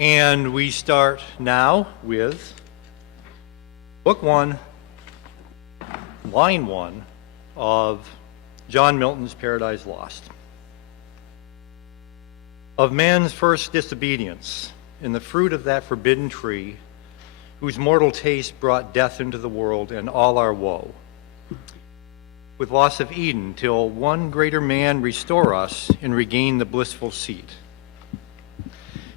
And we start now with Book 1, Line 1 of John Milton's Paradise Lost. Of man's first disobedience in the fruit of that forbidden tree, whose mortal taste brought death into the world and all our woe, with loss of Eden, till one greater man restore us and regain the blissful seat.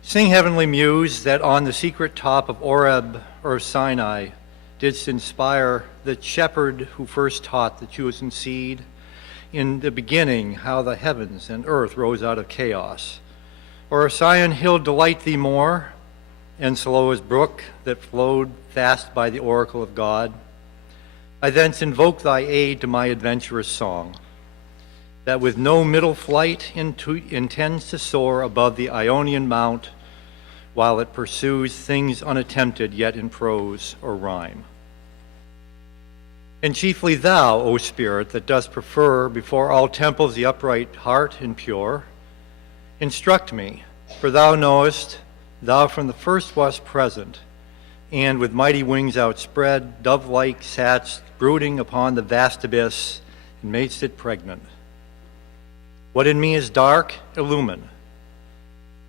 Sing, heavenly muse, that on the secret top of Oreb or Sinai didst inspire the shepherd who first taught the chosen seed in the beginning how the heavens and earth rose out of chaos. Or Sion hill delight thee more, and Siloa's brook that flowed fast by the oracle of God. I thence invoke thy aid to my adventurous song, that with no middle flight intends to soar above the Ionian mount, while it pursues things unattempted yet in prose or rhyme. And chiefly thou, O Spirit, that dost prefer before all temples the upright heart and pure, instruct me, for thou knowest, thou from the first wast present, and with mighty wings outspread, dove-like satst brooding upon the vast abyss, and madest it pregnant. What in me is dark, illumine.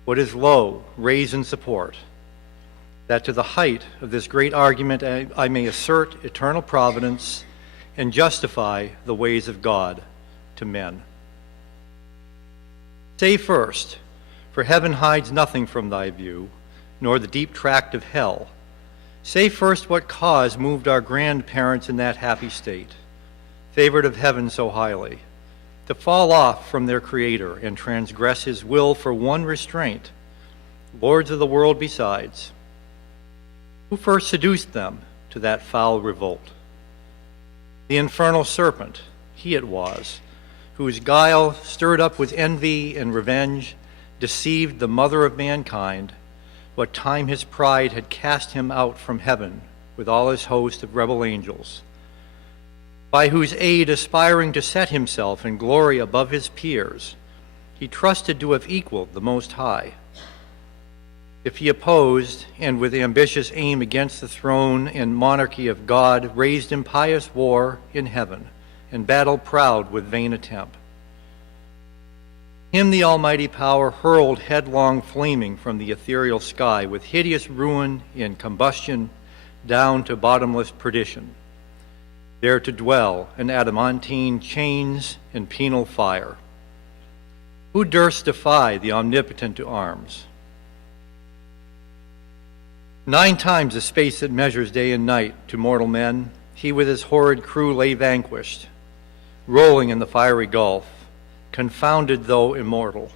What is low, raise and support, that to the height of this great argument I may assert eternal providence and justify the ways of God to men. Say first, for heaven hides nothing from thy view, nor the deep tract of hell. Say first what cause moved our grandparents in that happy state, favored of heaven so highly, to fall off from their Creator and transgress his will for one restraint, lords of the world besides. Who first seduced them to that foul revolt? The infernal serpent, he it was, whose guile, stirred up with envy and revenge, deceived the mother of mankind, what time his pride had cast him out from heaven with all his host of rebel angels, by whose aid, aspiring to set himself in glory above his peers, he trusted to have equaled the Most High. If he opposed, and with ambitious aim against the throne and monarchy of God, raised impious war in heaven, and battle proud with vain attempt, him the almighty power hurled headlong flaming from the ethereal sky with hideous ruin and combustion down to bottomless perdition, there to dwell in adamantine chains and penal fire. Who durst defy the omnipotent to arms? 9 times the space that measures day and night to mortal men, he with his horrid crew lay vanquished, rolling in the fiery gulf, confounded though immortal.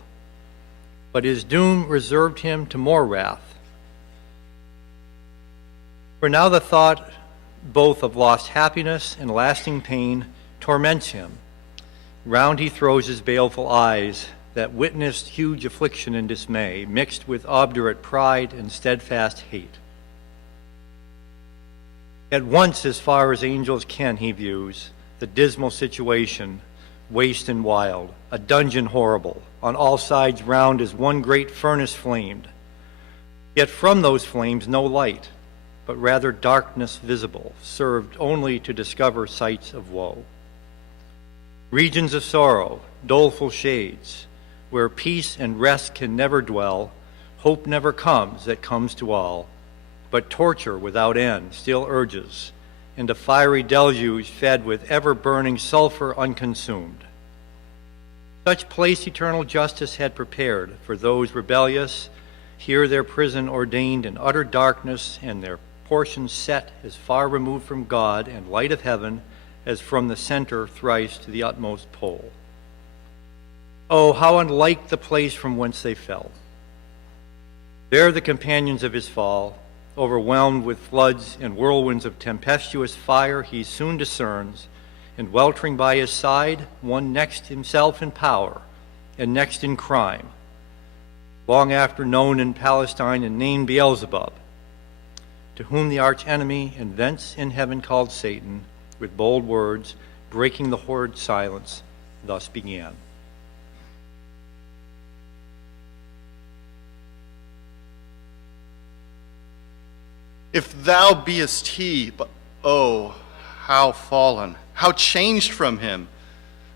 But his doom reserved him to more wrath. For now the thought both of lost happiness and lasting pain torments him. Round he throws his baleful eyes that witnessed huge affliction and dismay, mixed with obdurate pride and steadfast hate. At once, as far as angels can, he views the dismal situation, waste and wild, a dungeon horrible, on all sides round as one great furnace flamed. Yet from those flames no light, but rather darkness visible, served only to discover sights of woe. Regions of sorrow, doleful shades, where peace and rest can never dwell, hope never comes that comes to all, but torture without end still urges, and a fiery deluge fed with ever-burning sulfur unconsumed. Such place eternal justice had prepared for those rebellious, here their prison ordained in utter darkness, and their portion set as far removed from God and light of heaven as from the center thrice to the utmost pole. Oh, how unlike the place from whence they fell. There the companions of his fall, overwhelmed with floods and whirlwinds of tempestuous fire, he soon discerns, and weltering by his side, one next himself in power and next in crime, long after known in Palestine and named Beelzebub, to whom the arch-enemy and thence in heaven called Satan, with bold words, breaking the horrid silence, thus began. . If thou beest he, but oh, how fallen, how changed from him,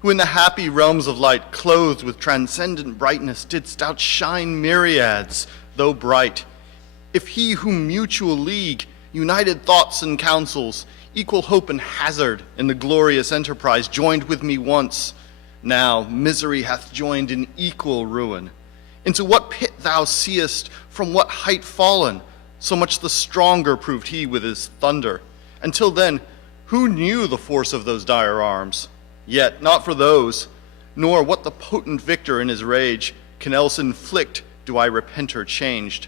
who in the happy realms of light, clothed with transcendent brightness, didst outshine myriads, though bright. If he whom mutual league, united thoughts and counsels, equal hope and hazard in the glorious enterprise joined with me once, now misery hath joined in equal ruin. Into what pit thou seest, from what height fallen, so much the stronger proved he with his thunder. Until then, who knew the force of those dire arms? Yet not for those, nor what the potent victor in his rage can else inflict, do I repent her changed.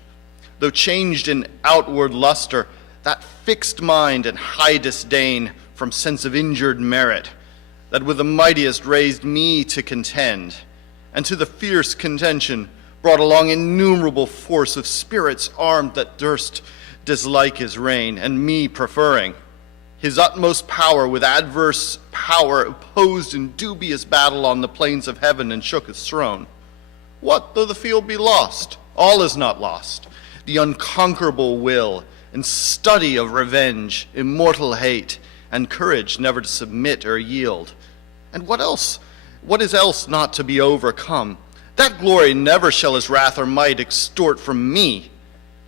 Though changed in outward luster, that fixed mind and high disdain from sense of injured merit, that with the mightiest raised me to contend, and to the fierce contention brought along innumerable force of spirits armed that durst dislike his reign, and me preferring. His utmost power with adverse power opposed in dubious battle on the plains of heaven and shook his throne. What though the field be lost? All is not lost. The unconquerable will and study of revenge, immortal hate, and courage never to submit or yield. And what else? What is else not to be overcome? That glory never shall his wrath or might extort from me.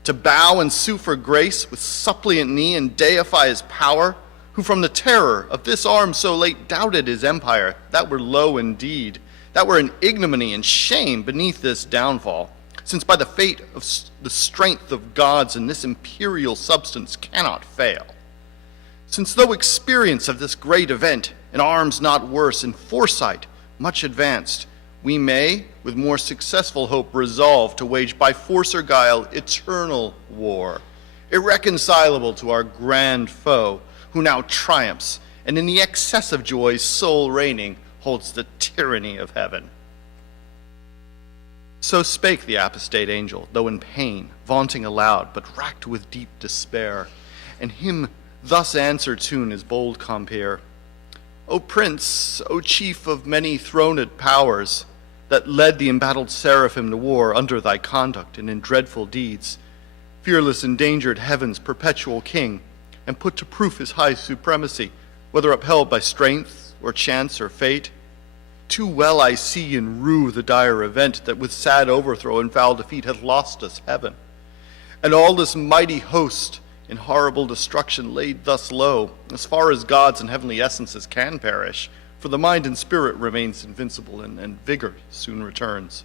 To bow and sue for grace with suppliant knee and deify his power, who from the terror of this arm so late doubted his empire, that were low indeed, that were an ignominy and shame beneath this downfall, since by the fate of the strength of gods in this imperial substance cannot fail. Since though experience of this great event, in arms not worse, in foresight much advanced, we may, with more successful hope, resolve to wage by force or guile eternal war, irreconcilable to our grand foe, who now triumphs, and in the excess of joy sole reigning, holds the tyranny of heaven. So spake the apostate angel, though in pain, vaunting aloud, but racked with deep despair. And him thus answered soon his bold compeer: O prince, O chief of many throned powers, that led the embattled seraphim to war under thy conduct and in dreadful deeds, fearless endangered heaven's perpetual king, and put to proof his high supremacy, whether upheld by strength or chance or fate. Too well I see and rue the dire event that with sad overthrow and foul defeat hath lost us heaven, and all this mighty host in horrible destruction laid thus low, as far as gods and heavenly essences can perish, for the mind and spirit remains invincible, and vigor soon returns.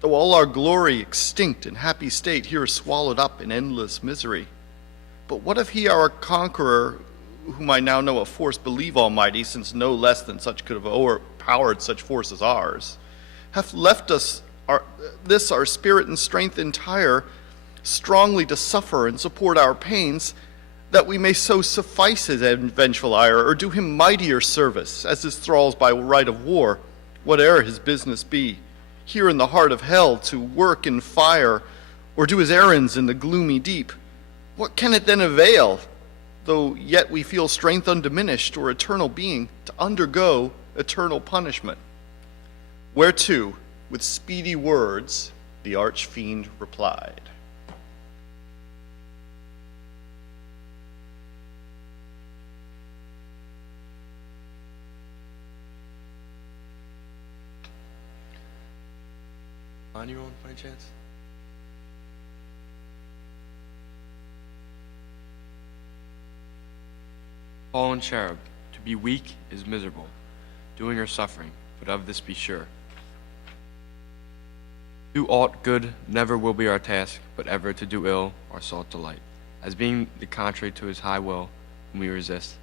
Though all our glory extinct and happy state here swallowed up in endless misery. But what if he, our conqueror, whom I now know of force believe almighty, since no less than such could have overpowered such force as ours, hath left us our spirit and strength entire, strongly to suffer and support our pains, that we may so suffice his vengeful ire, or do him mightier service, as his thralls by right of war, whate'er his business be, here in the heart of hell to work in fire, or do his errands in the gloomy deep. What can it then avail, though yet we feel strength undiminished or eternal being, to undergo eternal punishment? Whereto, with speedy words, the archfiend replied. On your own, by chance? Fallen cherub, to be weak is miserable, doing or suffering, but of this be sure. Do aught good never will be our task, but ever to do ill our sought delight, as being the contrary to his high will, whom we resist.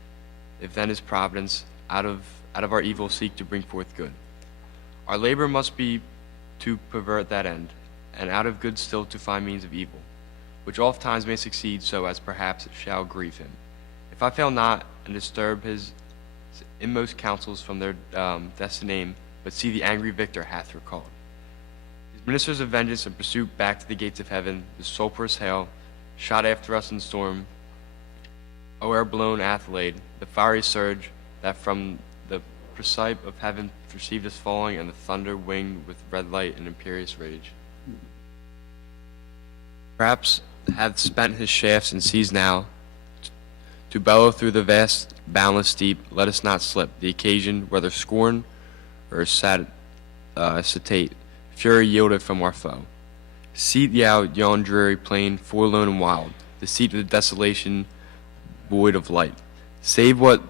If then his providence out of our evil seek to bring forth good, our labor must be to pervert that end, and out of good still to find means of evil, which oft times may succeed so as perhaps it shall grieve him. If I fail not, and disturb his inmost counsels from their destined aim, but see the angry victor hath recalled his ministers of vengeance and pursuit back to the gates of heaven, the sulphurous hail shot after us in storm, o'er blown hath laid the fiery surge that from the precipice of heaven perceived us falling, and the thunder winged with red light and imperious rage. Perhaps hath spent his shafts and sees now to bellow through the vast, boundless deep. Let us not slip the occasion, whether scorn or satiate, fury yielded from our foe. Seat ye out yon dreary plain, forlorn and wild, the seat of the desolation, void of light. Save what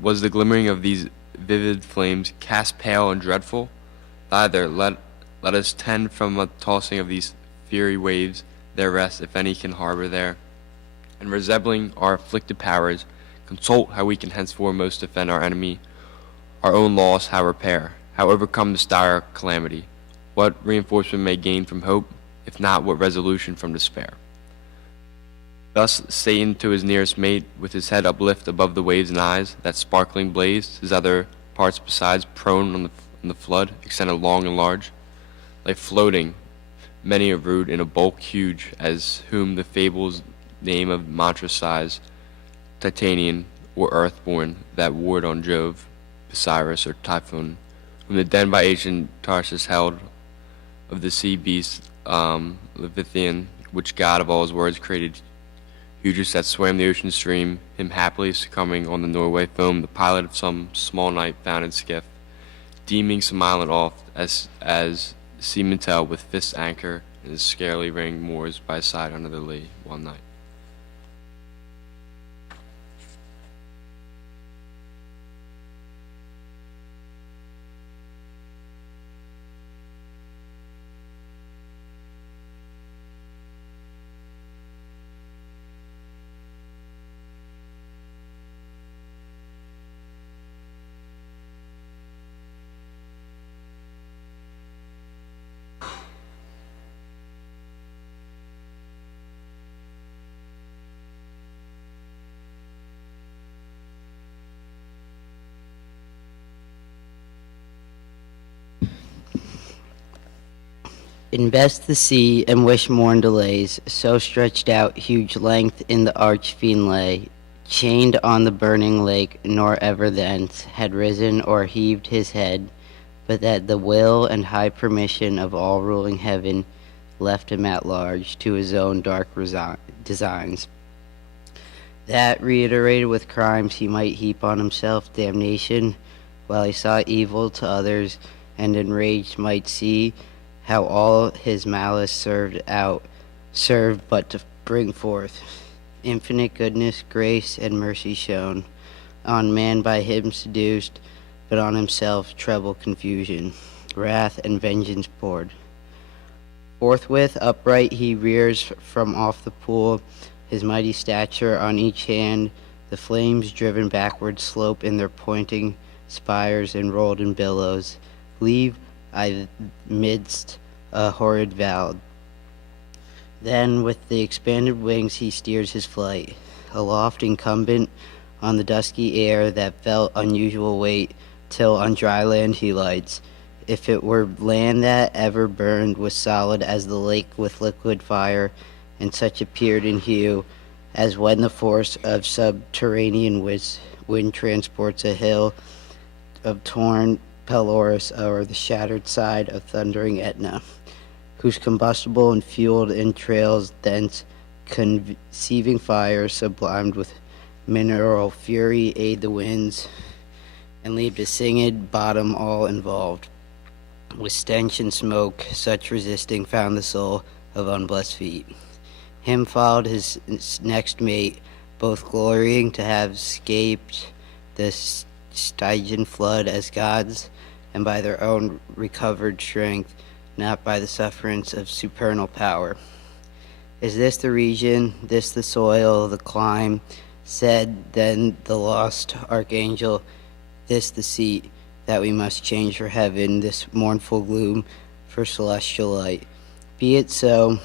was the glimmering of these vivid flames, cast pale and dreadful. Thither let us tend from a tossing of these fiery waves, their rest, if any can harbor there. And resembling our afflicted powers, consult how we can henceforth most defend our enemy, our own loss how repair, how overcome this dire calamity, what reinforcement may gain from hope, if not what resolution from despair. Thus Satan to his nearest mate, with his head uplift above the waves and eyes that sparkling blazed, his other parts besides prone on the flood, extended long and large, lay floating, many a root in a bulk huge, as whom the fables name of monstrous size, Titanian or earthborn, that warred on Jove, Osiris or Typhon, whom the den by ancient Tarsus held, of the sea beast Leviathan, which God of all his words created, hugest that swam the ocean stream, him happily succumbing on the Norway foam, the pilot of some small night founded skiff, deeming some island off, as seamen tell, with fists anchor and his scarcely ring moors by his side under the lee one night. Invest the sea and wish morn delays, so stretched out huge length in the arch fiend lay, chained on the burning lake, nor ever thence had risen or heaved his head, but that the will and high permission of all ruling heaven left him at large to his own dark designs. That, reiterated with crimes, he might heap on himself damnation, while he saw evil to others, and enraged might see how all his malice served but to bring forth infinite goodness, grace, and mercy shown, on man by him seduced, but on himself treble confusion, wrath and vengeance poured. Forthwith upright he rears from off the pool, his mighty stature on each hand, the flames driven backward slope in their pointing spires and rolled in billows, leave I midst a horrid vow. Then with the expanded wings he steers his flight, aloft incumbent on the dusky air that felt unusual weight, till on dry land he lights. If it were land that ever burned, was solid as the lake with liquid fire, and such appeared in hue, as when the force of subterranean wind transports a hill of torn Pelorus o'er the shattered side of thundering Etna, whose combustible and fueled entrails thence conceiving fire sublimed with mineral fury aid the winds, and leave the singed bottom all involved. With stench and smoke, such resisting found the soul of unblessed feet. Him followed his next mate, both glorying to have escaped the Stygian flood as gods, and by their own recovered strength, not by the sufferance of supernal power. Is this the region, this the soil, the clime? Said then the lost archangel, this the seat that we must change for heaven, this mournful gloom for celestial light. Be it so,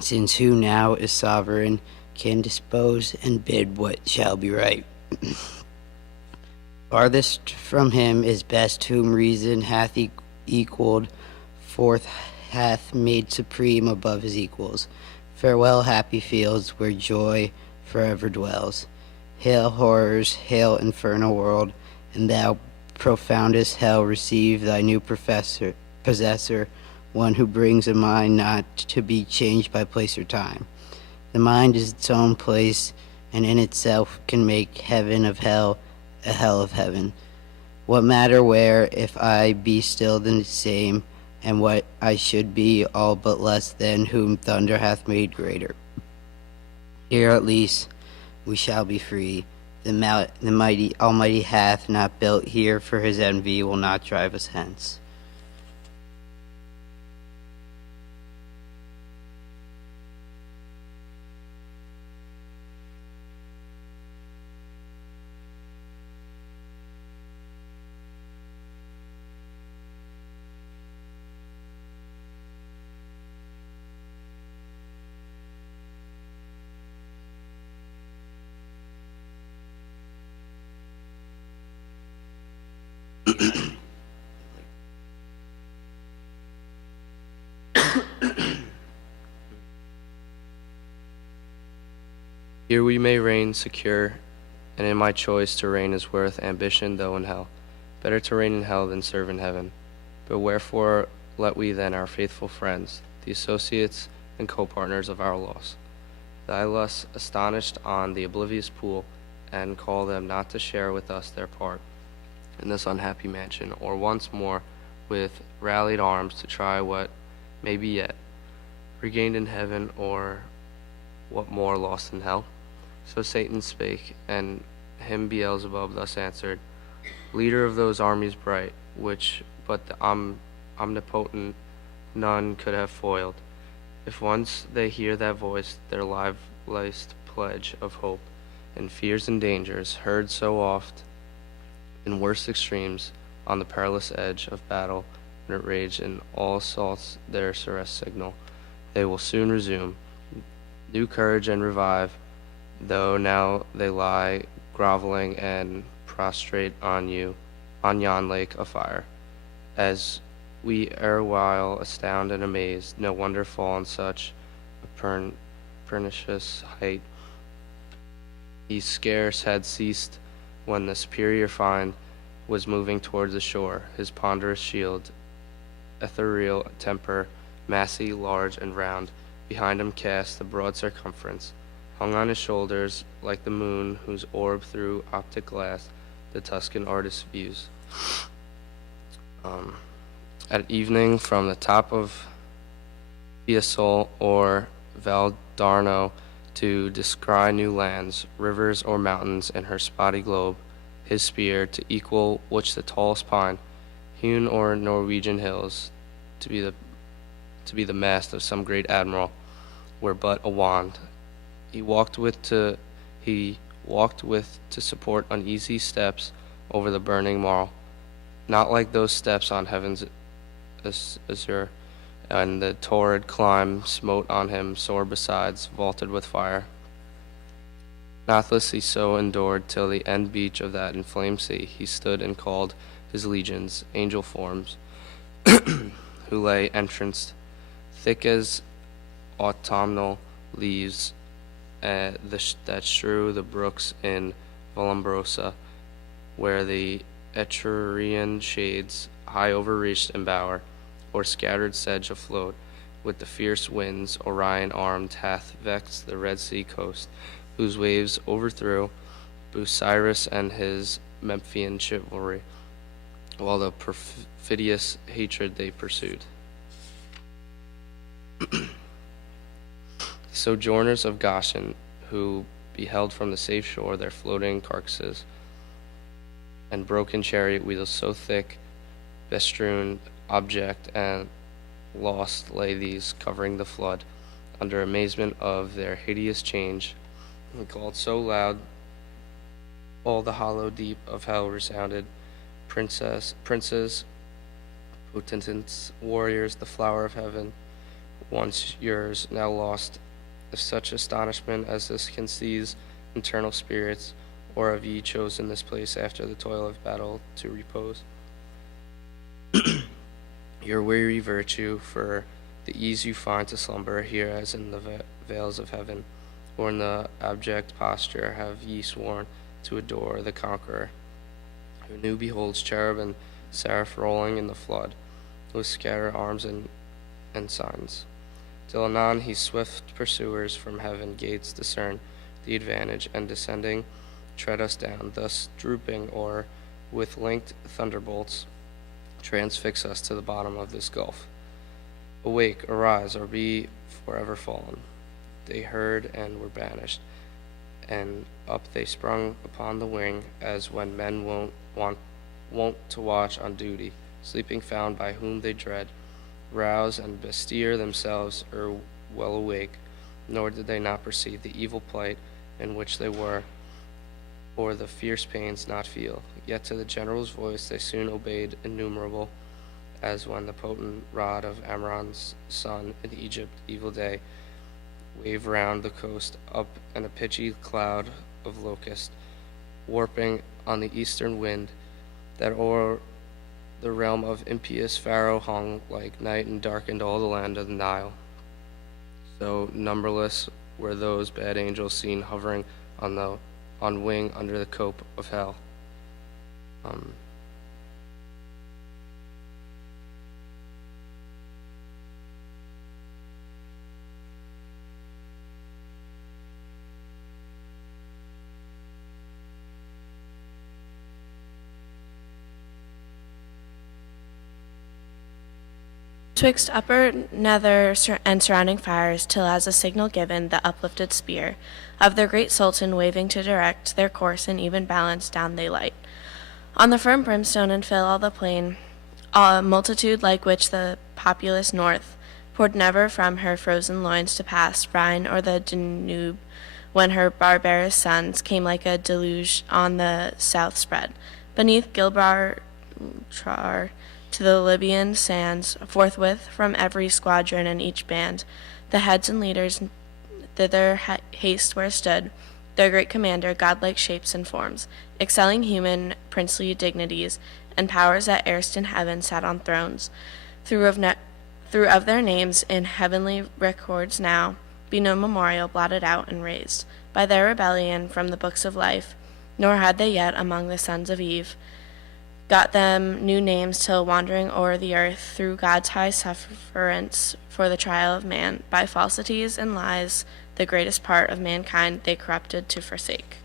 since who now is sovereign can dispose and bid what shall be right. Farthest from him is best whom reason hath equaled, forth hath made supreme above his equals. Farewell, happy fields where joy forever dwells. Hail horrors, hail infernal world, and thou profoundest hell receive thy new possessor, one who brings a mind not to be changed by place or time. The mind is its own place, and in itself can make heaven of hell, a hell of heaven. What matter where, if I be still the same, and what I should be all but less than whom thunder hath made greater? Here at least we shall be free. The mighty Almighty hath not built here, for his envy will not drive us hence. Here we may reign secure, and in my choice to reign is worth ambition though in hell. Better to reign in hell than serve in heaven. But wherefore let we then our faithful friends, the associates and co-partners of our loss, lie thus astonished on the oblivious pool, and call them not to share with us their part in this unhappy mansion, or once more with rallied arms to try what may be yet regained in heaven, or what more lost in hell? So Satan spake, and him Beelzebub thus answered, Leader of those armies bright, which but the omnipotent none could have foiled. If once they hear that voice, their liveliest pledge of hope, and fears and dangers, heard so oft in worst extremes, on the perilous edge of battle, and it rage in all assaults their surest signal, they will soon resume new courage and revive, though now they lie groveling and prostrate on yon lake of fire. As we erewhile astound and amazed, no wonder fall on such a pernicious height. He scarce had ceased when the superior find was moving towards the shore, his ponderous shield, ethereal temper, massy, large, and round, behind him cast the broad circumference, hung on his shoulders like the moon whose orb through optic glass the Tuscan artist views. At evening from the top of Fiesole or Valdarno to descry new lands, rivers or mountains in her spotty globe, his spear to equal which the tallest pine, hewn or Norwegian hills, to be the mast of some great admiral, were but a wand. He walked with to support uneasy steps over the burning marl, not like those steps on heaven's azure, and the torrid climb smote on him sore besides, vaulted with fire. Nathless he so endured till the end beach of that inflamed sea. He stood and called his legions, angel forms, who lay entranced, thick as autumnal leaves that strew the brooks in Vallombrosa, where the Etrurian shades high overreached embower, or scattered sedge afloat. With the fierce winds Orion armed hath vexed the Red Sea coast, whose waves overthrew Busiris and his Memphian chivalry, while the perfidious hatred they pursued. Sojourners of Goshen, who beheld from the safe shore their floating carcasses and broken chariot wheels so thick, bestrewn, abject, and lost lay these, covering the flood, under amazement of their hideous change, and called so loud all the hollow deep of hell resounded. Princes, potentates, warriors, the flower of heaven, once yours, now lost. If such astonishment as this can seize internal spirits, or have ye chosen this place after the toil of battle to repose? Your weary virtue, for the ease you find to slumber here as in the vales of heaven, or in the abject posture have ye sworn to adore the conqueror, who new beholds cherub and seraph rolling in the flood, with scattered arms and signs. till anon his swift pursuers from heaven gates discern the advantage, and descending tread us down, thus drooping, or with linked thunderbolts transfix us to the bottom of this gulf. Awake, arise, or be forever fallen. They heard and were banished, and up they sprung upon the wing, as when men wont to watch on duty, sleeping found by whom they dread, rouse and bestir themselves well awake, nor did they not perceive the evil plight in which they were, or the fierce pains not feel. Yet to the general's voice they soon obeyed innumerable, as when the potent rod of Ammon's son in Egypt evil day wave round the coast up in a pitchy cloud of locust, warping on the eastern wind, that o'er the realm of impious Pharaoh hung like night and darkened all the land of the Nile. So numberless were those bad angels seen hovering on wing under the cope of hell. Twixt upper, nether, and surrounding fires, till as a signal given, the uplifted spear of their great sultan waving to direct their course in even balance down they light. On the firm brimstone and fill all the plain, a multitude like which the populous north poured never from her frozen loins to pass Rhine or the Danube, when her barbarous sons came like a deluge on the south spread. Beneath Gibraltar to the Libyan sands, forthwith from every squadron and each band, the heads and leaders thither haste where stood their great commander, godlike shapes and forms, excelling human princely dignities, and powers that erst in heaven sat on thrones. Through of their names in heavenly records now be no memorial blotted out and raised by their rebellion from the books of life, nor had they yet among the sons of Eve got them new names till wandering o'er the earth through God's high sufferance for the trial of man, by falsities and lies the greatest part of mankind they corrupted to forsake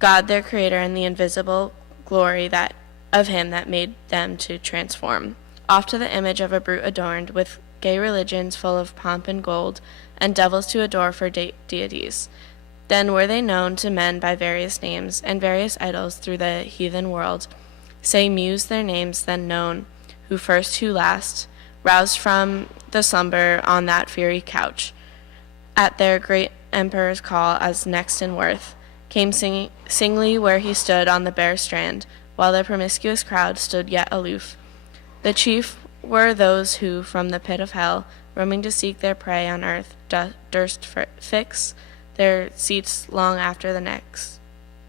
God their creator and the invisible glory that of him that made them to transform oft to the image of a brute adorned with gay religions full of pomp and gold, and devils to adore for deities. Then were they known to men by various names, and various idols through the heathen world. Say muse their names then known, who first, who last, roused from the slumber on that fiery couch. At their great emperor's call as next in worth, came singly where he stood on the bare strand, while the promiscuous crowd stood yet aloof. The chief were those who, from the pit of hell, roaming to seek their prey on earth, durst fix their seats long after the next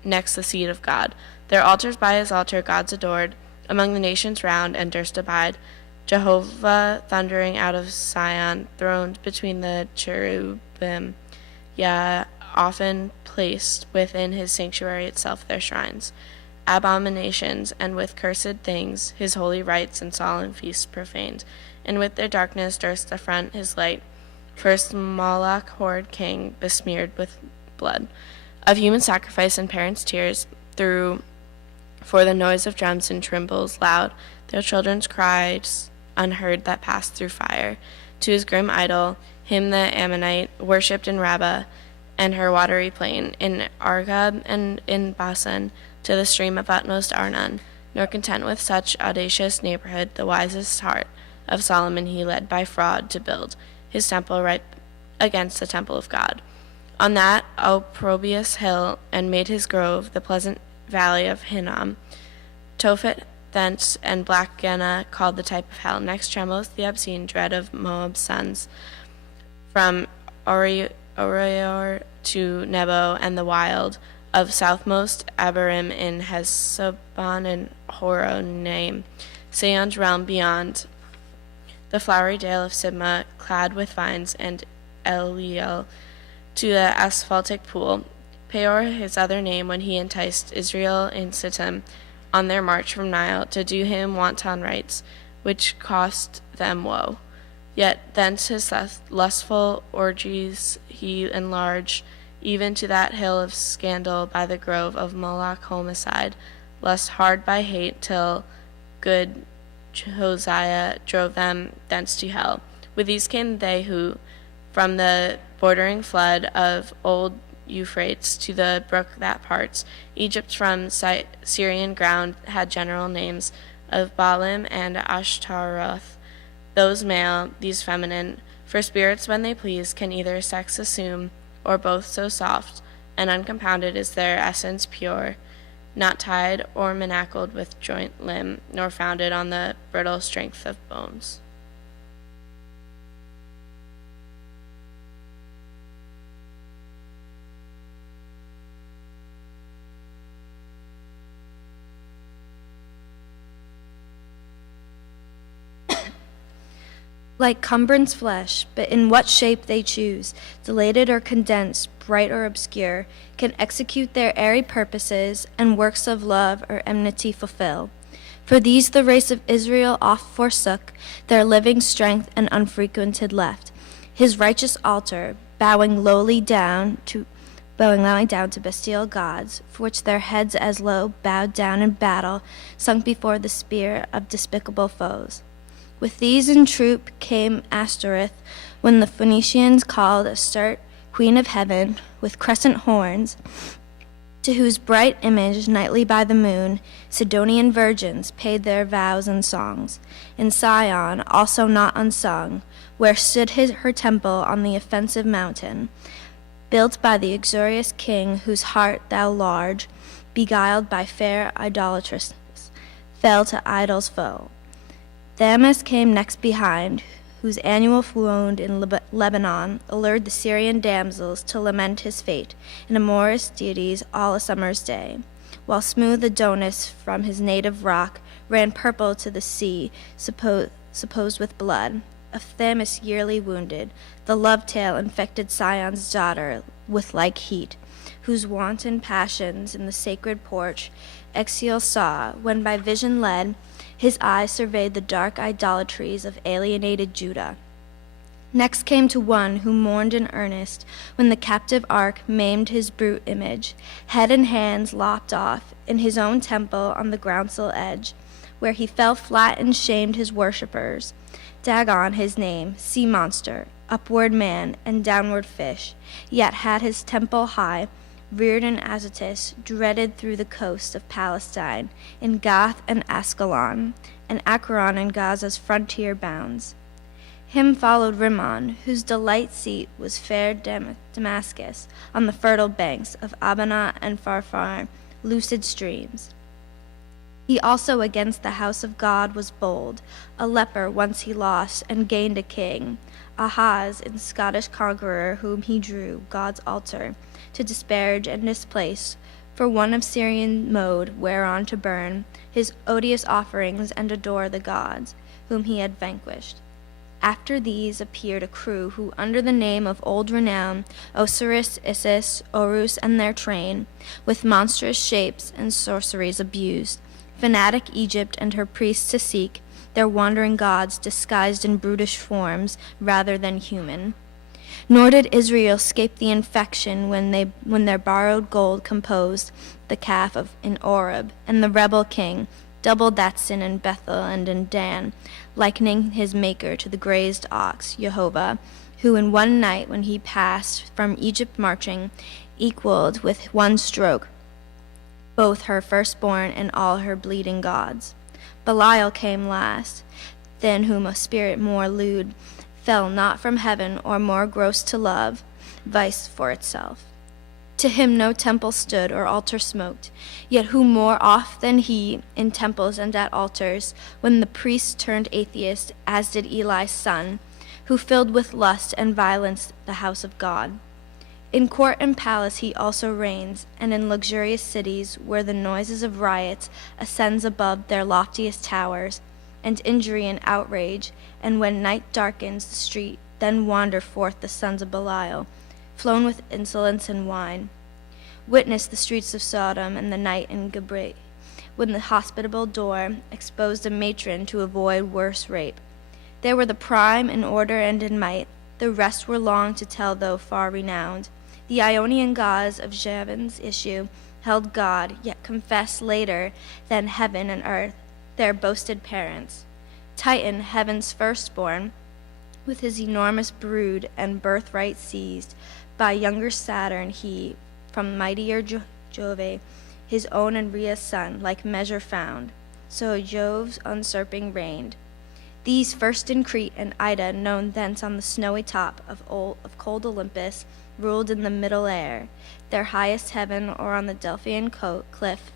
the seat of God. Their altars by his altar gods adored, among the nations round, and durst abide. Jehovah thundering out of Sion, throned between the cherubim, yea, often placed within his sanctuary itself their shrines. Abominations, and with cursed things, his holy rites and solemn feasts profaned, and with their darkness durst affront his light. First Moloch, horrid king, besmeared with blood of human sacrifice and parents' tears, through for the noise of drums and timbrels loud, their children's cries unheard that passed through fire. To his grim idol, him the Ammonite worshipped in Rabbah and her watery plain, in Argob and in Basan, to the stream of utmost Arnon. Nor content with such audacious neighborhood, the wisest heart of Solomon he led by fraud to build his temple right against the temple of God, on that opprobrious hill, and made his grove the pleasant valley of Hinnom. Tophet thence, and black Genna, called the type of hell. Next trembles the obscene dread of Moab's sons, from Orior to Nebo, and the wild of southmost Abarim in Hezbon and Horonaim, Seon's realm beyond, the flowery dale of Sibmah, clad with vines, and Eliel, to the asphaltic pool. Peor his other name, when he enticed Israel in Sittim on their march from Nile to do him wanton rites, which cost them woe. Yet thence his lustful orgies he enlarged, even to that hill of scandal by the grove of Moloch homicide, lust hard by hate, till good Josiah drove them thence to hell. With these came they who, from the bordering flood of old Euphrates to the brook that parts Egypt from Syrian ground, had general names of Baalim and Ashtaroth, those male, these feminine. For spirits, when they please, can either sex assume, or both so soft and uncompounded is their essence pure, not tied or manacled with joint limb, nor founded on the brittle strength of bones. Like cumbrance flesh, but in what shape they choose, dilated or condensed, bright or obscure, can execute their airy purposes, and works of love or enmity fulfill. For these the race of Israel oft forsook, their living strength and unfrequented left. His righteous altar, bowing lowly down to bestial gods, for which their heads as low bowed down in battle, sunk before the spear of despicable foes. With these in troop came Ashtoreth, when the Phoenicians called Astarte, Queen of Heaven, with crescent horns, to whose bright image nightly by the moon Sidonian virgins paid their vows and songs. In Sion, also not unsung, where stood her temple on the offensive mountain, built by the uxorious king, whose heart thou large, beguiled by fair idolatresses, fell to idols' foe. Thamus came next behind, whose annual wound in Lebanon allured the Syrian damsels to lament his fate, and amorous deities all a summer's day, while smooth Adonis from his native rock ran purple to the sea, supposed with blood. Of Thamus yearly wounded, the love-tale infected Sion's daughter with like heat, whose wanton passions in the sacred porch Exiel saw, when by vision led, his eyes surveyed the dark idolatries of alienated Judah. Next came to one who mourned in earnest when the captive ark maimed his brute image, head and hands lopped off, in his own temple on the groundsel edge, where he fell flat and shamed his worshippers. Dagon his name, sea monster, upward man, and downward fish, yet had his temple high, reared in Azotus, dreaded through the coast of Palestine, in Gath and Ascalon, and Akron in Gaza's frontier bounds. Him followed Rimmon, whose delight seat was fair Damascus, on the fertile banks of Abana and Pharphar, lucid streams. He also against the house of God was bold, a leper once he lost, and gained a king, Ahaz, in Scottish conqueror, whom he drew, God's altar, to disparage and displace, for one of Syrian mode whereon to burn his odious offerings and adore the gods, whom he had vanquished. After these appeared a crew who under the name of old renown, Osiris, Isis, Horus, and their train, with monstrous shapes and sorceries abused, fanatic Egypt and her priests to seek, their wandering gods disguised in brutish forms rather than human. Nor did Israel escape the infection when their borrowed gold composed the calf in Oreb, and the rebel king doubled that sin in Bethel and in Dan, likening his maker to the grazed ox, Jehovah, who in one night when he passed from Egypt marching, equaled with one stroke both her firstborn and all her bleeding gods. Belial came last, than whom a spirit more lewd fell not from heaven, or more gross to love, vice for itself. To him no temple stood or altar smoked, yet who more oft than he, in temples and at altars, when the priest turned atheist, as did Eli's son, who filled with lust and violence the house of God. In court and palace he also reigns, and in luxurious cities, where the noises of riots ascends above their loftiest towers, and injury and outrage, and when night darkens the street, then wander forth the sons of Belial, flown with insolence and wine. Witness the streets of Sodom and the night in Gibra, when the hospitable door exposed a matron to avoid worse rape. They were the prime in order and in might. The rest were long to tell, though far renowned. The Ionian gods of Javan's issue held God, yet confessed later than heaven and earth, their boasted parents. Titan, heaven's firstborn, with his enormous brood and birthright seized, by younger Saturn he, from mightier Jove, his own and Rhea's son, like measure found. So Jove's usurping reigned. These first in Crete and Ida, known thence on the snowy top of cold Olympus, ruled in the middle air, their highest heaven, or on the Delphian cliff,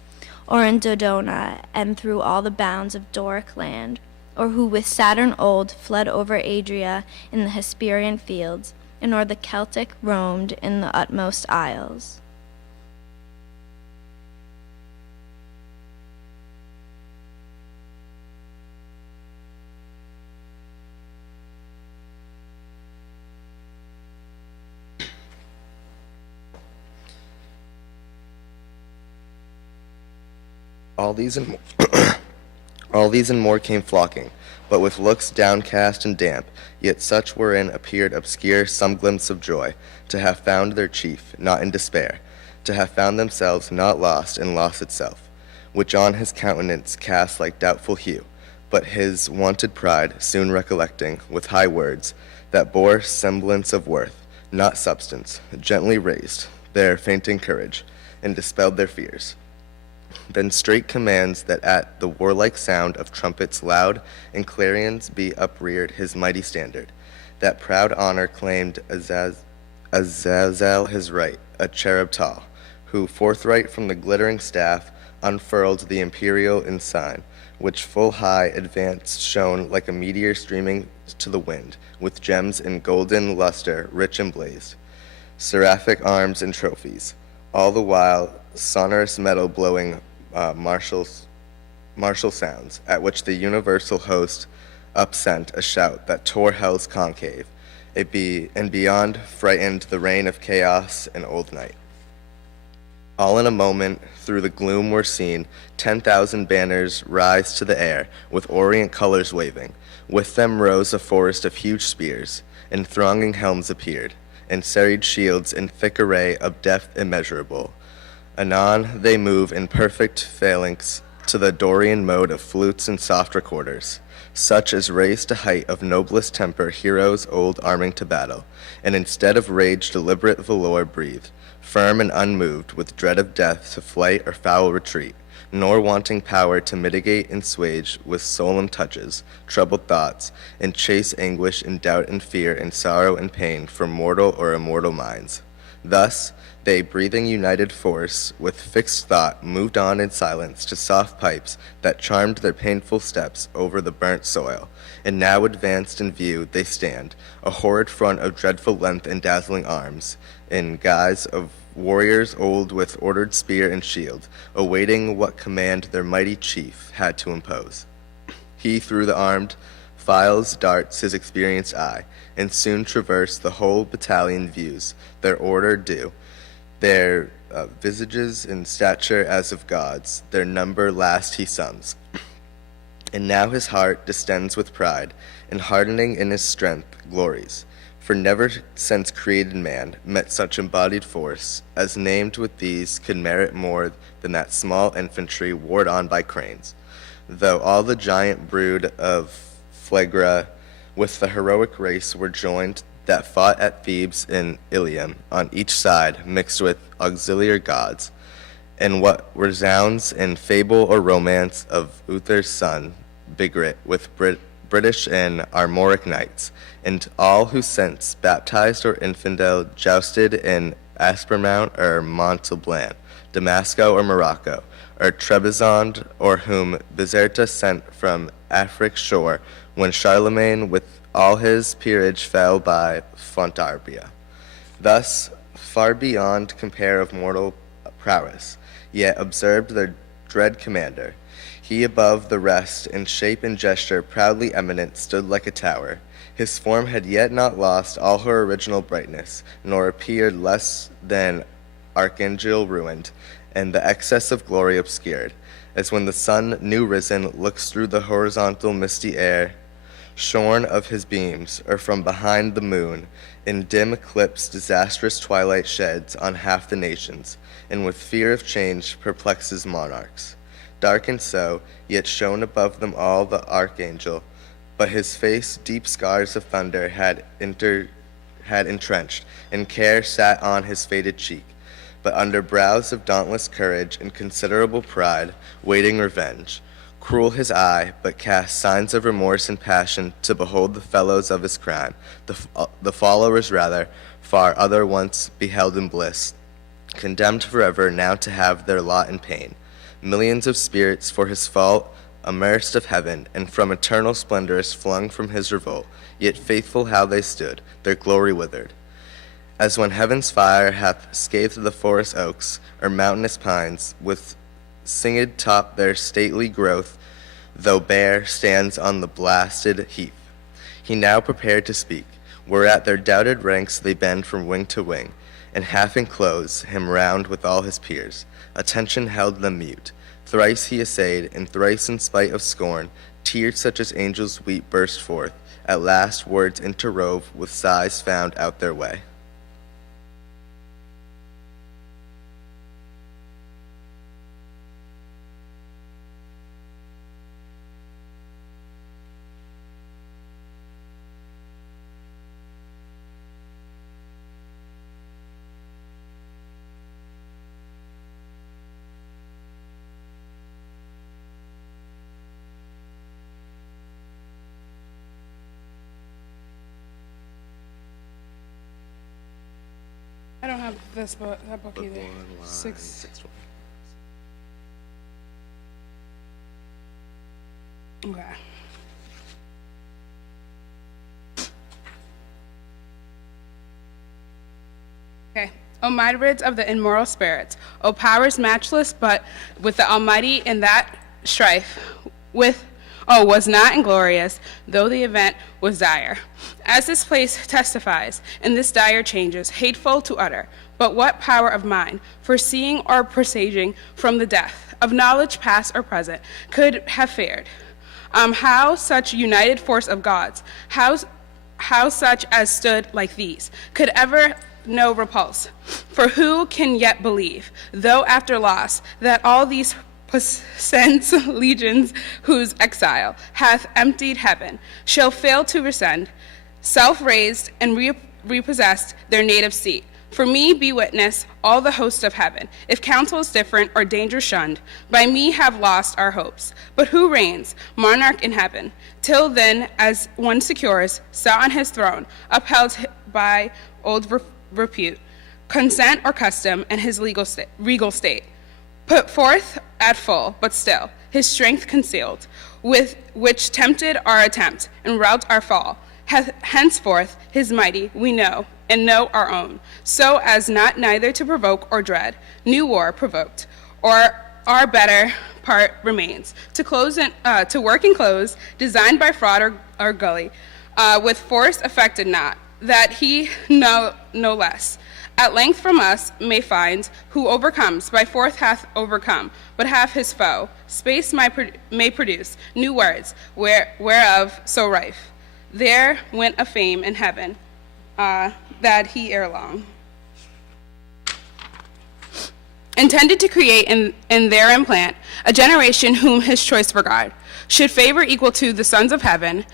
or in Dodona, and through all the bounds of Doric land, or who with Saturn old fled over Adria in the Hesperian fields, and o'er the Celtic roamed in the utmost isles. All these and more came flocking, but with looks downcast and damp, yet such wherein appeared obscure some glimpse of joy, to have found their chief, not in despair, to have found themselves not lost in loss itself, which on his countenance cast like doubtful hue, but his wonted pride soon recollecting, with high words, that bore semblance of worth, not substance, gently raised their fainting courage, and dispelled their fears. Then straight commands that at the warlike sound of trumpets loud and clarions be upreared his mighty standard. That proud honor claimed Azazel his right, a cherub tall, who forthright from the glittering staff unfurled the imperial ensign, which full high advanced shone like a meteor streaming to the wind, with gems in golden luster rich emblazed, seraphic arms and trophies, all the while sonorous metal blowing martial sounds, at which the universal host upsent a shout that tore hell's concave, and beyond frightened the reign of chaos and old night. All in a moment, through the gloom were seen 10,000 banners rise to the air, with orient colors waving. With them rose a forest of huge spears, and thronging helms appeared, and serried shields in thick array of depth immeasurable. Anon they move in perfect phalanx to the Dorian mode of flutes and soft recorders, such as raise to height of noblest temper heroes old arming to battle, and instead of rage deliberate valor breathed, firm and unmoved with dread of death to flight or foul retreat, nor wanting power to mitigate and swage with solemn touches troubled thoughts, and chase anguish and doubt and fear and sorrow and pain from mortal or immortal minds. Thus, they, breathing united force, with fixed thought, moved on in silence to soft pipes that charmed their painful steps over the burnt soil, and now advanced in view they stand, a horrid front of dreadful length and dazzling arms, in guise of warriors old with ordered spear and shield, awaiting what command their mighty chief had to impose. He through the armed files darts his experienced eye, and soon traverse the whole battalion views their order due, their visages in stature as of gods, their number last he sums. And now his heart distends with pride, and hardening in his strength glories, for never since created man met such embodied force as named with these could merit more than that small infantry warred on by cranes, though all the giant brood of Phlegra with the heroic race were joined that fought at Thebes and Ilium on each side mixed with auxiliary gods, and what resounds in fable or romance of Uther's son, Bigrit, with British and Armoric knights, and all who since, baptized or infidel, jousted in Aspermount or Montalban, Damasco or Morocco, or Trebizond, or whom Bizerta sent from Afric's shore, when Charlemagne with all his peerage fell by Fontarbia. Thus, far beyond compare of mortal prowess, yet observed their dread commander. He above the rest, in shape and gesture proudly eminent, stood like a tower. His form had yet not lost all her original brightness, nor appeared less than archangel ruined, and the excess of glory obscured, as when the sun new risen looks through the horizontal misty air, shorn of his beams, or from behind the moon, in dim eclipse disastrous twilight sheds on half the nations, and with fear of change perplexes monarchs. Darkened so, yet shone above them all the archangel, but his face deep scars of thunder had entrenched, and care sat on his faded cheek, but under brows of dauntless courage and considerable pride, waiting revenge. Cruel his eye, but cast signs of remorse and passion to behold the fellows of his crime, the followers rather, far other once beheld in bliss, condemned forever now to have their lot in pain. Millions of spirits for his fault immersed of heaven, and from eternal splendors flung from his revolt, yet faithful how they stood, their glory withered. As when heaven's fire hath scathed the forest oaks, or mountainous pines, with singed top their stately growth, though bare, stands on the blasted heath. He now prepared to speak, whereat their doubted ranks they bend from wing to wing, and half enclose him round with all his peers. Attention held them mute. Thrice he essayed, and thrice in spite of scorn, tears such as angels weep burst forth. At last words interwove with sighs found out their way. I don't have this book, that book either. Six. Okay. Okay. O myriads of the immoral spirits, O powers matchless, but with the Almighty in that strife, was not inglorious, though the event was dire. As this place testifies, in this dire changes, hateful to utter, but what power of mine, foreseeing or presaging from the death, of knowledge past or present, could have fared? How such united force of gods, how such as stood like these, could ever know repulse? For who can yet believe, though after loss, that all these sends legions whose exile hath emptied heaven, shall fail to rescend, self-raised and repossessed their native seat. For me be witness all the host of heaven, if counsels different or danger shunned, by me have lost our hopes. But who reigns, monarch in heaven, till then as one secures, sat on his throne, upheld by old repute, consent or custom, and his regal state, put forth at full, but still, his strength concealed, with which tempted our attempt, and rout our fall. Henceforth, his mighty, we know, and know our own, so as not neither to provoke or dread, new war provoked, or our better part remains, to work and close, designed by fraud or gully, with force affected not, that he no less, at length from us may find, who overcomes, by force hath overcome, but hath his foe. Space may produce new words, whereof so rife. There went a fame in heaven, that he ere long intended to create and there implant a generation whom his choice regard should favor equal to the sons of heaven,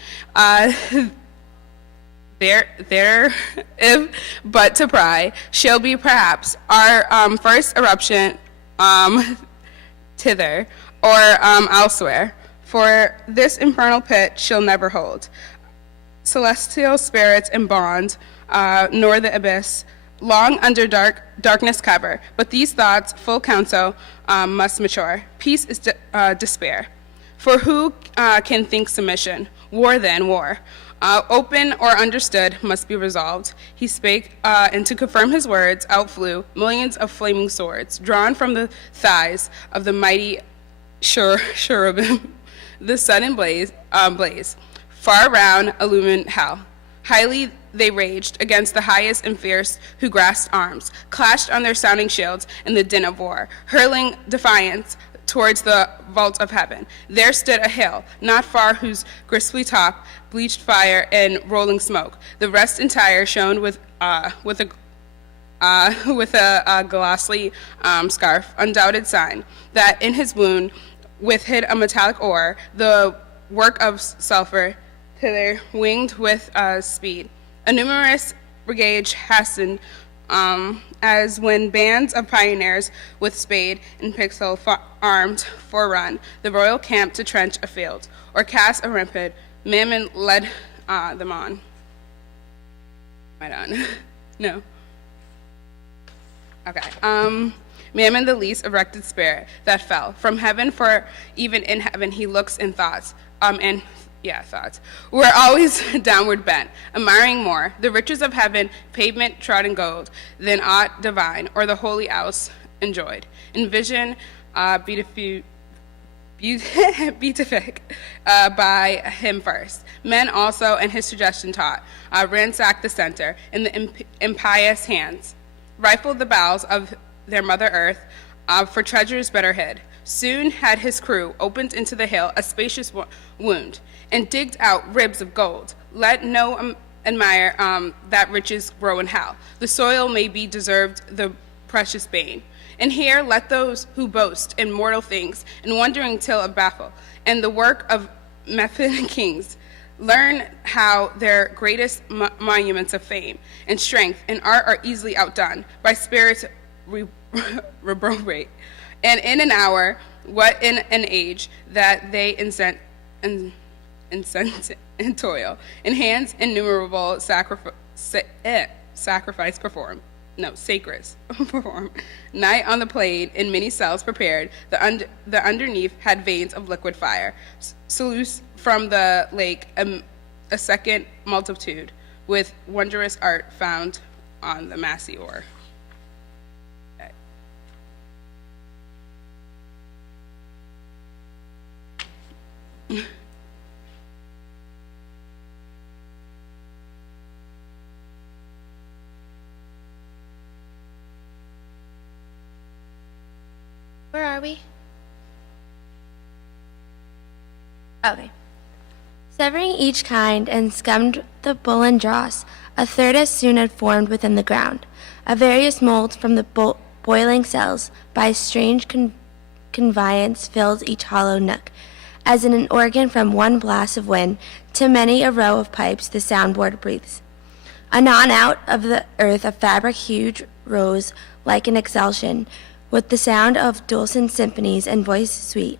there, if but to pry, shall be perhaps our first eruption thither or elsewhere, for this infernal pit shall never hold celestial spirits in bond, nor the abyss long under darkness cover. But these thoughts, full counsel, must mature. Peace is despair. For who can think submission? War then, war. Open or understood must be resolved. He spake, and to confirm his words, out flew millions of flaming swords, drawn from the thighs of the mighty cherubim. The sudden blaze, far round illumined hell. Highly they raged against the highest and fierce who grasped arms, clashed on their sounding shields in the din of war, hurling defiance towards the vault of heaven. There stood a hill, not far, whose gristly top bleached fire and rolling smoke. The rest entire shone with a glossy scarf, undoubted sign that in his wound with hid a metallic ore, the work of sulfur, thither winged with speed. A numerous brigade hastened, as when bands of pioneers with spade and pistol armed for run the royal camp to trench a field or cast a rampart. Mammon led them on. Am I done? No. Okay. Mammon, the least erected spirit that fell from heaven, for even in heaven he looks in thoughts. Thoughts. We're always downward bent, admiring more the riches of heaven, pavement trodden gold, than aught divine or the holy house enjoyed. In vision, beatific by him first. Men also, and his suggestion taught, ransacked the center in the impious hands, rifled the bowels of their mother earth for treasures better hid. Soon had his crew opened into the hill a spacious wound, and digged out ribs of gold. Let no admire that riches grow in hell. The soil may be deserved the precious bane. And here let those who boast in mortal things, and wondering till a baffle, and the work of method kings, learn how their greatest monuments of fame and strength and art are easily outdone by spirits reprobate. And in an hour, what in an age, that they incent and toil, in hands innumerable sacrifice perform. No, sacreds perform. Night on the plain, in many cells prepared, the underneath had veins of liquid fire. Sluice from the lake a second multitude, with wondrous art found on the massy ore. Where are we? Okay. Severing each kind and scummed the bull and dross, a third as soon had formed within the ground. A various mold from the boiling cells, by strange conveyance filled each hollow nook, as in an organ from one blast of wind to many a row of pipes the soundboard breathes. Anon out of the earth a fabric huge rose like an exhalation, with the sound of dulcet symphonies and voice sweet,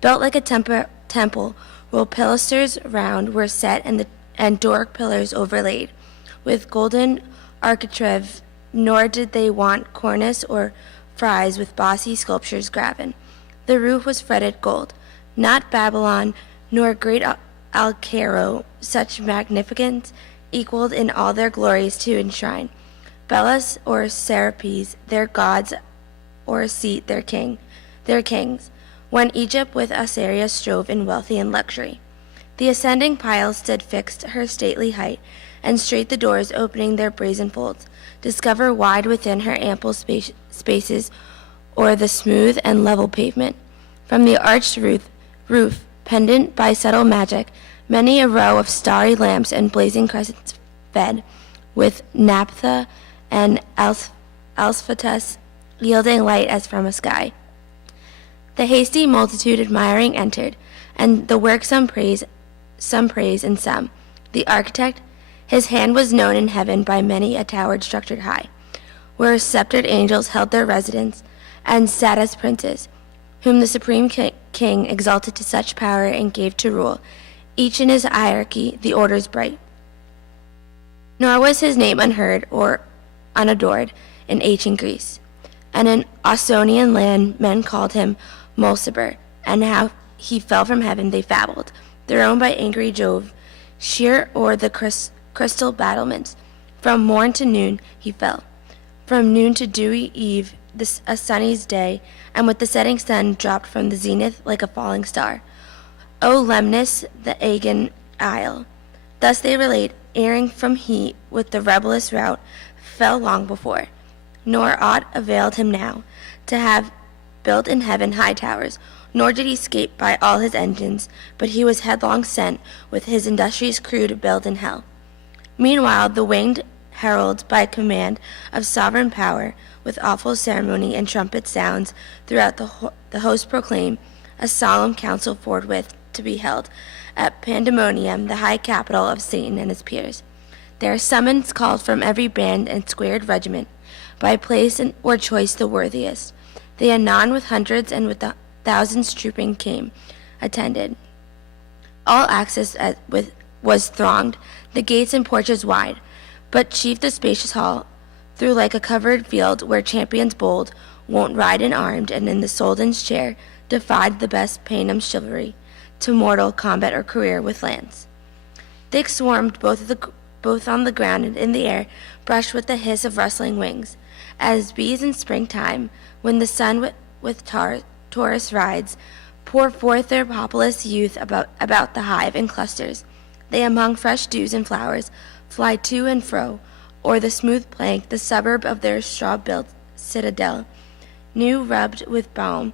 built like a temple, while pilasters round were set and Doric pillars overlaid with golden architrave, nor did they want cornice or frieze with bossy sculptures graven. The roof was fretted gold, not Babylon nor great Alcaro, such magnificence equaled in all their glories to enshrine. Belus or Serapis, their gods, or seat their kings, when Egypt with Assyria strove in wealthy and luxury. The ascending pile stood fixed her stately height, and straight the doors opening their brazen folds, discover wide within her ample spaces o'er the smooth and level pavement. From the arched roof, pendant by subtle magic, many a row of starry lamps and blazing crescents fed, with naphtha and alsphatus yielding light as from a sky. The hasty multitude admiring entered, and the work some praise and some. The architect, his hand was known in heaven by many a towered structured high, where sceptred angels held their residence, and sat as princes, whom the supreme king exalted to such power and gave to rule, each in his hierarchy, the orders bright. Nor was his name unheard or unadored in ancient Greece. And in Ausonian land men called him Mulciber, and how he fell from heaven they fabbled, thrown by angry Jove, sheer o'er the crystal battlements. From morn to noon he fell, from noon to dewy eve a sunny's day, and with the setting sun dropped from the zenith like a falling star. O Lemnis, the Aegean isle. Thus they relate, erring from heat with the rebellious rout, fell long before. Nor aught availed him now, to have built in heaven high towers, nor did he escape by all his engines, but he was headlong sent with his industrious crew to build in hell. Meanwhile, the winged heralds, by command of sovereign power, with awful ceremony and trumpet sounds throughout the host proclaim a solemn council forthwith to be held at Pandemonium, the high capital of Satan and his peers. There are summons called from every band and squared regiment, by place or choice the worthiest. They anon with hundreds and with thousands trooping came, attended. All access was thronged, the gates and porches wide, but chief the spacious hall, through like a covered field where champions bold won't ride and armed, and in the Soldan's chair defied the best Paynim's chivalry to mortal combat or career with lance. Thick swarmed both on the ground and in the air, brushed with the hiss of rustling wings, as bees in springtime, when the sun with Taurus rides, pour forth their populous youth about the hive in clusters. They among fresh dews and flowers fly to and fro, o'er the smooth plank, the suburb of their straw-built citadel, new rubbed with balm,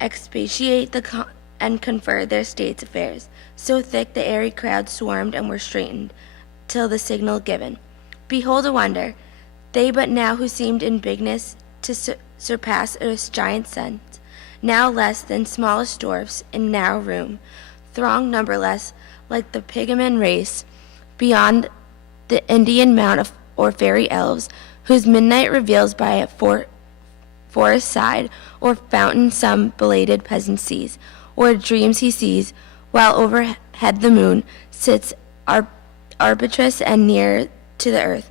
expatiate and confer their state's affairs. So thick the airy crowd swarmed and were straitened, till the signal given. Behold a wonder! They but now who seemed in bigness to surpass earth's giant sons, now less than smallest dwarfs in narrow room, throng numberless like the Pygmalion race, beyond the Indian mount or fairy elves, whose midnight reveals by a forest side or fountain some belated peasant sees, or dreams he sees, while overhead the moon sits arbitress and near to the earth,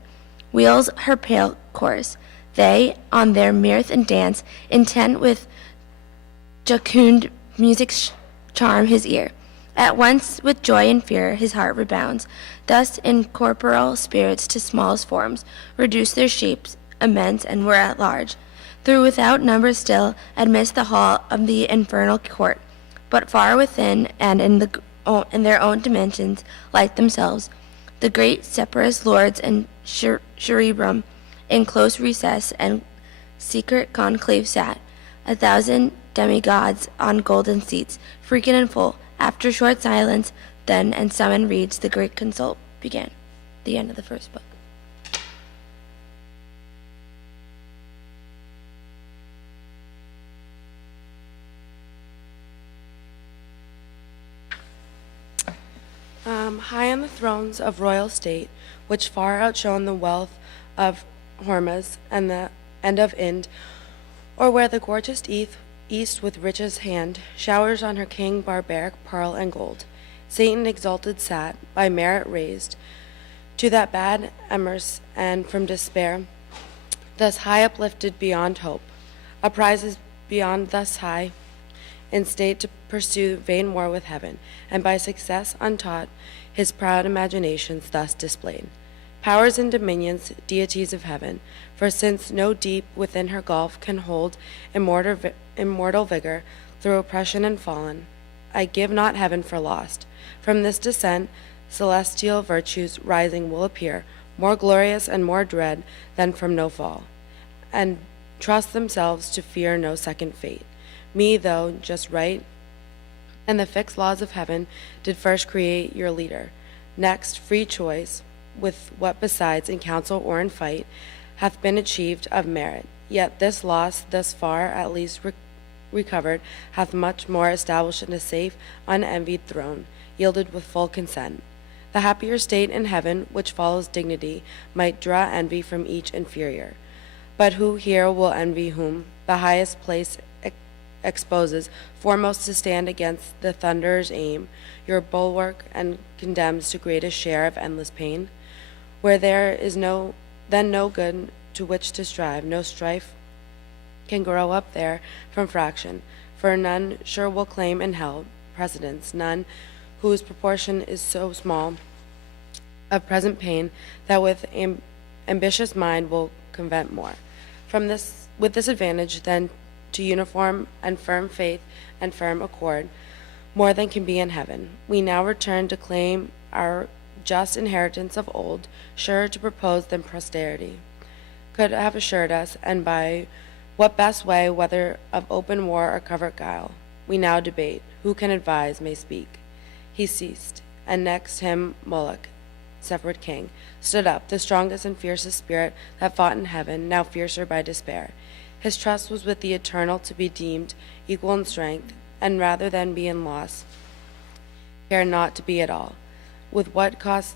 wheels her pale course. They, on their mirth and dance, intent with jocund music charm his ear. At once with joy and fear his heart rebounds. Thus incorporeal spirits to smallest forms reduce their shapes immense and were at large, through without number still, amidst the hall of the infernal court, but far within and in their own dimensions, like themselves, the great separate lords and cherubim in close recess and secret conclave sat, 1,000 demigods on golden seats, frequent and full. After short silence, then and summon reads, the great consult began. The end of the first book. High on the thrones of royal state, which far outshone the wealth of Hormuz and of Ind, or where the gorgeous east with riches hand showers on her king barbaric pearl and gold, Satan exalted sat, by merit raised to that bad emers, and from despair, thus high uplifted beyond hope, uprises beyond thus high in state to pursue vain war with heaven, and by success untaught his proud imaginations thus displayed. Powers and dominions, deities of heaven, for since no deep within her gulf can hold immortal vigor through oppression and fallen, I give not heaven for lost. From this descent, celestial virtues rising will appear, more glorious and more dread than from no fall, and trust themselves to fear no second fate. Me, though just right, and the fixed laws of heaven did first create your leader. Next, free choice, with what besides in council or in fight, hath been achieved of merit. Yet this loss, thus far at least recovered, hath much more established in a safe, unenvied throne, yielded with full consent. The happier state in heaven, which follows dignity, might draw envy from each inferior. But who here will envy whom the highest place exposes, foremost to stand against the thunderer's aim, your bulwark, and condemns to greatest share of endless pain? Where there is then no good to which to strive, no strife can grow up there from fraction, for none sure will claim in hell precedence, none whose proportion is so small of present pain that with ambitious mind will convent more. With this advantage, then, to uniform and firm faith and firm accord, more than can be in heaven. We now return to claim our just inheritance of old, sure to propose than posterity could have assured us, and by What best way, whether of open war or covert guile, we now debate. Who can advise may speak. He ceased, and next him Moloch, separate king, stood up, the strongest and fiercest spirit that fought in heaven, now fiercer by despair. His trust was with the eternal to be deemed equal in strength, and rather than be in loss, care not to be at all. With what cost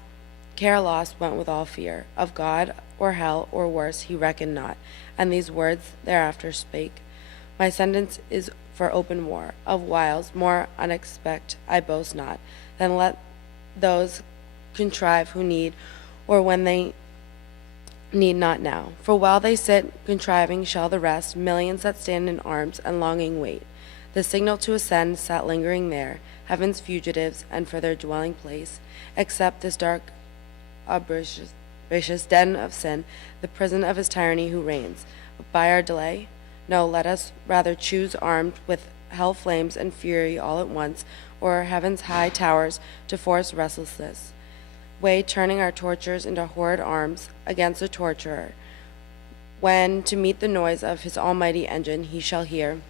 care lost went with all fear. Of God, or hell, or worse, he reckoned not. And these words thereafter spake. My sentence is for open war. Of wiles more unexpect I boast not. Then let those contrive who need, or when they need not now. For while they sit contriving shall the rest, millions that stand in arms and longing wait. The signal to ascend sat lingering there, heaven's fugitives, and for their dwelling place, except this dark abyss den of sin, the prison of his tyranny who reigns. By our delay? No, let us rather choose armed with hell flames and fury all at once, or heaven's high towers to force restlessness. Way turning our tortures into horrid arms against the torturer, when to meet the noise of his almighty engine he shall hear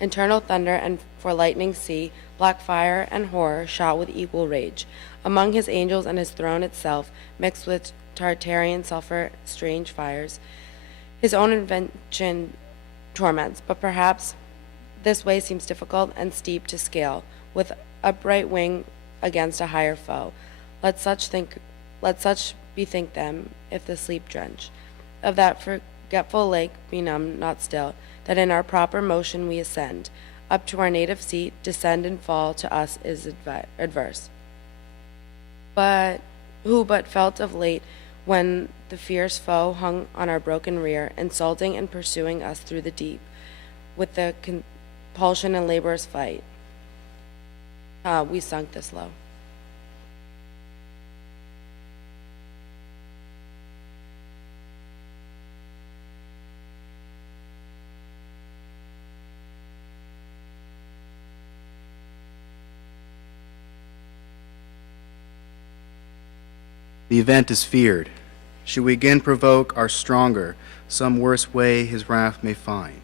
internal thunder, and for lightning see black fire and horror shot with equal rage among his angels, and his throne itself mixed with Tartarian sulfur strange fires, his own invention torments. But perhaps this way seems difficult and steep to scale with upright wing against a higher foe. Let such bethink them if the sleep drench of that forgetful lake be numb not still, that in our proper motion we ascend up to our native seat, descend and fall to us is adverse. But who but felt of late when the fierce foe hung on our broken rear, insulting and pursuing us through the deep with the compulsion and laborious fight? We sunk this low. The event is feared. Should we again provoke our stronger, some worse way his wrath may find.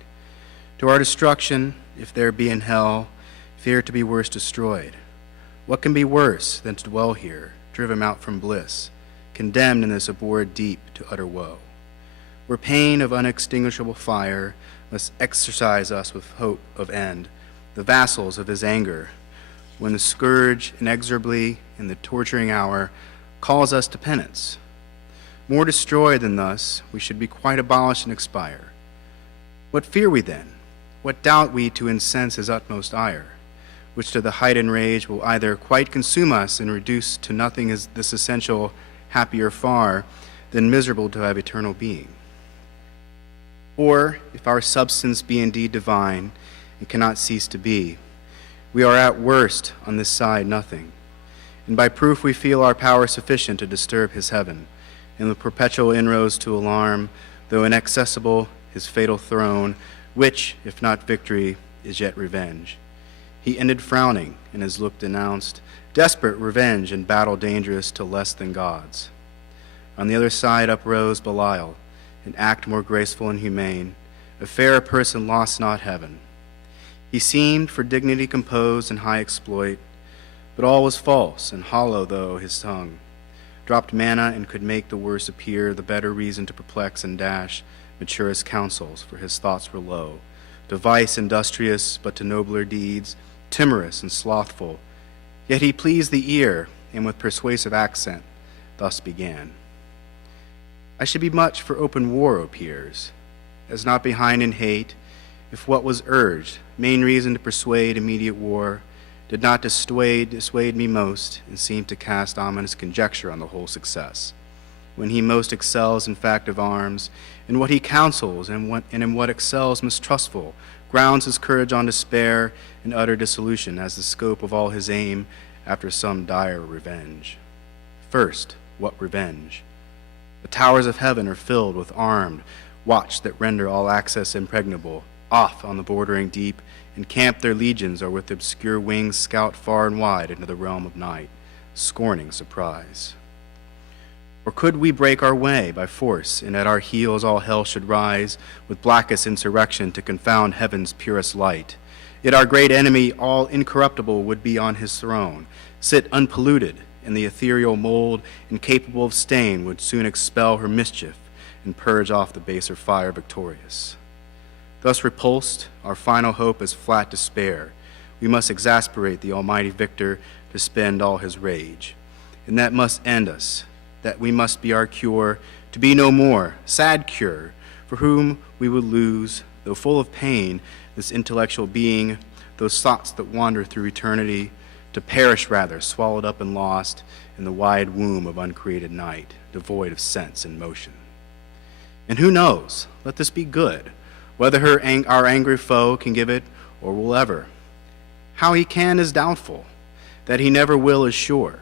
To our destruction, if there be in hell, fear to be worse destroyed. What can be worse than to dwell here, driven out from bliss, condemned in this abhorred deep to utter woe? Where pain of unextinguishable fire must exercise us with hope of end, the vassals of his anger, when the scourge inexorably in the torturing hour calls us to penance. More destroyed than thus, we should be quite abolished and expire. What fear we then? What doubt we to incense his utmost ire, which to the heightened rage will either quite consume us and reduce to nothing is this essential, happier far than miserable to have eternal being? Or, if our substance be indeed divine and cannot cease to be, we are at worst on this side nothing, and by proof we feel our power sufficient to disturb his heaven, in the perpetual inroads to alarm, though inaccessible, his fatal throne, which, if not victory, is yet revenge. He ended frowning, and his look denounced desperate revenge and battle dangerous to less than gods. On the other side uprose Belial, an act more graceful and humane, a fairer person lost not heaven. He seemed for dignity composed and high exploit, but all was false, and hollow though his tongue dropped manna and could make the worse appear, the better reason to perplex and dash maturest counsels, for his thoughts were low, to vice industrious, but to nobler deeds, timorous and slothful. Yet he pleased the ear, and with persuasive accent thus began. I should be much for open war, O peers, as not behind in hate, if what was urged, main reason to persuade immediate war, did not dissuade me most, and seemed to cast ominous conjecture on the whole success. When he most excels in fact of arms, in what he counsels, and in what excels mistrustful, grounds his courage on despair and utter dissolution as the scope of all his aim after some dire revenge. First, what revenge? The towers of heaven are filled with armed watch that render all access impregnable. Off on the bordering deep, encamp their legions, or with obscure wings scout far and wide into the realm of night, scorning surprise. Or could we break our way by force, and at our heels all hell should rise with blackest insurrection to confound heaven's purest light? Yet our great enemy, all incorruptible, would be on his throne, sit unpolluted in the ethereal mold, incapable of stain, would soon expel her mischief and purge off the baser fire victorious. Thus repulsed, our final hope is flat despair. We must exasperate the almighty victor to spend all his rage. And that must end us, that we must be our cure, to be no more, sad cure, for whom we would lose, though full of pain, this intellectual being, those thoughts that wander through eternity, to perish rather, swallowed up and lost in the wide womb of uncreated night, devoid of sense and motion. And who knows, let this be good, whether our angry foe can give it or will ever. How he can is doubtful, that he never will is sure.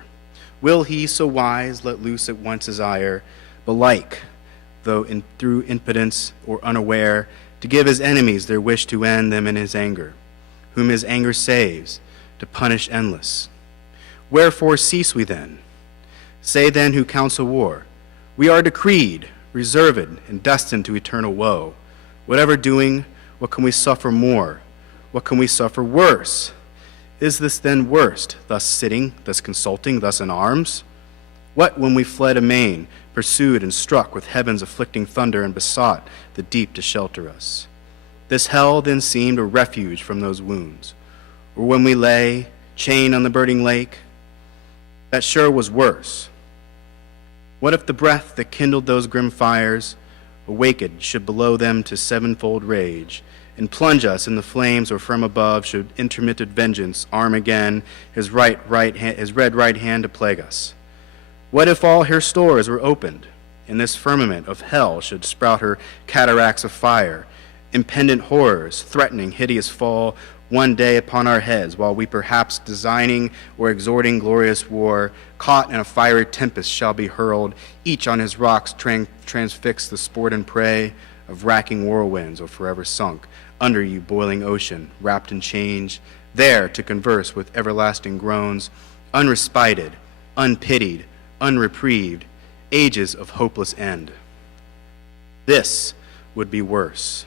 Will he, so wise, let loose at once his ire, belike, though through impotence or unaware, to give his enemies their wish to end them in his anger, whom his anger saves, to punish endless. Wherefore cease we then? Say then who counsel war, we are decreed, reserved, and destined to eternal woe. Whatever doing, what can we suffer more? What can we suffer worse? Is this then worst, thus sitting, thus consulting, thus in arms? What when we fled amain, pursued and struck with heaven's afflicting thunder, and besought the deep to shelter us? This hell then seemed a refuge from those wounds. Or when we lay, chained on the burning lake, that sure was worse. What if the breath that kindled those grim fires, awaked, should blow them to sevenfold rage, and plunge us in the flames, or from above should intermittent vengeance arm again his red right hand to plague us? What if all her stores were opened, and this firmament of hell should sprout her cataracts of fire, impendent horrors, threatening hideous fall one day upon our heads, while we perhaps designing or exhorting glorious war, caught in a fiery tempest shall be hurled, each on his rocks transfixed the sport and prey of racking whirlwinds, or forever sunk under you boiling ocean, wrapped in change, there to converse with everlasting groans, unrespited, unpitied, unreprieved, ages of hopeless end. This would be worse.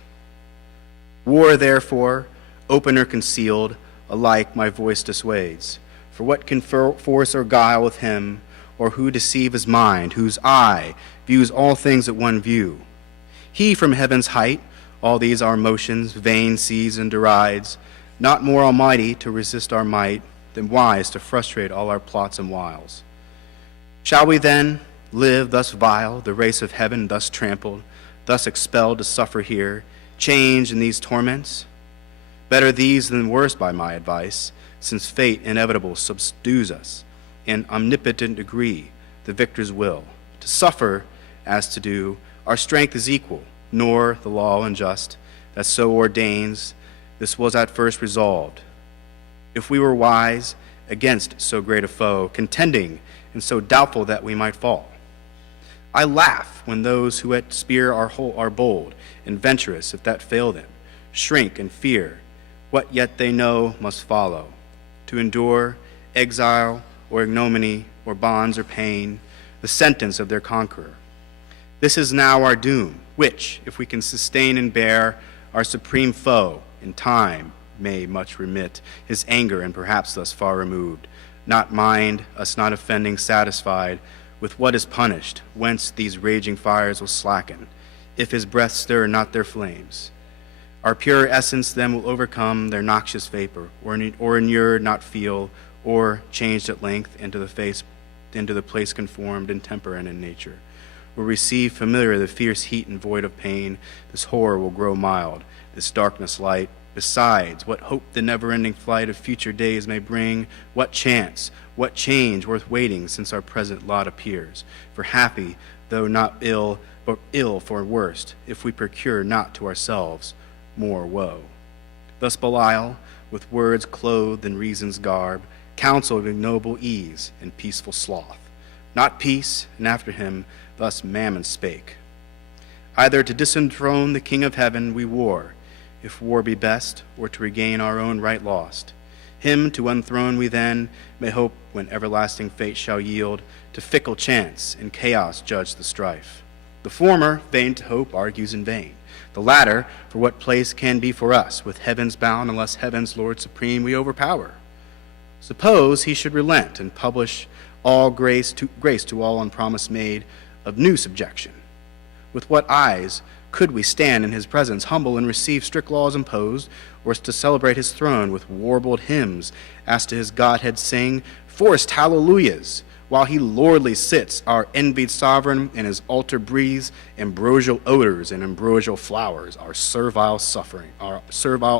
War, therefore, open or concealed, alike my voice dissuades. For what can force or guile with him, or who deceive his mind, whose eye views all things at one view? He from heaven's height, all these our motions, vain sees and derides, not more almighty to resist our might, than wise to frustrate all our plots and wiles. Shall we then live thus vile, the race of heaven thus trampled, thus expelled to suffer here, change in these torments? Better these than worse by my advice, since fate inevitable subdues us, in omnipotent degree, the victor's will. To suffer as to do, our strength is equal, nor the law unjust that so ordains, this was at first resolved. If we were wise against so great a foe, contending and so doubtful that we might fall. I laugh when those who at spear are bold and venturous, if that fail them, shrink and fear what yet they know must follow, to endure exile or ignominy or bonds or pain, the sentence of their conqueror. This is now our doom, which, if we can sustain and bear, our supreme foe in time may much remit his anger, and perhaps thus far removed, not mind us not offending satisfied with what is punished, whence these raging fires will slacken, if his breath stir not their flames. Our pure essence then will overcome their noxious vapor, or inured not feel, or changed at length into the place conformed in temper and in nature. Will receive familiar the fierce heat and void of pain. This horror will grow mild, this darkness light. Besides, what hope the never-ending flight of future days may bring? What chance, what change worth waiting since our present lot appears? For happy, though not ill, but ill for worst, if we procure not to ourselves more woe. Thus Belial, with words clothed in reason's garb, counseled ignoble ease and peaceful sloth. Not peace, and after him thus Mammon spake. Either to disenthrone the King of heaven we war, if war be best, or to regain our own right lost. Him to unthrone we then may hope when everlasting fate shall yield to fickle chance and chaos judge the strife. The former, vain to hope, argues in vain. The latter, for what place can be for us, with heavens bound, unless heaven's Lord supreme we overpower? Suppose he should relent and publish all grace to all on promise made of new subjection. With what eyes could we stand in his presence, humble and receive strict laws imposed, or to celebrate his throne with warbled hymns, as to his Godhead sing forced hallelujahs, while he lordly sits, our envied sovereign, and his altar breathes ambrosial odors and ambrosial flowers, our servile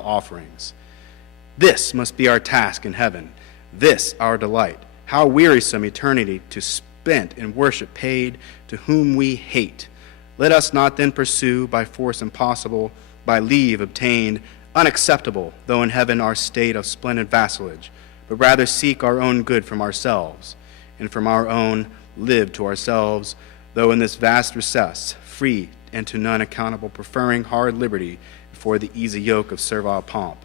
offerings. This must be our task in heaven, this our delight. How wearisome eternity to spent in worship paid to whom we hate. Let us not then pursue by force impossible, by leave obtained, unacceptable, though in heaven our state of splendid vassalage, but rather seek our own good from ourselves, and from our own live to ourselves, though in this vast recess, free and to none accountable, preferring hard liberty before the easy yoke of servile pomp.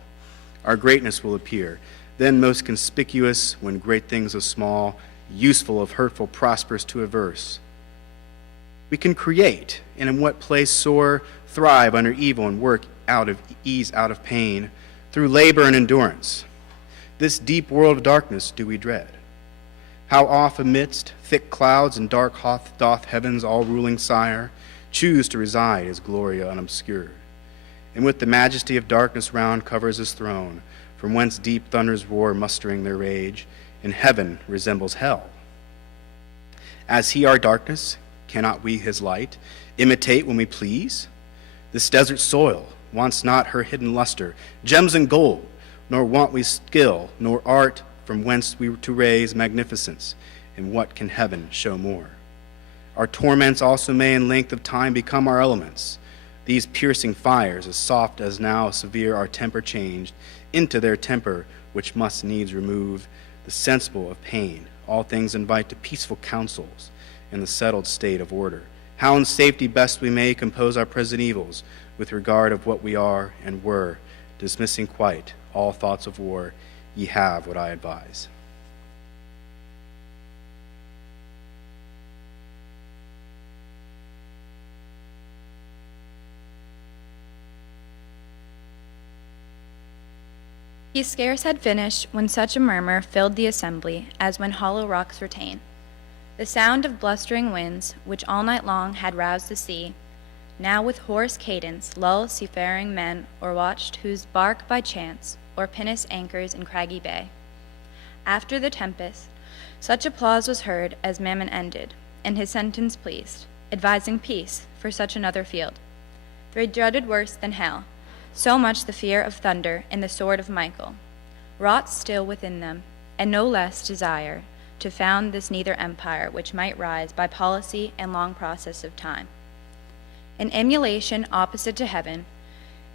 Our greatness will appear, then most conspicuous when great things of small, useful of hurtful, prosperous to averse. We can create, and in what place soar, thrive under evil, and work out of ease, out of pain, through labor and endurance. This deep world of darkness do we dread. How oft amidst thick clouds and dark doth heaven's all-ruling sire choose to reside his glory unobscured, and with the majesty of darkness round covers his throne, from whence deep thunders roar mustering their rage, and heaven resembles hell. As he our darkness, cannot we his light imitate when we please? This desert soil wants not her hidden luster, gems and gold, nor want we skill, nor art from whence we to raise magnificence, and what can heaven show more? Our torments also may in length of time become our elements. These piercing fires, as soft as now severe our temper changed, into their temper which must needs remove the sensible of pain. All things invite to peaceful counsels in the settled state of order. How in safety best we may compose our present evils with regard of what we are and were, dismissing quite all thoughts of war, ye have what I advise. He scarce had finished when such a murmur filled the assembly as when hollow rocks retain. The sound of blustering winds, which all night long had roused the sea, now with hoarse cadence lulls seafaring men or watched whose bark by chance or pinnace anchors in craggy bay. After the tempest, such applause was heard as Mammon ended, and his sentence pleased, advising peace for such another field. They dreaded worse than hell, so much the fear of thunder and the sword of Michael, wrought still within them, and no less desire to found this neither empire which might rise by policy and long process of time. An emulation opposite to heaven,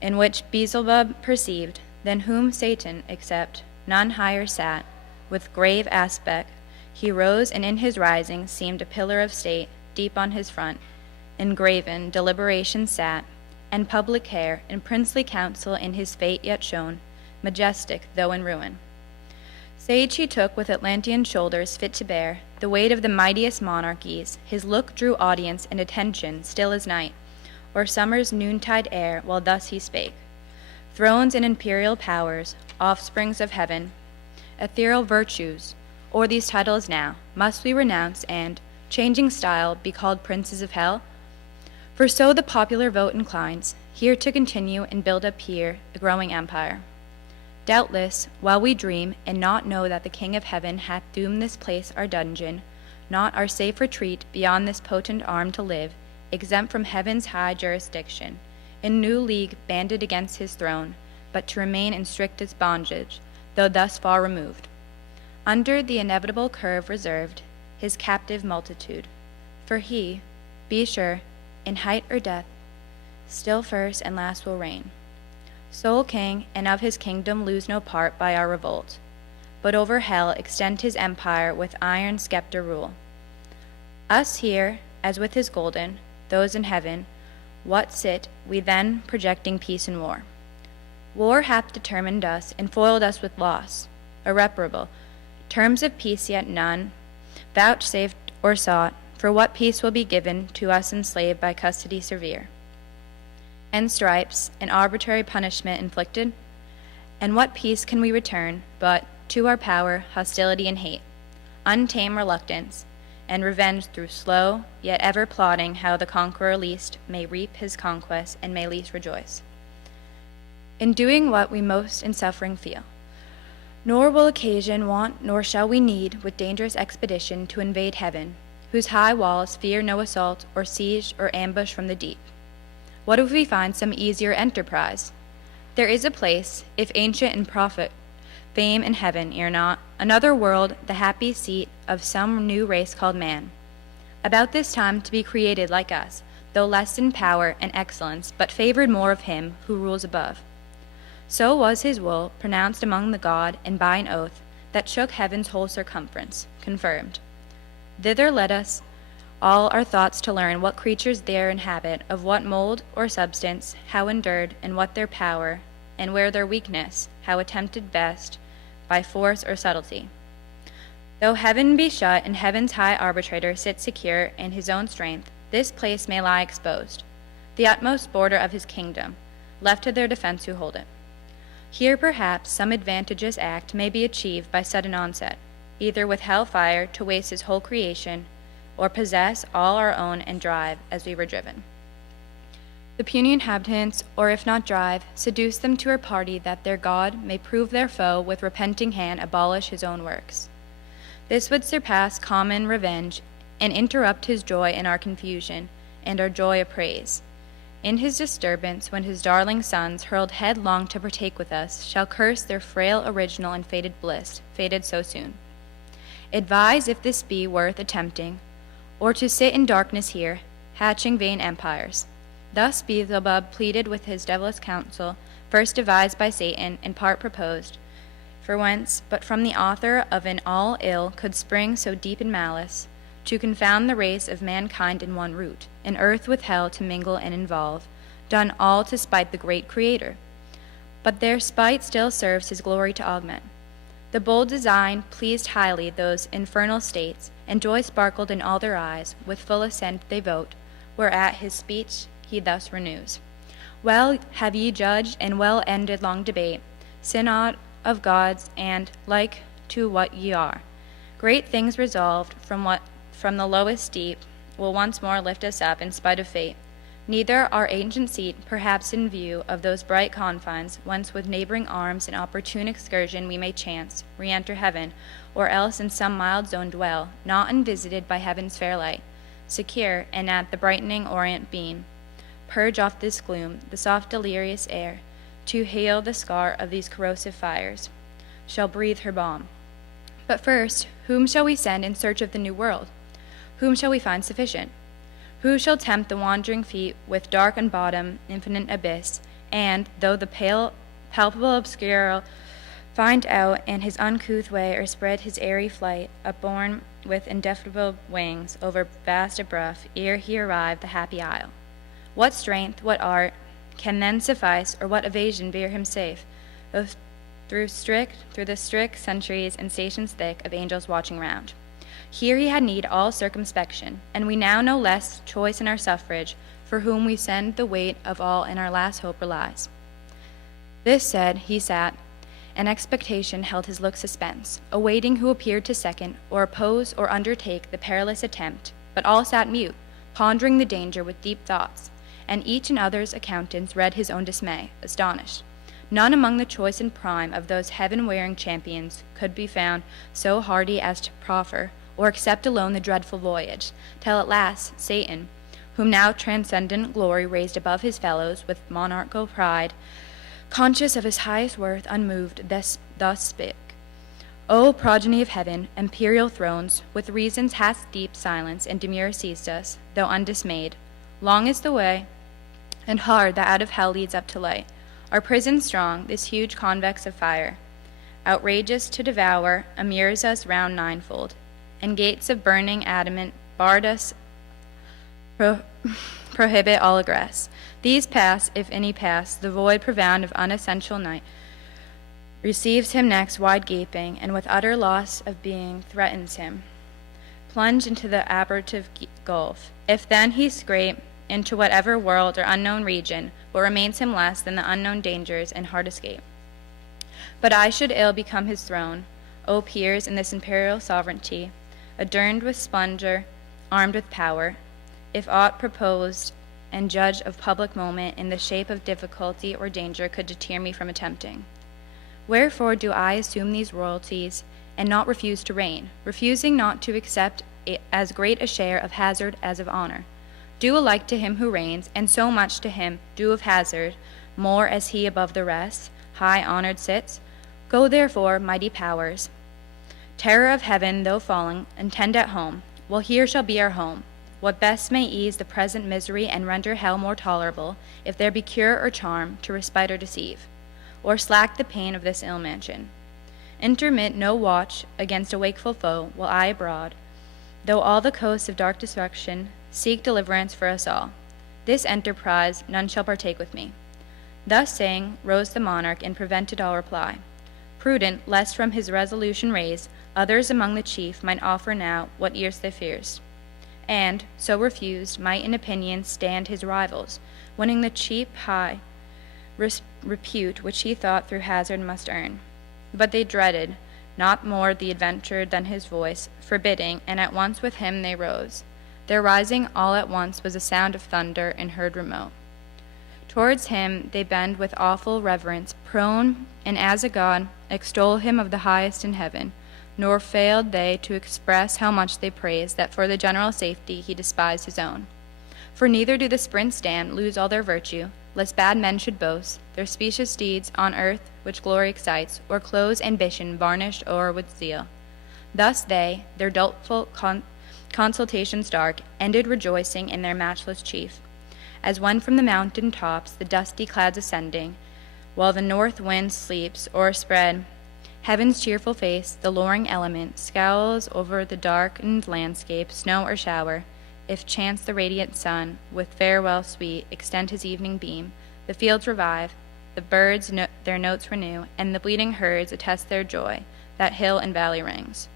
in which Beelzebub perceived, than whom Satan, except none higher sat, with grave aspect, he rose, and in his rising seemed a pillar of state, deep on his front, engraven deliberation sat, and public care and princely counsel in his fate yet shone, majestic though in ruin. Sage he took with Atlantean shoulders fit to bear the weight of the mightiest monarchies. His look drew audience and attention still as night, or summer's noontide air, while thus he spake. Thrones and imperial powers, offsprings of heaven, ethereal virtues, or these titles now, must we renounce and, changing style, be called princes of hell? For so the popular vote inclines, here to continue and build up here a growing empire. Doubtless, while we dream and not know that the King of Heaven hath doomed this place our dungeon, not our safe retreat beyond this potent arm to live, exempt from heaven's high jurisdiction, in new league banded against his throne, but to remain in strictest bondage, though thus far removed. Under the inevitable curve reserved, his captive multitude. For he, be sure, in height or death, still first and last will reign. Sole king, and of his kingdom lose no part by our revolt, but over hell extend his empire with iron scepter rule. Us here, as with his golden, those in heaven, what sit we then projecting peace and war? War hath determined us and foiled us with loss. irreparable. Terms of peace yet none, vouchsafed or sought, for what peace will be given to us enslaved by custody severe, and stripes, and arbitrary punishment inflicted? And what peace can we return, but, to our power, hostility and hate, untamed reluctance, and revenge through slow, yet ever plotting how the conqueror least may reap his conquest and may least rejoice in doing what we most in suffering feel? Nor will occasion want, nor shall we need, with dangerous expedition, to invade heaven, whose high walls fear no assault, or siege, or ambush from the deep. What if we find some easier enterprise? There is a place, if ancient and prophet, fame in heaven, ere not, another world, the happy seat of some new race called man. About this time to be created like us, though less in power and excellence, but favored more of him who rules above. So was his will pronounced among the god, and by an oath that shook heaven's whole circumference, confirmed. Thither led us all our thoughts to learn what creatures there inhabit, of what mold or substance, how endured, and what their power, and where their weakness, how attempted best, by force or subtlety. Though heaven be shut, and heaven's high arbitrator sit secure in his own strength, this place may lie exposed, the utmost border of his kingdom, left to their defense who hold it. Here perhaps some advantageous act may be achieved by sudden onset, either with hell fire to waste his whole creation, or possess all our own and drive as we were driven. The puny inhabitants, or if not drive, seduce them to our party, that their God may prove their foe, with repenting hand abolish his own works. This would surpass common revenge, and interrupt his joy in our confusion, and our joy of praise. In his disturbance, when his darling sons, hurled headlong to partake with us, shall curse their frail original and faded bliss, faded so soon. Advise if this be worth attempting, or to sit in darkness here, hatching vain empires. Thus Beelzebub pleaded with his devilish counsel, first devised by Satan, and part proposed. For whence, but from the author of an all ill, could spring so deep in malice, to confound the race of mankind in one root, and earth with hell to mingle and involve, done all to spite the great Creator. But their spite still serves his glory to augment. The bold design pleased highly those infernal states, and joy sparkled in all their eyes, with full assent they vote, whereat his speech he thus renews. Well have ye judged, and well ended long debate, synod of gods, and like to what ye are. Great things resolved from the lowest deep will once more lift us up in spite of fate. Neither our ancient seat, perhaps in view of those bright confines, whence with neighboring arms and opportune excursion we may chance, re-enter heaven, or else in some mild zone dwell, not unvisited by heaven's fair light, secure, and at the brightening orient beam, purge off this gloom, the soft delirious air, to heal the scar of these corrosive fires, shall breathe her balm. But first, whom shall we send in search of the new world? Whom shall we find sufficient? Who shall tempt the wandering feet with dark unbottomed, infinite abyss, and, though the palpable obscure find out in his uncouth way, or spread his airy flight, upborne with indefinable wings, over vast abrupt, ere he arrive the happy isle? What strength, what art, can then suffice, or what evasion bear him safe, through the strict centuries and stations thick of angels watching round? Here he had need all circumspection, and we now no less choice in our suffrage, for whom we send the weight of all in our last hope relies. This said, he sat, and expectation held his look suspense, awaiting who appeared to second, or oppose, or undertake the perilous attempt. But all sat mute, pondering the danger with deep thoughts, and each in other's accountants read his own dismay, astonished. None among the choice and prime of those heaven-wearing champions could be found so hardy as to proffer, or accept alone the dreadful voyage, till at last Satan, whom now transcendent glory raised above his fellows with monarchical pride, conscious of his highest worth, unmoved, thus spake. O progeny of heaven, imperial thrones, with reason's hath deep silence and demure seized us, though undismayed. Long is the way, and hard that out of hell leads up to light. Our prison strong, this huge convex of fire, outrageous to devour, immures us round ninefold, and gates of burning adamant barred us, prohibit all egress. These pass, if any pass, the void profound of unessential night. receives him next wide gaping, and with utter loss of being threatens him, plunge into the aberrative gulf. If then he scrape into whatever world or unknown region, what remains him less than the unknown dangers and hard escape? But I should ill become his throne, O peers, in this imperial sovereignty, adorned with splendor, armed with power, if aught proposed and judge of public moment in the shape of difficulty or danger could deter me from attempting. Wherefore do I assume these royalties, and not refuse to reign, refusing not to accept as great a share of hazard as of honor. Do alike to him who reigns, and so much to him do of hazard, more as he above the rest, high honored sits. Go therefore, mighty powers, terror of heaven, though falling, attend at home. Well, here shall be our home. What best may ease the present misery and render hell more tolerable, if there be cure or charm to respite or deceive, or slack the pain of this ill mansion. Intermit no watch against a wakeful foe, while I abroad, though all the coasts of dark destruction, seek deliverance for us all. This enterprise none shall partake with me. Thus saying, rose the monarch, and prevented all reply. Prudent, lest from his resolution raised, others among the chief might offer now what ears they fears, and, so refused, might in opinion stand his rivals, winning the cheap high repute which he thought through hazard must earn. But they dreaded not more the adventure than his voice, forbidding, and at once with him they rose. Their rising all at once was a sound of thunder, and heard remote. Towards him they bend with awful reverence, prone, and as a god, extol him of the highest in heaven, nor failed they to express how much they praised that for the general safety he despised his own. For neither do the sprint stand, lose all their virtue, lest bad men should boast, their specious deeds on earth which glory excites, or close ambition varnished o'er with zeal. Thus they, their doubtful consultations dark, ended rejoicing in their matchless chief, as when from the mountain tops the dusty clouds ascending, while the north wind sleeps, o'erspread heaven's cheerful face, the lowering element scowls over the darkened landscape, snow or shower. If chance the radiant sun, with farewell sweet, extend his evening beam, the fields revive, the birds their notes renew, and the bleating herds attest their joy, that hill and valley rings.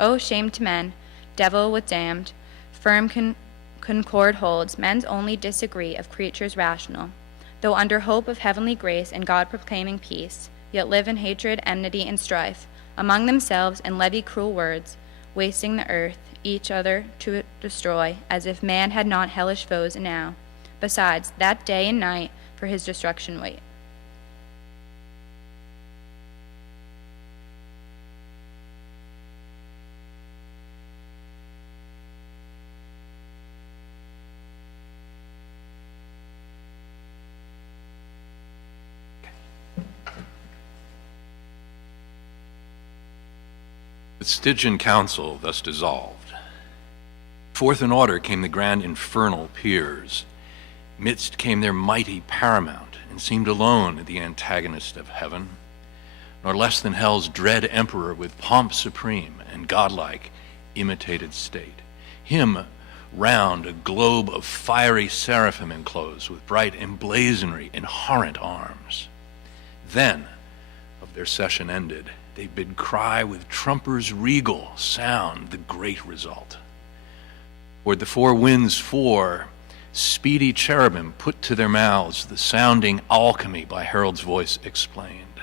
O shame to men, devil with damned, firm concord holds, men's only disagree of creatures rational, though under hope of heavenly grace and God proclaiming peace, yet live in hatred, enmity, and strife, among themselves and levy cruel words, wasting the earth, each other to destroy, as if man had not hellish foes enow. Besides, that day and night for his destruction wait. The Stygian council thus dissolved. Forth in order came the grand infernal peers. Midst came their mighty paramount, and seemed alone the antagonist of heaven, nor less than hell's dread emperor with pomp supreme and godlike imitated state. Him round a globe of fiery seraphim enclosed, with bright emblazonry in horrent arms. Then, of their session ended, they bid cry with trumpers regal sound the great result. Toward the four winds four speedy cherubim put to their mouths the sounding alchemy by herald's voice explained.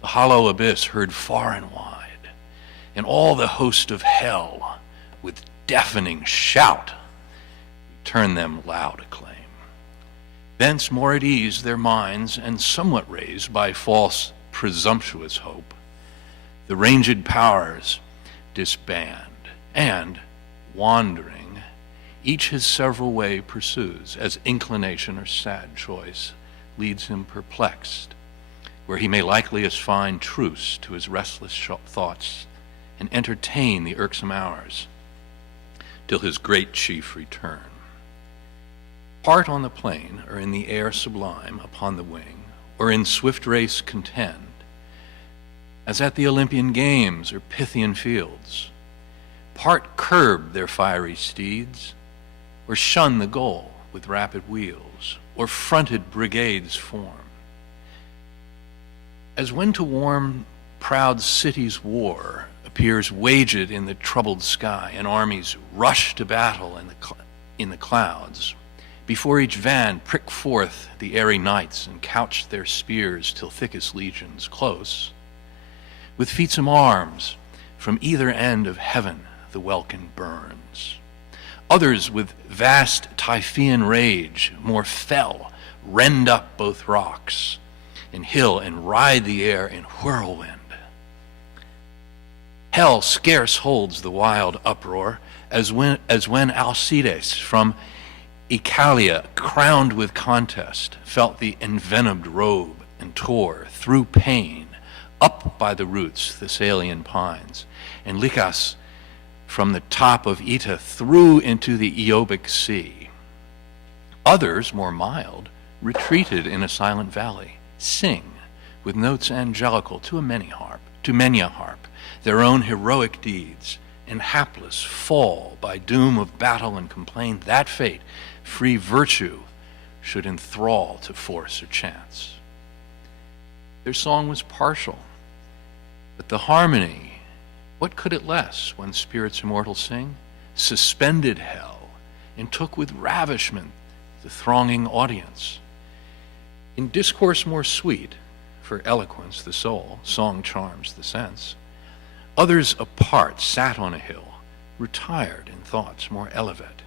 The hollow abyss heard far and wide, and all the host of hell with deafening shout returned them loud acclaim. Thence more at ease their minds, and somewhat raised by false presumptuous hope, the ranged powers disband, and, wandering, each his several way pursues, as inclination or sad choice leads him perplexed, where he may likeliest find truce to his restless thoughts, and entertain the irksome hours, till his great chief return. Part on the plain, or in the air sublime upon the wing, or in swift race contend, as at the Olympian games or Pythian fields. Part curb their fiery steeds, or shun the goal with rapid wheels, or fronted brigades form. As when to warm proud cities war appears waged in the troubled sky, and armies rush to battle in the clouds, before each van prick forth the airy knights and couch their spears till thickest legions close, with feetsome arms from either end of heaven the welkin burns. Others with vast Typhoean rage more fell rend up both rocks and hill and ride the air in whirlwind. Hell scarce holds the wild uproar as when Alcides from Icalia, crowned with contest, felt the envenomed robe and tore through pain up by the roots Thessalian pines, and Lycas from the top of Oeta threw into the Iobic Sea. Others, more mild, retreated in a silent valley, sing with notes angelical to many a harp, their own heroic deeds, and hapless fall by doom of battle and complain that fate, free virtue, should enthrall to force or chance. Their song was partial, but the harmony, what could it less when spirits immortal sing? Suspended hell, and took with ravishment the thronging audience. In discourse more sweet, for eloquence the soul, song charms the sense, others apart sat on a hill, retired in thoughts more elevate,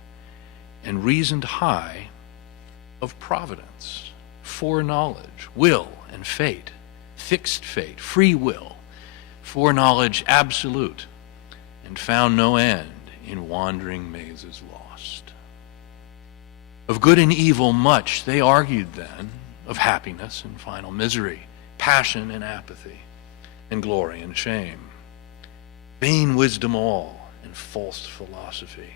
and reasoned high of providence, foreknowledge, will and fate, fixed fate, free will, foreknowledge absolute, and found no end in wandering mazes lost. Of good and evil much they argued then, of happiness and final misery, passion and apathy, and glory and shame. Vain wisdom all, and false philosophy.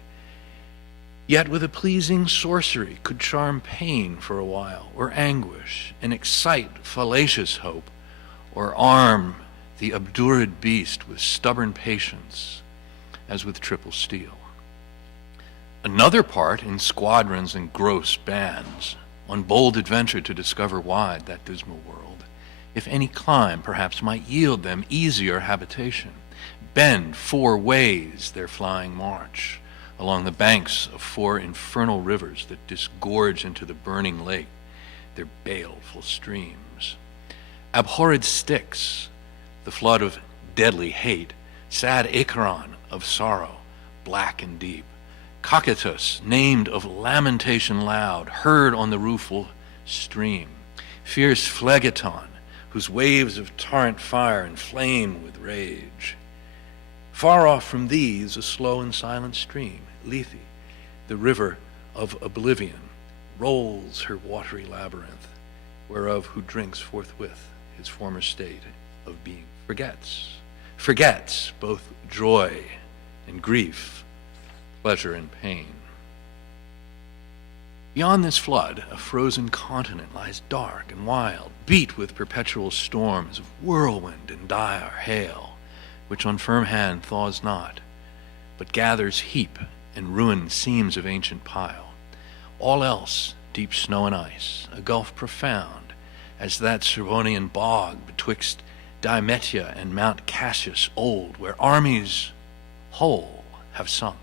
Yet with a pleasing sorcery could charm pain for a while, or anguish, and excite fallacious hope, or arm the obdurate beast with stubborn patience, as with triple steel. Another part in squadrons and gross bands, on bold adventure to discover wide that dismal world, if any clime perhaps might yield them easier habitation, bend 4 ways their flying march, along the banks of 4 infernal rivers that disgorge into the burning lake their baleful streams. Abhorred Styx, the flood of deadly hate, sad Acheron of sorrow, black and deep, Cocytus, named of lamentation loud, heard on the rueful stream, fierce Phlegethon, whose waves of torrent fire inflame with rage. Far off from these a slow and silent stream, Lethe, the river of oblivion, rolls her watery labyrinth, whereof who drinks forthwith his former state of being forgets both joy and grief, pleasure and pain. Beyond this flood, a frozen continent lies dark and wild, beat with perpetual storms of whirlwind and dire hail, which on firm hand thaws not, but gathers heap and ruin seams of ancient pile. All else, deep snow and ice, a gulf profound, as that Cervonian bog betwixt Dimetia and Mount Cassius old, where armies whole have sunk.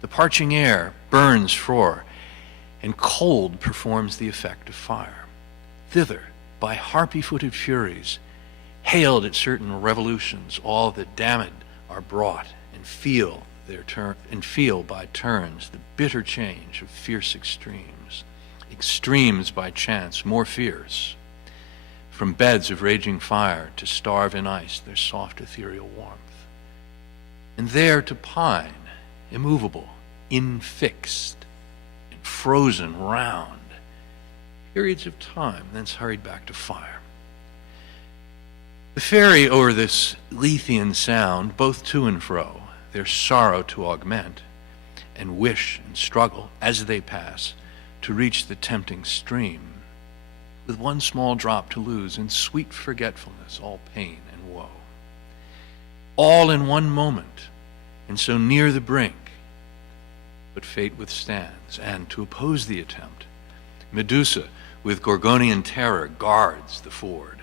The parching air burns frore, and cold performs the effect of fire. Thither, by harpy-footed furies, hailed at certain revolutions, all that damned are brought, and feel by turns the bitter change of fierce extremes by chance more fierce, from beds of raging fire to starve in ice their soft ethereal warmth, and there to pine, immovable, infixed, and frozen round, periods of time, thence hurried back to fire. The ferry o'er this Lethean sound, both to and fro, their sorrow to augment, and wish and struggle as they pass to reach the tempting stream, with one small drop to lose in sweet forgetfulness all pain and woe. All in one moment, and so near the brink, but fate withstands, and to oppose the attempt, Medusa with Gorgonian terror guards the ford,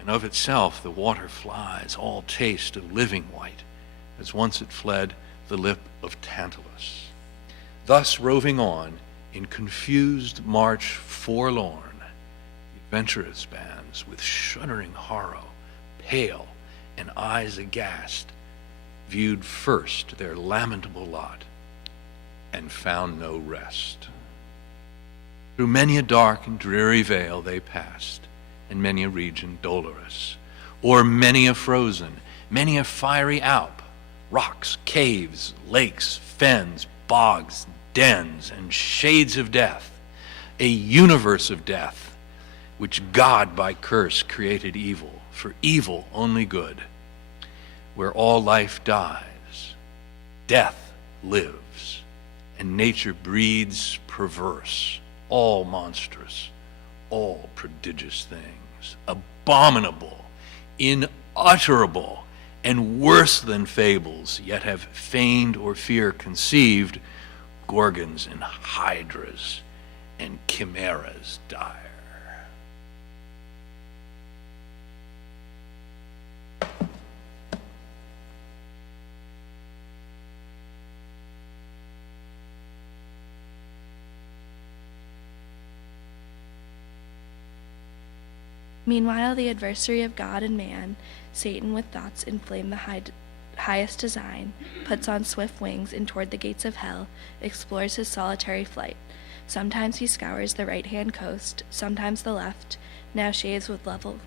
and of itself the water flies, all taste of living white, as once it fled the lip of Tantalus. Thus roving on, in confused march forlorn, the adventurous bands, with shuddering horror, pale and eyes aghast, viewed first their lamentable lot, and found no rest. Through many a dark and dreary vale they passed, and many a region dolorous, o'er many a frozen, many a fiery Alp, rocks, caves, lakes, fens, bogs, dens, and shades of death, a universe of death, which God by curse created evil, for evil only good. Where all life dies, death lives, and nature breeds perverse, all monstrous, all prodigious things, abominable, unutterable, and worse than fables, yet have feigned or fear conceived, gorgons and hydras and chimeras dire. Meanwhile, the adversary of God and man, Satan, with thoughts inflame the highest design, puts on swift wings and toward the gates of hell explores his solitary flight. Sometimes he scours the right-hand coast, sometimes the left, now shaves with level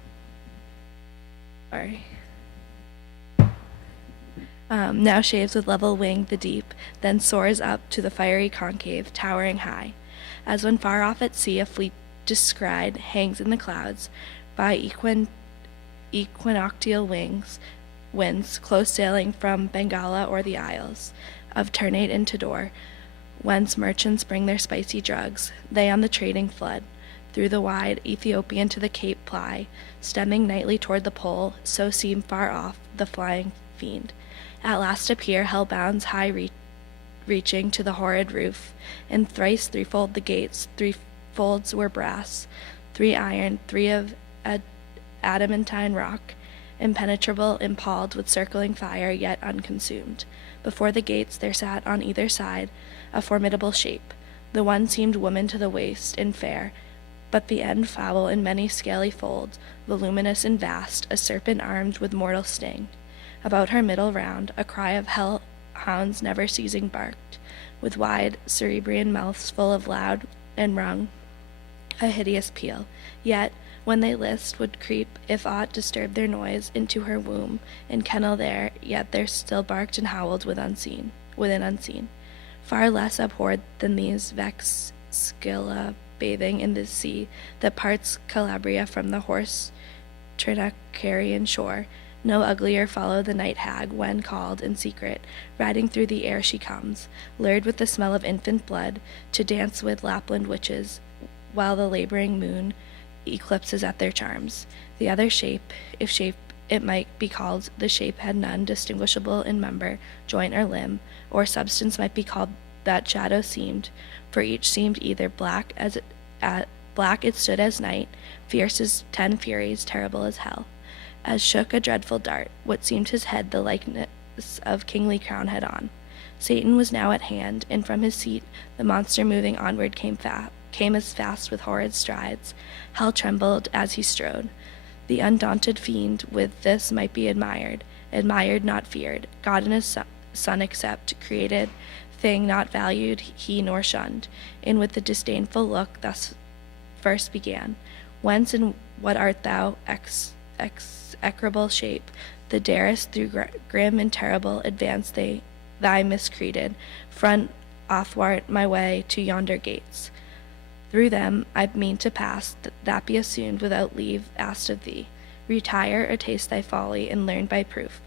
wing the deep, then soars up to the fiery concave, towering high. As when far off at sea a fleet descried hangs in the clouds, by equinoctial winds, close sailing from Bengala or the Isles of Ternate and Tidor, whence merchants bring their spicy drugs, they on the trading flood, through the wide Ethiopian to the Cape ply, stemming nightly toward the pole, so seem far off the flying fiend. At last appear hell-bounds high reaching to the horrid roof, and thrice threefold the gates, three folds were brass, 3 iron, 3 of adamantine rock, impenetrable, impaled with circling fire, yet unconsumed. Before the gates there sat on either side a formidable shape. The one seemed woman to the waist, and fair, but the end foul in many scaly folds, voluminous and vast, a serpent armed with mortal sting. About her middle round a cry of hell hounds never ceasing barked, with wide cerebrian mouths full of loud and wrung a hideous peal. Yet, when they list, would creep, if aught disturbed their noise, into her womb, and kennel there, yet there still barked and howled within unseen. Far less abhorred than these vex Scylla bathing in the sea that parts Calabria from the hoarse Trinacarian shore. No uglier follow the night hag, when called in secret, riding through the air she comes, lured with the smell of infant blood, to dance with Lapland witches, while the laboring moon eclipses at their charms. The other shape, if shape it might be called, the shape had none distinguishable in member, joint, or limb, or substance might be called that shadow seemed, for each seemed either black it stood as night, fierce as 10 furies, terrible as hell. As shook a dreadful dart, what seemed his head the likeness of kingly crown had on. Satan was now at hand, and from his seat the monster moving onward came as fast with horrid strides. Hell trembled as he strode. The undaunted fiend with this might be admired, not feared, God and his Son except, created thing not valued he nor shunned, and with the disdainful look thus first began, Whence and what art thou, execrable shape, that darest through grim and terrible advance thy miscreated front athwart my way to yonder gates? Through them I mean to pass, that be assumed without leave asked of thee. Retire, or taste thy folly, and learn by proof.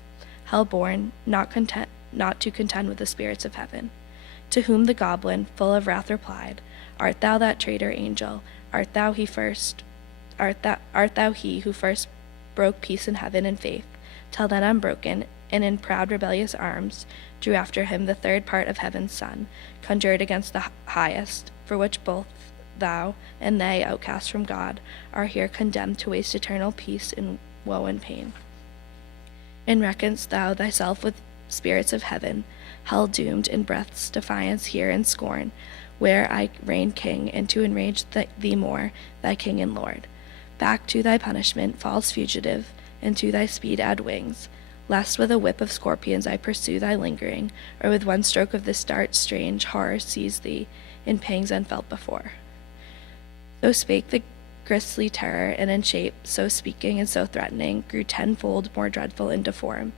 Hell-born, not to contend with the spirits of heaven. To whom the goblin, full of wrath, replied, Art thou that traitor angel? Art thou he who first broke peace in heaven and faith, till then unbroken, and in proud rebellious arms drew after him the third part of heaven's son, conjured against the highest, for which both thou and they, outcast from God, are here condemned to waste eternal peace in woe and pain. And reckons thou thyself with spirits of heaven, hell doomed in breath's defiance here in scorn, where I reign king, and to enrage thee more, thy king and lord. Back to thy punishment, false fugitive, and to thy speed add wings, lest with a whip of scorpions I pursue thy lingering, or with one stroke of this dart strange horror seize thee, in pangs unfelt before. So spake the grisly terror, and in shape, so speaking and so threatening, grew tenfold more dreadful into form.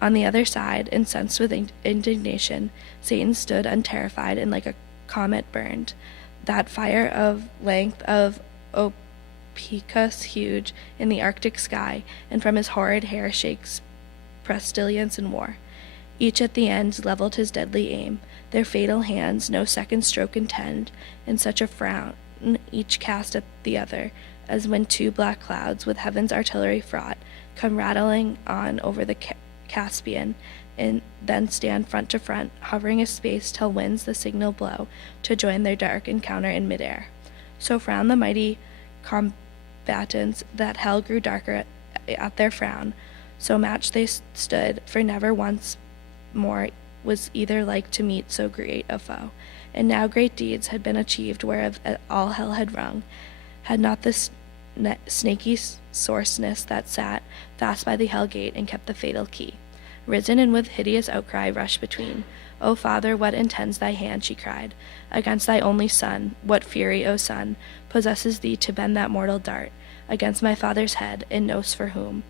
On the other side, incensed with indignation, Satan stood unterrified and like a comet burned. That fire of length of opicus huge in the Arctic sky, and from his horrid hair shakes pestilence and war. Each at the ends leveled his deadly aim, their fatal hands no second stroke intend, in such a frown each cast at the other, as when two black clouds, with heaven's artillery fraught, come rattling on over the Caspian, and then stand front to front, hovering a space till winds the signal blow to join their dark encounter in midair. So frowned the mighty combatants that hell grew darker at their frown. So matched they stood, for never once more was either like to meet so great a foe. And now great deeds had been achieved whereof all hell had rung, had not the snaky sorceness that sat fast by the hell gate and kept the fatal key risen, and with hideous outcry rushed between. O Father, what intends thy hand, she cried, against thy only Son? What fury, O Son, possesses thee to bend that mortal dart against my Father's head, and knows for whom?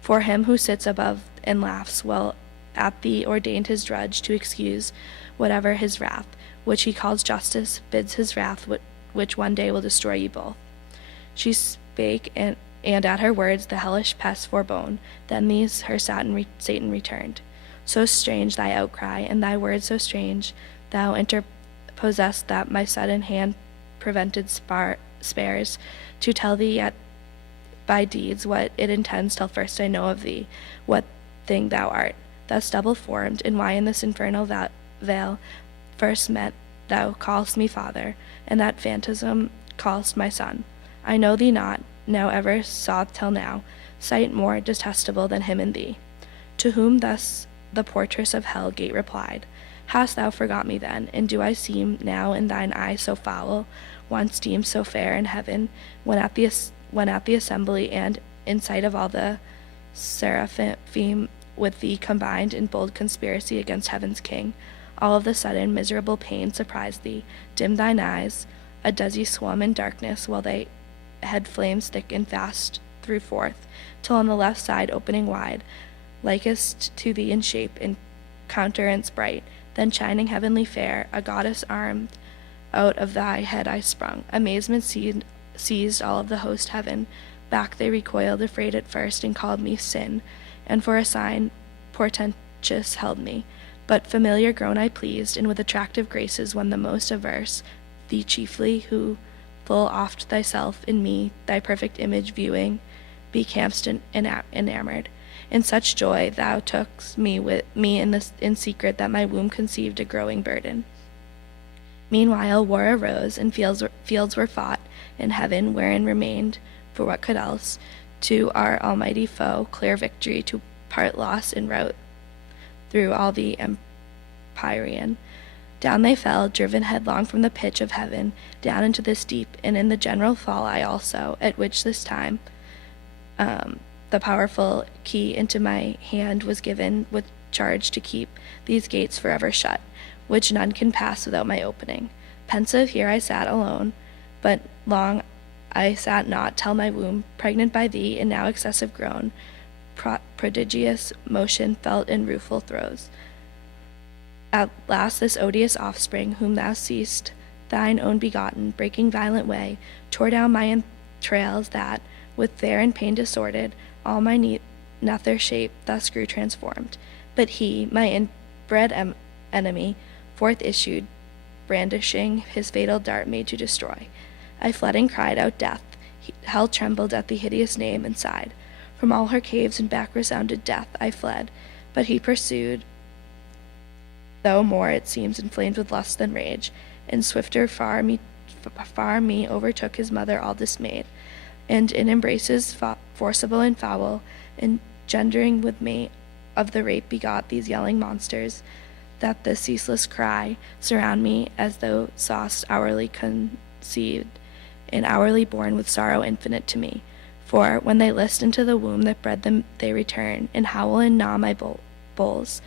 For him who sits above and laughs, well at thee ordained his drudge to excuse whatever his wrath, which he calls justice, bids his wrath which one day will destroy you both. She spake, and at her words the hellish pest forbore. Then these her Satan returned. So strange thy outcry, and thy words so strange, thou interposest that my sudden hand prevented spares to tell thee yet by deeds what it intends till first I know of thee, what thing thou art, thus double formed, and why in this infernal vale first met thou callest me Father, and that phantasm callest my Son. I know thee not, now ever saw till now, sight more detestable than him in thee. To whom thus the portress of hell gate replied, Hast thou forgot me then, and do I seem now in thine eye so foul, once deemed so fair in heaven, when at the assembly and in sight of all the seraphim with thee combined in bold conspiracy against heaven's king, all of the sudden miserable pain surprised thee, dimmed thine eyes, a dizzy swum in darkness, while they had flames thick and fast threw forth, till on the left side opening wide, likest to thee in shape and countenance bright, then shining heavenly fair, a goddess armed, out of thy head I sprung. Amazement seized all of the host heaven, back they recoiled afraid at first, and called me sin, and for a sign portentous held me. But familiar grown I pleased, and with attractive graces won the most averse, thee chiefly, who full oft thyself in me, thy perfect image viewing, becamst enamored. In such joy thou tookst me with me in secret, that my womb conceived a growing burden. Meanwhile war arose, and fields were fought in heaven, wherein remained, for what could else, to our almighty foe clear victory, to part loss and rout through all the empyrean. Down they fell, driven headlong from the pitch of heaven, down into this deep, and in the general fall I also, at which this time the powerful key into my hand was given, with charge to keep these gates forever shut, which none can pass without my opening. Pensive here I sat alone, but long I sat not, till my womb, pregnant by thee, and now excessive grown, prodigious motion felt in rueful throes. At last this odious offspring, whom thou seest, thine own begotten, breaking violent way, tore down my entrails, that, with there in pain disordered, all my nether shape thus grew transformed. But he, my inbred enemy, forth issued, brandishing his fatal dart made to destroy. I fled and cried out death. Hell trembled at the hideous name and sighed. From all her caves and back resounded death. I fled, but he pursued, though more, it seems, inflamed with lust than rage, and swifter far me overtook his mother all dismayed. and in embraces forcible and foul, engendering with me of the rape begot these yelling monsters, that the ceaseless cry surround me as thou saw'st hourly conceived, and hourly born with sorrow infinite to me. For when they list into the womb that bred them, they return, and howl and gnaw my bowls.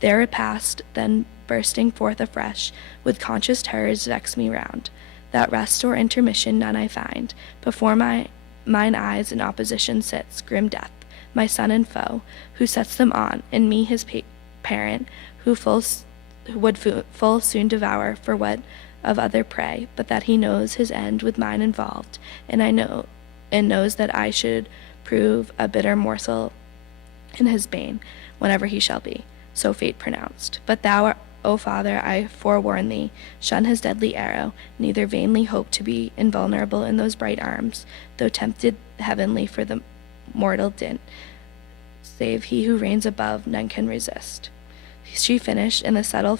Their repast, then bursting forth afresh, with conscious terrors vex me round. That rest or intermission none I find. Before mine eyes in opposition sits grim death, my son and foe, who sets them on, and me his parent, who would full soon devour for what of other prey, but that he knows his end with mine involved, and knows that I should prove a bitter morsel in his bane, whenever he shall be, so fate pronounced. But thou, O Father, I forewarn thee, shun his deadly arrow, neither vainly hope to be invulnerable in those bright arms, though tempted heavenly for the mortal dint, save he who reigns above, none can resist. She finished, and the subtle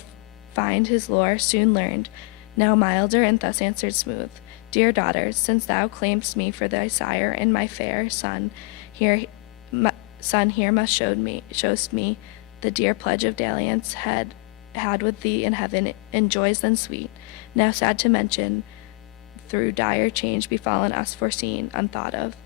find his lore soon learned, now milder, and thus answered smooth. Dear daughter, since thou claimst me for thy sire and my fair son, here must showst me the dear pledge of dalliance had with thee in heaven, in joys then sweet, now sad to mention, through dire change befallen us foreseen, unthought of.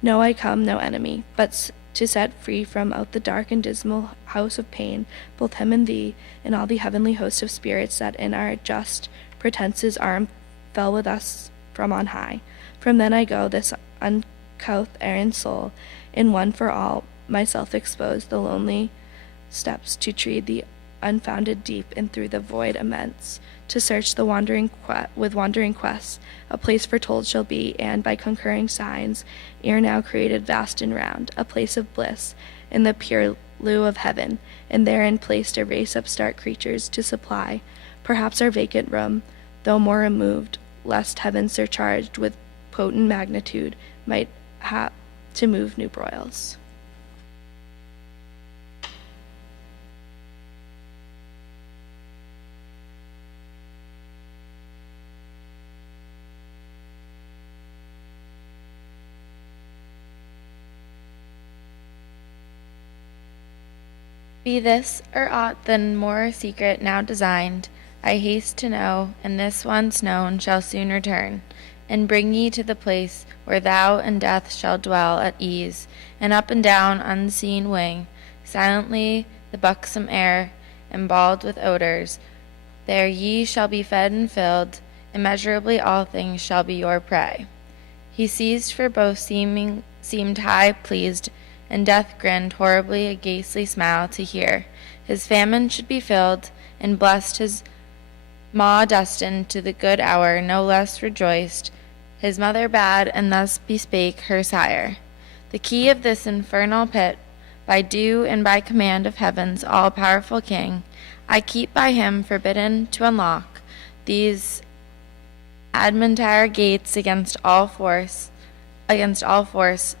Know I come no enemy, but to set free from out the dark and dismal house of pain, both him and thee, and all the heavenly host of spirits that in our just pretenses arm fell with us from on high. From then I go, this uncouth errant soul, in one for all myself expose the lonely steps to tread the unfounded deep, and through the void immense to search the with wandering quests, a place foretold shall be, and by concurring signs, ere now created vast and round, a place of bliss in the pure lieu of heaven, and therein placed a race upstart creatures to supply, perhaps our vacant room, though more removed, lest heaven surcharged with potent magnitude might hap to move new broils. Be this or aught than more secret now designed, I haste to know, and this once known shall soon return, and bring ye to the place where thou and death shall dwell at ease, and up and down unseen wing, silently the buxom air, emballed with odors. There ye shall be fed and filled, immeasurably all things shall be your prey. He ceased, for both seemed high pleased, and death grinned horribly a ghastly smile to hear. His famine should be filled, and blessed his maw destined to the good hour, no less rejoiced. His mother bade, and thus bespake her sire. The key of this infernal pit, by due and by command of heaven's all-powerful King, I keep by him forbidden to unlock. These adamantine gates against all force,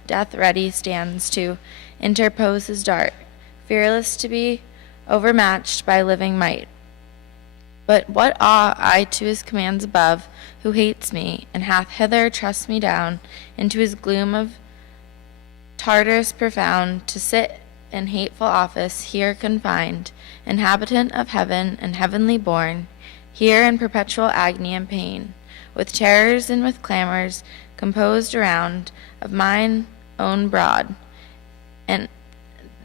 death ready stands to interpose his dart, fearless to be overmatched by living might. But what awe I to his commands above, who hates me, and hath hither thrust me down into his gloom of Tartarus profound, to sit in hateful office here confined, inhabitant of heaven and heavenly born, here in perpetual agony and pain, with terrors and with clamors composed around of mine own broad, and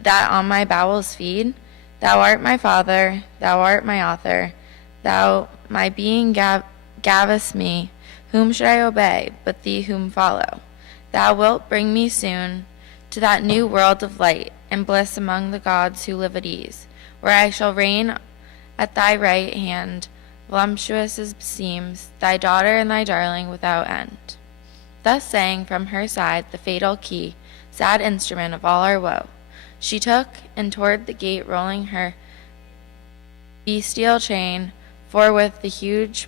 that on my bowels feed. Thou art my Father, thou art my author, thou my being gavest me. Whom should I obey but thee whom follow? Thou wilt bring me soon to that new world of light and bliss among the gods who live at ease, where I shall reign at thy right hand, voluptuous as seems, thy daughter and thy darling without end. Thus saying, from her side the fatal key, sad instrument of all our woe, she took, and toward the gate rolling her bestial chain, forthwith the huge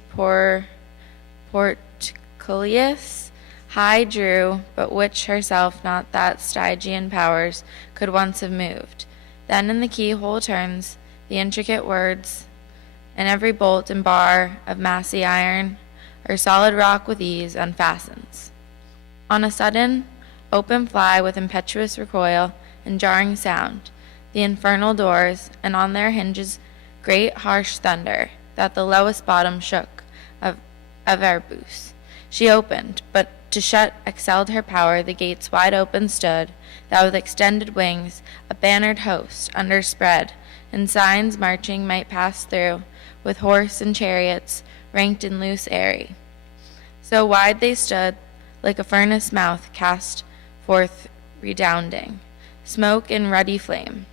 portcullis high drew, but which herself not that Stygian powers could once have moved. Then in the keyhole turns the intricate words, and every bolt and bar of massy iron or solid rock with ease unfastens. On a sudden, open fly with impetuous recoil and jarring sound, the infernal doors, and on their hinges great harsh thunder, that the lowest bottom shook of Erebus. She opened, but to shut excelled her power. The gates wide open stood, that with extended wings a bannered host underspread, and signs marching might pass through, with horse and chariots ranked in loose airy. So wide they stood, like a furnace mouth cast forth redounding smoke and ruddy flame.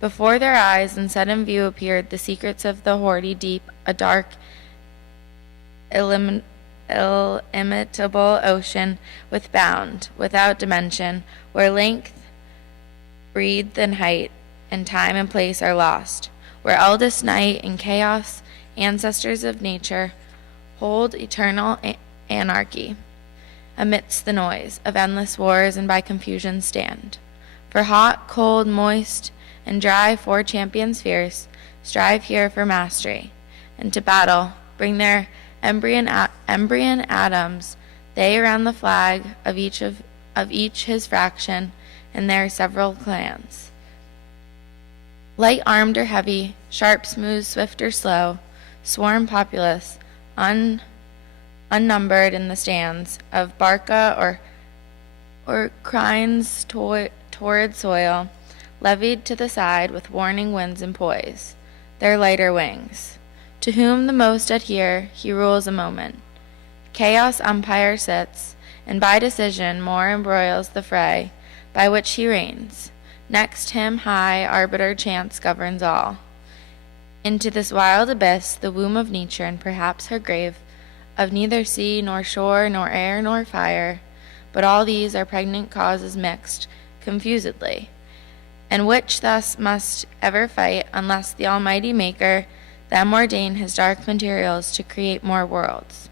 Before their eyes in sudden view appeared the secrets of the hoary deep, a dark, illimitable ocean with bound, without dimension, where length, breadth, and height, and time and place are lost, where eldest night and chaos, ancestors of nature, hold eternal anarchy amidst the noise of endless wars, and by confusion stand. For hot, cold, moist, and dry, four champions fierce strive here for mastery, and to battle bring their embryon atoms, they around the flag of each his fraction, and their several clans. Light armed or heavy, sharp, smooth, swift or slow, swarm populous, unnumbered in the stands of Barca or Crine's torrid soil, levied to the side with warning winds and poise, their lighter wings. To whom the most adhere, he rules a moment. Chaos umpire sits, and by decision more embroils the fray, by which he reigns. Next him high arbiter chance governs all. Into this wild abyss, the womb of nature, and perhaps her grave, of neither sea, nor shore, nor air, nor fire, but all these are pregnant causes mixed confusedly, and which thus must ever fight, unless the Almighty Maker them ordain his dark materials to create more worlds.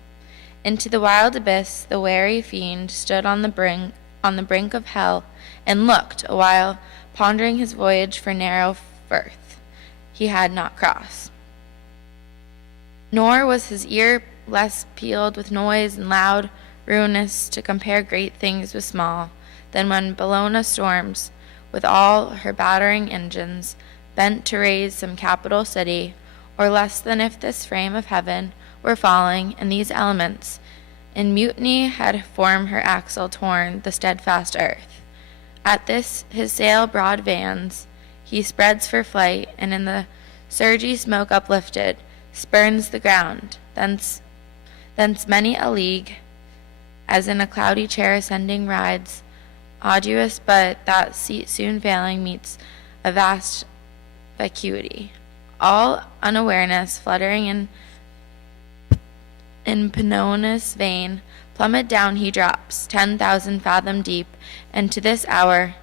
Into the wild abyss the wary fiend stood on the brink of hell, and looked awhile, pondering his voyage for narrow firth he had not crossed. Nor was his ear less peeled with noise and loud ruinous to compare great things with small, than when Bellona storms, with all her battering engines, bent to raise some capital city, or less than if this frame of heaven were falling, and these elements in mutiny had formed her axle torn the steadfast earth. At this his sail broad vans he spreads for flight, and in the surgy smoke uplifted, spurns the ground, thence many a league, as in a cloudy chair ascending rides, arduous, but that seat soon failing meets a vast vacuity. All unawareness, fluttering in Panonis' vein, plummet down he drops, 10,000 fathom deep, and to this hour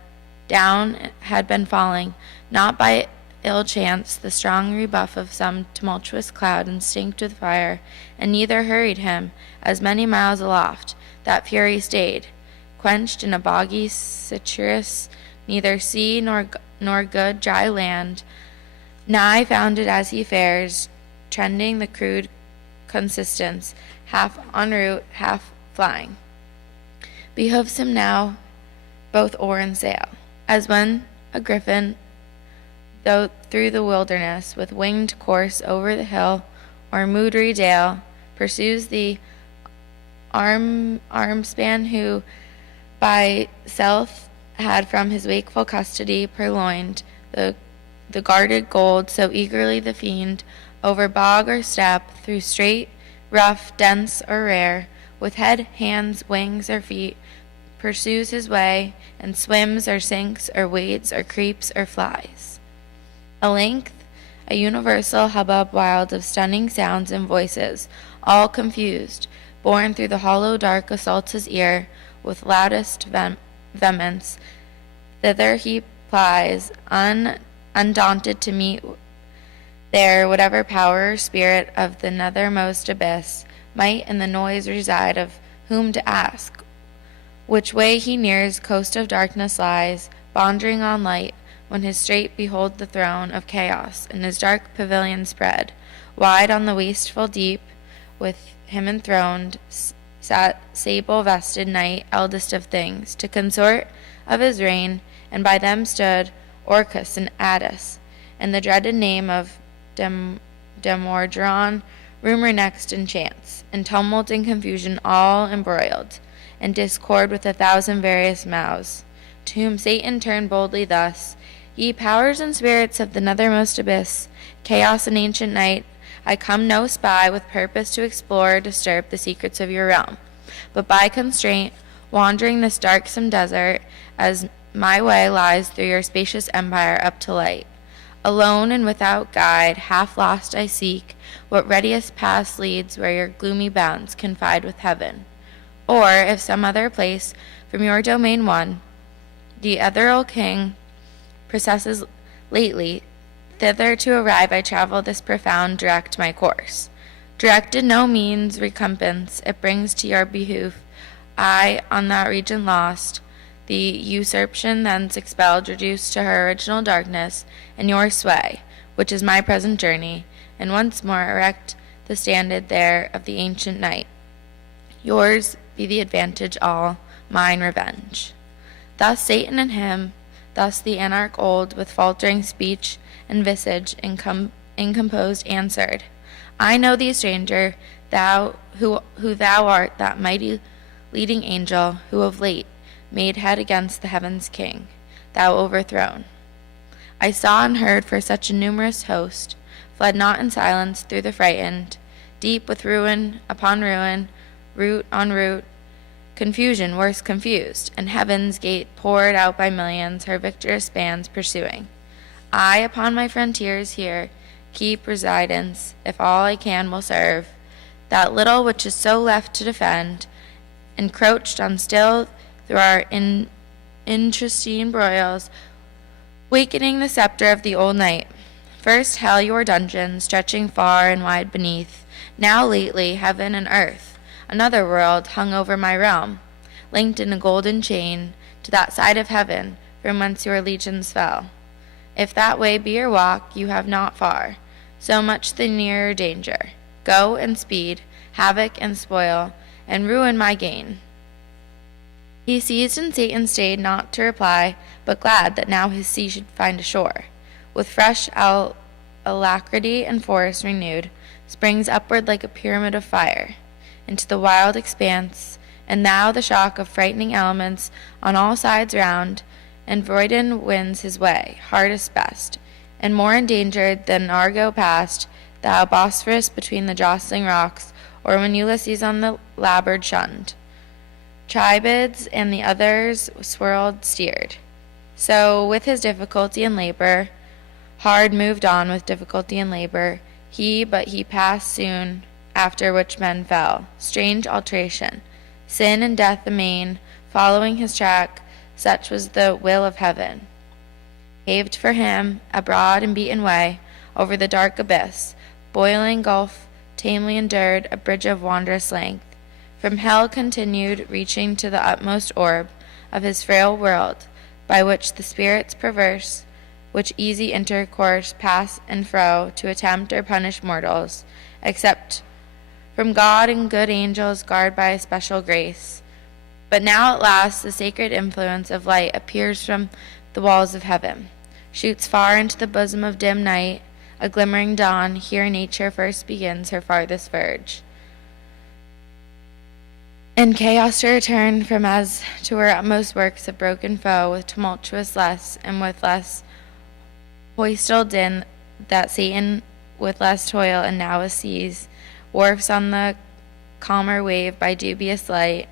down had been falling, not by ill chance, the strong rebuff of some tumultuous cloud instinct with fire, and neither hurried him, as many miles aloft, that fury stayed, quenched in a boggy citrus, neither sea nor good dry land, nigh found it as he fares, trending the crude consistence, half en route, half flying. Behoves him now both oar and sail, as when a griffin, though through the wilderness, with winged course over the hill or moodry dale, pursues the armspan who by self had from his wakeful custody purloined the guarded gold, so eagerly the fiend, over bog or step, through strait, rough, dense, or rare, with head, hands, wings, or feet, pursues his way, and swims, or sinks, or wades, or creeps, or flies. A length, a universal hubbub wild of stunning sounds and voices, all confused, borne through the hollow dark, assaults his ear with loudest vehemence. Thither he plies, undaunted to meet there whatever power or spirit of the nethermost abyss might in the noise reside, of whom to ask. Which way he nears coast of darkness lies, pondering on light, when his straight behold the throne of chaos, and his dark pavilion spread, wide on the wasteful deep, with him enthroned, sat sable-vested night, eldest of things, to consort of his reign, and by them stood Orcus and Attis, and the dreaded name of Demordron, rumor next and chance, and tumult and confusion all embroiled, and discord with 1,000 various mouths, to whom Satan turned boldly thus: Ye powers and spirits of the nethermost abyss, chaos and ancient night, I come no spy with purpose to explore or disturb the secrets of your realm, but by constraint, wandering this darksome desert, as my way lies through your spacious empire up to light. Alone and without guide, half lost I seek what readiest path leads where your gloomy bounds confide with heaven. Or, if some other place from your domain won, the ethereal king processes lately, thither to arrive I travel this profound, direct my course. Directed no means recompense it brings to your behoof, I, on that region lost, the usurpation thence expelled, reduced to her original darkness, and your sway, which is my present journey, and once more erect the standard there of the ancient night. Yours be the advantage all, mine revenge. Thus Satan and him, thus the anarch old, with faltering speech and visage incomposed, answered, I know thee, stranger, thou who thou art, that mighty leading angel, who of late made head against the heavens' king, thou overthrown. I saw and heard, for such a numerous host fled not in silence through the frightened, deep with ruin upon ruin, root on root, confusion worse confused, and heaven's gate poured out by millions, her victorious bands pursuing. I upon my frontiers here keep residence, if all I can will serve, that little which is so left to defend, encroached on still through our intestine broils, wakening the scepter of the old night. First hell your dungeon, stretching far and wide beneath, now lately heaven and earth, another world hung over my realm, linked in a golden chain to that side of heaven from whence your legions fell. If that way be your walk, you have not far, so much the nearer danger. Go and speed, havoc and spoil, and ruin my gain. He seized, and Satan stayed not to reply, but glad that now his sea should find a shore. With fresh alacrity and force renewed, springs upward like a pyramid of fire into the wild expanse, and now the shock of frightening elements on all sides round, and Vroiden wins his way, hardest best, and more endangered than Argo past, thou Bosphorus between the jostling rocks, or when Ulysses on the labyrinth shunned. Chibids and the others swirled steered. So with his difficulty and labor, hard moved on with difficulty and labor, but he passed soon, after which men fell. Strange alteration, sin and death amain, following his track, such was the will of heaven. Paved for him a broad and beaten way over the dark abyss, boiling gulf, tamely endured, a bridge of wondrous length. From hell continued, reaching to the utmost orb of his frail world, by which the spirits perverse, which easy intercourse pass and fro to attempt or punish mortals, except from God and good angels guard by a special grace. But now at last the sacred influence of light appears from the walls of heaven, shoots far into the bosom of dim night, a glimmering dawn, here nature first begins her farthest verge. And chaos to return from as to her utmost works of broken foe, with tumultuous less, and with less hoistal din, that Satan with less toil and now seas, wharfs on the calmer wave by dubious light,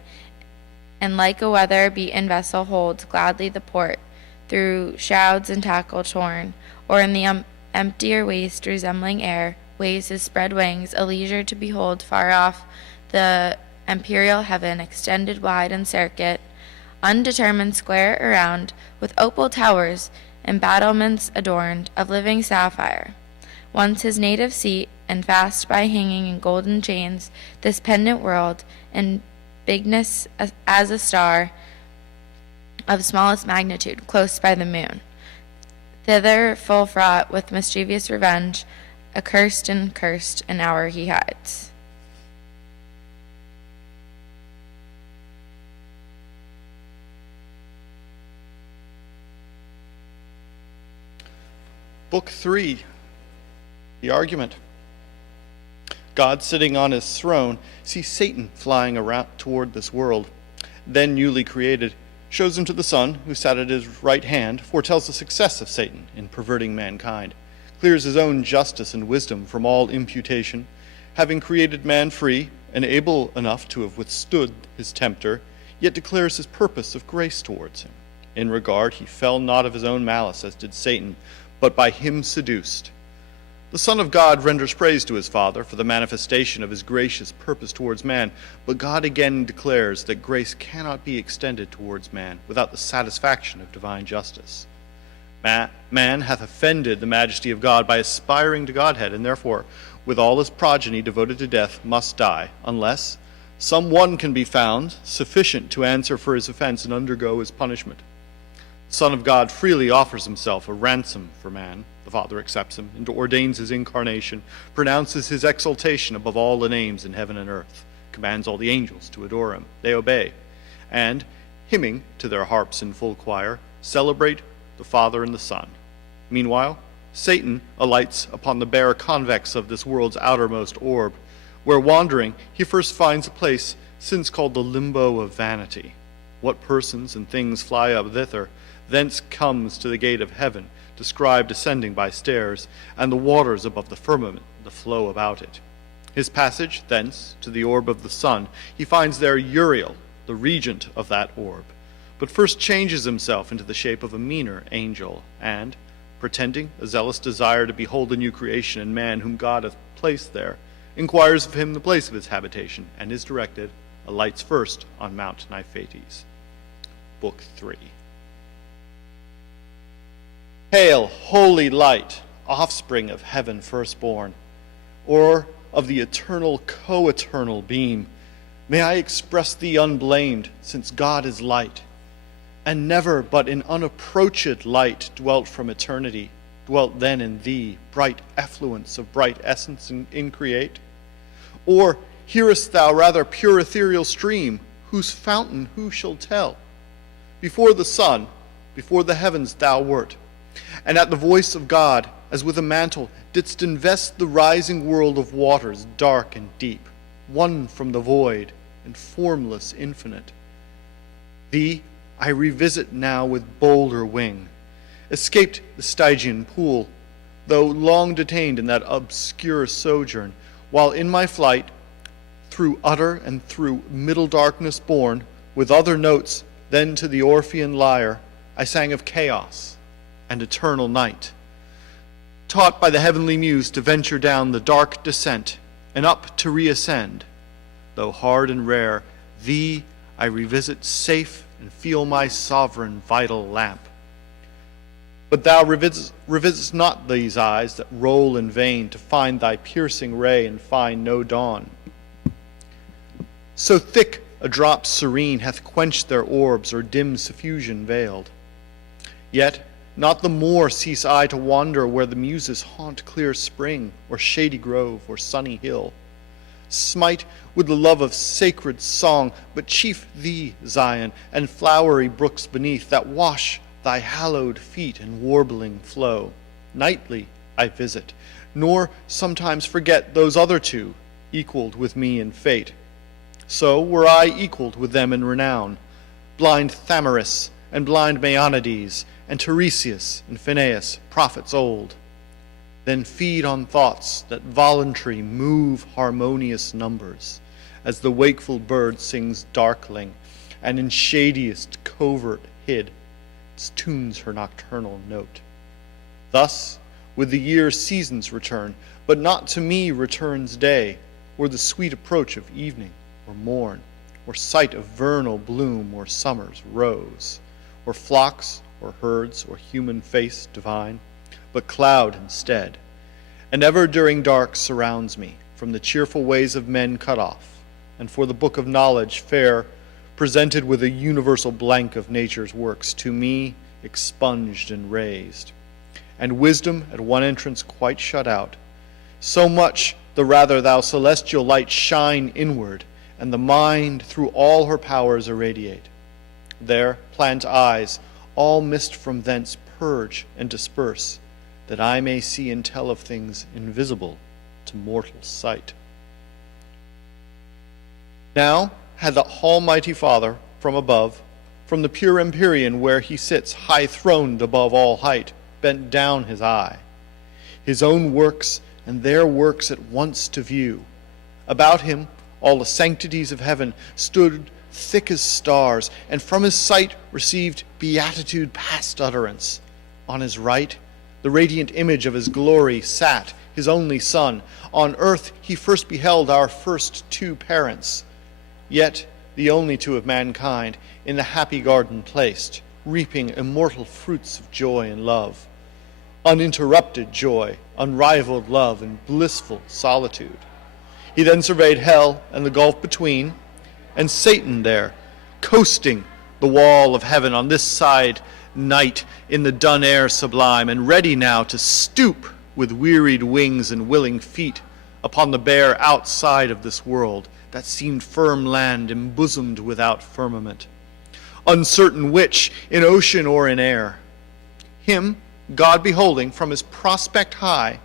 and like a weather-beaten vessel holds gladly the port, through shrouds and tackle torn, or in the emptier waste resembling air, waves his spread wings, a leisure to behold far off the imperial heaven extended wide in circuit, undetermined square around, with opal towers and battlements adorned of living sapphire. Once his native seat, and fast by hanging in golden chains, this pendant world, in bigness as a star of smallest magnitude, close by the moon. Thither, full fraught with mischievous revenge, accursed and cursed an hour he hides. Book 3, the argument. God, sitting on his throne, sees Satan flying around toward this world, then newly created, shows him to the Son, who sat at his right hand, foretells the success of Satan in perverting mankind, clears his own justice and wisdom from all imputation, having created man free and able enough to have withstood his tempter, yet declares his purpose of grace towards him. In regard, he fell not of his own malice, as did Satan, but by him seduced. The Son of God renders praise to his Father for the manifestation of his gracious purpose towards man, but God again declares that grace cannot be extended towards man without the satisfaction of divine justice. Man hath offended the majesty of God by aspiring to Godhead, and therefore, with all his progeny devoted to death, must die, unless some one can be found sufficient to answer for his offense and undergo his punishment. The Son of God freely offers himself a ransom for man. The Father accepts him and ordains his incarnation, pronounces his exaltation above all the names in heaven and earth, commands all the angels to adore him. They obey, and, hymning to their harps in full choir, celebrate the Father and the Son. Meanwhile, Satan alights upon the bare convex of this world's outermost orb, where wandering he first finds a place since called the limbo of vanity. What persons and things fly up thither, thence comes to the gate of heaven, described ascending by stairs, and the waters above the firmament that flow about it. His passage thence to the orb of the sun, he finds there Uriel, the regent of that orb, but first changes himself into the shape of a meaner angel, and, pretending a zealous desire to behold the new creation in man whom God hath placed there, inquires of him the place of his habitation, and is directed, alights first on Mount Niphates. Book 3. Hail, holy light, offspring of heaven firstborn, or of the eternal co-eternal beam, may I express thee unblamed, since God is light, and never but in unapproached light dwelt from eternity, dwelt then in thee, bright effluence of bright essence increate? Or hearest thou rather pure ethereal stream, whose fountain who shall tell? Before the sun, before the heavens thou wert, and at the voice of God, as with a mantle, didst invest the rising world of waters dark and deep, one from the void and formless infinite. Thee I revisit now with bolder wing, escaped the Stygian pool, though long detained in that obscure sojourn, while in my flight, through utter and through middle darkness borne, with other notes then to the Orphean lyre, I sang of chaos and eternal night, taught by the heavenly muse to venture down the dark descent and up to reascend. Though hard and rare, thee I revisit safe and feel my sovereign vital lamp. But thou revisitest not these eyes that roll in vain to find thy piercing ray and find no dawn. So thick a drop serene hath quenched their orbs or dim suffusion veiled. Yet not the more cease I to wander where the muses haunt clear spring, or shady grove, or sunny hill. Smite with the love of sacred song, but chief thee, Zion, and flowery brooks beneath that wash thy hallowed feet in warbling flow. Nightly I visit, nor sometimes forget those other two, equaled with me in fate. So were I equaled with them in renown, blind Thamyris and blind Maeonides, and Tiresias and Phineas, prophets old. Then feed on thoughts that voluntary move harmonious numbers, as the wakeful bird sings darkling, and in shadiest covert hid, tunes her nocturnal note. Thus, with the year seasons return, but not to me returns day, or the sweet approach of evening, or morn, or sight of vernal bloom, or summer's rose, or flocks, or herds, or human face divine, but cloud instead, and ever during dark surrounds me, from the cheerful ways of men cut off, and for the book of knowledge fair, presented with a universal blank of nature's works, to me expunged and raised, and wisdom at one entrance quite shut out. So much the rather thou celestial light shine inward, and the mind through all her powers irradiate. There plant eyes, all mist from thence purge and disperse, that I may see and tell of things invisible to mortal sight. Now had the Almighty Father from above, from the pure empyrean where he sits high throned above all height, bent down his eye, his own works and their works at once to view. About him all the sanctities of heaven stood thick as stars, and from his sight received beatitude past utterance. On his right, the radiant image of his glory sat, his only Son. On earth he first beheld our first two parents, yet the only two of mankind, in the happy garden placed, reaping immortal fruits of joy and love, uninterrupted joy, unrivaled love, and blissful solitude. He then surveyed hell and the gulf between, and Satan there, coasting the wall of heaven on this side night in the dun air sublime, and ready now to stoop with wearied wings and willing feet upon the bare outside of this world that seemed firm land embosomed without firmament, uncertain which, in ocean or in air. Him God beholding from his prospect high,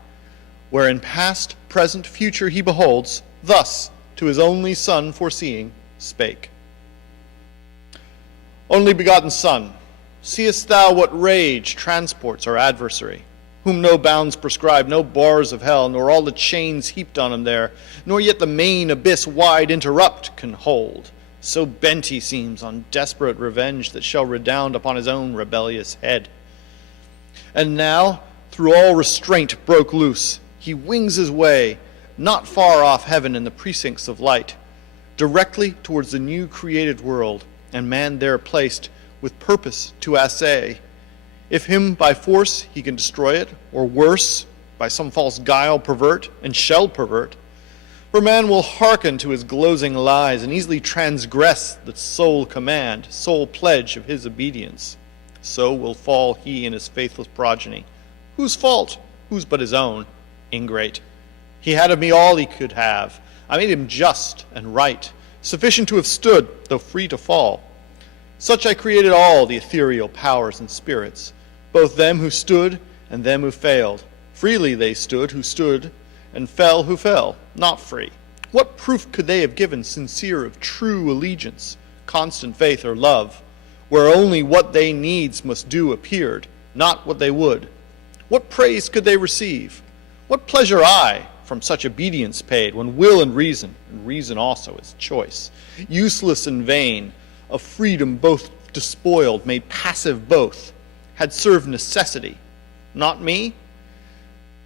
where in past, present, future he beholds, thus to his only Son foreseeing, spake. Only begotten Son, seest thou what rage transports our adversary, whom no bounds prescribe, no bars of hell, nor all the chains heaped on him there, nor yet the main abyss wide interrupt can hold? So bent he seems on desperate revenge that shall redound upon his own rebellious head. And now, through all restraint broke loose, he wings his way, not far off heaven in the precincts of light, directly towards the new created world, and man there placed, with purpose to assay, if him by force he can destroy it, or worse, by some false guile pervert, and shall pervert. For man will hearken to his glozing lies, and easily transgress the sole command, sole pledge of his obedience. So will fall he and his faithless progeny. Whose fault? Whose but his own? Ingrate. He had of me all he could have. I made him just and right, sufficient to have stood, though free to fall. Such I created all the ethereal powers and spirits, both them who stood and them who failed. Freely they stood who stood, and fell who fell, not free. What proof could they have given sincere of true allegiance, constant faith or love, where only what they needs must do appeared, not what they would? What praise could they receive? What pleasure I from such obedience paid, when will and reason also is choice, useless and vain, of freedom both despoiled, made passive both, had served necessity, not me?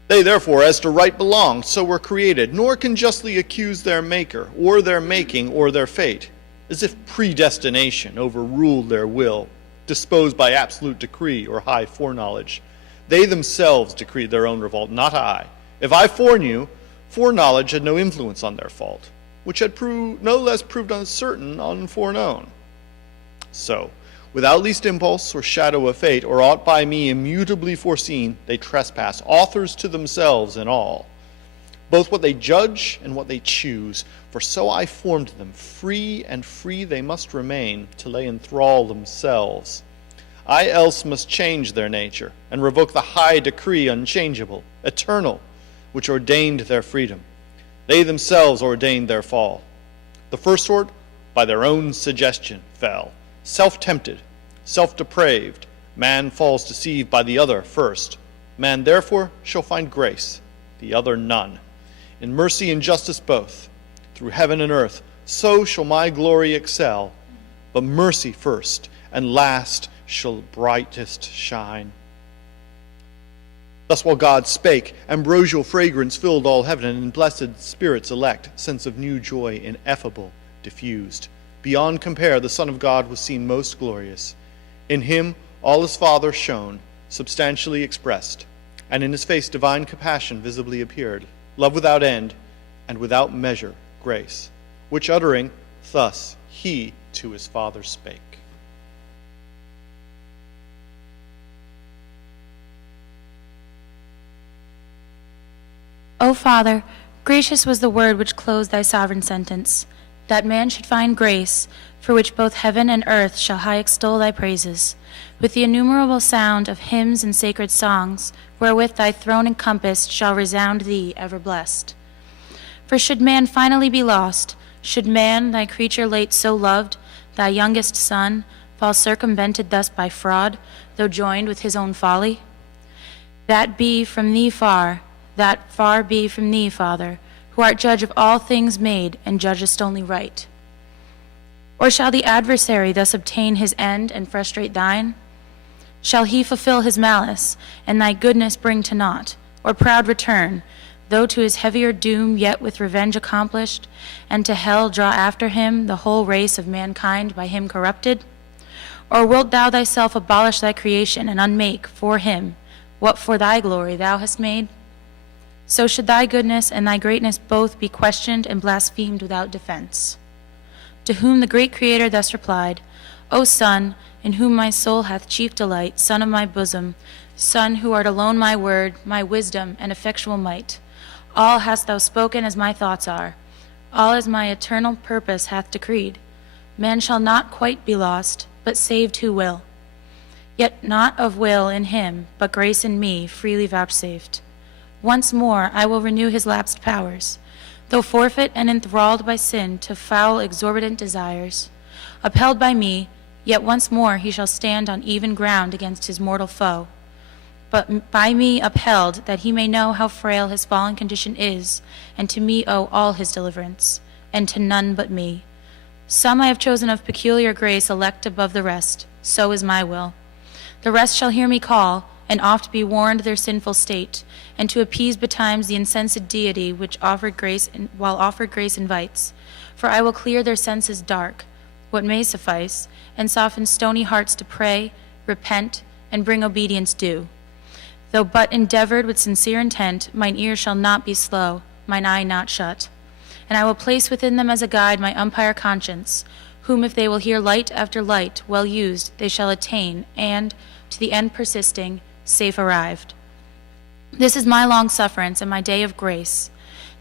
They therefore, as to right belong, so were created, nor can justly accuse their maker, or their making, or their fate, as if predestination overruled their will, disposed by absolute decree or high foreknowledge. They themselves decreed their own revolt, not I. If I foreknew, foreknowledge had no influence on their fault, which had no less proved uncertain unforeknown. So, without least impulse or shadow of fate, or aught by me immutably foreseen, they trespass, authors to themselves in all, both what they judge and what they choose. For so I formed them, free, and free they must remain, till they enthrall themselves. I else must change their nature, and revoke the high decree unchangeable, eternal, which ordained their freedom. They themselves ordained their fall. The first sort, by their own suggestion, fell. Self-tempted, self-depraved, man falls deceived by the other first. Man therefore shall find grace, the other none. In mercy and justice both, through heaven and earth, so shall my glory excel. But mercy first, and last shall brightest shine. Thus while God spake, ambrosial fragrance filled all heaven, and in blessed spirits elect, sense of new joy ineffable diffused. Beyond compare, the Son of God was seen most glorious. In him all his Father shone, substantially expressed, and in his face divine compassion visibly appeared, love without end, and without measure grace, which uttering thus he to his Father spake. O Father, gracious was the word which closed thy sovereign sentence. that man should find grace, for which both heaven and earth shall high extol thy praises, with the innumerable sound of hymns and sacred songs, wherewith thy throne encompassed shall resound thee ever blessed. For should man finally be lost, should man, thy creature late so loved, thy youngest son, fall circumvented thus by fraud, though joined with his own folly? That be from thee far, that far be from thee, Father, who art judge of all things made, and judgest only right. Or shall the adversary thus obtain his end and frustrate thine? Shall he fulfill his malice, and thy goodness bring to naught, or proud return, though to his heavier doom yet with revenge accomplished, and to hell draw after him the whole race of mankind by him corrupted? Or wilt thou thyself abolish thy creation, and unmake for him what for thy glory thou hast made? So should thy goodness and thy greatness both be questioned and blasphemed without defense. To whom the great Creator thus replied, O Son, in whom my soul hath chief delight, Son of my bosom, Son, who art alone my word, my wisdom, and effectual might, all hast thou spoken as my thoughts are, all as my eternal purpose hath decreed. Man shall not quite be lost, but saved who will. Yet not of will in him, but grace in me, freely vouchsafed. Once more I will renew his lapsed powers, though forfeit and enthralled by sin to foul exorbitant desires. Upheld by me, yet once more he shall stand on even ground against his mortal foe. But by me upheld, that he may know how frail his fallen condition is, and to me owe all his deliverance, and to none but me. Some I have chosen of peculiar grace elect above the rest, so is my will. The rest shall hear me call, and oft be warned their sinful state, and to appease betimes the incensed deity which offered grace while offered grace invites. For I will clear their senses dark, what may suffice, and soften stony hearts to pray, repent, and bring obedience due. Though but endeavored with sincere intent, mine ear shall not be slow, mine eye not shut. And I will place within them as a guide my umpire conscience, whom if they will hear light after light, well used, they shall attain, and, to the end persisting, safe arrived. This is my long sufferance and my day of grace.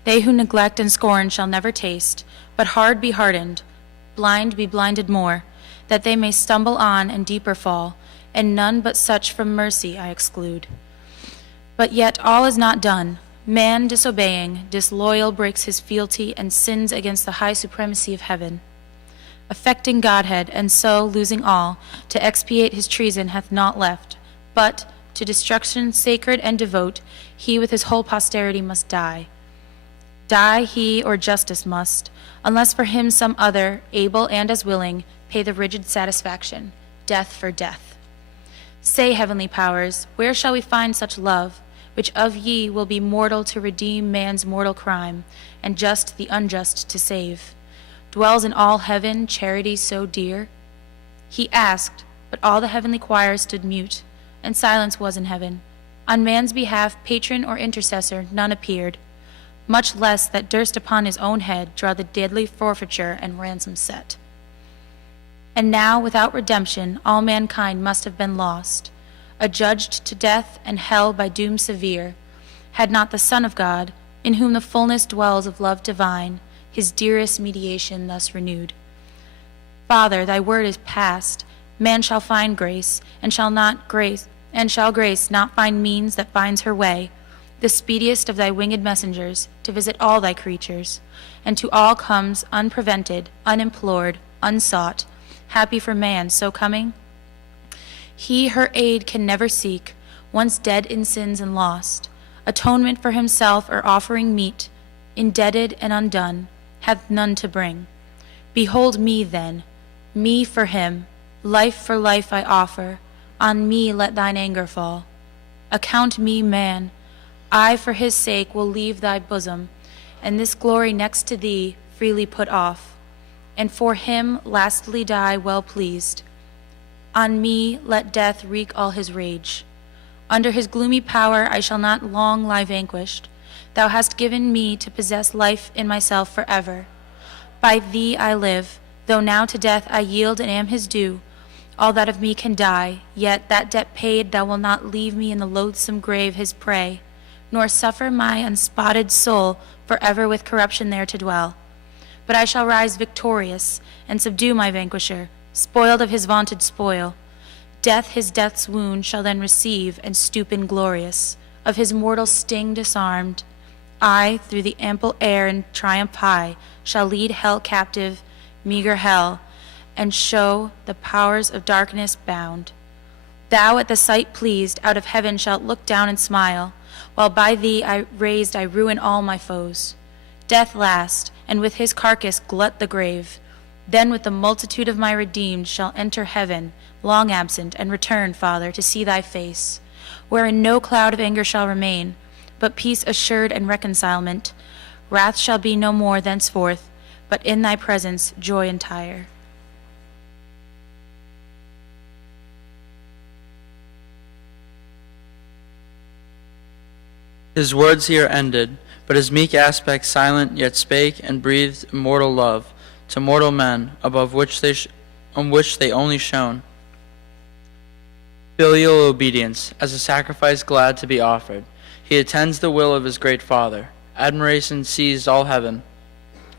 They who neglect and scorn shall never taste, but hard be hardened, blind be blinded more, that they may stumble on and deeper fall, and none but such from mercy I exclude. But yet all is not done. Man, disobeying, disloyal, breaks his fealty and sins against the high supremacy of heaven. Affecting Godhead, and so, losing all, to expiate his treason hath not left, but, to destruction sacred and devote, he with his whole posterity must die. Die he or justice must, unless for him some other, able and as willing, pay the rigid satisfaction, death for death. Say, heavenly powers, where shall we find such love, which of ye will be mortal to redeem man's mortal crime, and just the unjust to save? Dwells in all heaven charity so dear? He asked, but all the heavenly choir stood mute, and silence was in heaven. On man's behalf, patron or intercessor, none appeared, much less that durst upon his own head draw the deadly forfeiture and ransom set. And now, without redemption, all mankind must have been lost, adjudged to death and hell by doom severe, had not the Son of God, in whom the fullness dwells of love divine, his dearest mediation thus renewed. Father, thy word is past. Man shall find grace, and shall grace not find means that finds her way, the speediest of thy winged messengers, to visit all thy creatures, and to all comes unprevented, unimplored, unsought, happy for man so coming? He her aid can never seek, once dead in sins and lost, atonement for himself or offering meet, indebted and undone, hath none to bring. Behold me then, me for him, life for life I offer, on me let thine anger fall. Account me man, I for his sake will leave thy bosom, and this glory next to thee freely put off, and for him lastly die well pleased. On me let death wreak all his rage. Under his gloomy power I shall not long lie vanquished. Thou hast given me to possess life in myself forever. By thee I live, though now to death I yield and am his due. All that of me can die, yet that debt paid, thou wilt not leave me in the loathsome grave his prey, nor suffer my unspotted soul forever with corruption there to dwell. But I shall rise victorious, and subdue my vanquisher, spoiled of his vaunted spoil. Death his death's wound shall then receive, and stoop inglorious, of his mortal sting disarmed. I, through the ample air in triumph high, shall lead hell captive, meager hell, and show the powers of darkness bound. Thou at the sight pleased, out of heaven shalt look down and smile, while by thee I ruin all my foes. Death last, and with his carcass glut the grave. Then with the multitude of my redeemed shall enter heaven, long absent, and return, Father, to see thy face, wherein no cloud of anger shall remain, but peace assured and reconcilement. Wrath shall be no more thenceforth, but in thy presence joy entire. His words here ended, but his meek aspect silent yet spake and breathed immortal love to mortal men, above which on which they only shone filial obedience, as a sacrifice glad to be offered. He attends the will of his great Father. Admiration seized all heaven,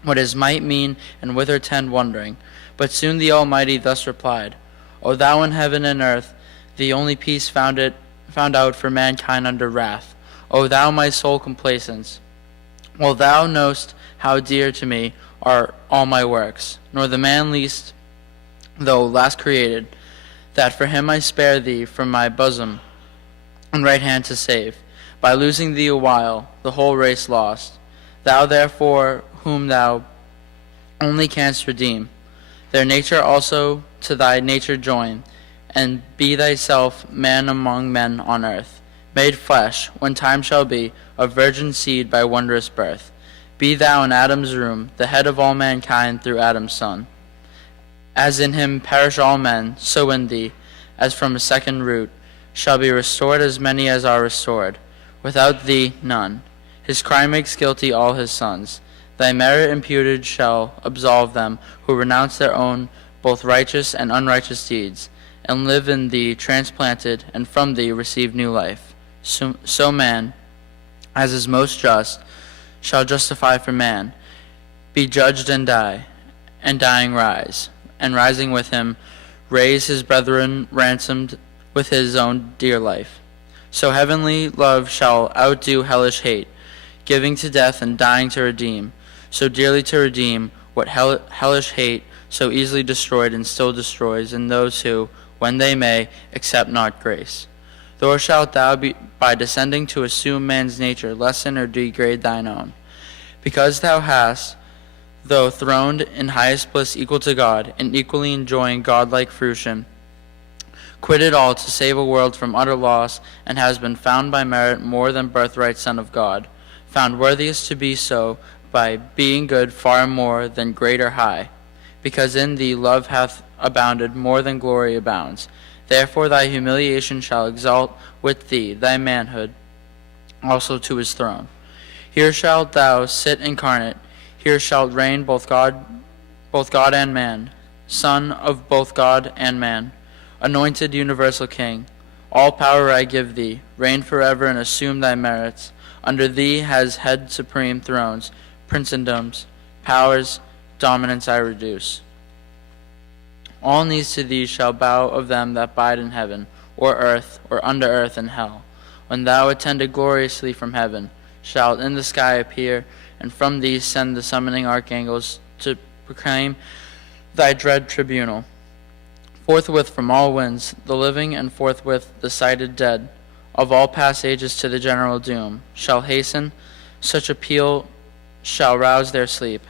what his might mean, and whither tend wondering. But soon the Almighty thus replied, O thou in heaven and earth, the only peace found out for mankind under wrath. O thou my sole complacence, well thou know'st how dear to me are all my works, nor the man least, though last created, that for him I spare thee from my bosom and right hand to save. By losing thee a while, the whole race lost. Thou therefore, whom thou only canst redeem, their nature also to thy nature join, and be thyself man among men on earth, made flesh, when time shall be, of virgin seed by wondrous birth. Be thou in Adam's room, the head of all mankind through Adam's son. As in him perish all men, so in thee, as from a second root, shall be restored as many as are restored. Without thee, none. His crime makes guilty all his sons. Thy merit imputed shall absolve them who renounce their own both righteous and unrighteous deeds, and live in thee transplanted, and from thee receive new life. So man, as is most just, shall justify for man, be judged and die, and dying rise, and rising with him, raise his brethren ransomed with his own dear life. So heavenly love shall outdo hellish hate, giving to death and dying to redeem, so dearly to redeem what hellish hate so easily destroyed and still destroys in those who, when they may, accept not grace. Nor shalt thou be, by descending to assume man's nature, lessen or degrade thine own. Because thou hast, though throned in highest bliss equal to God, and equally enjoying godlike fruition, quitted all to save a world from utter loss, and has been found by merit more than birthright Son of God, found worthiest to be so by being good far more than great or high, because in thee love hath abounded more than glory abounds. Therefore thy humiliation shall exalt with thee thy manhood also to his throne. Here shalt thou sit incarnate, here shalt reign both God and man, Son of both God and man, anointed universal King. All power I give thee, reign forever and assume thy merits. Under thee has head supreme thrones, princedoms, powers, dominance I reduce. All knees to thee shall bow of them that bide in heaven, or earth, or under earth and hell. When thou attended gloriously from heaven, shalt in the sky appear, and from thee send the summoning archangels to proclaim thy dread tribunal. Forthwith from all winds the living, and forthwith the sighted dead, of all past ages to the general doom, shall hasten, such appeal shall rouse their sleep.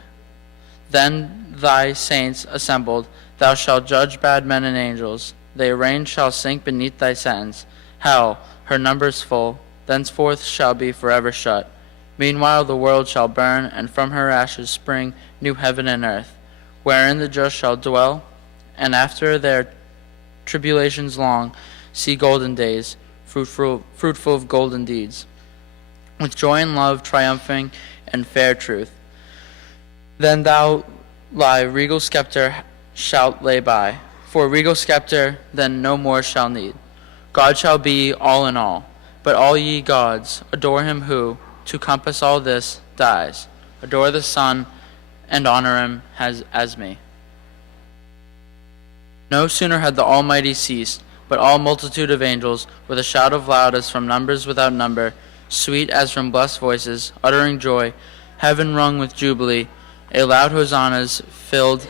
Then thy saints assembled, thou shalt judge bad men and angels. Their reign shall sink beneath thy sentence. Hell, her numbers full, thenceforth shall be forever shut. Meanwhile the world shall burn, and from her ashes spring new heaven and earth, wherein the just shall dwell, and after their tribulations long, see golden days, fruitful of golden deeds, with joy and love triumphing and fair truth. Then thou thy regal scepter shalt lay by, for regal scepter then no more shall need. God shall be all in all, but all ye gods adore him who, to compass all this, dies. Adore the Son, and honor him as me. No sooner had the Almighty ceased, but all multitude of angels, with a shout of loud as from numbers without number, sweet as from blessed voices, uttering joy, heaven rung with jubilee, a loud hosannas filled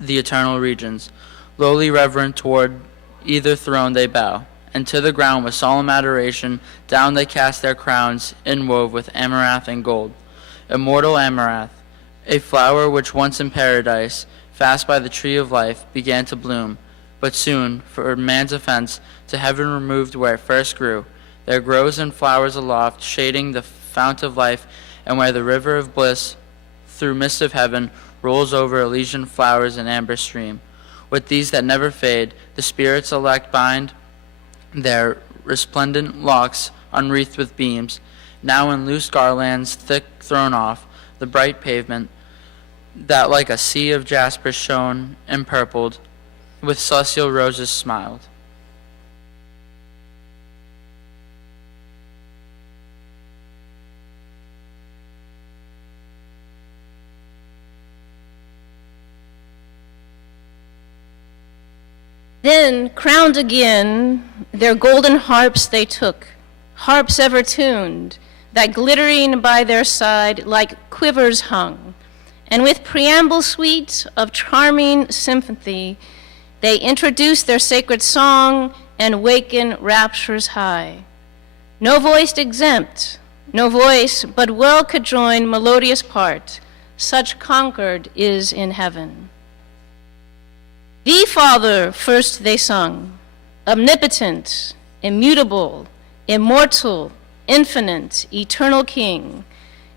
the eternal regions. Lowly reverent toward either throne they bow, and to the ground with solemn adoration down they cast their crowns, inwove with amaranth and gold. Immortal amaranth, a flower which once in paradise, fast by the tree of life, began to bloom, but soon, for man's offense, to heaven removed where it first grew, there grows in flowers aloft, shading the fount of life, and where the river of bliss, through mist of heaven, rolls over Elysian flowers in amber stream. With these that never fade, the spirits elect bind their resplendent locks unwreathed with beams, now in loose garlands thick thrown off the bright pavement, that like a sea of jasper shone empurpled, with celestial roses smiled. Then, crowned again, their golden harps they took, harps ever tuned, that glittering by their side like quivers hung, and with preamble sweet of charming sympathy, they introduce their sacred song and waken raptures high. No voice exempt, no voice but well could join melodious part, such concord is in heaven. The Father first they sung, omnipotent, immutable, immortal, infinite, eternal King,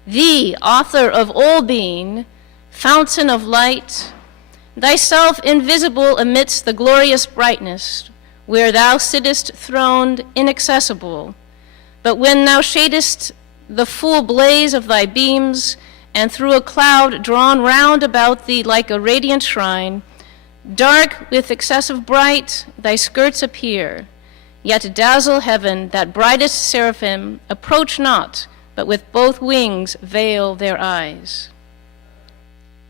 the author of all being, fountain of light, thyself invisible amidst the glorious brightness, where thou sittest throned inaccessible. But when thou shadest the full blaze of thy beams, and through a cloud drawn round about thee like a radiant shrine, dark with excessive bright thy skirts appear, yet dazzle heaven that brightest seraphim approach not, but with both wings veil their eyes.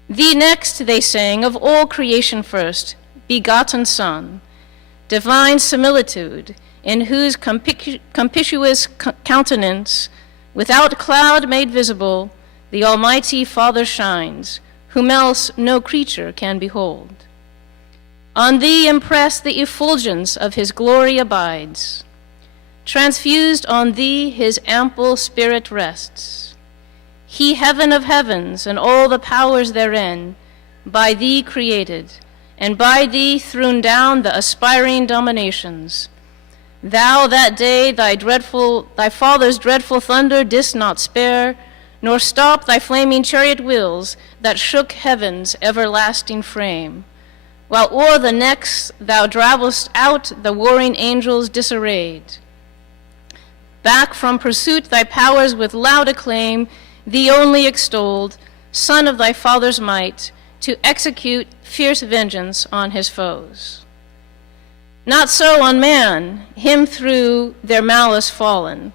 Thee next they sang of all creation first, begotten Son, divine similitude, in whose compitious countenance, without cloud made visible, the Almighty Father shines, whom else no creature can behold. On thee impressed the effulgence of his glory abides. Transfused on thee his ample spirit rests. He, heaven of heavens, and all the powers therein, by thee created, and by thee thrown down the aspiring dominations. Thou that day thy father's dreadful thunder didst not spare, nor stop thy flaming chariot wheels that shook heaven's everlasting frame. While o'er the next thou dravest out the warring angels disarrayed. Back from pursuit thy powers with loud acclaim, thee only extolled, Son of thy Father's might, to execute fierce vengeance on his foes. Not so on man, him through their malice fallen.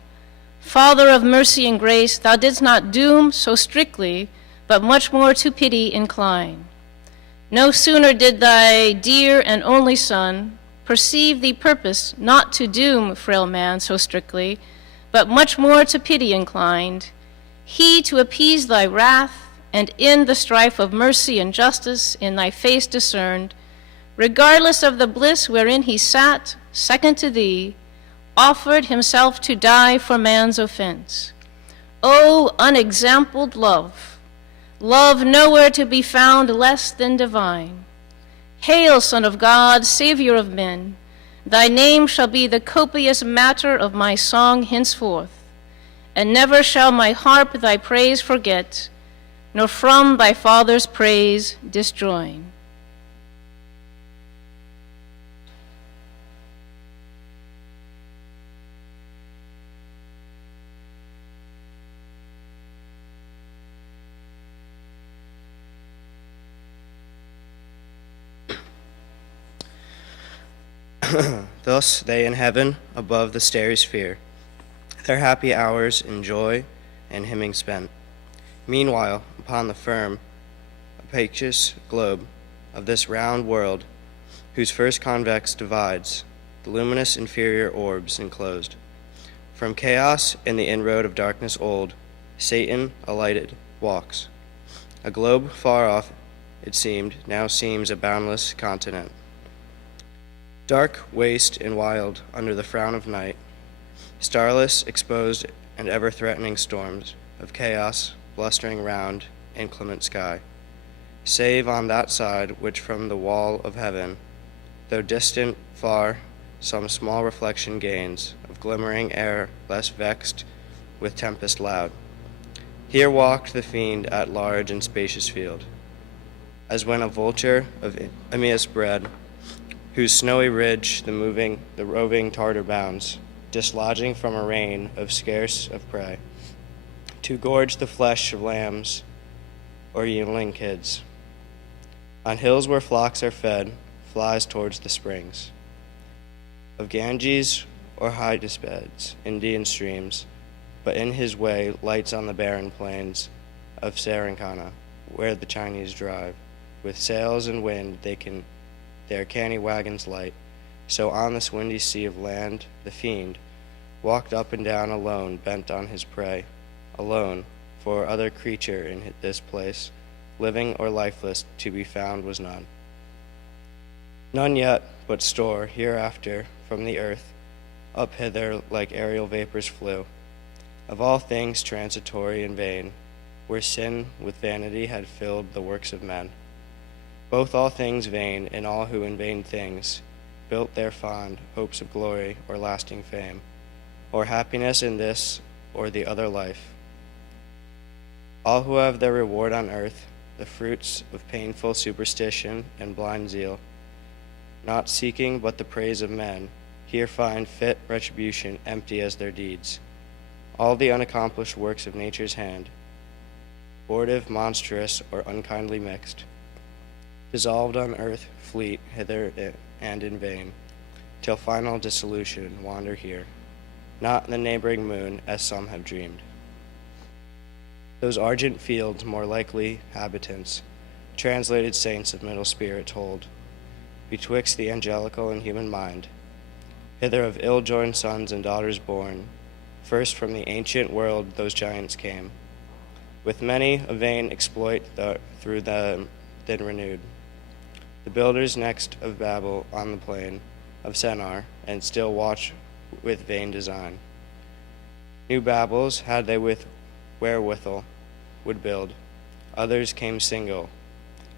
Father of mercy and grace, thou didst not doom so strictly, but much more to pity incline. No sooner did thy dear and only Son perceive thee purpose not to doom frail man so strictly, but much more to pity inclined, he to appease thy wrath, and in the strife of mercy and justice in thy face discerned, regardless of the bliss wherein he sat, second to thee, offered himself to die for man's offense. O unexampled love! Love nowhere to be found less than divine. Hail, Son of God, Savior of men! Thy name shall be the copious matter of my song henceforth, and never shall my harp thy praise forget, nor from thy Father's praise disjoin. Thus they in heaven above the starry sphere, their happy hours in joy and hymning spent. Meanwhile, upon the firm, opacious globe of this round world, whose first convex divides the luminous inferior orbs enclosed. From chaos and the inroad of darkness old, Satan, alighted, walks. A globe far off, it seemed, now seems a boundless continent. Dark, waste, and wild under the frown of night, starless, exposed, and ever-threatening storms of chaos blustering round inclement sky, save on that side which from the wall of heaven, though distant far, some small reflection gains of glimmering air less vexed with tempest loud. Here walked the fiend at large and spacious field, as when a vulture of Emmaus bred, whose snowy ridge the roving Tartar bounds, dislodging from a reign of scarce of prey, to gorge the flesh of lambs or yearling kids. On hills where flocks are fed, flies towards the springs of Ganges or Hydaspes, Indian streams, but in his way lights on the barren plains of Sarankana, where the Chinese drive. With sails and wind their canny wagons light. So on this windy sea of land, the fiend walked up and down alone, bent on his prey, alone, for other creature in this place, living or lifeless, to be found was none. None yet, but store hereafter from the earth, up hither like aerial vapors flew, of all things transitory and vain, where sin with vanity had filled the works of men. Both all things vain, and all who in vain things built their fond hopes of glory or lasting fame, or happiness in this or the other life. All who have their reward on earth, the fruits of painful superstition and blind zeal, not seeking but the praise of men, here find fit retribution empty as their deeds. All the unaccomplished works of nature's hand, abortive, monstrous, or unkindly mixed, dissolved on earth, fleet hither and in vain, till final dissolution wander here, not in the neighboring moon as some have dreamed. Those argent fields more likely habitants, translated saints of middle spirit hold, betwixt the angelical and human mind, hither of ill-joined sons and daughters born, first from the ancient world those giants came, with many a vain exploit through them then renewed. The builders next of Babel on the plain of Sennar, and still watch with vain design. New Babels had they with wherewithal would build, others came single.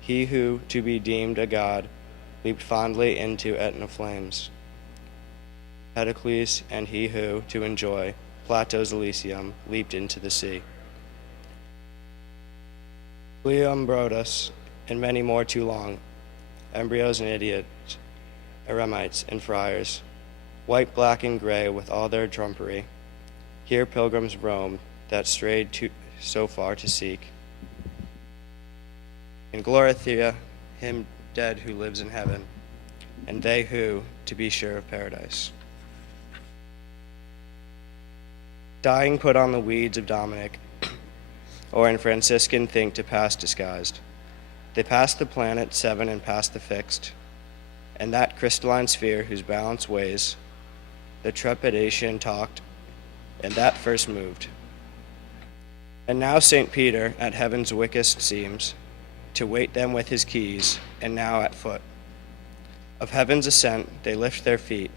He who, to be deemed a god, leaped fondly into Etna flames. Empedocles, and he who, to enjoy Plato's Elysium, leaped into the sea. Cleombrotus, and many more too long, embryos and idiots, eremites and friars, white, black, and gray with all their trumpery, here pilgrims roam that strayed so far to seek. In Glorithia, him dead who lives in heaven, and they who, to be sure of paradise. Dying put on the weeds of Dominic, or in Franciscan think to pass disguised. They passed the planet 7 and past the fixed, and that crystalline sphere whose balance weighs, the trepidation talked, and that first moved. And now St. Peter at heaven's wickest seems to wait them with his keys, and now at foot of heaven's ascent they lift their feet,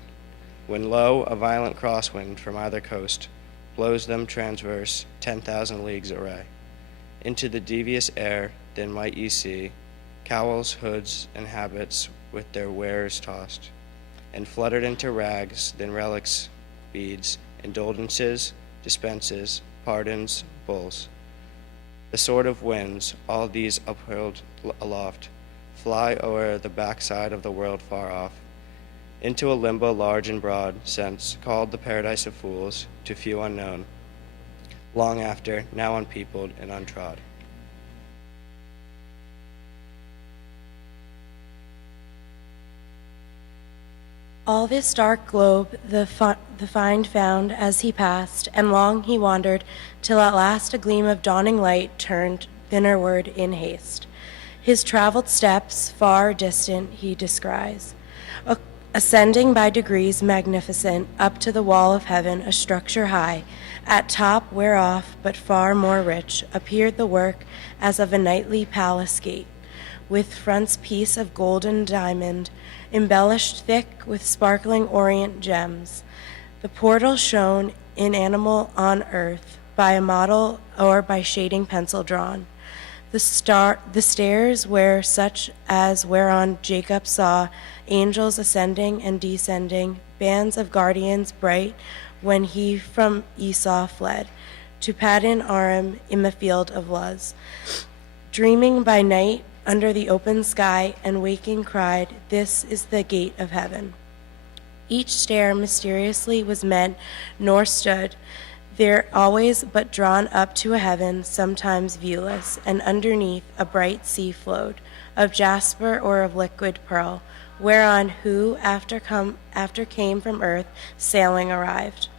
when lo, a violent crosswind from either coast blows them transverse 10,000 leagues array. Into the devious air then might ye see cowls, hoods, and habits with their wearers tossed, and fluttered into rags, then relics, beads, indulgences, dispenses, pardons, bulls. The sword of winds, all these uphurled aloft, fly o'er the backside of the world far off, into a limbo large and broad, sense called the paradise of fools, to few unknown, long after, now unpeopled and untrod. All this dark globe the find found as he passed, and long he wandered, till at last a gleam of dawning light turned thinnerward in haste. His traveled steps, far distant, he descries. Ascending by degrees magnificent, up to the wall of heaven, a structure high, at top whereof, but far more rich, appeared the work as of a knightly palace gate, with front's piece of golden diamond, embellished thick with sparkling orient gems. The portal shone inanimal on earth, by a model or by shading pencil drawn. The stairs were such as whereon Jacob saw angels ascending and descending, bands of guardians bright, when he from Esau fled, to Paddan Aram in the field of Luz. Dreaming by night under the open sky, and waking cried, "This is the gate of heaven." Each stair mysteriously was meant, nor stood there always, but drawn up to a heaven, sometimes viewless, and underneath a bright sea flowed, of jasper or of liquid pearl, whereon who after came from earth, sailing arrived,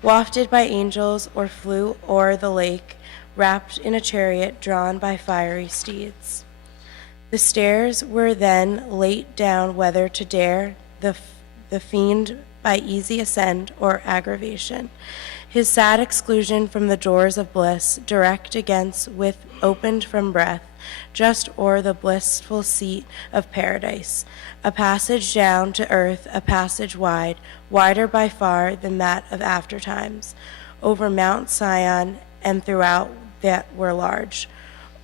wafted by angels, or flew o'er the lake, wrapped in a chariot drawn by fiery steeds. The stairs were then laid down, whether to dare the fiend by easy ascent or aggravation. His sad exclusion from the doors of bliss, direct against with opened from breath, just o'er the blissful seat of paradise, a passage down to earth, a passage wide, wider by far than that of aftertimes, over Mount Sion and throughout that were large,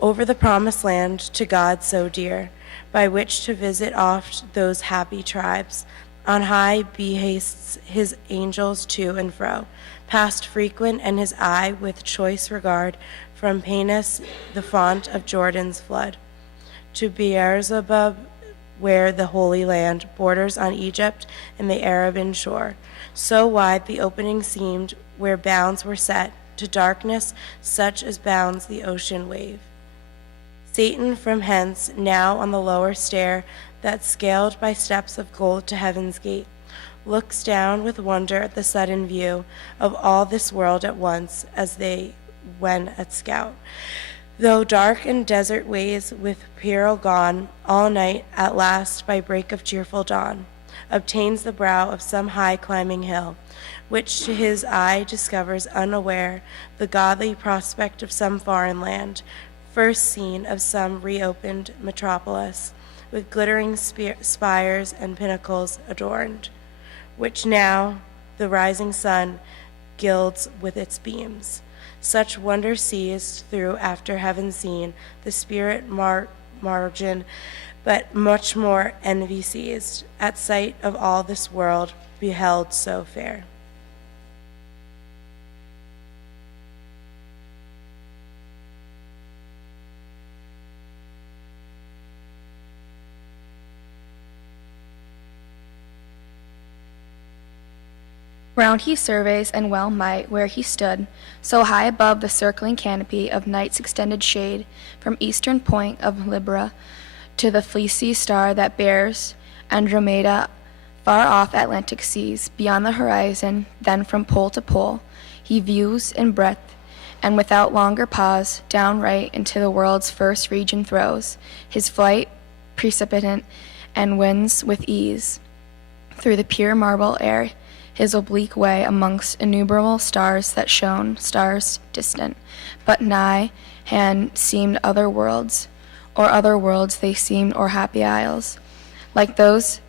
over the promised land to God so dear, by which to visit oft those happy tribes. On high behastes his angels to and fro, past frequent, and his eye with choice regard from Panis, the font of Jordan's flood, to Beerzebub, where the Holy Land borders on Egypt and the Arabian shore. So wide the opening seemed, where bounds were set, to darkness such as bounds the ocean wave. Satan from hence, now on the lower stair, that scaled by steps of gold to heaven's gate, looks down with wonder at the sudden view of all this world at once, as they when at scout. Though dark and desert ways with peril gone, all night at last by break of cheerful dawn, obtains the brow of some high climbing hill, which to his eye discovers unaware the godly prospect of some foreign land, first scene of some reopened metropolis, with glittering spires and pinnacles adorned, which now the rising sun gilds with its beams. Such wonder seized through after heaven seen, the spirit margin, but much more envy seized, at sight of all this world beheld so fair. Round he surveys, and well might, where he stood, so high above the circling canopy of night's extended shade, from eastern point of Libra to the fleecy star that bears Andromeda, far off Atlantic seas, beyond the horizon, then from pole to pole, he views in breadth, and without longer pause, downright into the world's first region throws, his flight precipitant, and wins with ease, through the pure marble air, his oblique way amongst innumerable stars that shone, stars distant, but nigh hand seemed other worlds, or other worlds they seemed, or happy isles, like those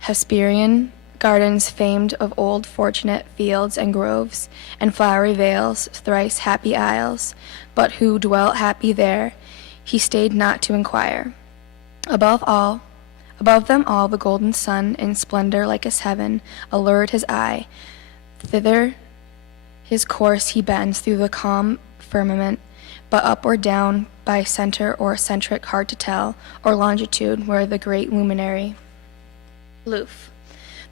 Hesperian gardens famed of old, fortunate fields and groves, and flowery vales, thrice happy isles, but who dwelt happy there, he stayed not to inquire. Above them all, the golden sun, in splendor like as heaven, allured his eye. Thither his course he bends through the calm firmament, but up or down, by center or centric, hard to tell, or longitude, where the great luminary, aloof,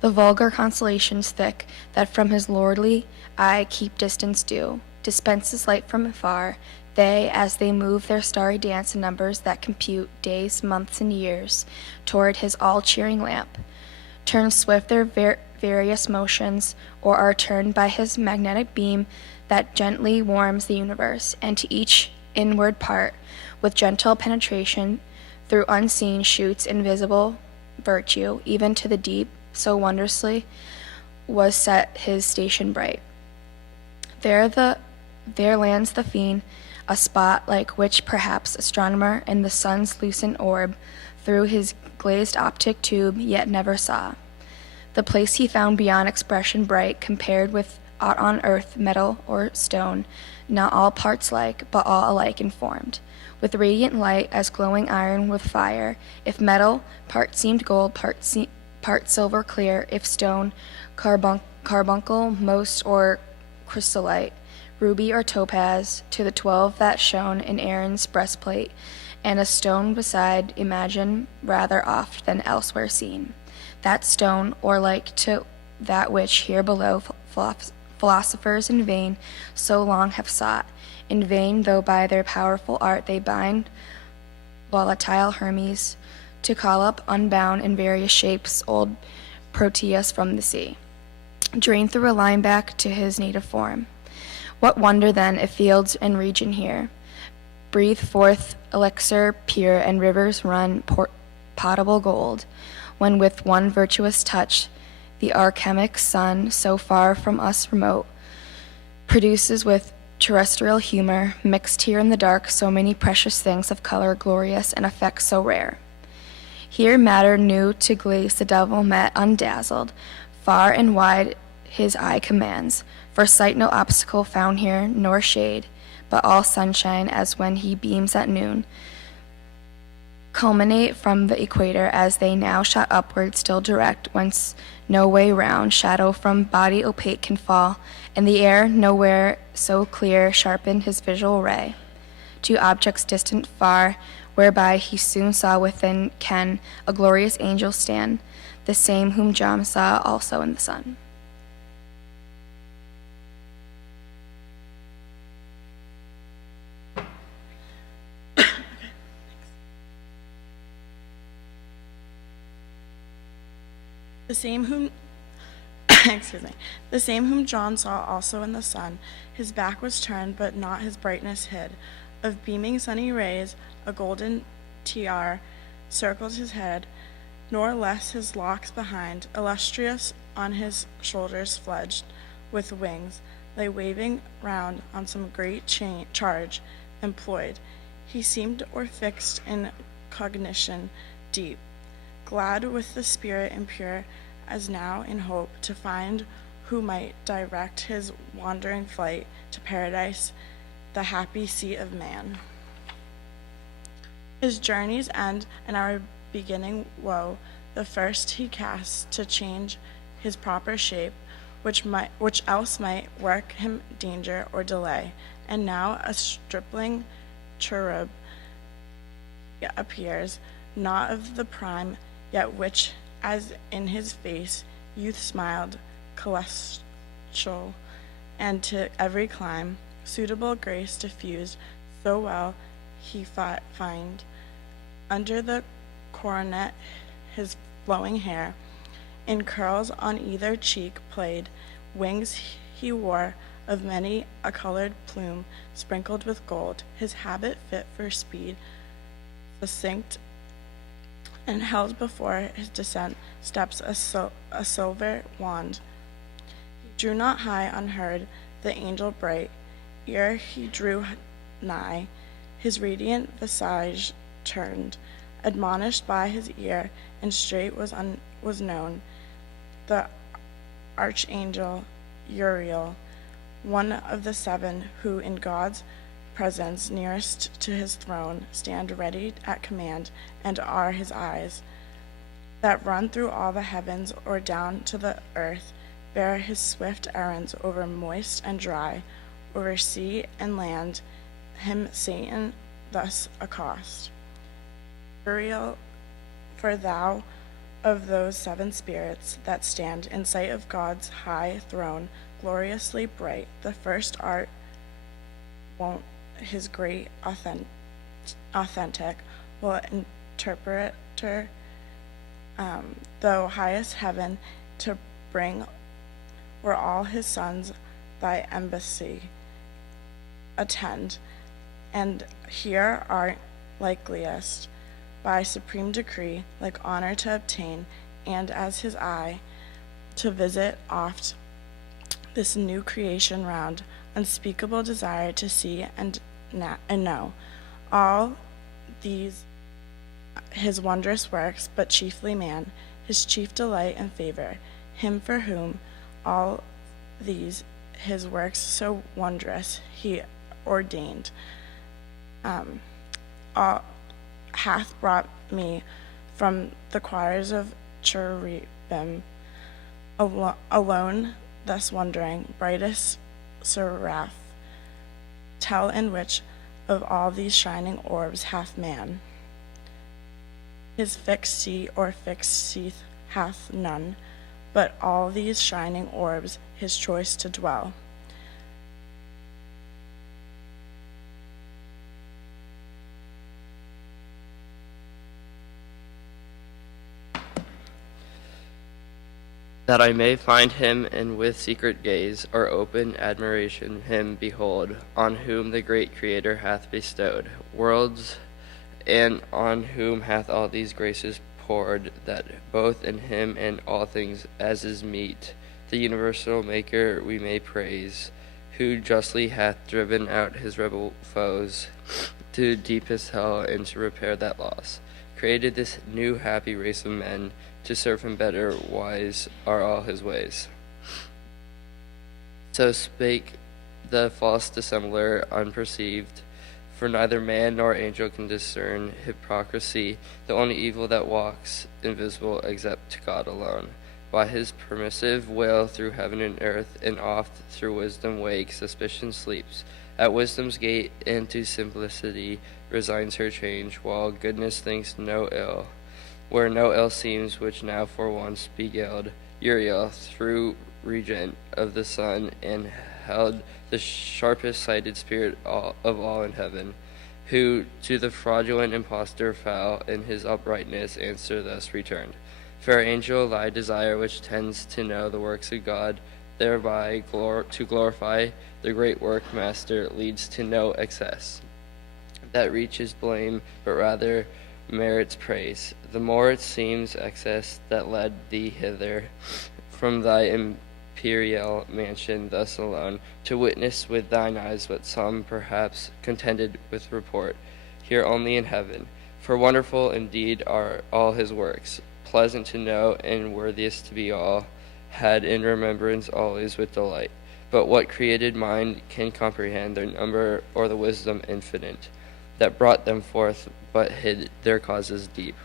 the vulgar constellations thick, that from his lordly eye keep distance due, dispenses light from afar. They, as they move their starry dance in numbers that compute days, months, and years, toward his all-cheering lamp, turn swift their various motions, or are turned by his magnetic beam that gently warms the universe, and to each inward part, with gentle penetration through unseen shoots invisible virtue, even to the deep, so wondrously was set his station bright. There lands the fiend, a spot like which perhaps astronomer in the sun's lucent orb through his glazed optic tube yet never saw. The place he found beyond expression bright, compared with aught on earth, metal or stone, not all parts like, but all alike informed, with radiant light as glowing iron with fire. If metal, part seemed gold, part silver clear, if stone, carbuncle most, or crystallite, ruby or topaz, to the 12 that shone in Aaron's breastplate, and a stone beside, imagine rather oft than elsewhere seen. That stone, or like to that which here below philosophers in vain so long have sought, in vain though by their powerful art they bind volatile Hermes to call up unbound in various shapes old Proteus from the sea, drain through a line back to his native form. What wonder then if fields and region here breathe forth elixir pure and rivers run potable gold, when with one virtuous touch the alchemic sun, so far from us remote, produces with terrestrial humor, mixed here in the dark, so many precious things of color glorious and effect so rare. Here matter new to glaze the devil met undazzled, far and wide his eye commands, for sight no obstacle found here, nor shade, but all sunshine as when he beams at noon, culminate from the equator as they now shot upward still direct, whence no way round, shadow from body opaque can fall, and the air nowhere so clear sharpened his visual ray to objects distant far, whereby he soon saw within ken a glorious angel stand, the same whom John saw also in the sun. The same whom the same whom John saw also in the sun, his back was turned, but not his brightness hid. Of beaming sunny rays, a golden tiara circled his head, nor less his locks behind, illustrious on his shoulders fledged with wings, lay waving round on some great charge employed. He seemed or fixed in cognition deep, glad with the spirit impure, as now in hope to find who might direct his wandering flight to paradise, the happy seat of man. His journey's end and our beginning woe, the first he casts to change his proper shape, which else might work him danger or delay, and now a stripling cherub appears, not of the prime, yet which, as in his face, youth smiled, celestial, and to every clime, suitable grace diffused, so well he find. Under the coronet his flowing hair, in curls on either cheek played, wings he wore of many a colored plume, sprinkled with gold, his habit fit for speed, succinct, and held before his descent steps a silver wand. He drew not high unheard the angel bright, ere he drew nigh, his radiant visage turned, admonished by his ear, and straight was known the archangel Uriel, one of the seven who in God's presence nearest to his throne stand ready at command, and are his eyes that run through all the heavens or down to the earth, bear his swift errands over moist and dry, over sea and land, him Satan thus accost. Uriel, for thou of those seven spirits that stand in sight of God's high throne, gloriously bright, the first art won't his great authentic will interpreter, though highest heaven to bring, where all his sons thy embassy attend, and here are likeliest, by supreme decree, like honor to obtain, and as his eye, to visit oft this new creation round, unspeakable desire to see and know all these his wondrous works, but chiefly man, his chief delight and favor, him for whom all these his works so wondrous he ordained, hath brought me from the choirs of cherubim, alone thus wondering, brightest seraph, tell in which of all these shining orbs hath man his fixed seat, or fixed seat hath none, but all these shining orbs his choice to dwell. That I may find him, and with secret gaze or open admiration him behold, on whom the great Creator hath bestowed worlds, and on whom hath all these graces poured, that both in him and all things as is meet, the universal Maker we may praise, who justly hath driven out his rebel foes to deepest hell, and to repair that loss, created this new happy race of men, to serve him better, wise are all his ways. So spake the false dissembler unperceived, for neither man nor angel can discern hypocrisy, the only evil that walks invisible except to God alone. By his permissive will through heaven and earth, and oft through wisdom wakes, suspicion sleeps. At wisdom's gate into simplicity resigns her change, while goodness thinks no ill. Where no ill seems, which now for once beguiled Uriel through regent of the sun, and held the sharpest sighted spirit of all in heaven, who to the fraudulent impostor foul in his uprightness answer thus returned. Fair angel, thy desire which tends to know the works of God, thereby to glorify the great work master, leads to no excess that reaches blame, but rather merits praise. The more it seems excess that led thee hither from thy imperial mansion thus alone, to witness with thine eyes what some perhaps contended with report, here only in heaven. For wonderful indeed are all his works, pleasant to know and worthiest to be all had in remembrance always with delight. But what created mind can comprehend their number, or the wisdom infinite that brought them forth, but hid their causes deep?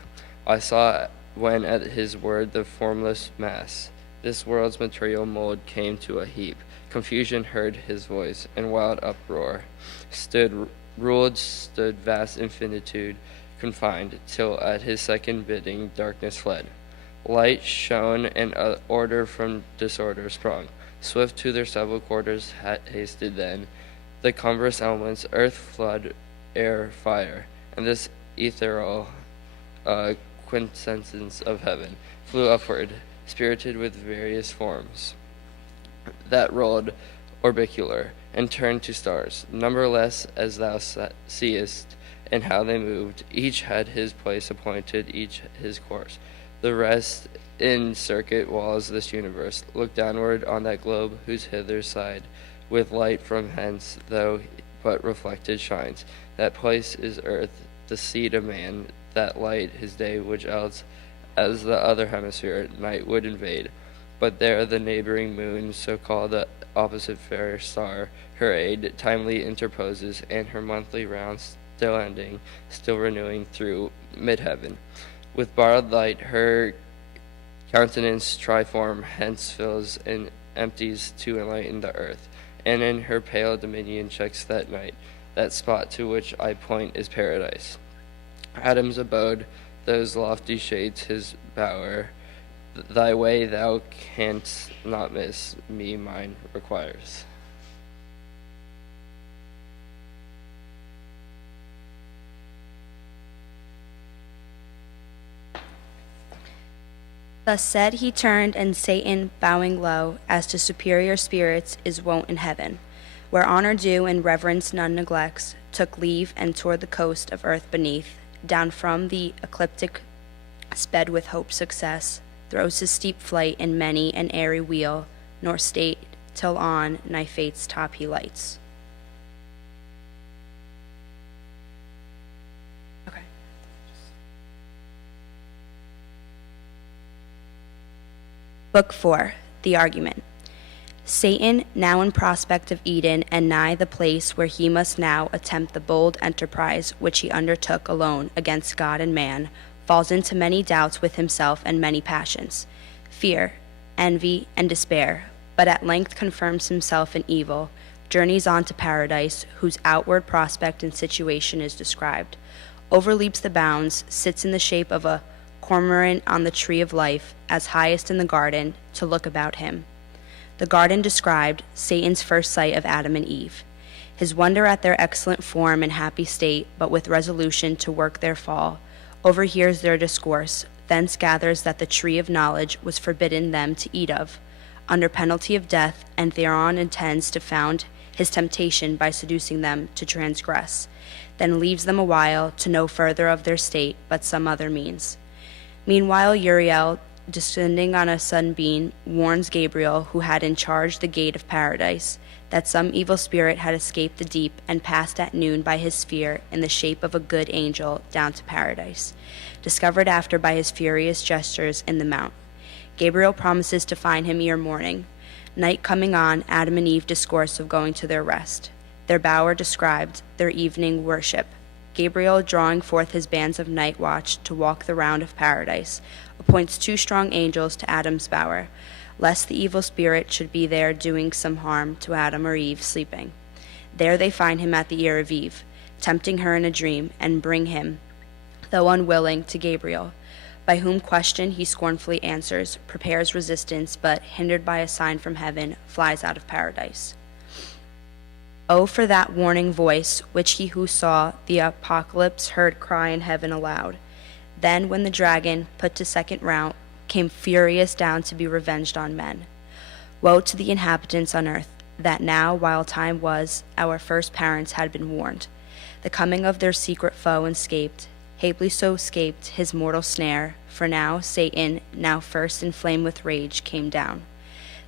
I saw when at his word the formless mass, this world's material mold, came to a heap. Confusion heard his voice, and wild uproar ruled vast infinitude, confined, till at his second bidding darkness fled. Light shone, and order from disorder sprung. Swift to their several quarters hasted then the cumbrous elements, earth, flood, air, fire, and this ethereal quintessence of heaven flew upward, spirited with various forms that rolled orbicular and turned to stars, numberless as thou seest, and how they moved. Each had his place appointed, each his course. The rest in circuit walls this universe. Look downward on that globe whose hither side, with light from hence, though but reflected, shines. That place is earth, the seat of man, that light his day, which else, as the other hemisphere, night would invade. But there the neighboring moon, so called the opposite fair star, her aid timely interposes, and her monthly rounds still ending, still renewing through mid-heaven. With borrowed light her countenance triform hence fills and empties to enlighten the earth, and in her pale dominion checks that night. That spot to which I point is paradise, Adam's abode, those lofty shades his bower. Thy way thou canst not miss, me mine requires. Thus said, he turned, and Satan, bowing low, as to superior spirits is wont in heaven, where honor due and reverence none neglects, took leave, and toward the coast of earth beneath, down from the ecliptic sped with hope success, throws his steep flight in many an airy wheel, nor stayed till on nigh fate's top he lights. Okay. Book 4, The Argument. Satan, now in prospect of Eden, and nigh the place where he must now attempt the bold enterprise which he undertook alone against God and man, falls into many doubts with himself and many passions, fear, envy, and despair, but at length confirms himself in evil, journeys on to paradise, whose outward prospect and situation is described, overleaps the bounds, sits in the shape of a cormorant on the tree of life, as highest in the garden, to look about him. The garden described, Satan's first sight of Adam and Eve. His wonder at their excellent form and happy state, but with resolution to work their fall, overhears their discourse, thence gathers that the tree of knowledge was forbidden them to eat of, under penalty of death, and thereon intends to found his temptation by seducing them to transgress, then leaves them awhile to know further of their state, but some other means. Meanwhile Uriel, descending on a sunbeam, warns Gabriel, who had in charge the gate of paradise, that some evil spirit had escaped the deep and passed at noon by his sphere in the shape of a good angel down to paradise, discovered after by his furious gestures in the mount. Gabriel promises to find him ere morning. Night coming on, Adam and Eve discourse of going to their rest. Their bower described, their evening worship. Gabriel, drawing forth his bands of night watch to walk the round of paradise, appoints 2 strong angels to Adam's bower, lest the evil spirit should be there doing some harm to Adam or Eve sleeping. There they find him at the ear of Eve, tempting her in a dream, and bring him, though unwilling, to Gabriel, by whom question he scornfully answers, prepares resistance, but, hindered by a sign from heaven, flies out of paradise. Oh, for that warning voice, which he who saw the apocalypse heard cry in heaven aloud. Then, when the dragon, put to second round, came furious down to be revenged on men. Woe to the inhabitants on earth, that now, while time was, our first parents had been warned. The coming of their secret foe escaped, haply so escaped his mortal snare, for now Satan, now first inflamed with rage, came down.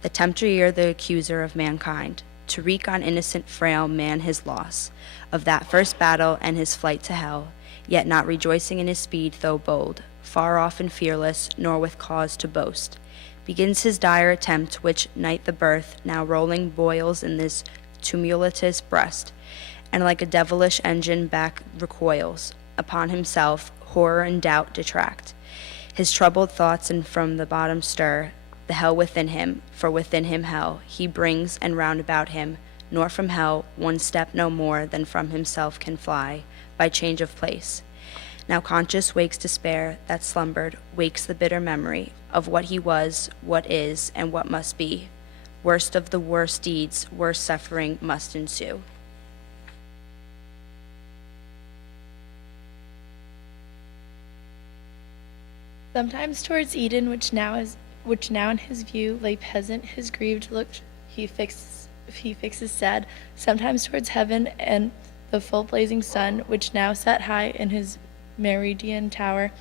The tempter ere the accuser of mankind, to wreak on innocent frail man his loss, of that first battle and his flight to hell, yet not rejoicing in his speed though bold, far off and fearless, nor with cause to boast, begins his dire attempt, which night the birth, now rolling boils in this tumultuous breast, and like a devilish engine back recoils, upon himself horror and doubt detract. His troubled thoughts and from the bottom stir, the hell within him, for within him hell, he brings and round about him, nor from hell one step no more than from himself can fly, by change of place. Now conscious wakes despair that slumbered, wakes the bitter memory of what he was, what is, and what must be. Worst of the worst deeds, worse suffering must ensue. Sometimes towards Eden, which now in his view lay peasant, his grieved look he fixes sad. Sometimes towards heaven and the full blazing sun, which now sat high in his meridian tower.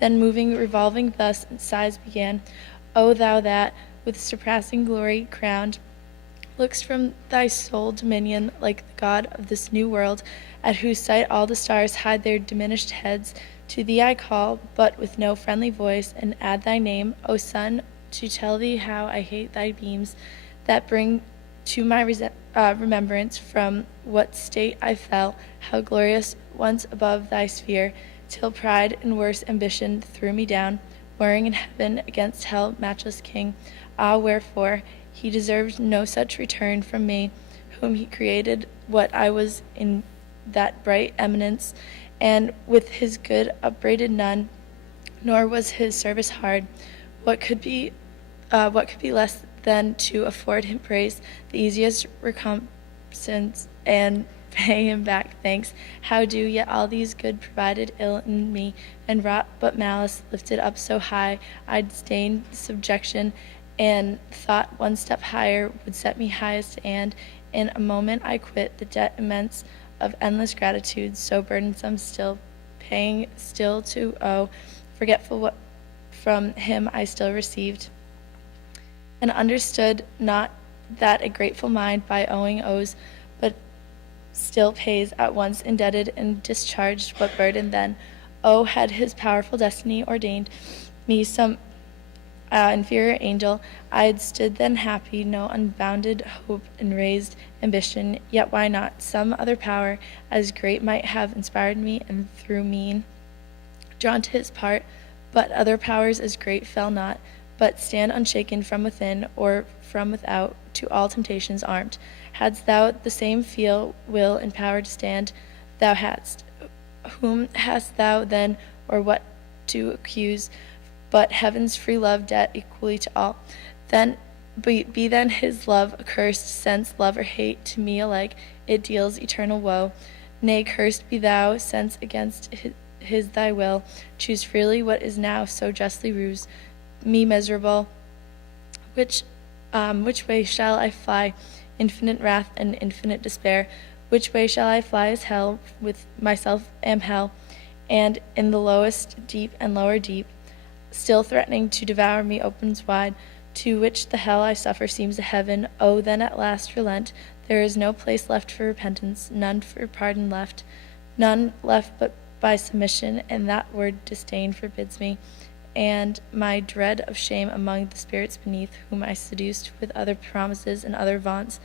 Then moving, revolving thus, sighs began. O thou that, with surpassing glory crowned, looks from thy sole dominion like the God of this new world, at whose sight all the stars hide their diminished heads. To thee I call, but with no friendly voice, and add thy name, O Sun, to tell thee how I hate thy beams, that bring to my remembrance from what state I fell, how glorious once above thy sphere, till pride and worse ambition threw me down, warring in heaven against hell, matchless king. Ah, wherefore he deserved no such return from me, whom he created what I was in that bright eminence, and with his good upbraided none, nor was his service hard. What could be less than to afford him praise, the easiest recompense, and pay him back thanks? How do yet all these good provided ill in me, and wrought but malice, lifted up so high, I'd disdain subjection, and thought one step higher would set me highest, and in a moment I quit the debt immense of endless gratitude, so burdensome still, paying still to owe, forgetful what from him I still received, and understood not that a grateful mind by owing owes, but still pays at once indebted and discharged what burden then. Oh, had his powerful destiny ordained me some inferior angel, I had stood then happy, no unbounded hope and raised ambition, yet why not some other power as great might have inspired me, and through me drawn to his part, but other powers as great fell not, but stand unshaken from within or from without, to all temptations armed. Hadst thou the same feel, will, and power to stand, thou hadst. Whom hast thou then, or what to accuse, but heaven's free love debt equally to all? Then be then his love accursed, since love or hate to me alike it deals eternal woe. Nay, cursed be thou, since against his thy will choose freely what is now so justly rues me miserable. Which way shall I fly? Infinite wrath and infinite despair. Which way shall I fly as hell? With myself am hell, and in the lowest deep and lower deep, still threatening to devour me opens wide, to which the hell I suffer seems a heaven. Oh, then at last relent. There is no place left for repentance, none for pardon left, none left but by submission, and that word disdain forbids me, and my dread of shame among the spirits beneath, whom I seduced with other promises and other vaunts.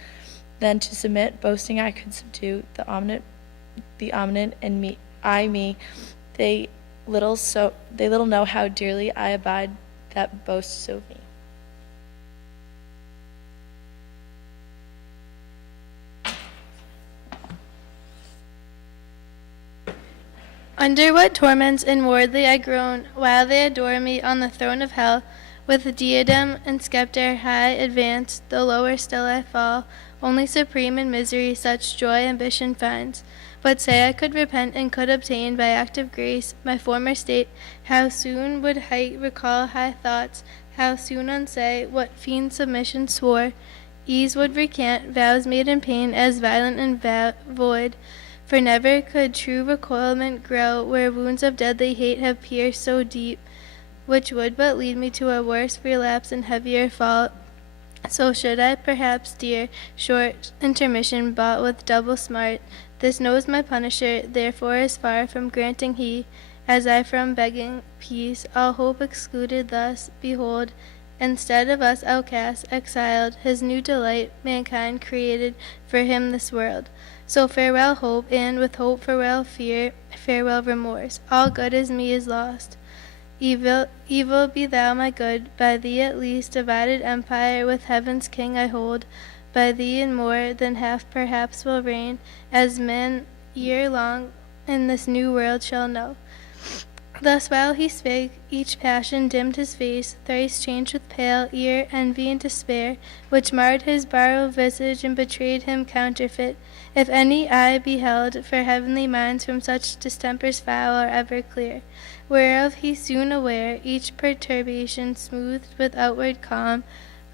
Then to submit, boasting I could subdue the omniscient, and me. They little know how dearly I abide that boast so me. Under what torments inwardly I groan, while they adore me on the throne of hell. With diadem and scepter high advanced, though lower still I fall. Only supreme in misery such joy ambition finds. But say I could repent and could obtain by act of grace my former state, how soon would height recall high thoughts, how soon unsay what fiend submission swore. Ease would recant vows made in pain as violent and void. For never could true recoilement grow where wounds of deadly hate have pierced so deep, which would but lead me to a worse relapse and heavier fall. So should I perhaps dear short intermission bought with double smart. This knows my punisher, therefore is far from granting he, as I from begging peace, all hope excluded thus, behold, instead of us outcast, exiled, his new delight, mankind created for him this world. So farewell hope, and with hope farewell fear, farewell remorse. All good as me is lost. Evil be thou my good, by thee at least divided empire with heaven's king I hold. By thee in more than half perhaps will reign, as men ere long in this new world shall know. Thus while he spake, each passion dimmed his face, thrice changed with pale ear, envy, and despair, which marred his borrowed visage and betrayed him counterfeit. If any eye beheld, for heavenly minds from such distempers foul are ever clear, whereof he soon aware, each perturbation smoothed with outward calm,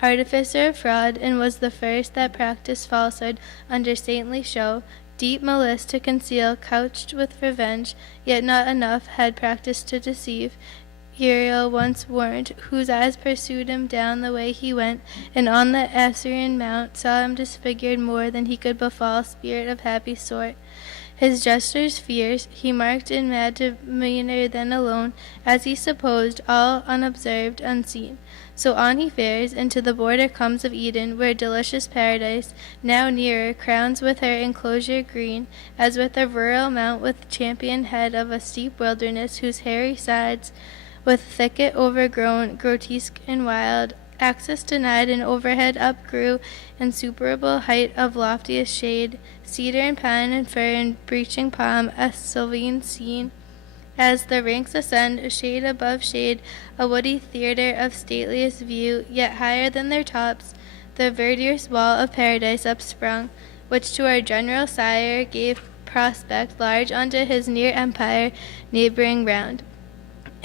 artificer of fraud, and was the first that practised falsehood under saintly show, deep malice to conceal, couched with revenge, yet not enough had practised to deceive. Uriel once warned, whose eyes pursued him down the way he went, and on the Assyrian mount saw him disfigured more than he could befall spirit of happy sort. His gestures fierce, he marked in mad demeanor then alone, as he supposed, all unobserved, unseen. So on he fares, and to the border comes of Eden, where delicious paradise, now nearer, crowns with her enclosure green, as with a rural mount with champion head of a steep wilderness, whose hairy sides, with thicket overgrown, grotesque and wild, access denied, and overhead upgrew insuperable height of loftiest shade, cedar and pine and fir and breaching palm, a sylvan scene. As the ranks ascend, shade above shade, a woody theatre of stateliest view, yet higher than their tops, the verdurous wall of paradise upsprung, which to our general sire gave prospect large unto his near empire neighboring round.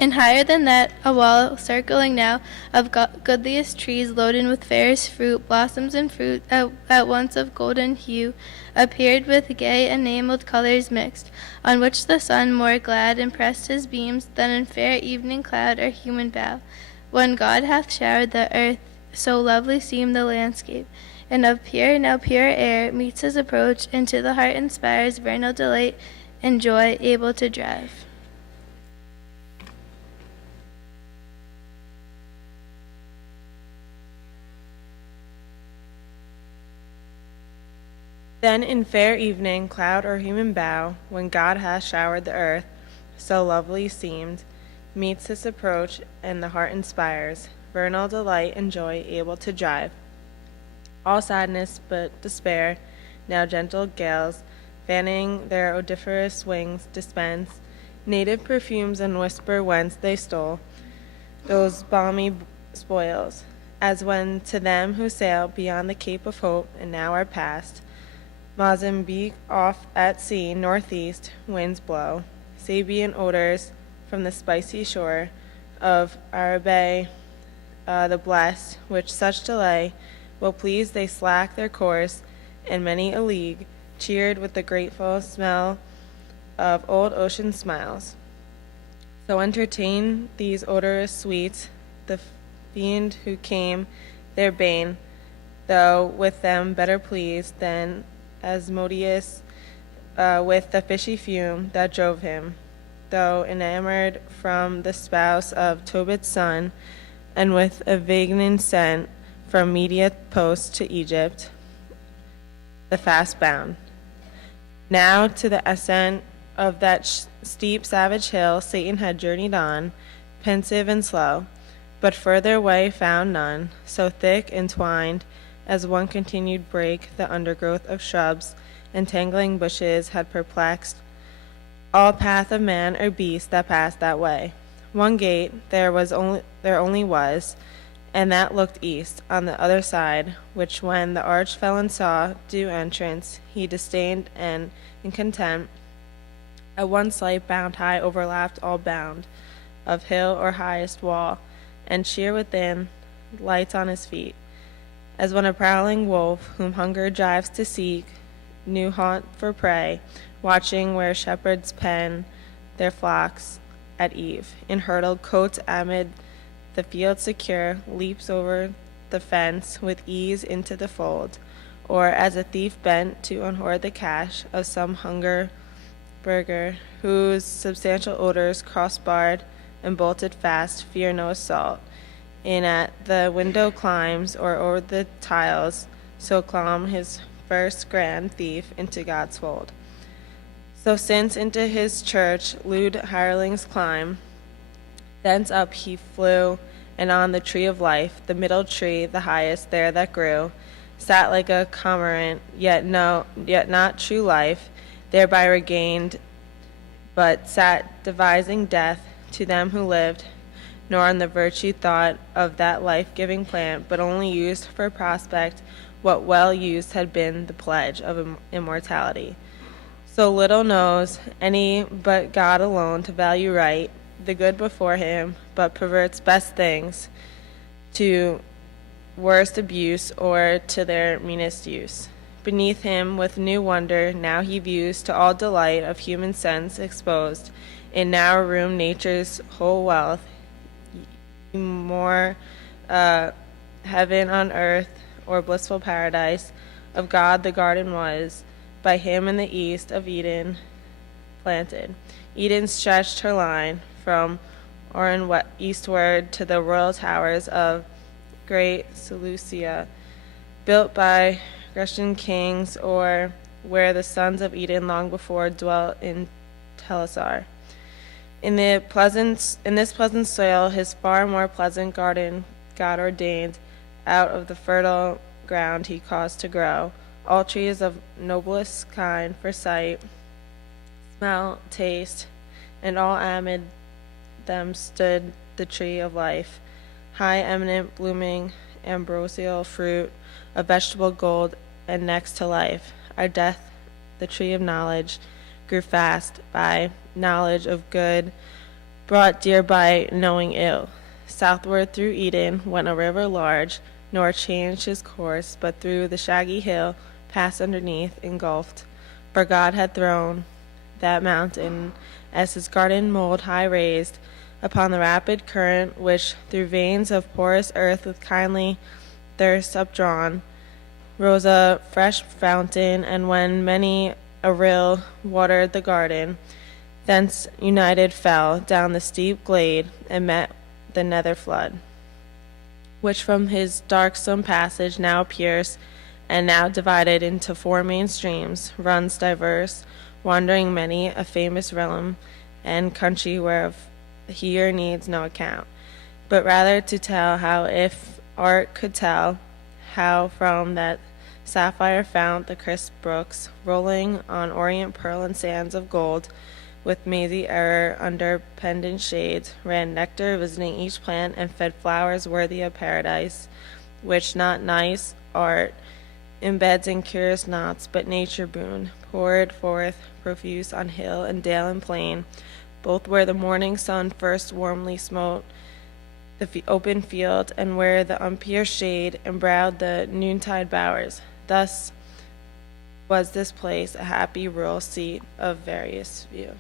And higher than that, a wall circling now of goodliest trees loaded with fairest fruit, blossoms and fruit at once of golden hue, appeared with gay enameled colors mixed, on which the sun more glad impressed his beams than in fair evening cloud or human bough. When God hath showered the earth, so lovely seemed the landscape, and of pure, now purer air meets his approach, and to the heart inspires vernal delight and joy able to drive. Then in fair evening, cloud or human bough, when God hath showered the earth, so lovely seemed, meets his approach, and the heart inspires vernal delight and joy able to drive all sadness but despair. Now gentle gales, fanning their odoriferous wings, dispense native perfumes and whisper whence they stole those balmy spoils, as when to them who sail beyond the Cape of Hope and now are past Mozambique, off at sea, northeast winds blow Sabian odors from the spicy shore of Arabe, the blessed, which such delay will please. They slack their course, and many a league, cheered with the grateful smell of old ocean smiles. So entertain these odorous sweets the fiend who came their bane, though with them better pleased than Asmodeus with the fishy fume that drove him, though enamored from the spouse of Tobit's son, and with a vagrant sent from Media post to Egypt, the fast bound. Now to the ascent of that steep savage hill Satan had journeyed on, pensive and slow, but further way found none, so thick and twined as one continued brake. The undergrowth of shrubs and tangling bushes had perplexed all path of man or beast that passed that way. One gate there only was, and that looked east. On the other side, which when the arch felon saw due entrance, he disdained, and in contempt at one slight bound high overlapped all bound of hill or highest wall, and sheer within lights on his feet, as when a prowling wolf whom hunger drives to seek new haunt for prey, watching where shepherds pen their flocks at eve, in hurdled coats amid the field secure, leaps over the fence with ease into the fold, or as a thief bent to unhoard the cash of some hunger burger, whose substantial odors cross-barred and bolted fast, fear no assault, in at the window climbs, or o'er the tiles, so clomb his first grand thief into God's fold. So since into his church lewd hirelings climb, thence up he flew, and on the tree of life, the middle tree, the highest there that grew, sat like a cormorant, yet not true life, thereby regained, but sat devising death to them who lived, nor on the virtue thought of that life-giving plant, but only used for prospect what well used had been the pledge of immortality. So little knows any but God alone to value right, the good before him, but perverts best things to worst abuse or to their meanest use. Beneath him with new wonder now he views to all delight of human sense exposed, in narrow room nature's whole wealth, more heaven on earth or blissful paradise of God the garden was, by him in the east of Eden planted. Eden stretched her line from Oran eastward to the royal towers of great Seleucia, built by Grecian kings, or where the sons of Eden long before dwelt in Telassar. In this pleasant soil, his far more pleasant garden God ordained, out of the fertile ground he caused to grow all trees of noblest kind for sight, smell, taste, and all amid them stood the tree of life, high eminent, blooming, ambrosial fruit of vegetable gold, and next to life, our death, the tree of knowledge, grew fast by knowledge of good, brought dear by knowing ill. Southward through Eden went a river large, nor changed his course, but through the shaggy hill passed underneath, engulfed. For God had thrown that mountain as his garden mold high raised upon the rapid current, which through veins of porous earth with kindly thirst updrawn rose a fresh fountain, and when many a rill watered the garden, thence united fell down the steep glade and met the nether flood, which from his darksome passage now pierced and now divided into four main streams, runs diverse, wandering many a famous realm and country whereof here needs no account, but rather to tell how, if art could tell, how from that sapphire fount the crisp brooks, rolling on orient pearl and sands of gold, with mazy error under pendant shades, ran nectar visiting each plant, and fed flowers worthy of paradise, which not nice art embeds in curious knots, but nature boon, poured forth profuse on hill and dale and plain, both where the morning sun first warmly smote the open field, and where the unpierced shade embrowned the noontide bowers. Thus was this place a happy rural seat of various view.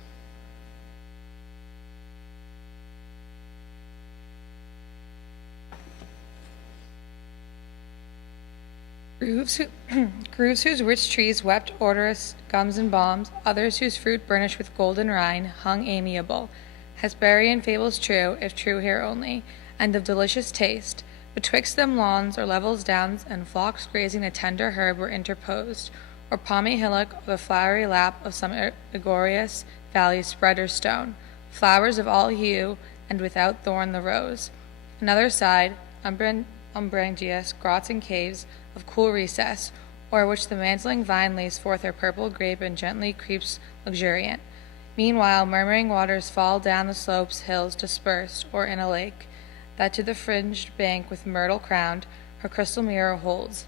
Groves whose rich trees wept odorous gums and balms, others whose fruit burnished with golden rind hung amiable, Hesperian fables true, if true here only, and of delicious taste. Betwixt them lawns or levels downs, and flocks grazing the tender herb were interposed, or palmy hillock or the flowery lap of some egregious valley spread or stone, flowers of all hue, and without thorn the rose. Another side, umbrageous grots and caves of cool recess, o'er which the mantling vine lays forth her purple grape and gently creeps luxuriant. Meanwhile murmuring waters fall down the slopes, hills dispersed, or in a lake, that to the fringed bank with myrtle crowned, her crystal mirror holds.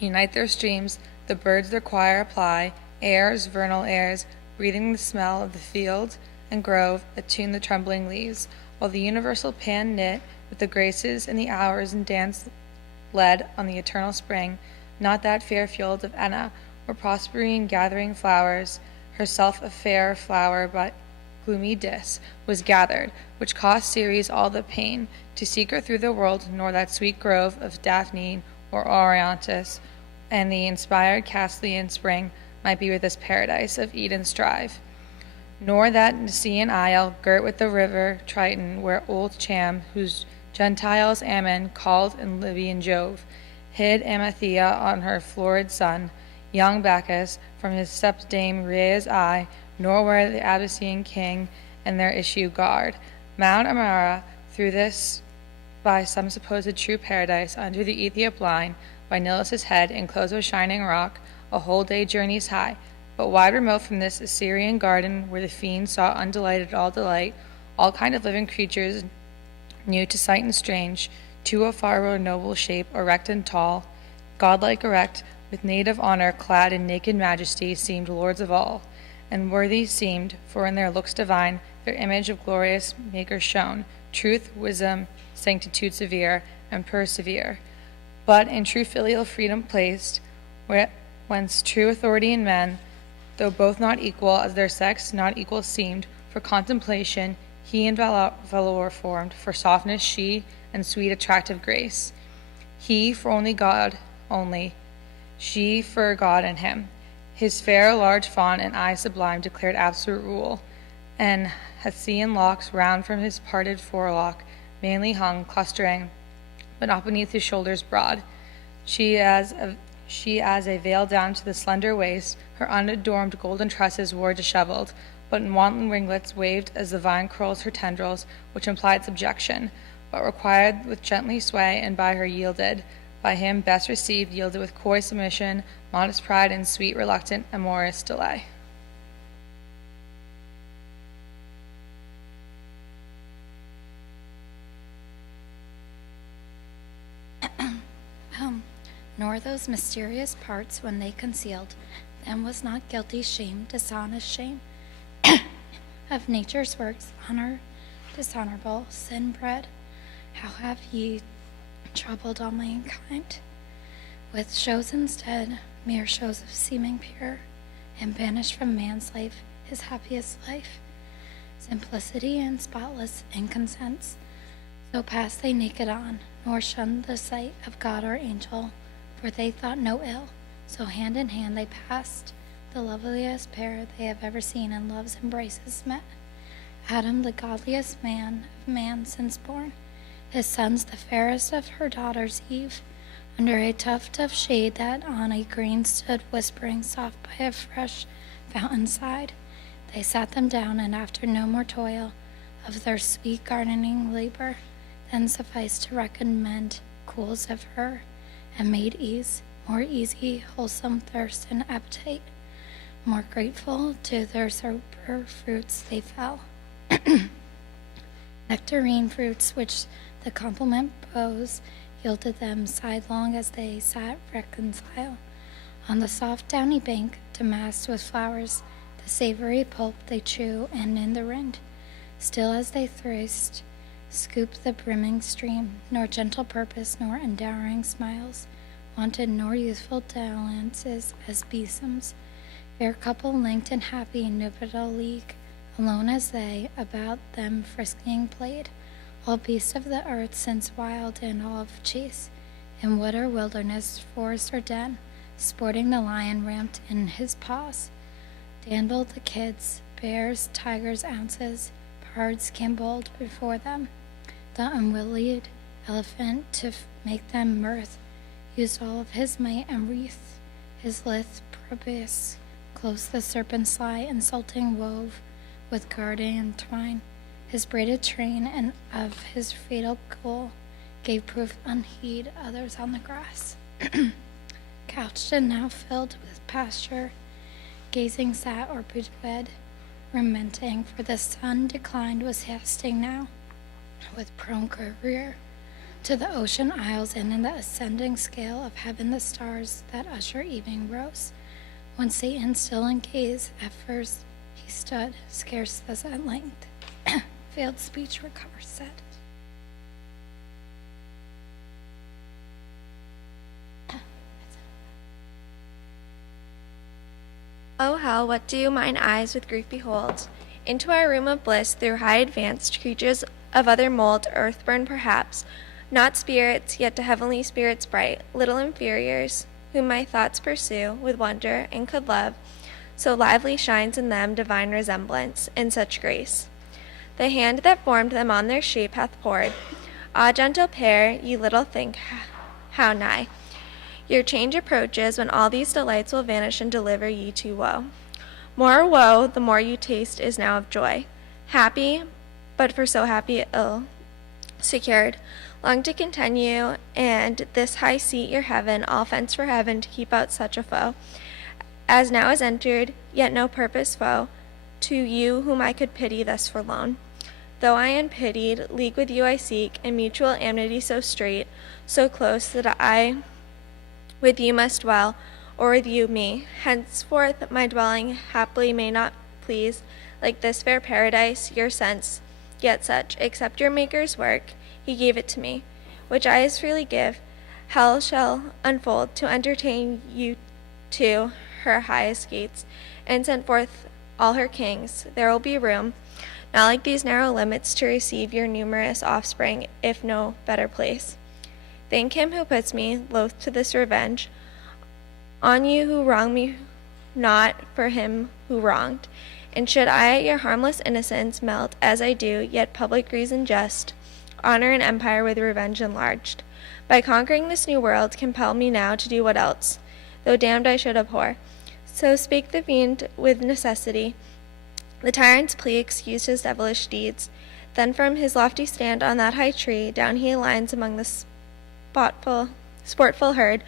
Unite their streams, the birds their choir apply, airs, vernal airs, breathing the smell of the field and grove, attune the trembling leaves, while the universal pan knit with the graces and the hours and dance led on the eternal spring, not that fair field of Enna, where prospering gathering flowers, herself a fair flower but gloomy dis, was gathered, which cost Ceres all the pain, to seek her through the world, nor that sweet grove of Daphne or Oriantis, and the inspired Castlian spring might be with this paradise of Eden strive. Nor that Nicean isle, girt with the river Triton, where old Cham, whose Gentiles Ammon called and Libyan Jove, hid Amathea on her florid son, young Bacchus, from his stepdame Rhea's eye, nor where the Abyssinian king and their issue guard. Mount Amara, through this by some supposed true paradise, under the Ethiop line, by Nilus' head, enclosed with shining rock, a whole day journeys high, but wide remote from this Assyrian garden, where the fiend saw undelighted all delight, all kind of living creatures new to sight and strange, too afar were noble shape, erect and tall, godlike erect, with native honor clad in naked majesty, seemed lords of all, and worthy seemed, for in their looks divine, their image of glorious maker shone, truth, wisdom, sanctitude severe, and persevere. But in true filial freedom placed, whence true authority in men, though both not equal, as their sex not equal seemed, for contemplation, he and valor formed, for softness she, and sweet attractive grace. He for only God only, she for God and him. His fair large fawn and eye sublime declared absolute rule, and Hessian locks round from his parted forelock mainly hung, clustering, but not beneath his shoulders broad. She as a veil down to the slender waist, her unadorned golden tresses wore disheveled, but in wanton ringlets waved as the vine curls her tendrils, which implied subjection, but required with gently sway, and by her yielded, by him best received, yielded with coy submission, modest pride, and sweet reluctant amorous delay. Nor those mysterious parts when they concealed, and was not guilty shame, dishonest shame, of nature's works, honor dishonorable, sin-bred, how have ye troubled all mankind with shows instead, mere shows of seeming pure, and banished from man's life his happiest life, simplicity and spotless inconsents. So passed they naked on, nor shunned the sight of God or angel, for they thought no ill. So hand in hand they passed, the loveliest pair they have ever seen in love's embraces met. Adam, the godliest man of man since born, his son's the fairest of her daughters, Eve, under a tuft of shade that on a green stood whispering soft by a fresh fountain side. They sat them down, and after no more toil of their sweet gardening labor, then sufficed to recommend cools of her, and made ease more easy, wholesome thirst and appetite. More grateful to their sober fruits they fell. Nectarine fruits which the compliment bows yielded them sidelong as they sat reconcile. On the soft downy bank, damasked with flowers, the savory pulp they chew, and in the rind, still as they thirst, scoop the brimming stream, nor gentle purpose nor endowing smiles wanted, nor youthful dalliances as besoms. Fair couple linked in happy nuptial league, alone as they about them frisking played, all beasts of the earth since wild and all of chase, in wood or wilderness, forest or den, sporting the lion ramped in his paws, dandled the kids, bears, tigers, ounces, pards gamboled before them. The unwillied elephant to make them mirth used all of his might and wreath, his lithe proboscis close the serpent sly insulting wove with guardian twine. His braided train and of his fatal goal gave proof unheed others on the grass. Couched and now filled with pasture, gazing sat or bedwed, lamenting, for the sun declined was hasting now, with prone career to the ocean isles, and in the ascending scale of heaven the stars that usher evening rose. When Satan still in gaze at first he stood, scarce thus at length failed speech recover said. O hell, what do mine eyes with grief behold? Into our room of bliss through high advanced creatures of other mold, earth-born perhaps, not spirits, yet to heavenly spirits bright, little inferiors, whom my thoughts pursue with wonder and could love, so lively shines in them divine resemblance, and such grace. The hand that formed them on their shape hath poured. Ah, gentle pair, ye little think how nigh your change approaches, when all these delights will vanish and deliver ye to woe. More woe, the more you taste, is now of joy. Happy, but for so happy ill, secured, long to continue, and this high seat your heaven, all fenced for heaven to keep out such a foe, as now is entered, yet no purpose foe, to you whom I could pity thus forlorn. Though I unpitied, league with you I seek, and mutual amity so straight, so close, that I with you must dwell, or with you me. Henceforth my dwelling haply may not please, like this fair paradise, your sense, yet such, except your Maker's work, he gave it to me, which I as freely give, hell shall unfold, to entertain you to her highest gates, and send forth all her kings. There will be room, not like these narrow limits, to receive your numerous offspring, if no better place. Thank him who puts me, loath to this revenge, on you who wrong me not, for him who wronged. And should I at your harmless innocence melt, as I do, yet public reason just, honor and empire with revenge enlarged, by conquering this new world, compel me now to do what else, though damned I should abhor. So spake the fiend with necessity. The tyrant's plea excused his devilish deeds. Then from his lofty stand on that high tree, down he aligns among the sportful herd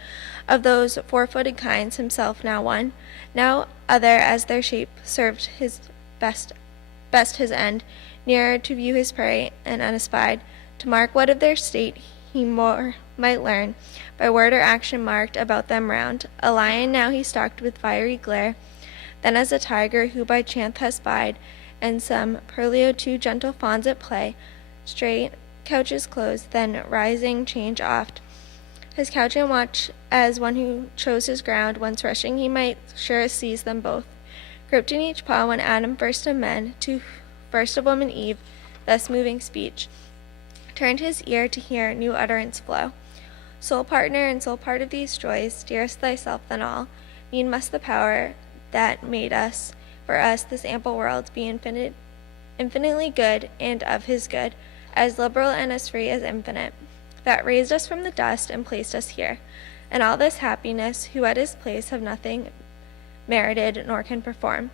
of those four-footed kinds, himself now one, now other, as their shape served his best his end, nearer to view his prey, and unespied, to mark what of their state he more might learn, by word or action marked about them round. A lion now he stalked with fiery glare, then as a tiger who by chance has spied and some purlio two gentle fawns at play, straight couches closed, then rising change oft. His couch and watch, as one who chose his ground, once rushing he might sure seize them both. Gripped in each paw when Adam first of men, to first of woman Eve, thus moving speech, turned his ear to hear new utterance flow. Sole partner and sole part of these joys, dearest thyself than all, need must the power that made us, for us this ample world, be infinitely good, and of his good, as liberal and as free as infinite, that raised us from the dust and placed us here. And all this happiness, who at his place have nothing merited nor can perform.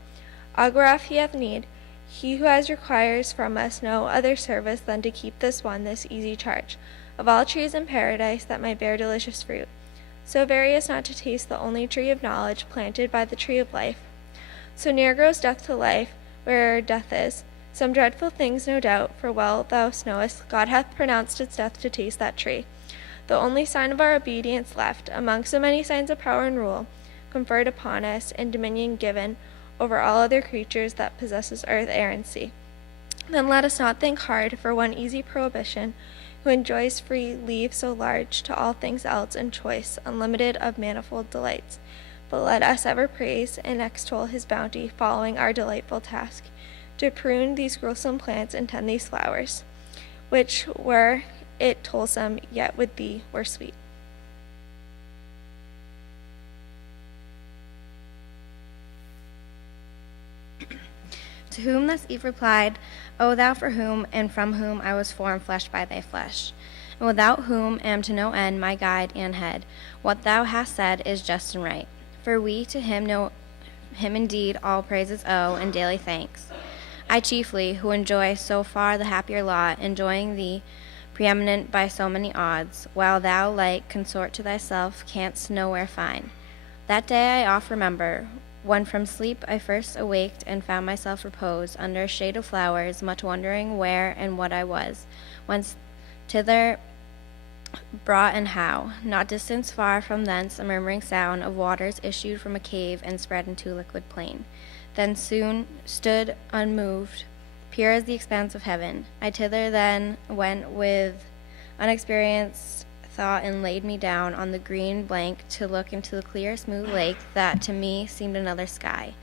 Auguroth he hath need, he who has requires from us no other service than to keep this one, this easy charge, of all trees in paradise that might bear delicious fruit, so various not to taste the only tree of knowledge planted by the tree of life. So near grows death to life, where'er death is. Some dreadful things, no doubt, for well thou knowest, God hath pronounced its death to taste that tree. The only sign of our obedience left, among so many signs of power and rule, conferred upon us, and dominion given over all other creatures that possesses earth, air, and sea. Then let us not think hard for one easy prohibition, who enjoys free leave so large to all things else and choice, unlimited of manifold delights. But let us ever praise and extol his bounty, following our delightful task, to prune these grewsome plants and tend these flowers, which were it toilsome, yet with thee were sweet. To whom thus Eve replied, O thou for whom and from whom I was formed flesh by thy flesh, and without whom am to no end my guide and head, what thou hast said is just and right. For we to him know him indeed all praises owe and daily thanks. I chiefly, who enjoy so far the happier lot, enjoying thee preeminent by so many odds, while thou like consort to thyself canst nowhere find. That day I oft remember, when from sleep I first awaked and found myself reposed under a shade of flowers, much wondering where and what I was, whence thither brought and how. Not distance far from thence a murmuring sound of waters issued from a cave and spread into a liquid plain. Then soon stood unmoved, pure as the expanse of heaven. I thither then went with unexperienced thought and laid me down on the green blank to look into the clear, smooth lake that to me seemed another sky.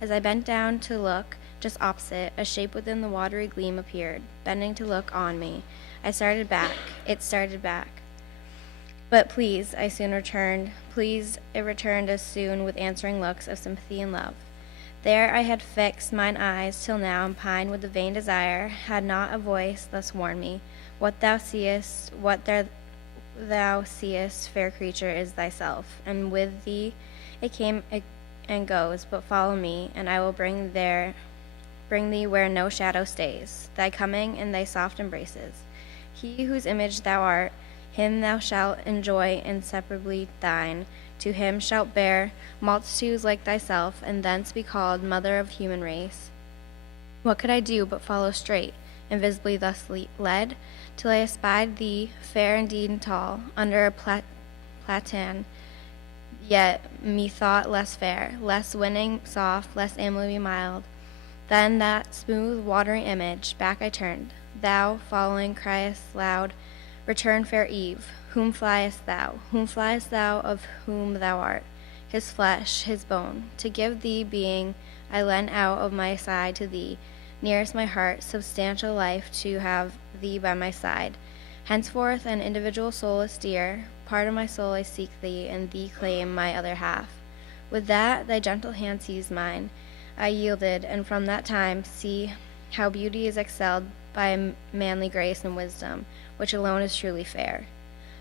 As I bent down to look, just opposite, a shape within the watery gleam appeared, bending to look on me. I started back. It started back. But please, I soon returned. Please, it returned as soon with answering looks of sympathy and love. There I had fixed mine eyes till now and pined with the vain desire, had not a voice thus warned me, what thou seest, thou seest, fair creature, is thyself, and with thee it came and goes, but follow me, and I will bring thee where no shadow stays, thy coming and thy soft embraces. He whose image thou art, him thou shalt enjoy inseparably thine, to him shalt bear multitudes like thyself, and thence be called mother of human race. What could I do but follow straight, invisibly thus led, till I espied thee, fair indeed and tall, under a platan, yet methought less fair, less winning, soft, less amiably mild. Then that smooth, watery image, back I turned. Thou, following, criest loud, Return, fair Eve. Whom fliest thou? Whom fliest thou of whom thou art? His flesh, his bone. To give thee being, I lent out of my side to thee, nearest my heart, substantial life to have thee by my side. Henceforth an individual soul is dear, part of my soul I seek thee, and thee claim my other half. With that thy gentle hand seized mine, I yielded, and from that time see how beauty is excelled by manly grace and wisdom, which alone is truly fair.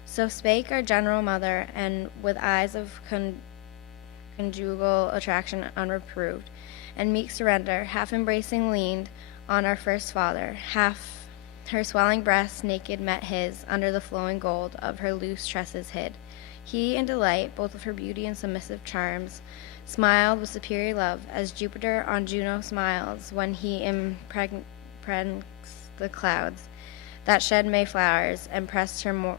So spake our general mother, and with eyes of conjugal attraction unreproved, and meek surrender, half embracing leaned on our first father, half her swelling breast naked met his, under the flowing gold of her loose tresses hid. He, in delight both of her beauty and submissive charms, smiled with superior love, as Jupiter on Juno smiles when he impregnates the clouds that shed May flowers, and pressed her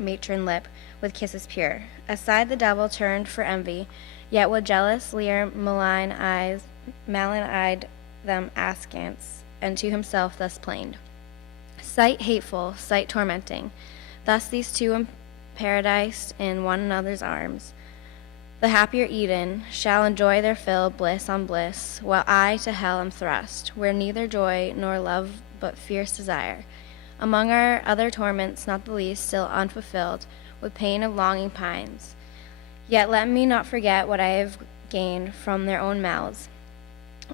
matron lip with kisses pure. Aside the devil turned for envy, yet with jealous leer malign-eyed them askance, and to himself thus plained. Sight hateful, sight tormenting. Thus these two in paradise in one another's arms, the happier Eden, shall enjoy their fill bliss on bliss, while I to hell am thrust, where neither joy nor love but fierce desire. Among our other torments, not the least, still unfulfilled, with pain of longing pines. Yet let me not forget what I have gained from their own mouths.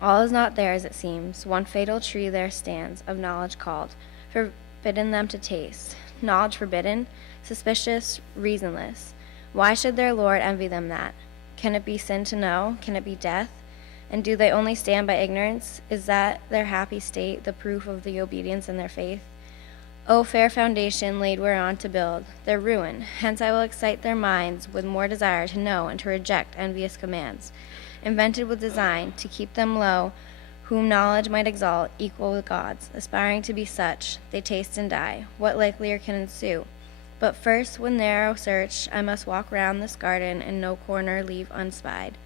All is not theirs, it seems. One fatal tree there stands, of knowledge called, forbidden them to taste. Knowledge forbidden, suspicious, reasonless. Why should their Lord envy them that? Can it be sin to know? Can it be death? And do they only stand by ignorance? Is that their happy state, the proof of the obedience in their faith? O fair foundation laid whereon to build their ruin. Hence I will excite their minds with more desire to know and to reject envious commands, invented with design to keep them low, whom knowledge might exalt, equal with gods. Aspiring to be such, they taste and die. What likelier can ensue? But first, with narrow search, I must walk round this garden, and no corner leave unspied.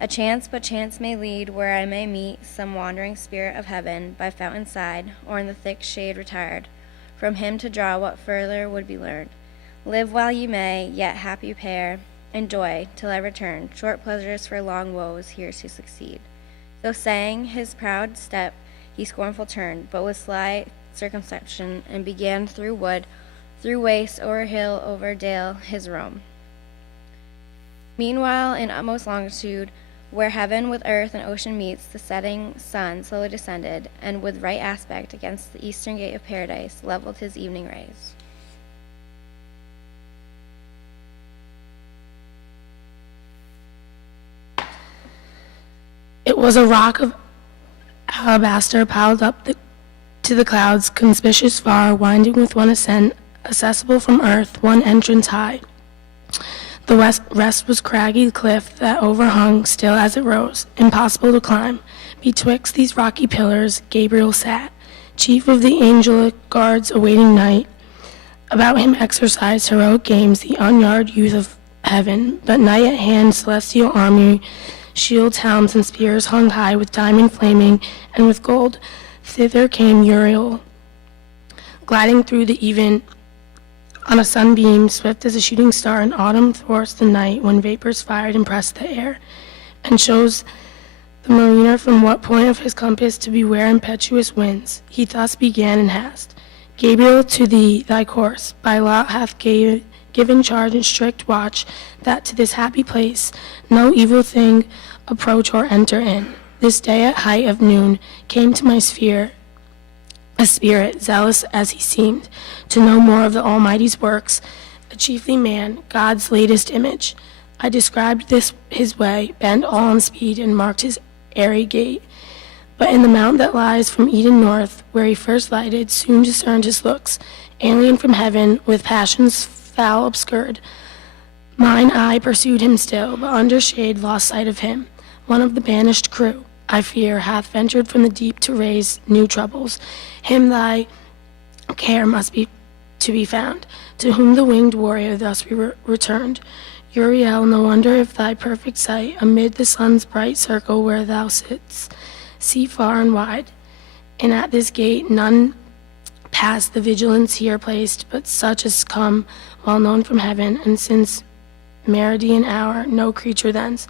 A chance but chance may lead where I may meet some wandering spirit of heaven by fountain side, or in the thick shade retired, from him to draw what further would be learned. Live while you may, yet happy pair, enjoy till I return. Short pleasures for long woes here to succeed. So saying, his proud step he scornful turned, but with sly circumspection, and began through wood, through waste, o'er hill, over dale, his roam. Meanwhile, in utmost longitude, where heaven with earth and ocean meets, the setting sun slowly descended, and with right aspect against the eastern gate of paradise leveled his evening rays. It was a rock of alabaster piled up to the clouds, conspicuous far, winding with one ascent, accessible from earth, one entrance high. The rest was craggy cliff that overhung still as it rose, impossible to climb. Betwixt these rocky pillars Gabriel sat, chief of the angelic guards awaiting night. About him exercised heroic games the unyard youth of heaven, but night at hand celestial army, shields, helms, and spears hung high with diamond flaming and with gold. Thither came Uriel, gliding through the even on a sunbeam, swift as a shooting star in autumn thwarts the night when vapors fired and pressed the air, and shows the mariner from what point of his compass to beware impetuous winds. He thus began and hast. Gabriel, to thee thy course by lot hath given charge and strict watch, that to this happy place no evil thing approach or enter in. This day at height of noon came to my sphere a spirit, zealous as he seemed, to know more of the Almighty's works, a chiefly man, God's latest image. I described this his way, bent all on speed, and marked his airy gait. But in the mount that lies from Eden north, where he first lighted, soon discerned his looks, alien from heaven, with passions foul obscured. Mine eye pursued him still, but under shade lost sight of him. One of the banished crew, I fear, hath ventured from the deep to raise new troubles. Him thy care must be to be found, to whom the winged warrior thus returned. Uriel, no wonder if thy perfect sight, amid the sun's bright circle where thou sitst, see far and wide. And at this gate none pass the vigilance here placed, but such as come, well known from heaven, and since meridian hour, no creature thence,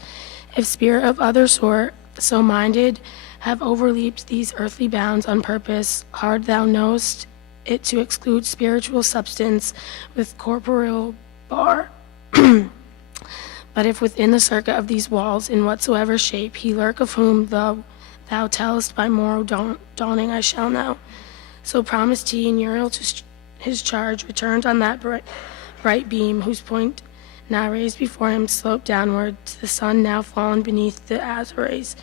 if spirit of other sort, so minded, have overleaped these earthly bounds on purpose, hard thou knowest it to exclude spiritual substance with corporeal bar. But if within the circuit of these walls, in whatsoever shape he lurk, of whom thou tellest by morrow dawning I shall know. So promised he, and Uriel to his charge returned on that bright beam, whose point now raised before him sloped downward to the sun now fallen beneath the Azores,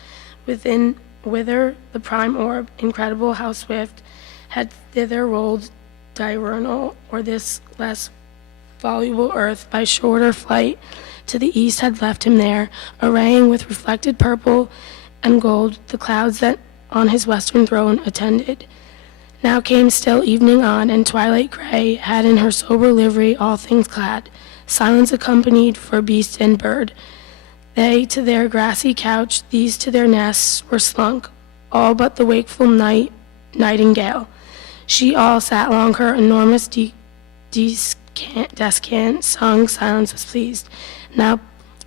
whither the prime orb, incredible how swift, had thither rolled diurnal, or this less voluble earth by shorter flight to the east had left him there, arraying with reflected purple and gold the clouds that on his western throne attended. Now came still evening on, and twilight gray had in her sober livery all things clad, silence accompanied for beast and bird. They to their grassy couch, these to their nests, were slunk. all but the wakeful nightingale. She all sat long her enormous descant, sung, silence was pleased. Now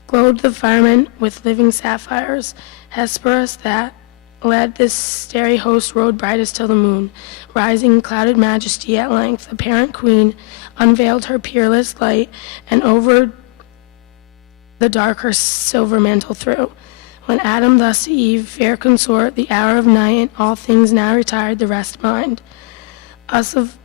glowed the firmament with living sapphires. Hesperus that led this starry host rode brightest till the moon, rising in clouded majesty at length, apparent queen, unveiled her peerless light, and over the dark her silver mantle threw. When Adam thus to Eve, fair consort, the hour of night, all things now retired, the rest mind. Us of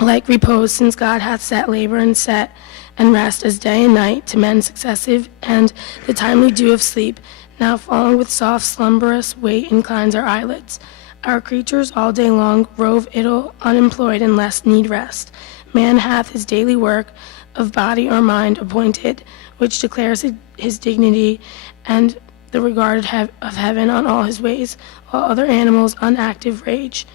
like repose, since God hath set labor and set and rest as day and night to men successive, and the timely dew of sleep, now falling with soft slumberous weight inclines our eyelids. Our creatures all day long rove idle, unemployed, and less need rest. Man hath his daily work of body or mind appointed, which declares his dignity and the regard of heaven on all his ways, while other animals unactive rage.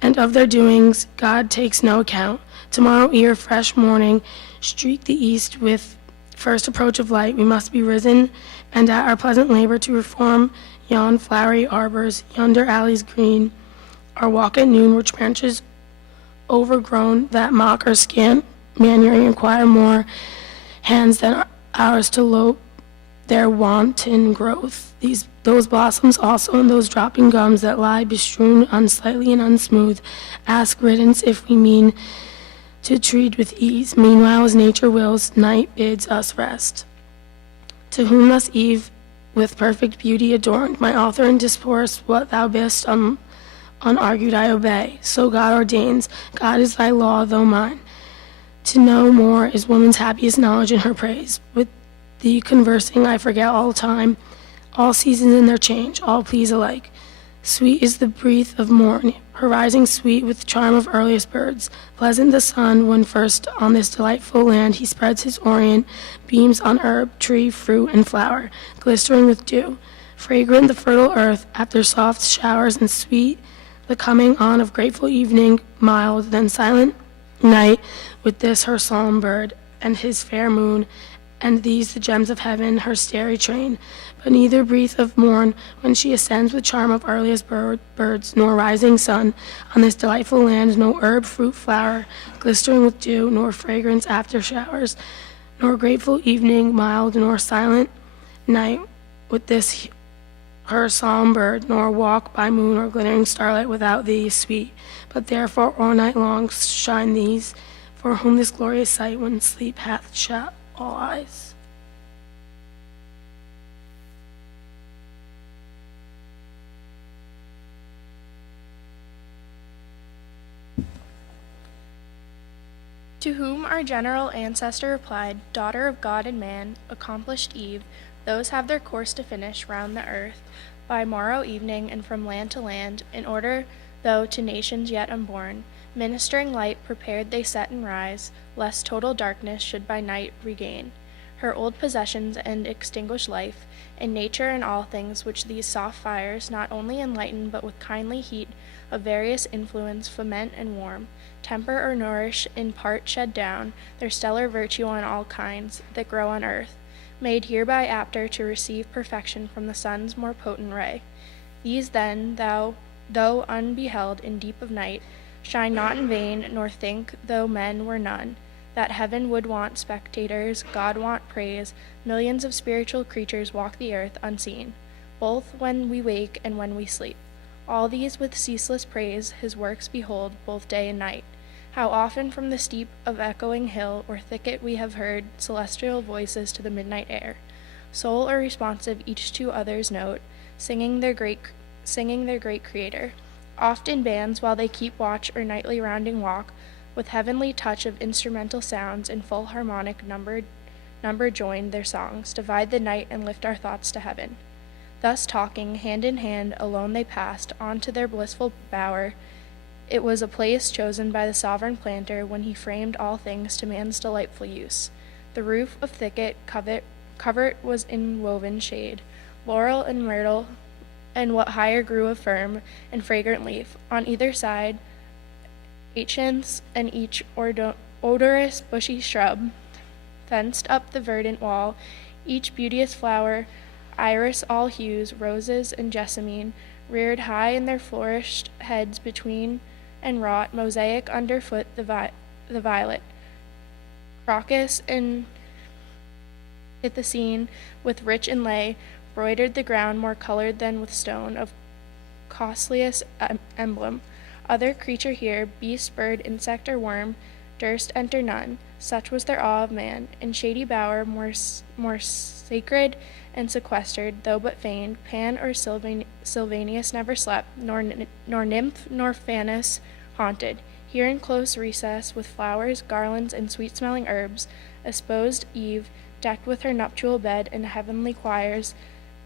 And of their doings God takes no account. Tomorrow ere fresh morning streak the east with first approach of light, we must be risen, and at our pleasant labor to reform yon flowery arbors, yonder alleys green, our walk at noon which branches overgrown that mock or scant manuring require more hands than ours to lope their wanton growth. Those blossoms also and those dropping gums that lie bestrewn unsightly and unsmooth, ask riddance if we mean to treat with ease. Meanwhile, as nature wills, night bids us rest. To whom thus Eve, with perfect beauty adorned, my author and discourse, what thou best unargued I obey. So God ordains, God is thy law, though mine. To know more is woman's happiest knowledge in her praise. With thee conversing, I forget all time, all seasons in their change, all please alike. Sweet is the breath of morn, her rising sweet with charm of earliest birds. Pleasant the sun, when first on this delightful land he spreads his orient beams on herb, tree, fruit, and flower, glistering with dew. Fragrant the fertile earth after soft showers, and sweet the coming on of grateful evening, mild, then silent night, with this her solemn bird, and his fair moon, and these the gems of heaven, her starry train. But neither breath of morn, when she ascends with charm of earliest birds, nor rising sun, on this delightful land, no herb, fruit, flower, glistering with dew, nor fragrance after showers, nor grateful evening, mild, nor silent night, with this her solemn bird, nor walk by moon or glittering starlight without thee, sweet. But therefore all night long shine these, for whom this glorious sight, when sleep hath shut all eyes. To whom our general ancestor replied, Daughter of God and man, accomplished Eve, those have their course to finish round the earth by morrow evening and from land to land, in order though to nations yet unborn. Ministering light prepared they set and rise, lest total darkness should by night regain her old possessions and extinguish life, in nature and all things which these soft fires not only enlighten but with kindly heat of various influence foment and warm, temper or nourish, in part shed down their stellar virtue on all kinds that grow on earth, made hereby apter to receive perfection from the sun's more potent ray. These then, though unbeheld in deep of night, shine not in vain, nor think, though men were none, that heaven would want spectators, God want praise, millions of spiritual creatures walk the earth unseen, both when we wake and when we sleep. All these with ceaseless praise his works behold both day and night. How often from the steep of echoing hill or thicket we have heard celestial voices to the midnight air, sole or responsive each to other's note, singing their great Creator. Oft in bands while they keep watch or nightly rounding walk, with heavenly touch of instrumental sounds in full harmonic number join their songs, divide the night and lift our thoughts to heaven. Thus talking, hand in hand, alone they passed on to their blissful bower. It was a place chosen by the sovereign planter when he framed all things to man's delightful use. The roof of thicket covert was in woven shade, laurel and myrtle, and what higher grew of firm and fragrant leaf. On either side, ancients and each odorous bushy shrub fenced up the verdant wall, each beauteous flower, iris all hues, roses and jessamine, reared high in their flourished heads between, and wrought mosaic underfoot the violet. Crocus and hit the scene with rich inlay, broidered the ground more colored than with stone of costliest emblem. Other creature here, beast, bird, insect, or worm, durst enter none. Such was their awe of man. In shady bower, more sacred and sequestered, though but feigned, Pan or Sylvanus never slept, nor nymph nor Phanis haunted. Here in close recess, with flowers, garlands, and sweet-smelling herbs, espoused Eve, decked with her nuptial bed in heavenly choirs,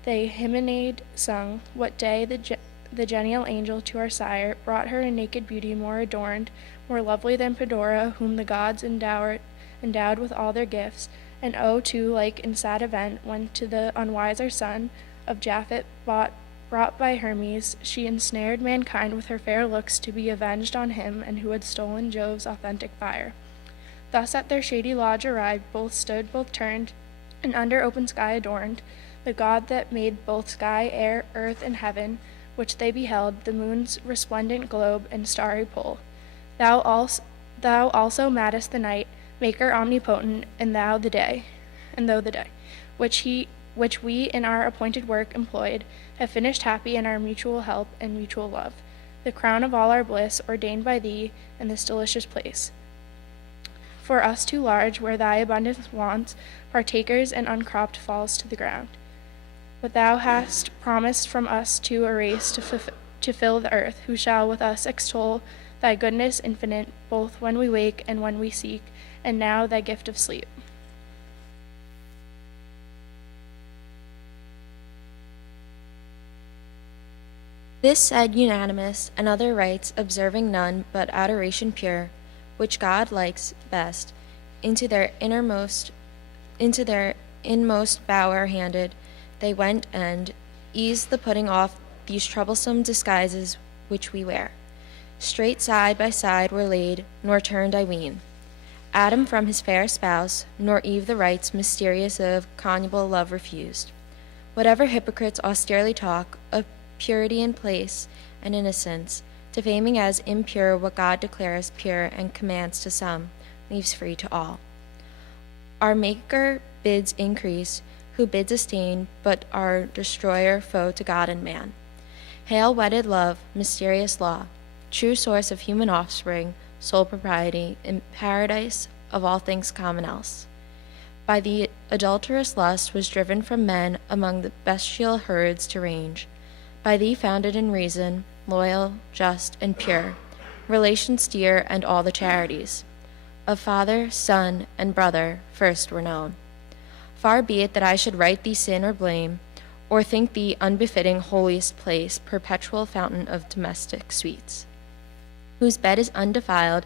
they hymnade sung. What day the genial angel to our sire brought her in naked beauty more adorned, more lovely than Pandora, whom the gods endowed with all their gifts. And oh, too, like in sad event, when to the unwiser son of Japhet brought by Hermes, she ensnared mankind with her fair looks to be avenged on him and who had stolen Jove's authentic fire. Thus at their shady lodge arrived, both stood, both turned, and under open sky adorned, the God that made both sky, air, earth, and heaven, which they beheld, the moon's resplendent globe and starry pole. Thou also madest the night, Maker omnipotent, and thou the day, which we in our appointed work employed, have finished happy in our mutual help and mutual love, the crown of all our bliss ordained by thee in this delicious place. For us too large, where thy abundance wants, partakers and uncropped falls to the ground. But thou hast promised from us to erase to fill the earth, who shall with us extol thy goodness infinite, both when we wake and when we seek, and now thy gift of sleep. This said unanimous, and other rites observing none but adoration pure, which God likes best, into their inmost bower handed, they went and eased the putting off these troublesome disguises which we wear. Straight side by side were laid, nor turned, I ween, Adam from his fair spouse, nor Eve the rites mysterious of connubial love refused. Whatever hypocrites austerely talk of purity in place and innocence, defaming as impure what God declares pure and commands to some, leaves free to all. Our Maker bids increase, who bids disdain, but our destroyer foe to God and man. Hail wedded love, mysterious law, true source of human offspring, sole propriety, in paradise of all things common else. By the adulterous lust was driven from men among the bestial herds to range. By thee founded in reason, loyal, just, and pure, relations dear and all the charities of Father, Son, and brother first were known. Far be it that I should write thee sin or blame, or think thee unbefitting holiest place, perpetual fountain of domestic sweets, whose bed is undefiled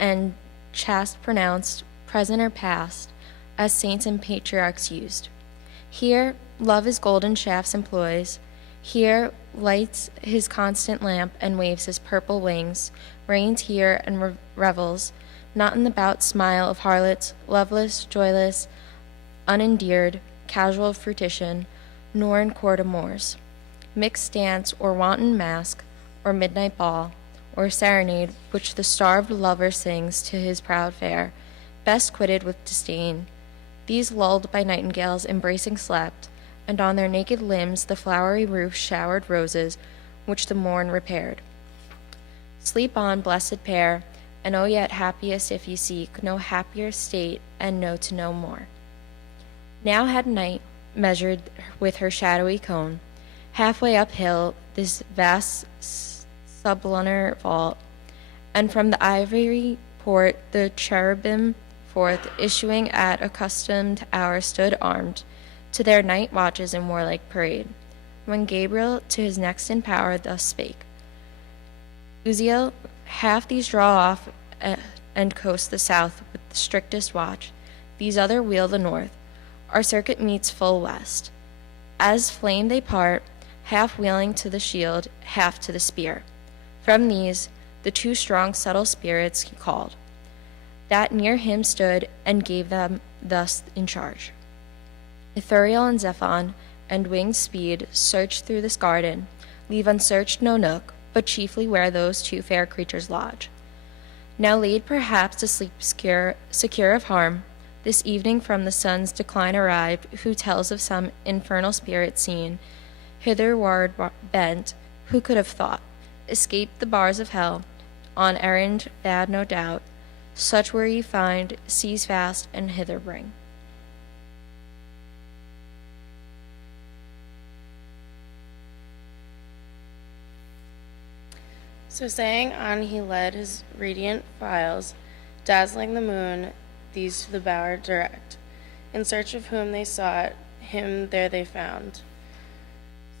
and chaste pronounced, present or past, as saints and patriarchs used. Here love his golden shafts employs, here lights his constant lamp and waves his purple wings, reigns here and revels, not in the bout smile of harlots, loveless, joyless, unendeared, casual fruition, nor in court amours, mixed dance or wanton mask, or midnight ball, or serenade which the starved lover sings to his proud fair, best quitted with disdain. These lulled by nightingales embracing slept, and on their naked limbs the flowery roof showered roses, which the morn repaired. Sleep on, blessed pair, and oh yet happiest if ye seek no happier state, and know to know more. Now had night measured with her shadowy cone, halfway uphill this vast sublunar vault, and from the ivory port the cherubim forth, issuing at accustomed hour, stood armed to their night watches in warlike parade, when Gabriel to his next in power thus spake: Uziel, half these draw off and coast the south with the strictest watch, these other wheel the north, our circuit meets full west. As flame they part, half wheeling to the shield, half to the spear. From these, the two strong subtle spirits he called, that near him stood, and gave them thus in charge. Ithuriel and Zephon, and winged speed, searched through this garden, leave unsearched no nook, but chiefly where those two fair creatures lodge. Now laid perhaps to sleep secure of harm, this evening from the sun's decline arrived, who tells of some infernal spirit seen, hitherward bent, who could have thought, escaped the bars of hell, on errand bad no doubt, such where ye find, seize fast and hither bring. So saying on, he led his radiant files, dazzling the moon, these to the bower direct. In search of whom they sought, him there they found.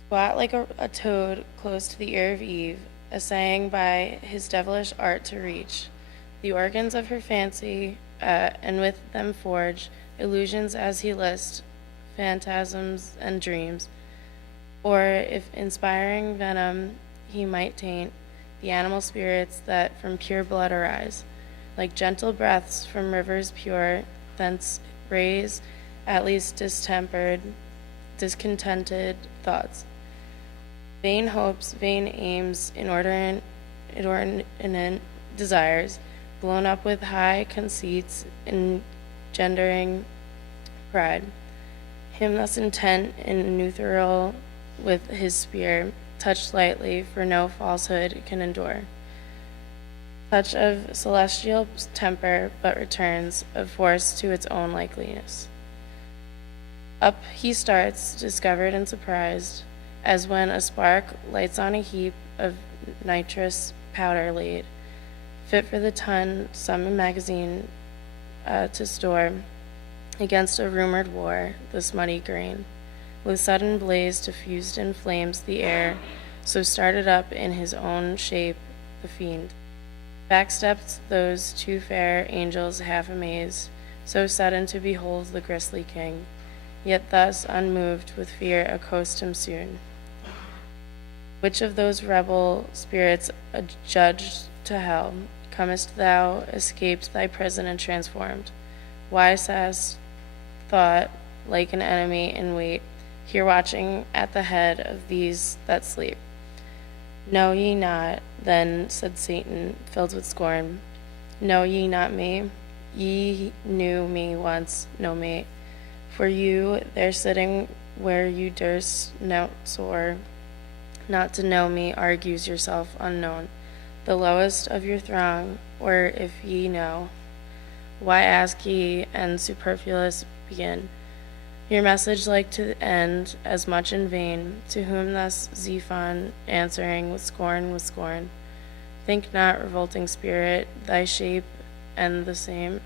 Squat like a toad close to the ear of Eve, essaying by his devilish art to reach the organs of her fancy, and with them forge illusions as he list, phantasms and dreams. Or if inspiring venom he might taint the animal spirits that from pure blood arise, like gentle breaths from rivers pure, thence raise at least distempered, discontented thoughts. Vain hopes, vain aims, inordinate desires, blown up with high conceits, engendering pride. Him thus intent in neutral with his spear, touched lightly, for no falsehood can endure. Touch of celestial temper, but returns of force to its own likeliness. Up he starts, discovered and surprised, as when a spark lights on a heap of nitrous powder laid, fit for the ton some magazine to store against a rumored war, the smutty grain. With sudden blaze diffused in flames the air, so started up in his own shape the fiend. Backstepped those two fair angels half amazed, so sudden to behold the grisly king, yet thus unmoved with fear accost him soon. Which of those rebel spirits adjudged to hell, comest thou, escaped thy prison and transformed? Why hast thought, like an enemy in wait, here watching at the head of these that sleep? Know ye not, then, said Satan, filled with scorn, know ye not me? Ye knew me once, no mate. For you, there sitting where you durst not soar, not to know me argues yourself unknown, the lowest of your throng, or if ye know, why ask ye, and superfluous begin? Your message like to end as much in vain, to whom thus Zephon answering with scorn, think not, revolting spirit, thy shape and the same,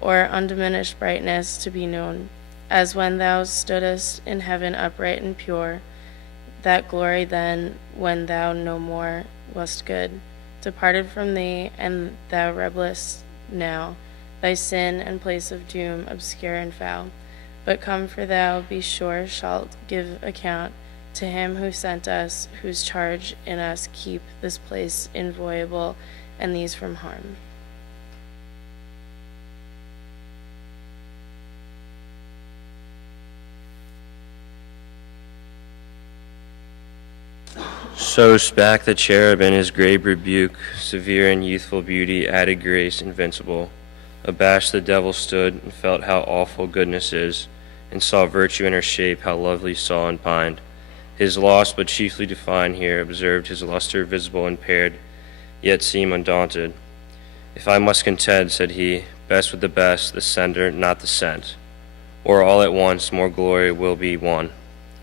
or undiminished brightness to be known, as when thou stoodest in heaven upright and pure, that glory then, when thou no more wast good, departed from thee, and thou rebellest now, thy sin and place of doom obscure and foul. But come, for thou, be sure, shalt give account to him who sent us, whose charge in us keep this place inviolable, and these from harm. So spake the cherub in his grave rebuke, severe and youthful beauty added grace invincible. Abashed the devil stood, and felt how awful goodness is, and saw virtue in her shape, how lovely saw and pined. His loss but chiefly defined here, observed his luster visible impaired, yet seem undaunted. If I must contend, said he, best with the best, the sender, not the sent. Or all at once more glory will be won,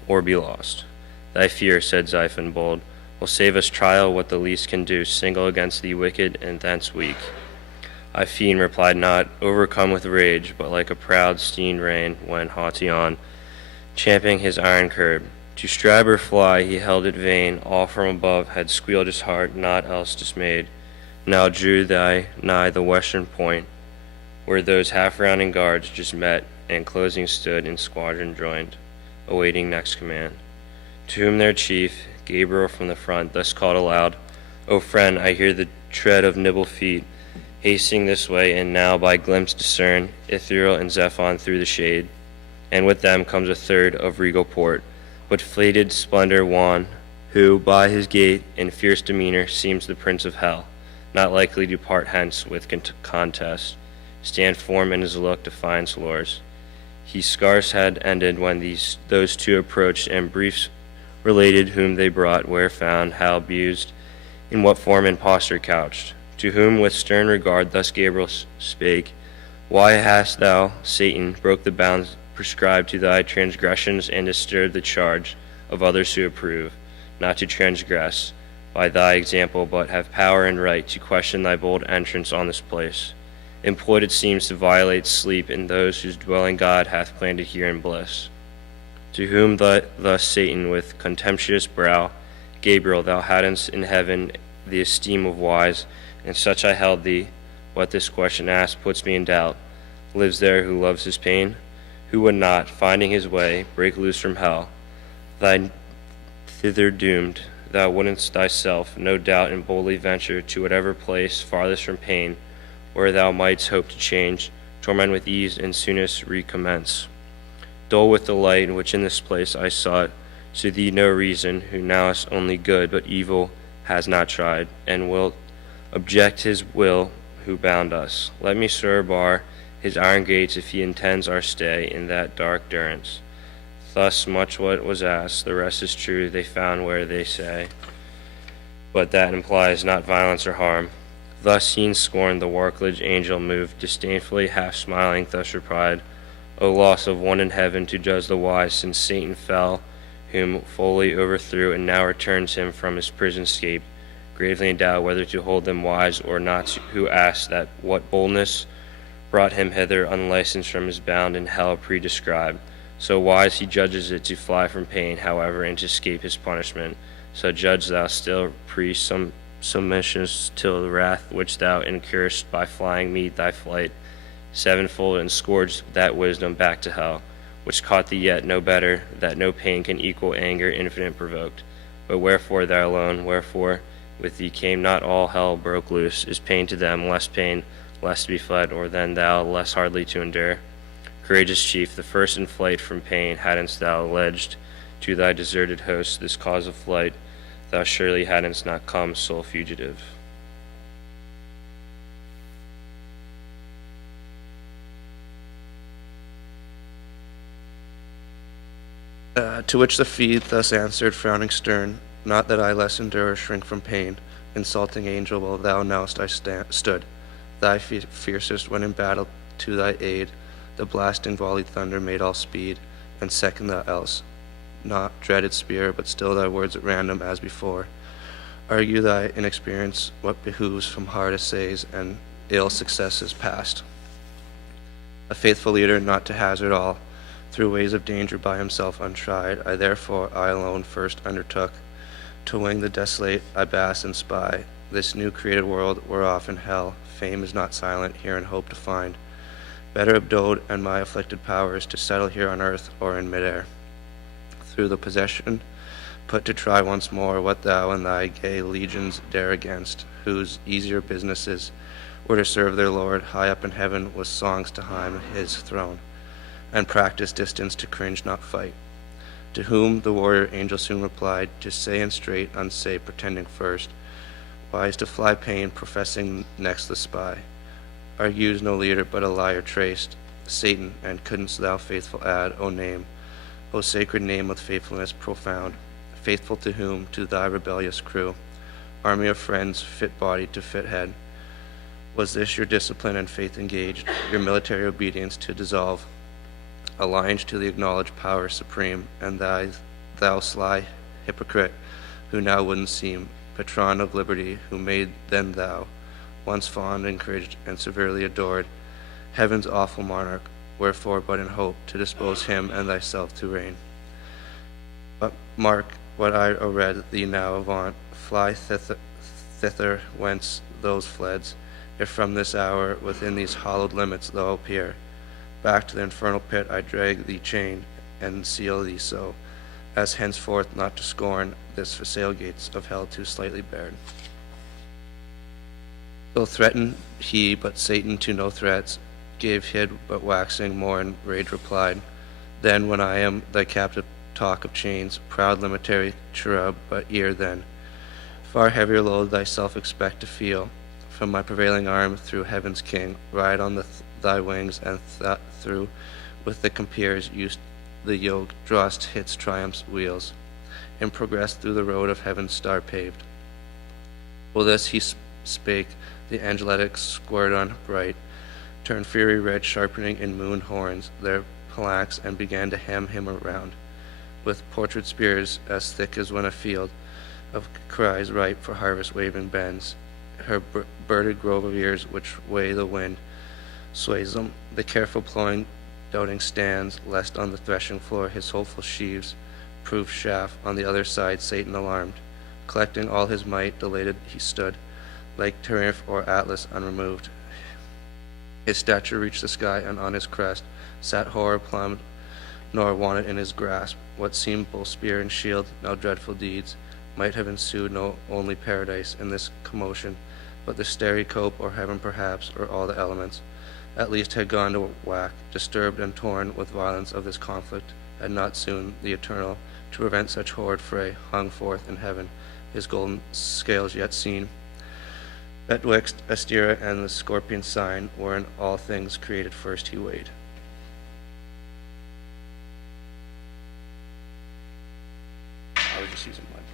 or be lost. Thy fear, said Xiphon bold, will save us trial what the least can do, single against thee wicked, and thence weak. I fiend replied not, overcome with rage, but like a proud steed rein, when haughty on, champing his iron curb. To strive or fly he held it vain, all from above had squealed his heart, not else dismayed. Now drew nigh the western point, where those half-rounding guards just met, and closing stood in squadron joined, awaiting next command. To whom their chief, Gabriel from the front, thus called aloud, O friend, I hear the tread of nimble feet, hasting this way, and now by glimpse discern Ithriel and Zephon through the shade, and with them comes a third of regal port, but faded splendor wan who by his gait and fierce demeanor seems the prince of hell, not likely to part hence with contest. Stand form in his look defiance lures. He scarce had ended when those two approached, and briefs related whom they brought, where found, how abused, in what form and posture couched. To whom with stern regard thus Gabriel spake, Why hast thou, Satan, broke the bounds prescribed to thy transgressions, and disturbed the charge of others who approve, not to transgress by thy example, but have power and right to question thy bold entrance on this place? Employed it seems to violate sleep in those whose dwelling God hath planted here in bliss. To whom thus Satan with contemptuous brow, Gabriel, thou hadst in heaven the esteem of wise, and such I held thee. What this question asked puts me in doubt. Lives there who loves his pain? Who would not, finding his way, break loose from hell? Thy thither doomed, thou wouldst thyself, no doubt, and boldly venture to whatever place farthest from pain, where thou mightst hope to change, torment with ease, and soonest recommence. Dull with the light which in this place I sought, to thee no reason, who knowest only good, but evil has not tried, and wilt object his will who bound us. Let me, sir, bar his iron gates if he intends our stay in that dark durance. Thus much what was asked, the rest is true, they found where they say, but that implies not violence or harm. Thus seen scorned, the Warklage angel moved, disdainfully half smiling, thus replied, O loss of one in heaven to judge the wise, since Satan fell, whom fully overthrew, and now returns him from his prison scape, gravely in doubt whether to hold them wise or not, who asked that what boldness brought him hither unlicensed from his bound in hell pre-described. So wise he judges it to fly from pain, however, and to escape his punishment. So judge thou still submissions till the wrath which thou incurrest by flying meet thy flight sevenfold, and scourged that wisdom back to hell, which caught thee yet no better, that no pain can equal anger infinite provoked. But wherefore thou alone, wherefore with thee came not all hell broke loose? Is pain to them less pain, less to be fled, or than thou less hardly to endure? Courageous chief, the first in flight from pain, hadst thou alleged to thy deserted host this cause of flight, thou surely hadst not come sole fugitive. To which the Fee thus answered, frowning stern, Not that I less endure or shrink from pain, insulting angel, while thou know'st I stood, thy fiercest when in battle to thy aid, the blasting volleyed thunder made all speed, and second thou else, not dreaded spear, but still thy words at random as before. Argue thy inexperience, what behooves from hard essays and ill successes past. A faithful leader not to hazard all, through ways of danger by himself untried, I alone first undertook, to wing the desolate Abyss and spy, this new created world whereof in hell, fame is not silent, here in hope to find, better abode and my afflicted powers to settle here on earth or in midair. Through the possession, put to try once more what thou and thy gay legions dare against, whose easier businesses were to serve their Lord high up in heaven with songs to hymn his throne, and practice distance to cringe not fight. To whom the warrior angel soon replied, to say and straight, unsay, pretending first, wise to fly pain, professing next the spy. Argues no leader but a liar traced, Satan, and couldn't thou faithful add, O name, O sacred name with faithfulness profound, faithful to whom, to thy rebellious crew, army of friends, fit body to fit head. Was this your discipline and faith engaged, your military obedience to dissolve, alliance to the acknowledged power supreme, and thou sly hypocrite, who now wouldn't seem, patron of liberty, who made then thou, once fond, encouraged, and severely adored, heaven's awful monarch, wherefore but in hope to dispose him and thyself to reign. But mark what I read thee now avant, fly thither whence those fleds, if from this hour within these hallowed limits thou appear. Back to the infernal pit I drag thee chained, and seal thee so, as henceforth not to scorn this for sail gates of hell too slightly bared. So threatened he, but Satan to no threats gave hid, but waxing more in rage replied, Then when I am thy captive talk of chains, proud limitary cherub, but ere then, far heavier load thyself expect to feel. From my prevailing arm through heaven's king, ride on thy wings, and through with the compeers used the yoke, drawest its triumph's wheels, and progress through the road of heaven's star-paved. Well, this he spake, the angelic squadron bright, turned fury red, sharpening in moon horns their phalanx, and began to hem him around with portrait spears as thick as when a field of cries ripe for harvest waving bends her birded grove of ears, which way the wind sways them. The careful plowing doubting stands, lest on the threshing floor his hopeful sheaves prove shaft. On the other side Satan alarmed, collecting all his might, elated he stood, like Teraph or Atlas unremoved. His stature reached the sky, and on his crest sat horror plumbed, nor wanted in his grasp what seemed both spear and shield. Now dreadful deeds might have ensued, no only paradise in this commotion, but the starry cope, or heaven perhaps, or all the elements, at least had gone to whack, disturbed and torn with violence of this conflict, had not soon the Eternal, to prevent such horrid fray, hung forth in heaven, his golden scales yet seen, betwixt Astera and the scorpion sign, wherein all things created first he weighed. I was just using my book.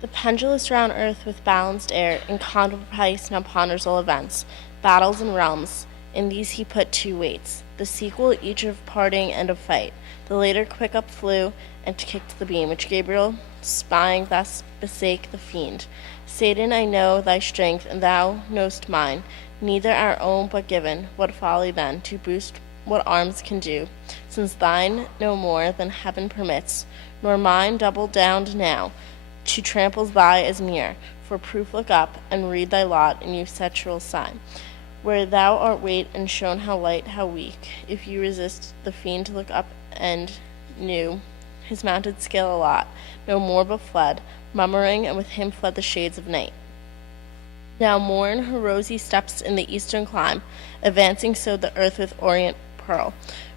The pendulous round earth with balanced air, in contemplation now ponders all events, battles and realms. In these he put two weights, the sequel each of parting and of fight. The later quick up flew, and kicked the beam, which Gabriel, spying thus, besake the fiend. Satan, I know thy strength, and thou know'st mine, neither our own but given. What folly then, to boast what arms can do, since thine no more than heaven permits, nor mine double downed now, to tramples thy as mere. For proof look up, and read thy lot in usurial sign, where thou art weighed and shown how light, how weak. If you resist the fiend, look up and knew his mounted scale a lot, no more but fled, murmuring, and with him fled the shades of night. Now morn her rosy steps in the eastern clime, advancing so the earth with orient pearl.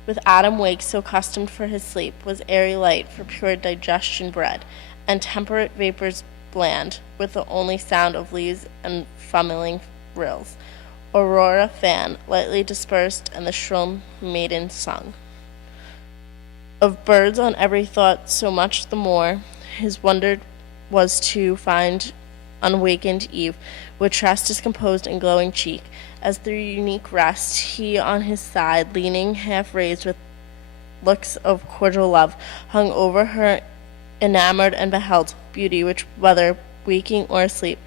With Adam waked so customed for his sleep, was airy light for pure digestion bred, and temperate vapors bland, with the only sound of leaves and fumbling rills. Aurora fan, lightly dispersed, and the shrill maiden sung. Of birds on every thought so much the more, his wonder was to find unawakened Eve, with tress discomposed and glowing cheek, as through unique rest he on his side, leaning half raised with looks of cordial love, hung over her enamored, and beheld beauty, which whether waking or asleep,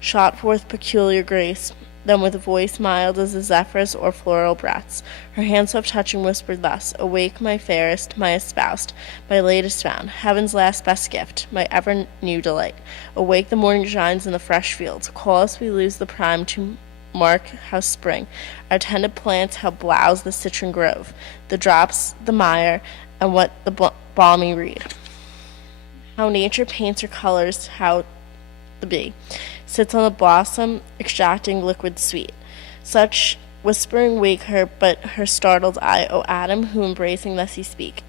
shot forth peculiar grace. Then with a voice mild as the zephyrs or floral breaths, her hand soft touching whispered thus, awake, my fairest, my espoused, my latest found, heaven's last best gift, my ever new delight. Awake, the morning shines in the fresh fields, call us, we lose the prime to mark how spring, our tended plants how blouse the citron grove, the drops, the mire, and what the balmy reed. How nature paints her colors, how the bee sits on the blossom, extracting liquid sweet. Such whispering wake her, but her startled eye, O Adam, who embracing thus ye speak.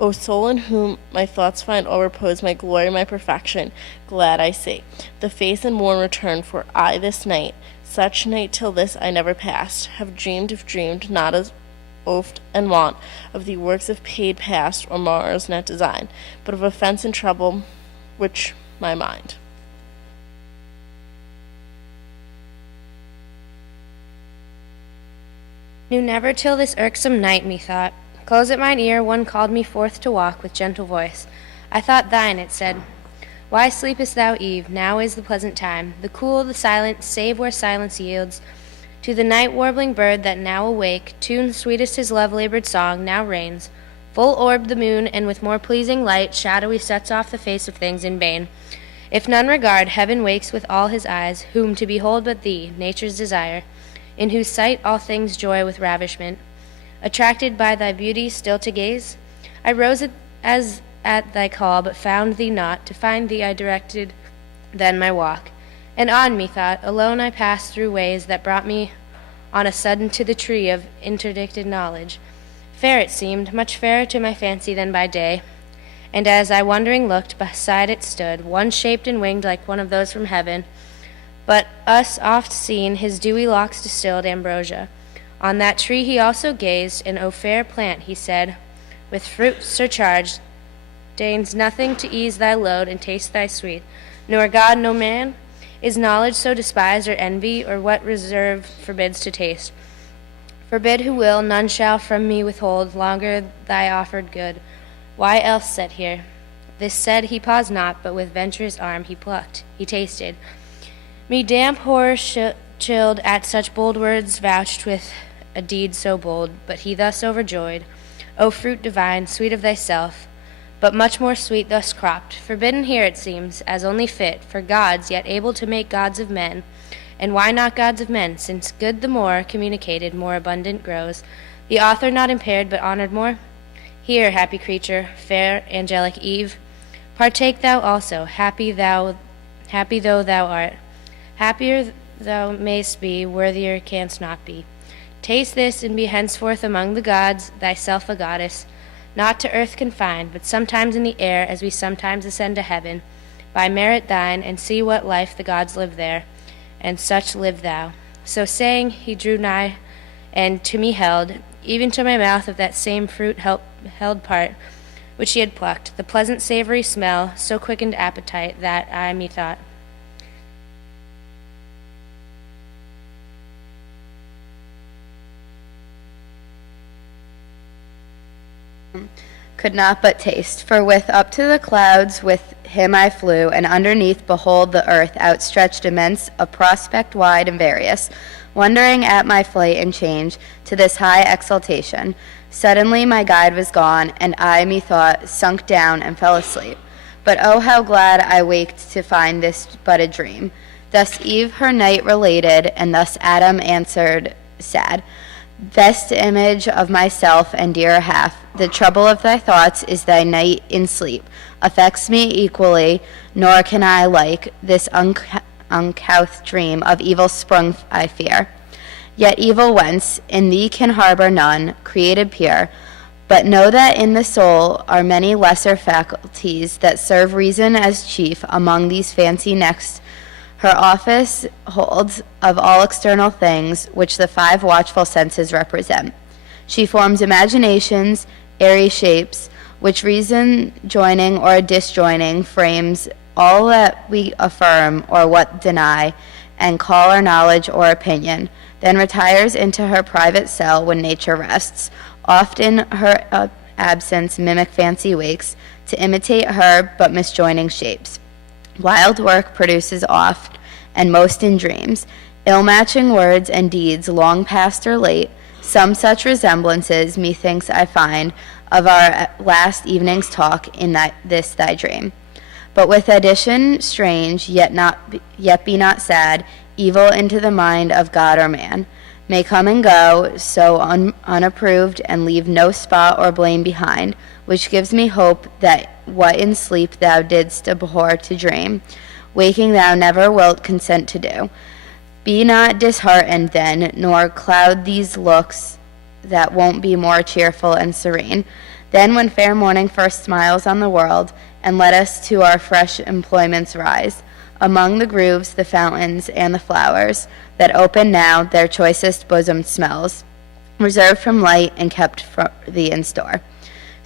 O soul in whom my thoughts find all repose, my glory, my perfection, glad I see. The face and morn return, for I this night, such night till this I never passed, have dreamed if dreamed, not as oft and wont, of the works of paid past, or morrow's net design, but of offense and trouble, which my mind. Knew never till this irksome night, methought. Close at mine ear one called me forth to walk with gentle voice. I thought thine, it said, why sleepest thou, Eve? Now is the pleasant time, the cool, the silent, save where silence yields. To the night warbling bird that now awake, tune sweetest his love-labored song, now reigns. Full orbed the moon, and with more pleasing light, shadowy sets off the face of things in vain. If none regard, heaven wakes with all his eyes, whom to behold but thee, nature's desire, in whose sight all things joy with ravishment. Attracted by thy beauty still to gaze, I rose as at thy call, but found thee not. To find thee I directed then my walk, and on, methought, alone I passed through ways that brought me on a sudden to the tree of interdicted knowledge. Fair it seemed, much fairer to my fancy than by day, and as I wondering looked, beside it stood one shaped and winged like one of those from heaven, but us oft seen his dewy locks distilled ambrosia. On that tree he also gazed, and O fair plant, he said, with fruit surcharged, deigns nothing to ease thy load and taste thy sweet, nor God, no man. Is knowledge so despised or envy, or what reserve forbids to taste? Forbid who will, none shall from me withhold longer thy offered good. Why else set here? This said, he paused not, but with venturous arm he plucked, he tasted. Me damp horror chilled at such bold words vouched with a deed so bold, but he thus overjoyed, O fruit divine, sweet of thyself, but much more sweet thus cropped, forbidden here it seems, as only fit for gods, yet able to make gods of men. And why not gods of men, since good the more communicated, more abundant grows, the author not impaired but honored more? Here, happy creature, fair angelic Eve, partake thou also, happy though thou art. Happier thou mayst be, worthier canst not be. Taste this, and be henceforth among the gods, thyself a goddess, not to earth confined, but sometimes in the air, as we sometimes ascend to heaven, by merit thine, and see what life the gods live there, and such live thou. So saying, he drew nigh, and to me held, even to my mouth of that same fruit held part, which he had plucked, the pleasant savory smell, so quickened appetite, that I methought, could not but taste, for with up to the clouds with him I flew, and underneath behold the earth outstretched immense, a prospect wide and various, wondering at my flight and change to this high exaltation. Suddenly my guide was gone, and I methought sunk down and fell asleep. But oh how glad I waked to find this but a dream. Thus Eve her night related, and thus Adam answered sad, best image of myself and dearer half, the trouble of thy thoughts is thy night in sleep, affects me equally, nor can I like this uncouth dream of evil sprung I fear. Yet evil whence in thee can harbor none, created pure, but know that in the soul are many lesser faculties that serve reason as chief among these fancy next her office holds of all external things which the five watchful senses represent. She forms imaginations, airy shapes, which reason joining or disjoining frames all that we affirm or what deny, and call our knowledge or opinion, then retires into her private cell when nature rests. Oft in her absence mimic fancy wakes, to imitate her but misjoining shapes. Wild work produces oft, and most in dreams, ill-matching words and deeds long past or late. Some such resemblances, methinks I find, of our last evening's talk in this thy dream. But with addition strange, yet be not sad, evil into the mind of God or man, may come and go, so unapproved, and leave no spot or blame behind, which gives me hope that what in sleep thou didst abhor to dream, waking thou never wilt consent to do. Be not disheartened then, nor cloud these looks that won't be more cheerful and serene. Then when fair morning first smiles on the world, and let us to our fresh employments rise, among the grooves, the fountains, and the flowers, that open now their choicest bosom smells, reserved from light and kept for thee in store.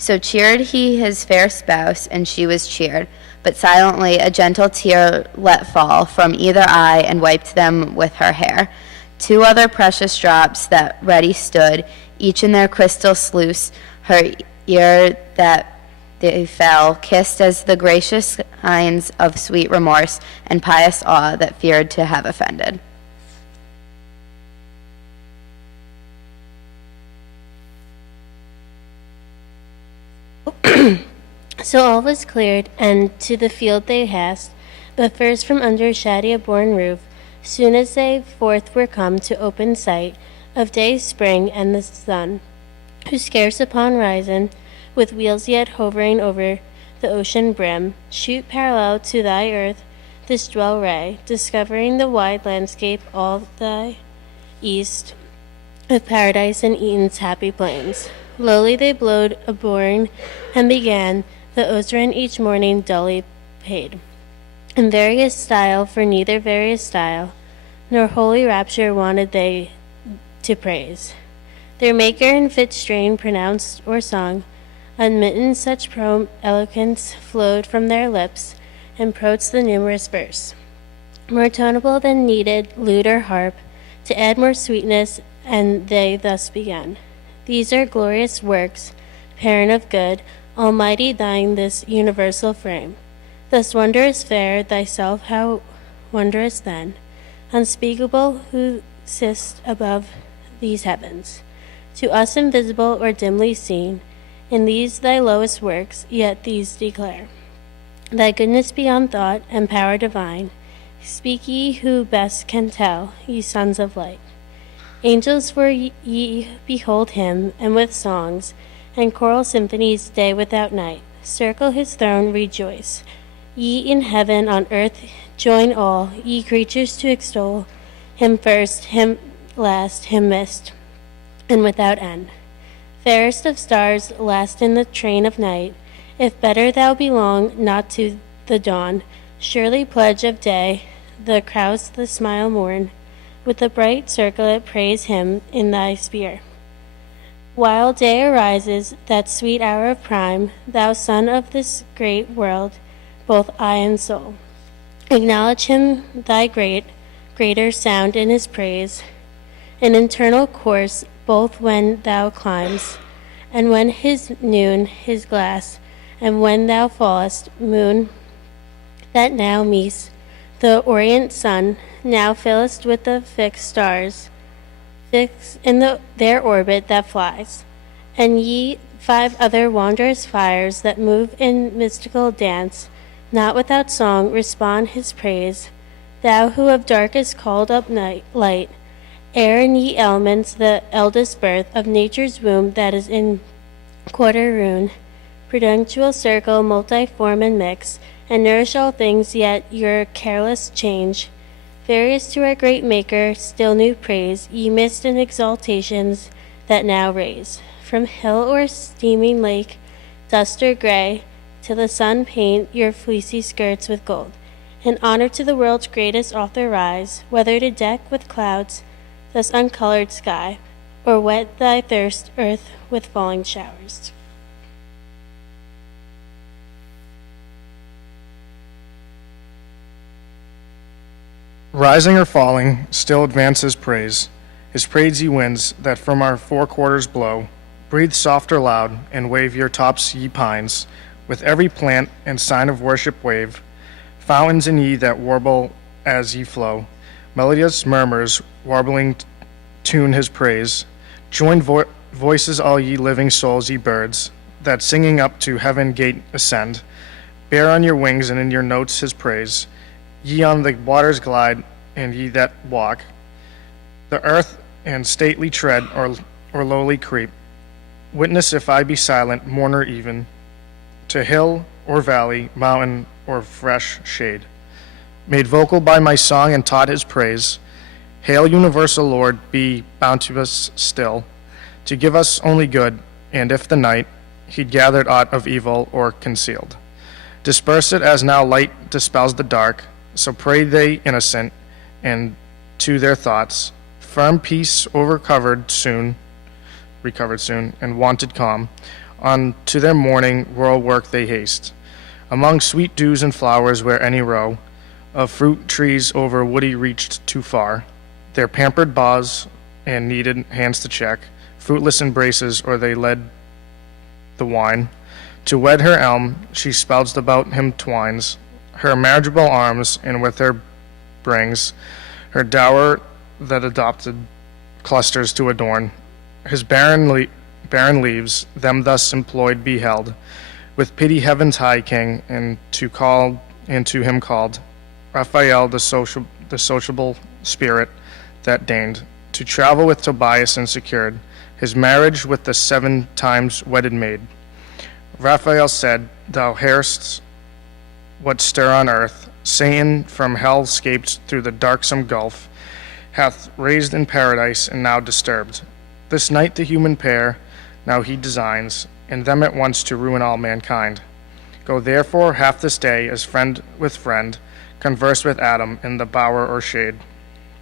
So cheered he his fair spouse, and she was cheered, but silently a gentle tear let fall from either eye, and wiped them with her hair. Two other precious drops that ready stood, each in their crystal sluice, her ear that they fell, kissed as the gracious signs of sweet remorse and pious awe that feared to have offended. So all was cleared, and to the field they hast, but first from under shady-born roof, soon as they forth were come to open sight of day's spring and the sun, who scarce upon risen, with wheels yet hovering over the ocean brim, shoot parallel to thy earth this dual ray, discovering the wide landscape all thy east, of paradise and Eden's happy plains. Lowly they blowed a bourne and began, the Osran each morning dully paid. In various style, for neither various style, nor holy rapture wanted they to praise. Their maker in fit strain pronounced or sung, unmitten such eloquence flowed from their lips, and protes the numerous verse. More tonable than needed lute or harp, to add more sweetness, and they thus began. These are glorious works, parent of good, almighty thine this universal frame. Thus wondrous fair, thyself how wondrous then, unspeakable who sittest above these heavens. To us invisible or dimly seen, in these thy lowest works, yet these declare thy goodness beyond thought and power divine. Speak ye who best can tell, ye sons of light. Angels, for ye behold him, and with songs and choral symphonies day without night, circle his throne, rejoice. Ye in heaven, on earth, join all, ye creatures to extol him first, him last, him midst, and without end. Fairest of stars, last in the train of night, if better thou belong not to the dawn, surely pledge of day, the crows the smile morn, with the bright circlet praise him in thy sphere. While day arises, that sweet hour of prime, thou son of this great world, both eye and soul, acknowledge him thy greater sound in his praise, an internal course, both when thou climbs, and when his noon, his glass, and when thou fallest, moon, that now meets the orient sun, now fillest with the fixed stars, fixed in their orbit that flies, and ye 5 other wondrous fires that move in mystical dance, not without song respond his praise, thou who of darkest called up light, air and ye elements, the eldest birth of nature's womb that is in quarter rune, prudential circle, multiform and mix, and nourish all things, yet your careless change. Various to our great Maker, still new praise, ye mist and exaltations that now raise. From hill or steaming lake, dust or gray, till the sun paint your fleecy skirts with gold. In honor to the world's greatest author rise, whether to deck with clouds this uncolored sky, or wet thy thirst earth with falling showers. Rising or falling, still advances praise. His praise ye winds that from our 4 quarters blow. Breathe soft or loud, and wave your tops, ye pines, with every plant and sign of worship wave. Fountains in ye that warble as ye flow. Melodious murmurs, warbling tune his praise. Join voices all ye living souls, ye birds, that singing up to heaven gate ascend. Bear on your wings and in your notes his praise. Ye on the waters glide, and ye that walk the earth and stately tread, or lowly creep. Witness if I be silent, mourner even, to hill or valley, mountain or fresh shade. Made vocal by my song and taught his praise. Hail, universal Lord, be bounteous still, to give us only good, and if the night he'd gathered aught of evil or concealed, disperse it as now light dispels the dark. So pray they innocent, and to their thoughts, firm peace recovered soon, and wanted calm. On to their morning rural work they haste, among sweet dews and flowers where any row of fruit trees over woody reached too far, their pampered boughs and needed hands to check, fruitless embraces, or they led the wine. To wed her elm, she spouts about him twines, her marriageable arms, and with her brings her dower that adopted clusters to adorn. His barren leaves, them thus employed beheld, with pity heaven's high king, and to him called, Raphael, the sociable spirit that deigned to travel with Tobias and secured his marriage with the 7 times wedded maid. Raphael said, thou hearest what stir on earth, Satan from hell scaped through the darksome gulf, hath raised in paradise and now disturbed. This night the human pair now he designs, and them at once to ruin all mankind. Go therefore half this day as friend with friend, converse with Adam in the bower or shade.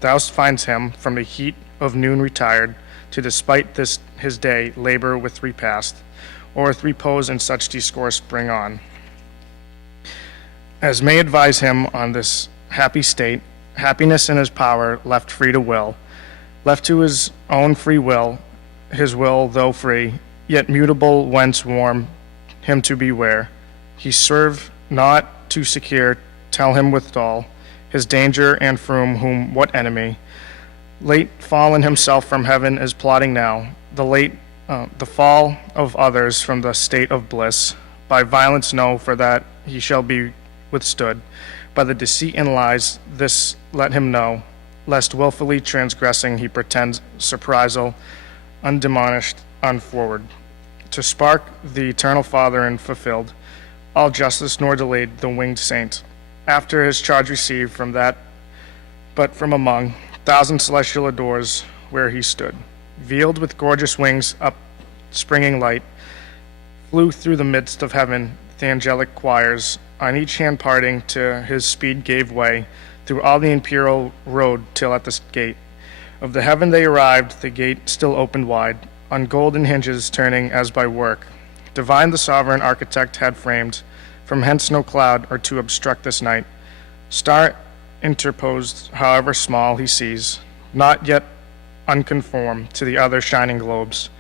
Thou finds him from the heat of noon retired, to despite this his day labor with repast, or with repose in such discourse bring on, as may advise him on this happy state, happiness in his power, left free to will, left to his own free will, his will though free, yet mutable whence warm him to beware. He serve not to secure, tell him withal, his danger and from whom what enemy, late fallen himself from heaven is plotting now, the fall of others from the state of bliss, by violence know for that he shall be withstood, by the deceit and lies this let him know, lest wilfully transgressing he pretends surprisal, undemonished, unforward, to spark the eternal Father and fulfilled, all justice nor delayed the winged saint, after his charge received from that, but from among thousand celestial adores where he stood, veiled with gorgeous wings up springing light, flew through the midst of heaven the angelic choirs, on each hand parting to his speed gave way, through all the imperial road till at the gate of the heaven they arrived, the gate still opened wide, on golden hinges turning as by work. Divine the sovereign architect had framed, from hence no cloud or to obstruct this night. Star interposed, however small, he sees, not yet unconform to the other shining globes.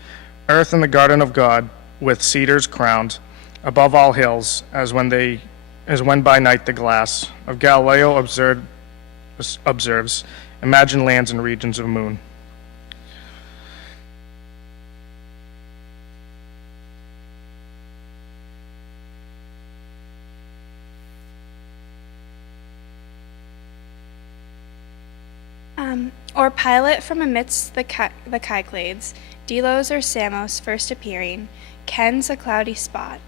Earth in the garden of God, with cedars crowned, above all hills, as when by night the glass of Galileo observes, imagine lands and regions of moon. Or Pilate from amidst the Cyclades, Delos or Samos first appearing, kens a cloudy spot.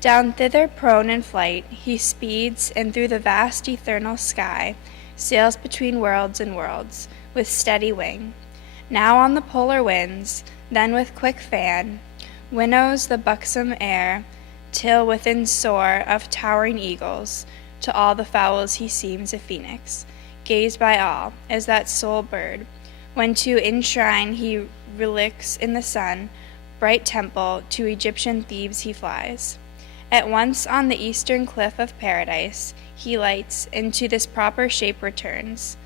Down thither prone in flight, he speeds, and through the vast eternal sky, sails between worlds and worlds, with steady wing. Now on the polar winds, then with quick fan, winnows the buxom air, till within soar of towering eagles, to all the fowls he seems a phoenix, gazed by all, as that sole bird, when to enshrine he relicts in the sun, bright temple, to Egyptian Thebes he flies. At once on the eastern cliff of paradise he lights, and to this proper shape returns.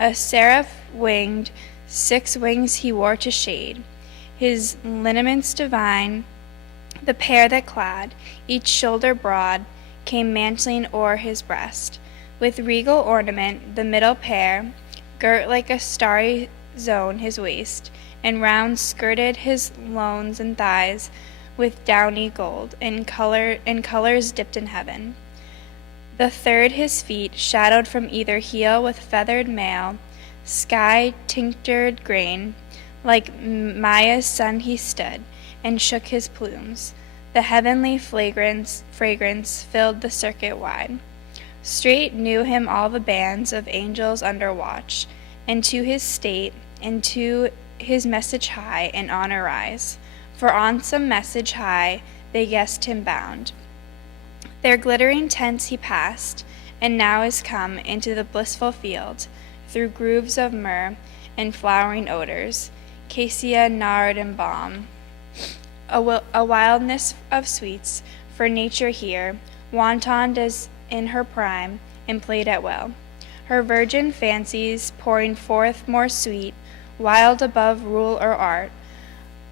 A seraph winged, 6 wings he wore to shade, his lineaments divine, the pair that clad, each shoulder broad, came mantling o'er his breast. With regal ornament, the middle pair, girt like a starry zone his waist, and round skirted his loins and thighs with downy gold, in colors dipped in heaven. The third his feet, shadowed from either heel with feathered mail, sky tinctured grain, like Maya's son he stood, and shook his plumes. The heavenly fragrance filled the circuit wide. Straight knew him all the bands of angels under watch, and to his state, and to his message high, in honor rise. For on some message high they guessed him bound. Their glittering tents he passed, and now is come into the blissful field, through grooves of myrrh and flowering odors, cassia, nard, and balm. A wildness of sweets, for nature here, wantoned as in her prime, and played at will. Her virgin fancies pouring forth more sweet, wild above rule or art,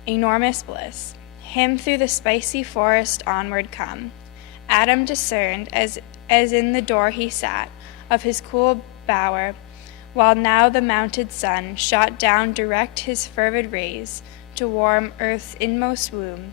enormous bliss. Him through the spicy forest onward come. Adam discerned, as in the door he sat, of his cool bower, while now the mounted sun shot down direct his fervid rays to warm earth's inmost womb,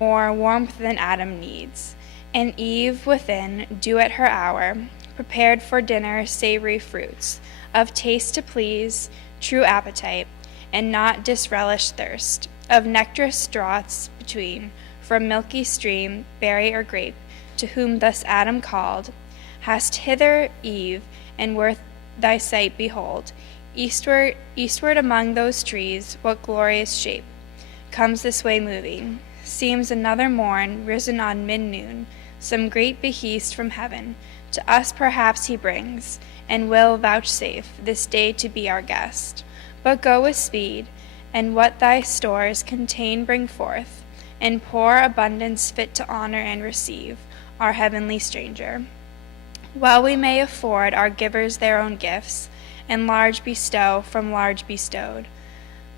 more warmth than Adam needs. And Eve within, due at her hour, prepared for dinner savory fruits, of taste to please, true appetite, and not disrelish thirst, of nectarous draughts between, from milky stream, berry or grape, to whom thus Adam called, Hast hither, Eve, and worth thy sight behold, Eastward among those trees, what glorious shape comes this way moving? Seems another morn risen on mid-noon, some great behest from heaven. To us perhaps he brings, and will vouchsafe this day to be our guest. But go with speed, and what thy stores contain bring forth, and pour abundance fit to honor and receive our heavenly stranger. While we may afford our givers their own gifts, and large bestow from large bestowed,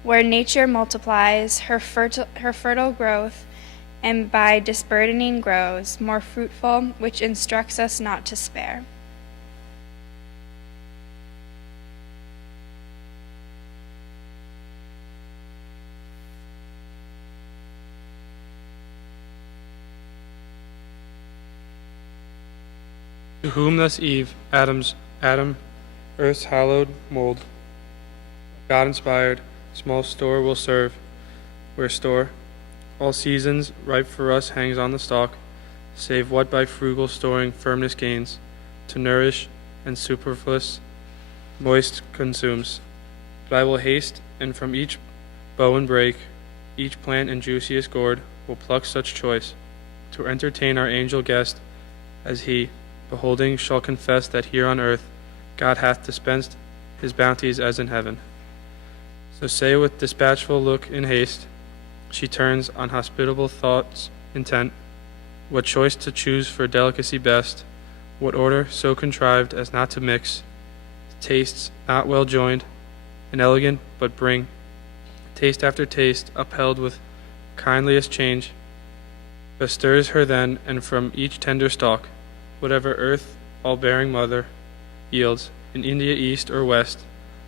where nature multiplies her fertile growth, and by disburdening grows more fruitful, which instructs us not to spare. To whom thus Eve, Adam, earth's hallowed mold, God inspired, small store will serve, where store all seasons ripe for us hangs on the stalk, save what by frugal storing firmness gains, to nourish and superfluous moist consumes. But I will haste, and from each bough and brake, each plant and juiciest gourd, will pluck such choice, to entertain our angel guest, as he, beholding, shall confess that here on earth God hath dispensed his bounties as in heaven. So say with dispatchful look in haste, she turns on hospitable thoughts intent, what choice to choose for delicacy best, what order so contrived as not to mix, tastes not well joined and elegant, but bring taste after taste upheld with kindliest change, bestirs her then, and from each tender stalk, whatever earth all-bearing mother yields, in India east or west,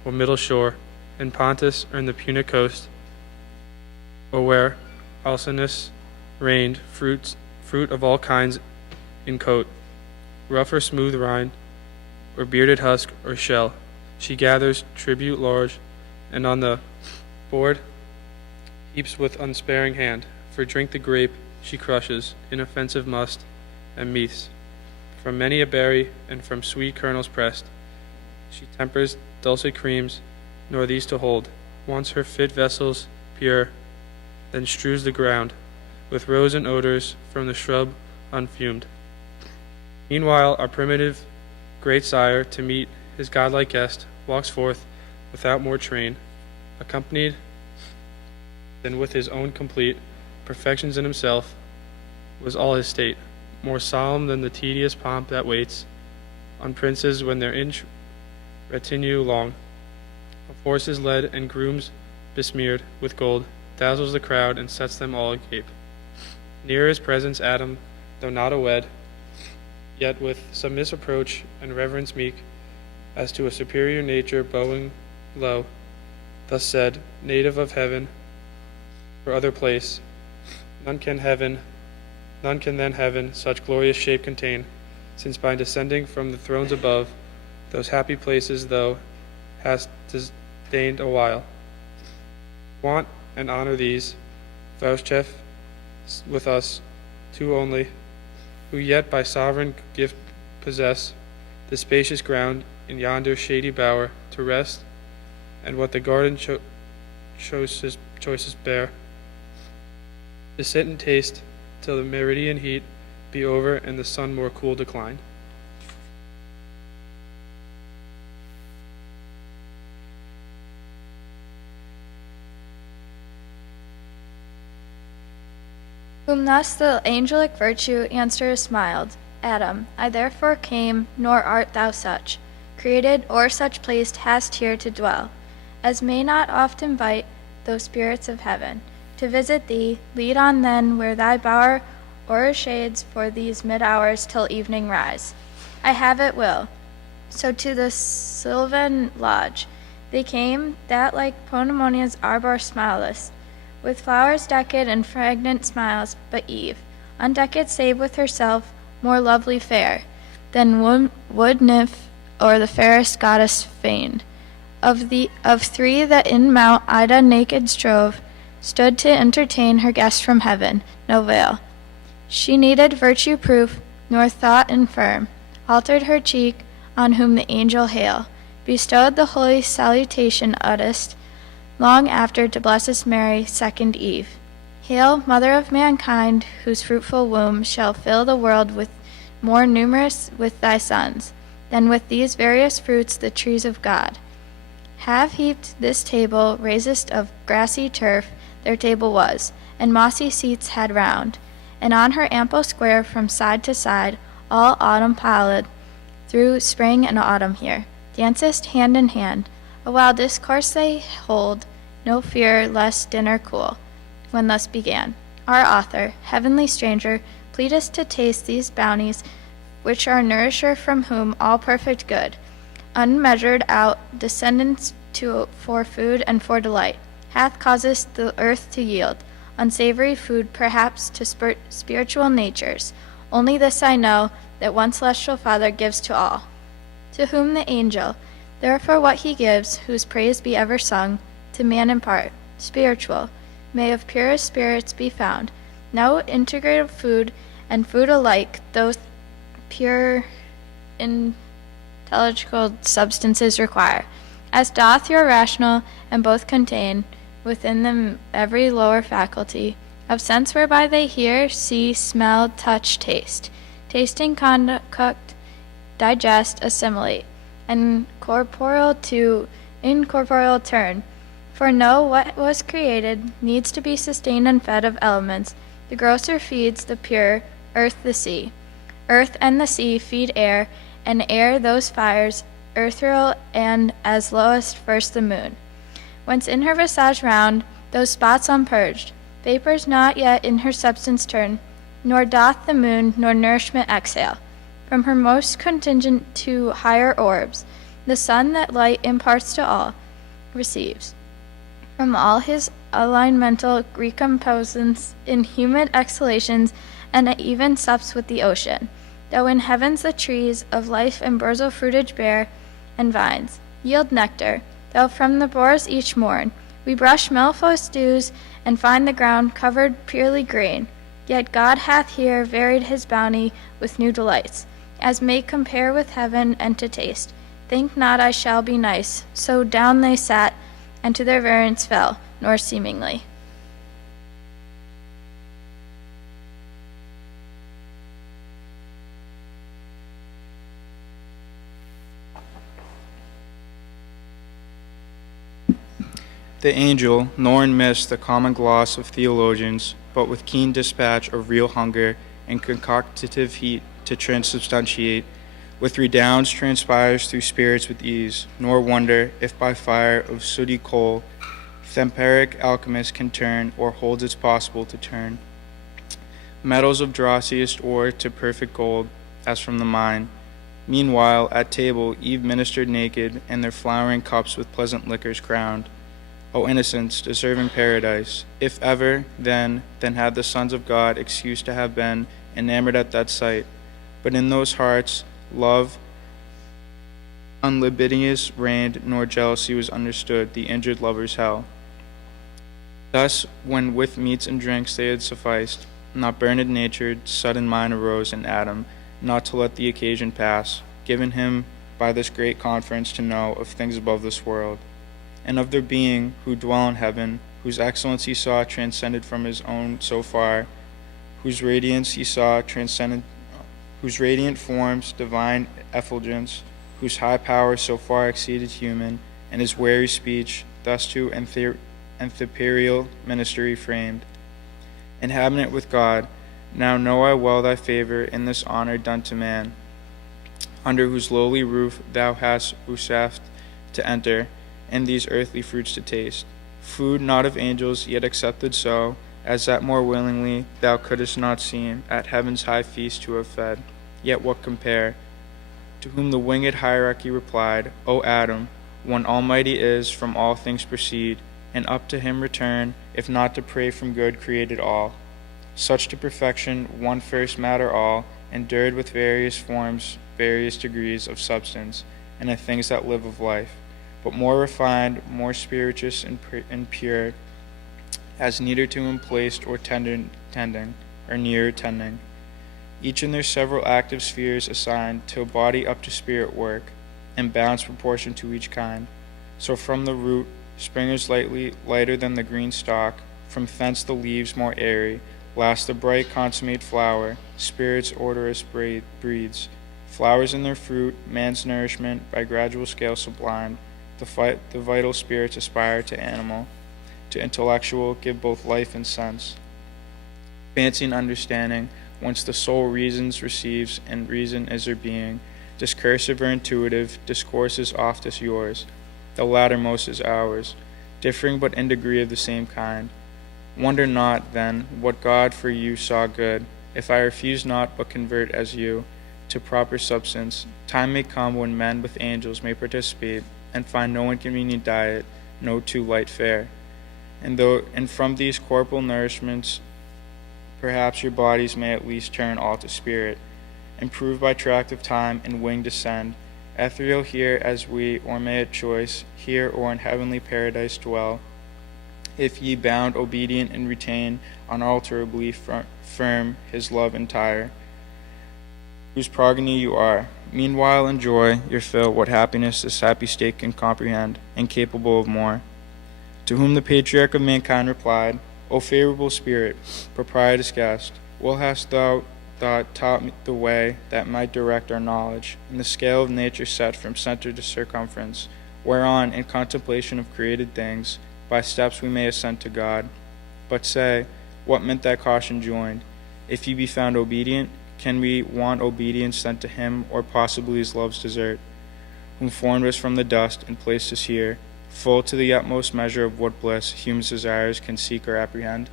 or middle shore, in Pontus or in the Punic coast, or where Alcinous reigned, fruit of all kinds in coat, rough or smooth rind, or bearded husk or shell, she gathers tribute large, and on the board heaps with unsparing hand. For drink the grape she crushes, inoffensive must, and meaths. From many a berry, and from sweet kernels pressed, she tempers dulcet creams, nor these to hold. Wants her fit vessels pure, then strews the ground with rose and odors from the shrub unfumed. Meanwhile, our primitive great sire, to meet his godlike guest, walks forth without more train, accompanied than with his own complete perfections in himself was all his state, more solemn than the tedious pomp that waits on princes when their inch retinue long of horses led and grooms besmeared with gold dazzles the crowd and sets them all agape. Near his presence Adam, though not a wed, yet with submiss approach and reverence meek, as to a superior nature bowing low, thus said, native of heaven or other place, none can then heaven such glorious shape contain, since by descending from the thrones above, those happy places thou hast disdained a while. Want and honor these, vouchsafe with us, two only, who yet by sovereign gift possess the spacious ground in yonder shady bower to rest, and what the garden choicest bear, to sit and taste till the meridian heat be over and the sun more cool decline. Whom thus the angelic virtue answered smiled, Adam, I therefore came, nor art thou such, created or such placed hast here to dwell, as may not oft invite those spirits of heaven, to visit thee, lead on then where thy bower o'ershades for these mid-hours till evening rise. I have at will. So to the sylvan lodge they came, that like Ponemonia's arbor smileless, with flowers decked and fragrant smiles, but Eve, undecked save with herself, more lovely fair, than wood nymph or the fairest goddess feigned. Of three that in Mount Ida naked strove, stood to entertain her guest from heaven, no veil. She needed virtue proof, nor thought infirm, altered her cheek, on whom the angel hail bestowed the holy salutation uttest long after to Blessed Mary, second Eve. Hail, Mother of mankind, whose fruitful womb shall fill the world with more numerous with thy sons, than with these various fruits the trees of God. Have heaped this table, raisest of grassy turf, their table was, and mossy seats had round, and on her ample square from side to side, all autumn pallid, through spring and autumn here, dancest hand in hand, a wild discourse they hold, no fear lest dinner cool. When thus began, our author, heavenly stranger, pleadest to taste these bounties, which are nourisher from whom all perfect good, unmeasured out, descendants to for food and for delight, hath causest the earth to yield, unsavory food perhaps to spiritual natures. Only this I know, that one celestial Father gives to all. To whom the angel, therefore what he gives, whose praise be ever sung, to man impart, spiritual, may of purest spirits be found, no integrated food, and food alike, those pure intelligible substances require, as doth your rational, and both contain within them every lower faculty of sense whereby they hear, see, smell, touch, taste, tasting, conduct, digest, assimilate, and corporeal to incorporeal turn. For know what was created needs to be sustained and fed of elements. The grosser feeds the pure, earth the sea. Earth and the sea feed air, and air those fires, ethereal and as lowest first the moon. Whence in her visage round, those spots unpurged, vapors not yet in her substance turn, nor doth the moon nor nourishment exhale. From her most contingent to higher orbs, the sun that light imparts to all, receives. From all his alignmental recomposants in humid exhalations, and even sups with the ocean. Though in heavens the trees of life and birds of fruitage bear, and vines yield nectar, though from the bores each morn we brush mellifluous dews, and find the ground covered purely green, yet God hath here varied his bounty with new delights, as may compare with heaven and to taste. Think not I shall be nice. So down they sat, and to their variance fell, nor seemingly. The angel, nor missed the common gloss of theologians, but with keen dispatch of real hunger and concoctative heat to transubstantiate, with redounds transpires through spirits with ease, nor wonder if by fire of sooty coal themperic alchemist can turn, or holds it possible to turn, metals of drossiest ore to perfect gold, as from the mine. Meanwhile, at table Eve ministered naked, and their flowering cups with pleasant liquors crowned. O innocents, deserving paradise, if ever, then had the sons of God excuse to have been enamored at that sight. But in those hearts, love unlibidinous reigned, nor jealousy was understood, the injured lover's hell. Thus, when with meats and drinks they had sufficed, not burned natured, sudden mind arose in Adam, not to let the occasion pass, given him by this great conference to know of things above this world, and of their being who dwell in heaven, whose excellence he saw transcended from his own so far, whose radiance he saw transcended, whose radiant forms, divine effulgence, whose high power so far exceeded human, and his wary speech, thus to anthiperial ministry framed. Inhabitant with God, now know I well thy favor in this honor done to man, under whose lowly roof thou hast vouchsafed to enter, and these earthly fruits to taste, food not of angels, yet accepted so, as that more willingly thou couldst not seem at heaven's high feast to have fed. Yet what compare? To whom the winged hierarchy replied, O Adam, one almighty is, from all things proceed, and up to him return, if not to pray from good created all. Such to perfection, one first matter all, endured with various forms, various degrees of substance, and of things that live of life, but more refined, more spirituous and pure, as neither to him placed or tending, or nearer tending, each in their several active spheres assigned, till body up to spirit work, and balanced proportion to each kind. So from the root, springers lighter than the green stalk, from thence the leaves more airy, last the bright consummate flower, spirits odorous breathes. Flowers in their fruit, man's nourishment, by gradual scale sublimed, the vital spirits aspire to animal, to intellectual, give both life and sense. Fancy and understanding, whence the soul reasons, receives, and reason is her being. Discursive or intuitive, discourse is oftest yours, the latter most is ours, differing but in degree of the same kind. Wonder not, then, what God for you saw good, if I refuse not but convert as you to proper substance. Time may come when men with angels may participate, and find no inconvenient diet, no too light fare. And from these corporal nourishments, perhaps your bodies may at least turn all to spirit, improved by tract of time and wing descend, ethereal here as we, or may at choice, here or in heavenly paradise dwell, if ye bound, obedient, and retain, unalterably firm his love entire, whose progeny you are. Meanwhile enjoy your fill what happiness this happy state can comprehend, and capable of more. To whom the patriarch of mankind replied, O favorable spirit, propitious guest, well hast thou taught me the way that might direct our knowledge, and the scale of nature set from center to circumference, whereon, in contemplation of created things, by steps we may ascend to God. But say, what meant that caution joined? If ye be found obedient, can we want obedience sent to him, or possibly his love's desert, whom formed us from the dust and placed us here, full to the utmost measure of what bliss human desires can seek or apprehend?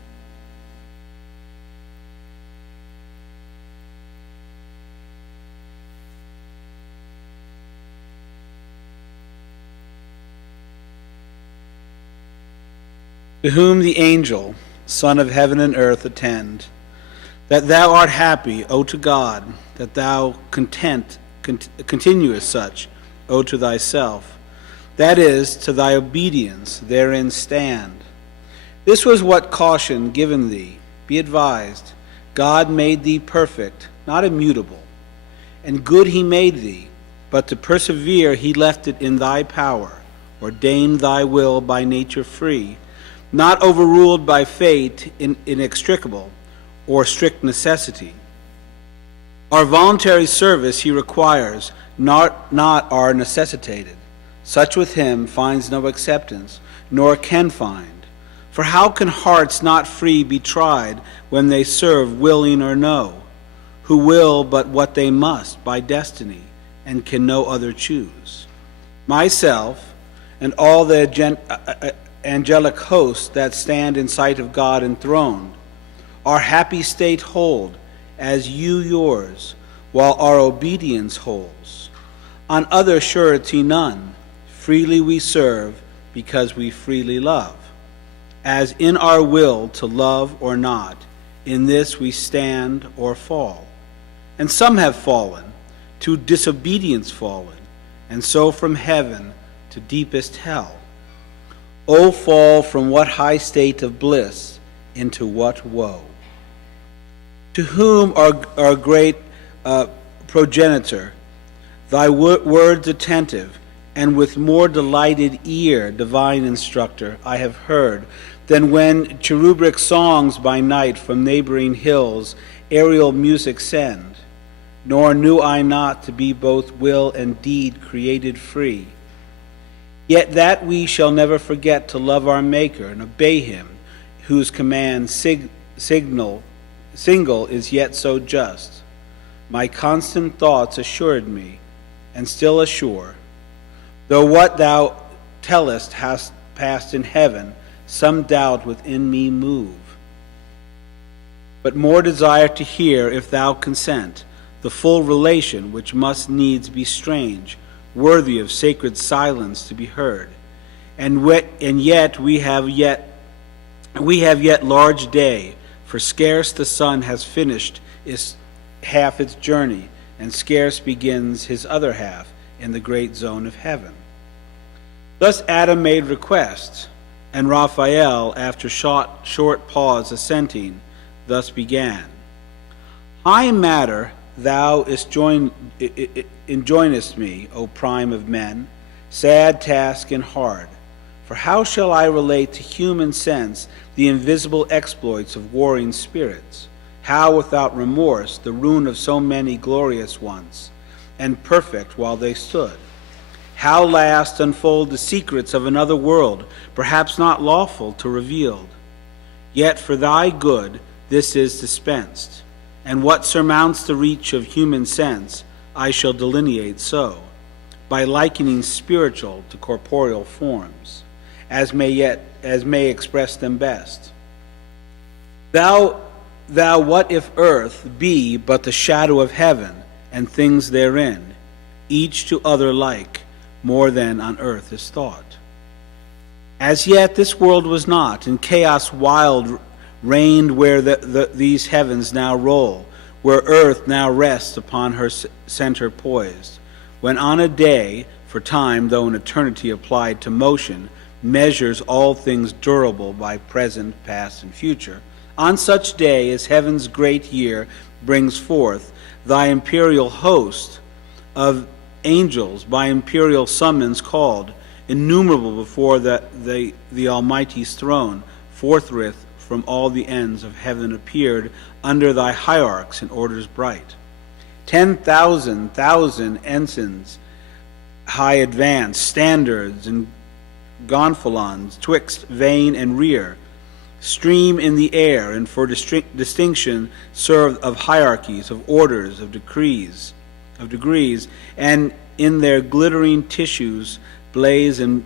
To whom the angel, Son of heaven and earth, attend, that thou art happy, O to God, that thou continuest such, O to thyself, that is, to thy obedience therein stand. This was what caution given thee. Be advised, God made thee perfect, not immutable, and good he made thee, but to persevere he left it in thy power, ordained thy will by nature free, not overruled by fate inextricable, or strict necessity. Our voluntary service he requires, not our necessitated. Such with him finds no acceptance, nor can find. For how can hearts not free be tried when they serve willing or no, who will but what they must by destiny, and can no other choose? Myself, and all the angelic hosts that stand in sight of God enthroned, our happy state hold, as you yours, while our obedience holds. On other surety none, freely we serve, because we freely love. As in our will to love or not, in this we stand or fall. And some have fallen, to disobedience fallen, and so from heaven to deepest hell. O fall from what high state of bliss into what woe? To whom our great progenitor, thy words attentive, and with more delighted ear, divine instructor, I have heard, than when cherubic songs by night from neighboring hills aerial music send. Nor knew I not to be both will and deed created free. Yet that we shall never forget to love our Maker and obey him, whose command single is yet so just. My constant thoughts assured me, and still assure, though what thou tellest hast passed in heaven, some doubt within me move. But more desire to hear, if thou consent, the full relation which must needs be strange, worthy of sacred silence to be heard. And yet we have yet large day, for scarce the sun has finished half its journey, and scarce begins his other half in the great zone of heaven. Thus Adam made request, and Raphael, after short pause assenting, thus began. High matter thou enjoinest me, O prime of men, sad task and hard. For how shall I relate to human sense the invisible exploits of warring spirits? How without remorse the ruin of so many glorious ones, and perfect while they stood? How last unfold the secrets of another world, perhaps not lawful to reveal? Yet for thy good this is dispensed, and what surmounts the reach of human sense I shall delineate so, by likening spiritual to corporeal forms, as may express them best. Thou what if earth be but the shadow of heaven, and things therein, each to other like, more than on earth is thought? As yet this world was not, and chaos wild reigned where these heavens now roll, where earth now rests upon her center poised, when on a day, for time, though an eternity applied to motion, measures all things durable by present, past, and future, on such day as heaven's great year brings forth thy imperial host of angels by imperial summons called, innumerable before the Almighty's throne, forthwith from all the ends of heaven appeared under thy hierarchs in orders bright. 10,000 ensigns high advance, standards and gonfalons twixt vane and rear, stream in the air, and for distinction serve of hierarchies, of orders, of degrees, and in their glittering tissues blaze and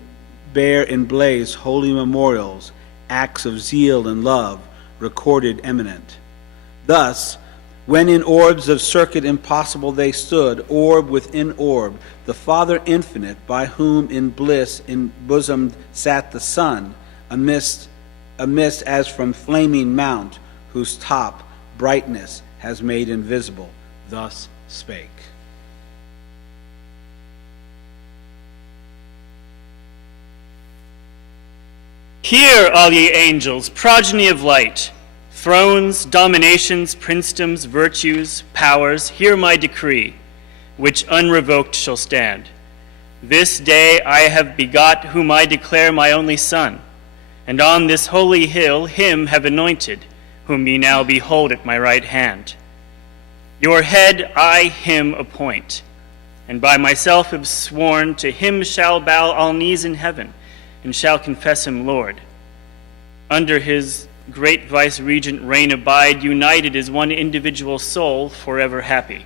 bear in blaze holy memorials, acts of zeal and love, recorded eminent. Thus, when in orbs of circuit impossible they stood, orb within orb, the Father infinite, by whom in bliss embosomed sat the Son, amidst as from flaming mount, whose top brightness has made invisible, thus spake. Hear, all ye angels, progeny of light, thrones, dominations, princedoms, virtues, powers, hear my decree, which unrevoked shall stand. This day I have begot whom I declare my only Son, and on this holy hill him have anointed, whom ye now behold at my right hand. Your head I him appoint, and by myself have sworn, to him shall bow all knees in heaven, and shall confess him Lord. Under his great vice-regent reign abide, united as one individual soul, forever happy.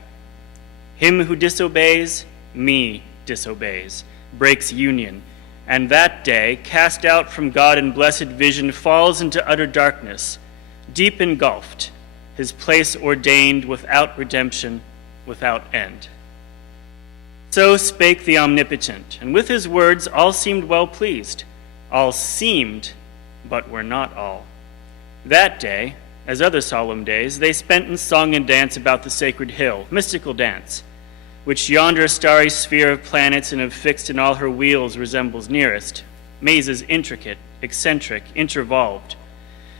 Him who disobeys, me disobeys, breaks union, and that day, cast out from God in blessed vision, falls into utter darkness, deep engulfed, his place ordained, without redemption, without end. So spake the Omnipotent, and with his words all seemed well pleased. All seemed, but were not all. That day, as other solemn days, they spent in song and dance about the sacred hill, mystical dance, which yonder starry sphere of planets and of fixed in all her wheels resembles nearest, mazes intricate, eccentric, intervolved,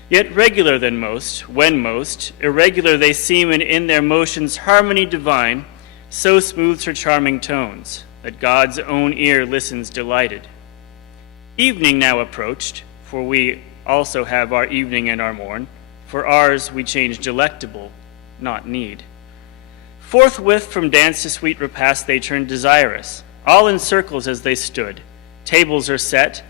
yet regular than most, when most, irregular they seem, and in their motions harmony divine, so smooths her charming tones, that God's own ear listens delighted. Evening now approached, for we also have our evening and our morn, for ours we change delectable, not need. Forthwith from dance to sweet repast they turned desirous, all in circles as they stood. Tables are set,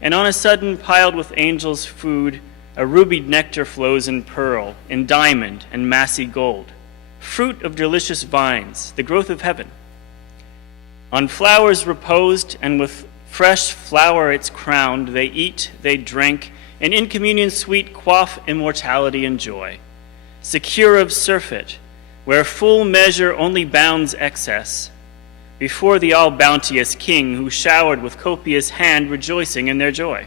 and on a sudden, piled with angels' food, a rubied nectar flows in pearl, in diamond and massy gold, fruit of delicious vines, the growth of heaven. On flowers reposed, and with fresh flower its crowned, they eat, they drink, and in communion sweet quaff immortality and joy. Secure of surfeit, where full measure only bounds excess, before the all-bounteous King, who showered with copious hand, rejoicing in their joy.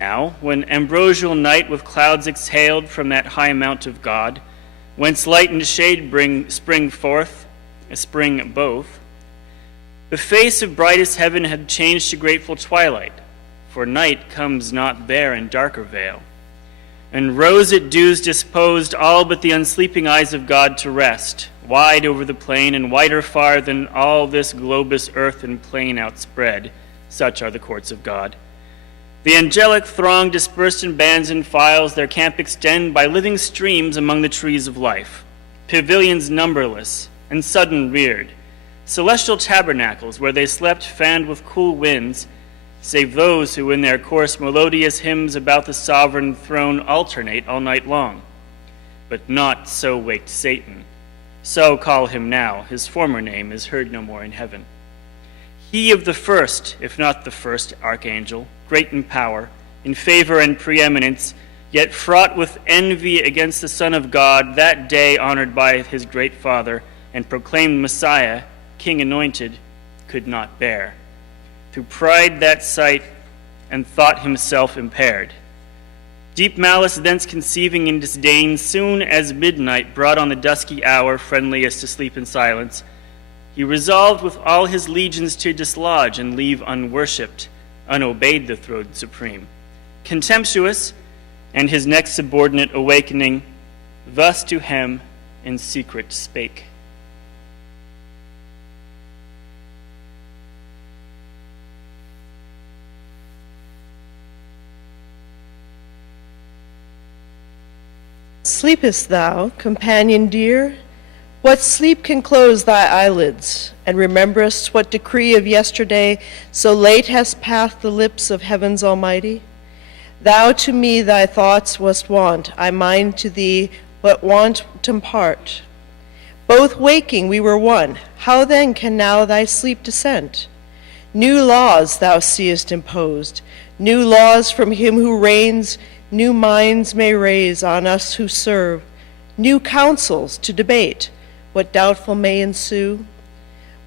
Now, when ambrosial night with clouds exhaled from that high mount of God, whence light and shade spring forth, spring both, the face of brightest heaven had changed to grateful twilight, for night comes not there in darker veil. And roseate dews disposed all but the unsleeping eyes of God to rest, wide over the plain and wider far than all this globous earth and plain outspread. Such are the courts of God. The angelic throng dispersed in bands and files, their camp extend by living streams among the trees of life. Pavilions numberless and sudden reared, celestial tabernacles where they slept fanned with cool winds, save those who in their coarse melodious hymns about the sovereign throne alternate all night long. But not so waked Satan. So call him now, his former name is heard no more in heaven. He of the first, if not the first, archangel, great in power, in favor and preeminence, yet fraught with envy against the Son of God, that day honored by his great Father, and proclaimed Messiah, King anointed, could not bear. Through pride that sight, and thought himself impaired. Deep malice thence conceiving in disdain, soon as midnight brought on the dusky hour friendliest to sleep in silence, he resolved with all his legions to dislodge and leave unworshipped, unobeyed the throne supreme. Contemptuous, and his next subordinate awakening, thus to him in secret spake. Sleepest thou, companion dear? What sleep can close thy eyelids, and rememberest what decree of yesterday so late hast passed the lips of heaven's Almighty? Thou to me thy thoughts wast wont, I mind to thee what want to part. Both waking we were one, how then can now thy sleep dissent? New laws thou seest imposed, new laws from him who reigns, new minds may raise on us who serve, new counsels to debate what doubtful may ensue.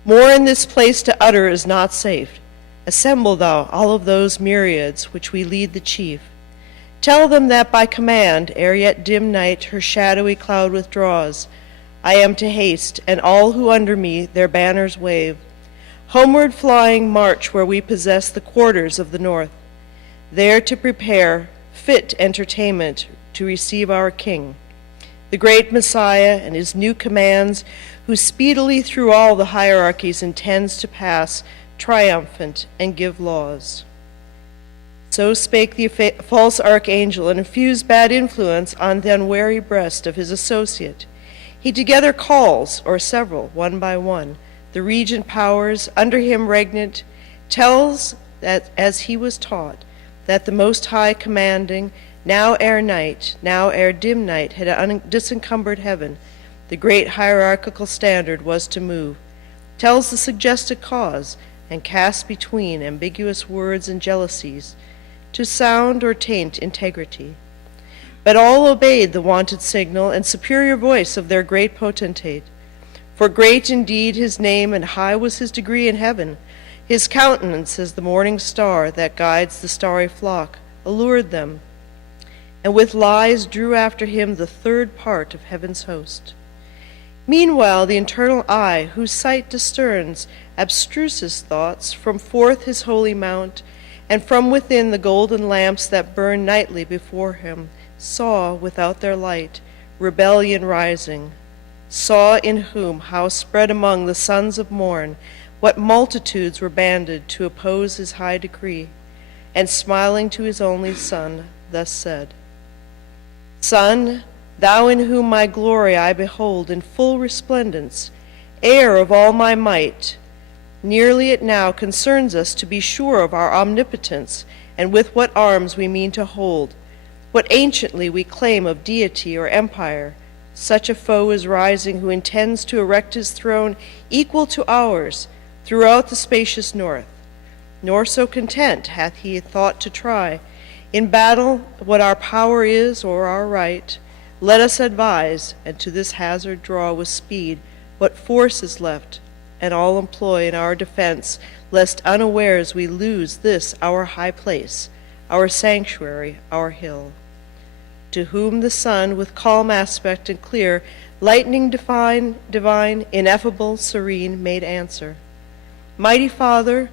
More in this place to utter is not safe. Assemble thou all of those myriads which we lead the chief. Tell them that by command, ere yet dim night her shadowy cloud withdraws, I am to haste, and all who under me their banners wave. Homeward flying march where we possess the quarters of the north, there to prepare fit entertainment to receive our King, the great Messiah and his new commands, who speedily through all the hierarchies intends to pass triumphant and give laws. So spake the false archangel and infused bad influence on the unwary breast of his associate. He together calls, or several, one by one, the regent powers under him regnant, tells that as he was taught, that the Most High commanding, now ere night, now ere dim night had disencumbered heaven, the great hierarchical standard was to move, tells the suggested cause, and casts between ambiguous words and jealousies, to sound or taint integrity. But all obeyed the wonted signal and superior voice of their great potentate. For great indeed his name, and high was his degree in heaven. His countenance as the morning star that guides the starry flock, allured them, and with lies drew after him the third part of heaven's host. Meanwhile the internal eye, whose sight discerns abstrusest thoughts, from forth his holy mount, and from within the golden lamps that burn nightly before him, saw without their light rebellion rising, saw in whom how spread among the sons of morn what multitudes were banded to oppose his high decree, and smiling to his only Son, thus said, Son, thou in whom my glory I behold in full resplendence, heir of all my might, nearly it now concerns us to be sure of our omnipotence, and with what arms we mean to hold, what anciently we claim of deity or empire. Such a foe is rising who intends to erect his throne equal to ours throughout the spacious north. Nor so content hath he thought to try in battle what our power is or our right. Let us advise, and to this hazard draw with speed what force is left, and all employ in our defense, lest unawares we lose this our high place, our sanctuary, our hill. To whom the sun, with calm aspect and clear, lightning divine, ineffable, serene, made answer, Mighty Father,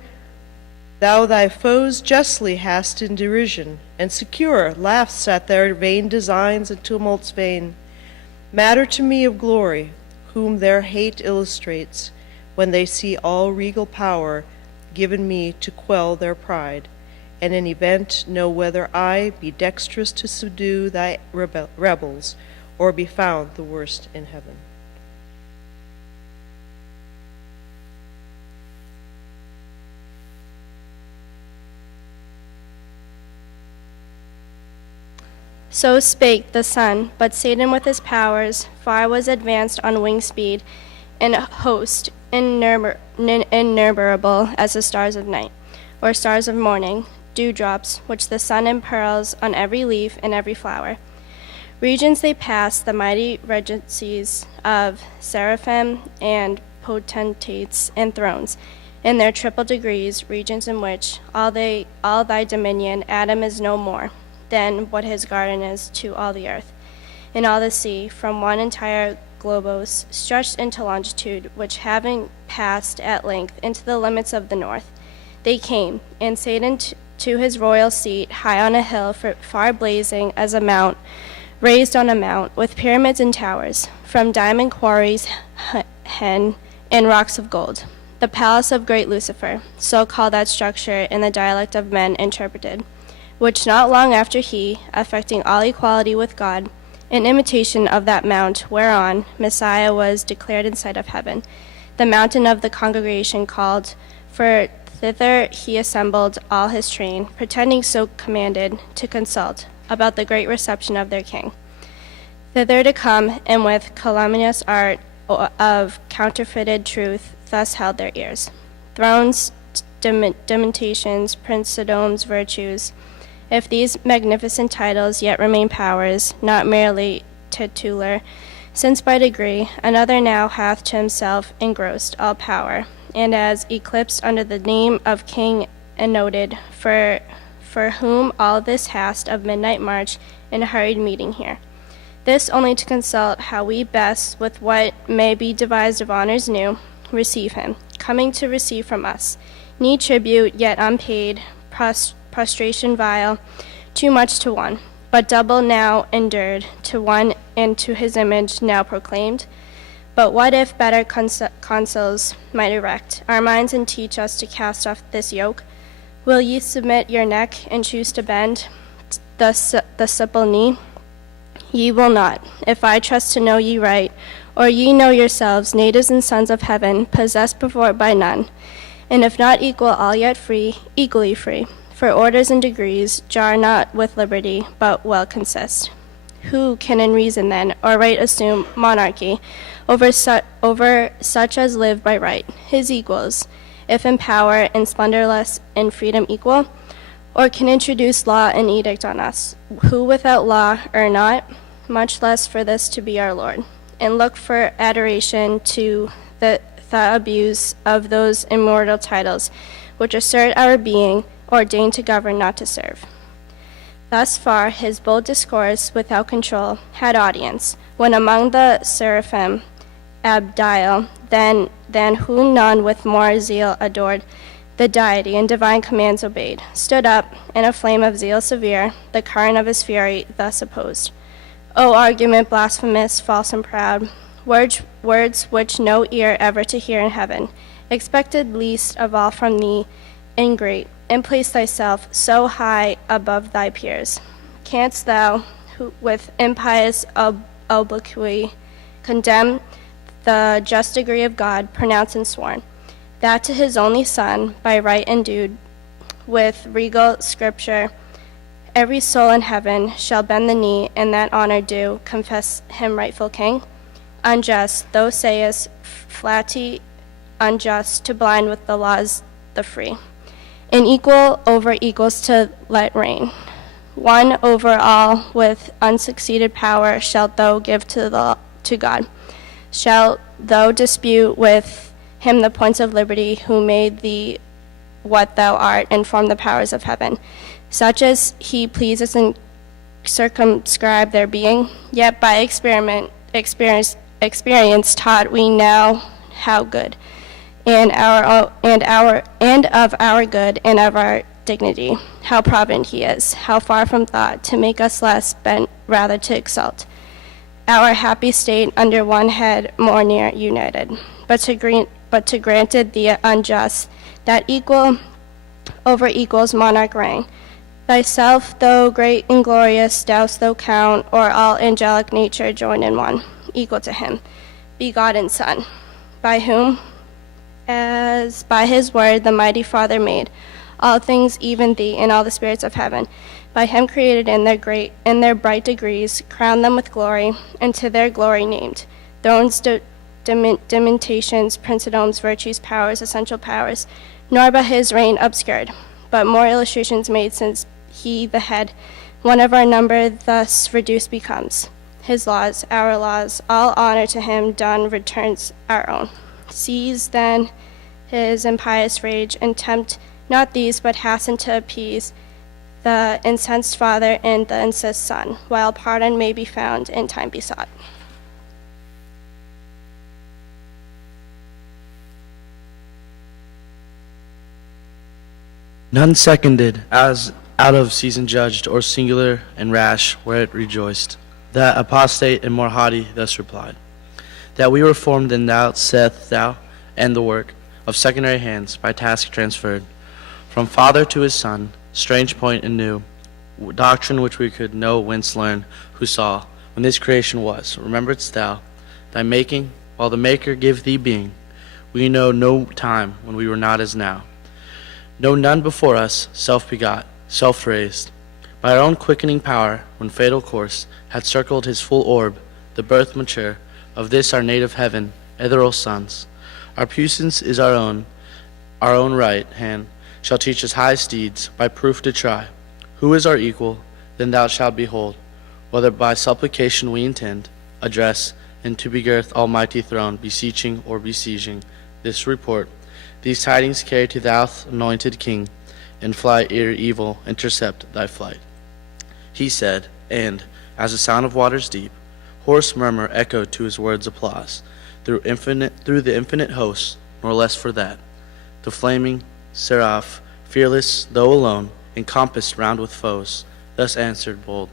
thou thy foes justly hast in derision, and secure laughs at their vain designs and tumults vain. Matter to me of glory, whom their hate illustrates, when they see all regal power given me to quell their pride, and in event know whether I be dexterous to subdue thy rebels, or be found the worst in heaven. So spake the Son, but Satan with his powers far was advanced on wing speed, in a host innumerable as the stars of night, or stars of morning, dewdrops, which the sun impearls on every leaf and every flower. Regions they pass, the mighty regencies of seraphim and potentates and thrones, in their triple degrees, regions in which all thy dominion, Adam is no more than what his garden is to all the earth, and all the sea, from one entire globos, stretched into longitude, which having passed at length into the limits of the north, they came, and Satan to his royal seat, high on a hill, far blazing as a mount, raised on a mount, with pyramids and towers, from diamond quarries and rocks of gold. The palace of great Lucifer, so called that structure in the dialect of men interpreted, which not long after he, affecting all equality with God, in imitation of that mount whereon Messiah was declared in sight of heaven, the mountain of the congregation called, for thither he assembled all his train, pretending so commanded to consult about the great reception of their king. Thither to come, and with calumnious art of counterfeited truth, thus held their ears. Thrones, demonstrations, princedoms, virtues, if these magnificent titles yet remain powers, not merely titular, since by degree another now hath to himself engrossed all power, and as eclipsed under the name of king and noted, for whom all this hast of midnight march and hurried meeting here. This only to consult how we best, with what may be devised of honors new, receive him, coming to receive from us, need tribute yet unpaid, prostration vile, too much to one, but double now endured to one, and to his image now proclaimed. But what if better consuls might erect our minds and teach us to cast off this yoke? Will ye submit your neck and choose to bend the supple knee? Ye will not, if I trust to know ye right, or ye know yourselves, natives and sons of heaven, possessed before by none, and if not equal all yet free, equally free. For orders and degrees jar not with liberty, but well consist. Who can in reason then, or right assume monarchy over such as live by right, his equals, if in power and splendor less, in freedom equal? Or can introduce law and edict on us, who without law are not, much less for this to be our Lord, and look for adoration to the abuse of those immortal titles, which assert our being, ordained to govern, not to serve. Thus far his bold discourse without control had audience, when among the seraphim Abdiel, than whom none with more zeal adored the deity and divine commands obeyed, stood up, in a flame of zeal severe, the current of his fury thus opposed. O argument blasphemous, false and proud, words which no ear ever to hear in heaven, expected least of all from thee, ingrate, and place thyself so high above thy peers. Canst thou, who with impious obloquy condemn the just degree of God, pronounced and sworn, that to his only Son, by right endued with regal scripture, every soul in heaven shall bend the knee, and that honor do, confess him rightful King? Unjust, thou sayest, flatty, unjust, to blind with the laws the free, and equal over equals to let reign. One over all with unsucceeded power shalt thou give to God. Shalt thou dispute with him the points of liberty, who made thee what thou art, and formed the powers of heaven, such as he pleases and circumscribe their being? Yet by experience taught we now how good, and of our good and of our dignity, how provident he is, how far from thought to make us less, bent rather to exalt. our happy state under one head more near united, but to granted the unjust, that equal over equals monarch reign. Thyself, though great and glorious, dost thou count, or all angelic nature join in one, equal to him, begotten Son, by whom, as by his word the mighty Father made all things, even thee and all the spirits of heaven, by him created in their bright degrees, crowned them with glory, and to their glory named thrones, dimentations, princidoms, virtues, powers, essential powers, nor by his reign obscured, but more illustrations made, since he, the head, one of our number, thus reduced becomes. His laws, our laws, all honor to him done returns our own. Seize then his impious rage, and tempt not these, but hasten to appease the incensed Father and the incensed Son, while pardon may be found in time besought. None seconded, as out of season judged, or singular and rash, where it rejoiced. That apostate and more haughty thus replied, that we were formed in thou, saith thou, and the work of secondary hands, by task transferred, from Father to his Son, strange point and new, doctrine which we could no whence learn, who saw, when this creation was, rememberedst thou, thy making, while the Maker give thee being, we know no time when we were not as now. Know none before us, self-begot, self-raised, by our own quickening power, when fatal course had circled his full orb, the birth mature, of this our native heaven, ethereal sons. Our puissance is our own right hand, shall teach us high steeds, by proof to try. Who is our equal? Then thou shalt behold, whether by supplication we intend, address, and to begirth almighty throne, beseeching or besieging, this report, these tidings carry to thou anointed King, and fly ere evil intercept thy flight. He said, and, as a sound of waters deep, hoarse murmur echoed to his words' applause, through the infinite hosts, nor less for that. The flaming seraph, fearless though alone, encompassed round with foes, thus answered bold,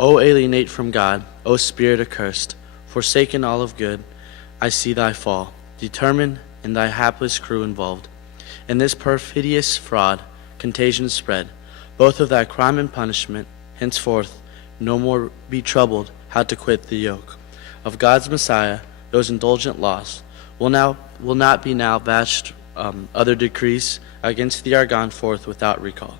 O alienate from God, O spirit accursed, forsaken all of good, I see thy fall, determined, and thy hapless crew involved. In this perfidious fraud, contagion spread, both of thy crime and punishment, henceforth no more be troubled how to quit the yoke of God's Messiah. Those indulgent laws will not be now batched other decrees against thee are gone forth without recall.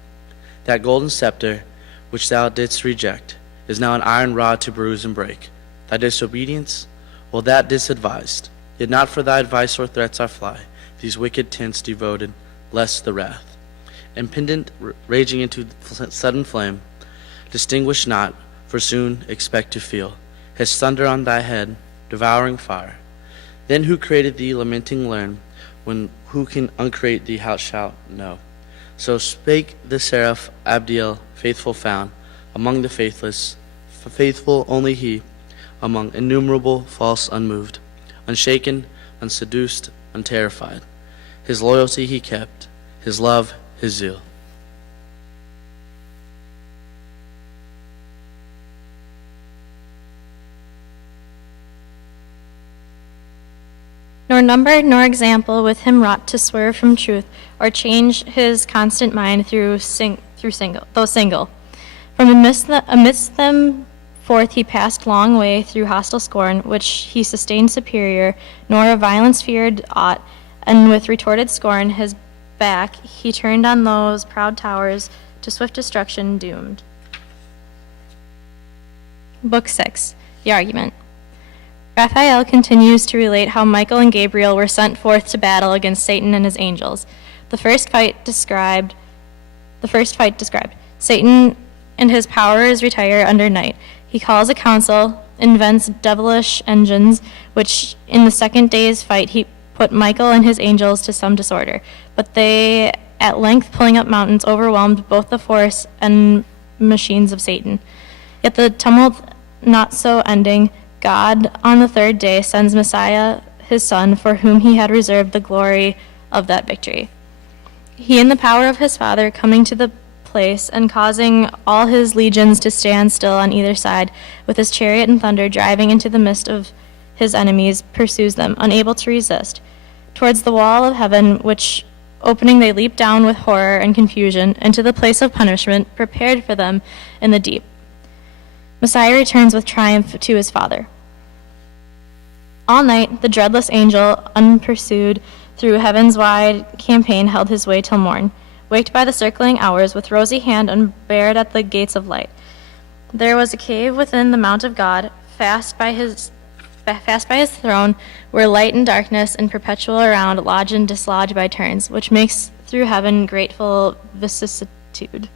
That golden scepter which thou didst reject is now an iron rod to bruise and break. Thy disobedience, well, that disadvised, yet not for thy advice or threats I fly, these wicked tents devoted, lest the wrath, impendent, raging into sudden flame, distinguish not, for soon expect to feel his thunder on thy head, devouring fire. Then who created thee lamenting learn, when who can uncreate thee how shalt know. So spake the seraph Abdiel, faithful found, among the faithless, faithful only he, among innumerable false unmoved, unshaken, unseduced, unterrified. His loyalty he kept, his love, his zeal. Nor number nor example with him wrought to swerve from truth, or change his constant mind though single. From amidst them forth he passed long way through hostile scorn, which he sustained superior, nor of violence feared aught, and with retorted scorn his back he turned on those proud towers to swift destruction doomed. Book 6, The Argument. Raphael continues to relate how Michael and Gabriel were sent forth to battle against Satan and his angels. The first fight described. Satan and his powers retire under night. He calls a council, invents devilish engines, which in the second day's fight he put Michael and his angels to some disorder. But they, at length pulling up mountains, overwhelmed both the force and machines of Satan. Yet the tumult not so ending, God on the third day sends Messiah, his Son, for whom he had reserved the glory of that victory. He, in the power of his Father, coming to the place, and causing all his legions to stand still on either side, with his chariot and thunder driving into the midst of his enemies, pursues them, unable to resist. Towards the wall of heaven, which opening they leap down with horror and confusion into the place of punishment prepared for them in the deep. Messiah returns with triumph to his Father. All night, the dreadless angel, unpursued through heaven's wide campaign, held his way till morn, waked by the circling hours, with rosy hand unbared at the gates of light. There was a cave within the mount of God, fast by his throne, where light and darkness and perpetual around lodge and dislodge by turns, which makes through heaven grateful vicissitude,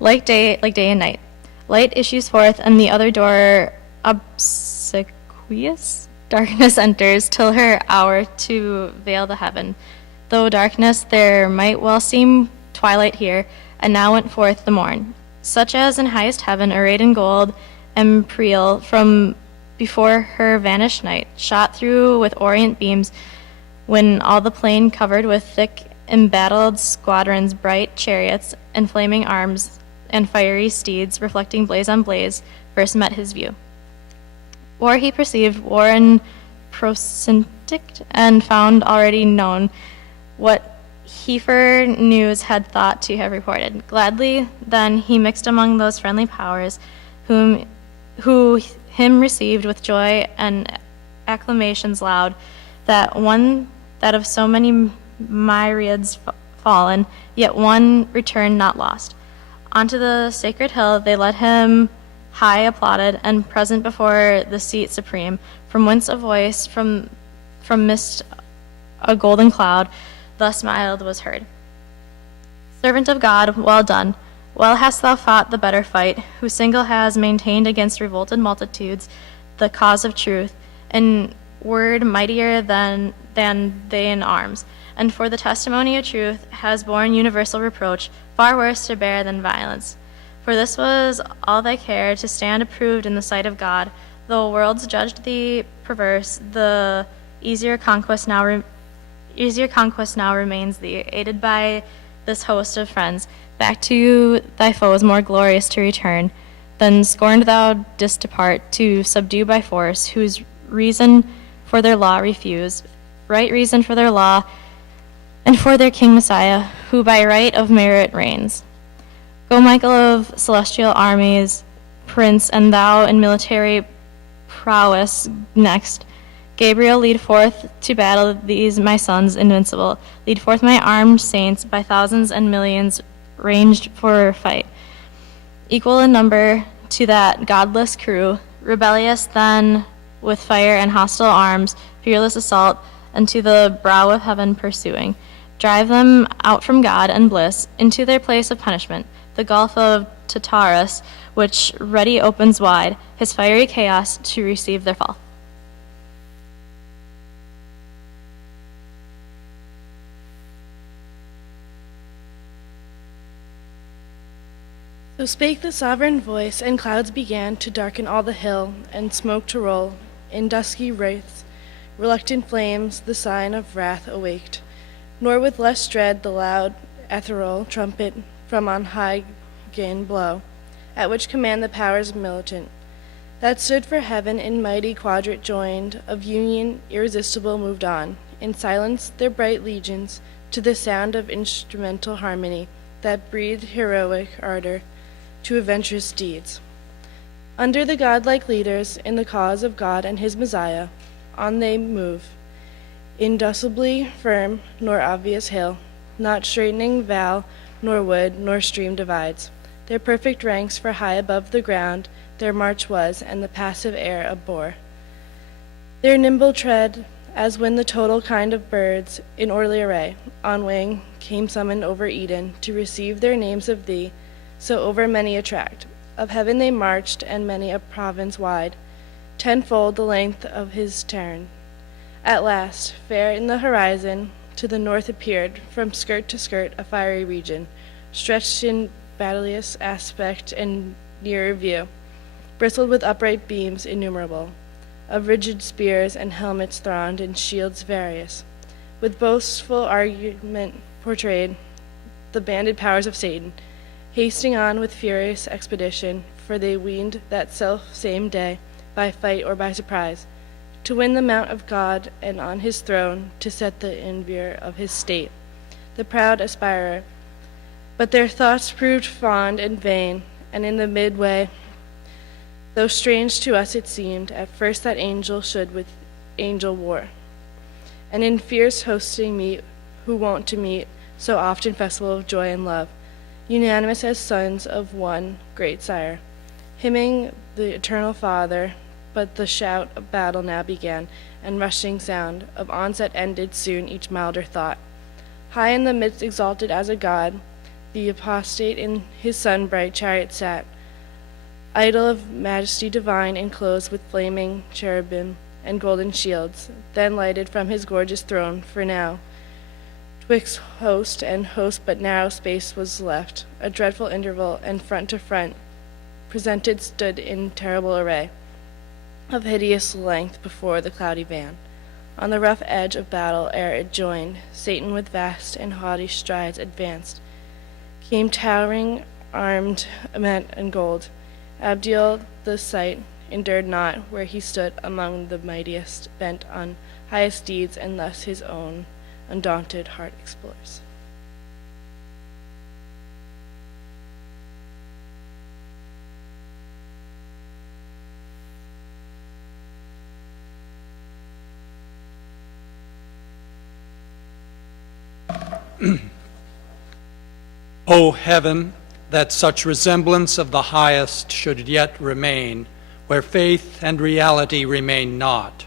like day and night. Light issues forth, and the other door obsequious. Darkness enters, till her hour to veil the heaven. Though darkness, there might well seem twilight here, and now went forth the morn, such as in highest heaven, arrayed in gold, empyreal, from before her vanished night, shot through with orient beams, when all the plain covered with thick embattled squadrons, bright chariots, and flaming arms, and fiery steeds, reflecting blaze on blaze, first met his view. War he perceived, war and prosyndict, and found already known what Heifer news had thought to have reported. Gladly then he mixed among those friendly powers, who him received with joy and acclamations loud, that of so many myriads fallen, yet one returned not lost. Onto the sacred hill they led him, high applauded, and present before the seat supreme, from whence a voice from midst a golden cloud thus mild was heard. Servant of God, well done. Well hast thou fought the better fight, who single has maintained against revolted multitudes the cause of truth, in word mightier than they in arms, and for the testimony of truth has borne universal reproach, far worse to bear than violence. For this was all thy care, to stand approved in the sight of God. Though worlds judged thee perverse, the easier conquest now remains thee, aided by this host of friends. Back to thy foes more glorious to return, than scorned thou didst depart, to subdue by force, whose reason for their law refuse, right reason for their law, and for their King Messiah, who by right of merit reigns. Go, Michael of celestial armies, prince, and thou in military prowess next. Gabriel, lead forth to battle these my sons invincible. Lead forth my armed saints by thousands and millions ranged for fight. Equal in number to that godless crew, rebellious then with fire and hostile arms, fearless assault, and to the brow of heaven pursuing. Drive them out from God and bliss into their place of punishment, the gulf of Tartarus, which ready opens wide, his fiery chaos to receive their fall. So spake the sovereign voice, and clouds began to darken all the hill, and smoke to roll in dusky wraiths. Reluctant flames the sign of wrath awaked, nor with less dread the loud ethereal trumpet from on high 'gain blow, at which command the powers militant, that stood for heaven in mighty quadrant joined, of union irresistible moved on, in silence their bright legions, to the sound of instrumental harmony, that breathed heroic ardor to adventurous deeds. Under the godlike leaders in the cause of God and his Messiah, on they move, indissolubly firm, nor obvious hill, not straightening vale, nor wood, nor stream divides. Their perfect ranks for high above the ground their march was, and the passive air abhor. Their nimble tread, as when the total kind of birds, in orderly array, on wing, came summoned over Eden, to receive their names of thee, so over many a tract of heaven they marched, and many a province wide, tenfold the length of his terrain. At last, fair in the horizon, to the north appeared, from skirt to skirt, a fiery region, stretched in batteilous aspect and nearer view, bristled with upright beams innumerable, of rigid spears and helmets thronged in shields various, with boastful argument portrayed the banded powers of Satan, hasting on with furious expedition, for they weened that self-same day, by fight or by surprise, to win the mount of God, and on his throne to set the envier of his state, the proud aspirer. But their thoughts proved fond and vain, and in the midway, though strange to us it seemed, at first that angel should with angel war, and in fierce hosting meet, who wont to meet, so often festival of joy and love, unanimous as sons of one great sire, hymning the eternal Father. But the shout of battle now began, and rushing sound of onset ended soon each milder thought. High in the midst, exalted as a god, the apostate in his sun-bright chariot sat, idol of majesty divine, enclosed with flaming cherubim and golden shields, then lighted from his gorgeous throne. For now, twixt host and host but narrow space was left, a dreadful interval, and front to front presented stood in terrible array, of hideous length before the cloudy van. On the rough edge of battle, ere it joined, Satan with vast and haughty strides advanced, came towering, armed, meant and gold. Abdiel the sight endured not, where he stood among the mightiest, bent on highest deeds, and thus his own undaunted heart explores. O heaven, that such resemblance of the highest should yet remain, where faith and reality remain not.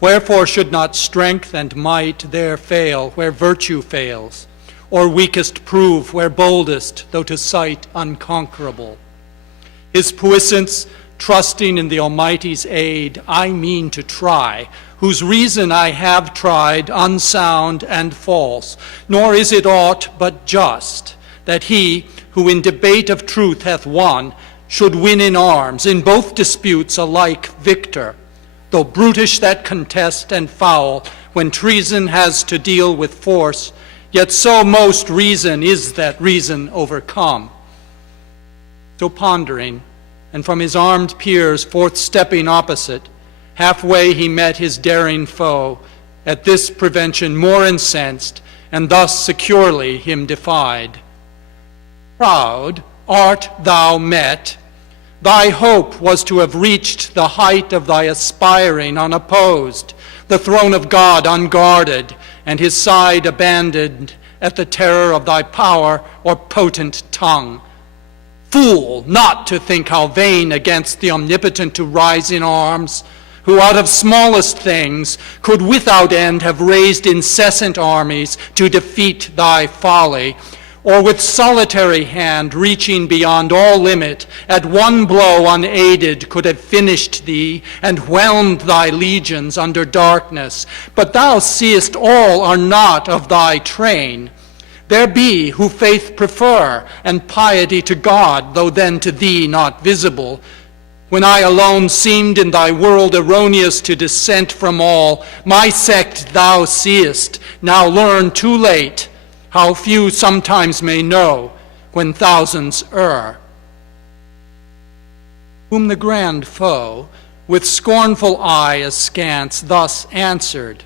Wherefore should not strength and might there fail where virtue fails, or weakest prove where boldest, though to sight unconquerable? His puissance, trusting in the Almighty's aid, I mean to try, whose reason I have tried, unsound and false, nor is it aught but just, that he, who in debate of truth hath won, should win in arms, in both disputes alike victor, though brutish that contest and foul, when treason has to deal with force, yet so most reason is that reason overcome. So pondering, and from his armed peers forth stepping opposite, halfway he met his daring foe, at this prevention more incensed, and thus securely him defied. Proud art thou met. Thy hope was to have reached the height of thy aspiring unopposed, the throne of God unguarded, and his side abandoned at the terror of thy power or potent tongue. Fool, not to think how vain against the omnipotent to rise in arms, who out of smallest things could without end have raised incessant armies to defeat thy folly, or with solitary hand reaching beyond all limit, at one blow unaided could have finished thee and whelmed thy legions under darkness. But thou seest all are not of thy train. There be who faith prefer, and piety to God, though then to thee not visible. When I alone seemed in thy world erroneous to dissent from all, my sect thou seest, now learn too late, how few sometimes may know when thousands err. Whom the grand foe, with scornful eye askance, thus answered,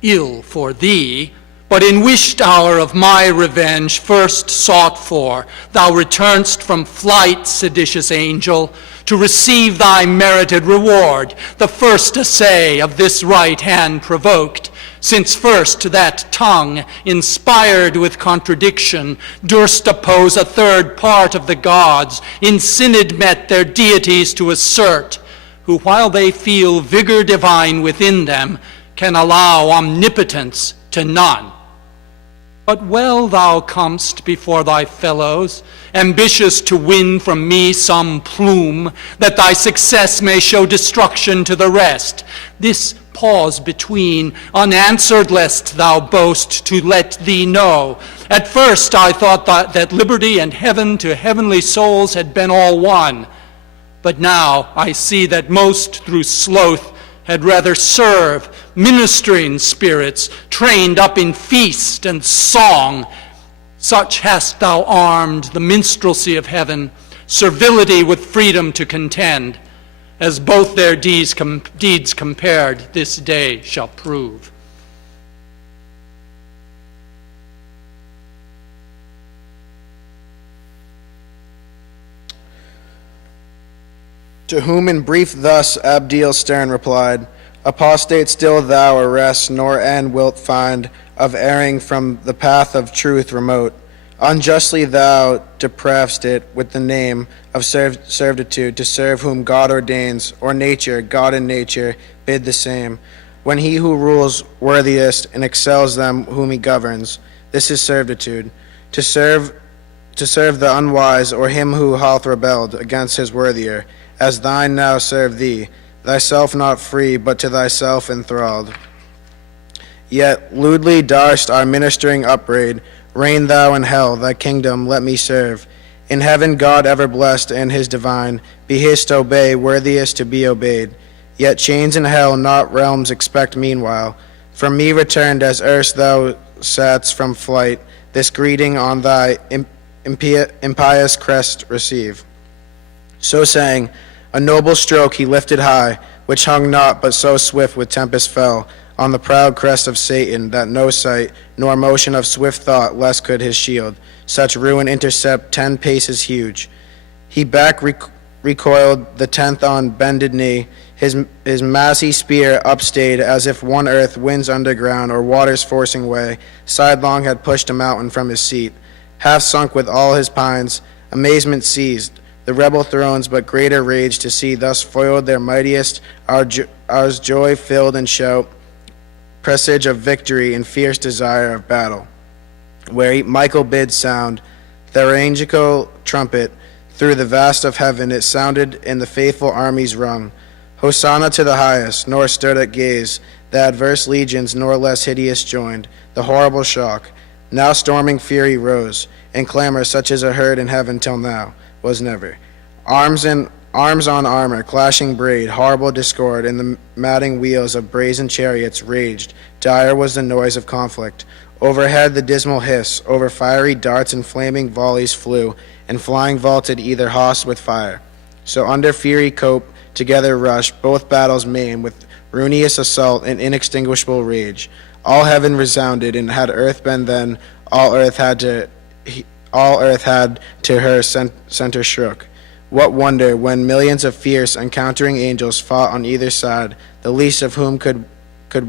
Ill for thee, but in wished hour of my revenge first sought for, thou return'st from flight, seditious angel, to receive thy merited reward, the first essay of this right hand provoked, since first that tongue, inspired with contradiction, durst oppose a third part of the gods, in synod met their deities to assert, who while they feel vigor divine within them, can allow omnipotence to none. But well thou comest before thy fellows, ambitious to win from me some plume, that thy success may show destruction to the rest. This pause between, unanswered lest thou boast, to let thee know. At first I thought that liberty and heaven to heavenly souls had been all one. But now I see that most through sloth had rather serve, ministering spirits, trained up in feast and song. Such hast thou armed the minstrelsy of heaven, servility with freedom to contend, as both their deeds compared this day shall prove. To whom in brief thus Abdiel stern replied, Apostate still thou a rest nor end wilt find of erring from the path of truth remote. Unjustly thou deprav'st it with the name of servitude to serve whom God ordains, or nature, God and nature, bid the same. When he who rules worthiest and excels them whom he governs, this is servitude. To serve the unwise, or him who hath rebelled against his worthier, as thine now serve thee, thyself not free, but to thyself enthralled. Yet lewdly darst our ministering upbraid, reign thou in hell, thy kingdom let me serve. In heaven God ever blessed and his divine, be his to obey, worthiest to be obeyed. Yet chains in hell not realms expect meanwhile. From me returned as erst thou satst from flight, this greeting on thy impious crest receive. So saying, a noble stroke he lifted high, which hung not, but so swift with tempest fell, on the proud crest of Satan, that no sight, nor motion of swift thought less could his shield, such ruin intercept 10 paces huge. He back recoiled the 10th on bended knee, his massy spear upstayed, as if one earth, winds underground, or waters forcing way, sidelong had pushed a mountain from his seat. Half sunk with all his pines, amazement seized the rebel thrones, but greater rage to see thus foiled their mightiest, ours joy filled and shout, presage of victory and fierce desire of battle. Where Michael bid sound, theurgical trumpet, through the vast of heaven it sounded, and the faithful armies rung. Hosanna to the highest, nor stirred at gaze, the adverse legions nor less hideous joined, the horrible shock. Now storming fury rose, and clamor such as a heard in heaven till now was never. Arms on armor, clashing braid, horrible discord, and the madding wheels of brazen chariots raged. Dire was the noise of conflict. Overhead the dismal hiss, over fiery darts and flaming volleys flew, and flying vaulted either host with fire. So under fury cope together rushed both battles main with ruinous assault and inextinguishable rage. All heaven resounded, and had earth been then, all earth had to her center shook. What wonder when millions of fierce encountering angels fought on either side, the least of whom could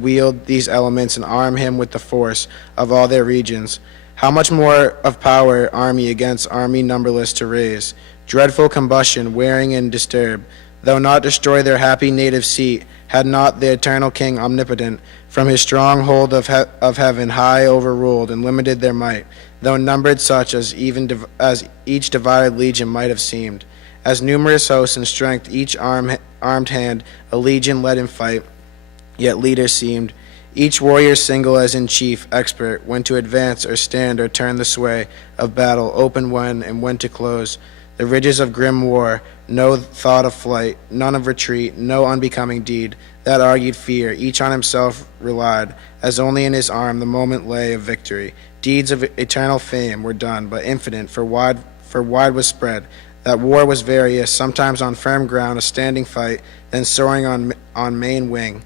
wield these elements and arm him with the force of all their regions. How much more of power army against army numberless to raise? Dreadful combustion, wearing and disturb, though not destroy their happy native seat, had not the eternal King omnipotent from his stronghold of heaven high overruled and limited their might, though numbered such as each divided legion might have seemed. As numerous hosts in strength each armed hand a legion led in fight, yet leader seemed. Each warrior single as in chief, expert, when to advance or stand or turn the sway of battle, open when and when to close. The ridges of grim war, no thought of flight, none of retreat, no unbecoming deed, that argued fear, each on himself relied, as only in his arm the moment lay of victory. Deeds of eternal fame were done, but infinite, for wide was spread. That war was various, sometimes on firm ground, a standing fight, then soaring on main wing.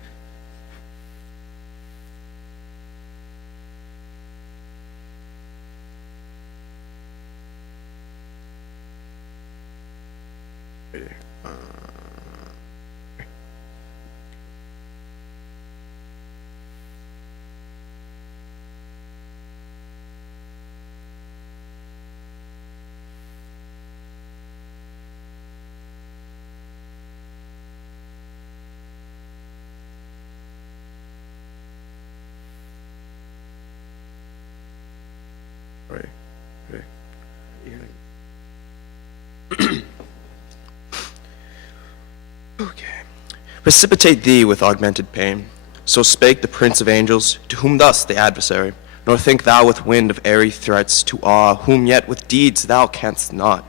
Precipitate thee with augmented pain. So spake the prince of angels, to whom thus the adversary. Nor think thou with wind of airy threats to awe, whom yet with deeds thou canst not.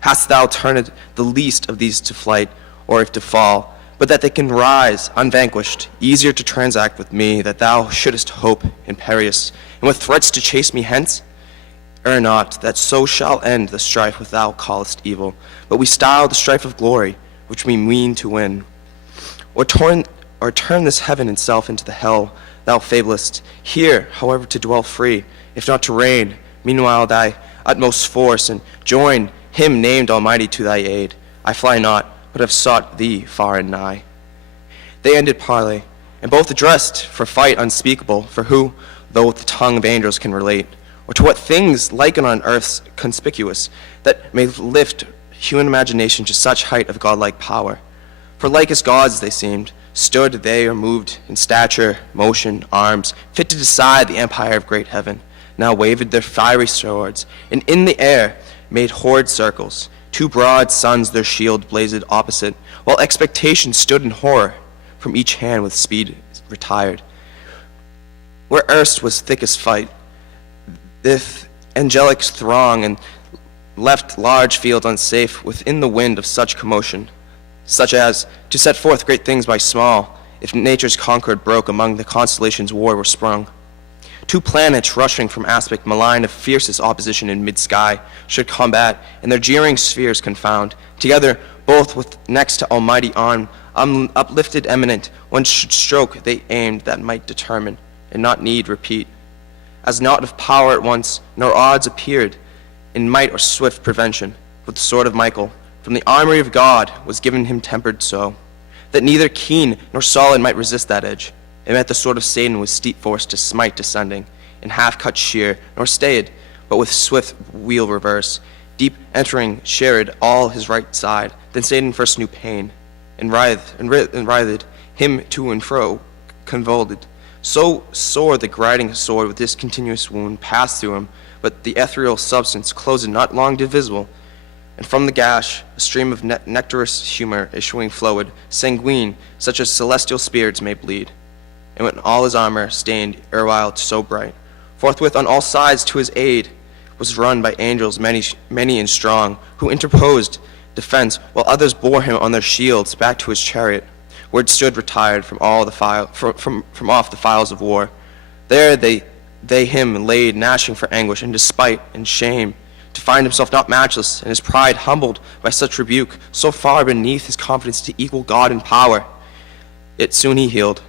Hast thou turned the least of these to flight, or if to fall, but that they can rise unvanquished, easier to transact with me, that thou shouldest hope imperious, and with threats to chase me hence? Err not, that so shall end the strife which thou callest evil, but we style the strife of glory, which we mean to win. Or turn this heaven itself into the hell thou fablest, here, however, to dwell free, if not to reign, meanwhile thy utmost force, and join him named Almighty to thy aid. I fly not, but have sought thee far and nigh. They ended parley, and both addressed for fight unspeakable, for who, though with the tongue of angels can relate, or to what things liken on earth's conspicuous, that may lift human imagination to such height of godlike power. For like as gods they seemed, stood they or moved in stature, motion, arms, fit to decide the empire of great heaven, now waved their fiery swords, and in the air made horrid circles. Two broad suns their shield blazed opposite, while expectation stood in horror, from each hand with speed retired. Where erst was thickest fight, this angelic throng, and left large fields unsafe within the wind of such commotion, such as to set forth great things by small, if nature's concord broke among the constellations war were sprung. Two planets rushing from aspect malign of fiercest opposition in mid-sky should combat, and their jeering spheres confound. Together, both with next to almighty arm, uplifted eminent, one should stroke they aimed that might determine, and not need repeat. As not of power at once, nor odds appeared, in might or swift prevention, with the sword of Michael, from the armory of God was given him tempered so, that neither keen nor solid might resist that edge. It met the sword of Satan with steep force to smite descending, in half cut sheer, nor stayed, but with swift wheel reverse, deep entering, shared all his right side. Then Satan first knew pain, and writhed him to and fro, convulsed. So sore the griding sword with this continuous wound passed through him, but the ethereal substance closed not long divisible, and from the gash a stream of nectarous humor issuing flowed, sanguine, such as celestial spirits may bleed. And when all his armor, stained erewhile so bright, forthwith on all sides to his aid was run by angels many and strong, who interposed defense, while others bore him on their shields back to his chariot, where it stood retired from all the from off the files of war. There they him laid, gnashing for anguish and despite and shame, to find himself not matchless, and his pride humbled by such rebuke, so far beneath his confidence to equal God in power. Yet soon he healed,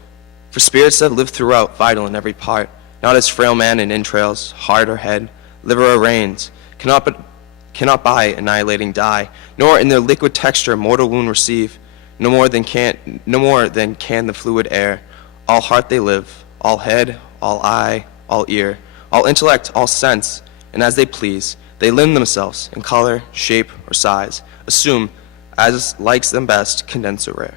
for spirits that live throughout, vital in every part, not as frail man in entrails, heart or head, liver or reins, cannot by annihilating die, nor in their liquid texture mortal wound receive, no more than can the fluid air. All heart they live, all head, all eye, all ear, all intellect, all sense, and as they please, they limn themselves in color, shape, or size, assume, as likes them best, condense or rare.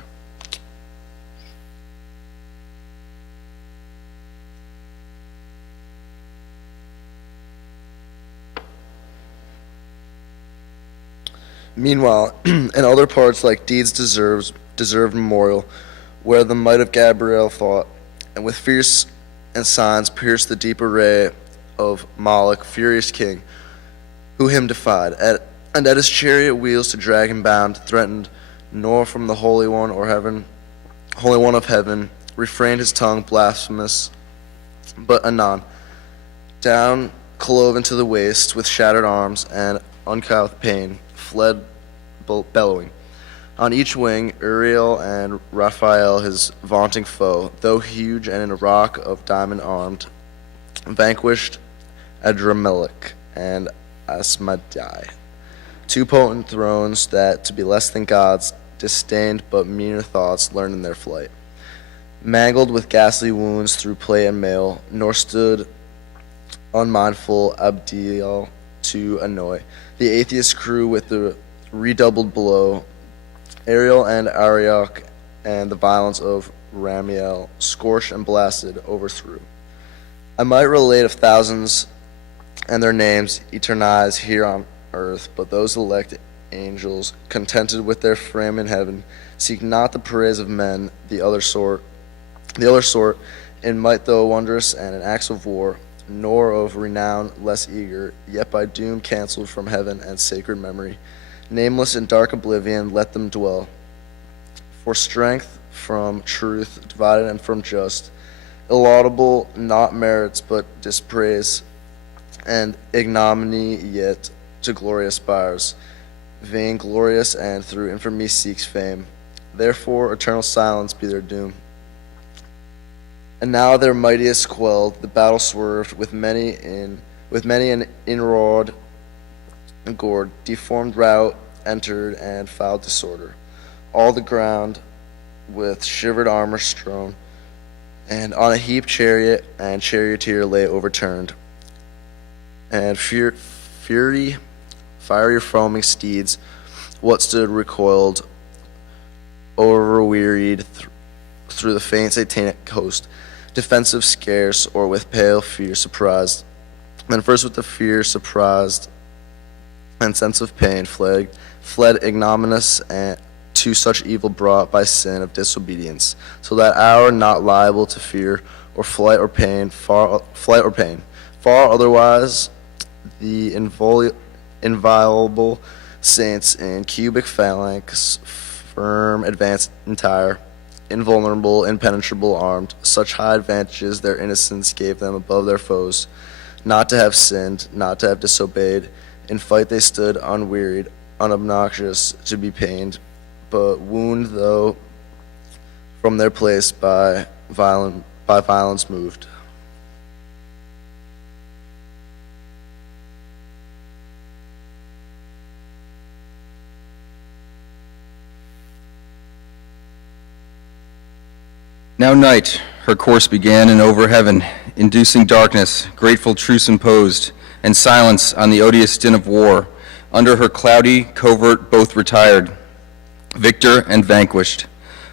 Meanwhile, in other parts like deeds deserved memorial, where the might of Gabriel fought, and with fierce and signs pierced the deep array of Moloch, furious king, who him defied, and at his chariot wheels to drag him bound, threatened, nor from the Holy One of heaven, refrained his tongue blasphemous, but anon, down clove into the waist, with shattered arms and uncouth pain, fled bellowing. On each wing, Uriel and Raphael, his vaunting foe, though huge and in a rock of diamond armed, vanquished Adramelech and Asmodai, two potent thrones that, to be less than gods, disdained but meaner thoughts learned in their flight. Mangled with ghastly wounds through plate and mail, nor stood unmindful Abdiel to annoy the atheist crew with the redoubled blow. Ariel and Arioch and the violence of Ramiel, scorched and blasted, overthrew. I might relate of thousands and their names eternized here on earth, but those elect angels, contented with their frame in heaven, seek not the praise of men, the other sort, in might though wondrous and in acts of war, nor of renown less eager, yet by doom cancelled from heaven and sacred memory. Nameless in dark oblivion, let them dwell. For strength from truth, divided and from just, illaudable, not merits but dispraise, and ignominy, yet to glory aspires, vainglorious, and through infamy seeks fame. Therefore eternal silence be their doom. And now their mightiest quelled, the battle swerved, with many an inroad and gored, deformed rout entered, and foul disorder. All the ground with shivered armor strown, and on a heap chariot and charioteer lay overturned, and fiery foaming steeds, what stood recoiled, overwearied through the faint satanic host, defensive scarce, or with pale fear surprised. Then first with the fear surprised and sense of pain fled ignominious and to such evil brought by sin of disobedience, so that hour not liable to fear or flight or pain, far otherwise the inviolable saints in cubic phalanx, firm, advanced, entire, invulnerable, impenetrable, armed, such high advantages their innocence gave them above their foes, not to have sinned, not to have disobeyed. In fight they stood unwearied, unobnoxious to be pained, but wound though from their place by violence moved. Now night her course began, and over heaven, inducing darkness, grateful truce imposed, and silence on the odious din of war. Under her cloudy covert both retired, victor and vanquished.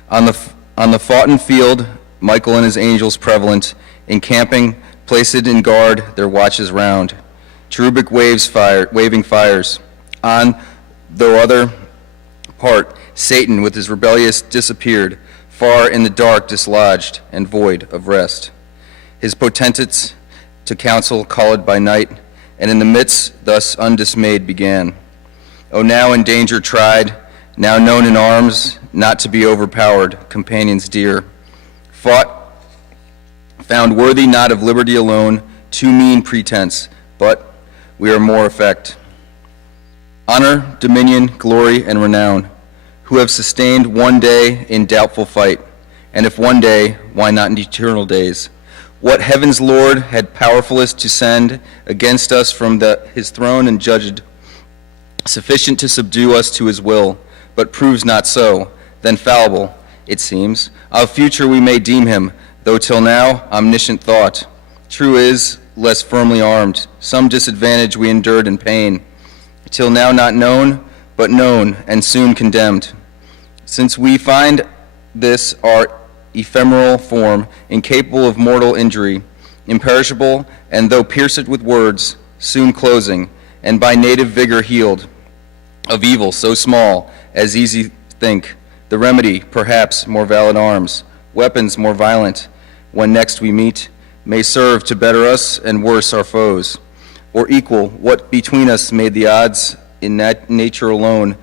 On the foughten field, Michael and his angels prevalent, encamping, placed in guard their watches round. Cherubic waving fires. On the other part, Satan with his rebellious disappeared, far in the dark dislodged and void of rest. His potentates to council called by night, and in the midst thus undismayed began. O now in danger tried, now known in arms, not to be overpowered, companions dear, fought, found worthy not of liberty alone, too mean pretense, but we are more effect. Honor, dominion, glory, and renown, who have sustained one day in doubtful fight, and if one day, why not in eternal days? What heaven's Lord had powerfulest to send against us from his throne and judged, sufficient to subdue us to his will, but proves not so, then fallible, it seems. Of future we may deem him, though till now omniscient thought. True is, less firmly armed, some disadvantage we endured in pain, till now not known, but known, and soon condemned. Since we find this our ephemeral form, incapable of mortal injury, imperishable, and though pierced with words, soon closing, and by native vigor healed, of evil so small as easy think, the remedy, perhaps, more valid arms, weapons more violent, when next we meet, may serve to better us and worse our foes, or equal what between us made the odds in nature alone.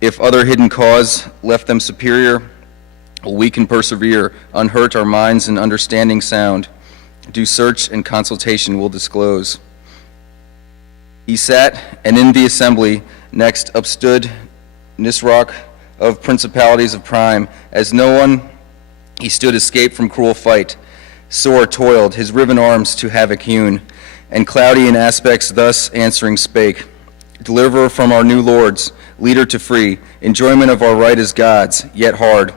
If other hidden cause left them superior, we can persevere, unhurt our minds and understanding sound. Due search and consultation will disclose. He sat, and in the assembly next upstood Nisroch of principalities of prime. As no one he stood escaped from cruel fight, sore toiled, his riven arms to havoc hewn, and cloudy in aspects thus answering spake. Deliverer from our new lords, leader to free, enjoyment of our right as gods, yet hard.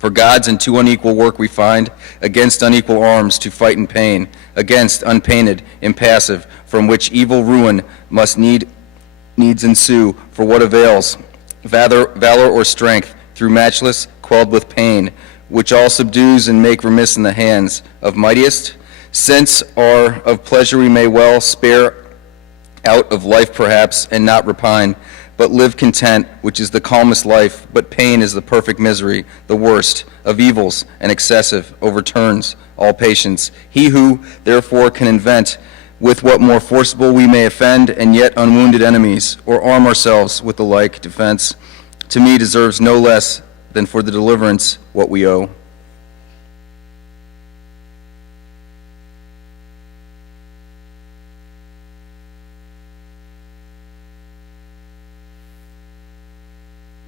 For gods in too unequal work we find, against unequal arms to fight in pain, against unpainted, impassive, from which evil ruin must needs ensue, for what avails? Valor or strength, through matchless, quelled with pain, which all subdues and make remiss in the hands of mightiest? Since are of pleasure we may well spare out of life perhaps, and not repine, but live content, which is the calmest life, but pain is the perfect misery, the worst of evils, and excessive overturns all patience. He who, therefore, can invent with what more forcible we may offend, and yet unwounded enemies, or arm ourselves with the like defense, to me deserves no less than for the deliverance what we owe.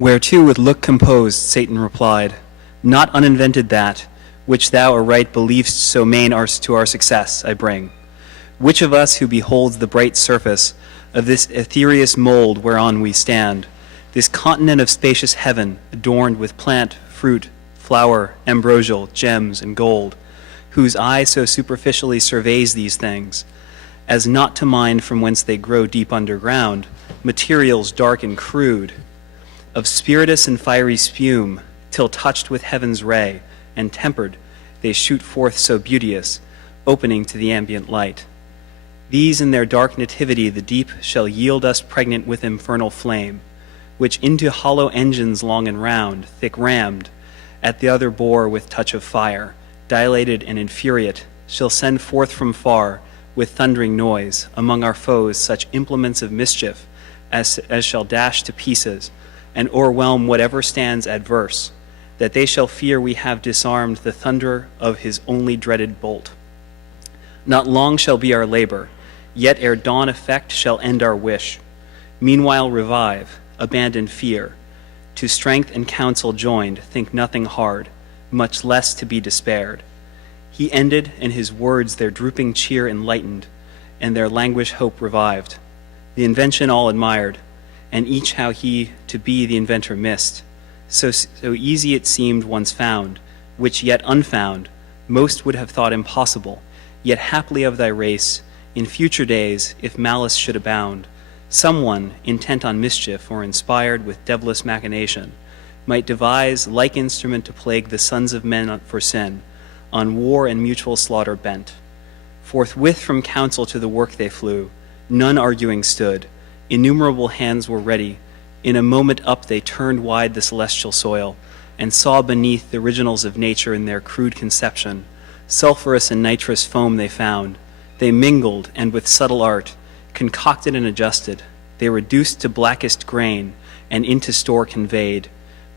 Whereto with look composed Satan replied, Not uninvented that, which thou aright believest so main to our success, I bring. Which of us who beholds the bright surface of this ethereous mold whereon we stand, this continent of spacious heaven, adorned with plant, fruit, flower, ambrosial, gems, and gold, whose eye so superficially surveys these things, as not to mind from whence they grow deep underground, materials dark and crude, of spiritus and fiery spume, till touched with heaven's ray, and tempered, they shoot forth so beauteous, opening to the ambient light. These in their dark nativity the deep shall yield us pregnant with infernal flame, which into hollow engines long and round, thick rammed, at the other bore with touch of fire, dilated and infuriate, shall send forth from far, with thundering noise, among our foes such implements of mischief as shall dash to pieces, and o'erwhelm whatever stands adverse, that they shall fear we have disarmed the thunder of his only dreaded bolt. Not long shall be our labor, yet ere dawn effect shall end our wish. Meanwhile revive, abandon fear, to strength and counsel joined, think nothing hard, much less to be despaired. He ended, and his words their drooping cheer enlightened, and their languished hope revived. The invention all admired, and each how he to be the inventor missed. So easy it seemed once found, which yet unfound, most would have thought impossible, yet haply of thy race, in future days, if malice should abound, someone, intent on mischief or inspired with devilish machination, might devise like instrument to plague the sons of men for sin, on war and mutual slaughter bent. Forthwith from council to the work they flew, none arguing stood, innumerable hands were ready, in a moment up they turned wide the celestial soil, and saw beneath the originals of nature in their crude conception, sulphurous and nitrous foam they found. They mingled, and with subtle art, concocted and adjusted, they reduced to blackest grain, and into store conveyed,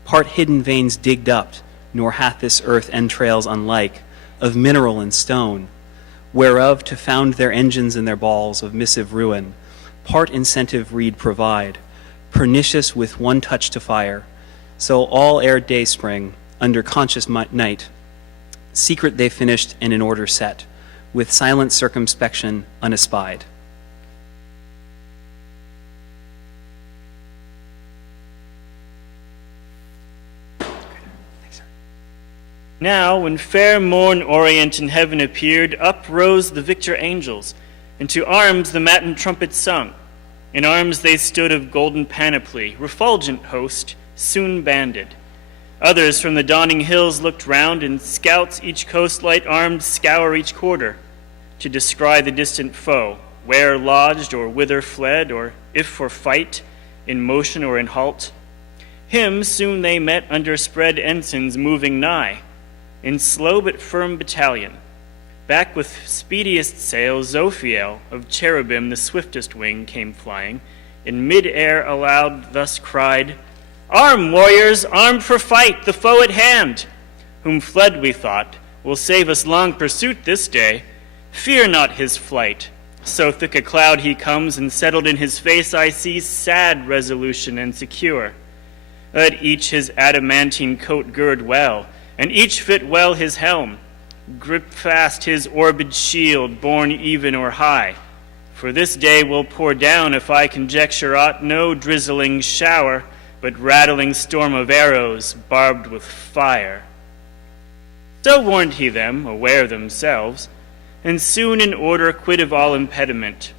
part hidden veins digged up, nor hath this earth entrails unlike, of mineral and stone, whereof to found their engines and their balls of missive ruin, part incentive reed provide, pernicious with one touch to fire. So all ere day spring, under conscious night, secret they finished and in order set, with silent circumspection unespied. Now, when fair morn orient in heaven appeared, up rose the victor angels, and to arms the matin trumpets sung. In arms they stood of golden panoply, refulgent host, soon banded. Others from the dawning hills looked round, and scouts each coast light armed scour each quarter, to descry the distant foe, where lodged or whither fled, or if for fight, in motion or in halt. Him soon they met under spread ensigns moving nigh, in slow but firm battalion. Back with speediest sail, Zophiel of cherubim the swiftest wing came flying. In mid-air aloud thus cried, Arm, warriors, armed for fight, the foe at hand, whom fled we thought, will save us long pursuit this day. Fear not his flight. So thick a cloud he comes, and settled in his face I see sad resolution and secure. Let each his adamantine coat gird well, and each fit well his helm. Grip fast his orbed shield, borne even or high. For this day will pour down, if I conjecture aught, no drizzling shower, but rattling storm of arrows, barbed with fire. So warned he them, aware themselves, and soon in order quit of all impediment.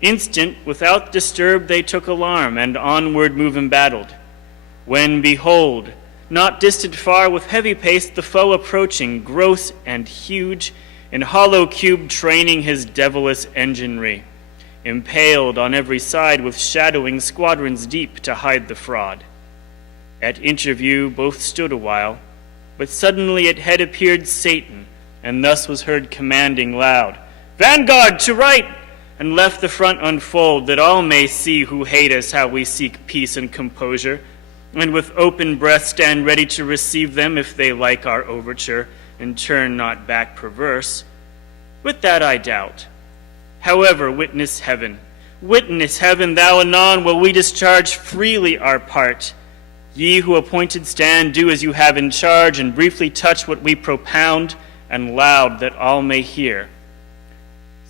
Instant, without disturb, they took alarm, and onward move embattled. When, behold, not distant far, with heavy pace, the foe approaching, gross and huge, in hollow cube training his devilish enginery, impaled on every side with shadowing squadrons deep to hide the fraud. At interview both stood a while, but suddenly at head appeared Satan, and thus was heard commanding loud, Vanguard to right! And left the front unfold, that all may see who hate us how we seek peace and composure, and with open breath stand ready to receive them if they like our overture, and turn not back perverse. With that I doubt. However, witness heaven, thou anon will we discharge freely our part. Ye who appointed stand, do as you have in charge, and briefly touch what we propound, and loud that all may hear.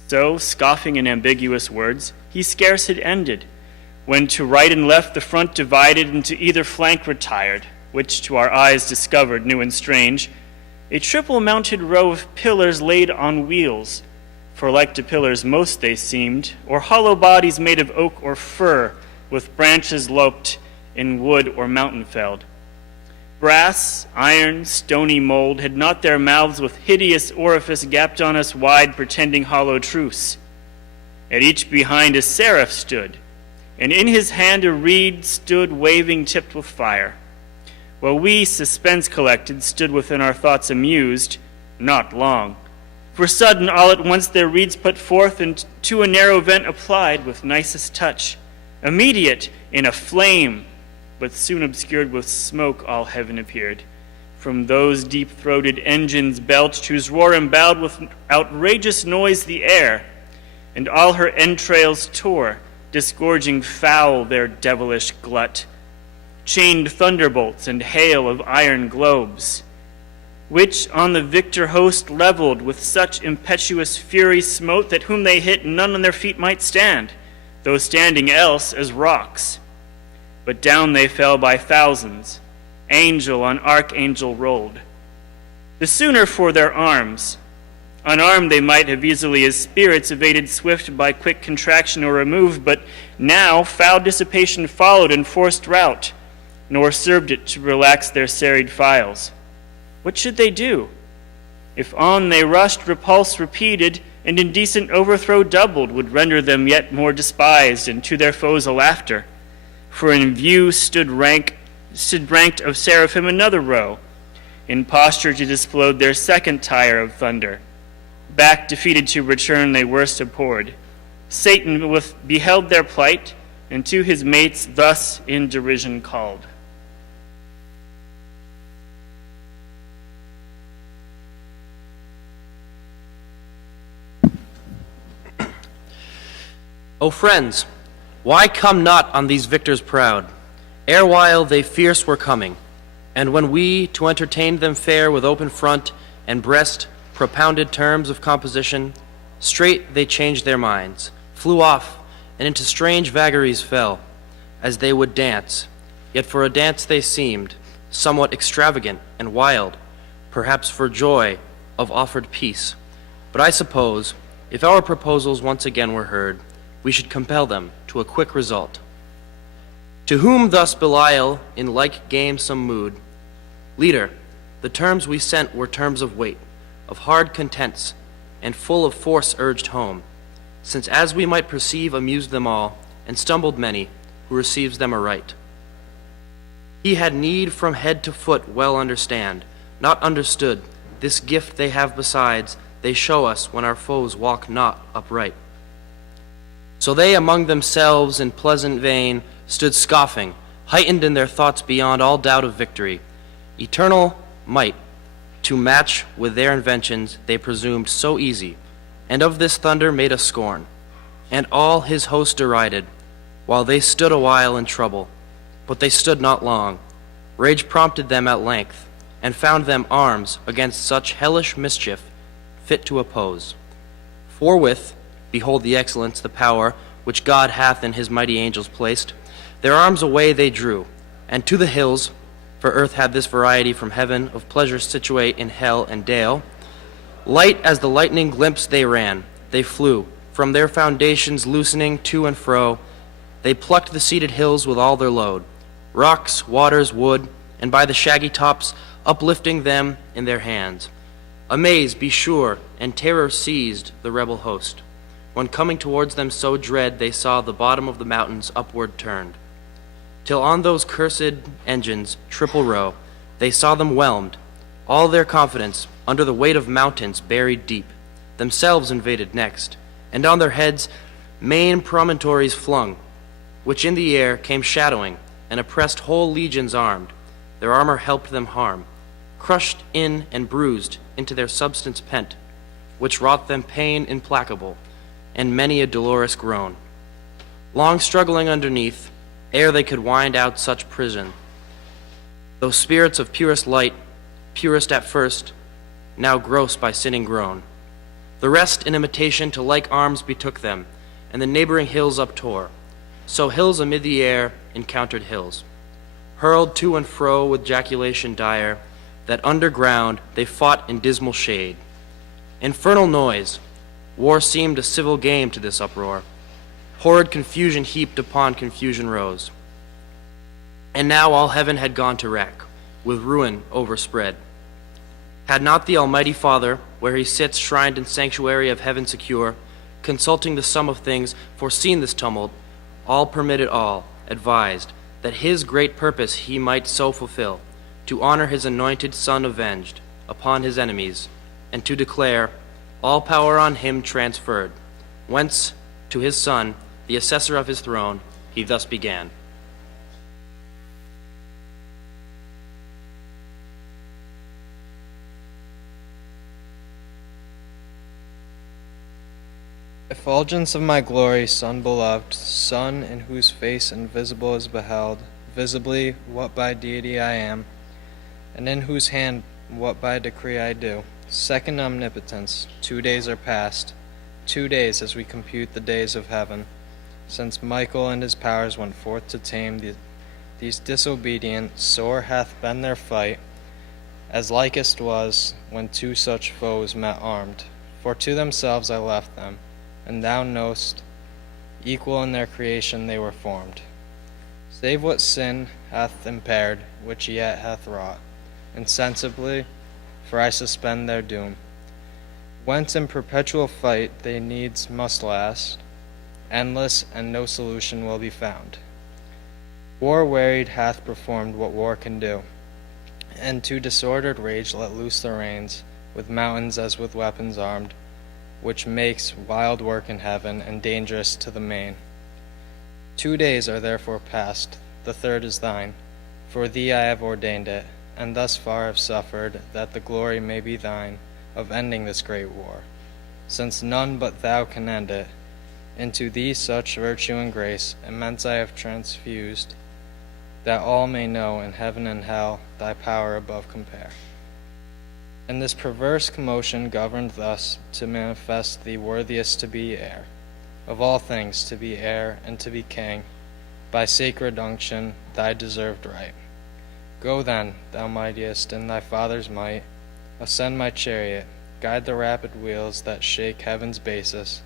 So, scoffing in ambiguous words, he scarce had ended, when to right and left the front divided, and to either flank retired, which to our eyes discovered, new and strange, a triple-mounted row of pillars laid on wheels, for like to pillars most they seemed, or hollow bodies made of oak or fir, with branches loped in wood or mountain felled. Brass, iron, stony mold had not their mouths with hideous orifice gapped on us wide, pretending hollow truce. At each behind a seraph stood, and in his hand a reed stood waving tipped with fire. While we, suspense collected, stood within our thoughts amused, not long. For sudden, all at once their reeds put forth, and to a narrow vent applied with nicest touch. Immediate, in a flame, but soon obscured with smoke, all heaven appeared. From those deep-throated engines belched, whose roar embowed with outrageous noise the air, and all her entrails tore, disgorging foul their devilish glut. Chained thunderbolts and hail of iron globes, which on the victor host leveled with such impetuous fury smote that whom they hit none on their feet might stand, though standing else as rocks. But down they fell by thousands, angel on archangel rolled. The sooner for their arms. Unarmed they might have easily as spirits evaded swift by quick contraction or remove, but now foul dissipation followed in forced rout, nor served it to relax their serried files. What should they do? If on they rushed, repulse repeated, and indecent overthrow doubled, would render them yet more despised, and to their foes a laughter. For in view stood ranked of seraphim another row, in posture to displode their second tire of thunder. Back defeated to return they worst abhorred. Satan beheld their plight, and to his mates thus in derision called. O friends, why come not on these victors proud? Erewhile they fierce were coming, and when we to entertain them fair with open front and breast propounded terms of composition, straight they changed their minds, flew off, and into strange vagaries fell, as they would dance, yet for a dance they seemed somewhat extravagant and wild, perhaps for joy of offered peace. But I suppose, if our proposals once again were heard, we should compel them to a quick result. To whom thus Belial in like gamesome mood, Leader, the terms we sent were terms of weight, of hard contents, and full of force urged home, since as we might perceive amused them all, and stumbled many, who receives them aright. He had need from head to foot well understand, not understood, this gift they have besides, they show us when our foes walk not upright. So they among themselves in pleasant vein stood scoffing, heightened in their thoughts beyond all doubt of victory. Eternal might, to match with their inventions, they presumed so easy, and of this thunder made a scorn, and all his host derided, while they stood a while in trouble. But they stood not long. Rage prompted them at length, and found them arms against such hellish mischief fit to oppose. Forthwith, behold the excellence, the power, which God hath in his mighty angels placed. Their arms away they drew, and to the hills, for earth had this variety from heaven of pleasures situate in hell and dale. Light as the lightning glimpse they ran, they flew, from their foundations loosening to and fro. They plucked the seated hills with all their load, rocks, waters, wood, and by the shaggy tops uplifting them in their hands. Amaze, be sure, and terror seized the rebel host, when coming towards them so dread they saw the bottom of the mountains upward turned, till on those cursed engines triple row they saw them whelmed, all their confidence under the weight of mountains buried deep, themselves invaded next, and on their heads main promontories flung, which in the air came shadowing, and oppressed whole legions armed. Their armor helped them harm, crushed in and bruised into their substance pent, which wrought them pain implacable, and many a dolorous groan. Long struggling underneath, ere they could wind out such prison, Those spirits of purest light, purest at first, now gross by sinning grown. The rest in imitation to like arms betook them, and the neighboring hills uptore. So hills amid the air encountered hills, hurled to and fro with ejaculation dire, that underground they fought in dismal shade. Infernal noise, war seemed a civil game to this uproar. Horrid confusion heaped upon confusion rose. And now all heaven had gone to wreck, with ruin overspread. Had not the Almighty Father, where he sits shrined in sanctuary of heaven secure, consulting the sum of things, foreseen this tumult, all permitted all, advised, that his great purpose he might so fulfill, to honor his anointed Son avenged upon his enemies, and to declare all power on him transferred, whence to his Son, the assessor of his throne, he thus began. Effulgence of my glory, Son beloved, Son in whose face invisible is beheld, visibly what by deity I am, and in whose hand what by decree I do. Second omnipotence, 2 days are past, 2 days as we compute the days of heaven, since Michael and his powers went forth to tame these disobedient, sore hath been their fight, as likest was when two such foes met armed. For to themselves I left them, and thou know'st, equal in their creation they were formed. Save what sin hath impaired, which yet hath wrought, insensibly, for I suspend their doom. Whence in perpetual fight they needs must last, endless, and no solution will be found. War wearied hath performed what war can do, and to disordered rage let loose the reins, with mountains as with weapons armed, which makes wild work in heaven and dangerous to the main. 2 days are therefore past, the third is thine. For thee I have ordained it, and thus far have suffered, that the glory may be thine of ending this great war, since none but thou can end it. Into thee such virtue and grace immense I have transfused, that all may know in heaven and hell thy power above compare. And this perverse commotion governed thus to manifest thee worthiest to be heir, of all things to be heir and to be king, by sacred unction thy deserved right. Go then, thou mightiest in thy Father's might, ascend my chariot, guide the rapid wheels that shake heaven's basis,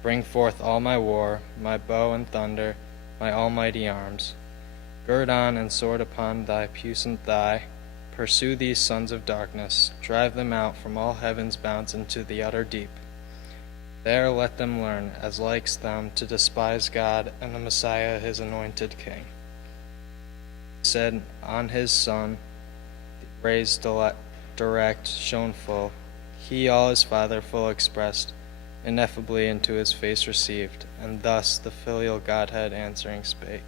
bring forth all my war, my bow and thunder, my almighty arms. Gird on and sword upon thy puissant thigh, pursue these sons of darkness, drive them out from all heaven's bounds into the utter deep. There let them learn, as likes them, to despise God and the Messiah his anointed King. Said on his Son, rays direct, shone full, he all his Father full expressed, ineffably into his face received, and thus the filial Godhead answering spake.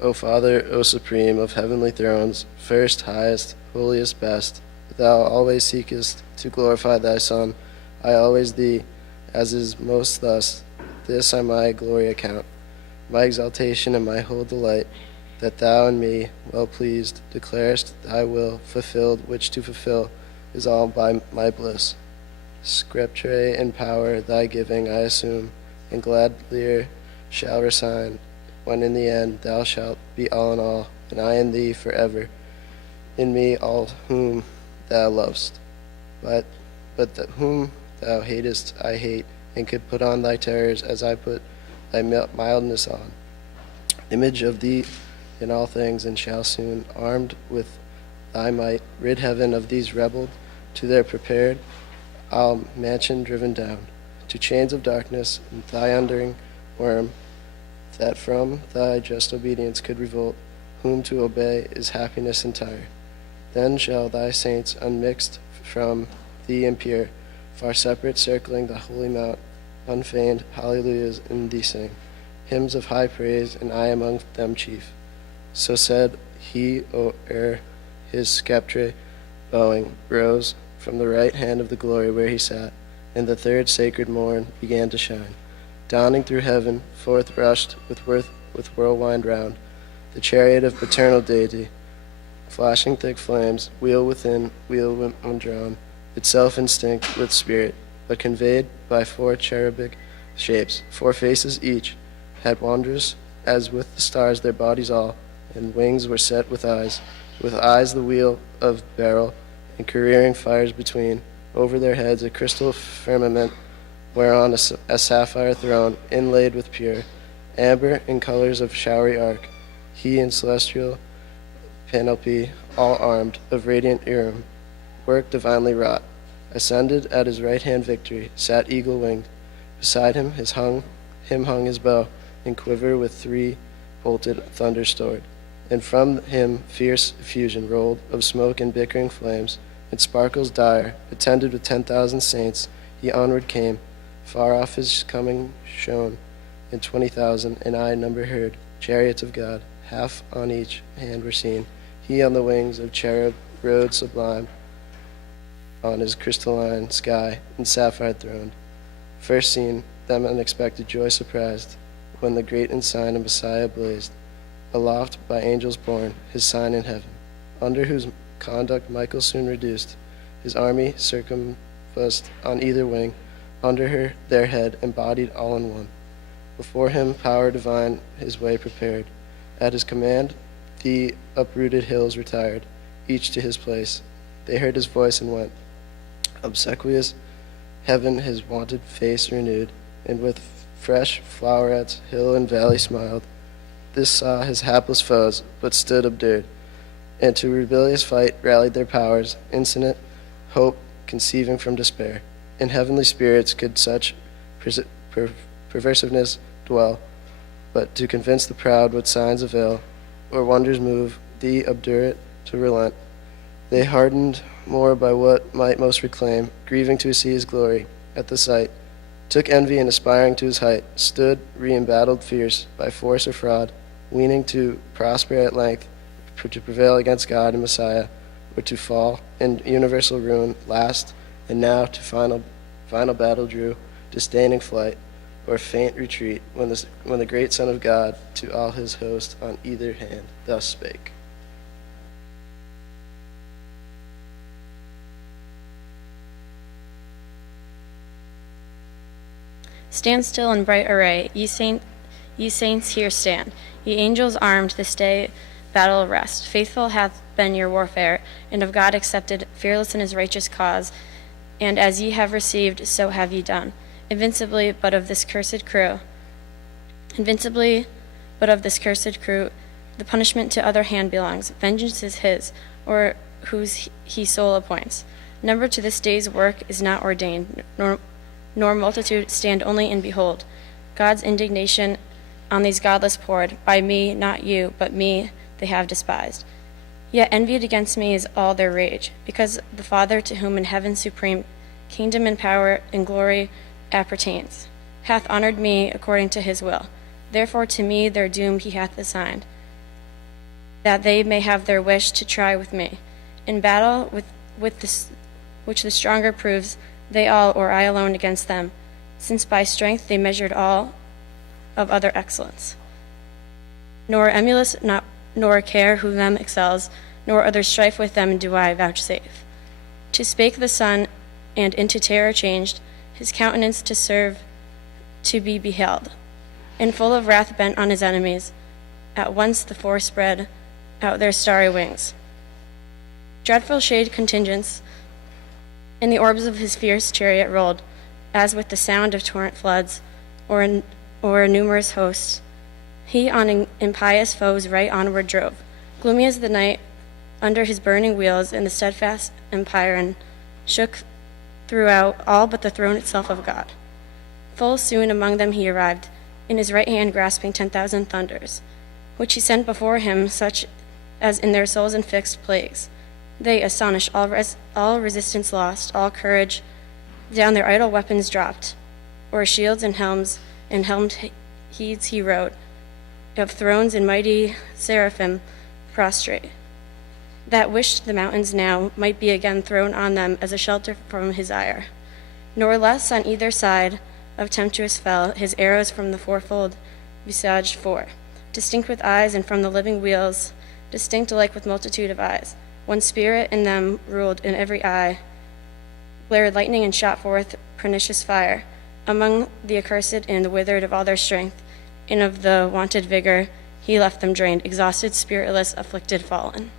O Father, O Supreme of heavenly thrones, fairest, highest, holiest, best, thou always seekest to glorify thy Son, I always thee, as is most thus. This I my glory account, my exaltation and my whole delight, that thou in me, well pleased, declarest thy will fulfilled, which to fulfill is all by my bliss. Scripture and power thy giving I assume, and gladlier shall resign, when in the end thou shalt be all in all, and I in thee forever, in me all whom thou lovest. But whom thou hatest I hate, and could put on thy terrors as I put thy mildness on. Image of thee in all things, and shall soon, armed with thy might, rid heaven of these rebelled, to their prepared mansion driven down, to chains of darkness, and thy undoing worm, that from thy just obedience could revolt, whom to obey is happiness entire. Then shall thy saints, unmixed from thee impure, far separate, circling the holy mount, unfeigned hallelujahs in thee sing, hymns of high praise, and I among them chief. So said he, ere his sceptre bowing, rose from the right hand of the glory where he sat, and the third sacred morn began to shine. Dawning through heaven, forth rushed with whirlwind round, the chariot of paternal deity, flashing thick flames, wheel within wheel undrawn, itself instinct with spirit, but conveyed by four cherubic shapes, 4 faces each, had wondrous as with the stars their bodies all, and wings were set with eyes the wheel of beryl, and careering fires between, over their heads a crystal firmament, whereon a sapphire throne, inlaid with pure amber in colors of showery arc, he in celestial panoply, all armed, of radiant Urim, work divinely wrought. Ascended at his right hand victory, sat eagle-winged. Beside him hung his bow, and quiver with 3 bolted thunder stored. And from him fierce effusion rolled of smoke and bickering flames, and sparkles dire, attended with 10,000 saints, he onward came. Far off his coming shone, and 20,000, and I number heard, chariots of God, half on each hand were seen. He on the wings of cherub rode sublime, on his crystalline sky and sapphire throned. First seen, them unexpected joy surprised, when the great ensign of Messiah blazed, aloft by angels borne, his sign in heaven, under whose conduct Michael soon reduced, his army circumfused on either wing, under their head embodied all in one. Before him power divine his way prepared. At his command the uprooted hills retired, each to his place. They heard his voice and went. Obsequious heaven his wonted face renewed, and with fresh flowerets hill and valley smiled. This saw his hapless foes, but stood obdured, and to rebellious fight rallied their powers, infinite hope conceiving from despair. In heavenly spirits could such perversiveness dwell, but to convince the proud what signs avail, or wonders move the obdurate to relent. They hardened more by what might most reclaim, grieving to see his glory at the sight, took envy and aspiring to his height, stood re-embattled fierce by force or fraud, weening to prosper at length, to prevail against God and Messiah, or to fall in universal ruin last, and now to final battle drew, disdaining flight, or faint retreat, when the great Son of God to all his host on either hand thus spake. Stand still in bright array, ye saints here stand, ye angels armed, this day battle rest. Faithful hath been your warfare, and of God accepted, fearless in his righteous cause, and as ye have received, so have ye done. Invincibly, but of this cursed crew, the punishment to other hand belongs. Vengeance is his, or whose he sole appoints. Number to this day's work is not ordained, nor multitude stand only and behold. God's indignation on these godless poured, by me, not you, but me, they have despised. Yet envied against me is all their rage, because the Father to whom in heaven supreme kingdom and power and glory appertains, hath honored me according to his will. Therefore to me their doom he hath assigned, that they may have their wish to try with me. In battle with this, which the stronger proves, they all or I alone against them, since by strength they measured all of other excellence. Nor emulous, nor care who them excels, nor other strife with them do I vouchsafe. To spake the Son, and into terror changed, his countenance to serve to be beheld, and full of wrath bent on his enemies. At once the four spread out their starry wings. Dreadful shade contingents in the orbs of his fierce chariot rolled, as with the sound of torrent floods, or a numerous host. He on impious foes right onward drove, gloomy as the night, under his burning wheels, and the steadfast empyrean shook throughout all but the throne itself of God. Full soon among them he arrived, in his right hand grasping 10,000 thunders, which he sent before him, such as in their souls infixed plagues. They, astonished, all resistance lost, all courage, down their idle weapons dropped, o'er shields and helms, and helmed heeds he rode, of thrones and mighty seraphim prostrate. that wished the mountains now might be again thrown on them as a shelter from his ire. Nor less on either side of tempestuous fell his arrows from the fourfold visaged four, distinct with eyes, and from the living wheels, distinct alike with multitude of eyes. One spirit in them ruled in every eye, glared lightning and shot forth pernicious fire. Among the accursed and the withered of all their strength, and of the wonted vigor, he left them drained, exhausted, spiritless, afflicted, fallen.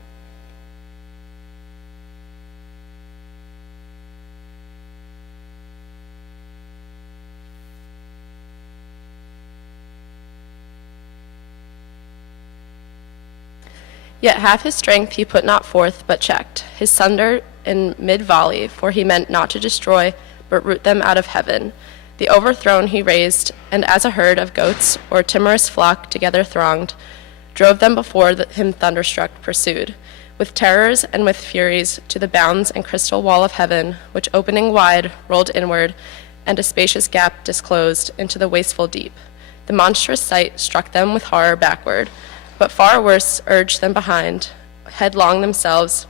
Yet half his strength he put not forth, but checked his sunder in mid-volley, for he meant not to destroy, but root them out of heaven. The overthrown he raised, and as a herd of goats or timorous flock together thronged, drove them before him thunderstruck pursued, with terrors and with furies, to the bounds and crystal wall of heaven, which opening wide rolled inward, and a spacious gap disclosed into the wasteful deep. The monstrous sight struck them with horror backward, but far worse urged them behind. Headlong themselves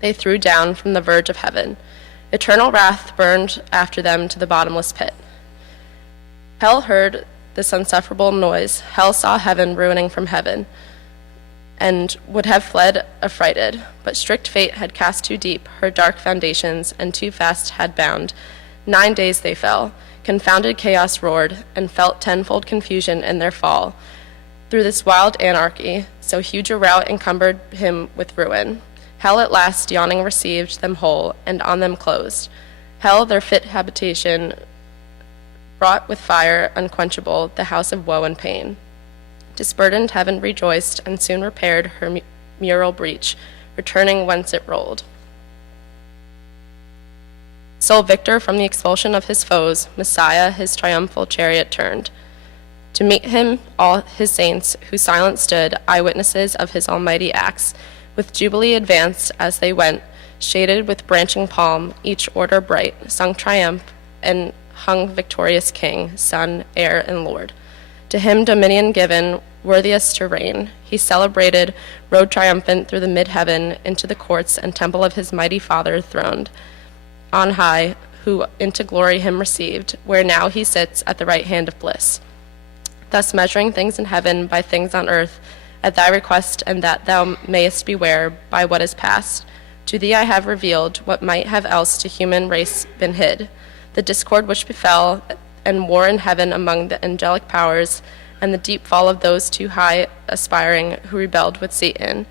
they threw down from the verge of heaven. Eternal wrath burned after them to the bottomless pit. Hell heard this insufferable noise. Hell saw heaven ruining from heaven, and would have fled affrighted. But strict fate had cast too deep her dark foundations, and too fast had bound. 9 days they fell. Confounded chaos roared, and felt tenfold confusion in their fall. Through this wild anarchy, so huge a rout encumbered him with ruin. Hell at last yawning received them whole, and on them closed. Hell, their fit habitation, brought with fire unquenchable the house of woe and pain. Disburdened heaven rejoiced, and soon repaired her mural breach, returning whence it rolled. Sole victor from the expulsion of his foes, Messiah his triumphal chariot turned. To meet him, all his saints, who silent stood, eyewitnesses of his almighty acts, with jubilee advanced as they went, shaded with branching palm, each order bright, sung triumph, and hung victorious King, Son, Heir, and Lord. To him dominion given, worthiest to reign, he celebrated, rode triumphant through the mid-heaven, into the courts and temple of his mighty Father throned on high, who into glory him received, where now he sits at the right hand of bliss. Thus measuring things in heaven by things on earth, at thy request, and that thou mayest beware by what is past, to thee I have revealed what might have else to human race been hid, the discord which befell, and war in heaven among the angelic powers, and the deep fall of those too high aspiring who rebelled with Satan.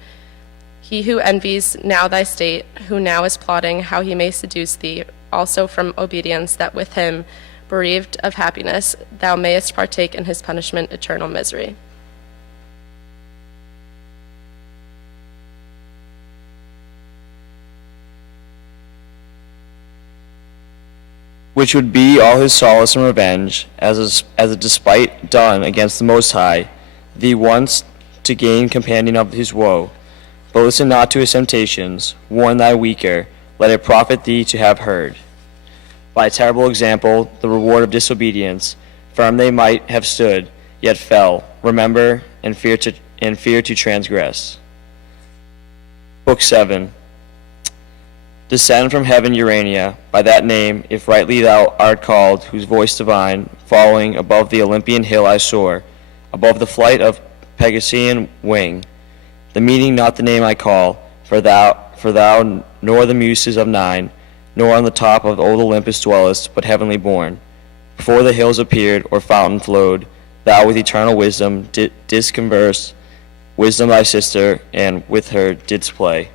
He who envies now thy state, who now is plotting how he may seduce thee, also from obedience, that with him, bereaved of happiness, thou mayest partake in his punishment, eternal misery. Which would be all his solace and revenge, as a despite done against the Most High, thee once to gain companion of his woe. But listen not to his temptations, warn thy weaker, let it profit thee to have heard. By a terrible example, the reward of disobedience, firm they might have stood, yet fell, remember, and fear to transgress. Book 7. Descend from heaven, Urania, by that name, if rightly thou art called, whose voice divine, following above the Olympian hill I soar, above the flight of Pegasean wing. The meaning not the name I call, for thou nor the muses of nine, nor on the top of old Olympus dwellest, but heavenly born. Before the hills appeared, or fountain flowed, thou with eternal wisdom didst converse, wisdom thy sister, and with her didst play.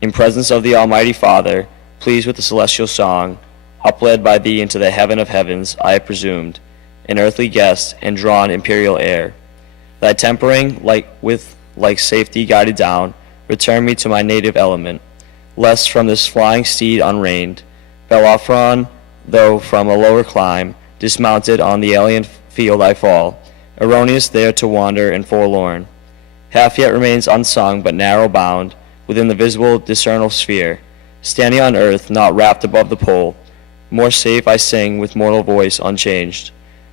In presence of the Almighty Father, pleased with the celestial song, upled by thee into the heaven of heavens, I have presumed, an earthly guest, and drawn imperial air. Thy tempering, like safety guided down, return me to my native element, lest from this flying steed unreined, Bellerophon, though from a lower clime, dismounted on the alien field I fall, erroneous there to wander and forlorn. Half yet remains unsung, but narrow bound, within the visible discernible sphere, standing on earth, not wrapped above the pole, more safe I sing with mortal voice unchanged.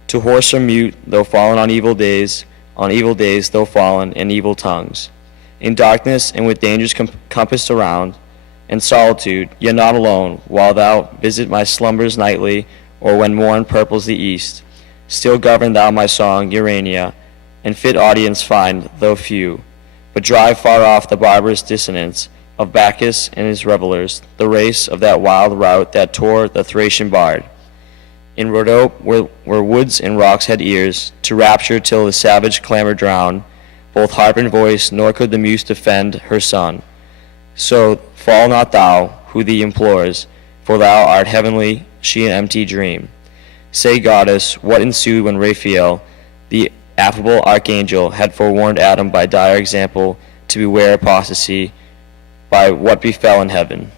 To hoarse or mute, though fallen on evil days though fallen, and evil tongues. In darkness and with dangers compassed around, in solitude, yet not alone, while thou visit my slumbers nightly, or when morn purples the east, still govern thou my song, Urania, and fit audience find, though few, but drive far off the barbarous dissonance of Bacchus and his revelers, the race of that wild rout that tore the Thracian bard. In Rhodope, where woods and rocks had ears, to rapture till the savage clamor drown both harp and voice, nor could the muse defend her son. So fall not thou, who thee implores, for thou art heavenly, she an empty dream. Say, goddess, what ensued when Raphael, the affable archangel, had forewarned Adam by dire example to beware apostasy by what befell in heaven?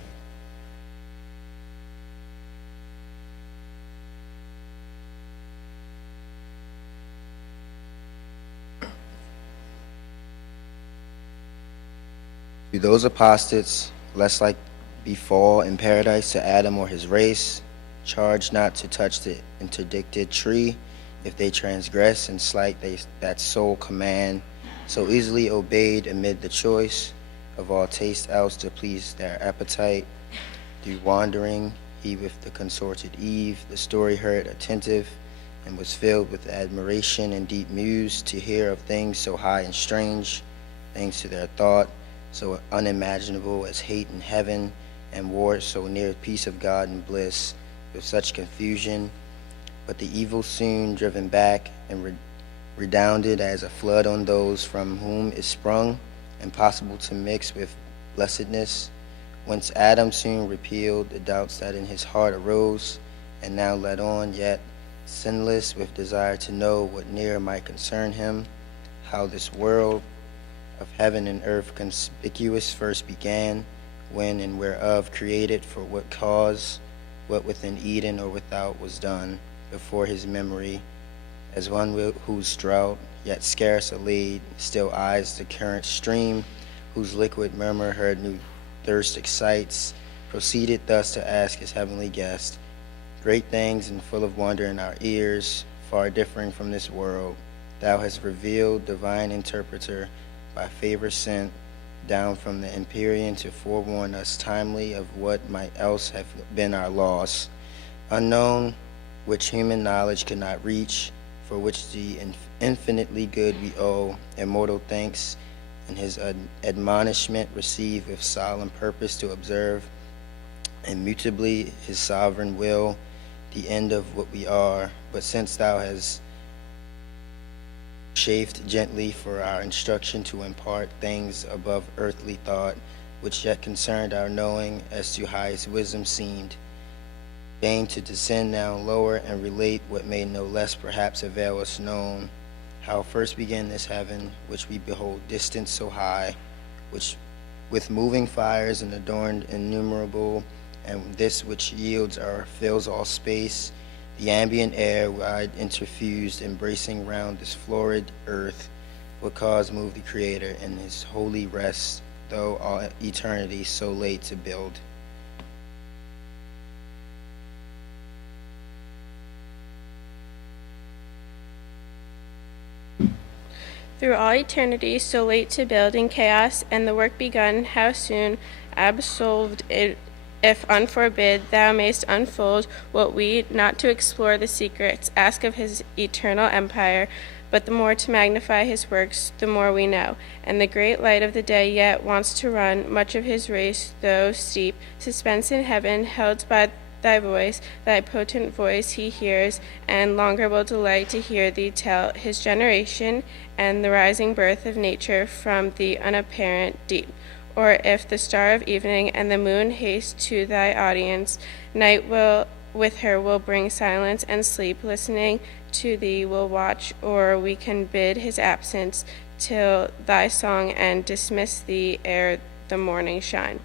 To those apostates, lest like befall in paradise to Adam or his race, charge not to touch the interdicted tree, if they transgress and slight that sole command, so easily obeyed amid the choice of all taste else to please their appetite. Through wandering, he with the consorted Eve, the story heard attentive, and was filled with admiration and deep muse to hear of things so high and strange, things to their thought, so unimaginable as hate in heaven, and war so near peace of God and bliss, with such confusion. But the evil soon driven back and redounded as a flood on those from whom it sprung, impossible to mix with blessedness, whence Adam soon repealed the doubts that in his heart arose, and now led on, yet sinless with desire to know what near might concern him, how this world of heaven and earth conspicuous first began, when and whereof created, for what cause, what within Eden or without was done, before his memory, as one whose drought, yet scarce allayed, still eyes the current stream, whose liquid murmur heard new thirst excites, proceeded thus to ask his heavenly guest, great things and full of wonder in our ears, far differing from this world, thou hast revealed, divine interpreter, by favor sent down from the Empyrean to forewarn us timely of what might else have been our loss, unknown, which human knowledge could not reach, for which the infinitely good we owe immortal thanks, and his admonishment receive with solemn purpose to observe immutably his sovereign will, the end of what we are. But since thou hast chafed gently for our instruction to impart things above earthly thought, which yet concerned our knowing as to highest wisdom seemed, deign to descend now lower and relate what may no less perhaps avail us known, how first began this heaven, which we behold distant so high, which with moving fires and adorned innumerable, and this which yields or fills all space, the ambient air wide interfused, embracing round this florid earth, what cause move the Creator in his holy rest, though all eternity so late to build. Through all eternity, so late to build in chaos, and the work begun, how soon absolved it, if unforbid, thou mayst unfold what we, not to explore the secrets, ask of his eternal empire, but the more to magnify his works, the more we know. And the great light of the day yet wants to run much of his race, though steep, suspense in heaven, held by thy voice, thy potent voice he hears, and longer will delight to hear thee tell his generation and the rising birth of nature from the unapparent deep. Or if the star of evening and the moon haste to thy audience, night will with her will bring silence and sleep, listening to thee will watch, or we can bid his absence till thy song and dismiss thee ere the morning shine.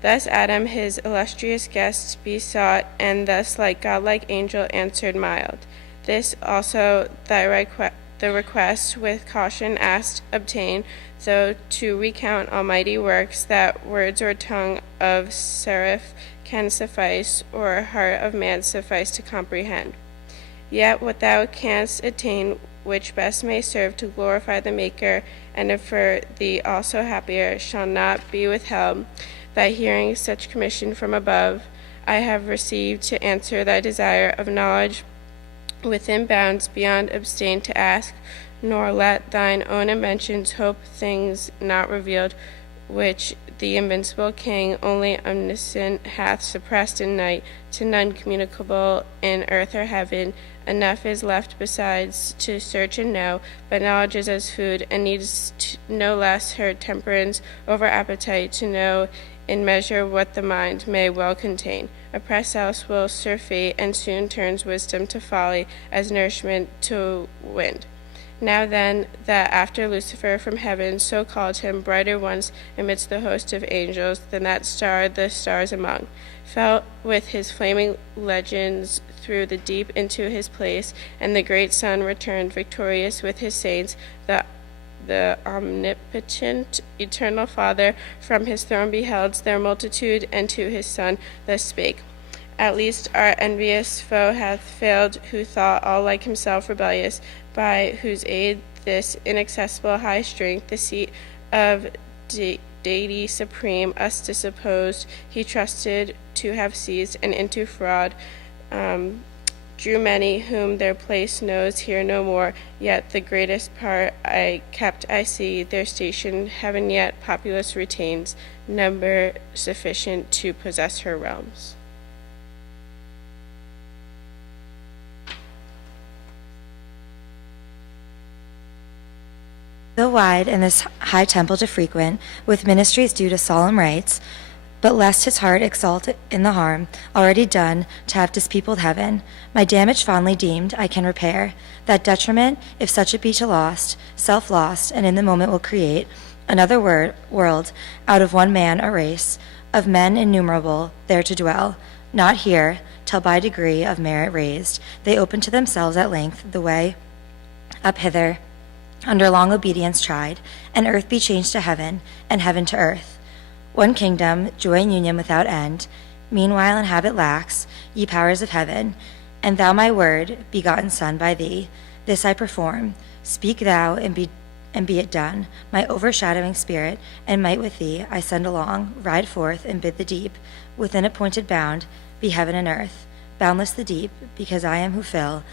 Thus Adam his illustrious guests besought, and thus like godlike angel answered mild. This also the request with caution asked obtain, though to recount almighty works that words or tongue of seraph can suffice, or heart of man suffice to comprehend. Yet what thou canst attain which best may serve to glorify the Maker, and if for thee also happier, shall not be withheld, that hearing such commission from above, I have received to answer thy desire of knowledge within bounds beyond abstain to ask, nor let thine own inventions hope things not revealed, which the invincible King, only omniscient, hath suppressed in night, to none communicable in earth or heaven. Enough is left besides to search and know, but knowledge is as food, and needs no less her temperance over appetite, to know in measure what the mind may well contain. Oppressed else will surfeit, and soon turns wisdom to folly, as nourishment to wind. Now then, that after Lucifer from heaven so called him, brighter once amidst the host of angels than that star the stars among, fell with his flaming legends through the deep into his place, and the great sun returned victorious with his saints. The omnipotent eternal Father from his throne beheld their multitude, and to his Son thus spake. At least our envious foe hath failed, who thought all like himself rebellious, by whose aid this inaccessible high strength, the seat of deity supreme, us disopposed, he trusted to have seized, and into fraud drew many, whom their place knows here no more. Yet the greatest part I kept, I see, their station heaven yet populous retains, number sufficient to possess her realms. So wide in this high temple to frequent, with ministries due to solemn rites, but lest his heart exult in the harm already done to have dispeopled heaven, my damage fondly deemed I can repair, that detriment, if such it be to lost, self-lost, and in the moment will create another world, out of one man a race, of men innumerable there to dwell, not here, till by degree of merit raised, they open to themselves at length the way up hither, under long obedience tried, and earth be changed to heaven, and heaven to earth. One kingdom, joy and union without end, meanwhile inhabit lax, ye powers of heaven, and thou my word, begotten Son by thee, this I perform. Speak thou, and be it done. My overshadowing spirit and might with thee I send along, ride forth and bid the deep, within appointed bound, be heaven and earth, boundless the deep, because I am who fill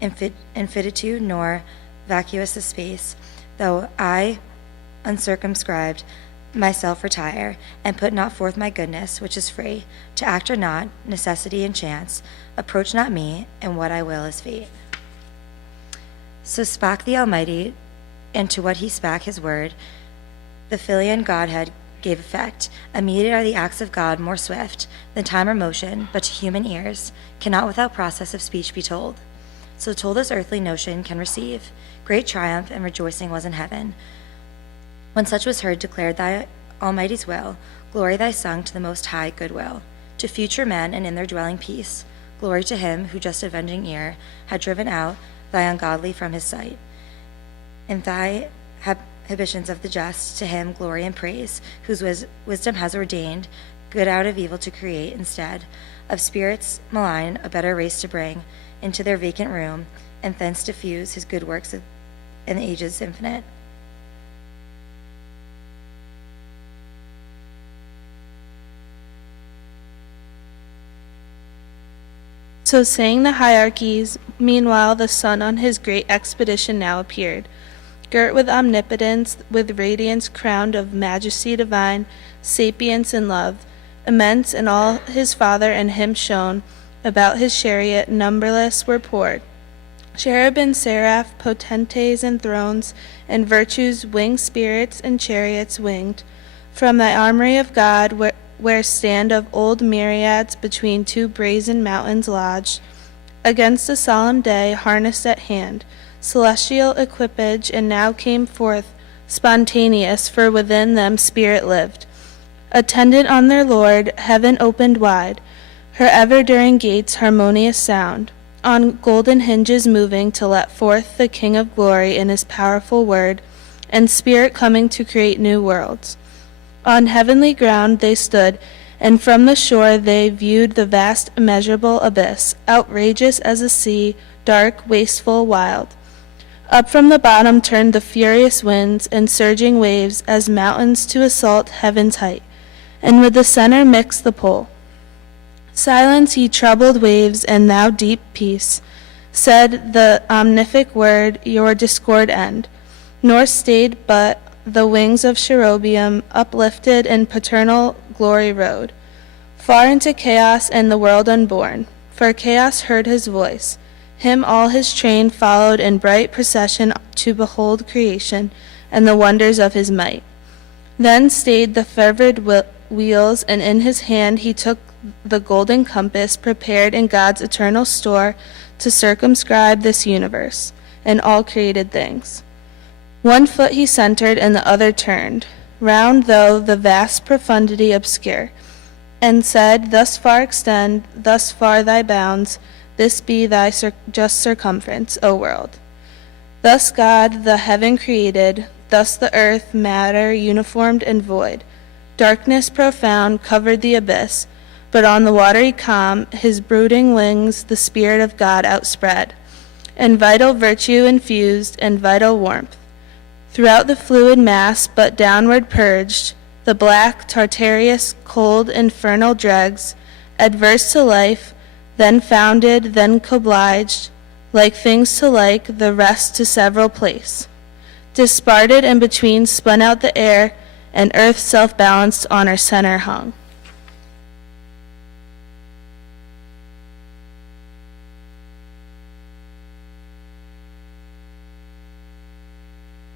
infinitude nor vacuous the space, though I, uncircumscribed, myself retire, and put not forth my goodness, which is free, to act or not, necessity and chance, approach not me, and what I will is fate. So spake the Almighty, and to what he spake his word, the Filian Godhead gave effect. Immediate are the acts of God more swift than time or motion, but to human ears cannot without process of speech be told. So told as earthly notion can receive. Great triumph and rejoicing was in heaven, when such was heard declared thy Almighty's will, glory thy sung to the Most High goodwill, to future men and in their dwelling peace, glory to him who just avenging ear had driven out thy ungodly from his sight. In thy habitations of the just, to him glory and praise, whose wisdom has ordained good out of evil to create instead of spirits malign a better race to bring into their vacant room, and thence diffuse his good works in the ages infinite. So saying the hierarchies, meanwhile the sun on his great expedition now appeared, girt with omnipotence, with radiance crowned of majesty divine, sapience and love, immense, and all his Father and him shone, about his chariot numberless were poured. Cherubim, seraph, potentes, and thrones, and virtues, winged spirits, and chariots winged. From thy armory of God, where stand of old myriads between two brazen mountains lodged, against a solemn day harnessed at hand, celestial equipage, and now came forth spontaneous, for within them spirit lived. Attendant on their Lord, heaven opened wide, her ever-during gates harmonious sound, on golden hinges moving to let forth the King of glory in his powerful word, and spirit coming to create new worlds. On heavenly ground they stood, and from the shore they viewed the vast immeasurable abyss, outrageous as a sea, dark, wasteful, wild. Up from the bottom turned the furious winds and surging waves as mountains to assault heaven's height, and with the center mixed the pole. Silence, ye troubled waves, and thou deep peace, said the omnific word, your discord end, nor stayed but the wings of cherubium uplifted in paternal glory rode, far into chaos and the world unborn, for chaos heard his voice. Him all his train followed in bright procession to behold creation and the wonders of his might. Then stayed the fervid wheels, and in his hand he took the golden compass prepared in God's eternal store to circumscribe this universe and all created things. One foot he centered and the other turned, round though the vast profundity obscure, and said, thus far extend, thus far thy bounds, this be thy just circumference, O world. Thus God the heaven created, thus the earth, matter, uniformed and void. Darkness profound covered the abyss, but on the watery calm his brooding wings the Spirit of God outspread, and vital virtue infused and vital warmth. Throughout the fluid mass but downward purged, the black, Tartareous, cold, infernal dregs, adverse to life, then founded, then obliged, like things to like, the rest to several place. Disparted and between spun out the air, and earth self-balanced on her center hung.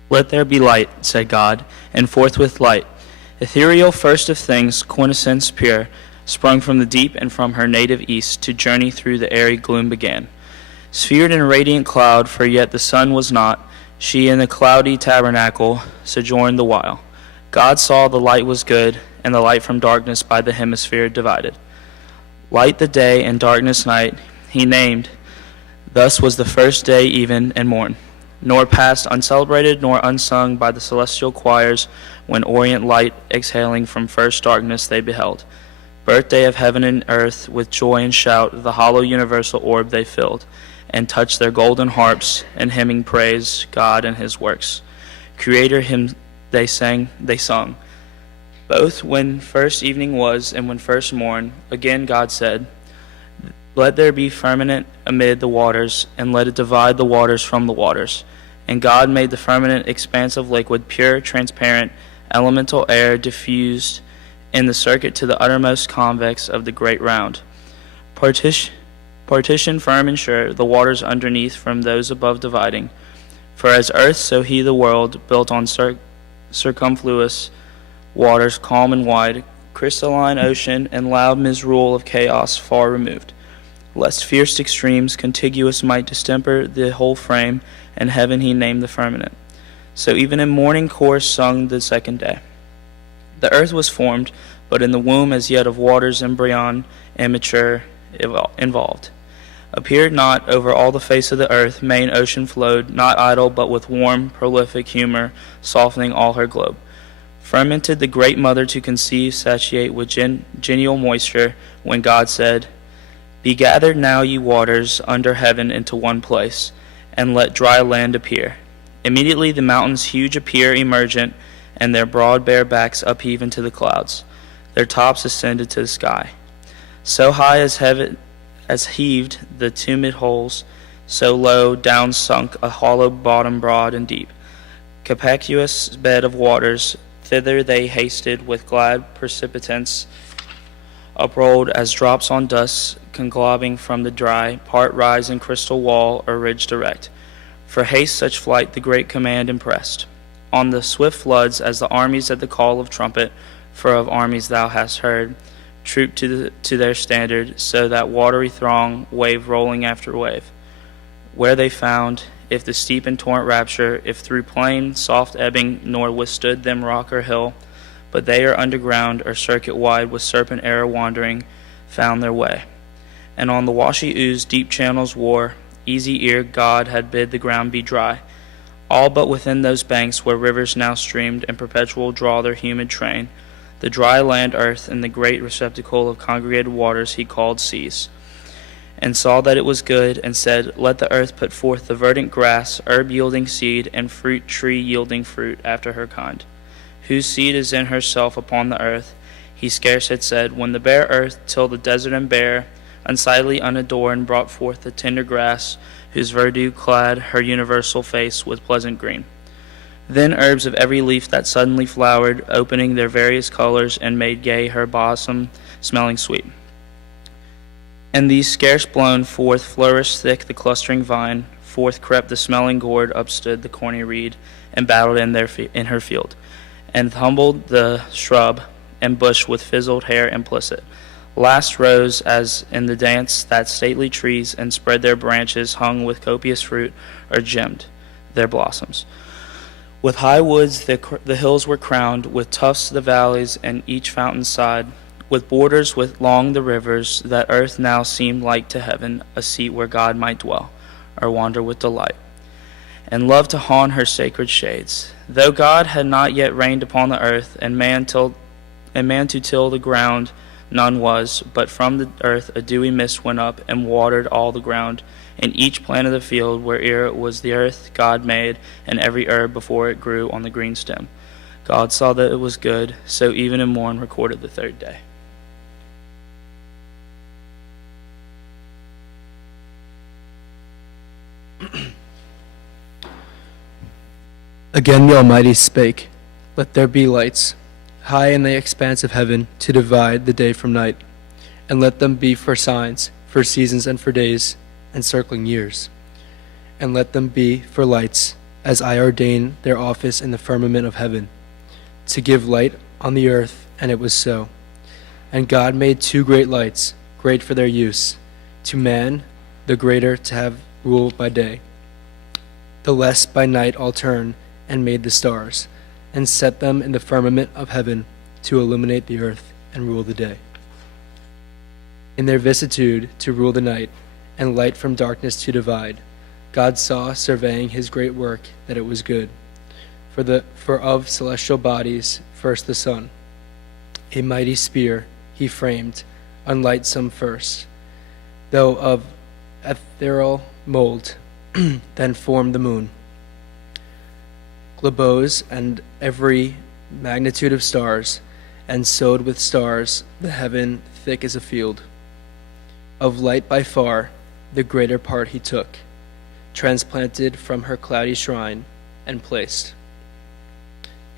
Let there be light, said God, and forthwith light. Ethereal first of things, quintessence pure, sprung from the deep and from her native east, to journey through the airy gloom began. Sphered in a radiant cloud, for yet the sun was not, she in the cloudy tabernacle sojourned the while. God saw the light was good, and the light from darkness by the hemisphere divided. Light the day and darkness night, he named. Thus was the first day even and morn, nor passed uncelebrated nor unsung by the celestial choirs, when orient light exhaling from first darkness they beheld. Birthday of heaven and earth, with joy and shout, the hollow universal orb they filled, and touched their golden harps, and hymning praise God and his works. Creator hymn they sung. Both when first evening was, and when first morn, again God said, let there be firmament amid the waters, and let it divide the waters from the waters. And God made the firmament expansive liquid, pure, transparent, elemental air diffused in the circuit to the uttermost convex of the great round. Partition firm and sure, the waters underneath from those above dividing. For as earth, so he the world, built on circumfluous waters, calm and wide, crystalline ocean, and loud misrule of chaos far removed, lest fierce extremes contiguous might distemper the whole frame, and heaven he named the firmament. So even in morning chorus sung the second day. The earth was formed, but in the womb as yet of waters embryon, immature, involved. Appeared not over all the face of the earth, main ocean flowed, not idle, but with warm, prolific humor, softening all her globe. Fermented the great mother to conceive, satiate with genial moisture, when God said, be gathered now, ye waters, under heaven into one place, and let dry land appear. Immediately the mountains huge appear emergent, and their broad bare backs upheave into the clouds. Their tops ascended to the sky. So high as heaven as heaved the tumid holes, so low down sunk a hollow bottom broad and deep. Capacious bed of waters, thither they hasted with glad precipitance, uprolled as drops on dust, conglobing from the dry, part rise in crystal wall or ridge direct. For haste such flight the great command impressed on the swift floods, as the armies at the call of trumpet, for of armies thou hast heard, troop to their standard, so that watery throng, wave rolling after wave. Where they found, if the steep and torrent rapture, if through plain, soft ebbing, nor withstood them rock or hill, but they are underground, or circuit wide with serpent arrow wandering, found their way. And on the washy ooze deep channels wore, easy ear God had bid the ground be dry, all but within those banks where rivers now streamed and perpetual draw their humid train, the dry land earth and the great receptacle of congregated waters he called seas. and saw that it was good, and said, Let the earth put forth the verdant grass, herb yielding seed, and fruit tree yielding fruit after her kind, whose seed is in herself upon the earth. He scarce had said, when the bare earth till the desert and bare, unsightly, unadorned, brought forth the tender grass, whose verdure clad her universal face with pleasant green. Then herbs of every leaf that suddenly flowered, opening their various colors, and made gay her bosom, smelling sweet. And these scarce blown forth flourished thick the clustering vine, forth crept the smelling gourd, upstood the corny reed, and battled in her field, and humbled the shrub and bush with fizzled hair implicit. Last rose, as in the dance, that stately trees, and spread their branches hung with copious fruit, or gemmed their blossoms. With high woods the hills were crowned, with tufts the valleys, and each fountain side, with borders along the rivers, that earth now seemed like to heaven, a seat where God might dwell, or wander with delight, and love to haunt her sacred shades. Though God had not yet reigned upon the earth, and man to till the ground none was, but from the earth a dewy mist went up, and watered all the ground, and each plant of the field, where'er it was the earth God made, and every herb before it grew on the green stem. God saw that it was good, so even and morn recorded the third day. Again the Almighty spake, Let there be lights, high in the expanse of heaven, to divide the day from night, and let them be for signs, for seasons and for days, and circling years. And let them be for lights, as I ordain their office in the firmament of heaven, to give light on the earth, and it was so. And God made two great lights, great for their use, to man, the greater to have rule by day, the less by night altern, and made the stars, and set them in the firmament of heaven to illuminate the earth and rule the day. In their vicissitude to rule the night, and light from darkness to divide, God saw, surveying his great work, that it was good. For of celestial bodies first the sun, a mighty spear he framed, unlightsome first, though of ethereal mold, then formed the moon, globes, and every magnitude of stars, and sowed with stars the heaven thick as a field. Of light by far the greater part he took, transplanted from her cloudy shrine, and placed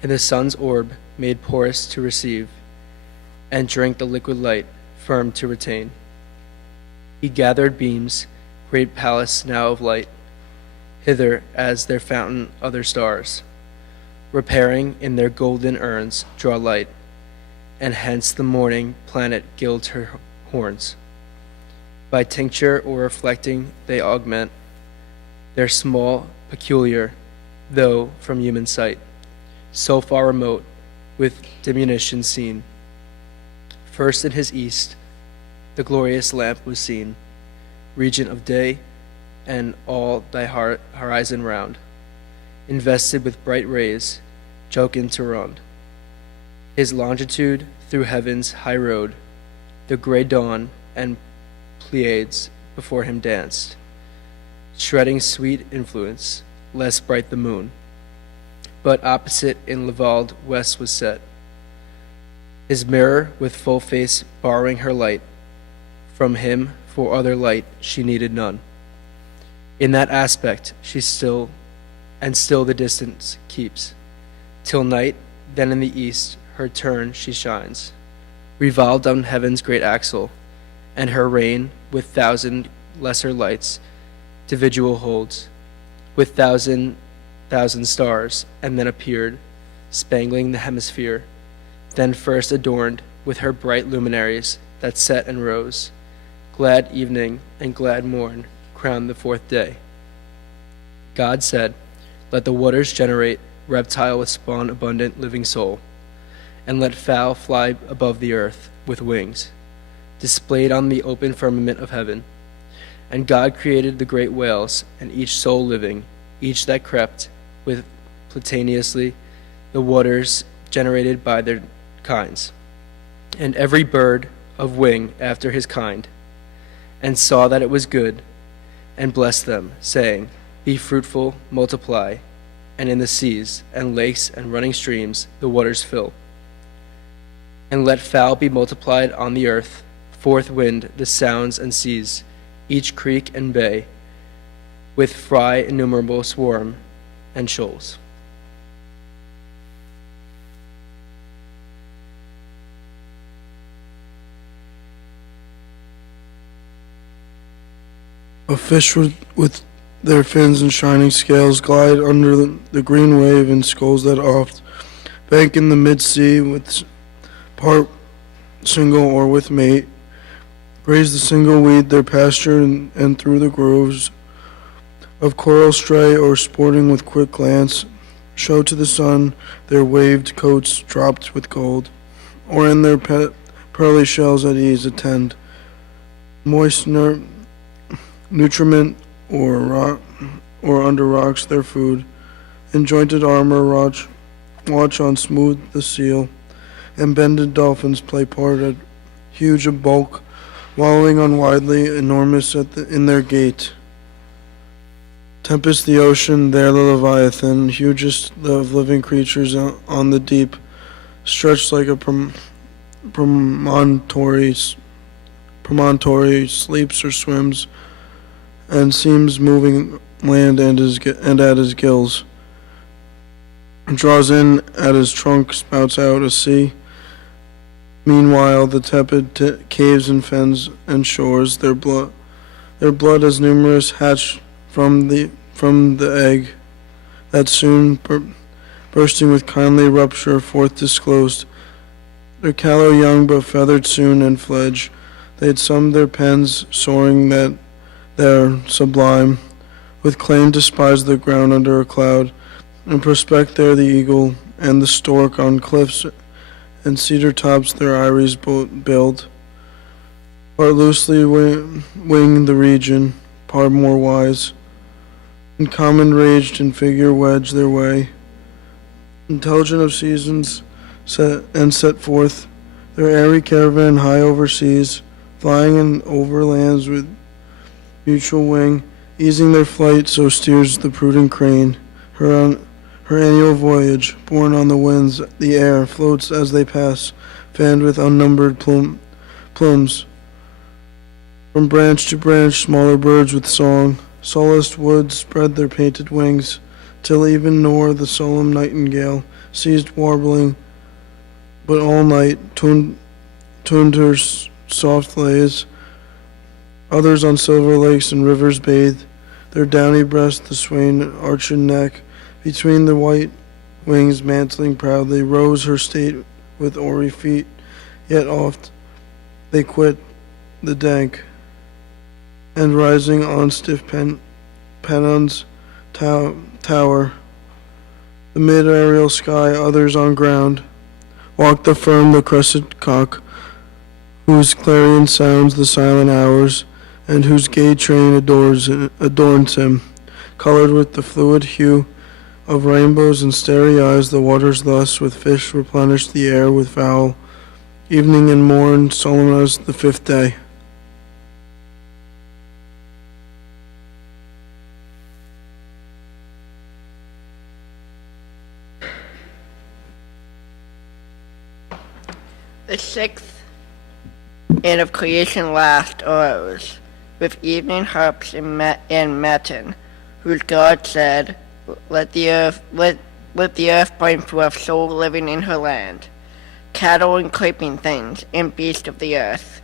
in the sun's orb, made porous to receive, and drink the liquid light, firm to retain. He gathered beams, great palace now of light, hither as their fountain other stars, repairing in their golden urns draw light, and hence the morning planet gilds her horns. By tincture or reflecting they augment their small peculiar, though from human sight, so far remote, with diminution seen. First in his east the glorious lamp was seen, regent of day, and all thy horizon round, invested with bright rays, jocund to round. His longitude through heaven's high road, the gray dawn and Pleiades before him danced, shredding sweet influence, less bright the moon, but opposite in Lavaled west was set. His mirror with full face borrowing her light, from him for other light she needed none. In that aspect she still the distance keeps, till night, then in the east her turn she shines, revolved on heaven's great axle, and her reign with thousand lesser lights dividual holds, with thousand stars, and then appeared, spangling the hemisphere, then first adorned with her bright luminaries that set and rose. Glad evening and glad morn crowned the fourth day. God said, Let the waters generate reptile with spawn abundant living soul, and let fowl fly above the earth with wings, displayed on the open firmament of heaven. And God created the great whales, and each soul living, each that crept with plataneously the waters generated by their kinds, and every bird of wing after his kind. and saw that it was good, and blessed them, saying, Be fruitful, multiply, and in the seas, and lakes, and running streams, the waters fill. And let fowl be multiplied on the earth, forth wind, the sounds and seas, each creek and bay, with fry innumerable swarm and shoals. A fish with their fins and shining scales glide under the green wave in skulls that oft bank in the mid-sea with part single or with mate. Graze the single weed their pasture and through the groves of coral stray or sporting with quick glance show to the sun their waved coats dropped with gold, or in their pearly shells at ease attend moist nutriment or under rocks their food. In jointed armor watch on smooth the seal, and bended dolphins play part at huge of bulk, wallowing on widely enormous in their gait. Tempest the ocean, there the leviathan, hugest of living creatures on the deep, stretched like a promontory, sleeps or swims, and seems moving land and at his gills. Draws in at his trunk, spouts out a sea. Meanwhile, the tepid caves and fens and shores, their blood as numerous, hatch from the egg, that soon bursting with kindly rupture forth disclosed. Their callow young, but feathered soon and fledge, they'd summed their pens, soaring that there sublime, with claim despise the ground under a cloud, and prospect there the eagle and the stork on cliffs and cedar tops their eyries build, part loosely wing the region, part more wise, in common raged in figure wedge their way, intelligent of seasons set forth their airy caravan high over seas, flying in over lands with mutual wing, easing their flight, so steers the prudent crane. Her annual voyage, borne on the winds, the air floats as they pass, fanned with unnumbered plumes. From branch to branch, smaller birds with song, solaced woods spread their painted wings, till even nor the solemn nightingale ceased warbling, but all night tuned her soft lays. Others on silver lakes and rivers bathed, their downy breast the swain arched neck, between the white wings mantling proudly, rose her state with oary feet, yet oft they quit the dank, and rising on stiff pennons tower, the mid-aerial sky, others on ground, walked the firm the crested cock, whose clarion sounds the silent hours, and whose gay train adorns him, colored with the fluid hue of rainbows and starry eyes. The waters thus with fish replenish the air with fowl, evening and morn solemn as the fifth day. The sixth and of creation last arose, with evening harps and matin, whose God said, Let the earth bring forth soul living in her land, cattle and creeping things, and beasts of the earth,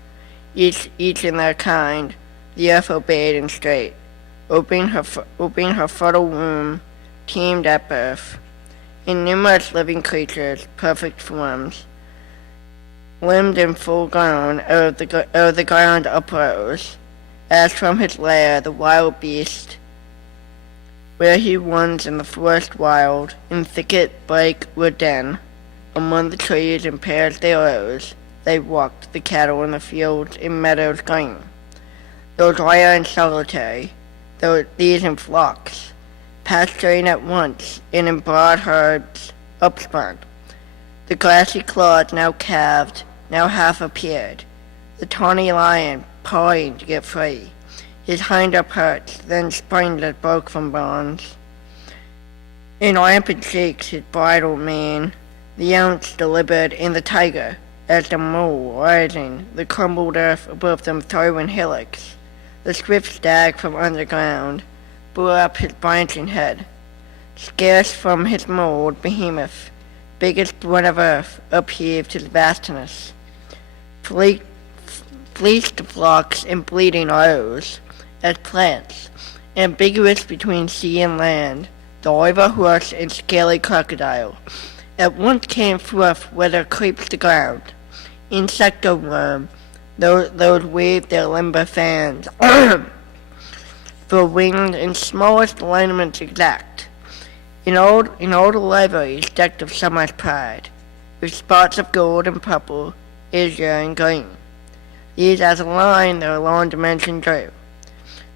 each in their kind. The earth obeyed and straight, opening her fertile womb, teemed at birth, in numerous living creatures, perfect forms, limbed and full grown, o'er the ground uprose, as from his lair the wild beast, where he runs in the forest wild, in thicket, brake, or den, among the trees and pairs they rose, they walked, the cattle in the fields and meadows green, those rare and solitary, these in flocks, pasturing at once, and in broad herds upsprung. The grassy clods now calved, now half appeared, the tawny lion pawing to get free. His hinder parts, then springs that broke from bonds. In rampant shakes his bridle mane, the ounce delivered in the tiger, as the mole rising, the crumbled earth above them throwing hillocks. The swift stag from underground blew up his branching head. Scarce from his mould behemoth, biggest one of earth, upheaved his vastness. Fleeced the flocks in bleeding rows, as plants, ambiguous between sea and land, the river horse and scaly crocodile, at once came forth where there creeps the ground. Insecto worm, those wave their limber fans, for winged and smallest lineaments exact, in old liveries decked of summer's pride, with spots of gold and purple, azure and green. These as a line their long dimension drew,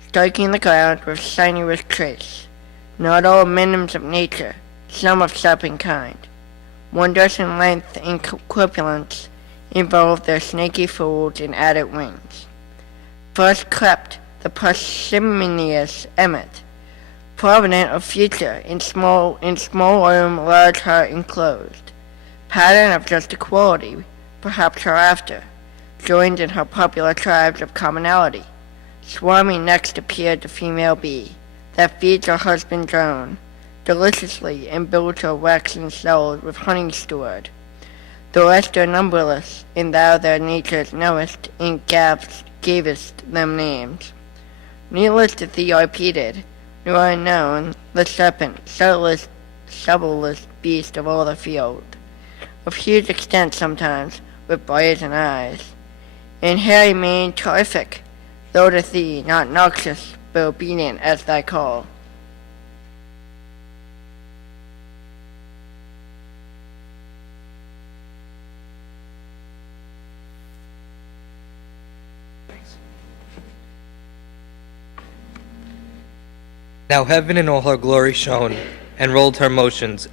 striking the ground with sinuous trace, not all minims of nature, some of serpent kind. Wondrous in length and corpulence involved their snaky folds and added wings. First crept the parsimonious emmet, provident of future, in small room large heart enclosed, pattern of just equality, perhaps hereafter, joined in her popular tribes of commonality. Swarming next appeared the female bee, that feeds her husband drone, deliciously and builds her waxen cells with honey stored. The rest are numberless, and thou their natures knowest, and gavest them names. Needless to thee are repeated, nor unknown, the serpent, subtlest beast of all the field, of huge extent sometimes, with brazen eyes, and hairy mane terrific, though to thee not noxious, but obedient as thy call. Now heaven in all her glory shone, and rolled her motions,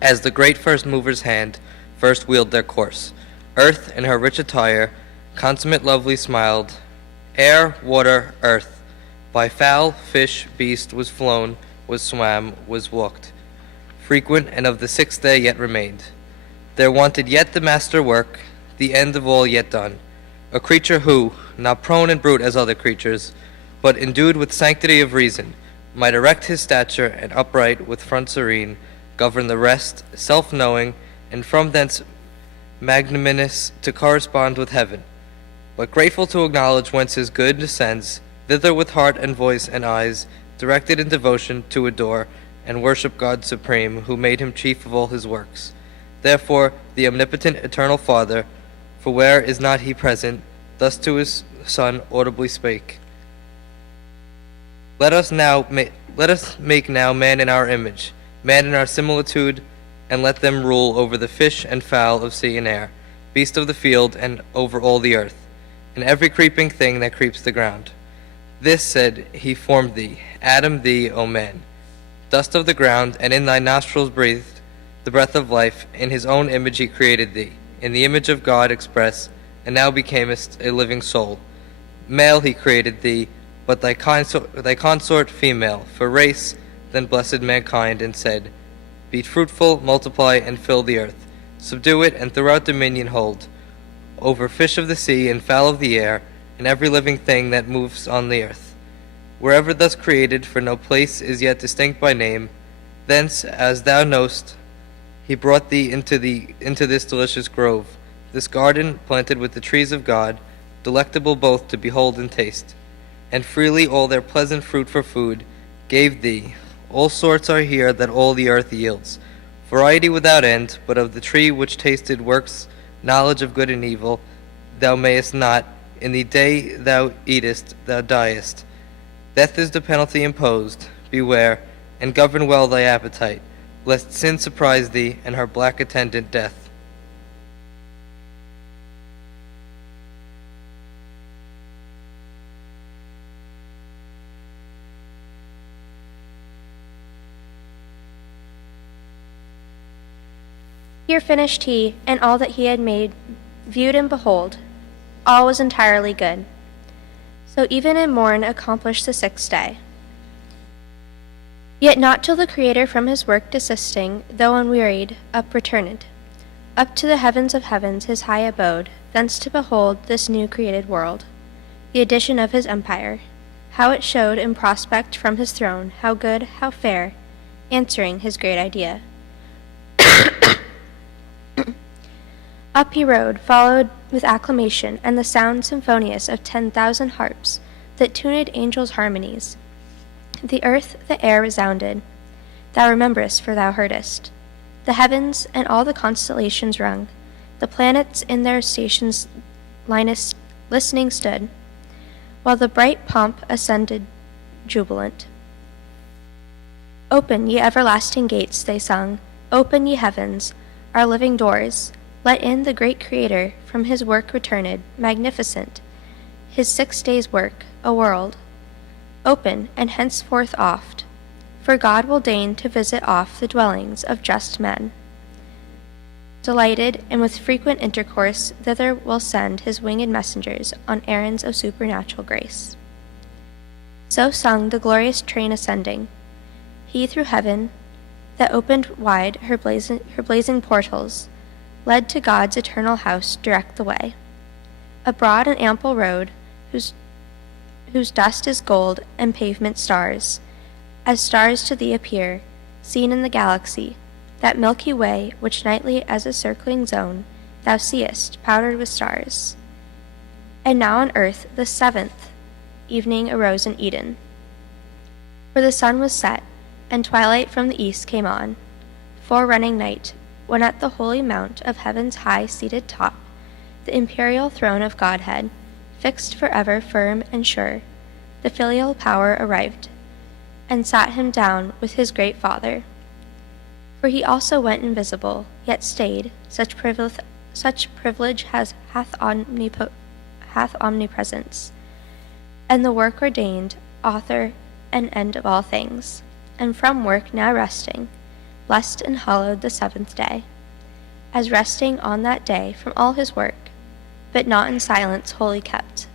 as the great first mover's hand first wheeled their course. Earth in her rich attire, consummate lovely smiled. Air, water, earth, by fowl, fish, beast was flown, was swam, was walked. Frequent, and of the sixth day yet remained. There wanted yet the master work, the end of all yet done. A creature who, not prone and brute as other creatures, but endued with sanctity of reason, might erect his stature, and upright, with front serene, govern the rest, self-knowing, and from thence magnanimous to correspond with heaven, but grateful to acknowledge whence his good descends, thither with heart and voice and eyes, directed in devotion to adore and worship God supreme, who made him chief of all his works. Therefore the omnipotent eternal Father, for where is not he present, thus to his Son audibly spake, Let us make now man in our image, man in our similitude, and let them rule over the fish and fowl of sea and air, beast of the field, and over all the earth, and every creeping thing that creeps the ground. This said he formed thee, Adam, thee, O man, dust of the ground, and in thy nostrils breathed the breath of life. In his own image he created thee, in the image of God express, and now becamest a living soul. Male he created thee, but thy consort female, for race, then blessed mankind, and said, Be fruitful, multiply, and fill the earth. Subdue it, and throughout dominion hold, over fish of the sea, and fowl of the air, and every living thing that moves on the earth. Wherever thus created, for no place is yet distinct by name, thence, as thou knowst, he brought thee into this delicious grove, this garden planted with the trees of God, delectable both to behold and taste, and freely all their pleasant fruit for food gave thee. All sorts are here that all the earth yields, variety without end, but of the tree which tasted works knowledge of good and evil, thou mayest not, in the day thou eatest, thou diest. Death is the penalty imposed. Beware, and govern well thy appetite, lest sin surprise thee, and her black attendant death. Here finished he, and all that he had made, viewed and behold, all was entirely good. So even in morn accomplished the 6th day. Yet not till the Creator from his work desisting, though unwearied, up returned, up to the heavens of heavens his high abode, thence to behold this new created world, the addition of his empire, how it showed in prospect from his throne, how good, how fair, answering his great idea. Up he rode, followed with acclamation, and the sound symphonious of 10,000 harps that tuned angels' harmonies. The earth, the air resounded. Thou rememberest, for thou heardest. The heavens and all the constellations rung. The planets in their stations listening stood, while the bright pomp ascended jubilant. Open, ye everlasting gates, they sung. Open, ye heavens, our living doors. Let in the great Creator, from his work returned, magnificent, his 6 days' work, a world. Open, and henceforth oft, for God will deign to visit oft the dwellings of just men. Delighted, and with frequent intercourse, thither will send his winged messengers on errands of supernatural grace. So sung the glorious train ascending. He through heaven, that opened wide her blazing portals, led to God's eternal house direct the way. A broad and ample road, whose dust is gold and pavement stars, as stars to thee appear, seen in the galaxy, that Milky Way which nightly as a circling zone thou seest, powdered with stars. And now on earth the 7th evening arose in Eden. For the sun was set, and twilight from the east came on, forerunning night, when at the holy mount of heaven's high-seated top, the imperial throne of Godhead, fixed forever firm and sure, the filial power arrived, and sat him down with his great Father. For he also went invisible, yet stayed, such privilege hath omnipresence, and the work ordained, author and end of all things, and from work now resting, blessed and hallowed the 7th day, as resting on that day from all his work, but not in silence wholly kept.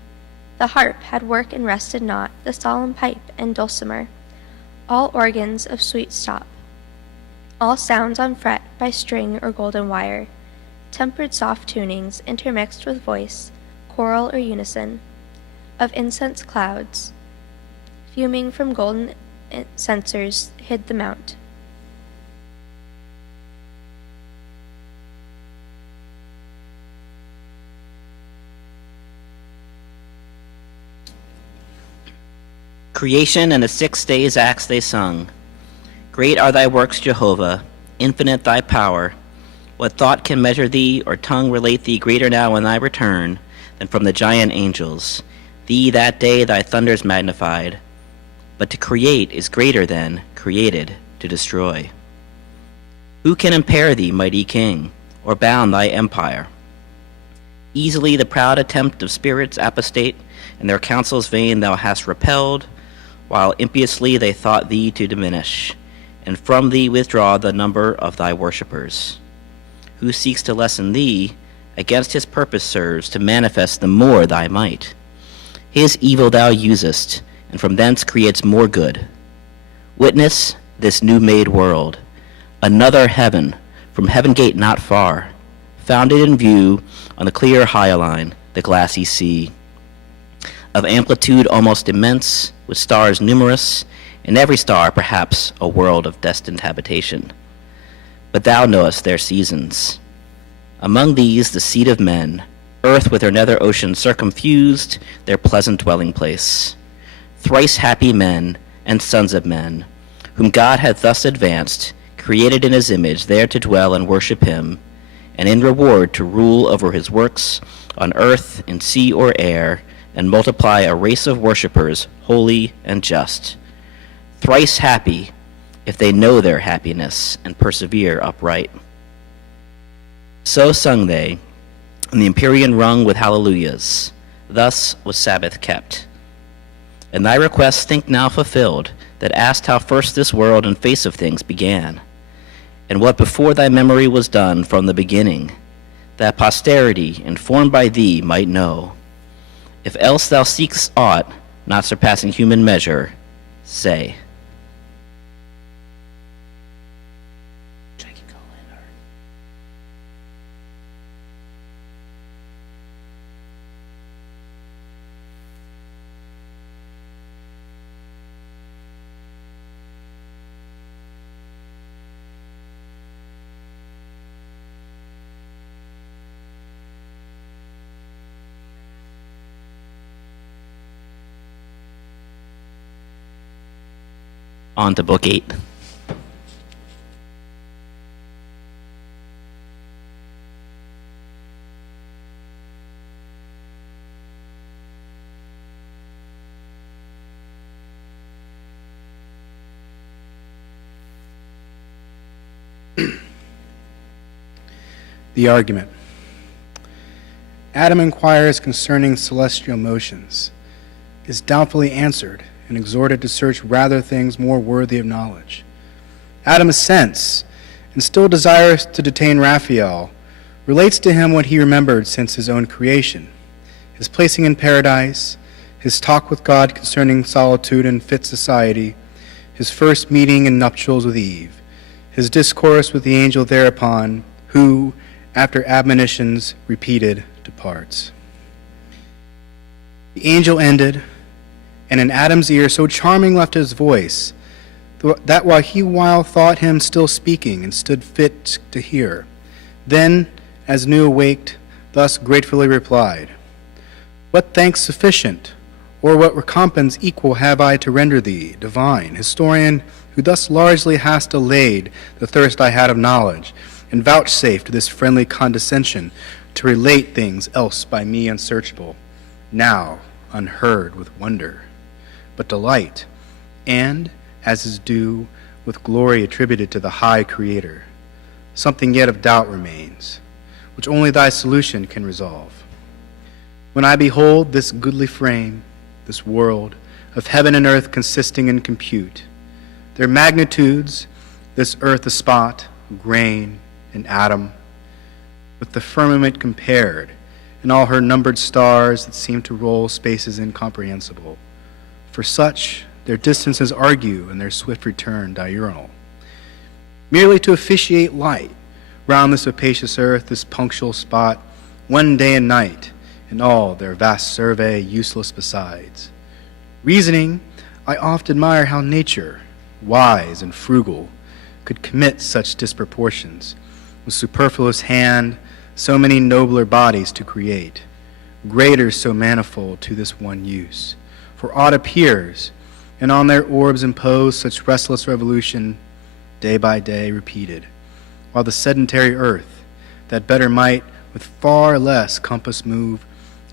The harp had work and rested not, the solemn pipe and dulcimer, all organs of sweet stop, all sounds on fret by string or golden wire, tempered soft tunings intermixed with voice, choral or unison, of incense clouds, fuming from golden censers hid the mount. Creation and the 6 days' acts they sung. Great are thy works, Jehovah, infinite thy power. What thought can measure thee, or tongue relate thee greater now in thy return than from the giant angels? Thee that day thy thunders magnified. But to create is greater than created to destroy. Who can impair thee, mighty King, or bound thy empire? Easily the proud attempt of spirits apostate, and their counsels vain thou hast repelled, while impiously they thought thee to diminish, and from thee withdraw the number of thy worshippers. Who seeks to lessen thee, against his purpose serves to manifest the more thy might. His evil thou usest, and from thence creates more good. Witness this new-made world, another heaven, from heaven gate not far, founded in view on the clear hyaline, the glassy sea, of amplitude almost immense, with stars numerous, and every star perhaps a world of destined habitation. But thou knowest their seasons. Among these the seed of men, earth with her nether ocean circumfused, their pleasant dwelling place. Thrice happy men and sons of men, whom God hath thus advanced, created in his image, there to dwell and worship him, and in reward to rule over his works on earth, in sea or air, and multiply a race of worshippers, holy and just. Thrice happy, if they know their happiness and persevere upright. So sung they, and the Empyrean rung with hallelujahs. Thus was Sabbath kept. And thy request think now fulfilled, that asked how first this world and face of things began, and what before thy memory was done from the beginning, that posterity, informed by thee, might know. If else thou seek'st aught, not surpassing human measure, say. On to Book 8. The argument. Adam inquires concerning celestial motions, is doubtfully answered, and exhorted to search rather things more worthy of knowledge. Adam assents, and still desires to detain Raphael, relates to him what he remembered since his own creation, his placing in paradise, his talk with God concerning solitude and fit society, his first meeting and nuptials with Eve, his discourse with the angel thereupon, who, after admonitions repeated, departs. The angel ended, and in Adam's ear so charming left his voice, that while thought him still speaking, and stood fit to hear, then, as new awaked, thus gratefully replied, What thanks sufficient, or what recompense equal have I to render thee, divine historian, who thus largely hast allayed the thirst I had of knowledge, and vouchsafed this friendly condescension to relate things else by me unsearchable, now unheard with wonder, but delight, and, as is due, with glory attributed to the high Creator. Something yet of doubt remains, which only thy solution can resolve. When I behold this goodly frame, this world, of heaven and earth consisting in compute, their magnitudes, this earth a spot, a grain, an atom, with the firmament compared, and all her numbered stars that seem to roll spaces incomprehensible. For such, their distances argue and their swift return diurnal. Merely to officiate light round this spacious earth, this punctual spot, one day and night, and all their vast survey useless besides. Reasoning, I oft admire how nature, wise and frugal, could commit such disproportions, with superfluous hand so many nobler bodies to create, greater so manifold to this one use. For aught appears, and on their orbs impose such restless revolution, day by day repeated, while the sedentary earth, that better might with far less compass move,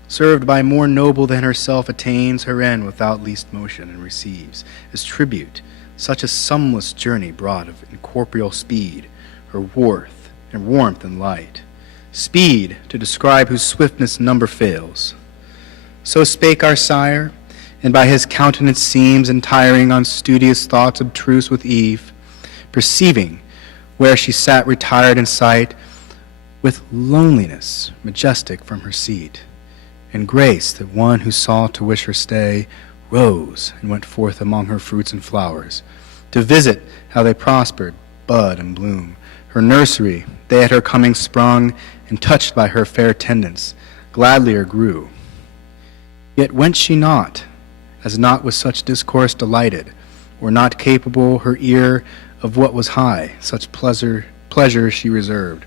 served by more noble than herself, attains her end without least motion, and receives, as tribute, such a sumless journey brought of incorporeal speed, her worth and warmth and light. Speed, to describe whose swiftness number fails. So spake our sire, and by his countenance seems entire on studious thoughts abstruse with Eve, perceiving, where she sat retired in sight, with loneliness majestic from her seat, and grace that one who sought to wish her stay, rose and went forth among her fruits and flowers, to visit how they prospered, bud and bloom. Her nursery, they at her coming sprung, and touched by her fair tendance, gladlier grew. Yet went she not, as not with such discourse delighted, or not capable her ear of what was high, such pleasure she reserved.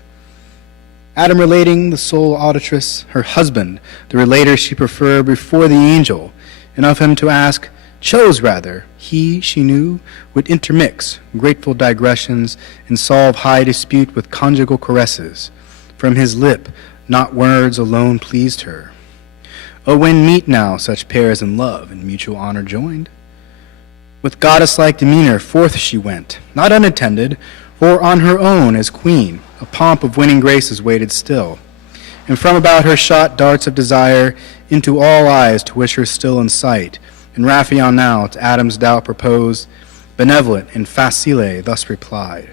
Adam relating, the sole auditress, her husband, the relator she preferred before the angel, and of him to ask, chose rather, he, she knew, would intermix grateful digressions and solve high dispute with conjugal caresses. From his lip, not words alone pleased her. O when meet now such pairs in love and mutual honor joined? With goddess-like demeanor forth she went, not unattended, for on her own as queen, a pomp of winning graces waited still. And from about her shot darts of desire into all eyes to wish her still in sight. And Raphael now to Adam's doubt proposed, benevolent and facile thus replied,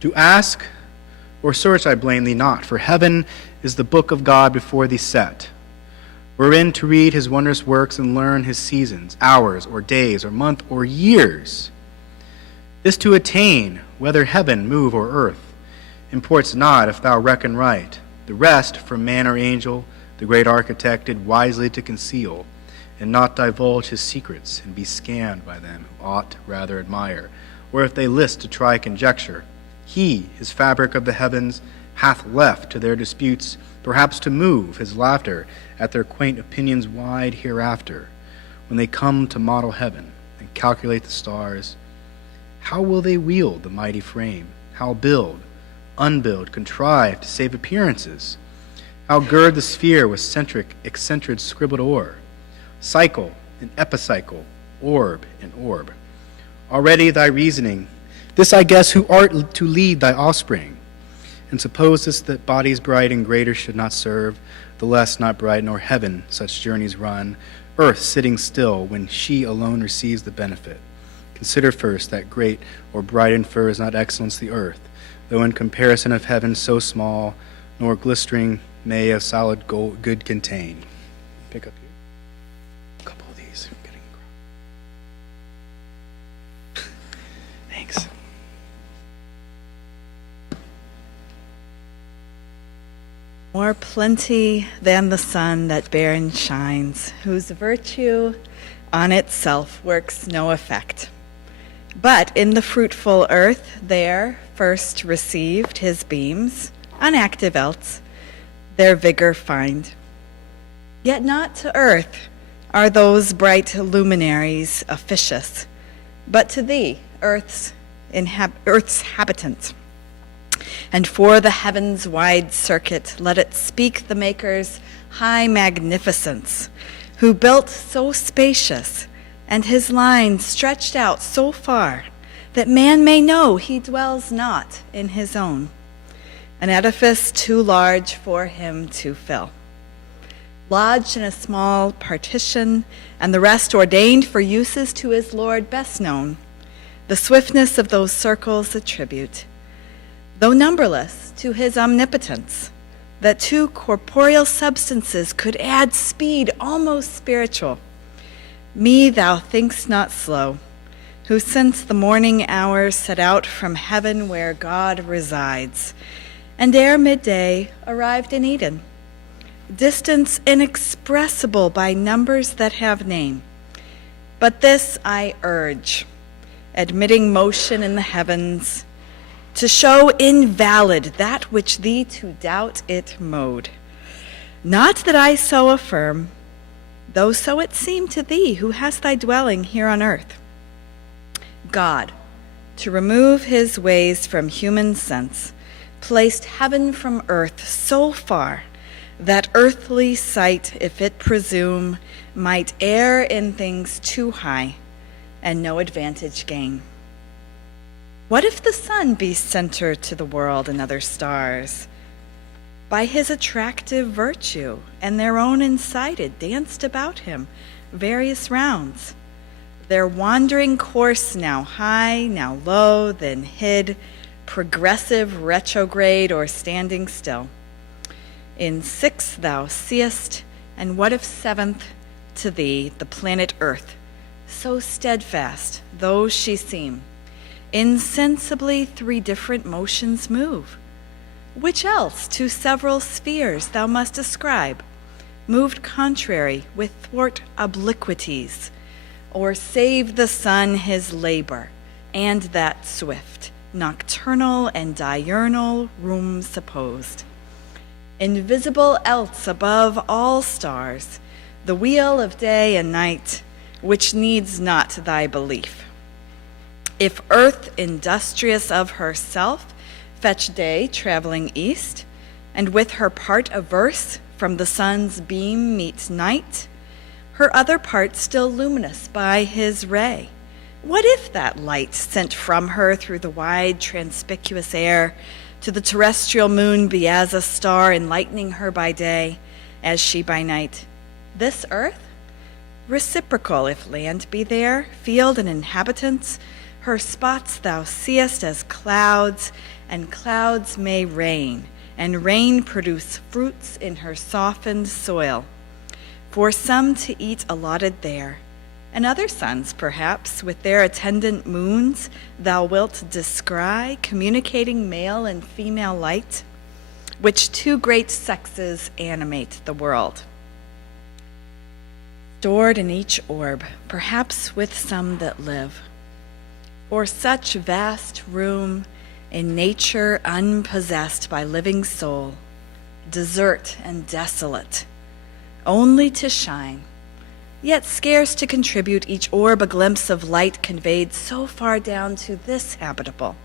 To ask or search I blame thee not, for heaven is the book of God before thee set, wherein to read his wondrous works and learn his seasons, hours, or days, or month, or years. This to attain, whether heaven move or earth, imports not if thou reckon right. The rest from man or angel, the great architect did wisely to conceal, and not divulge his secrets, and be scanned by them who ought rather admire, or if they list to try conjecture. He, his fabric of the heavens, hath left to their disputes, perhaps to move his laughter at their quaint opinions wide hereafter, when they come to model heaven and calculate the stars. How will they wield the mighty frame? How build, unbuild, contrive to save appearances? How gird the sphere with eccentric scribbled o'er? Cycle and epicycle, orb and orb. Already thy reasoning, this I guess who art to lead thy offspring, and supposest that bodies bright and greater should not serve, the less not bright, nor heaven such journeys run, earth sitting still when she alone receives the benefit. Consider first that great or bright infers not excellence the earth, though in comparison of heaven so small, nor glistering may of solid gold good contain. Pick up here. A couple of these. Thanks. More plenty than the sun that barren shines, whose virtue on itself works no effect. But in the fruitful earth there first received his beams, unactive else, their vigor find. Yet not to earth are those bright luminaries officious, but to thee, earth's habitant. And for the heaven's wide circuit, let it speak the Maker's high magnificence, who built so spacious, and his line stretched out so far, that man may know he dwells not in his own, an edifice too large for him to fill. Lodged in a small partition, and the rest ordained for uses to his Lord best known, the swiftness of those circles attribute, though numberless, to his omnipotence, that two corporeal substances could add speed almost spiritual. Me thou think'st not slow, who since the morning hours set out from heaven where God resides, and ere midday arrived in Eden, distance inexpressible by numbers that have name. But this I urge, admitting motion in the heavens, to show invalid that which thee to doubt it mode. Not that I so affirm, though so it seem to thee who hast thy dwelling here on earth. God, to remove his ways from human sense, placed heaven from earth so far that earthly sight, if it presume, might err in things too high and no advantage gain. What if the sun be center to the world and other stars? By his attractive virtue and their own incited, danced about him various rounds, their wandering course now high, now low, then hid, progressive, retrograde, or standing still. In sixth thou seest, and what if seventh to thee, the planet Earth, so steadfast, though she seem, insensibly three different motions move, which else to several spheres thou must ascribe, moved contrary with thwart obliquities, or save the sun his labor, and that swift, nocturnal and diurnal room supposed. Invisible else above all stars, the wheel of day and night, which needs not thy belief. If earth industrious of herself fetch day traveling east, and with her part averse from the sun's beam meets night, her other part still luminous by his ray, what if that light sent from her through the wide transpicuous air to the terrestrial moon be as a star enlightening her by day, as she by night? This earth, reciprocal if land be there, field and inhabitants, her spots thou seest as clouds, and clouds may rain, and rain produce fruits in her softened soil. for some to eat allotted there, and other suns, perhaps, with their attendant moons, thou wilt descry, communicating male and female light, which two great sexes animate the world. Stored in each orb, perhaps with some that live, for such vast room in nature unpossessed by living soul, desert and desolate, only to shine, yet scarce to contribute each orb a glimpse of light conveyed so far down to this habitable,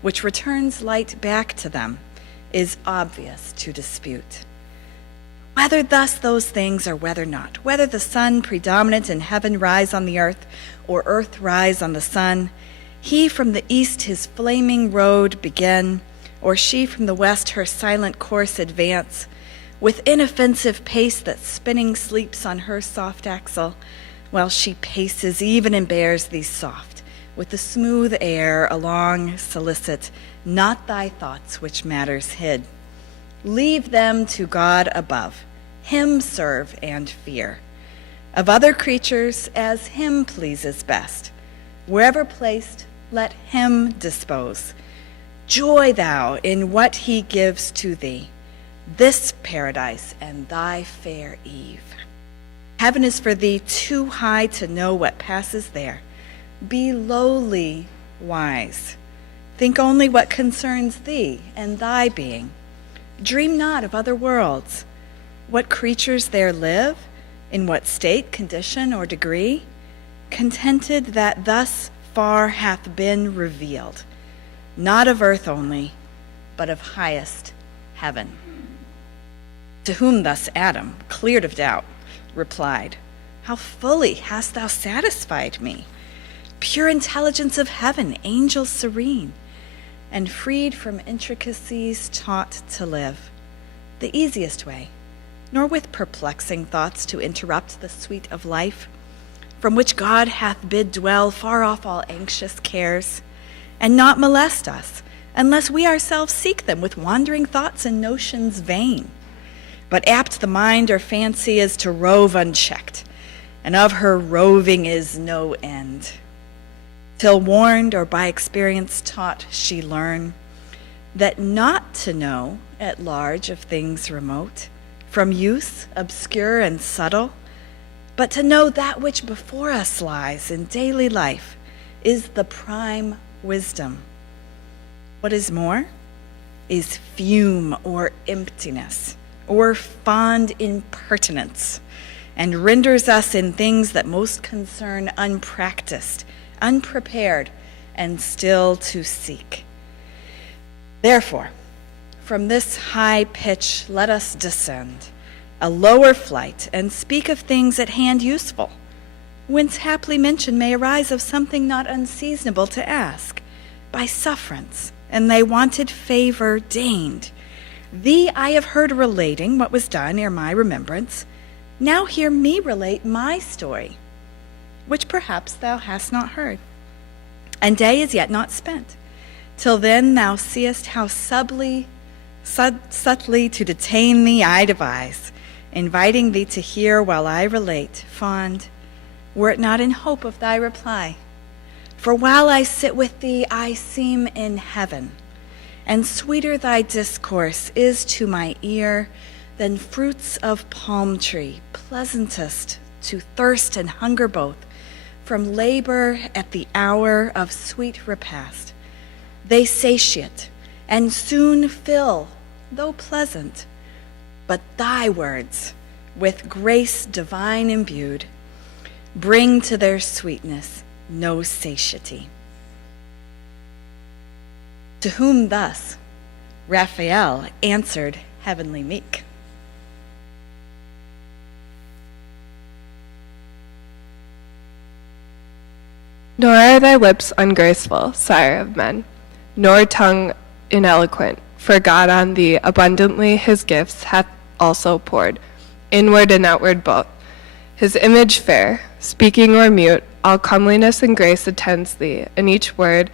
which returns light back to them, is obvious to dispute. Whether thus those things or whether not, whether the sun predominant in heaven rise on the earth, or earth rise on the sun, he from the east his flaming road begin, or she from the west her silent course advance, with inoffensive pace that spinning sleeps on her soft axle, while she paces even and bears thee soft, with the smooth air along solicit, not thy thoughts which matters hid. Leave them to God above, him serve and fear. Of other creatures as him pleases best, wherever placed, let him dispose. Joy thou in what he gives to thee, this paradise and thy fair Eve. Heaven is for thee too high to know what passes there. Be lowly wise. Think only what concerns thee and thy being. Dream not of other worlds, what creatures there live, in what state, condition, or degree, contented that thus far hath been revealed, not of earth only, but of highest heaven. To whom thus Adam, cleared of doubt, replied, How fully hast thou satisfied me, pure intelligence of heaven, angel serene, and freed from intricacies taught to live, the easiest way, nor with perplexing thoughts to interrupt the sweet of life, from which God hath bid dwell far off all anxious cares, and not molest us, unless we ourselves seek them with wandering thoughts and notions vain. But apt the mind or fancy is to rove unchecked, and of her roving is no end. Till warned or by experience taught she learn, that not to know at large of things remote, from use obscure and subtle, but to know that which before us lies in daily life is the prime wisdom. What is more, is fume or emptiness, or fond impertinence, and renders us in things that most concern unpracticed, unprepared, and still to seek. Therefore, from this high pitch let us descend, a lower flight, and speak of things at hand useful, whence haply mention may arise of something not unseasonable to ask, by sufferance, and thy wanted favor deigned. Thee I have heard relating what was done ere my remembrance. Now hear me relate my story, which perhaps thou hast not heard. And day is yet not spent. Till then thou seest how subtly to detain thee I devise, inviting thee to hear while I relate, fond, were it not in hope of thy reply. For while I sit with thee, I seem in heaven, and sweeter thy discourse is to my ear than fruits of palm tree, pleasantest to thirst and hunger both, from labor at the hour of sweet repast. They satiate and soon fill, though pleasant, but thy words, with grace divine imbued, bring to their sweetness no satiety. To whom thus Raphael answered heavenly meek. Nor are thy lips ungraceful, sire of men, nor tongue ineloquent, for God on thee abundantly his gifts hath also poured, inward and outward both. His image fair, speaking or mute, all comeliness and grace attends thee, and each word,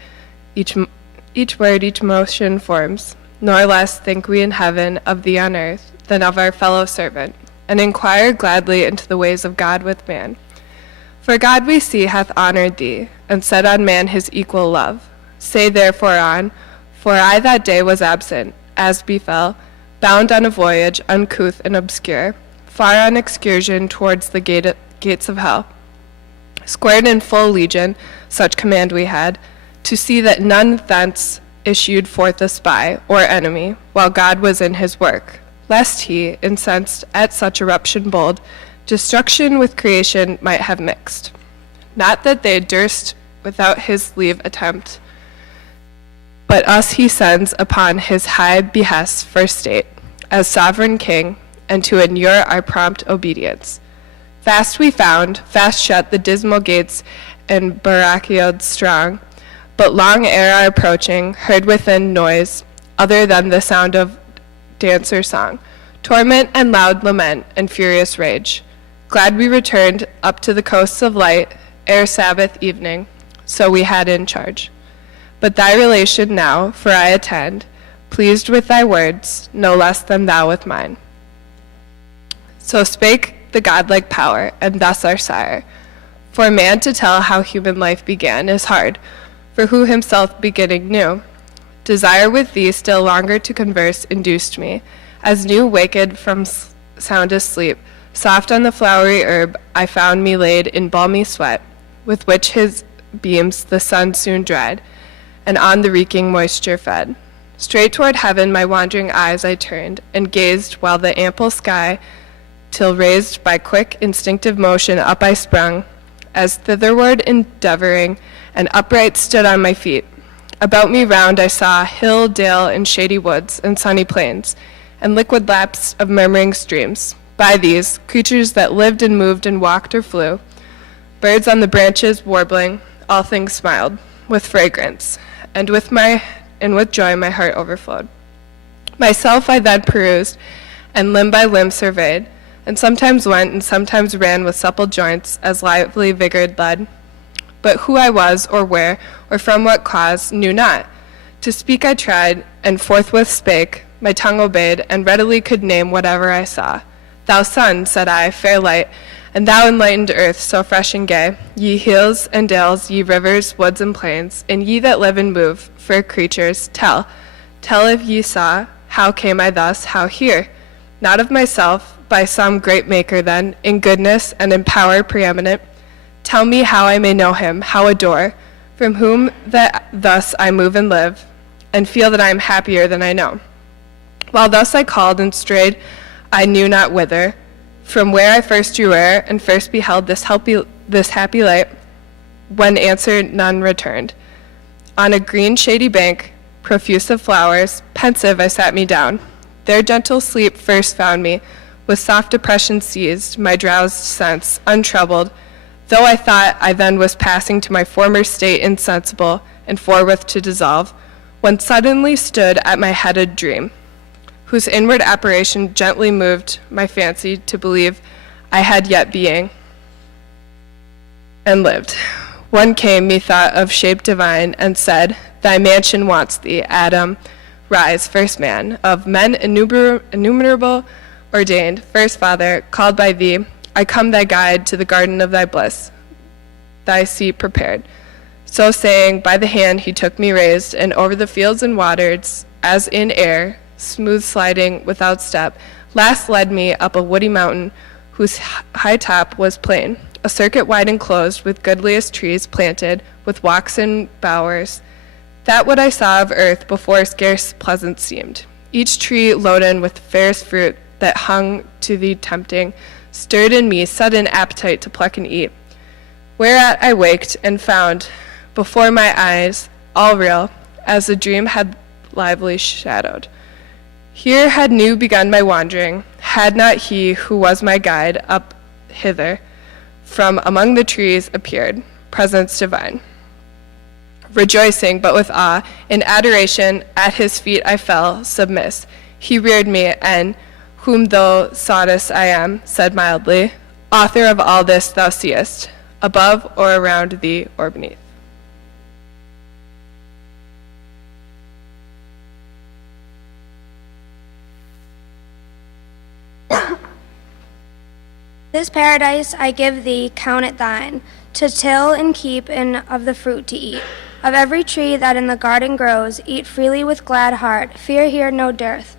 each motion forms. Nor less think we in heaven of thee on earth than of our fellow servant, and inquire gladly into the ways of God with man. For God we see hath honored thee, and set on man his equal love. Say therefore on, for I that day was absent, as befell, bound on a voyage uncouth and obscure, far on excursion towards the gates of hell. Squared in full legion, such command we had, to see that none thence issued forth a spy or enemy, while God was in his work, lest he, incensed at such eruption bold, destruction with creation might have mixed. Not that they durst without his leave attempt, but us he sends upon his high behest for state, as sovereign king, and to inure our prompt obedience. Fast we found, fast shut the dismal gates and barricades strong, but long ere our approaching, heard within noise, other than the sound of dancer song, torment and loud lament and furious rage. Glad we returned up to the coasts of light, ere Sabbath evening, so we had in charge. But thy relation now, for I attend, pleased with thy words, no less than thou with mine. So spake the godlike power, and thus our sire. For man to tell how human life began is hard, for who himself beginning knew. Desire with thee still longer to converse induced me, as new waked from soundest sleep, soft on the flowery herb I found me laid in balmy sweat, with which his beams the sun soon dried, and on the reeking moisture fed. Straight toward heaven my wandering eyes I turned, and gazed while the ample sky, till raised by quick instinctive motion up I sprung, as thitherward endeavoring, and upright stood on my feet. About me round I saw hill, dale, and shady woods, and sunny plains, and liquid laps of murmuring streams. By these, creatures that lived and moved and walked or flew, birds on the branches warbling, all things smiled, with fragrance, and with joy my heart overflowed. Myself I then perused, and limb by limb surveyed, and sometimes went and sometimes ran with supple joints, as lively vigor led. But who I was, or where, or from what cause, knew not. To speak I tried, and forthwith spake, my tongue obeyed, and readily could name whatever I saw. Thou sun, said I, fair light, and thou enlightened earth, so fresh and gay, ye hills and dales, ye rivers, woods and plains, and ye that live and move, fair creatures, tell if ye saw, how came I thus, how here? Not of myself, by some great maker then, in goodness and in power preeminent. Tell me how I may know him, how adore, from whom that thus I move and live, and feel that I am happier than I know. While thus I called and strayed, I knew not whither, from where I first drew air, and first beheld this happy light, when answer none returned. On a green shady bank, profuse of flowers, pensive I sat me down. There gentle sleep first found me, with soft depression seized, my drowsed sense, untroubled, though I thought I then was passing to my former state insensible, and forthwith to dissolve, when suddenly stood at my head a dream, whose inward apparition gently moved my fancy to believe I had yet being, and lived. One came, methought, of shape divine, and said, Thy mansion wants thee, Adam. Rise, first man, of men innumerable ordained, first Father, called by thee, I come thy guide to the garden of thy bliss, thy seat prepared. So saying, by the hand he took me raised, and over the fields and waters, as in air, smooth sliding without step, last led me up a woody mountain, whose high top was plain, a circuit wide enclosed, with goodliest trees planted, with walks and bowers, that what I saw of earth before scarce pleasant seemed. Each tree loaden with fairest fruit that hung to thee tempting, stirred in me sudden appetite to pluck and eat. Whereat I waked and found before my eyes all real, as the dream had lively shadowed. Here had new begun my wandering, had not he who was my guide up hither from among the trees appeared, presence divine. Rejoicing, but with awe, in adoration, at his feet I fell, submiss. He reared me, and, whom thou soughtest I am, said mildly, Author of all this thou seest, above or around thee or beneath. This paradise I give thee, count it thine, to till and keep, and of the fruit to eat. Of every tree that in the garden grows, eat freely with glad heart, fear here no dearth.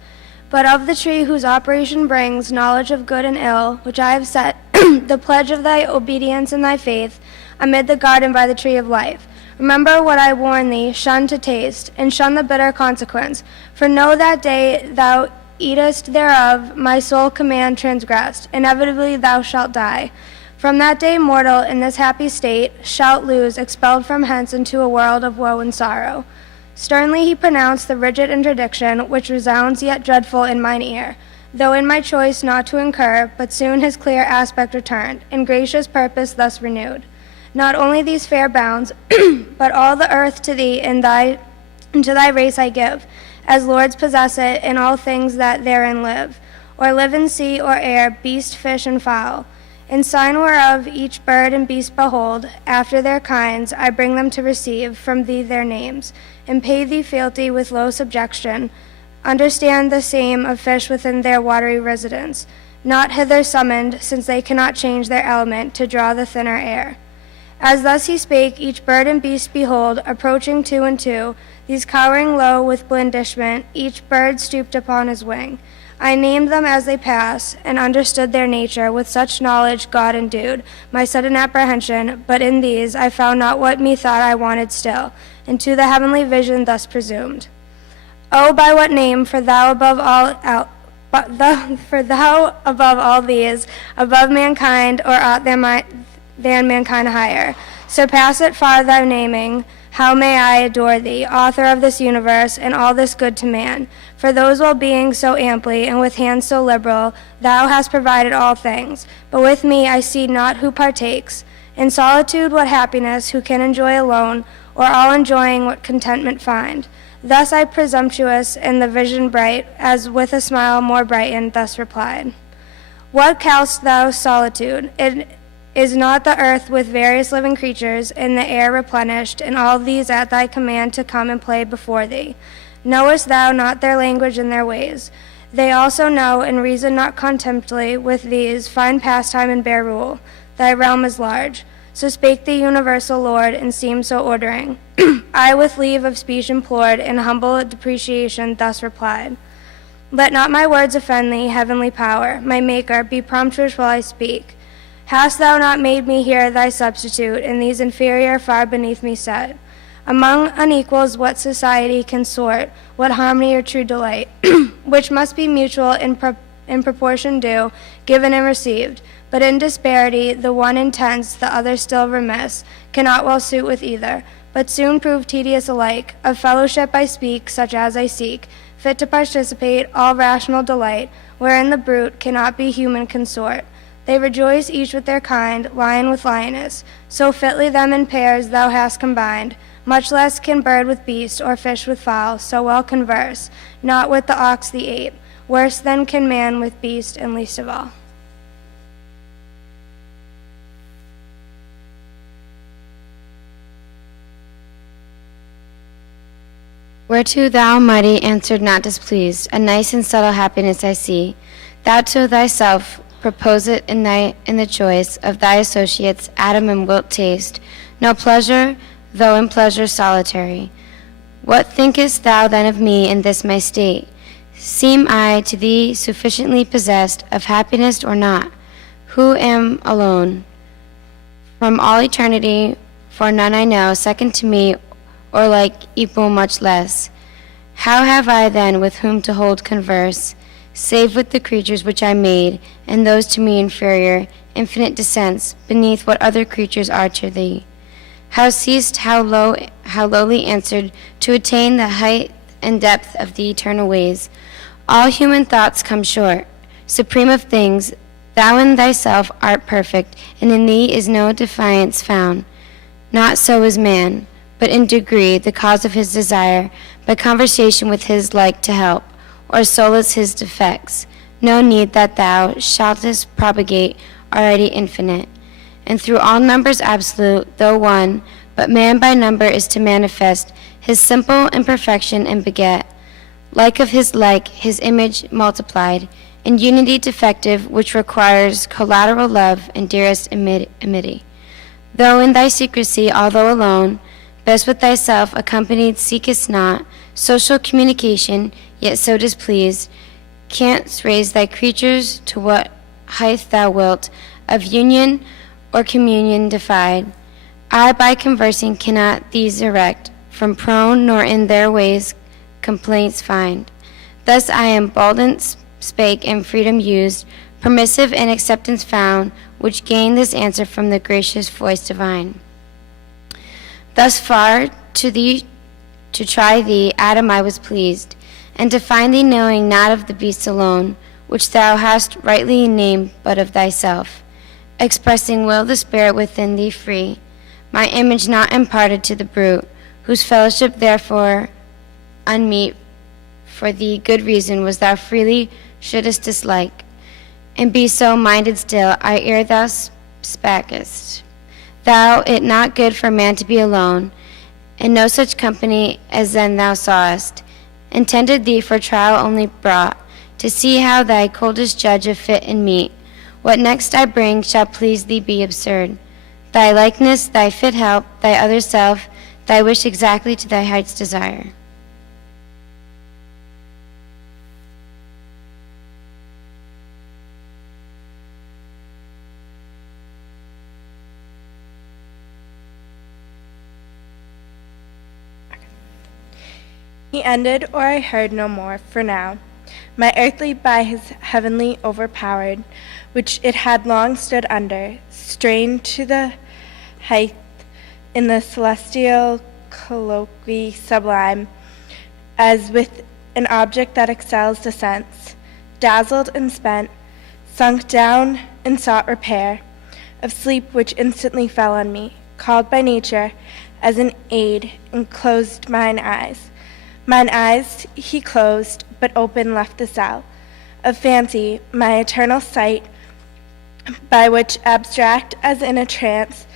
But of the tree whose operation brings knowledge of good and ill, which I have set the pledge of thy obedience and thy faith, amid the garden by the tree of life. Remember what I warn thee, shun to taste, and shun the bitter consequence. For know that day thou eatest thereof, my soul command transgressed, inevitably thou shalt die. From that day mortal in this happy state shalt lose, expelled from hence into a world of woe and sorrow. Sternly he pronounced the rigid interdiction, which resounds yet dreadful in mine ear, though in my choice not to incur, but soon his clear aspect returned, in gracious purpose thus renewed. Not only these fair bounds, but all the earth to thee and to thy race I give, as lords possess it in all things that therein live, or live in sea or air, beast, fish, and fowl. In sign whereof each bird and beast behold, after their kinds, I bring them to receive from thee their names, and pay thee fealty with low subjection. Understand the same of fish within their watery residence, not hither summoned, since they cannot change their element to draw the thinner air. As thus he spake, each bird and beast behold, approaching two and two, these cowering low with blandishment, each bird stooped upon his wing. I named them as they pass, and understood their nature, with such knowledge God endued my sudden apprehension, but in these I found not what methought I wanted still, and to the heavenly vision thus presumed. Oh, by what name, for thou above all these, above mankind, or aught than mankind higher, surpass it far thy naming. How may I adore thee, author of this universe, and all this good to man? For those well-beings so amply, and with hands so liberal, thou hast provided all things. But with me I see not who partakes. In solitude what happiness, who can enjoy alone, or all enjoying what contentment find. Thus I presumptuous in the vision bright, as with a smile more brightened, thus replied. What call'st thou solitude? It is not the earth with various living creatures, and the air replenished, and all these at thy command to come and play before thee? Knowest thou not their language and their ways? They also know, and reason not contemptibly with these, find pastime and bear rule. Thy realm is large. So spake the universal Lord, and seemed so ordering. I with leave of speech implored, in humble depreciation thus replied. Let not my words offend thee, heavenly power, my maker, be prompters while I speak. Hast thou not made me here thy substitute, and these inferior far beneath me set? Among unequals what society can sort, what harmony or true delight, which must be mutual in proportion due, given and received, but in disparity, the one intense, the other still remiss, cannot well suit with either, but soon prove tedious alike. Of fellowship I speak, such as I seek, fit to participate all rational delight, wherein the brute cannot be human consort. They rejoice each with their kind, lion with lioness. So fitly them in pairs thou hast combined. Much less can bird with beast, or fish with fowl, so well converse, not with the ox the ape. Worse than can man with beast, and least of all. Whereto thou, mighty, answered not displeased, a nice and subtle happiness I see. Thou to thyself propose it in the choice of thy associates, Adam, and wilt taste no pleasure, though in pleasure solitary. What thinkest thou then of me in this my state? Seem I to thee sufficiently possessed of happiness or not, who am alone from all eternity, for none I know second to me, or like equal much less? How have I then with whom to hold converse, save with the creatures which I made, and those to me inferior, infinite descents, beneath what other creatures are to thee? How ceased, how lowly answered, to attain the height and depth of the eternal ways. All human thoughts come short. Supreme of things, thou in thyself art perfect, and in thee is no defiance found. Not so is man, but in degree the cause of his desire, by conversation with his like to help, or solace his defects. No need that thou shouldest propagate, already infinite. And through all numbers absolute, though one, but man by number is to manifest his simple imperfection and beget. Like of his like, his image multiplied, in unity defective, which requires collateral love and dearest amity. Though in thy secrecy, although alone, best with thyself accompanied, seekest not social communication, yet so displeased, canst raise thy creatures to what height thou wilt, of union or communion defied. I by conversing cannot these erect from prone, nor in their ways complaints find. Thus I am boldness spake and freedom used, permissive and acceptance found, which gained this answer from the gracious voice divine. Thus far to try thee, Adam, I was pleased, and to find thee knowing not of the beast alone, which thou hast rightly named, but of thyself, expressing will the spirit within thee free, my image not imparted to the brute, whose fellowship therefore unmeet for thee good reason was thou freely shouldest dislike, and be so minded still, I ere thou spakest. Thou it not good for man to be alone, and no such company as then thou sawest, intended thee for trial only brought, to see how thy coldest judge of fit and meet, what next I bring shall please thee be absurd. Thy likeness, thy fit help, thy other self, thy wish exactly to thy heart's desire. He ended, or I heard no more, for now. My earthly by his heavenly overpowered, which it had long stood under, strained to the height in the celestial colloquy sublime, as with an object that excels the sense, dazzled and spent, sunk down and sought repair, of sleep which instantly fell on me, called by nature as an aid, and closed mine eyes. Mine eyes he closed, but open left the cell of fancy, my eternal sight, by which abstract as in a trance,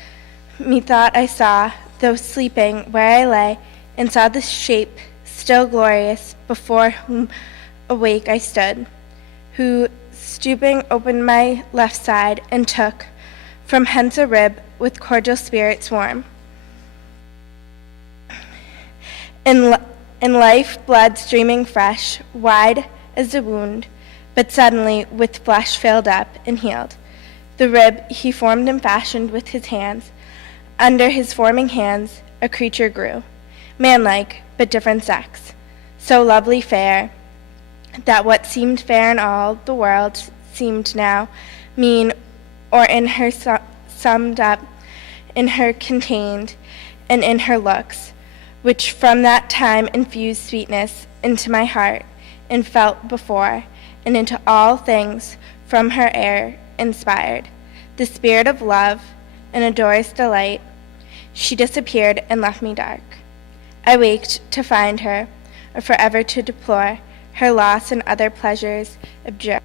methought I saw, though sleeping, where I lay, and saw the shape still glorious, before whom awake I stood, who, stooping, opened my left side, and took from hence a rib with cordial spirits warm. In life, blood streaming fresh, wide as the wound, but suddenly with flesh filled up and healed. The rib he formed and fashioned with his hands. Under his forming hands a creature grew, manlike, but different sex, so lovely fair, that what seemed fair in all the world seemed now mean, or in her summed up, in her contained, and in her looks, which from that time infused sweetness into my heart, and felt before, and into all things from her air inspired, the spirit of love and adorous delight. She disappeared and left me dark. I waked to find her, or forever to deplore her loss and other pleasures abjure.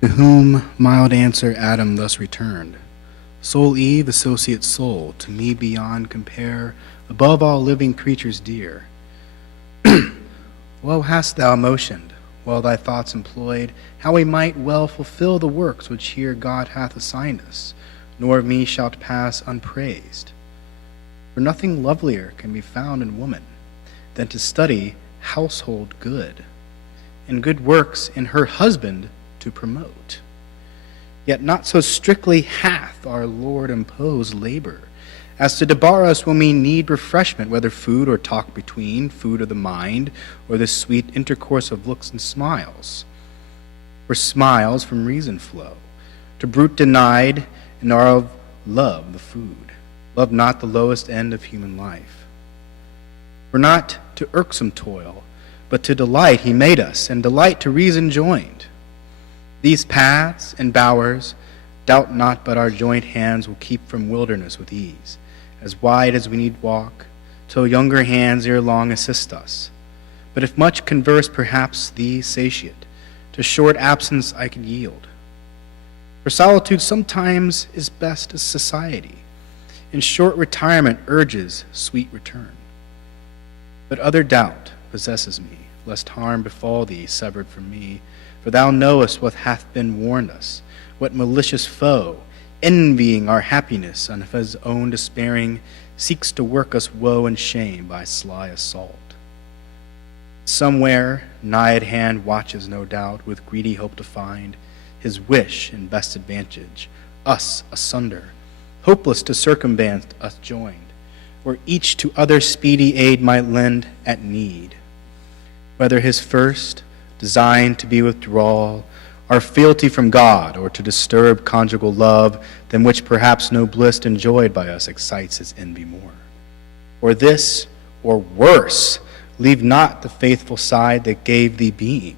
To whom mild answer Adam thus returned, Soul Eve, associate soul, to me beyond compare, above all living creatures dear. Well hast thou motioned, well thy thoughts employed, how we might well fulfill the works which here God hath assigned us, nor of me shalt pass unpraised. For nothing lovelier can be found in woman than to study household good, and good works in her husband to promote. Yet not so strictly hath our Lord imposed labor, as to debar us when we need refreshment, whether food or talk between, food of the mind, or the sweet intercourse of looks and smiles. For smiles from reason flow, to brute denied, and are of love the food. Love not the lowest end of human life. For not to irksome toil, but to delight he made us, and delight to reason joined. These paths and bowers, doubt not but our joint hands will keep from wilderness with ease, as wide as we need walk, till younger hands ere long assist us. But if much converse, perhaps thee satiate, to short absence I could yield. For solitude sometimes is best as society, and short retirement urges sweet return. But other doubt possesses me, lest harm befall thee severed from me, for thou knowest what hath been warned us, what malicious foe, envying our happiness, and of his own despairing, seeks to work us woe and shame by sly assault. Somewhere, nigh at hand, watches, no doubt, with greedy hope to find his wish and best advantage, us asunder, hopeless to circumvent us joined, where each to other speedy aid might lend at need. Whether his first, designed to be withdrawal, our fealty from God, or to disturb conjugal love, than which perhaps no bliss enjoyed by us excites his envy more. Or this, or worse, leave not the faithful side that gave thee being,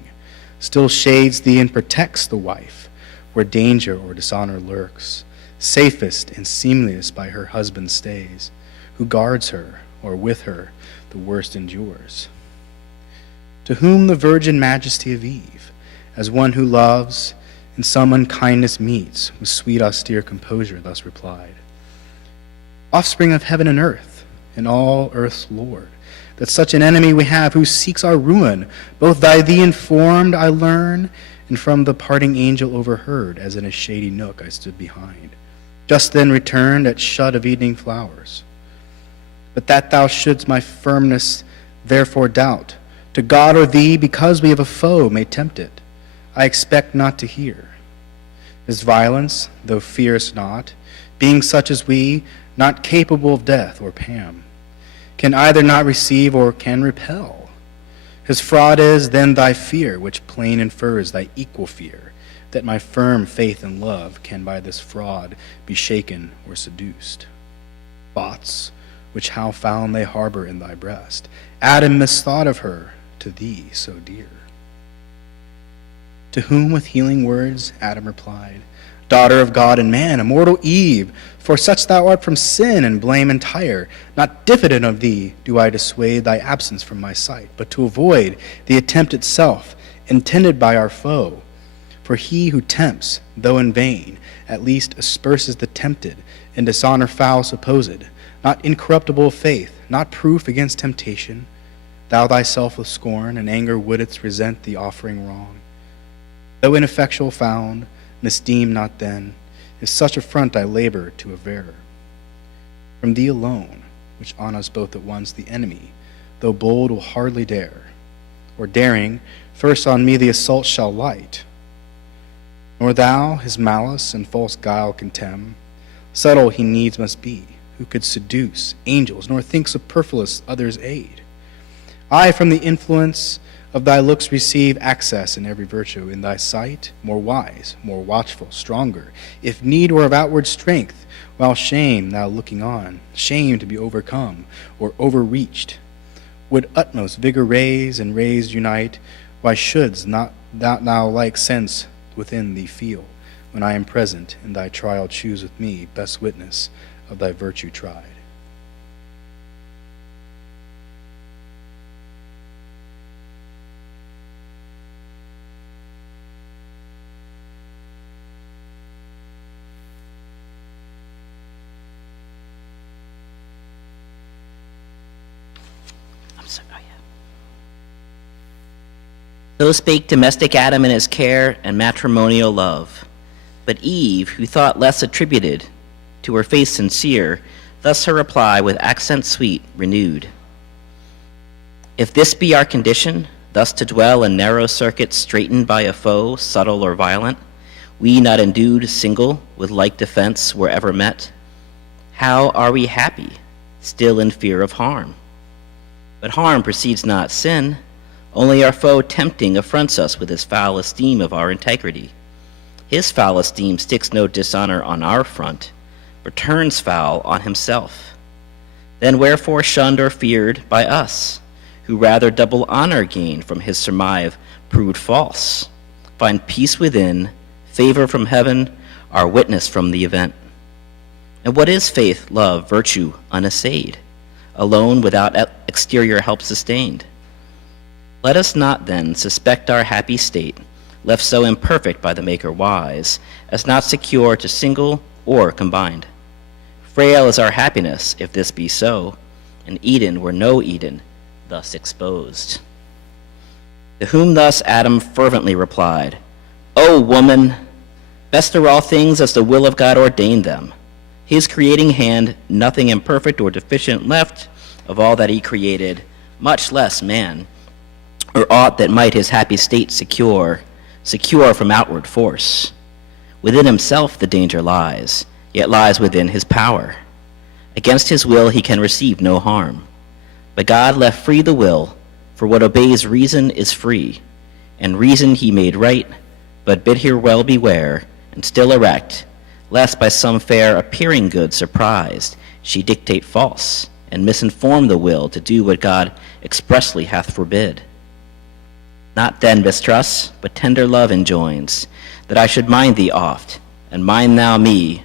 still shades thee and protects the wife, where danger or dishonor lurks, safest and seemliest by her husband stays, who guards her, or with her the worst endures. To whom the virgin majesty of Eve, as one who loves, in some unkindness meets, with sweet austere composure thus replied, Offspring of heaven and earth, and all earth's Lord, that such an enemy we have who seeks our ruin, both by thee informed I learn, and from the parting angel overheard, as in a shady nook I stood behind, just then returned at shut of evening flowers. But that thou shouldst my firmness therefore doubt, to God or thee, because we have a foe, may tempt it, I expect not to hear. His violence, though fierce not, being such as we, not capable of death or Pam, can either not receive or can repel. His fraud is then thy fear, which plain infers thy equal fear, that my firm faith and love can by this fraud be shaken or seduced. Thoughts, which how found they harbor in thy breast, Adam misthought of her, to thee so dear. To whom with healing words Adam replied, Daughter of God and man, immortal Eve, for such thou art from sin and blame entire. Not diffident of thee do I dissuade thy absence from my sight, but to avoid the attempt itself, intended by our foe. For he who tempts, though in vain, at least asperses the tempted, and dishonor foul supposed, not incorruptible of faith, not proof against temptation. Thou thyself with scorn and anger wouldst resent the offering wrong. Though ineffectual found, misdeem not then, if such affront I labor to aver. From thee alone, which on us both at once the enemy, though bold will hardly dare, or daring, first on me the assault shall light. Nor thou his malice and false guile contemn, subtle he needs must be, who could seduce angels, nor think superfluous others' aid. I from the influence of thy looks receive access in every virtue, in thy sight, more wise, more watchful, stronger, if need were of outward strength, while shame, thou looking on, shame to be overcome, or overreached, would utmost vigor raise, and raised unite. Why shouldst not thou like sense within thee feel, when I am present, in thy trial choose with me best witness of thy virtue tried? So spake domestic Adam in his care and matrimonial love. But Eve, who thought less attributed to her face sincere, thus her reply with accent sweet renewed. If this be our condition, thus to dwell in narrow circuits straitened by a foe, subtle or violent, we not endued single with like defense wherever met, how are we happy, still in fear of harm? But harm precedes not sin, only our foe tempting affronts us with his foul esteem of our integrity. His foul esteem sticks no dishonor on our front, but turns foul on himself. Then wherefore shunned or feared by us, who rather double honor gain from his surmise proved false, find peace within, favor from heaven, our witness from the event. And what is faith, love, virtue unassayed, alone without exterior help sustained? Let us not then suspect our happy state, left so imperfect by the Maker wise, as not secure to single or combined. Frail is our happiness, if this be so, and Eden were no Eden, thus exposed. To whom thus Adam fervently replied, O woman, best are all things as the will of God ordained them. His creating hand, nothing imperfect or deficient left of all that he created, much less man, or aught that might his happy state secure from outward force. Within himself the danger lies, yet lies within his power. Against his will he can receive no harm. But God left free the will, for what obeys reason is free, and reason he made right, but bid her well beware, and still erect, lest by some fair appearing good surprised, she dictate false, and misinform the will to do what God expressly hath forbid. Not then mistrust, but tender love enjoins, that I should mind thee oft, and mind thou me.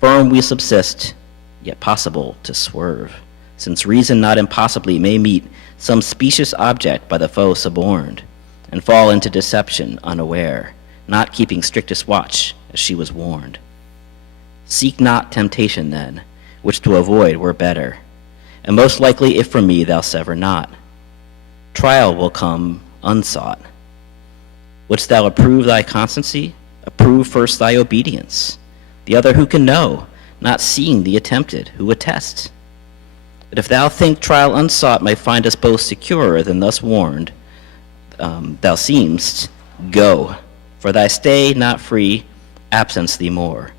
Firm we subsist, yet possible to swerve, since reason not impossibly may meet some specious object by the foe suborned, and fall into deception unaware, not keeping strictest watch as she was warned. Seek not temptation then, which to avoid were better, and most likely if from me thou sever not. Trial will come unsought. Wouldst thou approve thy constancy? Approve first thy obedience. The other who can know, not seeing the attempted, who attests. But if thou think trial unsought may find us both securer than thus warned, thou seemst, go. For thy stay not free, absence thee more.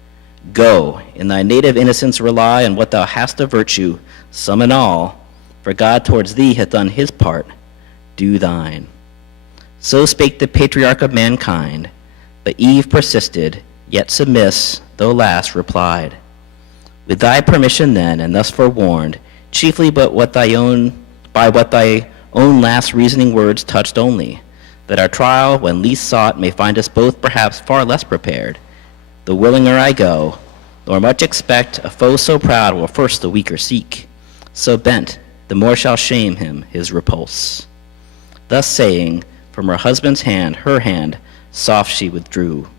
Go, in thy native innocence rely on what thou hast of virtue, some and all, for God towards thee hath done his part, do thine. So spake the patriarch of mankind, but Eve persisted, yet submiss, though last, replied, with thy permission then, and thus forewarned, chiefly by what thy own last reasoning words touched only, that our trial, when least sought, may find us both perhaps far less prepared. The willinger I go, nor much expect a foe so proud will first the weaker seek. So bent, the more shall shame him his repulse. Thus saying, from her husband's hand, her hand, soft she withdrew,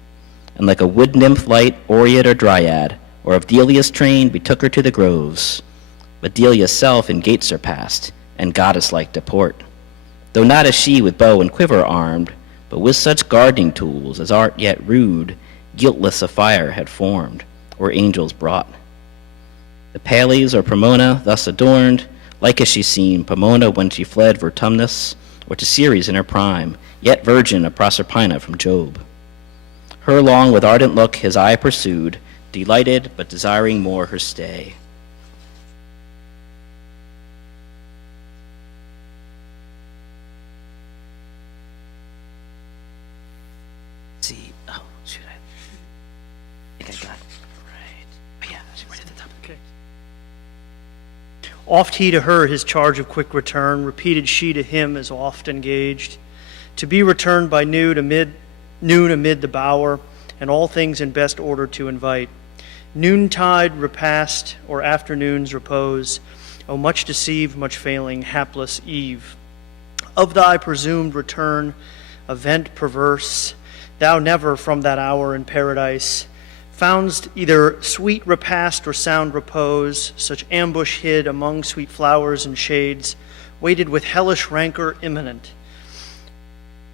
and like a wood nymph light, Oread or Dryad, or of Delia's train, betook her to the groves. But Delia's self in gate surpassed, and goddess-like deport, though not as she with bow and quiver armed, but with such gardening tools as art yet rude, guiltless of fire had formed, or angels brought. The Pales or Pomona thus adorned, like as she seemed, Pomona when she fled Vertumnus, or to Ceres in her prime, yet virgin of Proserpina from Job. Her long with ardent look his eye pursued, delighted, but desiring more her stay. Let's see, oh, shoot, I think I got it right. Oh, yeah, I should write at the top. Okay. Oft he to her his charge of quick return, repeated she to him as oft engaged, to be returned by noon amid the bower, and all things in best order to invite. Noontide repast, or afternoon's repose, O much deceived, much failing, hapless Eve. Of thy presumed return, event perverse, thou never from that hour in paradise foundst either sweet repast or sound repose, such ambush hid among sweet flowers and shades, waited with hellish rancor imminent.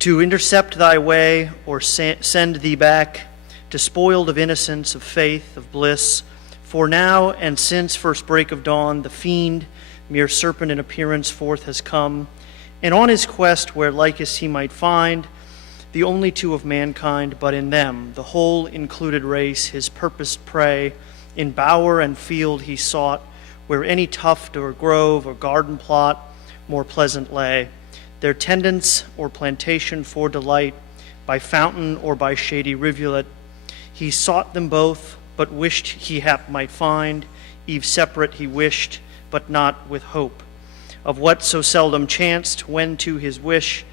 to intercept thy way or send thee back, despoiled of innocence, of faith, of bliss. For now and since first break of dawn, the fiend, mere serpent in appearance, forth has come, and on his quest where likest he might find the only two of mankind, but in them the whole included race, his purposed prey, in bower and field he sought, where any tuft or grove or garden plot more pleasant lay, their tendance or plantation for delight, by fountain or by shady rivulet. He sought them both, but wished he hap might find, eve separate he wished, but not with hope of what so seldom chanced, when to his wish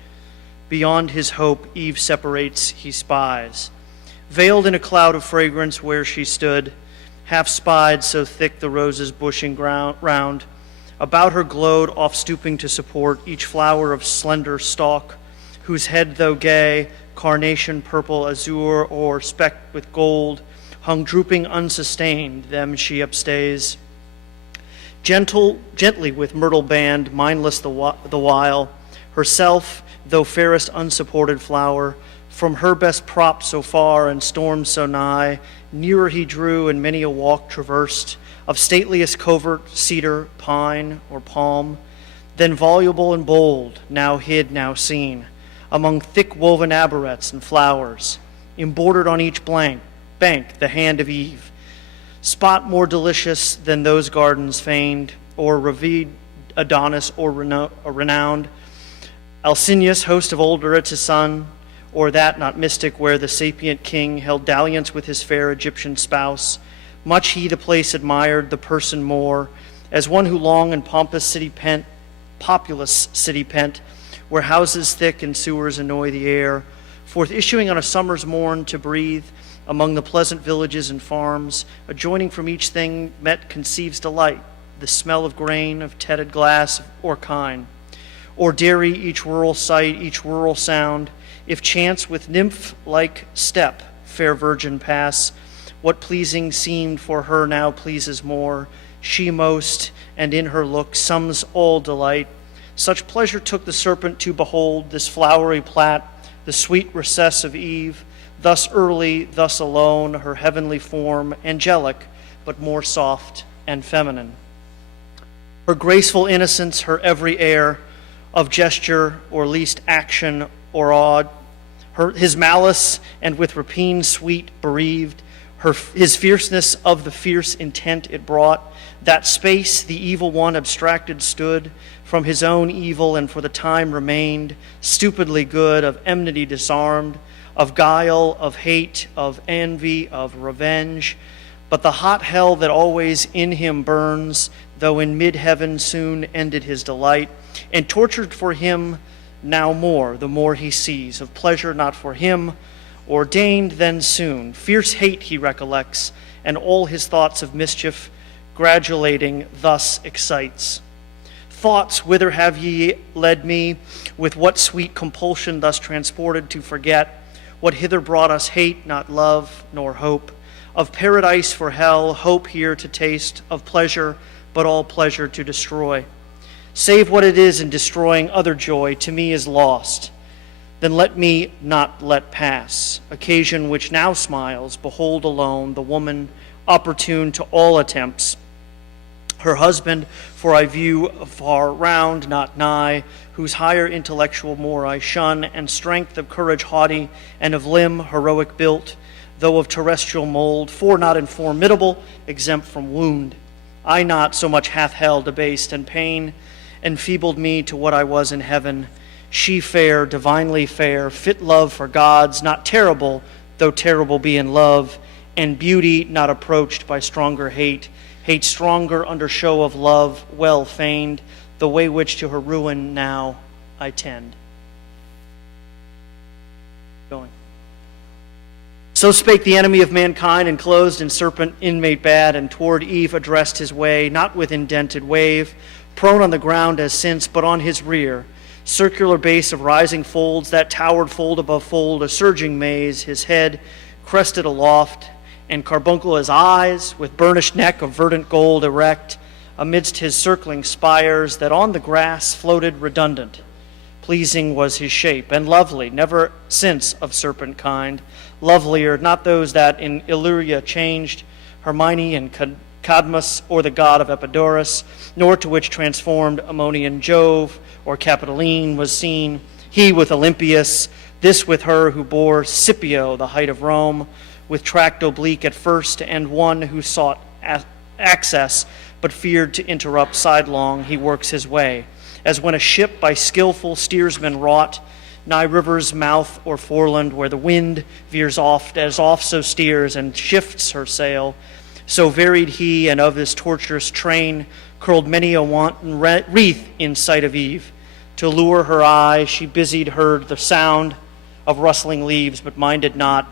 beyond his hope eve separates he spies. Veiled in a cloud of fragrance where she stood, half spied so thick the roses bushing round, about her glowed, oft stooping to support each flower of slender stalk, whose head, though gay, carnation, purple, azure, or specked with gold, hung drooping unsustained, them she upstays. Gently with myrtle band, mindless the while, herself, though fairest unsupported flower, from her best prop so far and storm so nigh, nearer he drew and many a walk traversed, of stateliest covert, cedar, pine, or palm, then voluble and bold, now hid, now seen, among thick woven arborets and flowers, embroidered on each bank the hand of Eve, spot more delicious than those gardens feigned, or revered Adonis or renowned, Alcinous, host of old Eretz's son, or that not mystic where the sapient king held dalliance with his fair Egyptian spouse. Much he the place admired, the person more, as one who long in populous city pent, where houses thick and sewers annoy the air, forth issuing on a summer's morn to breathe among the pleasant villages and farms, adjoining from each thing met conceives delight, the smell of grain, of tedded glass, or kine, or dairy, each rural sight, each rural sound, if chance with nymph-like step, fair virgin pass, what pleasing seemed for her now pleases more, she most, and in her look sums all delight. Such pleasure took the serpent to behold this flowery plat, the sweet recess of Eve, thus early, thus alone, her heavenly form, angelic, but more soft and feminine. Her graceful innocence, her every air of gesture, or least action or odd, his malice, and with rapine sweet bereaved, his fierceness of the fierce intent it brought, that space the evil one abstracted stood from his own evil, and for the time remained stupidly good, of enmity disarmed, of guile, of hate, of envy, of revenge. But the hot hell that always in him burns, though in mid-heaven soon ended his delight, and tortured for him now more, the more he sees, of pleasure not for him, ordained then soon. Fierce hate he recollects, and all his thoughts of mischief, gradulating, thus excites. Thoughts, whither have ye led me? With what sweet compulsion thus transported to forget what hither brought us hate, not love, nor hope, of paradise for hell, hope here to taste, of pleasure, but all pleasure to destroy. Save what it is in destroying other joy to me is lost. Then let me not let pass occasion which now smiles, behold alone the woman opportune to all attempts. Her husband, for I view far round, not nigh, whose higher intellectual more I shun, and strength of courage haughty, and of limb heroic built, though of terrestrial mold, for not informidable, exempt from wound. I not so much hath hell debased, and pain enfeebled me to what I was in heaven. She fair, divinely fair, fit love for gods, not terrible, though terrible be in love, and beauty not approached by stronger hate, hate stronger under show of love, well feigned, the way which to her ruin now I tend. Going. So spake the enemy of mankind, enclosed in serpent inmate bad, and toward Eve addressed his way, not with indented wave, prone on the ground as since, but on his rear, circular base of rising folds, that towered fold above fold, a surging maze, his head crested aloft, and carbuncle his eyes, with burnished neck of verdant gold erect, amidst his circling spires that on the grass floated redundant, Pleasing was his shape, and lovely, never since of serpent kind. Lovelier, not those that in Illyria changed Hermione and Cadmus, or the god of Epidaurus, nor to which transformed Ammonian Jove, or Capitoline was seen. He with Olympias, this with her who bore Scipio, the height of Rome, with tract oblique at first, and one who sought access, but feared to interrupt sidelong, he works his way. As when a ship by skillful steersmen wrought, nigh river's mouth or foreland, where the wind veers oft, as oft so steers and shifts her sail, so varied he, and of his tortuous train curled many a wanton wreath in sight of Eve. To lure her eye, she busied heard the sound of rustling leaves, but minded not,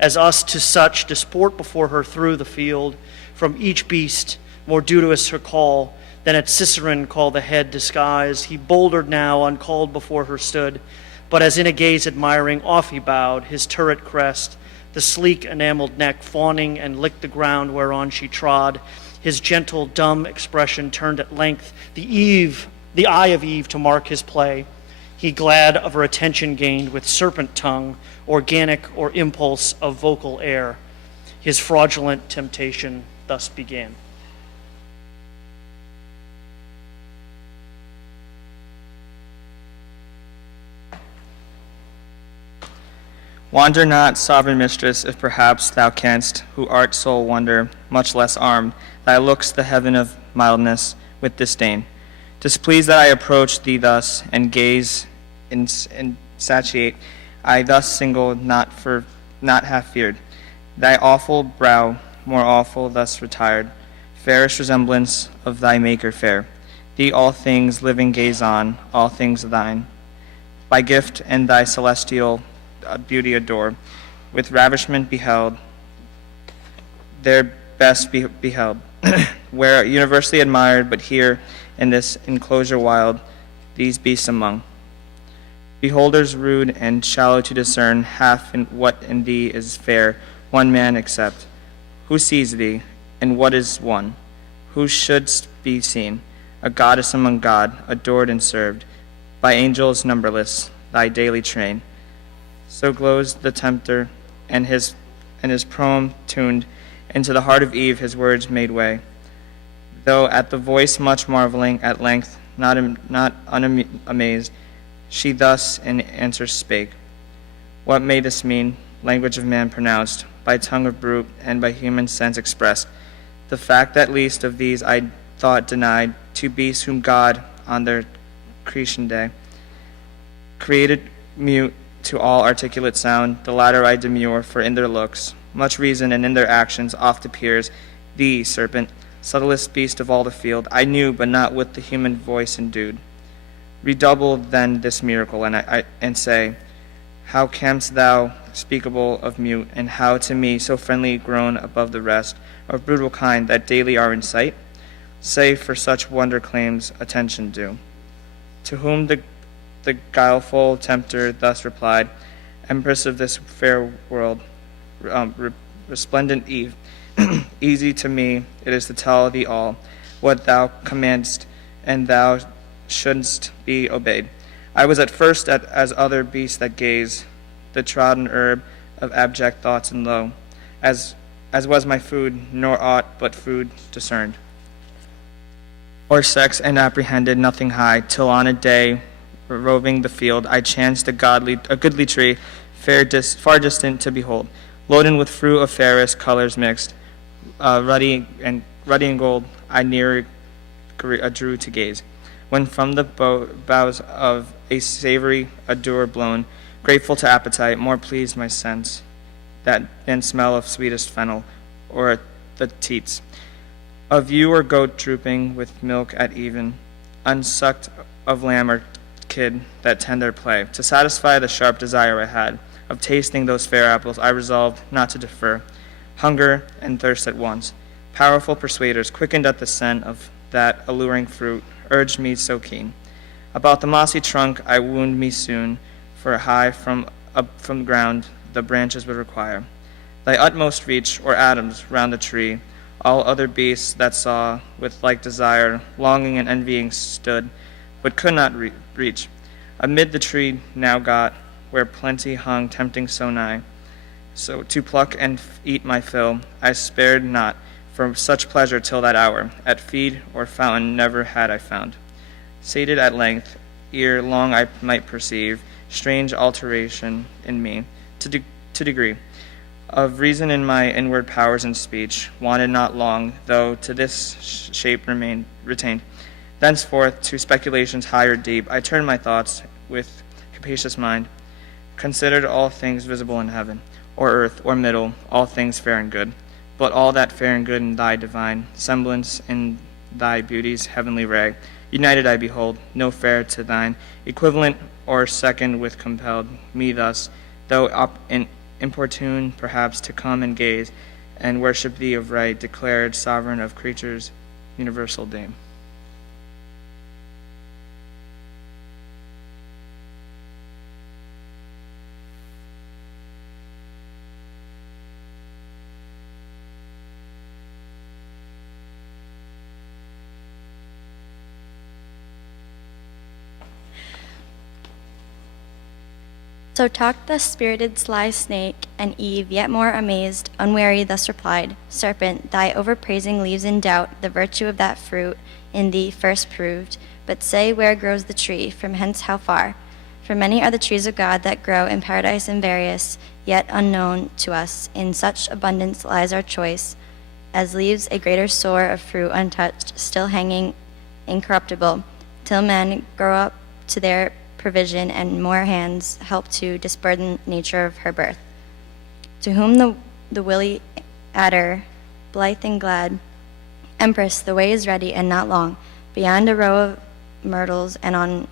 as us to such disport before her through the field, from each beast more duteous her call, than at Ciceron call the head disguised. He bouldered now, uncalled before her stood, but as in a gaze admiring, off he bowed, his turret crest, the sleek enameled neck fawning, and licked the ground whereon she trod. His gentle, dumb expression turned at length the eye of Eve to mark his play. He glad of her attention gained with serpent tongue, organic or impulse of vocal air. His fraudulent temptation thus began. Wander not, sovereign mistress, if perhaps thou canst, who art sole wonder, much less armed. Thy looks the heaven of mildness with disdain. Displeased that I approach thee thus, and gaze and satiate, I thus single, not half feared. Thy awful brow, more awful, thus retired, fairest resemblance of thy Maker fair. Thee all things living gaze on, all things thine. By gift and thy celestial beauty adore, with ravishment beheld, their best beheld, where universally admired, but here in this enclosure wild, these beasts among. Beholders rude and shallow to discern half in what in thee is fair, one man except. Who sees thee, and what is one? Who shouldst be seen? A goddess among God, adored and served, by angels numberless, thy daily train. So glows the tempter, and his proem tuned, into the heart of Eve his words made way. Though at the voice much marveling, at length, not unamazed, she thus in answer spake. What may this mean? Language of man pronounced, by tongue of brute, and by human sense expressed. The fact at least of these I thought denied, to beasts whom God, on their creation day, created mute to all articulate sound, the latter I demur, for in their looks much reason, and in their actions oft appears. Thee, serpent, subtlest beast of all the field, I knew, but not with the human voice endued. Redouble then this miracle, and say, how cam'st thou speakable of mute, and how to me so friendly grown above the rest of brutal kind that daily are in sight? Say, for such wonder claims attention due. To whom the guileful tempter thus replied, Empress of this fair world, resplendent Eve, easy to me it is to tell thee all what thou commandest, and thou shouldst be obeyed. I was at first as other beasts that gaze, the trodden herb of abject thoughts and low, as was my food, nor aught but food discerned, or sex, and apprehended nothing high, till on a day roving the field, I chanced a goodly tree, far distant to behold, loaded with fruit of fairest colors mixed, ruddy and gold. I nearer drew to gaze, when from the boughs of a savory odor blown, grateful to appetite, more pleased my sense than smell of sweetest fennel, or the teats of ewe or goat drooping with milk at even, unsucked of lamb or kid that tender play. To satisfy the sharp desire I had of tasting those fair apples, I resolved not to defer. Hunger and thirst at once, powerful persuaders, quickened at the scent of that alluring fruit, urged me so keen. About the mossy trunk I wound me soon, for high from the ground the branches would require thy utmost reach, or atoms round the tree. All other beasts that saw with like desire, longing and envying stood, but could not reach. Amid the tree now got, where plenty hung tempting so nigh, so to pluck and eat my fill, I spared not from such pleasure till that hour, at feed or fountain never had I found. Sated at length, ere long I might perceive strange alteration in me, to degree of reason in my inward powers and speech, wanted not long, though to this shape retained. Thenceforth, to speculations high or deep, I turned my thoughts with capacious mind, considered all things visible in heaven, or earth, or middle, all things fair and good. But all that fair and good in thy divine semblance, in thy beauty's heavenly ray, united I behold, no fair to thine equivalent or second with compelled me thus, though importune perhaps to come and gaze and worship thee of right, declared sovereign of creatures, universal dame. So talked the spirited sly snake, and Eve, yet more amazed, unwary, thus replied, Serpent, thy overpraising leaves in doubt the virtue of that fruit in thee first proved. But say, where grows the tree? From hence how far? For many are the trees of God that grow in paradise and various, yet unknown to us. In such abundance lies our choice, as leaves a greater store of fruit untouched, still hanging incorruptible, till men grow up to their provision and more hands help to disburden nature of her birth. To whom the willy adder, blithe and glad, Empress, the way is ready and not long, beyond a row of myrtles and on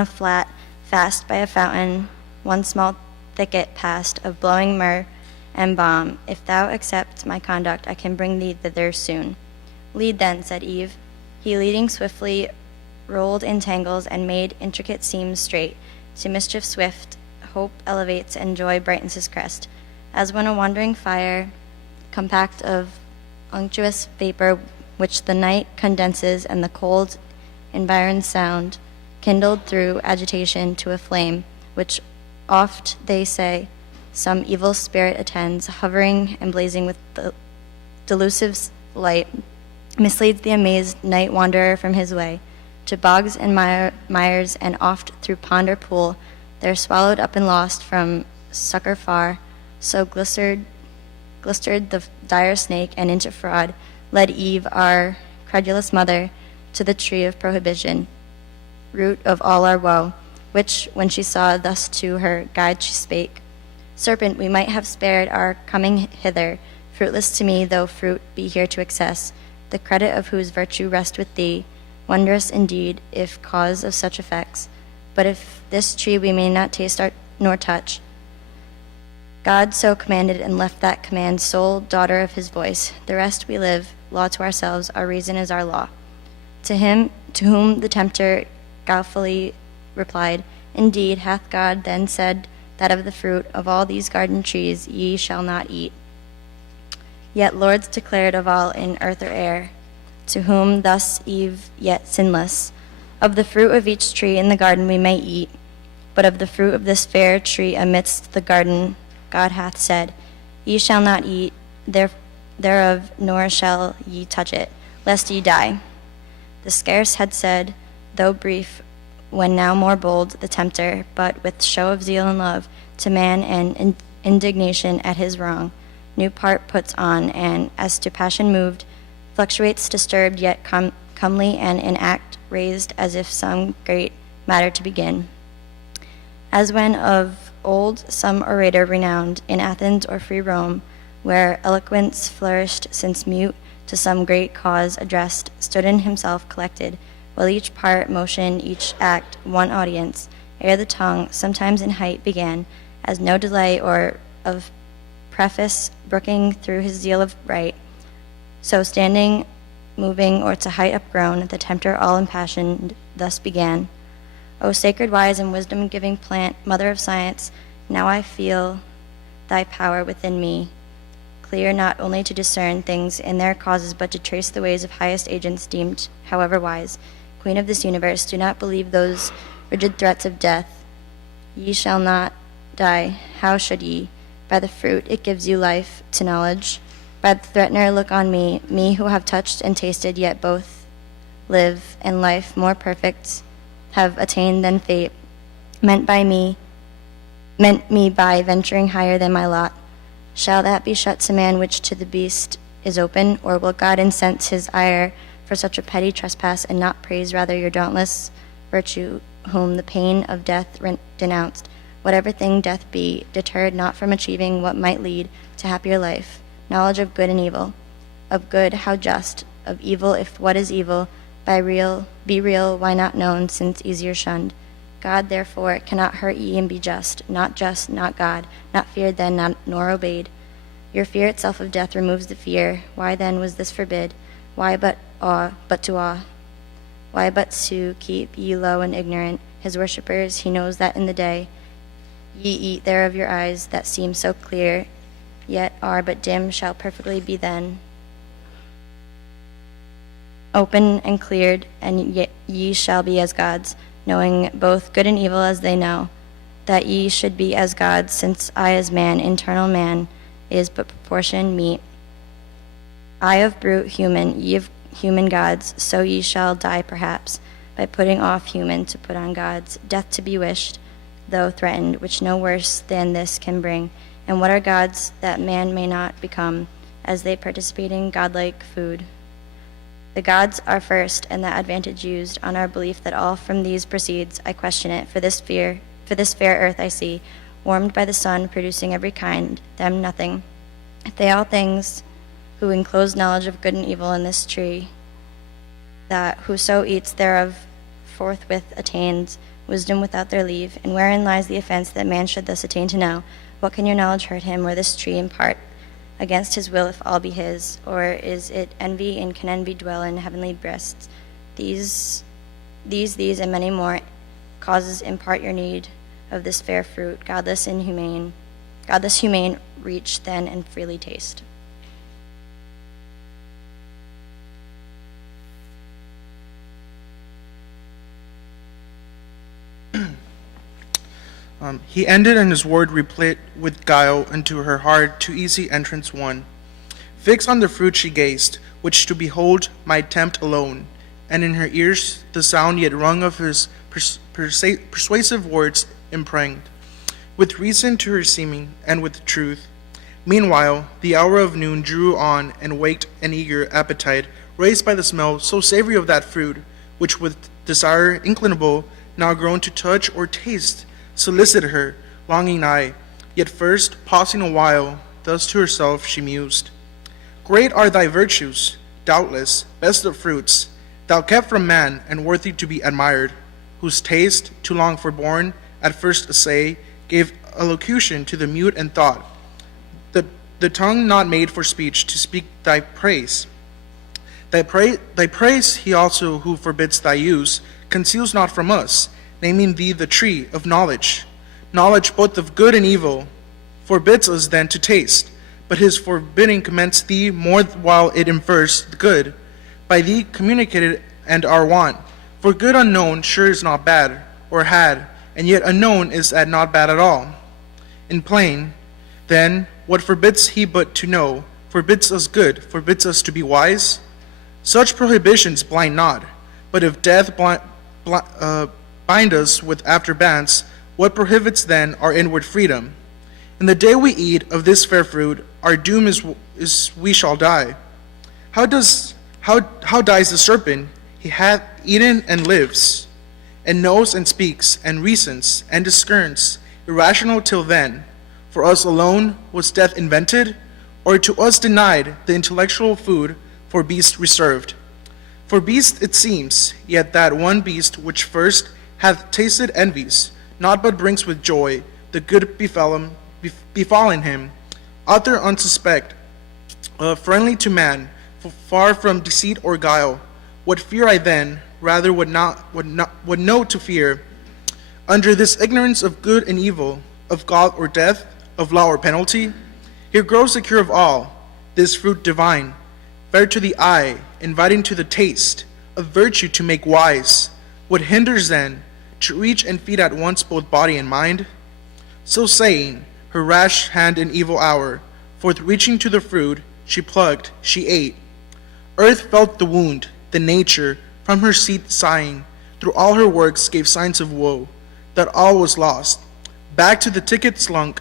a flat, fast by a fountain, one small thicket past of blowing myrrh and balm. If thou accept my conduct, I can bring thee thither soon. Lead then, said Eve. He leading swiftly rolled in tangles and made intricate seams straight. To mischief swift, hope elevates and joy brightens his crest. As when a wandering fire, compact of unctuous vapor, which the night condenses and the cold environs sound, kindled through agitation to a flame, which oft, they say, some evil spirit attends, hovering and blazing with the delusive light, misleads the amazed night wanderer from his way. To bogs and mires, and oft through pond or pool, they're swallowed up and lost from succor far. So glistered the dire snake, and into fraud led Eve, our credulous mother, to the tree of prohibition, root of all our woe, which, when she saw, thus to her guide she spake, Serpent, we might have spared our coming hither, fruitless to me, though fruit be here to excess, the credit of whose virtue rest with thee, wondrous indeed, if cause of such effects. But if this tree we may not taste nor touch, God so commanded and left that command, sole daughter of his voice. The rest we live, law to ourselves, our reason is our law. To whom the tempter guilefully replied, Indeed, hath God then said that of the fruit of all these garden trees ye shall not eat. Yet lords declared of all in earth or air, to whom thus Eve, yet sinless, of the fruit of each tree in the garden we may eat, but of the fruit of this fair tree amidst the garden God hath said, Ye shall not eat thereof, nor shall ye touch it, lest ye die. The scarce had said, though brief, when now more bold, the tempter, but with show of zeal and love, to man and indignation at his wrong, new part puts on, and, as to passion moved, fluctuates disturbed, yet comely, and in act raised, as if some great matter to begin. As when of old some orator renowned, in Athens or free Rome, where eloquence flourished, since mute to some great cause addressed, stood in himself collected, while each part, motion, each act, one audience, ere the tongue, sometimes in height, began, as no delay or of preface brooking through his zeal of right. So standing, moving, or to height upgrown, the tempter all impassioned thus began. O sacred, wise, and wisdom-giving plant, mother of science, now I feel thy power within me, clear not only to discern things in their causes, but to trace the ways of highest agents deemed, however wise. Queen of this universe, do not believe those rigid threats of death. Ye shall not die. How should ye? By the fruit it gives you life to knowledge. By the threatener look on me, me who have touched and tasted, yet both live, and life more perfect have attained than fate meant me by venturing higher than my lot. Shall that be shut to man which to the beast is open, or will God incense his ire for such a petty trespass, and not praise rather your dauntless virtue, whom the pain of death denounced? Whatever thing death be, deterred not from achieving what might lead to happier life, knowledge of good and evil, of good how just, of evil if what is evil, be real, why not known, since easier shunned. God therefore cannot hurt ye and be just, not God, not feared then, nor obeyed. Your fear itself of death removes the fear. Why then was this forbid? Why but to awe? Why but to keep ye low and ignorant, his worshippers? He knows that in the day ye eat there of your eyes that seem so clear, yet are but dim, shall perfectly be then open and cleared, and ye shall be as gods, knowing both good and evil as they know, that ye should be as gods, since I as man, internal man, is but proportion meet. I of brute human, ye of human gods, so ye shall die perhaps, by putting off human to put on gods, death to be wished, though threatened, which no worse than this can bring. And what are gods that man may not become, as they participating godlike food? The gods are first, and that advantage used on our belief that all from these proceeds. I question it, for this fair earth I see, warmed by the sun, producing every kind, them nothing. If they all things who enclose knowledge of good and evil in this tree, that whoso eats thereof forthwith attains wisdom without their leave, and wherein lies the offense that man should thus attain to know? What can your knowledge hurt him, or this tree impart against his will, if all be his? Or is it envy, and can envy dwell in heavenly breasts? These, and many more causes impart your need of this fair fruit, godless humane, reach then and freely taste. He ended, and his word replete with guile into her heart to easy entrance won. Fixed on the fruit she gazed, which to behold might tempt alone, and in her ears the sound yet rung of his persuasive words impregned, with reason to her seeming, and with truth. Meanwhile, the hour of noon drew on, and waked an eager appetite, raised by the smell so savory of that fruit, which with desire inclinable, now grown to touch or taste, solicited her longing eye. Yet first, pausing a while, thus to herself she mused: Great are thy virtues, doubtless, best of fruits, thou kept from man, and worthy to be admired, whose taste, too long forborne, at first assay, gave elocution to the mute and thought, the tongue not made for speech, to speak thy praise. Thy praise he also who forbids thy use, conceals not from us, naming thee the tree of knowledge. Knowledge both of good and evil, forbids us then to taste, but his forbidding commends thee more while it infers the good, by thee communicated and are wont. For good unknown sure is not bad, or had, and yet unknown is not bad at all. In plain, then, what forbids he but to know, forbids us good, forbids us to be wise? Such prohibitions blind not, but if death bind us with after bands, what prohibits then our inward freedom? In the day we eat of this fair fruit, our doom is we shall die. How dies the serpent? He hath eaten and lives, and knows and speaks, and reasons, and discerns, irrational till then. For us alone was death invented, or to us denied the intellectual food for beasts reserved? For beasts it seems, yet that one beast which first hath tasted envies, not but brings with joy the good befallen him, author unsuspect, friendly to man, far from deceit or guile. What fear I then, rather would know to fear, under this ignorance of good and evil, of God or death, of law or penalty? Here grows the cure of all, this fruit divine, fair to the eye, inviting to the taste, of virtue to make wise. What hinders then, to reach and feed at once both body and mind? So saying, her rash hand in evil hour, forth reaching to the fruit, she plucked, she ate. Earth felt the wound, the nature, from her seat sighing, through all her works gave signs of woe, that all was lost. Back to the ticket slunk,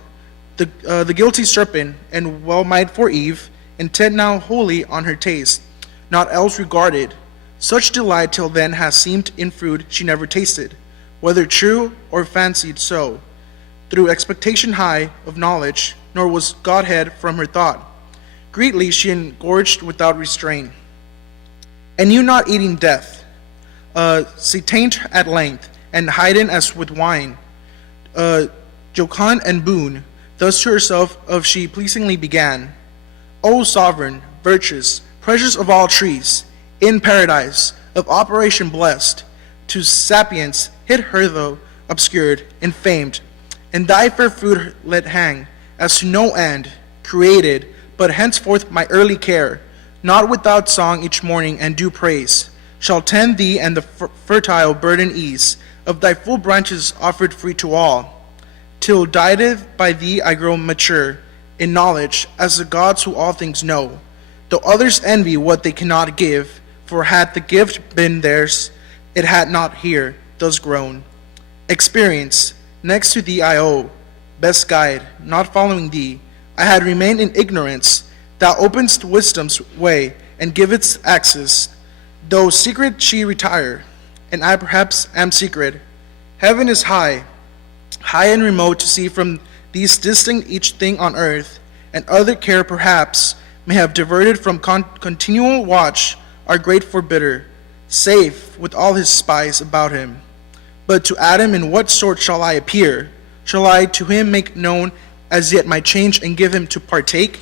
the guilty serpent, and well might for Eve, intent now wholly on her taste, not else regarded. Such delight till then has seemed in fruit she never tasted, whether true or fancied so, through expectation high of knowledge, nor was Godhead from her thought. Greedily she engorged without restraint, and knew not eating death. Sataint at length, and hidden as with wine, jocund and boon, thus to herself of she pleasingly began. O sovereign, virtuous, precious of all trees, in paradise, of operation blessed, to sapience hid her though obscured, infamed, and thy fair fruit let hang, as to no end, created, but henceforth my early care, not without song each morning and due praise, shall tend thee and the fertile burden ease, of thy full branches offered free to all, till guided by thee I grow mature, in knowledge, as the gods who all things know, though others envy what they cannot give, for had the gift been theirs, it had not here thus grown. Experience, next to thee I owe, best guide, not following thee, I had remained in ignorance. Thou openest wisdom's way, and givest access, though secret she retire, and I perhaps am secret. Heaven is high, high and remote to see from these distinct each thing on earth, and other care perhaps may have diverted from continual watch our great forbitter, safe with all his spies about him. But to Adam in what sort shall I appear? Shall I to him make known as yet my change, and give him to partake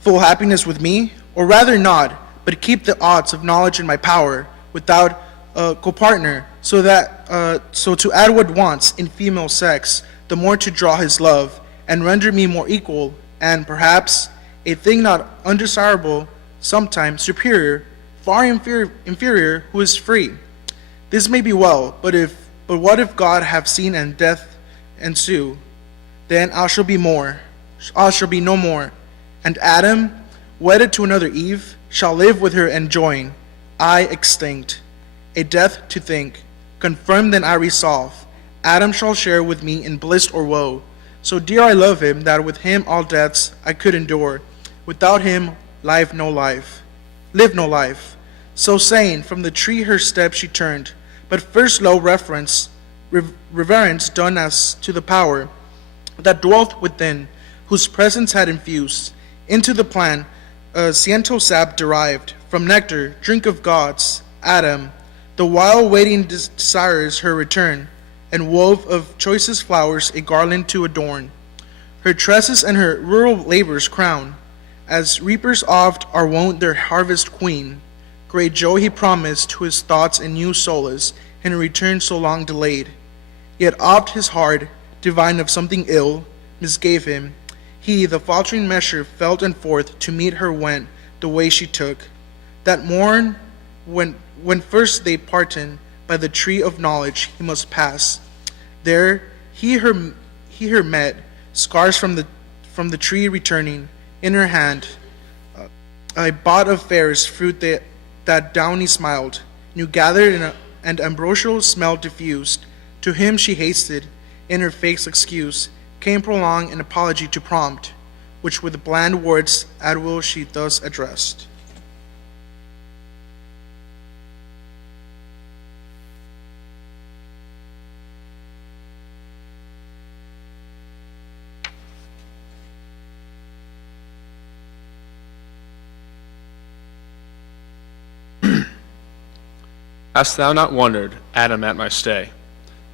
full happiness with me? Or rather not, but keep the odds of knowledge in my power, without a co-partner, so to add what wants in female sex, the more to draw his love, and render me more equal, and perhaps a thing not undesirable, sometimes superior, far inferior, who is free. This may be well, but what if God have seen and death ensue? Then I shall be no more, and Adam, wedded to another Eve, shall live with her and join, I extinct, a death to think. Confirmed then I resolve, Adam shall share with me in bliss or woe. So dear I love him, that with him all deaths I could endure. Without him, live no life. So saying, from the tree her steps she turned, but first low reverence done as to the power that dwelt within, whose presence had infused into the plant sciento sap derived from nectar, drink of gods. Adam, the while waiting desires her return, and wove of choicest flowers a garland to adorn her tresses and her rural labors crown, as reapers oft are wont their harvest queen. Great joy he promised to his thoughts and new solace in a return so long delayed. Yet oft his heart, divine of something ill, misgave him. He, the faltering measure, felt and forth to meet her went the way she took. That morn, when first they parted by the tree of knowledge, he must pass. There he her met, scars from the tree returning, in her hand a bought of fairest fruit that downy smiled, new gathered and ambrosial smell diffused. To him she hasted, in her face excuse, came prolong an apology to prompt, which with bland words at will she thus addressed. Hast thou not wondered, Adam, at my stay?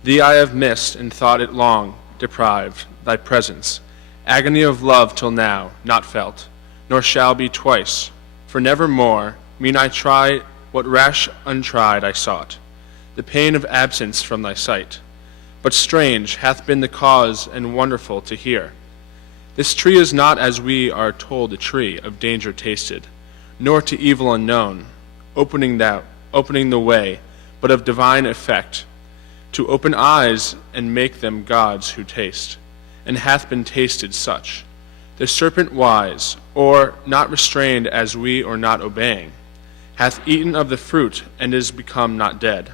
Thee I have missed, and thought it long deprived, thy presence, agony of love till now, not felt, nor shall be twice, for never more, mean I try what rash untried I sought, the pain of absence from thy sight. But strange hath been the cause, and wonderful to hear. This tree is not, as we are told, a tree of danger tasted, nor to evil unknown, opening the way, but of divine effect, to open eyes and make them gods who taste, and hath been tasted such. The serpent wise, or not restrained as we, or not obeying, hath eaten of the fruit, and is become not dead,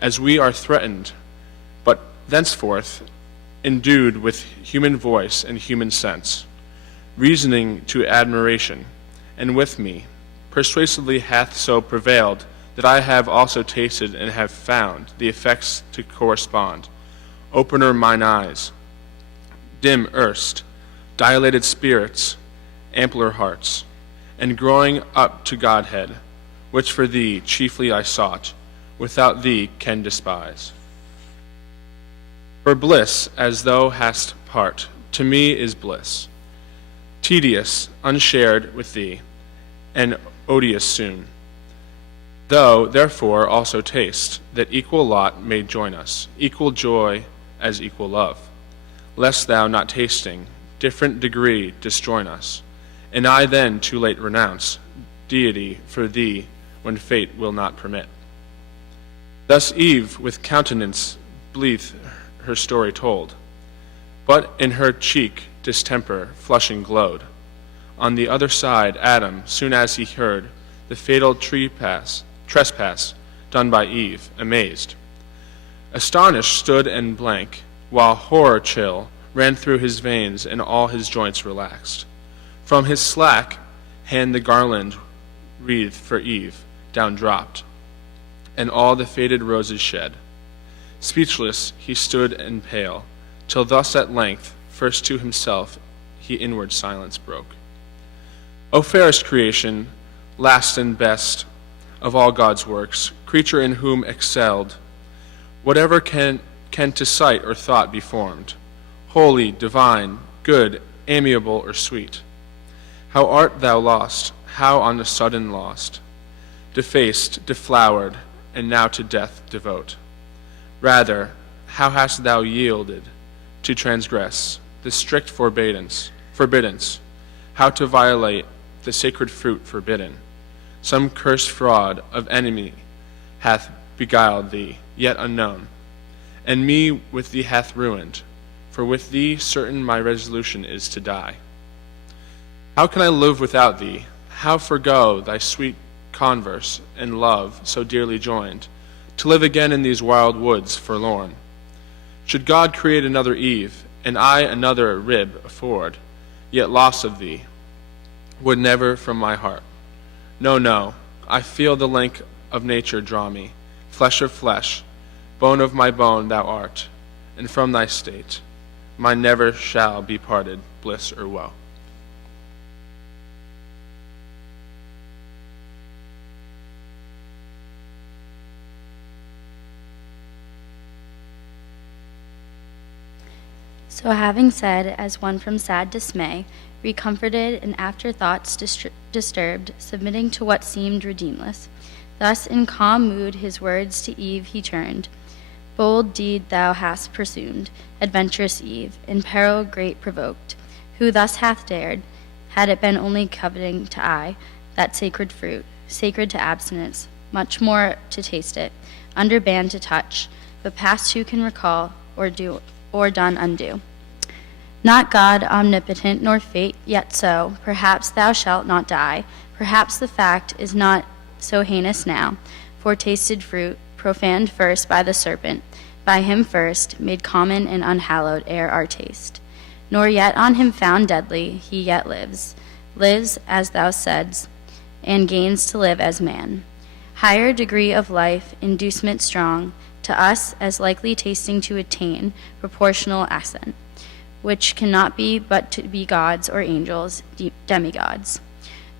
as we are threatened, but thenceforth endued with human voice and human sense, reasoning to admiration, and with me persuasively hath so prevailed, that I have also tasted and have found the effects to correspond. Opener mine eyes, dim erst, dilated spirits, ampler hearts, and growing up to Godhead, which for thee chiefly I sought, without thee can despise. For bliss, as thou hast part, to me is bliss, tedious, unshared with thee, and odious soon. Though, therefore, also taste, that equal lot may join us, equal joy as equal love, lest thou not tasting, different degree disjoin us, and I then too late renounce deity for thee when fate will not permit. Thus Eve with countenance blithe her story told, but in her cheek distemper flushing glowed. On the other side Adam, soon as he heard the fatal trespass done by Eve, amazed, astonished stood and blank, while horror chill ran through his veins and all his joints relaxed. From his slack hand the garland wreathed for Eve down dropped, and all the faded roses shed. Speechless he stood and pale, till thus at length first to himself he inward silence broke. O fairest creation, last and best of all God's works, creature in whom excelled, whatever can to sight or thought be formed, holy, divine, good, amiable, or sweet. How art thou lost, how on a sudden lost, defaced, deflowered, and now to death devote. Rather, how hast thou yielded to transgress the strict forbiddance, how to violate the sacred fruit forbidden. Some cursed fraud of enemy hath beguiled thee, yet unknown, and me with thee hath ruined, for with thee certain my resolution is to die. How can I live without thee? How forego thy sweet converse and love so dearly joined, to live again in these wild woods forlorn? Should God create another Eve, and I another rib afford, yet loss of thee would never from my heart. No, no, I feel the link of nature draw me, flesh of flesh, bone of my bone thou art, and from thy state mine never shall be parted, bliss or woe. So having said, as one from sad dismay, recomforted and after thoughts disturbed, submitting to what seemed redeemless, thus in calm mood his words to Eve he turned. Bold deed thou hast pursued, adventurous Eve, in peril great provoked. Who thus hath dared, had it been only coveting to eye, that sacred fruit, sacred to abstinence, much more to taste it, under ban to touch, but past who can recall, or done undo? Not God omnipotent, nor fate, yet so, perhaps thou shalt not die, perhaps the fact is not so heinous now, for tasted fruit, profaned first by the serpent, by him first, made common and unhallowed ere our taste. Nor yet on him found deadly, he yet lives, as thou saidst, and gains to live as man. Higher degree of life, inducement strong, to us as likely tasting to attain, proportional ascent, which cannot be but to be gods or angels, demigods.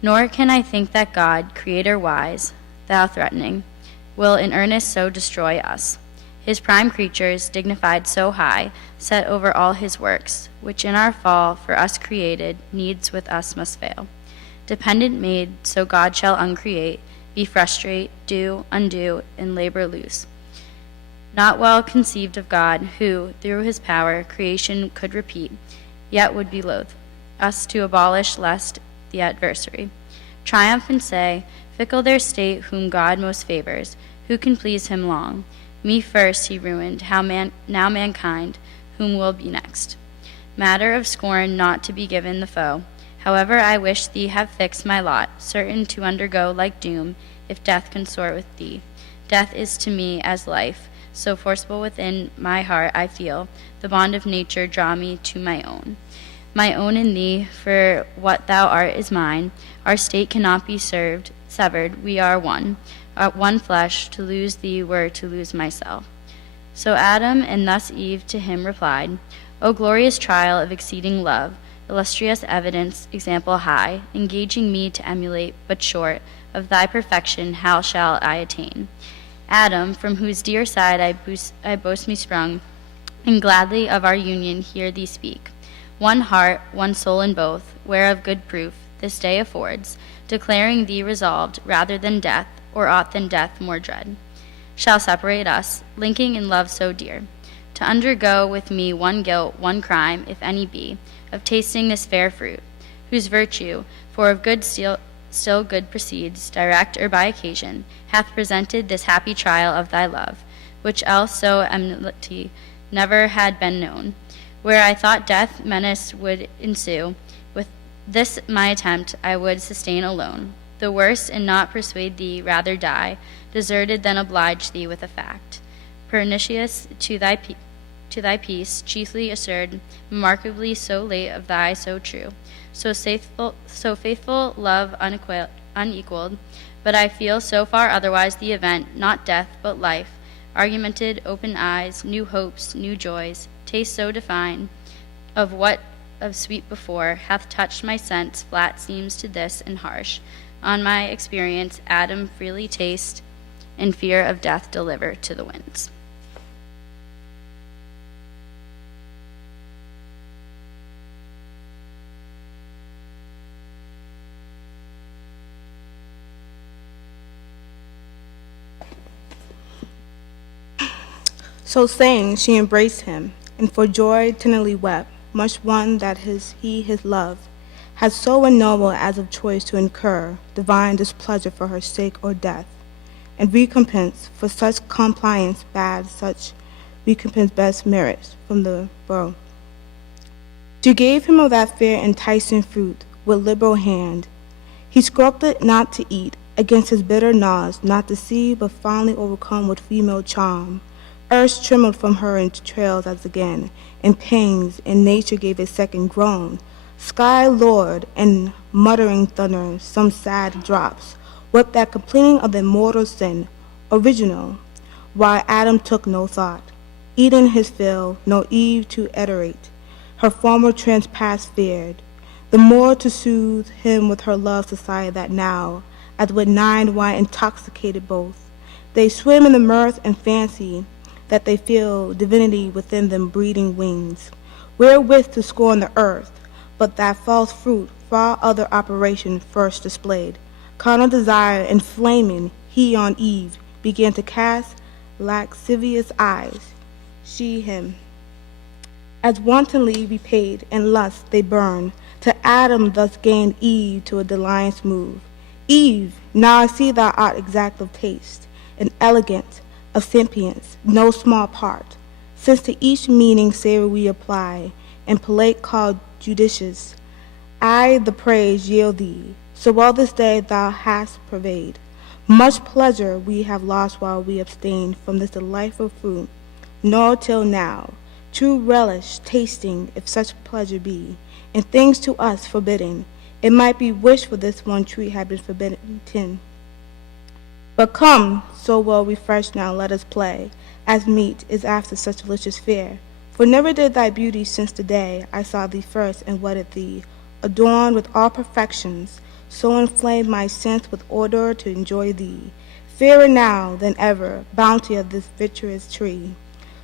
Nor can I think that God, creator wise, thou threatening, will in earnest so destroy us. His prime creatures, dignified so high, set over all his works, which in our fall for us created, needs with us must fail. Dependent made, so God shall uncreate, be frustrate, do, undo, and labor loose. Not well conceived of God, who, through his power, creation could repeat, yet would be loath, us to abolish lest the adversary triumph and say, fickle their state whom God most favors, Who can please him long? Me first he ruined, now mankind, whom will be next? Matter of scorn not to be given the foe. However, I wish thee have fixed my lot, certain to undergo like doom, if death consort with thee. Death is to me as life, so forcible within my heart I feel, the bond of nature draw me to my own. My own in thee, for what thou art is mine. Our state cannot be severed, we are one. One flesh, to lose thee were to lose myself. So Adam, and thus Eve to him replied, O glorious trial of exceeding love, illustrious evidence, example high, engaging me to emulate, but short of thy perfection, how shall I attain? Adam, from whose dear side I boast me sprung, and gladly of our union hear thee speak. One heart, one soul in both, whereof good proof this day affords, declaring thee resolved rather than death, or aught than death more dread, shall separate us, linking in love so dear, to undergo with me one guilt, one crime, if any be, of tasting this fair fruit, whose virtue, for of good still good proceeds, direct or by occasion, hath presented this happy trial of thy love, which else so enmity never had been known. Where I thought death menace would ensue, with this my attempt I would sustain alone. The worst, and not persuade thee, rather die, deserted than oblige thee with a fact. Pernicious to thy peace, chiefly assured, remarkably so late of thy so true, so faithful love unequaled, but I feel so far otherwise the event, not death, but life, argumented, open eyes, new hopes, new joys, taste so defined, of what of sweet before hath touched my sense, flat seems to this and harsh. On my experience, Adam freely taste, and fear of death deliver to the winds. So saying, she embraced him, and for joy tenderly wept, much one that his love had so ennobled as of choice to incur divine displeasure for her sake or death, and recompense for such compliance bad, such recompense best merits from the bow. She gave him of that fair enticing fruit with liberal hand. He scruped it not to eat, against his bitter gnaws, not to see, but finally overcome with female charm. Earth trembled from her in trails as again, in pangs, and nature gave a second groan. Sky Lord and muttering thunder, some sad drops, wept that complaining of the mortal sin, original, while Adam took no thought, Eden his fill, nor Eve to iterate, her former trespass feared, the more to soothe him with her love society that now, as with nine wine intoxicated both, they swim in the mirth and fancy that they feel divinity within them breathing wings, wherewith to scorn the earth, but that false fruit, far other operation first displayed. Carnal desire inflaming, he on Eve began to cast lascivious eyes, she him. As wantonly repaid, in lust they burn, to Adam thus gained Eve to a defiance move. Eve, now I see thou art exact of taste, and elegant of sapience, no small part, since to each meaning savor we apply, and polite called judicious, I the praise yield thee, so well this day thou hast purveyed. Much pleasure we have lost while we abstained from this delightful fruit, nor till now, true relish tasting if such pleasure be, and things to us forbidden, it might be wished for this one tree had been forbidden. But come, so well refreshed now let us play, as meet is after such delicious fare. For never did thy beauty since the day I saw thee first and wedded thee, adorned with all perfections, so inflamed my sense with order to enjoy thee. Fairer now than ever, bounty of this virtuous tree.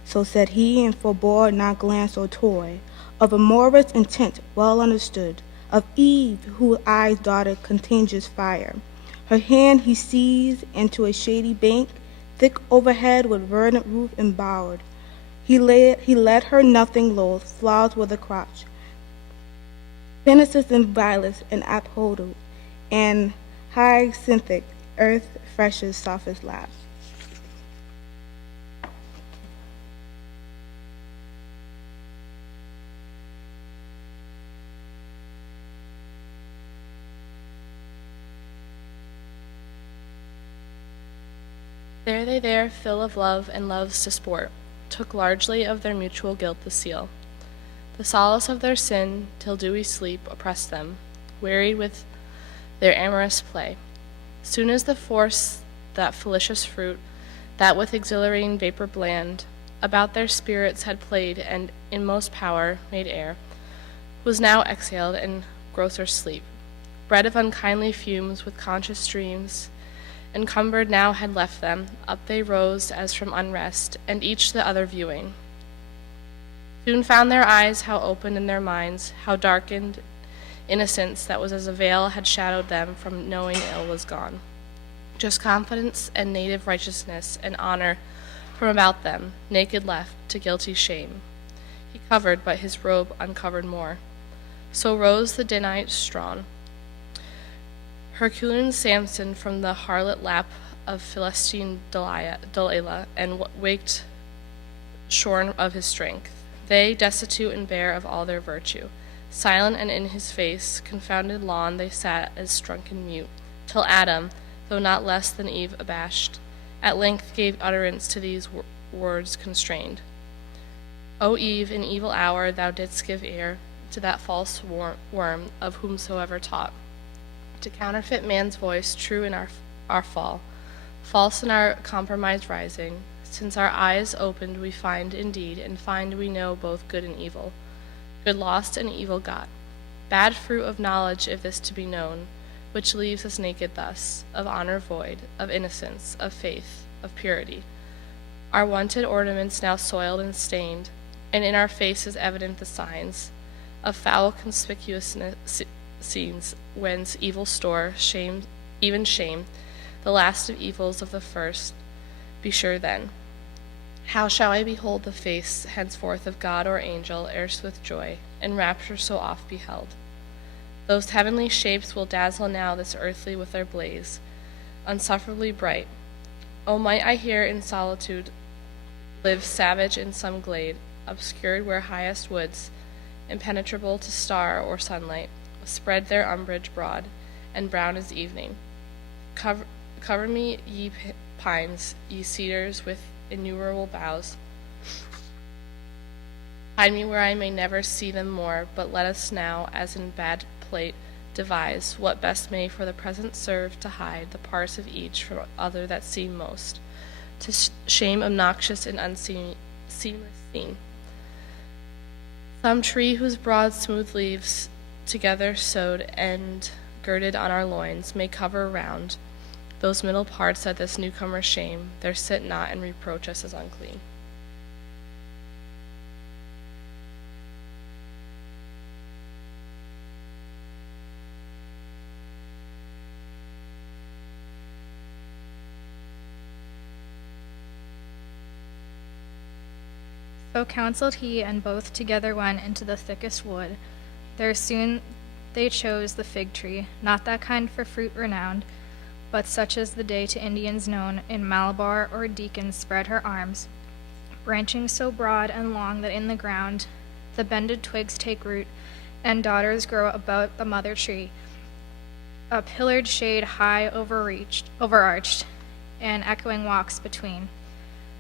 So said he, and forbore not glance or toy, of amorous intent well understood, of Eve, whose eyes darted contagious fire. Her hand he seized into a shady bank, thick overhead with verdant roof embowered. He led her nothing loath, flowers with a crotch, penises and violets and upholded, and hyacinthine earth freshest softest lap. There, fill of love and love's to sport, took largely of their mutual guilt the seal. The solace of their sin, till dewy sleep oppressed them, wearied with their amorous play. Soon as the force that fallacious fruit, that with exhilarating vapor bland, about their spirits had played and in most power made air, was now exhaled in grosser sleep, bred of unkindly fumes with conscious streams, encumbered now had left them, up they rose as from unrest, and each the other viewing. Soon found their eyes how open in their minds, how darkened innocence that was as a veil had shadowed them from knowing ill was gone. Just confidence and native righteousness and honor from about them, naked left to guilty shame. He covered, but his robe uncovered more. So rose the Danite strong, Herculean Samson from the harlot lap of Philistine Delilah, and waked shorn of his strength. They, destitute and bare of all their virtue, silent and in his face, confounded lawn they sat as drunken mute, till Adam, though not less than Eve abashed, at length gave utterance to these words constrained. O Eve, in evil hour thou didst give ear to that false worm of whomsoever taught, to counterfeit man's voice, true in our fall, false in our compromised rising. Since our eyes opened we find indeed, and find we know both good and evil, good lost and evil got, bad fruit of knowledge if this to be known, which leaves us naked thus, of honor void, of innocence, of faith, of purity. Our wonted ornaments now soiled and stained, and in our faces evident the signs of foul conspicuousness scenes, whence evil store, shame, even shame, the last of evils of the first. Be sure then, how shall I behold the face henceforth of God or angel, erst with joy and rapture so oft beheld? Those heavenly shapes will dazzle now this earthly with their blaze, unsufferably bright. O might I here in solitude live savage in some glade, obscured where highest woods, impenetrable to star or sunlight, spread their umbrage broad, and brown as evening. Cover me, ye pines, ye cedars, with innumerable boughs. Hide me where I may never see them more, but let us now, as in bad plate, devise what best may for the present serve to hide the parts of each from other that seem most to shame obnoxious and unseemly seen. Some tree whose broad smooth leaves together sewed and girded on our loins may cover round those middle parts that this newcomer shame, there sit not and reproach us as unclean. So counseled he, and both together went into the thickest wood. There soon they chose the fig tree, not that kind for fruit renowned, but such as the day to Indians known, in Malabar or Deacon spread her arms, branching so broad and long that in the ground the bended twigs take root, and daughters grow about the mother tree. A pillared shade high overarched, and echoing walks between.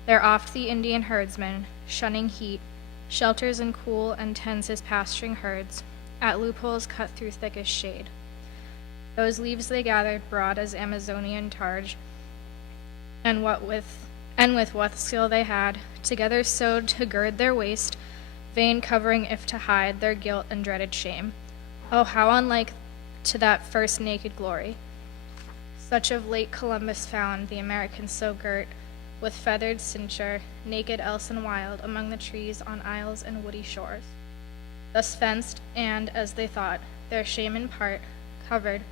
There oft the Indian herdsman, shunning heat, shelters in cool and tends his pasturing herds, at loopholes cut through thickest shade. Those leaves they gathered broad as Amazonian targe, and with what skill they had, together sewed to gird their waist, vain covering if to hide their guilt and dreaded shame. Oh, how unlike to that first naked glory! Such of late Columbus found the Americans so girt, with feathered cincture, naked else and wild, among the trees on isles and woody shores. Thus fenced, and, as they thought, their shame in part, covered,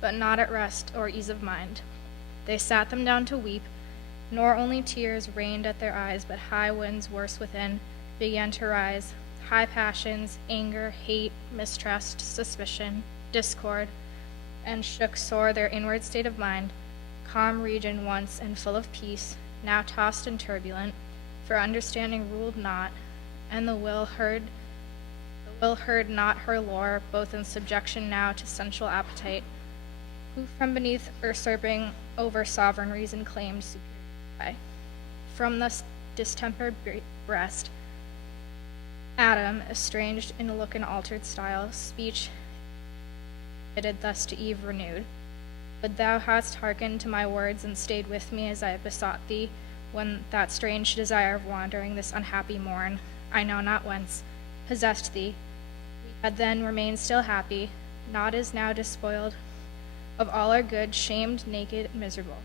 but not at rest or ease of mind. They sat them down to weep, nor only tears rained at their eyes, but high winds worse within began to rise, high passions, anger, hate, mistrust, suspicion, discord, and shook sore their inward state of mind, calm region once and full of peace, now tossed and turbulent, for understanding ruled not, and the will heard not her lore, both in subjection now to sensual appetite, who from beneath usurping over sovereign reason claimed superior. die. From the distempered breast, Adam, estranged in look and altered style, speech fitted thus to Eve renewed. But thou hast hearkened to my words and stayed with me as I besought thee, when that strange desire of wandering this unhappy morn, I know not whence, possessed thee. We had then remained still happy, not as now despoiled of all our good, shamed, naked, miserable.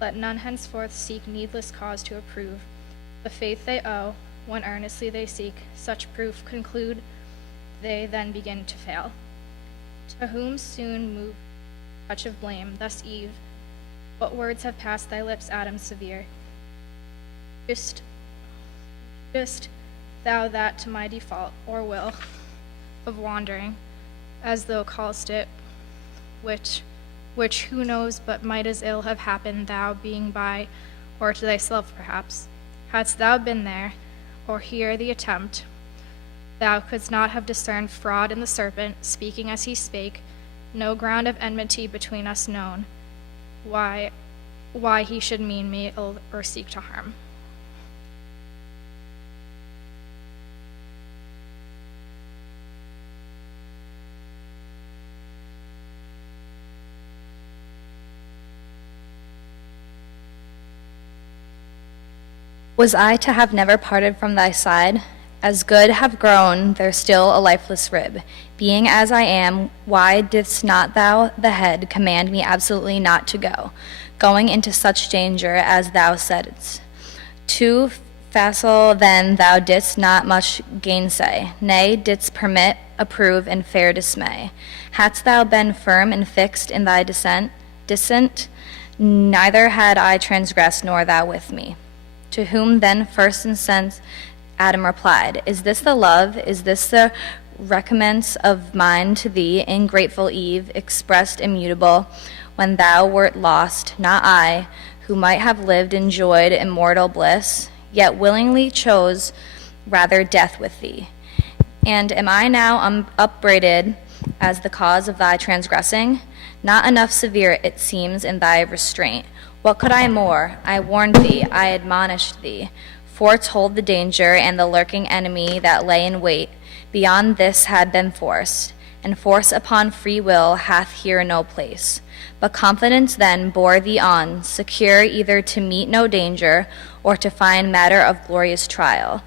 Let none henceforth seek needless cause to approve the faith they owe, when earnestly they seek such proof, conclude they then begin to fail. To whom soon move touch of blame, thus Eve, what words have passed thy lips, Adam severe? Just thou that to my default, or will, of wandering, as thou callest it, which who knows but might as ill have happened, thou being by, or to thyself perhaps. Hadst thou been there, or here the attempt, thou couldst not have discerned fraud in the serpent, speaking as he spake, no ground of enmity between us known, why he should mean me ill or seek to harm. Was I to have never parted from thy side? As good have grown there still a lifeless rib. Being as I am, why didst not thou, the head, command me absolutely not to go, going into such danger as thou saidst? Too facile then thou didst not much gainsay, nay, didst permit, approve, in fair dismay. Hadst thou been firm and fixed in thy dissent, neither had I transgressed nor thou with me. To whom then first and since Adam replied, Is this the love, is this the recompense of mine to thee, ingrateful Eve, expressed immutable, when thou wert lost, not I, who might have lived, enjoyed immortal bliss, yet willingly chose rather death with thee? And am I now upbraided as the cause of thy transgressing? Not enough severe, it seems, in thy restraint. What could I more? I warned thee, I admonished thee, foretold the danger and the lurking enemy that lay in wait. Beyond this had been force, and force upon free will hath here no place. But confidence then bore thee on, secure either to meet no danger or to find matter of glorious trial.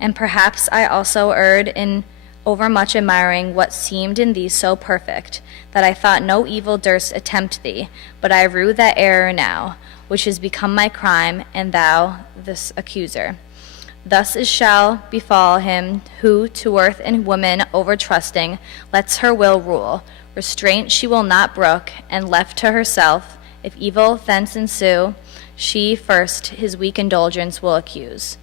And perhaps I also erred in overmuch admiring what seemed in thee so perfect, that I thought no evil durst attempt thee, but I rue that error now, which is become my crime, and thou this accuser. Thus it shall befall him who, to earth and woman overtrusting, lets her will rule. Restraint she will not brook, and left to herself, if evil thence ensue, she first his weak indulgence will accuse.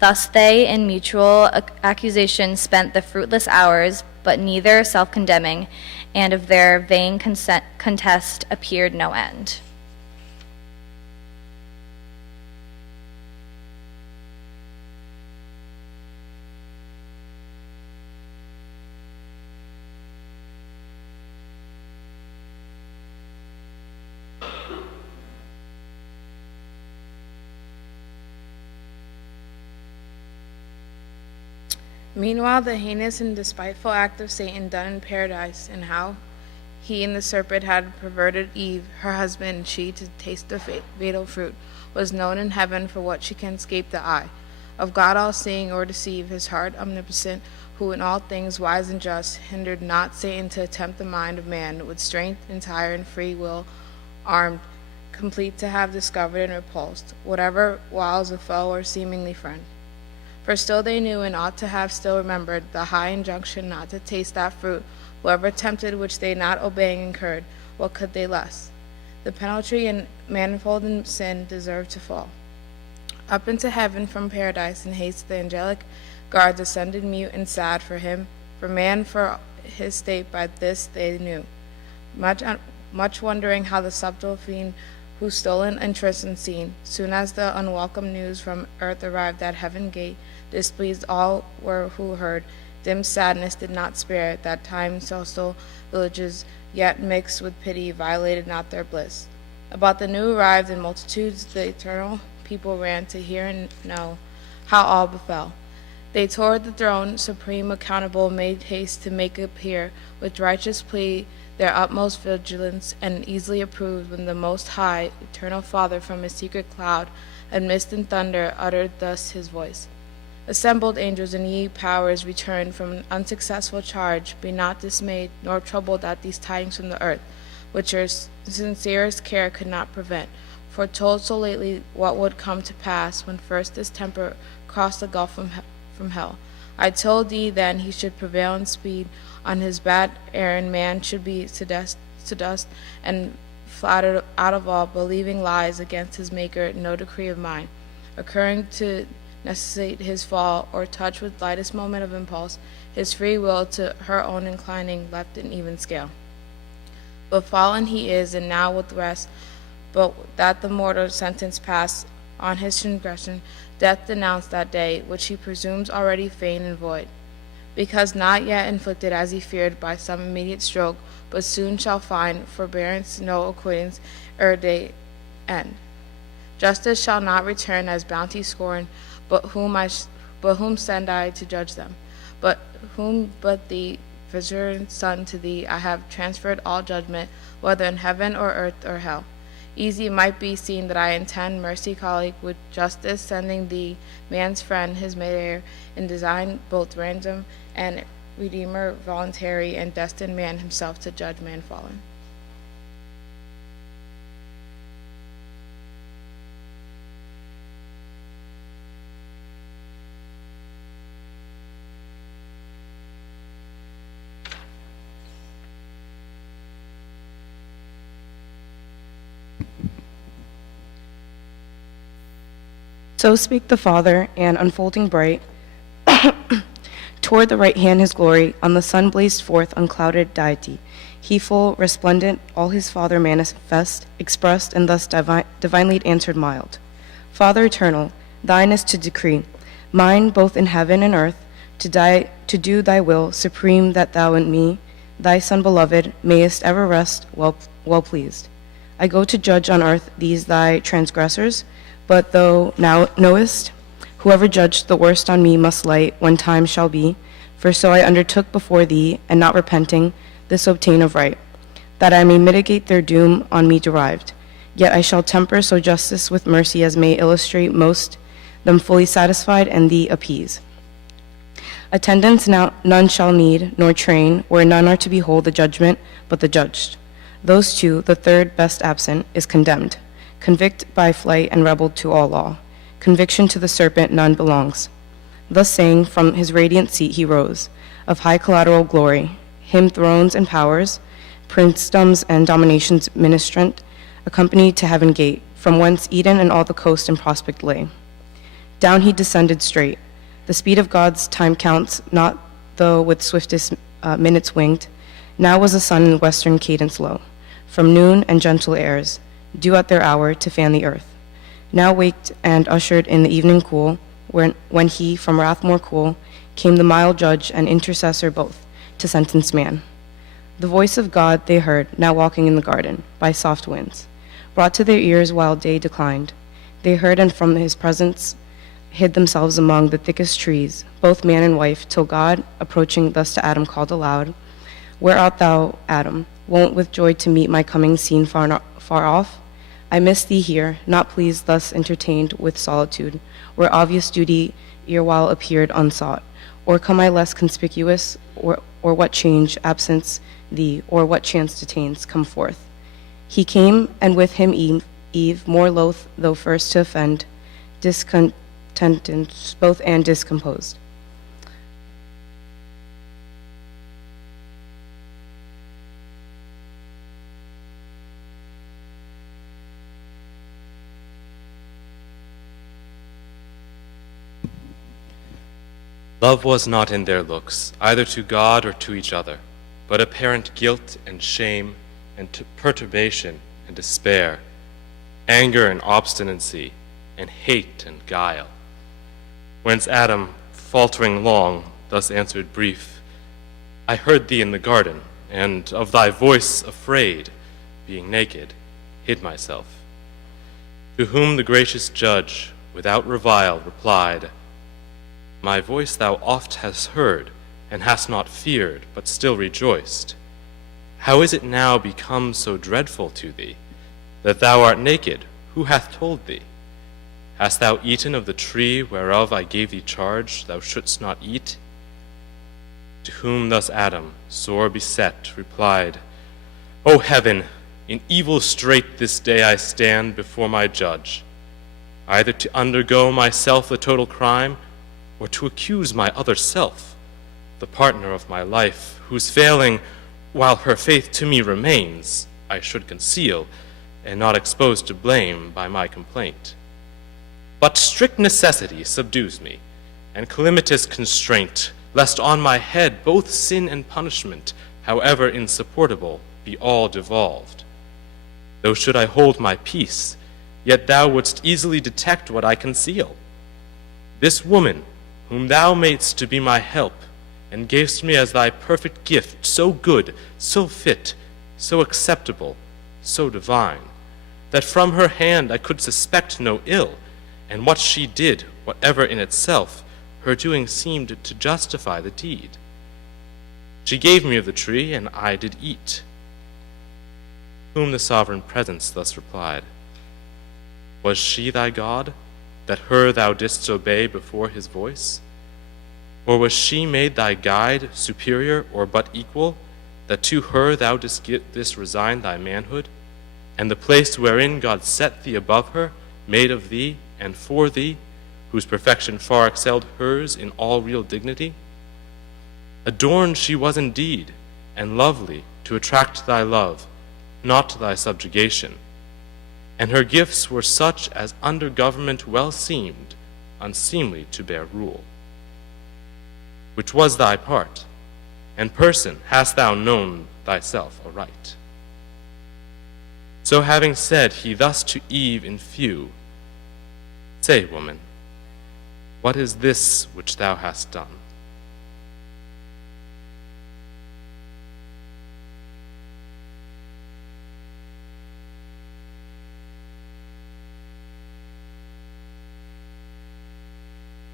Thus they in mutual accusation spent the fruitless hours, but neither self-condemning, and of their vain contest appeared no end. Meanwhile, the heinous and despiteful act of Satan done in paradise, and how he and the serpent had perverted Eve, her husband, and she to taste the fatal fruit, was known in heaven for what she can escape the eye of God all-seeing or deceive, his heart omnipotent, who in all things wise and just, hindered not Satan to tempt the mind of man with strength entire and free will armed, complete to have discovered and repulsed whatever wiles a foe or seemingly friend. For still they knew, and ought to have still remembered, the high injunction not to taste that fruit. Whoever tempted which they not obeying incurred, what could they less? The penalty in manifold in sin deserved to fall. Up into heaven from paradise in haste the angelic guards ascended mute and sad for him, for man for his state by this they knew. Much wondering how the subtle fiend whose stolen interest unseen, soon as the unwelcome news from earth arrived at heaven gate, displeased all were who heard. Dim sadness did not spare that time social villages, yet mixed with pity violated not their bliss. About the new arrived in multitudes the eternal people ran to hear and know how all befell. They toward the throne supreme accountable made haste to make appear with righteous plea their utmost vigilance, and easily approved when the Most High, eternal Father, from his secret cloud, amidst and thunder, uttered thus his voice. Assembled angels and ye powers returned from an unsuccessful charge, be not dismayed nor troubled at these tidings from the earth, which your sincerest care could not prevent, foretold so lately what would come to pass when first this temper crossed the gulf from hell. I told thee then he should prevail in speed, on his bad errand man should be seduced and flattered out of all believing lies against his maker, no decree of mine, occurring to necessitate his fall, or touch with lightest moment of impulse, his free will to her own inclining, left in even scale. But fallen he is, and now with rest, but that the mortal sentence passed on his transgression, death denounced that day, which he presumes already vain and void, because not yet inflicted as he feared by some immediate stroke, but soon shall find forbearance no acquittance ere day end. Justice shall not return as bounty scorn, but whom send I to judge them? But thee, vigilant Son, to thee I have transferred all judgment, whether in heaven or earth or hell. Easy it might be seen that I intend mercy colleague with justice, sending thee, man's friend, his mid-heir, in design both ransom and redeemer, voluntary and destined man himself to judge man fallen. So speak the Father, and unfolding bright, toward the right hand his glory, on the sun blazed forth unclouded deity. He full, resplendent, all his Father manifest, expressed, and thus divinely answered mild. Father eternal, thine is to decree, mine both in heaven and earth, to do thy will, supreme that thou in me, thy Son beloved, mayest ever rest well pleased. I go to judge on earth these thy transgressors, but thou now knowest, whoever judged the worst on me must light when time shall be, for so I undertook before thee, and not repenting, this obtain of right, that I may mitigate their doom on me derived. Yet I shall temper so justice with mercy as may illustrate most them fully satisfied and thee appease. Attendance now none shall need, nor train, where none are to behold the judgment but the judged. Those two, the third best absent, is condemned. Convict by flight and rebel to all law. Conviction to the serpent none belongs. Thus saying, from his radiant seat he rose, of high collateral glory, him thrones and powers, princedoms and dominations ministrant, accompanied to heaven gate, from whence Eden and all the coast and prospect lay. Down he descended straight. The speed of God's time counts, not though with swiftest minutes winged. Now was the sun in western cadence low, from noon and gentle airs, due at their hour to fan the earth. Now waked and ushered in the evening cool, when he, from wrath more cool, came the mild judge and intercessor both, to sentence man. The voice of God they heard, now walking in the garden, by soft winds, brought to their ears while day declined. They heard, and from his presence hid themselves among the thickest trees, both man and wife, till God, approaching thus to Adam, called aloud, Where art thou, Adam? Wont with joy to meet my coming seen far off? I miss thee here, not pleased thus entertained with solitude, where obvious duty erewhile appeared unsought. Or come I less conspicuous, or what change, absence thee, or what chance detains, come forth. He came, and with him Eve, more loath, though first to offend, discontented, both and discomposed. Love was not in their looks, either to God or to each other, but apparent guilt and shame and perturbation and despair, anger and obstinacy, and hate and guile. Whence Adam, faltering long, thus answered brief, I heard thee in the garden, and of thy voice afraid, being naked, hid myself. To whom the gracious judge, without revile, replied, My voice thou oft hast heard, and hast not feared, but still rejoiced. How is it now become so dreadful to thee, that thou art naked? Who hath told thee? Hast thou eaten of the tree whereof I gave thee charge thou shouldst not eat? To whom thus Adam, sore beset, replied, O heaven, in evil strait this day I stand before my judge, either to undergo myself the total crime, or to accuse my other self, the partner of my life, whose failing, while her faith to me remains, I should conceal, and not expose to blame by my complaint. But strict necessity subdues me, and calamitous constraint, lest on my head both sin and punishment, however insupportable, be all devolved. Though should I hold my peace, yet thou wouldst easily detect what I conceal. This woman, whom thou madest to be my help, and gavest me as thy perfect gift, so good, so fit, so acceptable, so divine, that from her hand I could suspect no ill, and what she did, whatever in itself, her doing seemed to justify the deed. She gave me of the tree, and I did eat. Whom the sovereign presence thus replied, Was she thy God, that her thou didst obey before his voice? Or was she made thy guide, superior, or but equal, that to her thou didst resign thy manhood, and the place wherein God set thee above her, made of thee and for thee, whose perfection far excelled hers in all real dignity? Adorned she was indeed, and lovely, to attract thy love, not thy subjugation. And her gifts were such as under government well seemed, unseemly to bear rule. Which was thy part, and person hast thou known thyself aright. So having said he thus to Eve in few, Say, woman, what is this which thou hast done?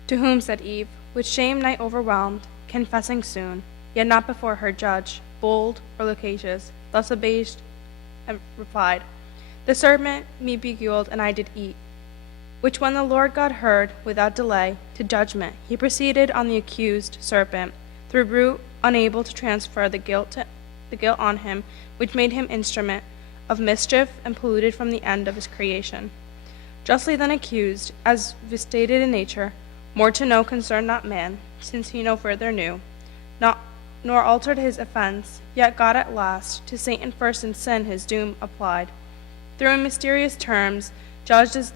To whom said Eve, with shame nigh overwhelmed, confessing soon, yet not before her judge, bold or loquacious, thus abased, and replied, The serpent me beguiled, and I did eat. Which when the Lord God heard, without delay, to judgment, he proceeded on the accused serpent, through brute unable to transfer the guilt on him, which made him instrument of mischief and polluted from the end of his creation. Justly then accused, as stated in nature, more to know concerned not man, since he no further knew, nor altered his offense, yet God at last to Satan first in sin his doom applied. Through in mysterious terms, judged as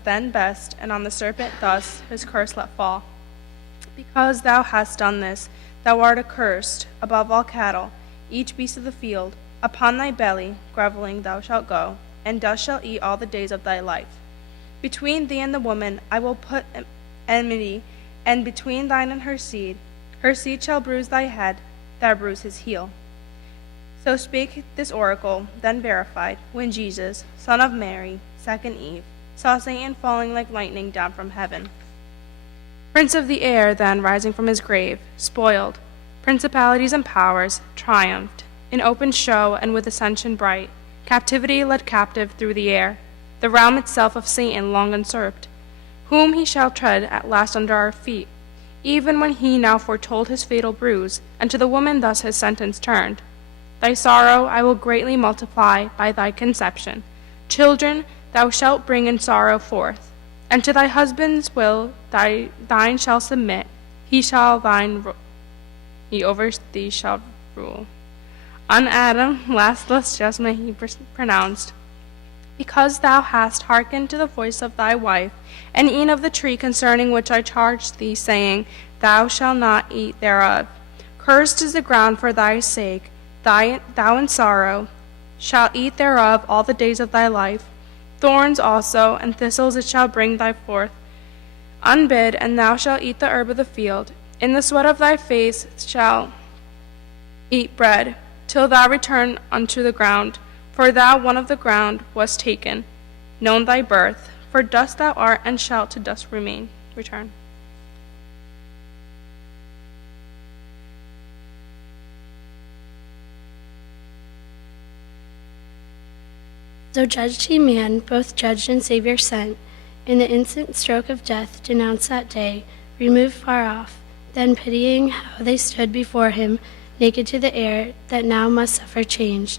then best, and on the serpent thus his curse let fall. Because thou hast done this, thou art accursed above all cattle, each beast of the field. Upon thy belly groveling thou shalt go, and dust shalt eat all the days of thy life. Between thee and the woman I will put enmity, and between thine and her seed shall bruise thy head, thou bruise his heel. So spake this oracle, then verified, when Jesus, son of Mary, second Eve, saw Satan falling like lightning down from heaven. Prince of the air, then, rising from his grave, spoiled, principalities and powers, triumphed, in open show and with ascension bright, captivity led captive through the air, the realm itself of Satan long usurped, whom he shall tread at last under our feet, even when he now foretold his fatal bruise, and to the woman thus his sentence turned. Thy sorrow I will greatly multiply by thy conception. Children thou shalt bring in sorrow forth, and to thy husband's will thine shall submit, he over thee shall rule. On Adam last thus judgment he pronounced, Because thou hast hearkened to the voice of thy wife, and eaten of the tree concerning which I charged thee, saying, Thou shalt not eat thereof. Cursed is the ground for thy sake, thou in sorrow shalt eat thereof all the days of thy life. Thorns also and thistles it shall bring thy forth, unbid, and thou shalt eat the herb of the field. In the sweat of thy face shalt eat bread, till thou return unto the ground, for thou one of the ground wast taken. known thy birth, for dust thou art and shalt to dust return. So judged he man, both judged and Savior sent, in the instant stroke of death denounced that day, removed far off, then pitying how they stood before him, naked to the air, that now must suffer change,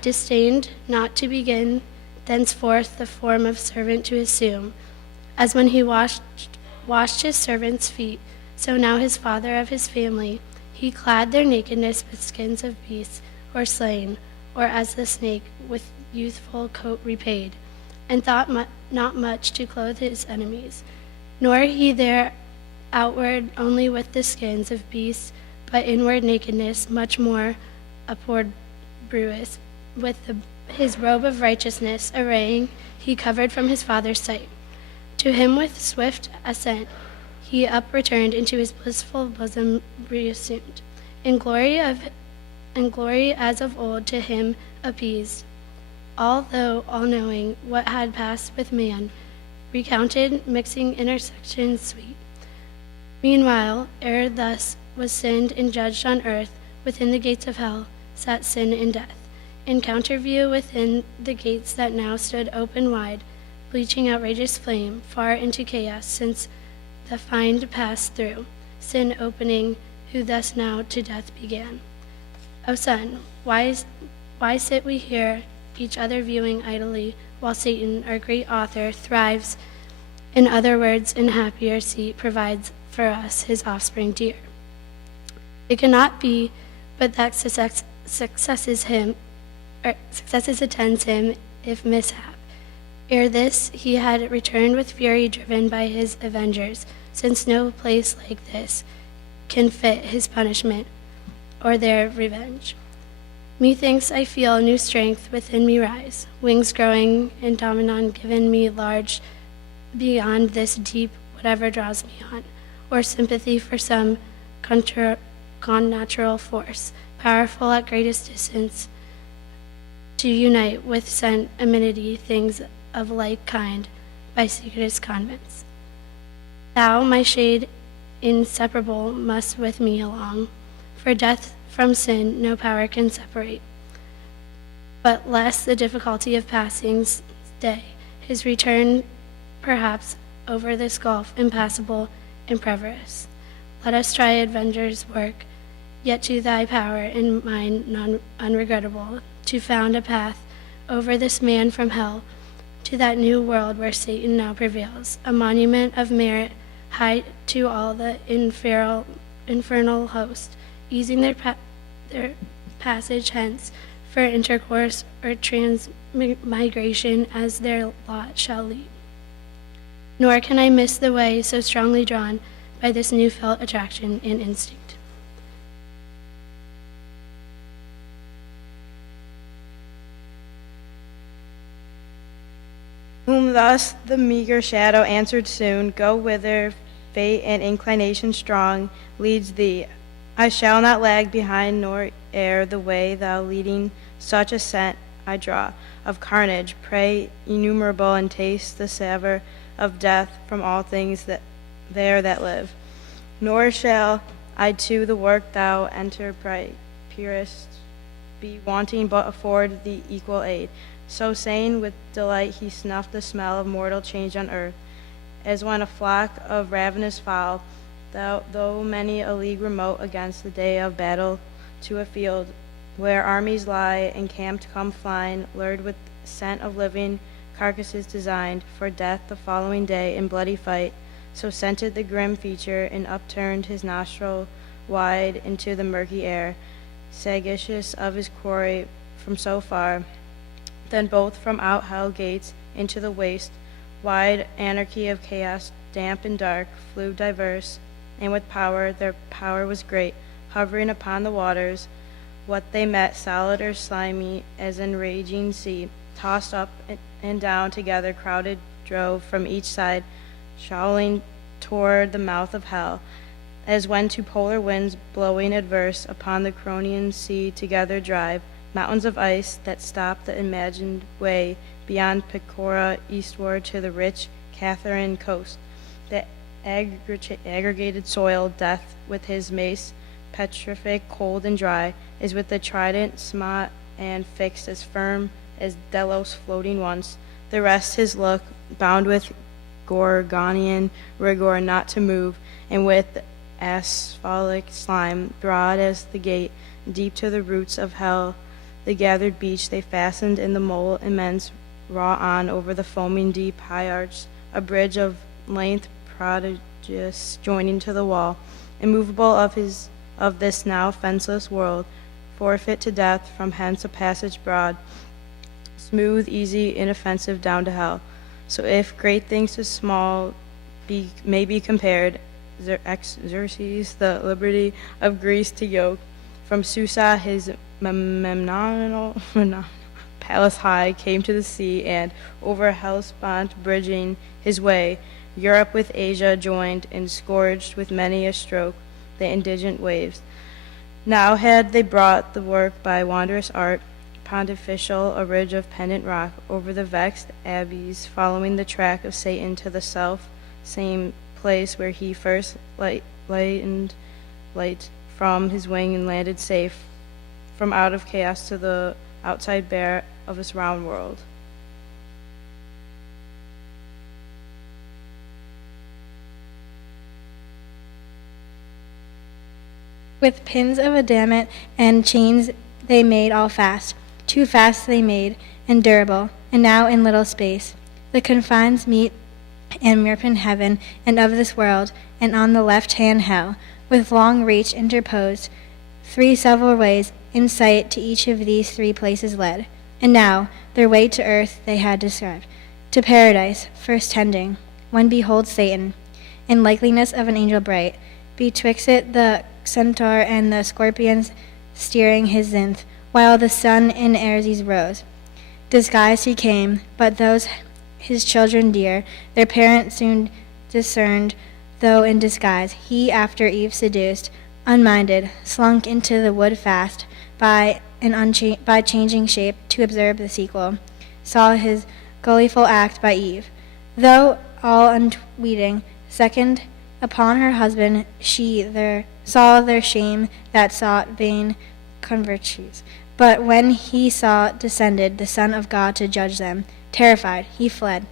disdained not to begin thenceforth the form of servant to assume, as when he washed his servants' feet, so now his father of his family, he clad their nakedness with skins of beasts or slain, or as the snake with youthful coat repaid, and thought not much to clothe his enemies, nor he their outward only with the skins of beasts, but inward nakedness much more abhorred bruise, with his robe of righteousness arraying, he covered from his father's sight. To him with swift ascent he up returned into his blissful bosom reassumed, in glory as of old to him appeased, although all-knowing what had passed with man, recounted, mixing intersections sweet. Meanwhile, ere thus was sinned and judged on earth, within the gates of hell sat sin and death, in counterview within the gates that now stood open wide, bleaching outrageous flame far into chaos, since the fiend passed through, sin opening, who thus now to death began. O Son, why sit we here, each other viewing idly, while Satan, our great author, thrives, in other words, in happier seat provides for us his offspring dear? It cannot be but that successes attends him if mishap. Ere this he had returned with fury driven by his avengers, since no place like this can fit his punishment or their revenge. Methinks I feel new strength within me rise, wings growing and dominant given me large beyond this deep whatever draws me on, or sympathy for some connatural force, powerful at greatest distance, to unite with sent amenity things of like kind by secretest convents. Thou, my shade inseparable, must with me along, for death from sin no power can separate, but less the difficulty of passing day, his return perhaps over this gulf impassable and preverous. Let us try Avenger's work, yet to thy power and mine unregrettable, to found a path over this man from hell to that new world where Satan now prevails, a monument of merit high to all the infernal host, easing their passage hence for intercourse or transmigration as their lot shall lead. Nor can I miss the way so strongly drawn by this new felt attraction and instinct. Whom thus the meager shadow answered soon, go whither fate and inclination strong leads thee. I shall not lag behind, nor ere the way thou leading such ascent I draw, of carnage, prey innumerable, and taste the savour of death from all things that live. Nor shall I to the work thou enterprisest be wanting, but afford thee equal aid. So saying, with delight he snuffed the smell of mortal change on earth, as when a flock of ravenous fowl, though many a league remote against the day of battle, to a field where armies lie encamped come flying, lured with scent of living carcasses designed for death the following day in bloody fight, so scented the grim feature, and upturned his nostril wide into the murky air, sagacious of his quarry from so far. Then both from out hell gates into the waste, wide anarchy of chaos, damp and dark, flew diverse, and with power, their power was great, hovering upon the waters. What they met, solid or slimy, as in raging sea, tossed up and down together, crowded, drove from each side, showling toward the mouth of hell, as when two polar winds, blowing adverse, upon the Cronian sea together drive, mountains of ice that stop the imagined way, beyond Pecora, eastward to the rich Catherine coast. The aggregated soil, death with his mace, petrific, cold and dry, is with the trident smooth and fixed as firm as Delos floating once. The rest his look, bound with Gorgonian rigor not to move, and with asphalic slime, broad as the gate, deep to the roots of hell, the gathered beach they fastened in the mole immense, raw on over the foaming deep, high arched, a bridge of length prodigious joining to the wall, immovable of this now fenceless world, forfeit to death, from hence a passage broad, smooth, easy, inoffensive down to hell. So if great things to small may be compared, Xerxes, the liberty of Greece to yoke, from Susa his Memnonian palace high came to the sea, and over Hellespont bridging his way, Europe with Asia joined, and scourged with many a stroke the indigent waves. Now had they brought the work by wondrous art, pontificial, a ridge of pendant rock, over the vexed abbeys, following the track of Satan to the self-same place where he first lightened light from his wing and landed safe from out of chaos to the outside bare of this round world. With pins of adamant and chains they made all fast, too fast they made, and durable, and now in little space. The confines meet and Mirpin heaven, and of this world, and on the left hand hell, with long reach interposed, 3 several ways in sight to each of these 3 places led. And now their way to earth they had described, to paradise first tending, when behold Satan, in likeliness of an angel bright, betwixt it the centaur and the scorpions steering his zenith, while the sun in Ares rose. Disguised he came, but those his children dear, their parent soon discerned, though in disguise, he after Eve seduced, unminded, slunk into the wood fast, by changing shape to observe the sequel, saw his gullyful act by Eve. Though all unweeting, second upon her husband, she saw their shame that sought vain converts. But when he saw descended the Son of God to judge them, terrified, he fled,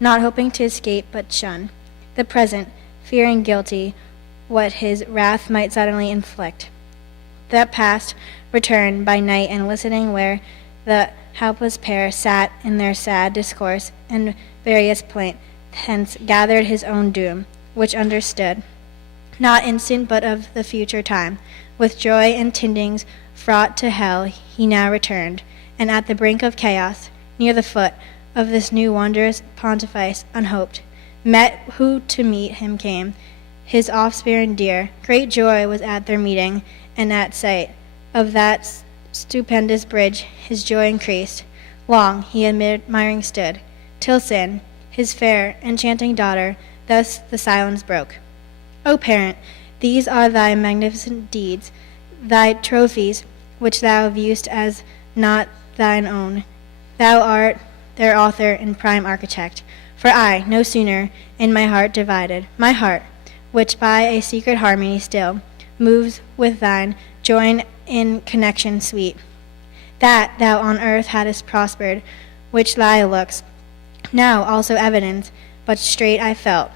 not hoping to escape but shun the present, fearing guilty what his wrath might suddenly inflict. That past returned by night, and listening where the helpless pair sat in their sad discourse and various plaint, hence gathered his own doom, which understood, not instant but of the future time. With joy and tindings fraught to hell he now returned, and at the brink of chaos, near the foot of this new wondrous pontifice unhoped, met who to meet him came, his offspring dear. Great joy was at their meeting, and at sight of that stupendous bridge his joy increased. Long he admiring stood, till sin, his fair, enchanting daughter, thus the silence broke. O parent, these are thy magnificent deeds, thy trophies, which thou viewest as not thine own. Thou art their author and prime architect. For I, no sooner in my heart divided, my heart, which by a secret harmony still moves with thine, join in connection sweet, that thou on earth hadst prospered, which thy looks now also evidence, but straight I felt,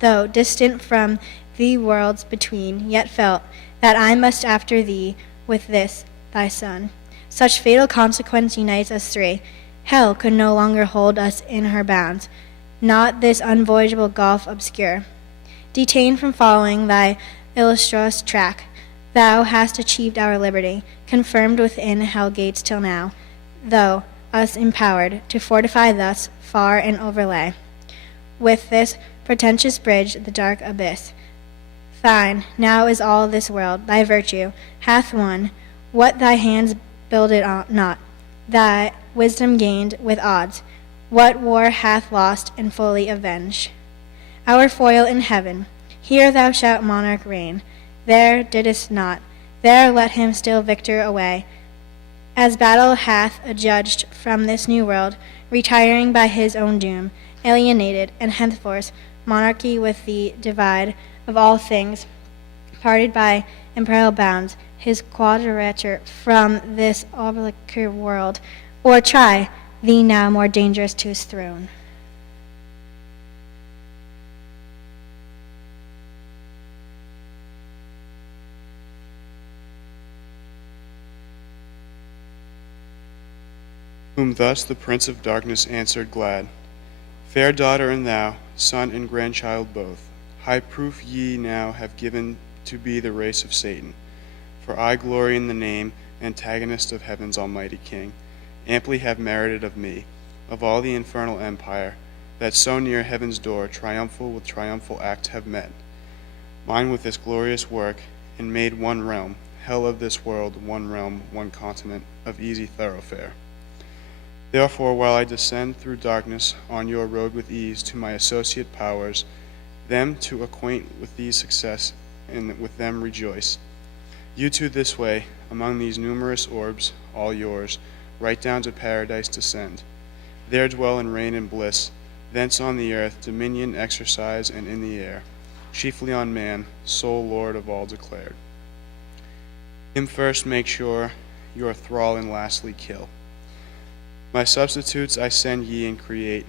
though distant from thee worlds between, yet felt that I must after thee with this thy Son. Such fatal consequence unites us 3. Hell could no longer hold us in her bounds, not this unvoyageable gulf obscure. Detained from following thy illustrious track, thou hast achieved our liberty, confirmed within hell gates till now, though us empowered to fortify thus far and overlay. With this pretentious bridge the dark abyss. Thine now is all this world, thy virtue hath won what thy hands builded not, thy wisdom gained with odds, what war hath lost and fully avenged. Our foil in heaven, here thou shalt monarch reign, there didst not, there let him still victor away, as battle hath adjudged from this new world, retiring by his own doom, alienated, and henceforth monarchy with the divide of all things, parted by imperial bounds, his quadrature from this oblicure world, or try thee now more dangerous to his throne. Whom thus the Prince of Darkness answered glad, Fair daughter and thou, son and grandchild both, high proof ye now have given to be the race of Satan. For I glory in the name, antagonist of heaven's almighty King, amply have merited of me, of all the infernal empire, that so near heaven's door triumphal with triumphal act have met. Mine with this glorious work, and made one realm, hell of this world, one realm, one continent, of easy thoroughfare. Therefore, while I descend through darkness on your road with ease to my associate powers, them to acquaint with these success, and with them rejoice. You too this way, among these numerous orbs, all yours, right down to paradise descend. There dwell and reign in bliss, thence on the earth dominion exercise and in the air, chiefly on man, sole Lord of all declared. Him first make sure, your thrall and lastly kill. My substitutes I send ye and create,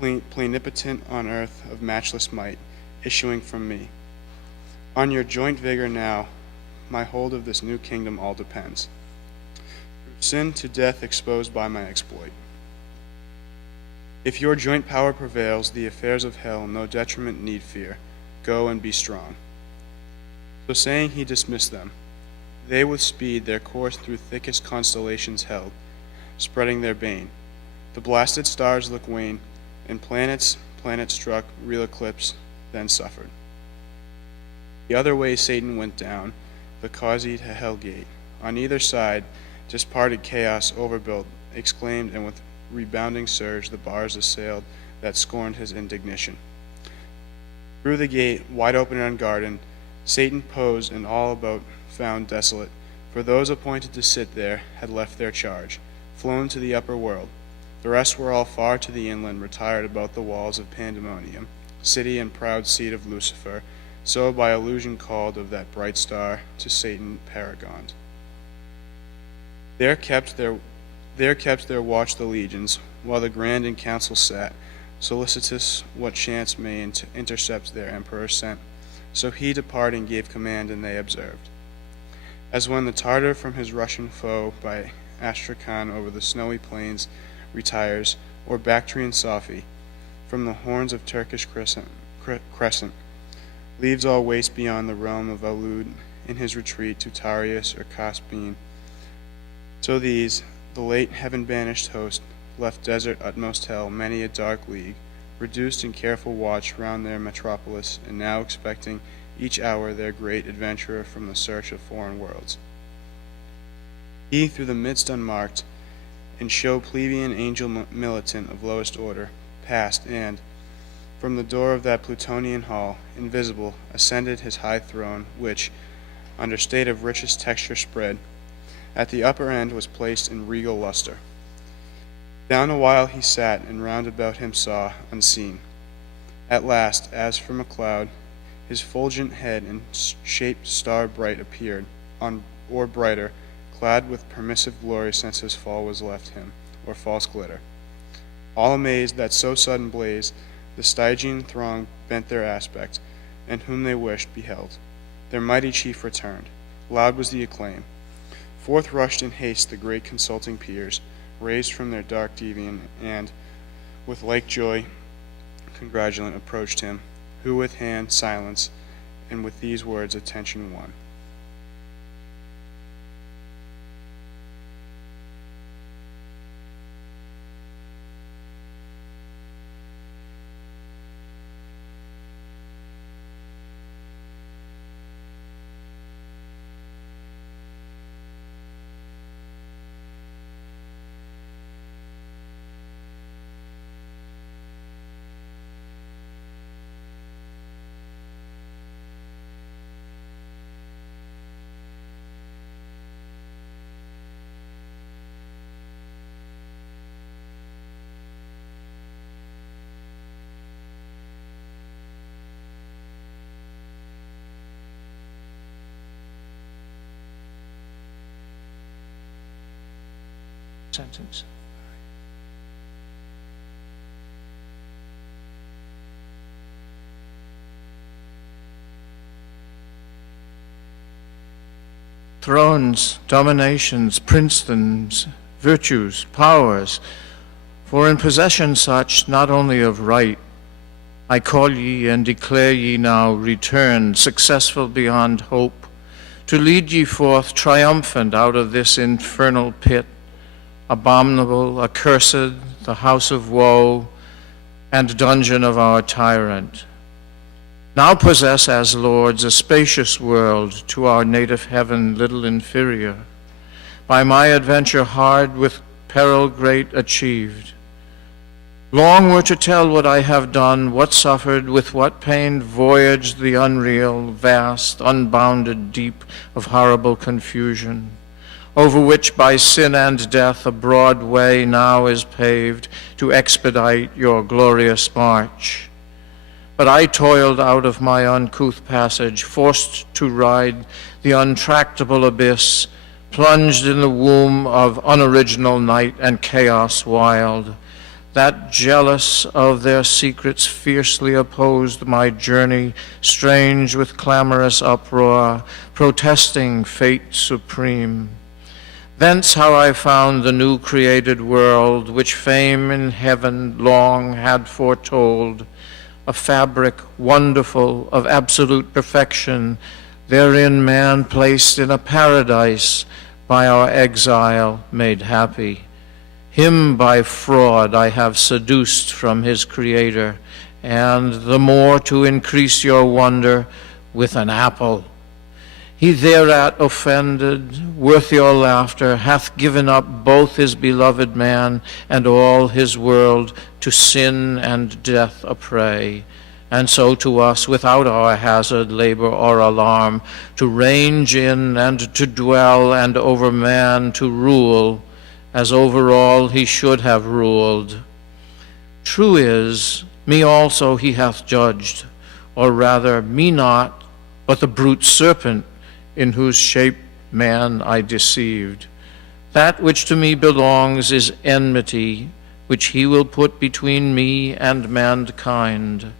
plenipotent on earth of matchless might, issuing from me. On your joint vigor now, my hold of this new kingdom all depends. Through sin to death exposed by my exploit. If your joint power prevails, the affairs of hell no detriment need fear. Go and be strong. So saying, he dismissed them. They with speed their course through thickest constellations held, spreading their bane. The blasted stars look wane, and planet struck, real eclipse, then suffered. The other way Satan went down, the causey to hell gate. On either side, disparted chaos overbuilt, exclaimed, and with rebounding surge the bars assailed that scorned his indignation. Through the gate, wide open and unguarded, Satan posed and all about found desolate, for those appointed to sit there had left their charge, flown to the upper world. The rest were all far to the inland, retired about the walls of Pandemonium, city and proud seat of Lucifer, so by illusion called of that bright star to Satan paragoned. There kept their watch the legions, while the grand in council sat, solicitous what chance may intercept their emperor sent. So he departing gave command, and they observed. As when the Tartar from his Russian foe by Astrakhan over the snowy plains retires, or Bactrian Sophy from the horns of Turkish crescent, leaves all waste beyond the realm of Alud in his retreat to Tarius or Caspian. So these, the late heaven-banished host, left desert utmost hell many a dark league, reduced in careful watch round their metropolis, and now expecting each hour their great adventurer from the search of foreign worlds. He through the midst unmarked, and show plebeian angel militant of lowest order, passed, and, from the door of that Plutonian hall, invisible, ascended his high throne, which, under state of richest texture spread, at the upper end was placed in regal luster. Down a while he sat, and round about him saw, unseen. At last, as from a cloud, his fulgent head in shape star bright appeared, or brighter, clad with permissive glory since his fall was left him, or false glitter. All amazed that so sudden blaze, the Stygian throng bent their aspect, and whom they wished beheld. Their mighty chief returned. Loud was the acclaim. Forth rushed in haste the great consulting peers, raised from their dark devian, and, with like joy, congratulant approached him, who with hand silence, and with these words attention won. sentence. Thrones, dominations, princedoms, virtues, powers, for in possession such, not only of right, I call ye and declare ye now returned, successful beyond hope, to lead ye forth triumphant out of this infernal pit, abominable, accursed, the house of woe, and dungeon of our tyrant. Now possess as lords a spacious world, to our native heaven little inferior, by my adventure hard with peril great achieved. Long were to tell what I have done, what suffered, with what pain voyaged the unreal, vast, unbounded deep of horrible confusion, over which by sin and death a broad way now is paved to expedite your glorious march. But I toiled out of my uncouth passage, forced to ride the untractable abyss, plunged in the womb of unoriginal night and chaos wild, that jealous of their secrets fiercely opposed my journey, strange with clamorous uproar, protesting fate supreme. Thence how I found the new created world, which fame in heaven long had foretold, a fabric wonderful of absolute perfection, therein man placed in a paradise, by our exile made happy. Him by fraud I have seduced from his Creator, and the more to increase your wonder, with an apple. He thereat offended, worth your laughter, hath given up both his beloved man and all his world to sin and death a prey, and so to us, without our hazard, labor, or alarm, to range in and to dwell, and over man to rule, as over all he should have ruled. True is, me also he hath judged, or rather, me not, but the brute serpent, in whose shape man I deceived. That which to me belongs is enmity, which he will put between me and mankind.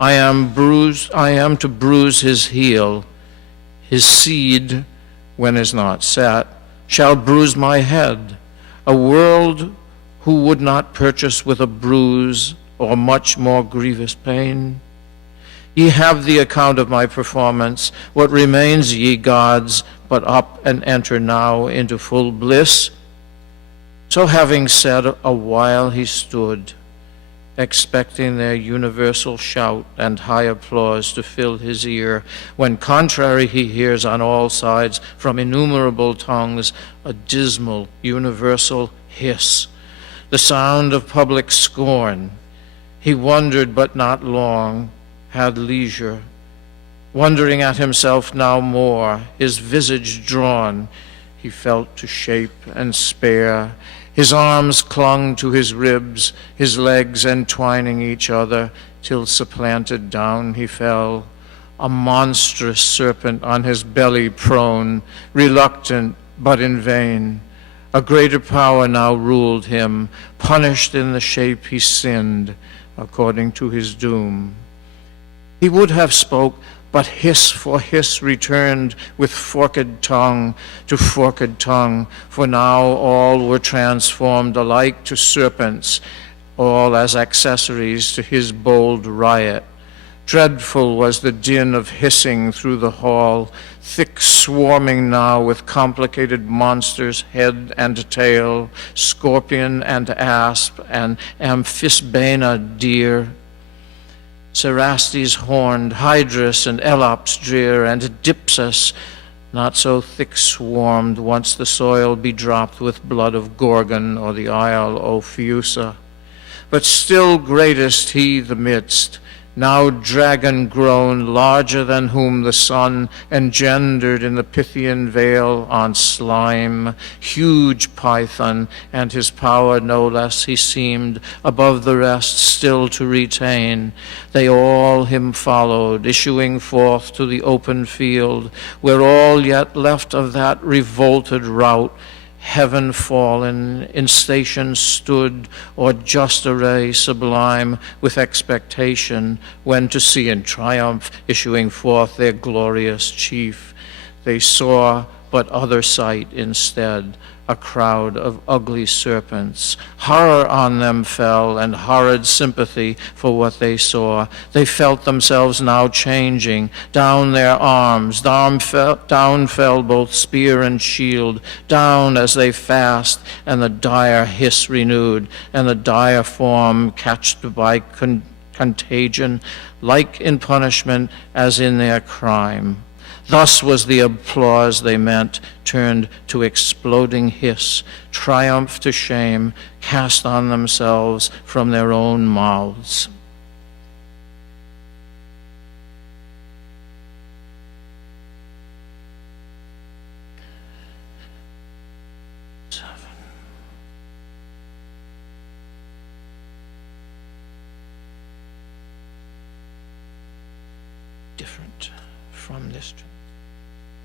I am to bruise his heel. His seed, when is not set, shall bruise my head. A world who would not purchase with a bruise or much more grievous pain. Ye have the account of my performance. What remains, ye gods, but up and enter now into full bliss? So having said, a while he stood, expecting their universal shout and high applause to fill his ear, when contrary he hears on all sides from innumerable tongues a dismal universal hiss, the sound of public scorn. He wondered, but not long, had leisure, wondering at himself now more, his visage drawn, he felt to shape and spare. His arms clung to his ribs, his legs entwining each other, till supplanted down he fell, a monstrous serpent on his belly prone, reluctant but in vain. A greater power now ruled him, punished in the shape he sinned, according to his doom. He would have spoke, but hiss for hiss returned with forked tongue to forked tongue, for now all were transformed alike to serpents, all as accessories to his bold riot. Dreadful was the din of hissing through the hall, thick swarming now with complicated monsters, head and tail, scorpion and asp, and amphisbaena deer, Cerastes horned, Hydrus and Elops drear, and Dipsas, not so thick swarmed, once the soil be dropped with blood of Gorgon or the isle Ophiusa. But still greatest he the midst, now dragon grown, larger than whom the sun engendered in the Pythian vale on slime, huge Python, and his power no less he seemed above the rest still to retain. They all him followed, issuing forth to the open field, where all yet left of that revolted rout heaven fallen, in station stood, or just array sublime with expectation, when to see in triumph issuing forth their glorious chief. They saw but other sight instead, a crowd of ugly serpents. Horror on them fell, and horrid sympathy for what they saw. They felt themselves now changing. Down their arms, down fell both spear and shield, down as they fast, and the dire hiss renewed, and the dire form catched by contagion, like in punishment as in their crime. Thus was the applause they meant turned to exploding hiss, triumph to shame, cast on themselves from their own mouths. Different from this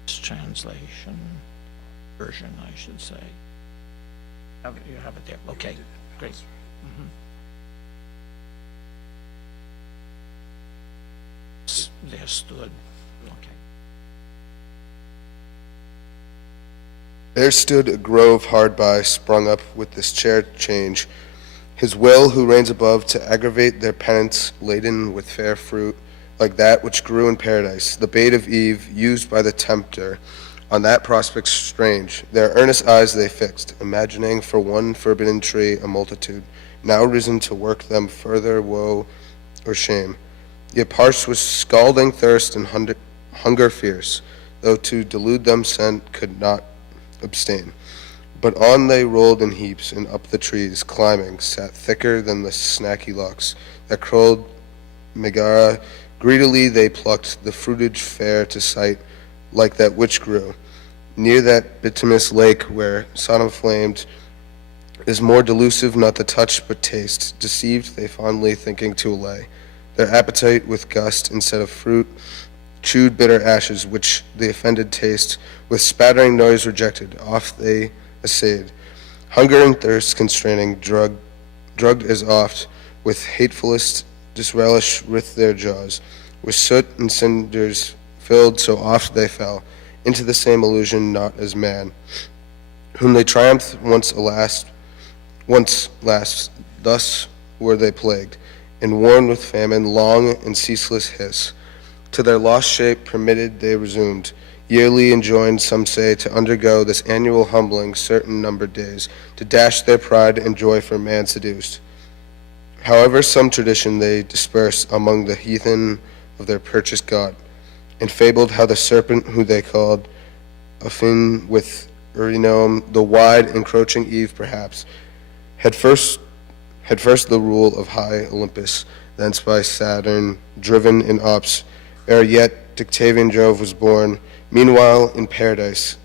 translation, version, I should say. You have it there. Okay, great. There stood. Okay. There stood a grove hard by, sprung up with this chair change. His will, who reigns above, to aggravate their penance, laden with fair fruit, like that which grew in paradise, the bait of Eve, used by the tempter, on that prospect strange. Their earnest eyes they fixed, imagining for one forbidden tree a multitude, now risen to work them further woe or shame. Yet parched with scalding thirst and hunger fierce, though to delude them sent could not abstain. But on they rolled in heaps, and up the trees, climbing, sat thicker than the snaky locks that curled Megara. Greedily they plucked the fruitage fair to sight, like that which grew near that bituminous lake where Sodom flamed, is more delusive not the touch but taste. Deceived they fondly thinking to allay their appetite with gust instead of fruit, chewed bitter ashes which the offended taste, with spattering noise rejected, oft they essayed. Hunger and thirst constraining, drugged as oft, with hatefullest disrelish with their jaws, with soot and cinders filled, so oft they fell into the same illusion, not as man, whom they triumphed once last. Thus were they plagued, and worn with famine, long and ceaseless hiss. To their lost shape permitted they resumed, yearly enjoined, some say, to undergo this annual humbling certain numbered days, to dash their pride and joy for man seduced. However, some tradition they dispersed among the heathen of their purchased God, and fabled how the serpent, who they called Affin with Urinom, the wide encroaching Eve perhaps, had first the rule of high Olympus, thence by Saturn driven in ops, ere yet Dictavian Jove was born. Meanwhile in paradise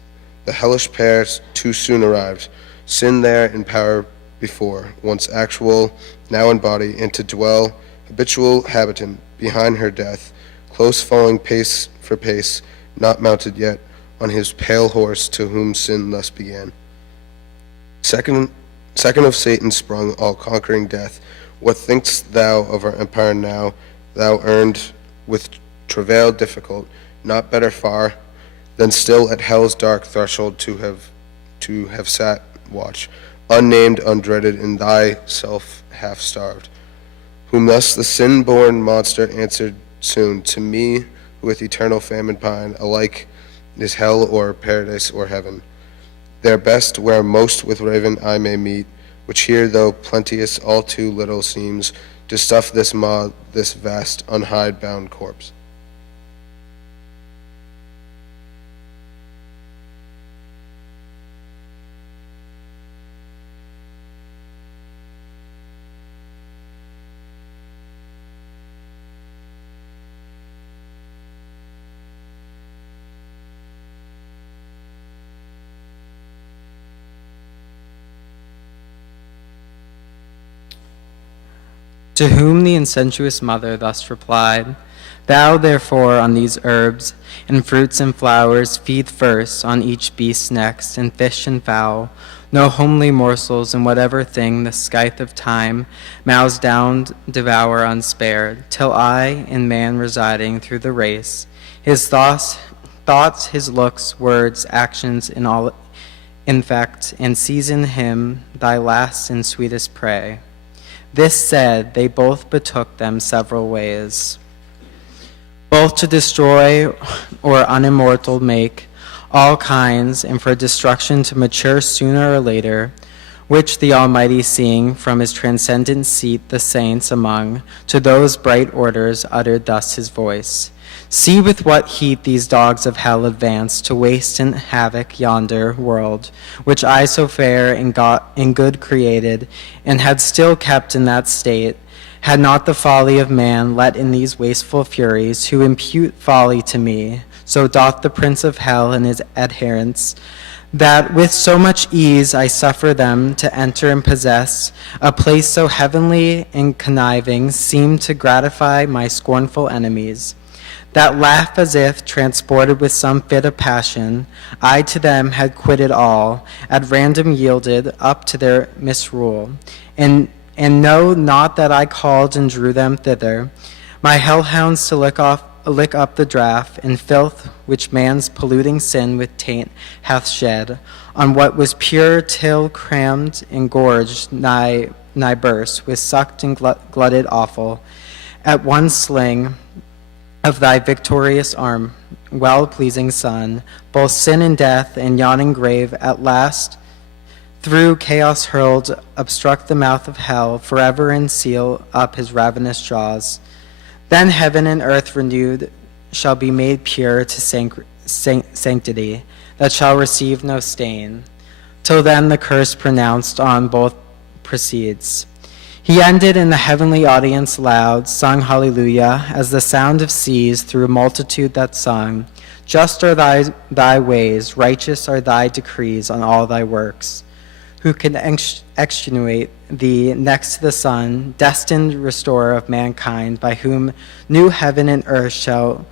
the hellish pair too soon arrived, sin there in power before, once actual, now in body, and to dwell, habitual habitant, behind her death, close following pace for pace, not mounted yet, on his pale horse, to whom sin thus began. Second of Satan sprung, all-conquering death. What think'st thou of our empire now, thou earned with travail difficult, not better far than still at hell's dark threshold to have sat watch, unnamed, undreaded, in thyself half-starved, whom thus the sin-born monster answered soon, to me who with eternal famine pine, alike is hell or paradise or heaven. There best where most with raven I may meet, which here though plenteous all too little seems to stuff this maw, this vast unhide-bound corpse. To whom the insensuous mother thus replied, Thou therefore on these herbs and fruits and flowers feed first, on each beast next, and fish and fowl, no homely morsels, and whatever thing the scythe of time mows down devour unspared, till I, in man residing through the race, his thoughts, his looks, words, actions, in all infect, and season him thy last and sweetest prey. This said, they both betook them several ways, both to destroy or unimmortal make all kinds, and for destruction to mature sooner or later, which the Almighty seeing from his transcendent seat the saints among, to those bright orders uttered thus his voice. See with what heat these dogs of hell advance to waste and havoc yonder world, which I so fair and good created, and had still kept in that state, had not the folly of man let in these wasteful furies, who impute folly to me. So doth the prince of hell and his adherents, that with so much ease I suffer them to enter and possess a place so heavenly and conniving, seem to gratify my scornful enemies, that laugh as if, transported with some fit of passion, I to them had quitted all, at random yielded up to their misrule, and know not that I called and drew them thither, my hellhounds to lick up the draught and filth which man's polluting sin with taint hath shed on what was pure, till crammed and gorged nigh burst with sucked and glutted offal at one sling of thy victorious arm, well-pleasing Son, both sin and death and yawning grave at last through chaos hurled, obstruct the mouth of hell forever and seal up his ravenous jaws. Then heaven and earth renewed shall be made pure to sanctity, that shall receive no stain. Till then the curse pronounced on both proceeds. He ended, in the heavenly audience loud sung hallelujah, as the sound of seas through a multitude that sung. Just are thy ways, righteous are thy decrees on all thy works. Who can extenuate thee next to the Son, destined restorer of mankind, by whom new heaven and earth shall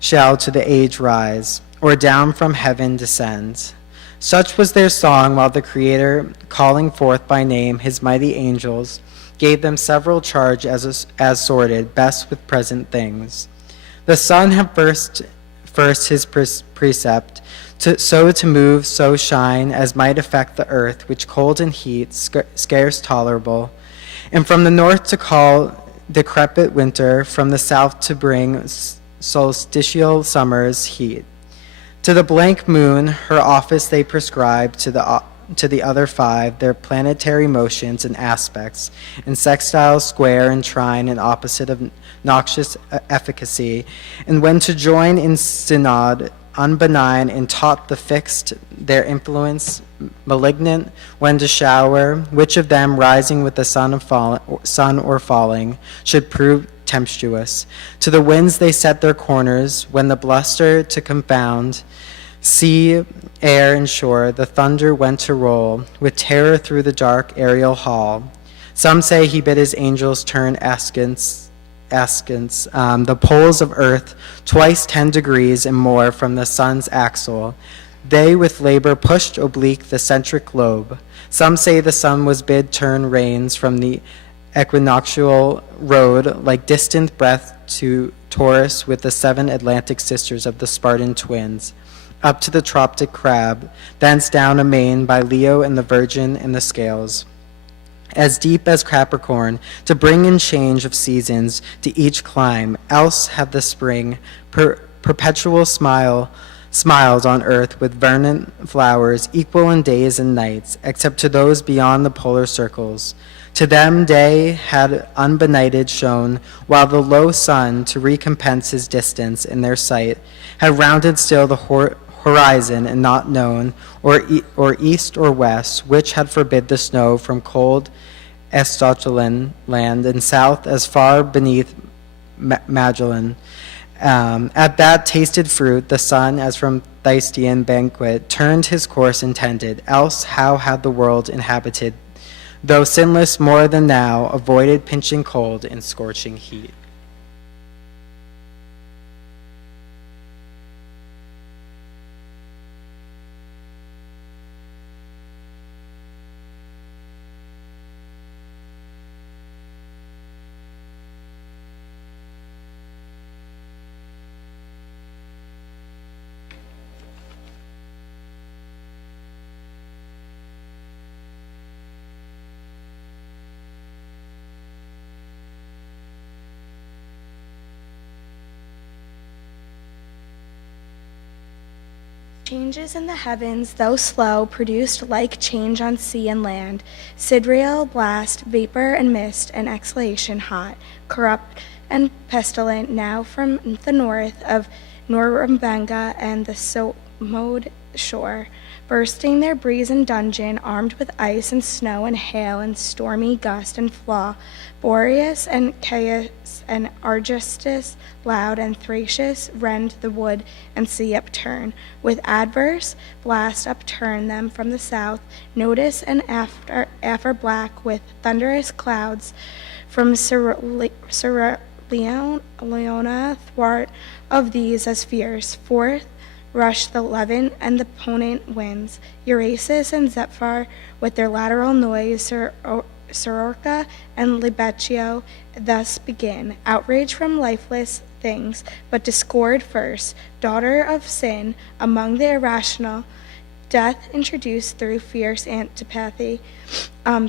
to the age rise, or down from heaven descend. Such was their song, while the Creator, calling forth by name his mighty angels, gave them several charge as sorted best with present things. The Son had first his precept, so to move, so shine, as might affect the earth, which cold and heat, scarce tolerable, and from the north to call decrepit winter, from the south to bring solstitial summer's heat. To the blank moon, her office they prescribe, to the other five, their planetary motions and aspects, in sextile, square, and trine, and opposite of noxious efficacy, and when to join in synod, unbenign, and taught the fixed their influence malignant, when to shower, which of them rising with the sun or falling should prove tempestuous. To the winds they set their corners, when the bluster to confound sea, air, and shore, the thunder went to roll with terror through the dark aerial hall. Some say he bid his angels turn askance, the poles of earth twice 10 degrees and more from the sun's axle. They with labor pushed oblique the centric globe. Some say the sun was bid turn reins from the equinoctial road, like distant breath to Taurus with the 7 Atlantic sisters of the Spartan twins, up to the tropic crab, thence down amain by Leo and the Virgin and the scales, as deep as Capricorn, to bring in change of seasons to each clime. Else had the spring perpetual smiled on earth with verdant flowers, equal in days and nights, except to those beyond the polar circles. To them day had unbenighted shone, while the low sun, to recompense his distance in their sight, had rounded still the horizon, and not known, or east or west, which had forbid the snow from cold Estotilan land, and south as far beneath Magellan. At that tasted fruit, the sun, as from Thystean banquet, turned his course intended. Else how had the world inhabited though sinless more than thou, avoided pinching cold and scorching heat. Changes in the heavens, though slow, produced like change on sea and land. Sidereal blast, vapor and mist, and exhalation hot, corrupt and pestilent, now from the north of Norumbega and the Somode shore, bursting their brazen dungeon, armed with ice and snow and hail and stormy gust and flaw, Boreas and Chaos and Argestus, loud and Thracius, rend the wood and sea upturn. With adverse blast upturn them from the south, Notus and After black with thunderous clouds from Sierra Leona, thwart of these as fierce. Forth rush the levant and the ponent winds, Urasus and Zephyr with their lateral noise, Sororca and Libeccio thus begin. Outrage from lifeless things, but discord first, daughter of sin among the irrational, death introduced through fierce antipathy,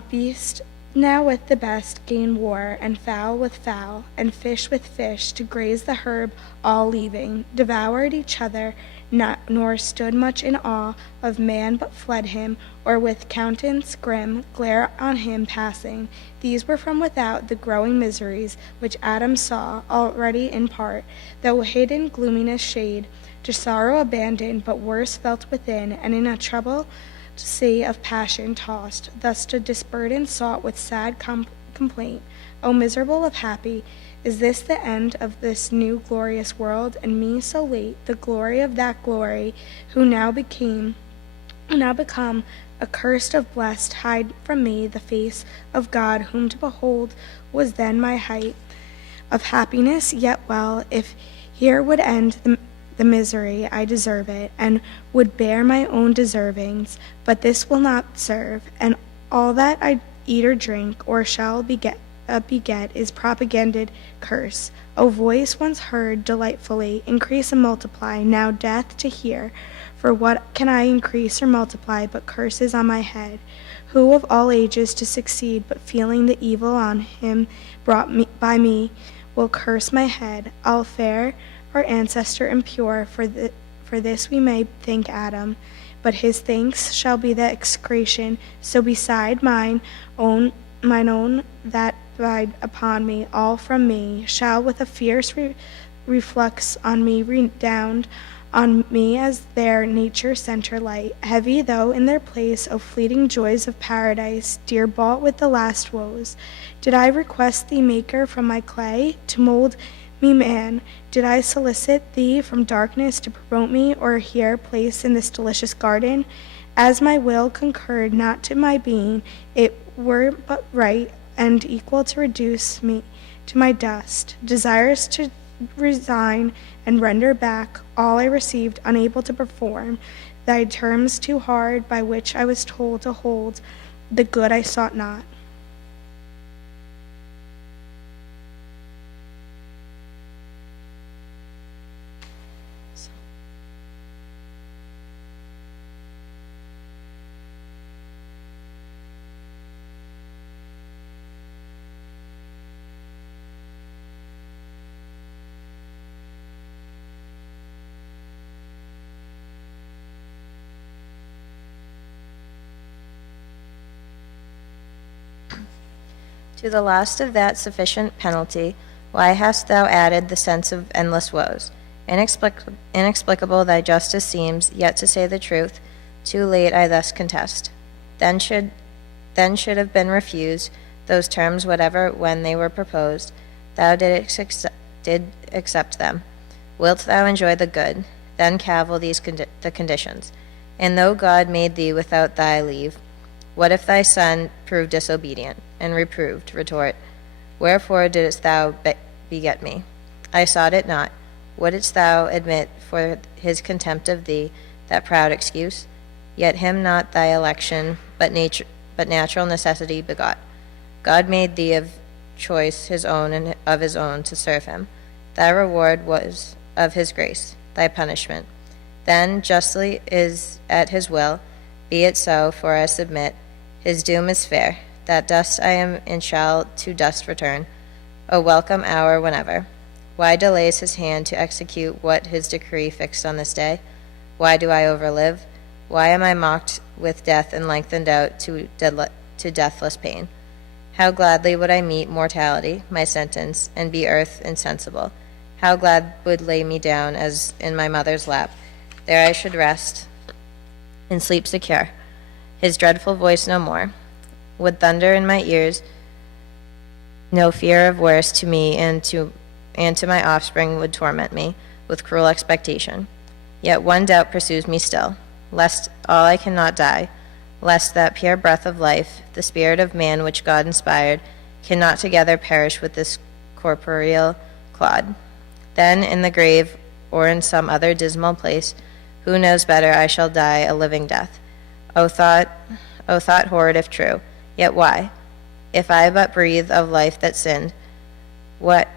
beast now with the best gain war, and fowl with fowl, and fish with fish, to graze the herb, all leaving, devoured each other, nor stood much in awe of man, but fled him, or with countenance grim, glare on him passing. These were from without the growing miseries, which Adam saw already in part, though hidden gloominess shade, to sorrow abandoned, but worse felt within, and in a trouble sea of passion tossed, thus to disburden sought with sad complaint. O miserable of happy, is this the end of this new glorious world, and me so late, the glory of that glory, who now become accursed of blessed, hide from me the face of God, whom to behold was then my height of happiness, yet well, if here would end the misery, I deserve it, and would bear my own deservings, but this will not serve, and all that I eat or drink, or shall beget is propagated curse. O voice once heard delightfully, increase and multiply, now death to hear, for what can I increase or multiply but curses on my head? Who of all ages to succeed, but feeling the evil on him by me, will curse my head? I'll fare our ancestor impure, for this we may thank Adam, but his thanks shall be the execration. So beside mine own that bide upon me, all from me, shall with a fierce reflux on me redound, on me as their nature center light, heavy though in their place, O fleeting joys of paradise, dear bought with the last woes. Did I request thee, Maker, from my clay, to mold me man? Did I solicit thee from darkness to promote me, or here place in this delicious garden? As my will concurred not to my being, it were but right and equal to reduce me to my dust, desirous to resign and render back all I received, unable to perform thy terms too hard, by which I was told to hold the good I sought not. To the lost of that sufficient penalty, why hast thou added the sense of endless woes? Inexplicable thy justice seems, yet to say the truth, too late I thus contest. Then should have been refused those terms whatever when they were proposed. Thou did accept them. Wilt thou enjoy the good? Then cavil the conditions. And though God made thee without thy leave, What if thy son prove disobedient? And reproved, retort, wherefore didst thou beget me? I sought it not. Wouldst thou admit for his contempt of thee that proud excuse? Yet him not thy election, but natural necessity begot. God made thee of choice his own and of his own to serve him. Thy reward was of his grace, thy punishment. Then justly is at his will, be it so, for I submit. His doom is fair, that dust I am and shall to dust return. O welcome hour whenever. Why delays his hand to execute what his decree fixed on this day? Why do I overlive? Why am I mocked with death and lengthened out to deathless pain? How gladly would I meet mortality, my sentence, and be earth insensible. How glad would lay me down as in my mother's lap. There I should rest, and sleep secure. His dreadful voice no more would thunder in my ears. No fear of worse to me and to my offspring would torment me with cruel expectation. Yet one doubt pursues me still, lest all I cannot die, lest that pure breath of life, the spirit of man which God inspired, cannot together perish with this corporeal clod. Then in the grave or in some other dismal place, who knows better, I shall die a living death. O thought horrid if true, yet why? If I but breathe of life that sinned, what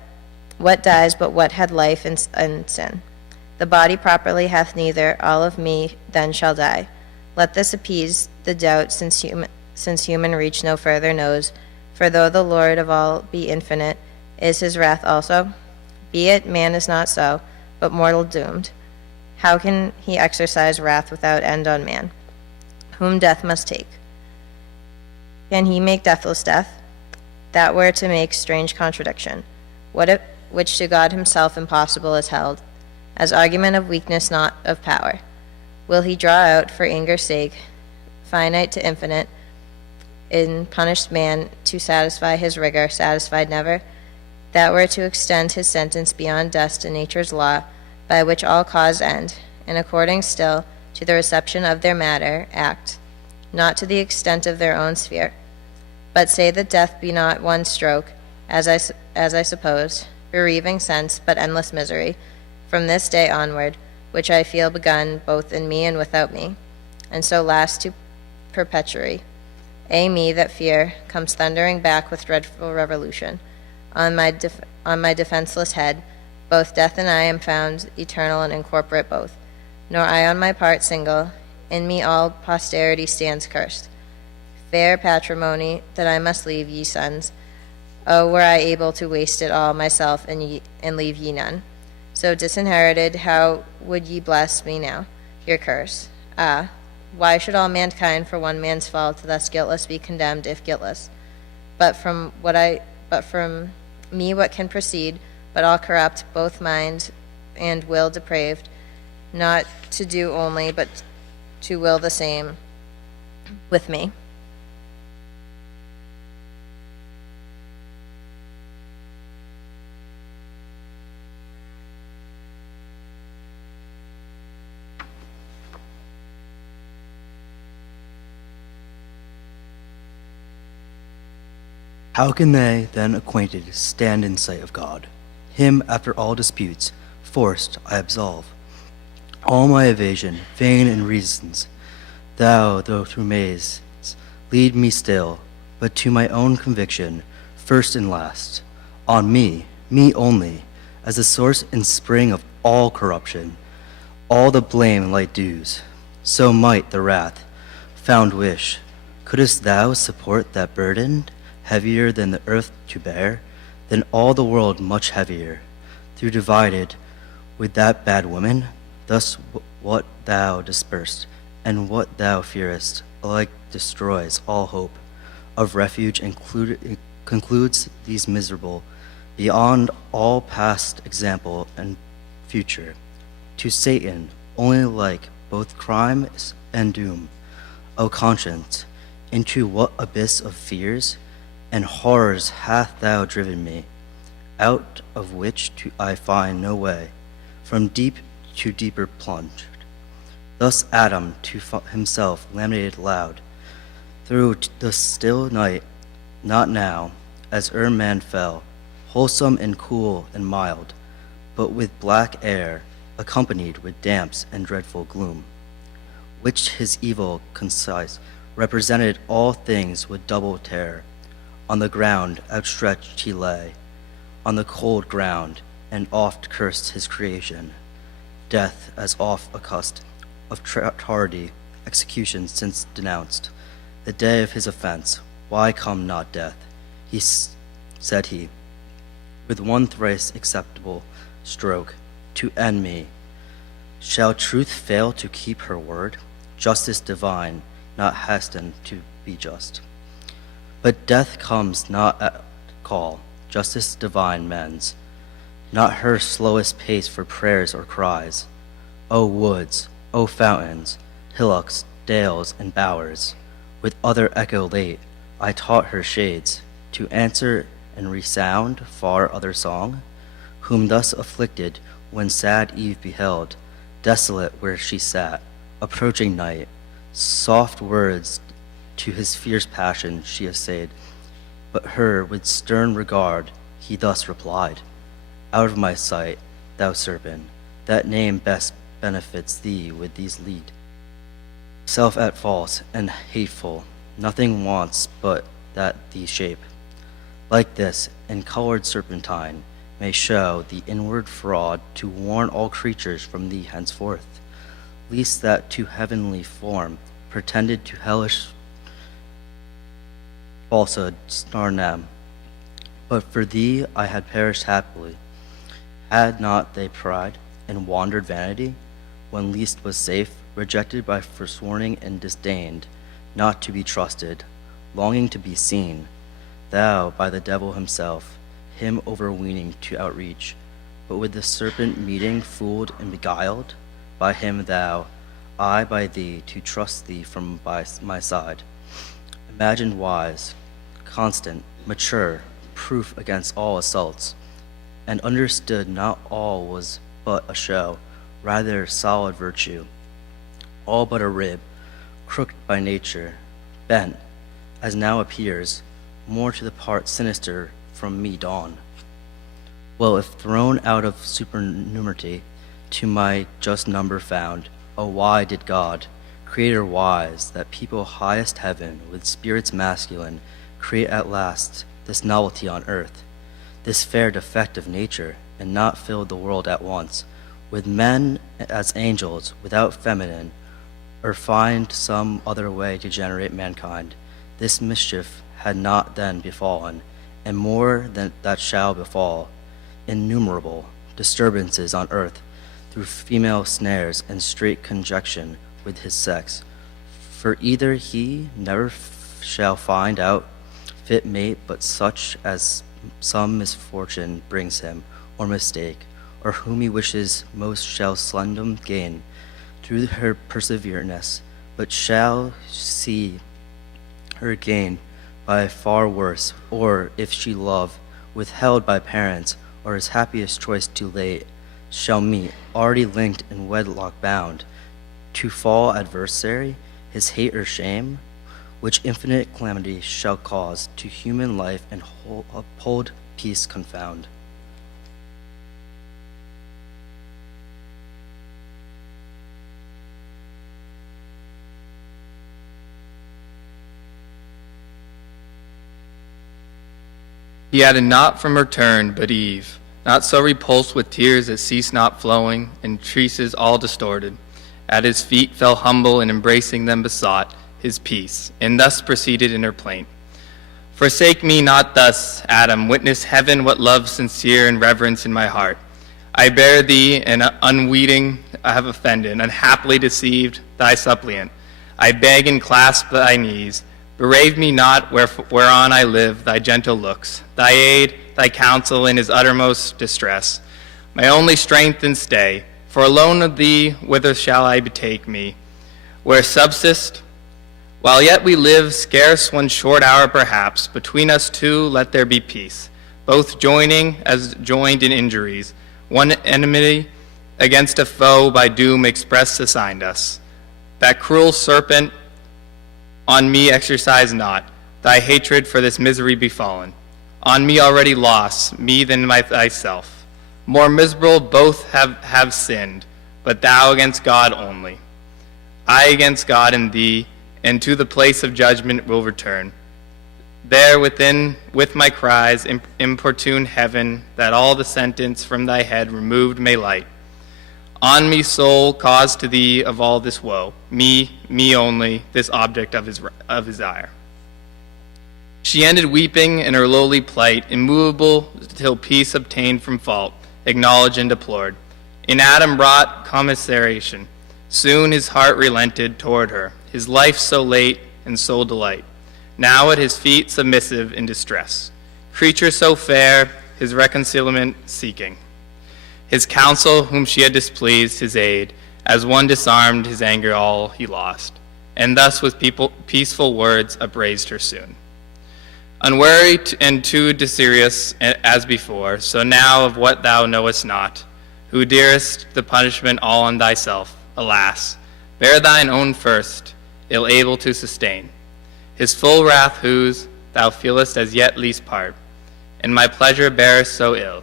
dies but what had life in sin? The body properly hath neither, all of me then shall die. Let this appease the doubt, since human reach no further knows. For though the Lord of all be infinite, is his wrath also? Be it, man is not so, but mortal doomed. How can he exercise wrath without end on man, whom death must take? Can he make deathless death? That were to make strange contradiction. Which to God himself impossible is held, as argument of weakness, not of power. Will he draw out, for anger's sake, finite to infinite, in punished man to satisfy his rigor, satisfied never? That were to extend his sentence beyond dust and nature's law, by which all cause end, and according still to the reception of their matter, act, not to the extent of their own sphere. But say that death be not one stroke, as I suppose, bereaving sense, but endless misery, from this day onward, which I feel begun both in me and without me, and so last to perpetuity. Me that fear comes thundering back with dreadful revolution. On my defenseless head, both death and I am found eternal and incorporate both. Nor I on my part single, in me all posterity stands cursed. Fair patrimony that I must leave ye sons. Oh, were I able to waste it all myself and leave ye none. So disinherited, how would ye bless me now? Your curse. Ah, why should all mankind for one man's fault thus guiltless be condemned if guiltless? But from me what can proceed, but all corrupt, both mind and will depraved, not to do only, but to will the same with me. How can they, then acquainted, stand in sight of God? Him, after all disputes, forced I absolve. All my evasion, vain in reasons, thou, though through mazes, lead me still, but to my own conviction, first and last. On me only, as the source and spring of all corruption, all the blame light dues. So might the wrath, found wish. Couldst thou support that burden? Heavier than the earth to bear, than all the world much heavier, through divided with that bad woman, thus what thou dispersed, and what thou fearest, alike destroys all hope of refuge, and concludes these miserable, beyond all past example and future, to Satan, only like both crime and doom. O conscience, into what abyss of fears and horrors hath thou driven me, out of which I find no way, from deep to deeper plunged. Thus Adam to himself laminated loud, Through the still night, not now, as man fell, wholesome and cool and mild, but with black air, accompanied with damps and dreadful gloom, which his evil concise represented all things with double terror. On the ground outstretched he lay, on the cold ground, and oft cursed his creation. Death, as oft accused of tardy execution since denounced, the day of his offense, why come not death? Said he, with one thrice acceptable stroke, to end me. Shall truth fail to keep her word? Justice divine, not hasten to be just. But death comes not at call, justice divine mends, not her slowest pace for prayers or cries. O woods, O fountains, hillocks, dales, and bowers, with other echo late, I taught her shades to answer and resound far other song, whom thus afflicted when sad eve beheld, desolate where she sat, approaching night, soft words to his fierce passion she essayed, but her with stern regard he thus replied, out of my sight, thou serpent, that name best benefits thee with these lead. Self at false and hateful, nothing wants but that thee shape. Like this, in colored serpentine, may show the inward fraud to warn all creatures from thee henceforth, least that to heavenly form pretended to hellish falsehood snarl them. But for thee I had perished happily, had not they pride and wandered vanity, when least was safe, rejected by forsworning and disdained, not to be trusted, longing to be seen, thou by the devil himself, him overweening to outreach, but with the serpent meeting fooled and beguiled, by him thou, I by thee to trust thee from by my side, imagined wise, constant, mature, proof against all assaults, and understood not all was but a show, rather solid virtue, all but a rib, crooked by nature, bent, as now appears, more to the part sinister from me dawn. Well, if thrown out of supernumerity, to my just number found, oh why did God, Creator wise, that people highest heaven, with spirits masculine, create at last this novelty on earth, this fair defect of nature, and not fill the world at once, with men as angels, without feminine, or find some other way to generate mankind, this mischief had not then befallen, and more than that shall befall, innumerable disturbances on earth, through female snares and straight conjunction with his sex. For either he never shall find out fit mate but such as some misfortune brings him, or mistake, or whom he wishes most shall slendom gain through her persevereness, but shall see her gain by far worse, or if she love, withheld by parents, or his happiest choice too late, shall meet, already linked in wedlock bound, to fall adversary, his hate or shame, which infinite calamity shall cause to human life and uphold peace confound. He had a not from her turn, but Eve, not so repulsed with tears that cease not flowing, and tresses all distorted. At his feet fell humble, and embracing them besought his peace, and thus proceeded in her plaint. Forsake me not thus, Adam, witness heaven what love sincere and reverence in my heart. I bear thee, and unweeting I have offended, unhappily deceived thy suppliant. I beg and clasp thy knees. Berave me not whereon I live, thy gentle looks, thy aid, thy counsel in his uttermost distress, my only strength and stay. For alone of thee, whither shall I betake me? Where subsist? While yet we live, scarce one short hour perhaps, between us two let there be peace, both joining as joined in injuries, one enmity against a foe by doom express assigned us. That cruel serpent On me exercise not thy hatred for this misery befallen. On me already lost, me than thyself. More miserable both have sinned, but thou against God only. I against God and thee, and to the place of judgment will return. There within, with my cries, importune heaven, that all the sentence from thy head removed may light. On me, soul, cause to thee of all this woe, me only, this object of his ire. She ended weeping in her lowly plight, immovable till peace obtained from fault, acknowledged and deplored. In Adam brought commiseration. Soon his heart relented toward her, his life so late and sole delight. Now at his feet submissive in distress. Creature so fair, his reconciliation seeking. His counsel, whom she had displeased, his aid, as one disarmed, his anger all he lost. And thus with peaceful words upraised her soon. Unwary and too desirous as before, so now of what thou knowest not, who dearest the punishment all on thyself, alas, bear thine own first, ill able to sustain. His full wrath whose thou feelest as yet least part, and my pleasure bearest so ill.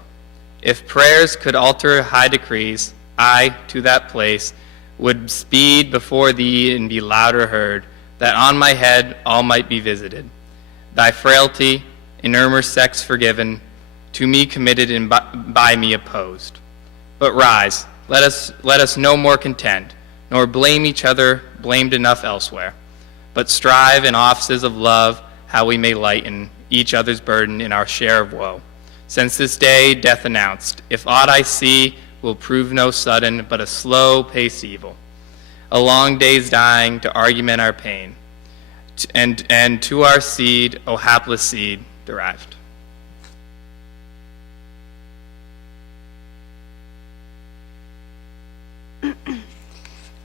If prayers could alter high decrees, I to that place would speed before thee and be louder heard, that on my head all might be visited. Thy frailty, inermer sex forgiven, to me committed and by me opposed. But rise, let us no more contend, nor blame each other, blamed enough elsewhere, but strive in offices of love how we may lighten each other's burden in our share of woe. Since this day death announced, if aught I see will prove no sudden, but a slow-paced evil, a long day's dying to argument our pain, and to our seed, O hapless seed, derived.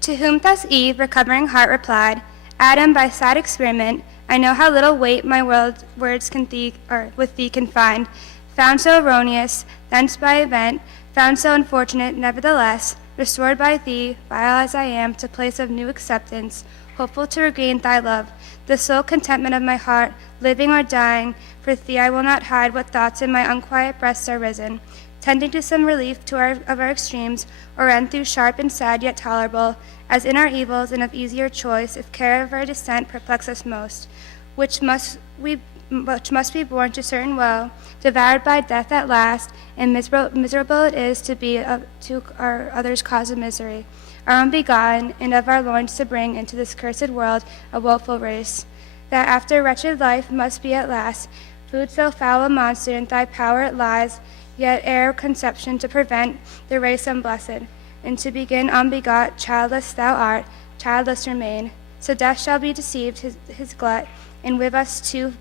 To whom thus Eve, recovering heart, replied, Adam, by sad experiment, I know how little weight my words with thee can find. Found so erroneous, thence by event, found so unfortunate, nevertheless, restored by thee, vile as I am, to place of new acceptance, hopeful to regain thy love, the sole contentment of my heart, living or dying, for thee I will not hide what thoughts in my unquiet breast are risen, tending to some relief of our extremes, or end through sharp and sad yet tolerable, as in our evils and of easier choice, if care of our descent perplex us most, which must be borne to certain woe, devoured by death at last, and miserable it is to be to our others' cause of misery, our own begotten, and of our loins to bring into this cursed world a woeful race, that after wretched life must be at last, food so foul a monster in thy power it lies, yet ere conception to prevent the race unblessed, and to begin unbegot, childless thou art, childless remain. So death shall be deceived his glut, and with us too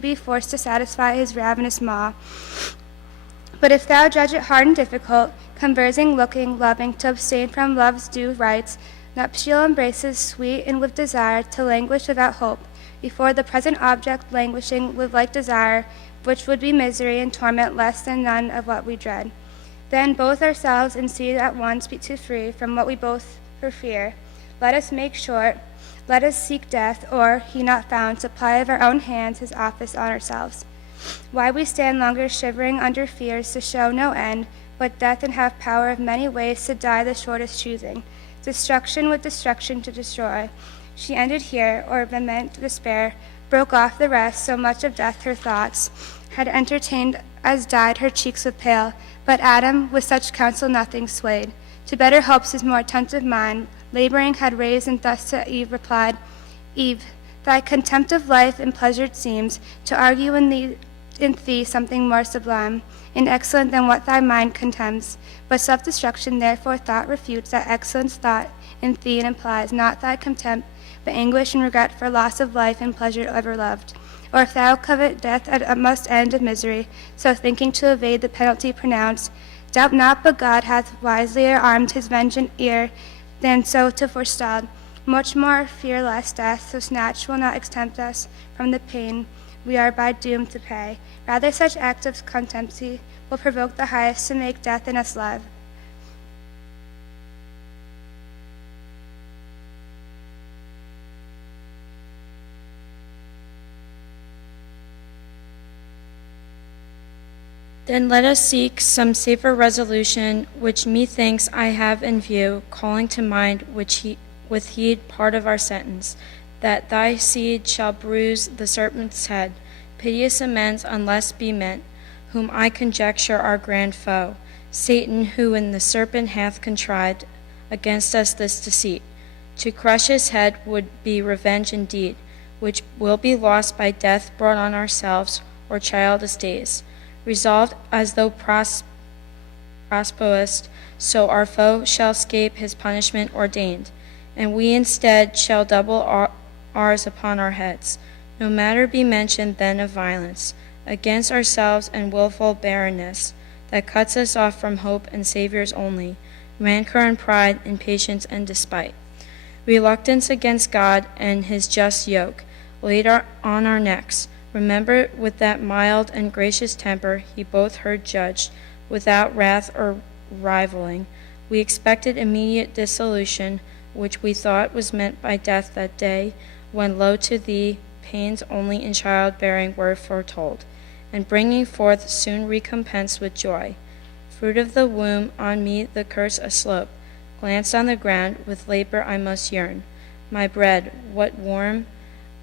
be forced to satisfy his ravenous maw. But if thou judge it hard and difficult, conversing, looking, loving, to abstain from love's due rites, nuptial embraces sweet and with desire, to languish without hope, before the present object languishing with like desire, which would be misery and torment less than none of what we dread. Then both ourselves and seed at once be too free from what we both for fear. Let us make short, let us seek death, or, he not found, supply of our own hands his office on ourselves. Why we stand longer shivering under fears to show no end, but death and have power of many ways to die the shortest choosing. Destruction with destruction to destroy. She ended here, or vehement despair, broke off the rest, so much of death her thoughts had entertained as dyed her cheeks with pale. But Adam, with such counsel nothing swayed. To better hopes his more attentive mind, laboring, had raised, and thus to Eve replied, Eve, thy contempt of life and pleasure seems to argue in thee something more sublime and excellent than what thy mind contemns. But self-destruction therefore thought refutes that excellence thought in thee, and implies not thy contempt, but anguish and regret for loss of life and pleasure ever loved. Or if thou covet death at utmost end of misery, so thinking to evade the penalty pronounced, doubt not but God hath wisely armed his vengeance ear than so to forestall. Much more fear lest death so snatched will not exempt us from the pain we are by doom to pay. Rather such acts of contempt will provoke the highest to make death in us love. Then let us seek some safer resolution, which methinks I have in view, calling to mind with heed part of our sentence, that thy seed shall bruise the serpent's head. Piteous amends unless be meant, whom I conjecture our grand foe, Satan, who in the serpent hath contrived against us this deceit. To crush his head would be revenge indeed, which will be lost by death brought on ourselves or childish days. Resolved as though prosperous, so our foe shall escape his punishment ordained, and we instead shall double ours upon our heads. No matter be mentioned then of violence against ourselves and wilful barrenness, that cuts us off from hope and Saviors only, rancor and pride, impatience and despite. Reluctance against God and his just yoke laid on our necks. Remember with that mild and gracious temper he both heard judged, without wrath or rivaling. We expected immediate dissolution, which we thought was meant by death that day, when lo to thee, pains only in childbearing were foretold, and bringing forth soon recompensed with joy. Fruit of the womb, on me the curse aslope, glanced on the ground, with labor I must yearn. My bread, what warm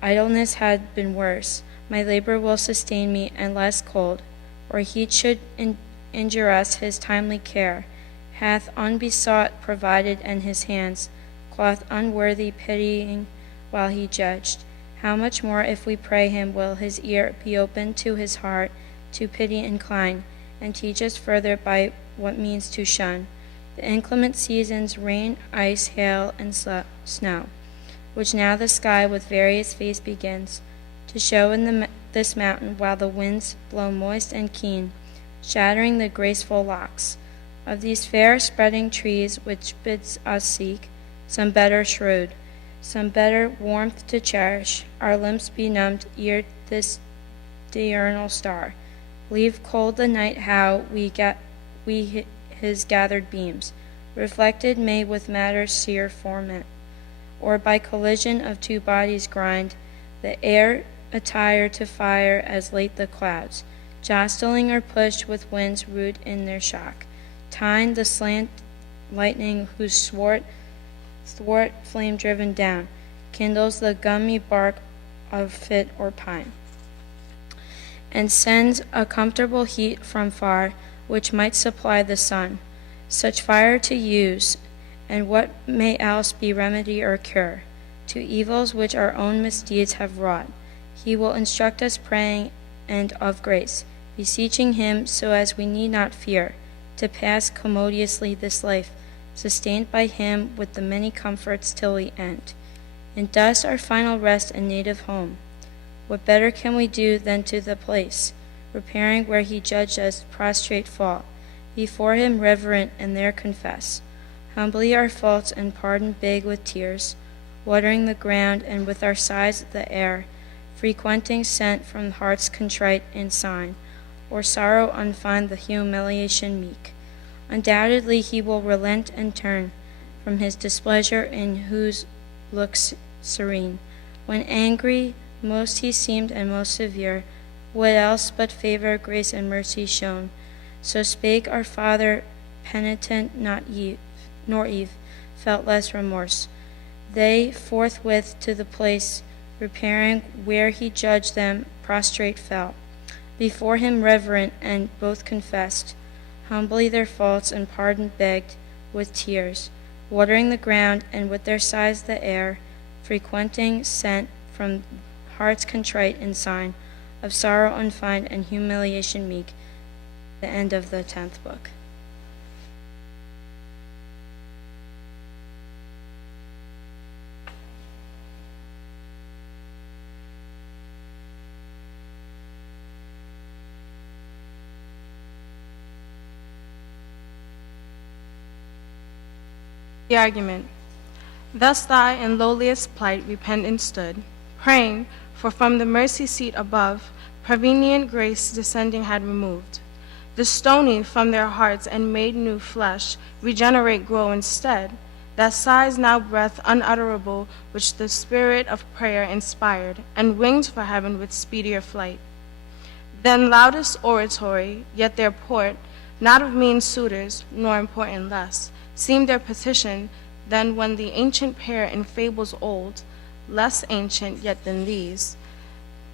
idleness had been worse, my labor will sustain me, and less cold, or heat should injure us, his timely care hath unbesought provided, and his hands cloth unworthy pitying while he judged. How much more if we pray him will his ear be open to his heart, to pity incline, and teach us further by what means to shun the inclement seasons, rain, ice, hail, and snow, which now the sky with various face begins to show in this mountain, while the winds blow moist and keen, shattering the graceful locks of these fair spreading trees, which bids us seek some better shroud, some better warmth to cherish, our limbs benumbed ere this diurnal star leave cold the night. How we his gathered beams reflected may with matter sear forment, or by collision of two bodies grind the air attire to fire as late the clouds, jostling or pushed with winds rude in their shock, tine the slant lightning whose thwart flame driven down, kindles the gummy bark of fit or pine, and sends a comfortable heat from far, which might supply the sun. Such fire to use, and what may else be remedy or cure to evils which our own misdeeds have wrought? He will instruct us praying and of grace, beseeching him so as we need not fear to pass commodiously this life, sustained by him with the many comforts till we end. In dust our final rest and native home. What better can we do than to the place, repairing where he judged us, prostrate fall, before him reverent, and there confess humbly our faults and pardon beg with tears, watering the ground and with our sighs the air, frequenting sent from hearts contrite in sign, or sorrow unfind the humiliation meek. Undoubtedly he will relent and turn from his displeasure, in whose looks serene, when angry most he seemed and most severe, what else but favor, grace, and mercy shown? So spake our Father penitent, nor Eve felt less remorse. They forthwith to the place repairing where he judged them, prostrate fell before him reverent, and both confessed humbly their faults, and pardon begged with tears, watering the ground, and with their sighs the air, frequenting sent from hearts contrite in sign of sorrow unfind and humiliation meek. The end of the 10th book. The argument. Thus thy in lowliest plight repentant stood, praying, for from the mercy seat above, prevenient grace descending had removed the stony from their hearts, and made new flesh regenerate grow instead, that sighs now breath unutterable, which the spirit of prayer inspired, and winged for heaven with speedier flight. Then loudest oratory, yet their port, not of mean suitors, nor important less, seemed their petition than when the ancient pair in fables old, less ancient yet than these,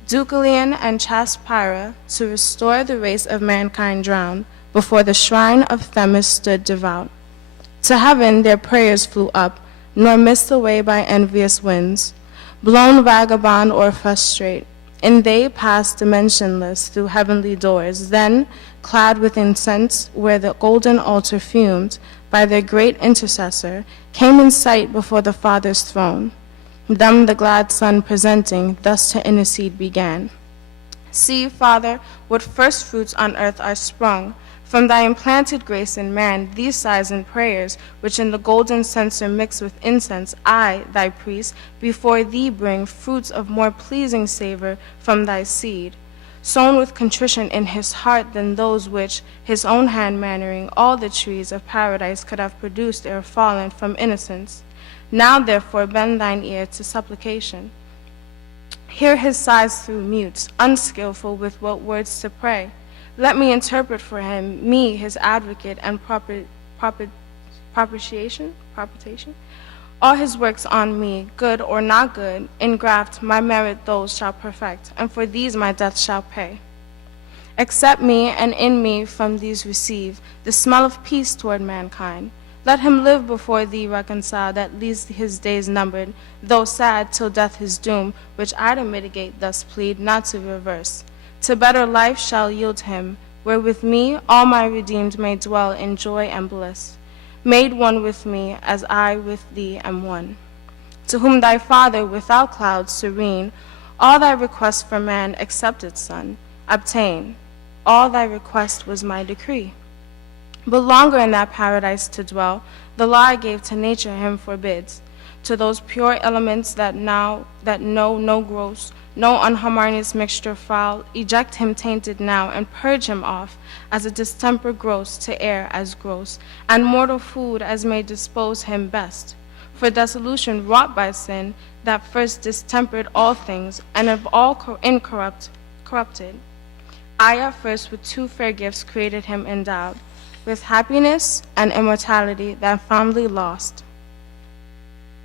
Deucalion and Chaspira, to restore the race of mankind drowned, before the shrine of Themis stood devout. To heaven their prayers flew up, nor missed away by envious winds, blown vagabond or frustrate, and they passed dimensionless through heavenly doors, then, clad with incense, where the golden altar fumed, by their great intercessor, came in sight before the Father's throne. Them the glad Son presenting, thus to intercede began. See, Father, what first fruits on earth are sprung, from thy implanted grace in man, these sighs and prayers, which in the golden censer mix with incense, I, thy priest, before thee bring fruits of more pleasing savor from thy seed, sown with contrition in his heart than those which, his own hand mannering, all the trees of paradise could have produced ere fallen from innocence. Now therefore bend thine ear to supplication. Hear his sighs through mutes, unskillful with what words to pray. Let me interpret for him, me, his advocate and propitiation, all his works on me, good or not good, in graft my merit those shall perfect, and for these my death shall pay. Accept me, and in me from these receive the smell of peace toward mankind. Let him live before thee reconciled, at least his days numbered, though sad till death his doom, which I to mitigate thus plead, not to reverse. To better life shall yield him, where with me all my redeemed may dwell in joy and bliss, made one with me as I with thee am one. To whom thy Father, without clouds serene, all thy requests for man accepted, Son, obtain. All thy request was my decree. But longer in that paradise to dwell, the law I gave to nature him forbids. To those pure elements that know no gross, no unharmonious mixture foul, eject him tainted now, and purge him off, as a distemper gross to air as gross, and mortal food as may dispose him best. For dissolution wrought by sin, that first distempered all things, and of all corrupted, I at first with two fair gifts created him endowed, with happiness and immortality that fondly lost.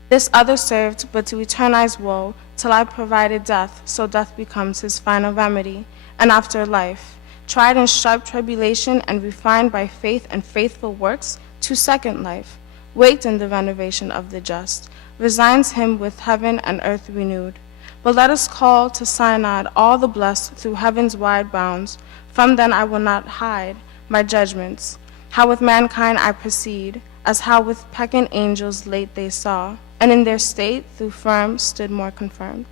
This other served but to eternize woe, till I provided death, so death becomes his final remedy, and after life, tried in sharp tribulation and refined by faith and faithful works, to second life, waked in the renovation of the just, resigns him with heaven and earth renewed. But let us call to synod all the blessed through heaven's wide bounds. From then I will not hide my judgments, how with mankind I proceed, as how with pecking angels late they saw, and in their state through firm stood more confirmed.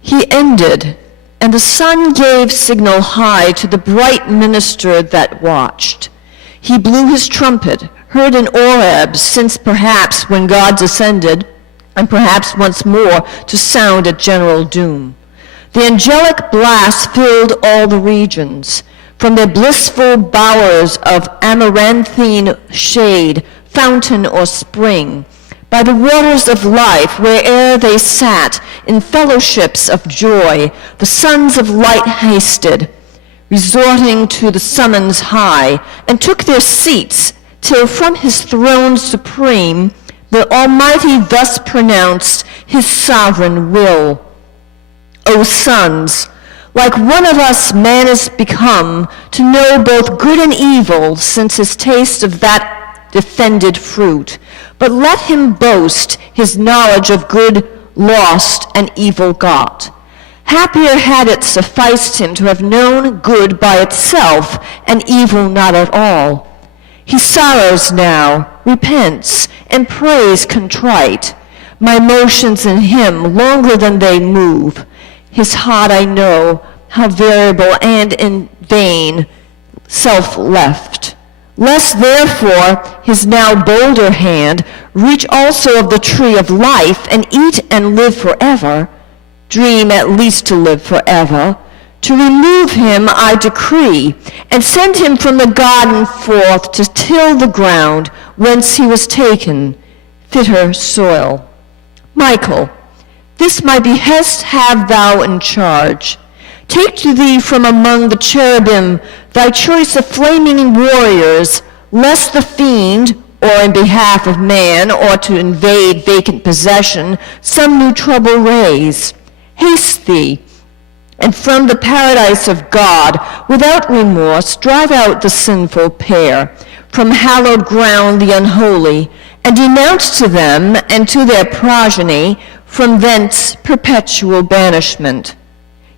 He ended, and the sun gave signal high to the bright minister that watched. He blew his trumpet, heard in Oreb, since perhaps when God descended, and perhaps once more to sound at general doom. The angelic blast filled all the regions. From their blissful bowers of amaranthine shade, fountain or spring, by the waters of life, where'er they sat, in fellowships of joy, the sons of light hasted, resorting to the summons high, and took their seats, till from his throne supreme, the Almighty thus pronounced his sovereign will. O sons, like one of us man is become, to know both good and evil, since his taste of that defended fruit. But let him boast his knowledge of good lost and evil got. Happier had it sufficed him to have known good by itself and evil not at all. He sorrows now, repents, and prays contrite. My motions in him longer than they move. His heart I know, how variable and in vain, self-left. Lest therefore his now bolder hand reach also of the tree of life, and eat and live forever, dream at least to live forever, to remove him I decree, and send him from the garden forth to till the ground whence he was taken, fitter soil. Michael, this my behest have thou in charge. Take to thee from among the cherubim thy choice of flaming warriors, lest the fiend, or in behalf of man, or to invade vacant possession, some new trouble raise. Haste thee, and from the paradise of God, without remorse, drive out the sinful pair, from hallowed ground the unholy, and denounce to them and to their progeny from thence perpetual banishment.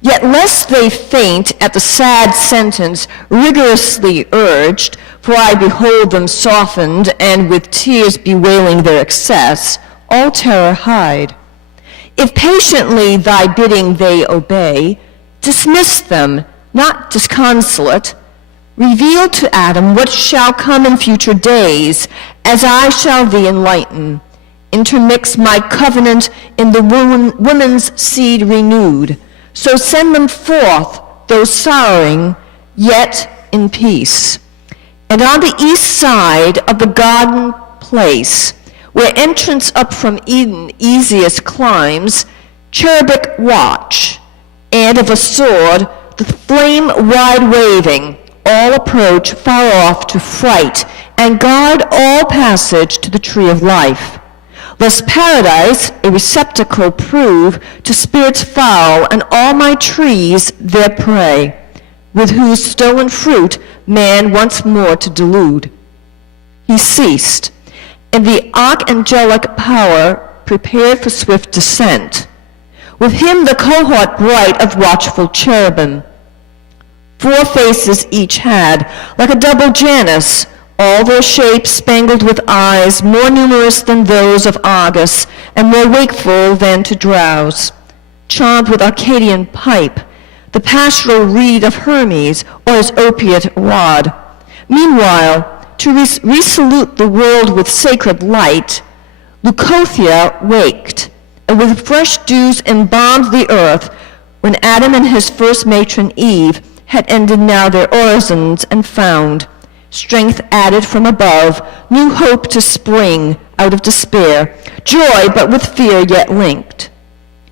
Yet lest they faint at the sad sentence rigorously urged, for I behold them softened, and with tears bewailing their excess, all terror hide. If patiently thy bidding they obey, dismiss them, not disconsolate. Reveal to Adam what shall come in future days, as I shall thee enlighten. Intermix my covenant in the woman's seed renewed. So send them forth, though sorrowing, yet in peace. And on the east side of the garden place, where entrance up from Eden easiest climbs, cherubic watch, and of a sword the flame wide waving, all approach far off to fright, and guard all passage to the tree of life. Lest paradise a receptacle prove to spirits foul, and all my trees their prey, with whose stolen fruit man once more to delude. He ceased, and the archangelic power prepared for swift descent. With him the cohort bright of watchful cherubim. 4 faces each had, like a double Janus, all their shapes spangled with eyes, more numerous than those of Argus, and more wakeful than to drowse. Charmed with Arcadian pipe, the pastoral reed of Hermes, or his opiate rod. Meanwhile, to resalute the world with sacred light, Leucothea waked, and with fresh dews embalmed the earth, when Adam and his first matron Eve had ended now their orisons and found strength added from above, new hope to spring out of despair, joy but with fear yet linked,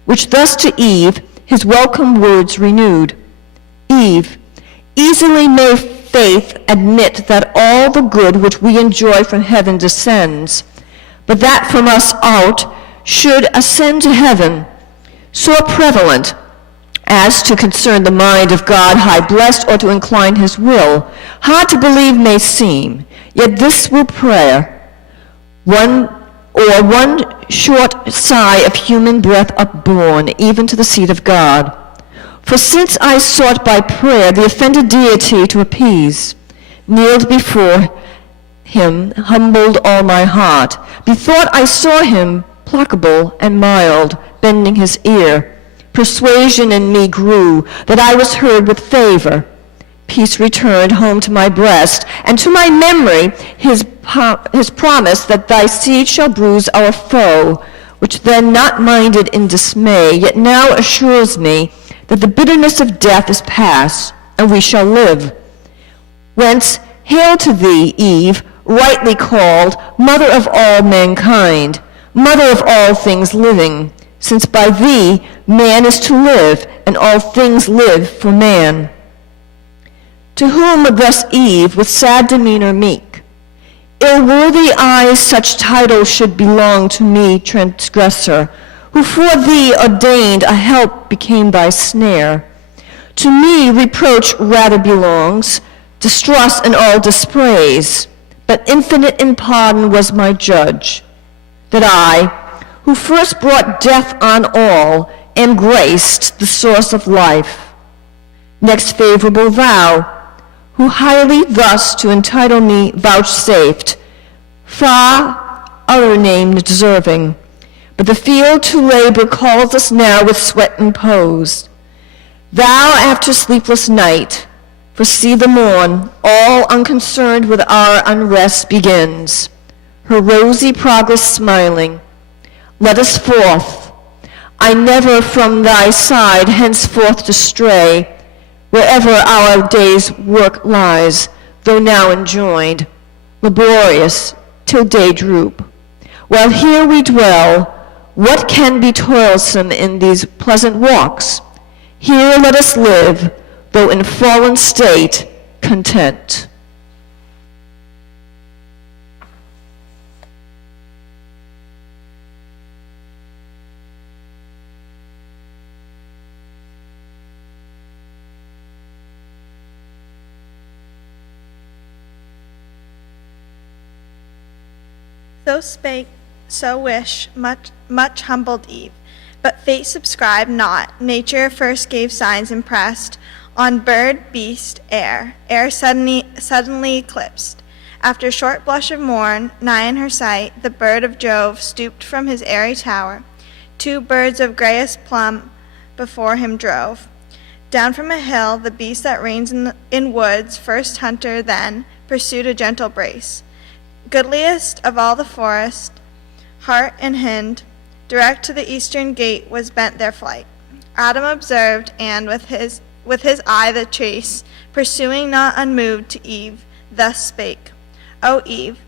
which thus to Eve his welcome words renewed. Eve, easily may faith admit that all the good which we enjoy from heaven descends, but that from us out should ascend to heaven, so prevalent as to concern the mind of God high blessed, or to incline his will, hard to believe may seem, yet this will prayer, one short sigh of human breath upborne, even to the seat of God. For since I sought by prayer the offended deity to appease, kneeled before him, humbled all my heart, bethought I saw him placable and mild, bending his ear, persuasion in me grew that I was heard with favor. Peace returned home to my breast, and to my memory his promise that thy seed shall bruise our foe, which then not minded in dismay, yet now assures me that the bitterness of death is past, and we shall live. Whence, hail to thee, Eve, rightly called mother of all mankind, mother of all things living, since by thee man is to live, and all things live for man. To whom thus Eve, with sad demeanor meek, ill-worthy eyes such title should belong to me, transgressor, who for thee ordained a help became thy snare. To me reproach rather belongs, distrust and all dispraise, but infinite in pardon was my judge, that I, who first brought death on all, am graced the source of life. Next favorable thou, who highly thus to entitle me vouchsafed, far other name deserving, but the field to labor calls us now with sweat imposed. Thou after sleepless night, foresee the morn, all unconcerned with our unrest begins. her rosy progress smiling. Let us forth. I never from thy side henceforth to stray, wherever our day's work lies, though now enjoined, laborious till day droop. While here we dwell, what can be toilsome in these pleasant walks? Here let us live, though in fallen state, content. So spake, so wish, much humbled Eve. But fate subscribed not. Nature first gave signs impressed on bird, beast, air suddenly eclipsed. After short blush of morn, nigh in her sight, the bird of Jove stooped from his airy tower. 2 birds of grayest plum before him drove. Down from a hill, the beast that reigns in woods, first hunter then, pursued a gentle brace. Goodliest of all the forest, hart and hind, direct to the eastern gate was bent their flight. Adam observed, and with his eye the chase, pursuing not unmoved to Eve, thus spake, O Eve,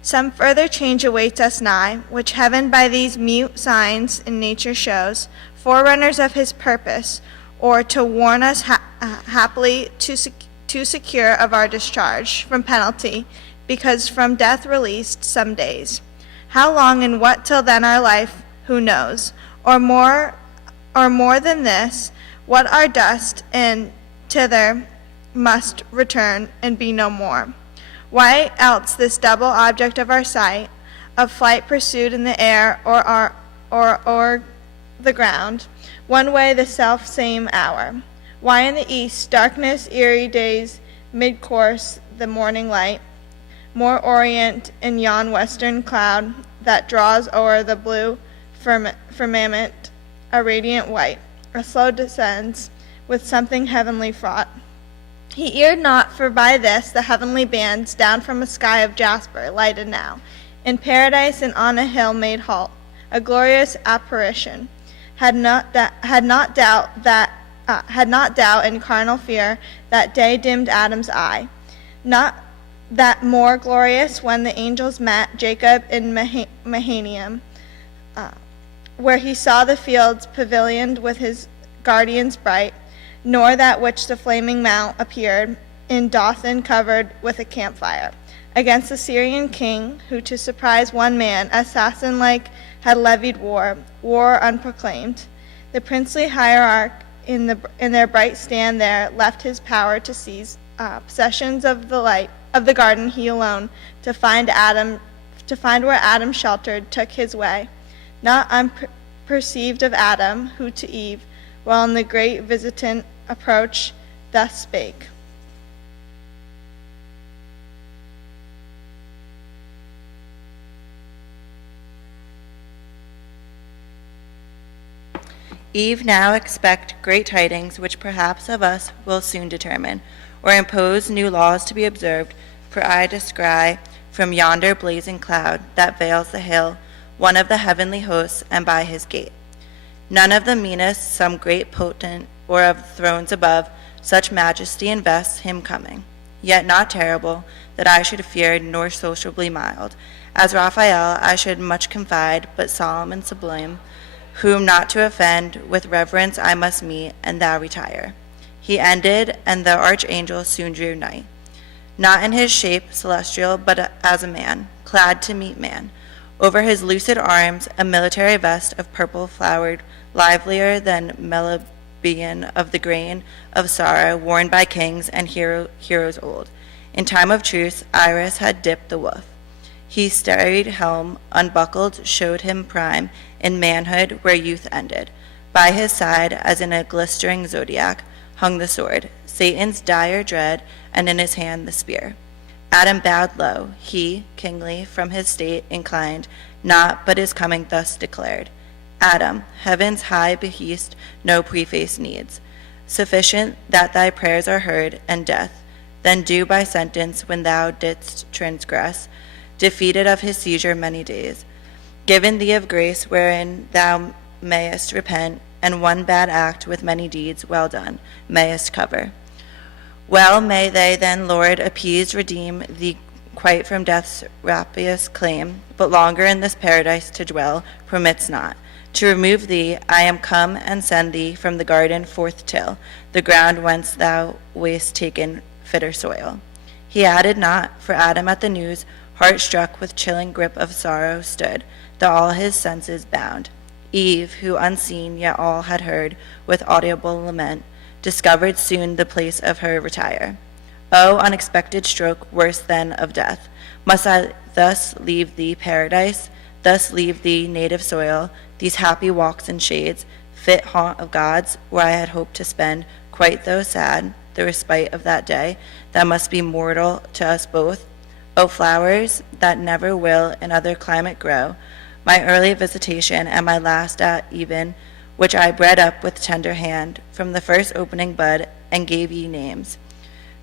some further change awaits us nigh, which heaven by these mute signs in nature shows, forerunners of his purpose, or to warn us haply to secure of our discharge from penalty, because from death released some days. How long and what till then our life, who knows? Or more than this, what our dust, and thither must return and be no more. Why else this double object of our sight, of flight pursued in the air or the ground, one way the self same hour? Why in the east, darkness, eerie days, mid-course, the morning light, more orient in yon western cloud that draws o'er the blue firmament a radiant white, a slow descends with something heavenly fraught. He eared not, for by this the heavenly bands down from a sky of jasper lighted now, in paradise and on a hill made halt, a glorious apparition. Had not doubt and carnal fear that day dimmed Adam's eye. Not that more glorious when the angels met Jacob in Mahanaim, where he saw the fields pavilioned with his guardians bright, nor that which the flaming mount appeared in Dothan covered with a campfire, against the Syrian king, who to surprise one man, assassin-like, had levied war unproclaimed. The princely hierarch in their bright stand there left his power to seize possessions of the light of the garden. He alone, to find where Adam sheltered, took his way, not unperceived of Adam, who to Eve, while in the great visitant approach, thus spake. Eve, now expect great tidings, which perhaps of us will soon determine, or impose new laws to be observed, for I descry from yonder blazing cloud that veils the hill one of the heavenly hosts, and by his gate. None of the meanest, some great potent, or of thrones above, such majesty invests him coming, yet not terrible, that I should fear, nor sociably mild. As Raphael I should much confide, but solemn and sublime, whom not to offend, with reverence I must meet, and thou retire. He ended, and the archangel soon drew nigh, not in his shape celestial, but as a man, clad to meet man. Over his lucid arms a military vest of purple flowered, livelier than Melibæan of the grain of sorrow, worn by kings and heroes old. In time of truce Iris had dipped the woof. His storied helm, unbuckled, showed him prime in manhood where youth ended. By his side, as in a glistering zodiac, hung the sword, Satan's dire dread, and in his hand the spear. Adam bowed low, he, kingly, from his state inclined, not but his coming thus declared. Adam, heaven's high behest no preface needs. Sufficient that thy prayers are heard, and death, then due by sentence when thou didst transgress, defeated of his seizure many days. Given thee of grace wherein thou mayest repent, and one bad act with many deeds well done mayest cover. Well may they then, Lord, appease, redeem thee quite from death's rapious claim, but longer in this paradise to dwell permits not. To remove thee, I am come and send thee from the garden forth till the ground whence thou wast taken fitter soil. He added not, for Adam at the news, heart struck with chilling grip of sorrow stood, though all his senses bound. Eve, who unseen yet all had heard, with audible lament, discovered soon the place of her retire. O unexpected stroke, worse than of death! Must I thus leave thee paradise, thus leave thee native soil, these happy walks and shades, fit haunt of gods, where I had hoped to spend, quite though sad, the respite of that day, that must be mortal to us both? O flowers, that never will in other climate grow, my early visitation and my last at even, which I bred up with tender hand, from the first opening bud, and gave ye names,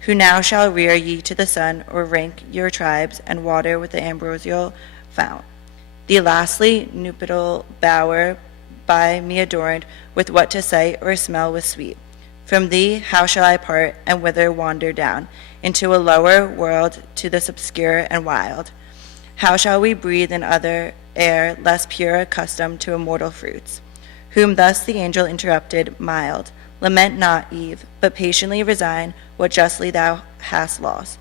who now shall rear ye to the sun, or rank your tribes, and water with the ambrosial fount. The lastly nuptial bower, by me adorned, with what to sight or smell was sweet. From thee how shall I part, and whither wander down, into a lower world, to this obscure and wild? How shall we breathe in other air, less pure, accustomed to immortal fruits? Whom thus the angel interrupted, mild. Lament not, Eve, but patiently resign what justly thou hast lost.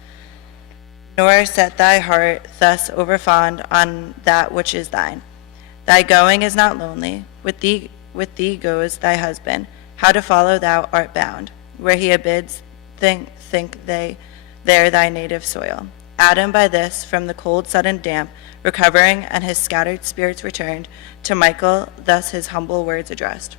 Nor set thy heart thus overfond on that which is thine. Thy going is not lonely. With thee goes thy husband. How to follow thou art bound. Where he abides, think they there thy native soil. Adam by this, from the cold sudden damp, recovering, and his scattered spirits returned, to Michael thus his humble words addressed.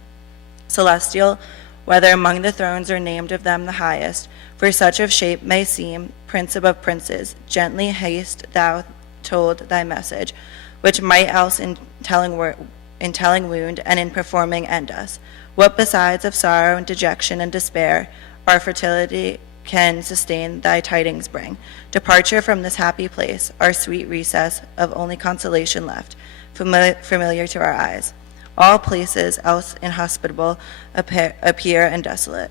Celestial, whether among the thrones or named of them the highest, for such of shape may seem, prince above princes, gently haste thou told thy message, which might else in telling wound, and in performing end us. What besides of sorrow and dejection and despair, our fertility can sustain thy tidings bring. Departure from this happy place, our sweet recess of only consolation left, familiar to our eyes. All places else inhospitable appear and desolate,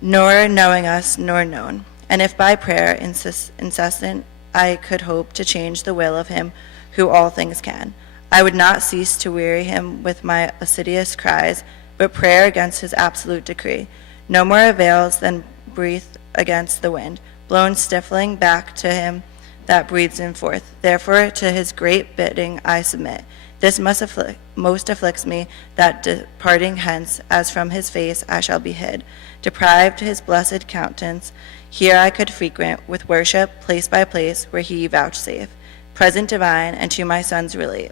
nor knowing us nor known. And if by prayer incessant I could hope to change the will of him who all things can, I would not cease to weary him with my assiduous cries, but prayer against his absolute decree no more avails than breath against the wind, blown stifling back to him that breathes him forth. Therefore to his great bidding I submit. This most afflicts me, that departing hence, as from his face I shall be hid, deprived his blessed countenance. Here I could frequent with worship, place by place, where he vouchsafe, present divine, and to my sons relate.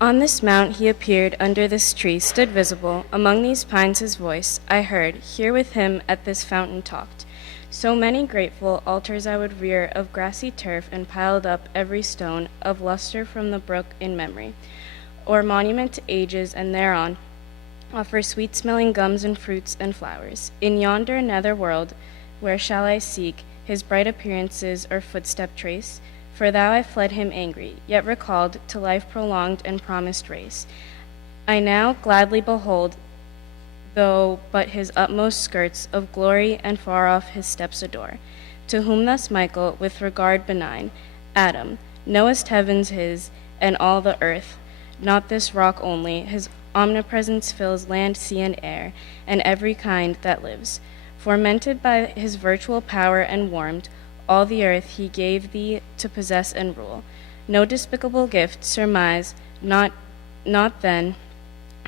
On this mount he appeared, under this tree stood visible, among these pines his voice I heard, here with him at this fountain talked. So many grateful altars I would rear of grassy turf, and piled up every stone of luster from the brook in memory, or monument to ages, and thereon offer sweet-smelling gums and fruits and flowers. In yonder nether world, where shall I seek his bright appearances or footstep trace? For thou I fled him angry, yet recalled to life prolonged and promised race. I now gladly behold, though but his utmost skirts of glory, and far off his steps adore. To whom thus Michael, with regard benign, Adam, knowest heavens his, and all the earth, not this rock only, his omnipresence fills land, sea, and air, and every kind that lives. Fomented by his virtual power and warmed, all the earth he gave thee to possess and rule. No despicable gift surmise, not then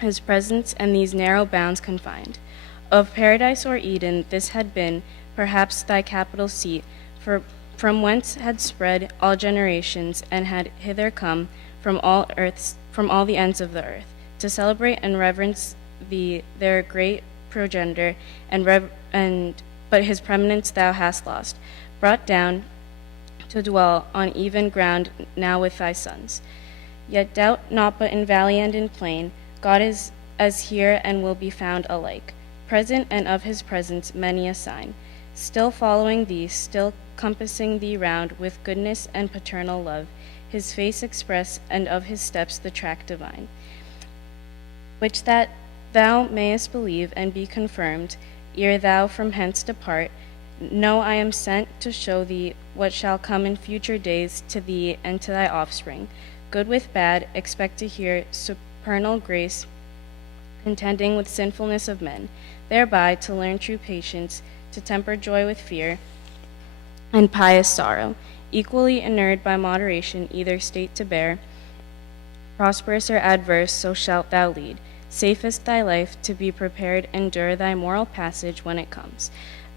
his presence and these narrow bounds confined. Of paradise or Eden this had been, perhaps thy capital seat, for from whence had spread all generations, and had hither come from all the ends of the earth, to celebrate and reverence thee, their great progenitor, and but his preeminence thou hast lost, brought down to dwell on even ground now with thy sons. Yet doubt not but in valley and in plain, God is as here and will be found alike, present and of his presence many a sign, still following thee, still compassing thee round with goodness and paternal love, his face express and of his steps the track divine, which that thou mayest believe and be confirmed, ere thou from hence depart. Know I am sent to show thee what shall come in future days to thee and to thy offspring. Good with bad, expect to hear supernal grace, contending with sinfulness of men, thereby to learn true patience, to temper joy with fear, and pious sorrow, equally inured by moderation either state to bear. Prosperous or adverse, so shalt thou lead. Safest thy life, to be prepared, endure thy moral passage when it comes.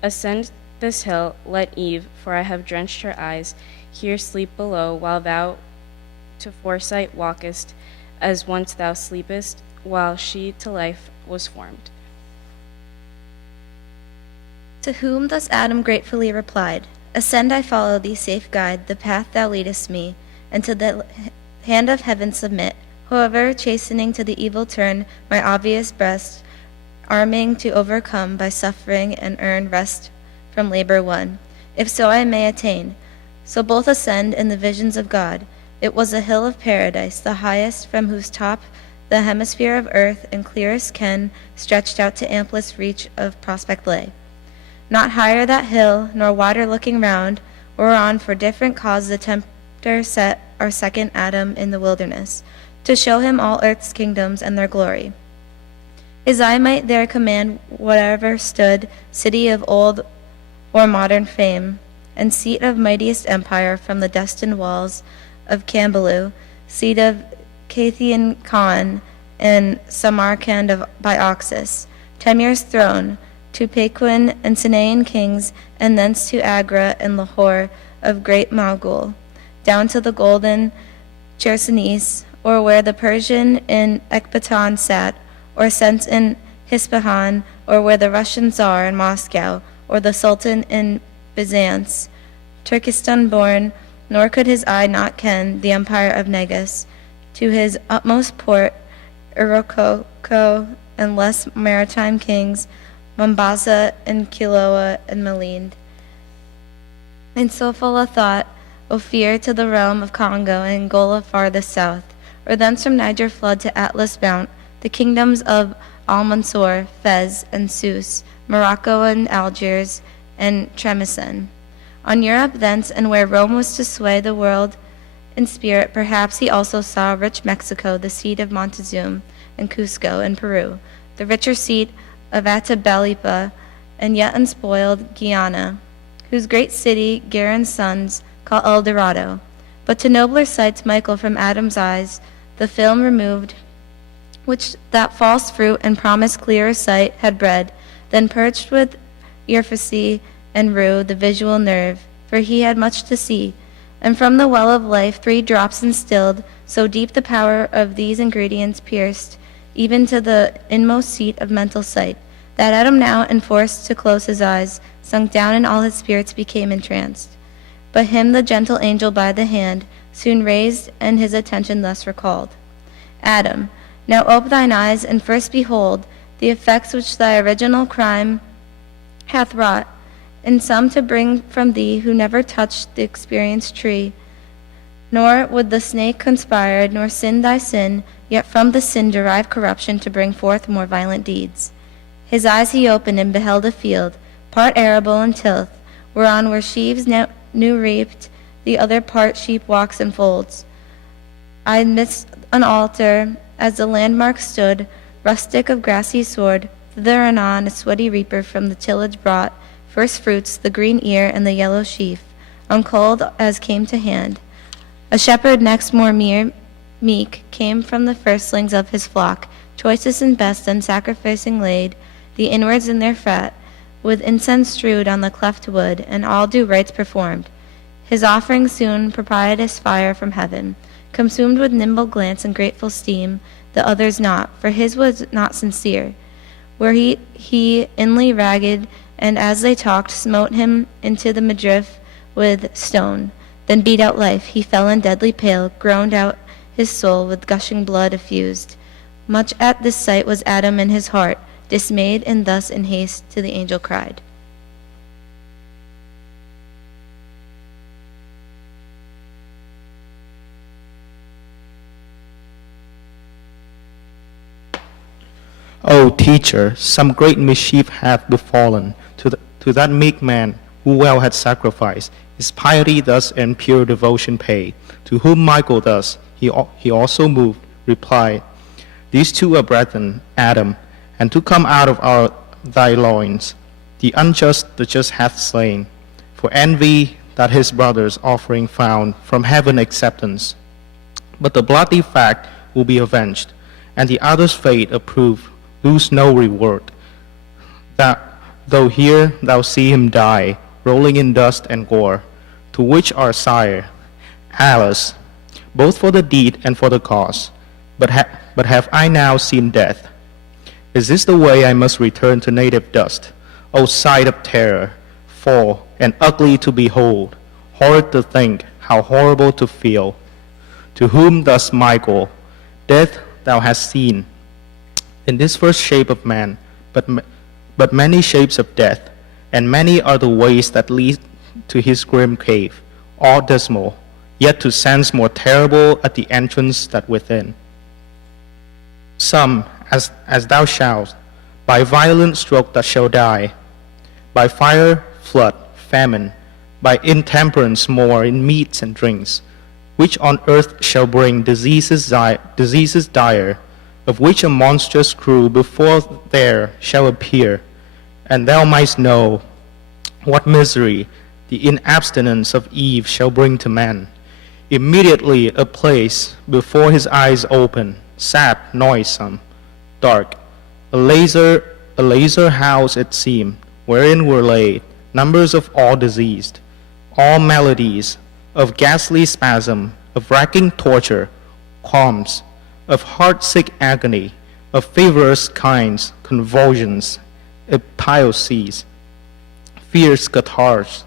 Ascend this hill, let Eve, for I have drenched her eyes, here sleep below, while thou to foresight walkest, as once thou sleepest, while she to life was formed. To whom thus Adam gratefully replied, Ascend, I follow thee, safe guide, the path thou leadest me, and to the hand of heaven submit. However, chastening to the evil turn my obvious breast, arming to overcome by suffering and earn rest from labor won, if so I may attain. So both ascend in the visions of God. It was a hill of paradise, the highest from whose top the hemisphere of earth in clearest ken stretched out to amplest reach of prospect lay. Not higher that hill, nor wider looking round, whereon for different cause the tempter set our second Adam in the wilderness, to show him all earth's kingdoms and their glory. His eye might there command whatever stood, city of old or modern fame, and seat of mightiest empire from the destined walls of Cambalu, seat of Cathian Khan, and Samarkand by Oxus, Temir's throne, to Pequin and Sinayan kings, and thence to Agra and Lahore of great Mogul, down to the golden Chersonesus, or where the Persian in Ekbatan sat, or sent in Ispahan, or where the Russian Tsar in Moscow, or the Sultan in Byzance, Turkestan born, nor could his eye not ken the empire of Negus, to his utmost port, Irokoko, and less maritime kings, Mombasa and Kiloa and Malinde. And so full a thought, Ophir to the realm of Congo and Angola farthest south, or thence from Niger flood to Atlas mount, the kingdoms of Almansor, Fez, and Sus, Morocco and Algiers, and Tremisen. On Europe thence, and where Rome was to sway the world in spirit, perhaps he also saw rich Mexico, the seat of Montezuma, and Cusco in Peru, the richer seat of Atabalpa, and yet unspoiled Guyana, whose great city Guerin's sons call El Dorado. But to nobler sights Michael from Adam's eyes the film removed, which that false fruit and promised clearer sight had bred, then perched with earphacy and rue the visual nerve, for he had much to see, and from the well of life 3 drops instilled, so deep the power of these ingredients pierced, even to the inmost seat of mental sight, that Adam now, enforced to close his eyes, sunk down and all his spirits became entranced. But him the gentle angel by the hand soon raised, and his attention thus recalled. Adam, now ope thine eyes, and first behold the effects which thy original crime hath wrought, in some to bring from thee who never touched the experienced tree, nor would the snake conspire, nor sin thy sin, yet from the sin derive corruption to bring forth more violent deeds. His eyes he opened, and beheld a field, part arable and tilth, whereon were sheaves new reaped, the other part sheep walks and folds. Amidst an altar, as the landmark stood, rustic of grassy sward, thither and anon a sweaty reaper from the tillage brought, first fruits, the green ear and the yellow sheaf, unculled as came to hand. A shepherd next more meek came from the firstlings of his flock, choicest and best, and sacrificing laid the inwards in their fat, with incense strewed on the cleft wood, and all due rites performed. His offering soon propitious fire from heaven, consumed with nimble glance and grateful steam, the other's not, for his was not sincere. Were he inly ragged and as they talked, smote him into the midriff with stone. Then beat out life. He fell in deadly pale, groaned out his soul with gushing blood effused. Much at this sight was Adam in his heart, dismayed, and thus in haste to the angel cried. O teacher, some great mischief hath befallen to that meek man who well had sacrificed his piety thus and pure devotion paid, to whom Michael thus he also moved, replied, These two are brethren, Adam, and to come out of thy loins, the unjust the just hath slain, for envy that his brother's offering found from heaven acceptance. But the bloody fact will be avenged, and the other's fate approved, lose no reward. That though here thou see him die, rolling in dust and gore, to which our sire, alas, both for the deed and for the cause, but have I now seen death? Is this the way I must return to native dust? O sight of terror, fall, and ugly to behold, horrid to think, how horrible to feel. To whom thus Michael, death thou hast seen, in this first shape of man, but many shapes of death, and many are the ways that lead to his grim cave, all dismal, yet to sense more terrible at the entrance that within. Some, as thou shalt, by violent stroke that shall die, by fire, flood, famine, by intemperance more in meats and drinks, which on earth shall bring diseases dire, of which a monstrous crew before there shall appear, and thou mightst know what misery the inabstinence of Eve shall bring to man. Immediately a place before his eyes open, sad, noisome, dark, a laser house it seemed, wherein were laid numbers of all diseased, all maladies, of ghastly spasm, of racking torture, qualms, of heart-sick agony, of feverish kinds, convulsions, epilepsies, fierce catarrhs,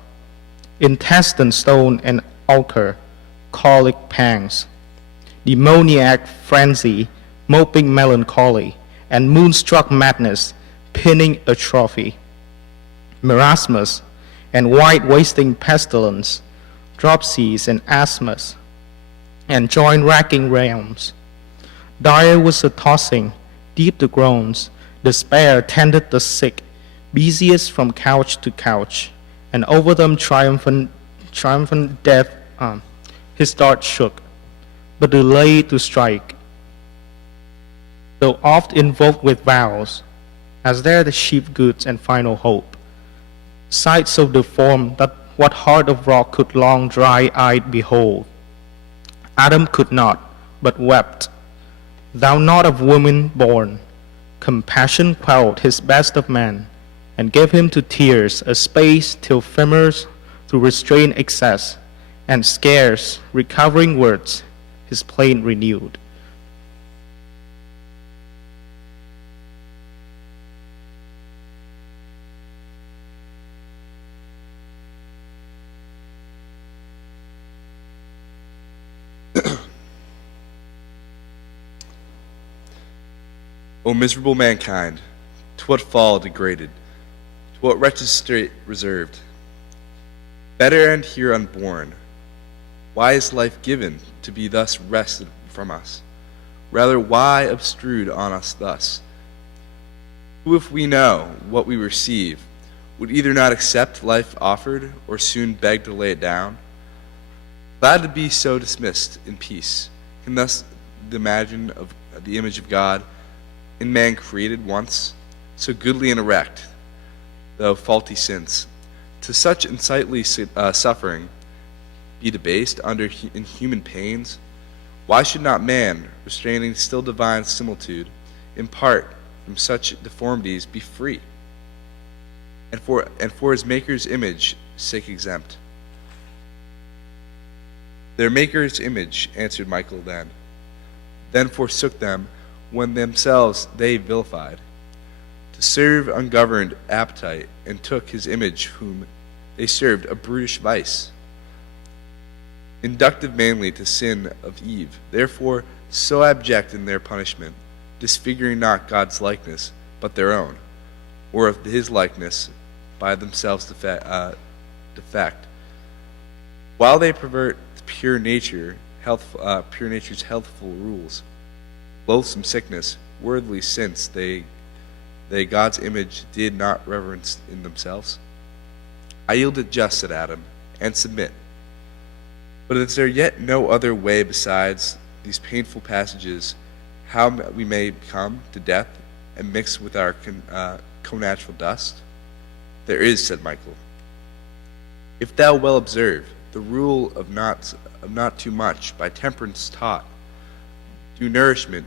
intestine stone and ulcer, colic pangs, demoniac frenzy, moping melancholy, and moonstruck madness, pinning atrophy, marasmus, and wide-wasting pestilence, dropsies and asthmas, and joint-racking realms. Dire was the tossing, deep the groans, despair tended the sick, busiest from couch to couch, and over them triumphant death his dart shook, but delayed to strike. Though oft invoked with vows, as there the chief goods and final hope, sight so deformed that what heart of rock could long dry-eyed behold? Adam could not, but wept. Thou not of woman born, compassion quelled his best of men, and gave him to tears a space till femurs through restrained excess, and scarce recovering words, his plaint renewed. O miserable mankind, to what fall degraded, to what wretched state reserved? Better end here unborn. Why is life given to be thus wrested from us? Rather, why obtrude on us thus? Who, if we know what we receive, would either not accept life offered or soon beg to lay it down? Glad to be so dismissed in peace, can thus imagine of the image of God in man created once, so goodly and erect, though faulty since, to such unsightly suffering be debased under inhuman pains? Why should not man, restraining still divine similitude, in part from such deformities be free, and for his Maker's image sake exempt? Their Maker's image, answered Michael then forsook them when themselves they vilified. to serve ungoverned appetite, and took his image whom they served a brutish vice. Inductive mainly to sin of Eve, therefore so abject in their punishment, disfiguring not God's likeness, but their own, or of his likeness by themselves defect. While they pervert pure nature's healthful rules, loathsome sickness, worldly since they God's image did not reverence in themselves. I yielded just, said Adam, and submit. But is there yet no other way besides these painful passages how we may come to death and mix with our connatural dust? There is, said Michael. If thou well observe the rule of not too much, by temperance taught, do nourishment,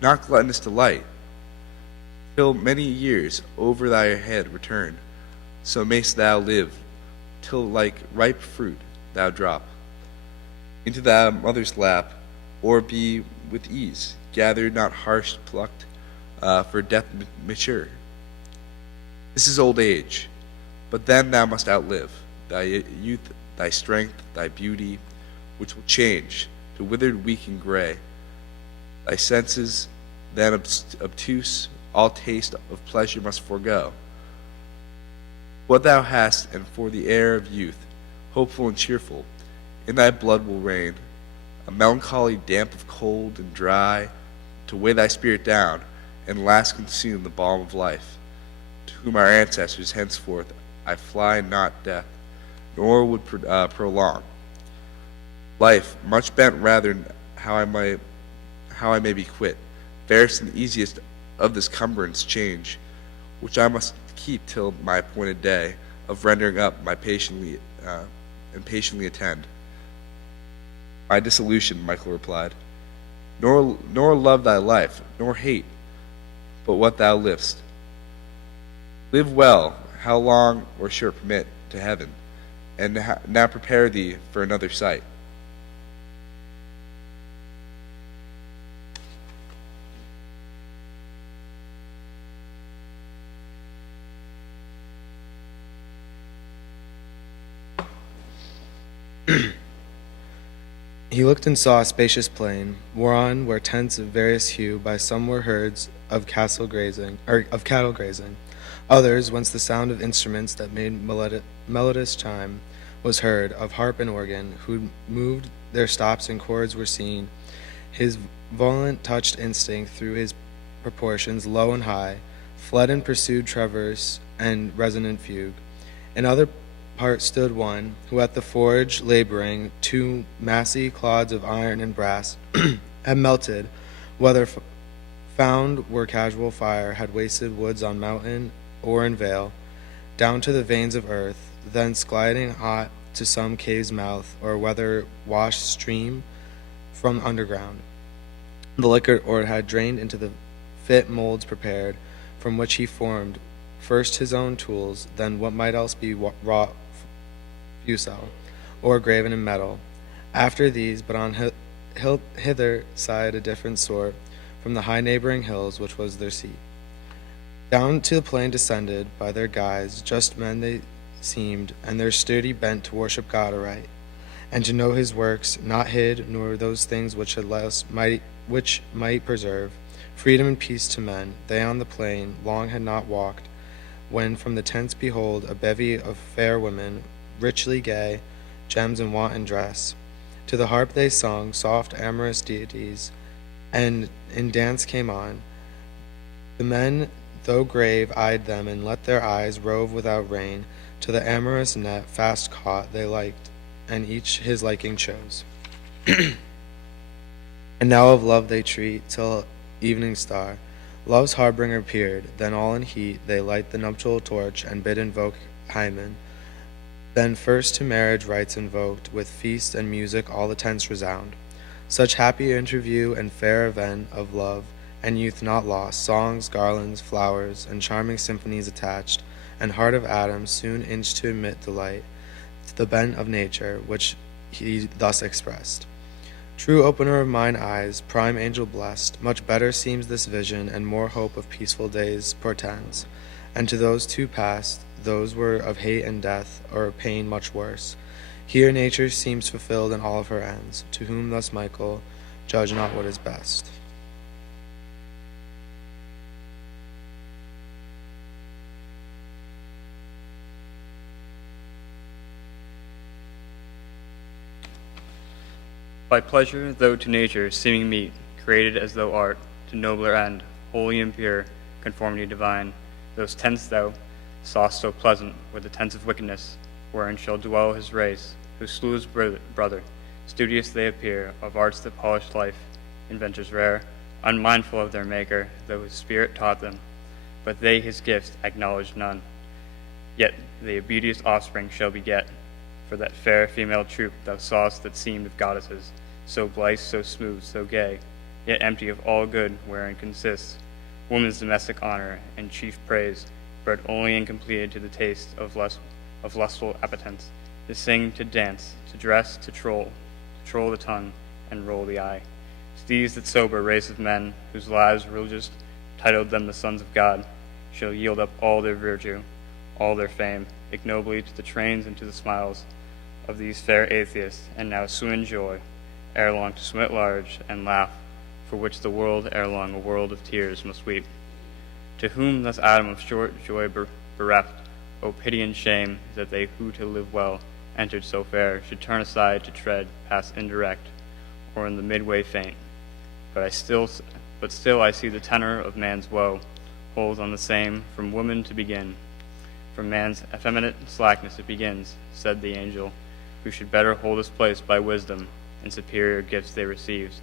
not gluttonous delight, till many years over thy head return, so mayst thou live, till like ripe fruit thou drop into thy mother's lap, or be with ease gathered, not harsh plucked, for death mature. This is old age, but then thou must outlive thy youth, thy strength, thy beauty, which will change to withered, weak, and gray. Thy senses, then obtuse, all taste of pleasure must forego. What thou hast, and for the air of youth, hopeful and cheerful, in thy blood will reign, a melancholy damp of cold and dry, to weigh thy spirit down, and last consume the balm of life, to whom our ancestors henceforth I fly not death, nor would prolong. Life, much bent rather how I may be quit, fairest and easiest of this cumbrance change, which I must keep till my appointed day of rendering up my patiently attend. My dissolution, Michael replied, nor love thy life, nor hate, but what thou livest. Live well, how long or short permit to heaven, and now prepare thee for another sight. He looked and saw a spacious plain, whereon were tents of various hue, by some were herds of cattle grazing, others whence the sound of instruments that made melodious chime was heard, of harp and organ, who moved their stops and chords were seen. His violent touched instinct through his proportions low and high, fled and pursued traverse and resonant fugue. In other part stood one, who at the forge laboring, two massy clods of iron and brass had melted, whether found where casual fire had wasted woods on mountain or in vale, down to the veins of earth, thence gliding hot to some cave's mouth, or whether washed stream from underground. The liquid ore had drained into the fit molds prepared, from which he formed first his own tools, then what might else be wrought fusel, or graven in metal. After these, but on hither side a different sort, from the high neighboring hills, which was their seat. Down to the plain descended, by their guise, just men they seemed, and their sturdy bent to worship God aright, and to know his works, not hid, nor those things which might preserve freedom and peace to men. They on the plain long had not walked, when from the tents behold a bevy of fair women, richly gay, gems and wanton dress. To the harp they sung soft amorous deities, and in dance came on. The men, though grave, eyed them, and let their eyes rove without rein. To the amorous net fast caught they liked, and each his liking chose. And now of love they treat, till evening star, love's harbinger appeared. Then all in heat they light the nuptial torch, and bid invoke Hymen. Then first to marriage rites invoked, with feast and music all the tents resound. Such happy interview and fair event of love and youth not lost, songs, garlands, flowers, and charming symphonies attached, and heart of Adam soon inched to emit delight, to the bent of nature, which he thus expressed. True opener of mine eyes, prime angel blessed, much better seems this vision, and more hope of peaceful days portends. And to those two past, those were of hate and death, or pain much worse. Here nature seems fulfilled in all of her ends, to whom thus Michael, judge not what is best. By pleasure, though to nature seeming meet, created as thou art, to nobler end, holy and pure, conformity divine, those tents thou saw'st so pleasant were the tents of wickedness, wherein shall dwell his race, who slew his brother. Studious they appear, of arts that polish life, inventors rare, unmindful of their Maker, though his Spirit taught them. But they his gifts acknowledged none. Yet they a beauteous offspring shall beget, for that fair female troop thou saw'st that seemed of goddesses, so blithe, so smooth, so gay, yet empty of all good wherein consists woman's domestic honor and chief praise, bred only and completed to the taste of lustful appetence, to sing, to dance, to dress, to troll the tongue, and roll the eye. To these that sober race of men, whose lives religious titled them the sons of God, shall yield up all their virtue, all their fame, ignobly to the trains and to the smiles of these fair atheists, and now swim in joy, ere long to swim at large, and laugh, for which the world ere long a world of tears must weep. To whom thus Adam of short joy bereft, O pity and shame, that they who to live well entered so fair should turn aside to tread past indirect, or in the midway faint. But still I see the tenor of man's woe holds on the same, from woman to begin. From man's effeminate slackness it begins, said the angel, who should better hold his place by wisdom and superior gifts they received.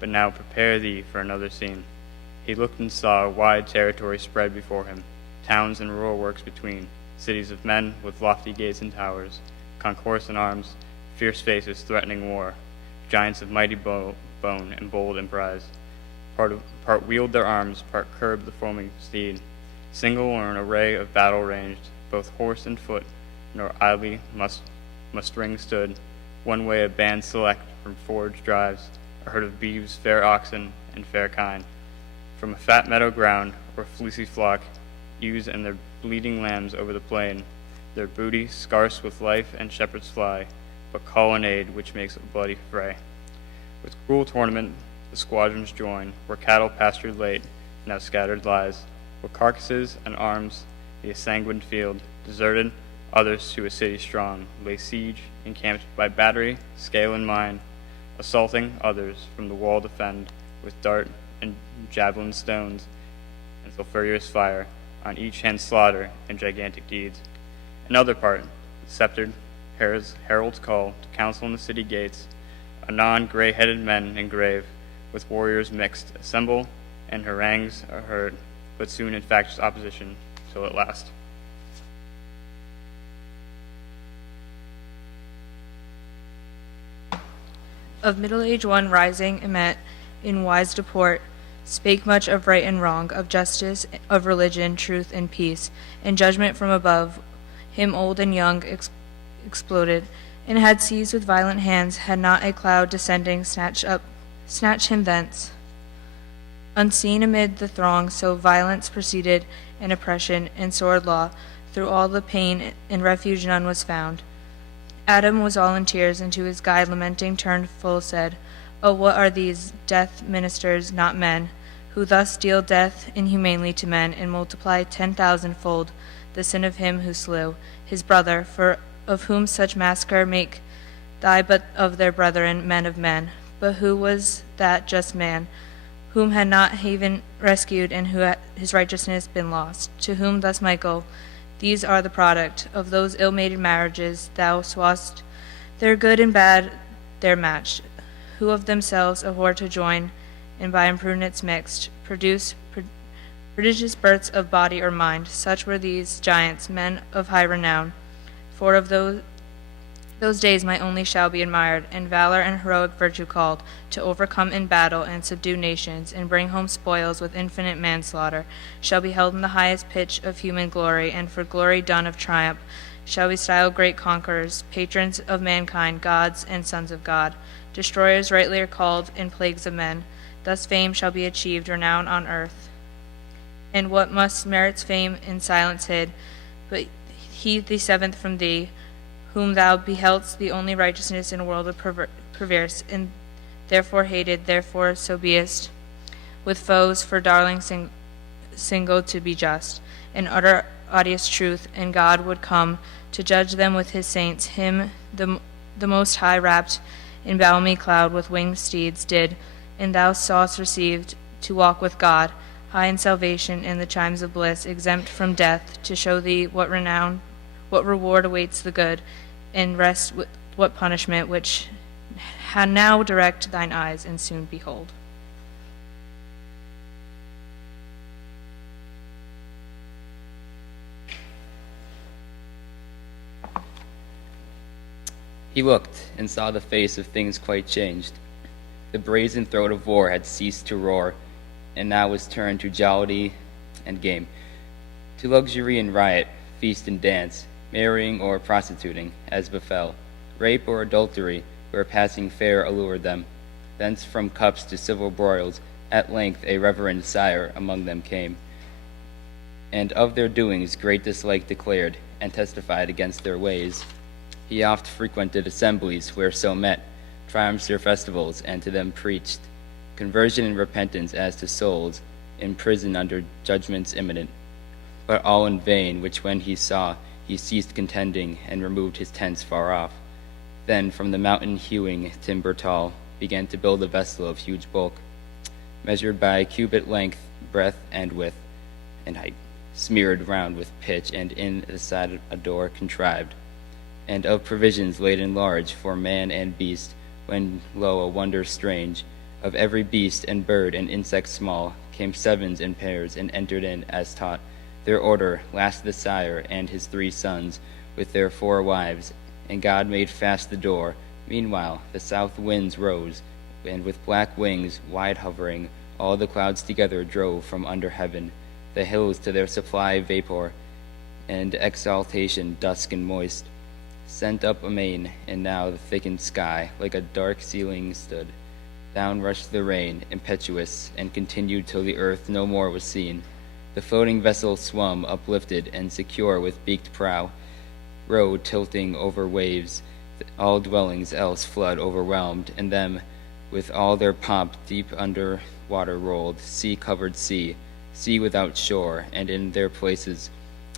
But now prepare thee for another scene. He looked and saw a wide territory spread before him, towns and rural works between, cities of men with lofty gates and towers, concourse in arms, fierce faces threatening war, giants of mighty bone and bold emprise. Part wield their arms, part curb the foaming steed, single or an array of battle ranged, both horse and foot, nor idly mustering stood, one way a band select from forge drives, a herd of beeves, fair oxen, and fair kine. From a fat meadow ground, or fleecy flock, ewes and their bleating lambs over the plain, their booty scarce with life and shepherds fly, but colonnade which makes a bloody fray. With cruel tournament the squadrons join, where cattle pastured late, now scattered lies, where carcasses and arms the ensanguined field, deserted, others to a city strong, lay siege, encamped by battery, scale and mine, assaulting others from the wall defend, with dart and javelin stones, and sulphurous fire, on each hand slaughter and gigantic deeds. Another part, the sceptered heralds call to council in the city gates, anon gray-headed men and grave, with warriors mixed, assemble, and harangues are heard, but soon in factious opposition, till at last. Of middle-aged one rising, emet, in wise deport, spake much of right and wrong, of justice, of religion, truth, and peace, and judgment from above. Him old and young exploded, and had seized with violent hands, had not a cloud descending snatch him thence. Unseen amid the throng, so violence proceeded, and oppression, and sword law, through all the pain, and refuge none was found. Adam was all in tears, and to his guide lamenting turned full said, O what are these, death ministers, not men, who thus deal death inhumanely to men, and multiply 10,000-fold the sin of him who slew his brother, for of whom such massacre make die but of their brethren, men of men. But who was that just man, whom had not haven rescued, and who had his righteousness been lost? To whom thus Michael, these are the product of those ill-mated marriages thou swast, their good and bad their matched, who of themselves abhor to join, and by imprudence mixed, produce prodigious births of body or mind. Such were these giants, men of high renown. For of those days my only shall be admired, and valor and heroic virtue called, to overcome in battle and subdue nations, and bring home spoils with infinite manslaughter, shall be held in the highest pitch of human glory, and for glory done of triumph, shall be styled great conquerors, patrons of mankind, gods and sons of God. Destroyers rightly are called, and plagues of men. Thus fame shall be achieved, renown on earth. And what must merits fame in silence hid, but he the seventh from thee, whom thou beheldst the only righteousness in a world of perverse, and therefore hated, therefore so beest, with foes for darling single to be just, and utter odious truth, and God would come to judge them with his saints. Him the Most High wrapped in balmy cloud with winged steeds did, and thou sawest received to walk with God, high in salvation and the chimes of bliss, exempt from death, to show thee what reward awaits the good, and rest with what punishment which now direct thine eyes and soon behold. He looked, and saw the face of things quite changed. The brazen throat of war had ceased to roar, and now was turned to jollity and game, to luxury and riot, feast and dance, marrying or prostituting, as befell, rape or adultery, where passing fair allured them. Thence from cups to civil broils, at length a reverend sire among them came, and of their doings great dislike declared, and testified against their ways. He oft frequented assemblies where so met, triumphs or festivals, and to them preached conversion and repentance as to souls in prison under judgments imminent. But all in vain, which when he saw, he ceased contending, and removed his tents far off. Then from the mountain hewing timber tall, began to build a vessel of huge bulk, measured by cubit length, breadth, and width, and height, smeared round with pitch, and in the side a door contrived, and of provisions laden large for man and beast, when lo, a wonder strange, of every beast and bird and insect small, came sevens in pairs, and entered in, as taught, their order, last the sire and his 3 sons, with their 4 wives, and God made fast the door. Meanwhile the south winds rose, and with black wings, wide hovering, all the clouds together drove from under heaven, the hills to their supply vapor, and exaltation dusk and moist, sent up amain, and now the thickened sky like a dark ceiling stood. Down rushed the rain, impetuous, and continued till the earth no more was seen. The floating vessel swum, uplifted and secure with beaked prow, rode tilting over waves, all dwellings else flood overwhelmed, and them with all their pomp deep under water rolled, sea-covered sea, sea without shore, and in their places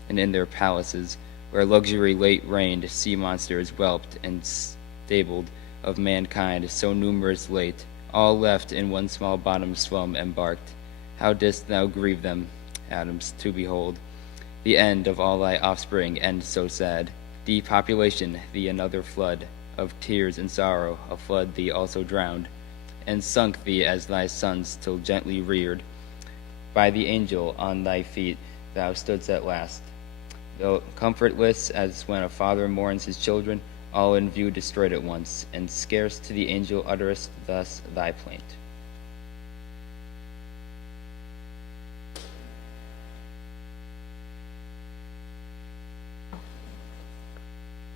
and in their palaces, where luxury late reigned, sea monsters whelped and stabled of mankind, so numerous late, all left in one small bottom swum embarked. How didst thou grieve them, Adams, to behold the end of all thy offspring end so sad? Depopulation, thee another flood of tears and sorrow, a flood thee also drowned, and sunk thee as thy sons till gently reared. By the angel on thy feet thou stoodst at last, though comfortless as when a father mourns his children, all in view destroyed at once, and scarce to the angel utterest thus thy plaint.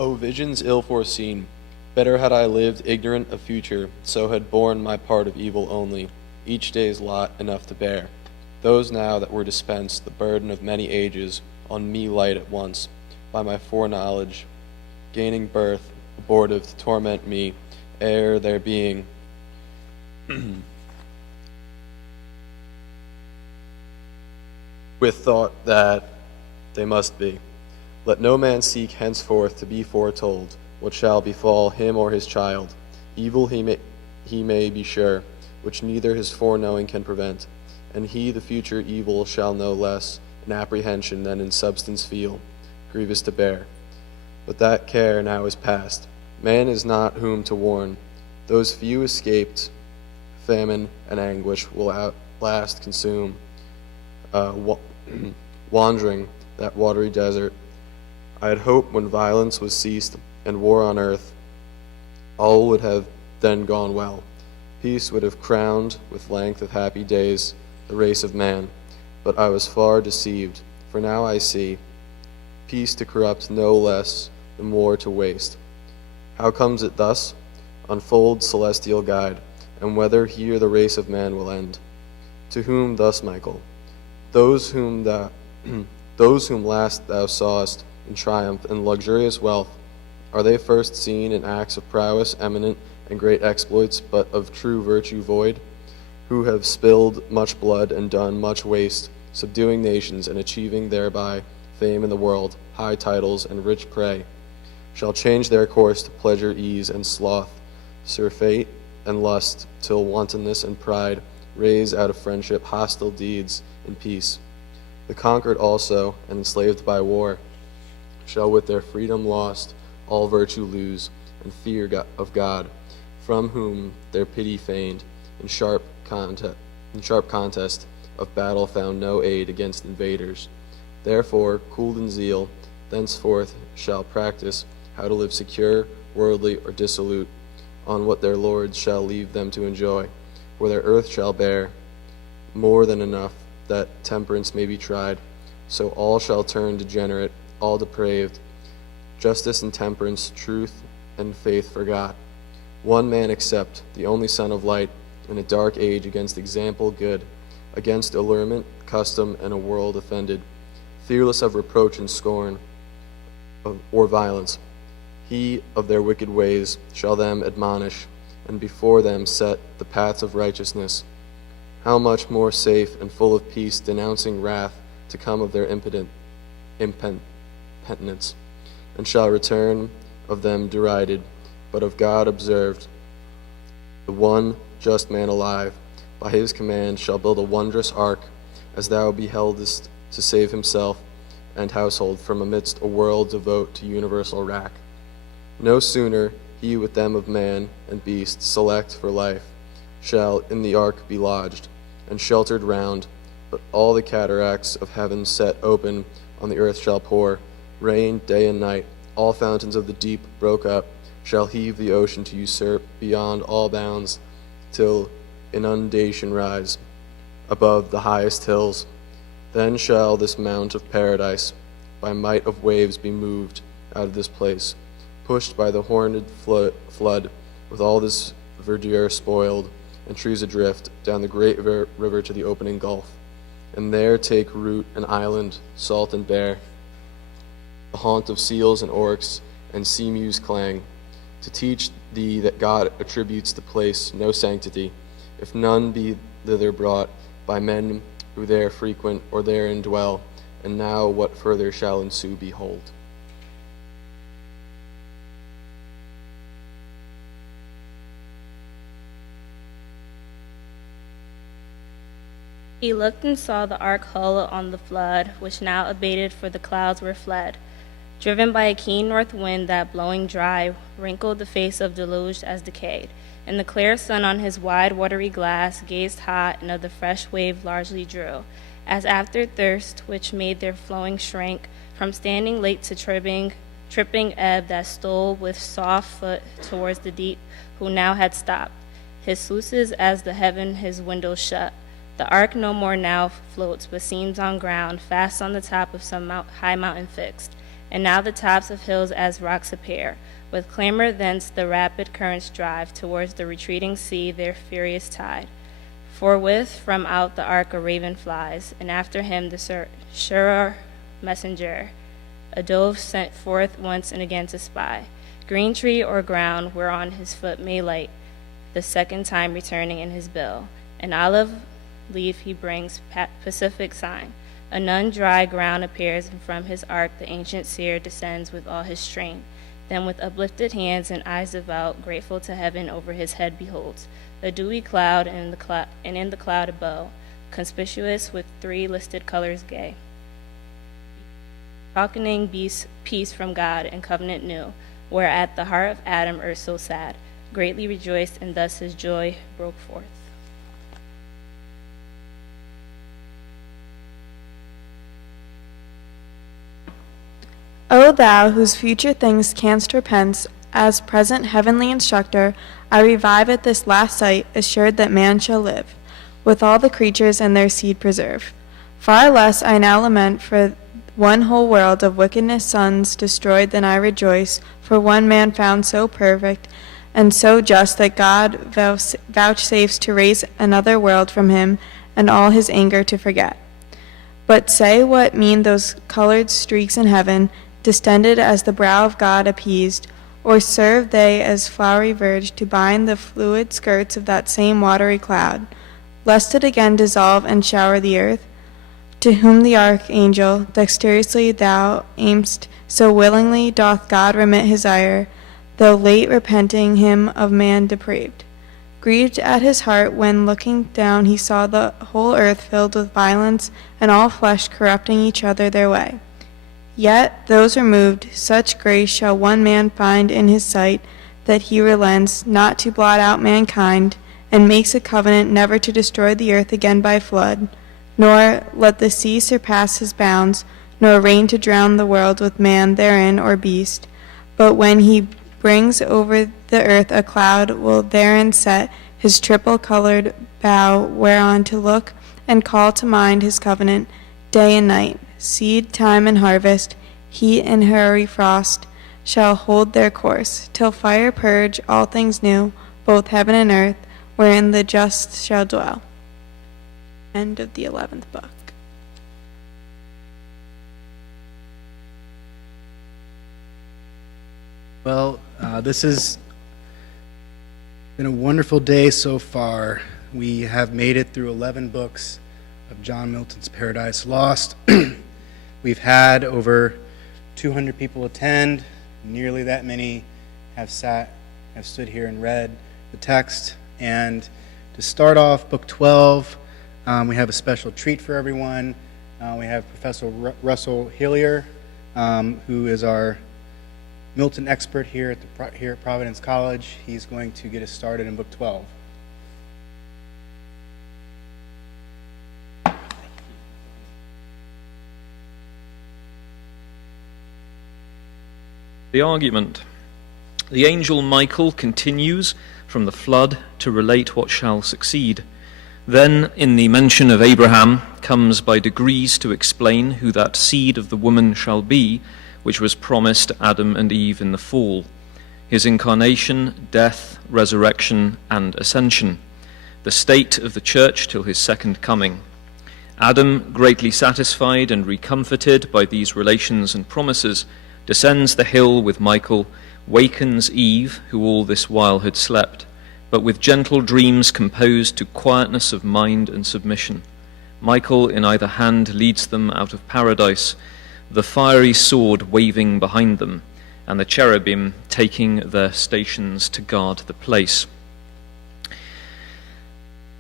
O visions ill foreseen, better had I lived ignorant of future, so had borne my part of evil only, each day's lot enough to bear. Those now that were dispensed, the burden of many ages, on me light at once, by my foreknowledge, gaining birth, abortive to torment me, ere their being with thought that they must be. Let no man seek henceforth to be foretold what shall befall him or his child. Evil he may be sure, which neither his foreknowing can prevent, and he the future evil shall know less in apprehension than in substance feel, grievous to bear. But that care now is past. Man is not whom to warn. Those few escaped famine and anguish will at last consume, wandering that watery desert. I had hoped when violence was ceased and war on earth, all would have then gone well. Peace would have crowned with length of happy days the race of man. But I was far deceived, for now I see peace to corrupt no less, the more to waste. How comes it thus? Unfold celestial guide, and whether here the race of man will end. To whom thus, Michael? Those whom last thou sawest in triumph and luxurious wealth, are they first seen in acts of prowess eminent and great exploits, but of true virtue void? Who have spilled much blood and done much waste, subduing nations and achieving thereby fame in the world, high titles and rich prey, shall change their course to pleasure, ease, and sloth, surfeit and lust, till wantonness and pride raise out of friendship hostile deeds in peace. The conquered also, and enslaved by war, shall with their freedom lost all virtue lose, and fear of God, from whom their pity feigned, in sharp contest of battle found no aid against invaders. Therefore, cooled in zeal, thenceforth shall practice how to live secure, worldly, or dissolute, on what their lords shall leave them to enjoy, where their earth shall bear more than enough that temperance may be tried. So all shall turn degenerate, all depraved, justice and temperance, truth and faith forgot. One man except, the only Son of light, in a dark age against example good, against allurement, custom, and a world offended, fearless of reproach and scorn or violence. He of their wicked ways shall them admonish, and before them set the paths of righteousness. How much more safe and full of peace, denouncing wrath to come of their impotence, and shall return of them derided, but of God observed. The one just man alive, by his command, shall build a wondrous ark, as thou beheldest, to save himself and household from amidst a world devote to universal wrack. No sooner he with them of man and beast select for life shall in the ark be lodged and sheltered round, but all the cataracts of heaven set open on the earth shall pour rain day and night. All fountains of the deep broke up shall heave the ocean to usurp beyond all bounds, till inundation rise above the highest hills. Then shall this mount of paradise by might of waves be moved out of this place, pushed by the horned flood, with all this verdure spoiled, and trees adrift, down the great river to the opening gulf. And there take root an island, salt and bare, a haunt of seals and orcs, and sea mews clang, to teach thee that God attributes the place no sanctity, if none be thither brought by men who there frequent or therein dwell. And now what further shall ensue, behold. He looked and saw the ark hull on the flood, which now abated, for the clouds were fled. Driven by a keen north wind that, blowing dry, wrinkled the face of deluge as decayed. And the clear sun on his wide watery glass gazed hot, and of the fresh wave largely drew, as after thirst, which made their flowing shrink, from standing late to tripping ebb that stole with soft foot towards the deep, who now had stopped. His sluices as the heaven his windows shut. The ark no more now floats, but seems on ground, fast on the top of some high mountain fixed. And now the tops of hills as rocks appear. With clamor thence the rapid currents drive towards the retreating sea their furious tide. Forthwith from out the ark a raven flies, and after him the surer messenger, a dove sent forth once and again to spy. Green tree or ground whereon his foot may light, the second time returning in his bill. An olive leaf he brings, pacific sign. A none dry ground appears, and from his ark the ancient seer descends with all his train. Then with uplifted hands and eyes devout, grateful to heaven over his head beholds the dewy cloud, and in the cloud a bow, conspicuous with three listed colors gay. Talkening peace from God and covenant new, whereat the heart of Adam erst so sad, greatly rejoiced, and thus his joy broke forth. O thou, whose future things canst repense, as present heavenly instructor, I revive at this last sight, assured that man shall live, with all the creatures and their seed preserve. Far less I now lament for one whole world of wickedness sons destroyed, then I rejoice, for one man found so perfect and so just that God vouchsafes to raise another world from him and all his anger to forget. But say what mean those colored streaks in heaven, distended as the brow of God appeased, or serve they as flowery verge to bind the fluid skirts of that same watery cloud, lest it again dissolve and shower the earth? To whom the archangel, dexterously thou aim'st, so willingly doth God remit his ire, though late repenting him of man depraved. Grieved at his heart when looking down he saw the whole earth filled with violence, and all flesh corrupting each other their way. Yet, those removed, such grace shall one man find in his sight, that he relents not to blot out mankind, and makes a covenant never to destroy the earth again by flood, nor let the sea surpass his bounds, nor rain to drown the world with man therein or beast. But when he brings over the earth a cloud, will therein set his triple-colored bow, whereon to look and call to mind his covenant, day and night, seed time and harvest, heat and hurry frost, shall hold their course, till fire purge all things new, both heaven and earth, wherein the just shall dwell. End of the 11th book. Well, this has been a wonderful day so far. We have made it through 11 books of John Milton's Paradise Lost. We've had over 200 people attend. Nearly that many have stood here and read the text. And to start off Book 12, we have a special treat for everyone. We have Professor Russell Hillier, who is our Milton expert here at Providence College. He's going to get us started in Book 12. The argument. The angel Michael continues from the flood to relate what shall succeed. Then, in the mention of Abraham, comes by degrees to explain who that seed of the woman shall be, which was promised Adam and Eve in the fall, his incarnation, death, resurrection, and ascension, the state of the church till his second coming. Adam, greatly satisfied and recomforted by these relations and promises, descends the hill with Michael, wakens Eve, who all this while had slept, but with gentle dreams composed to quietness of mind and submission. Michael in either hand leads them out of paradise, the fiery sword waving behind them, and the cherubim taking their stations to guard the place.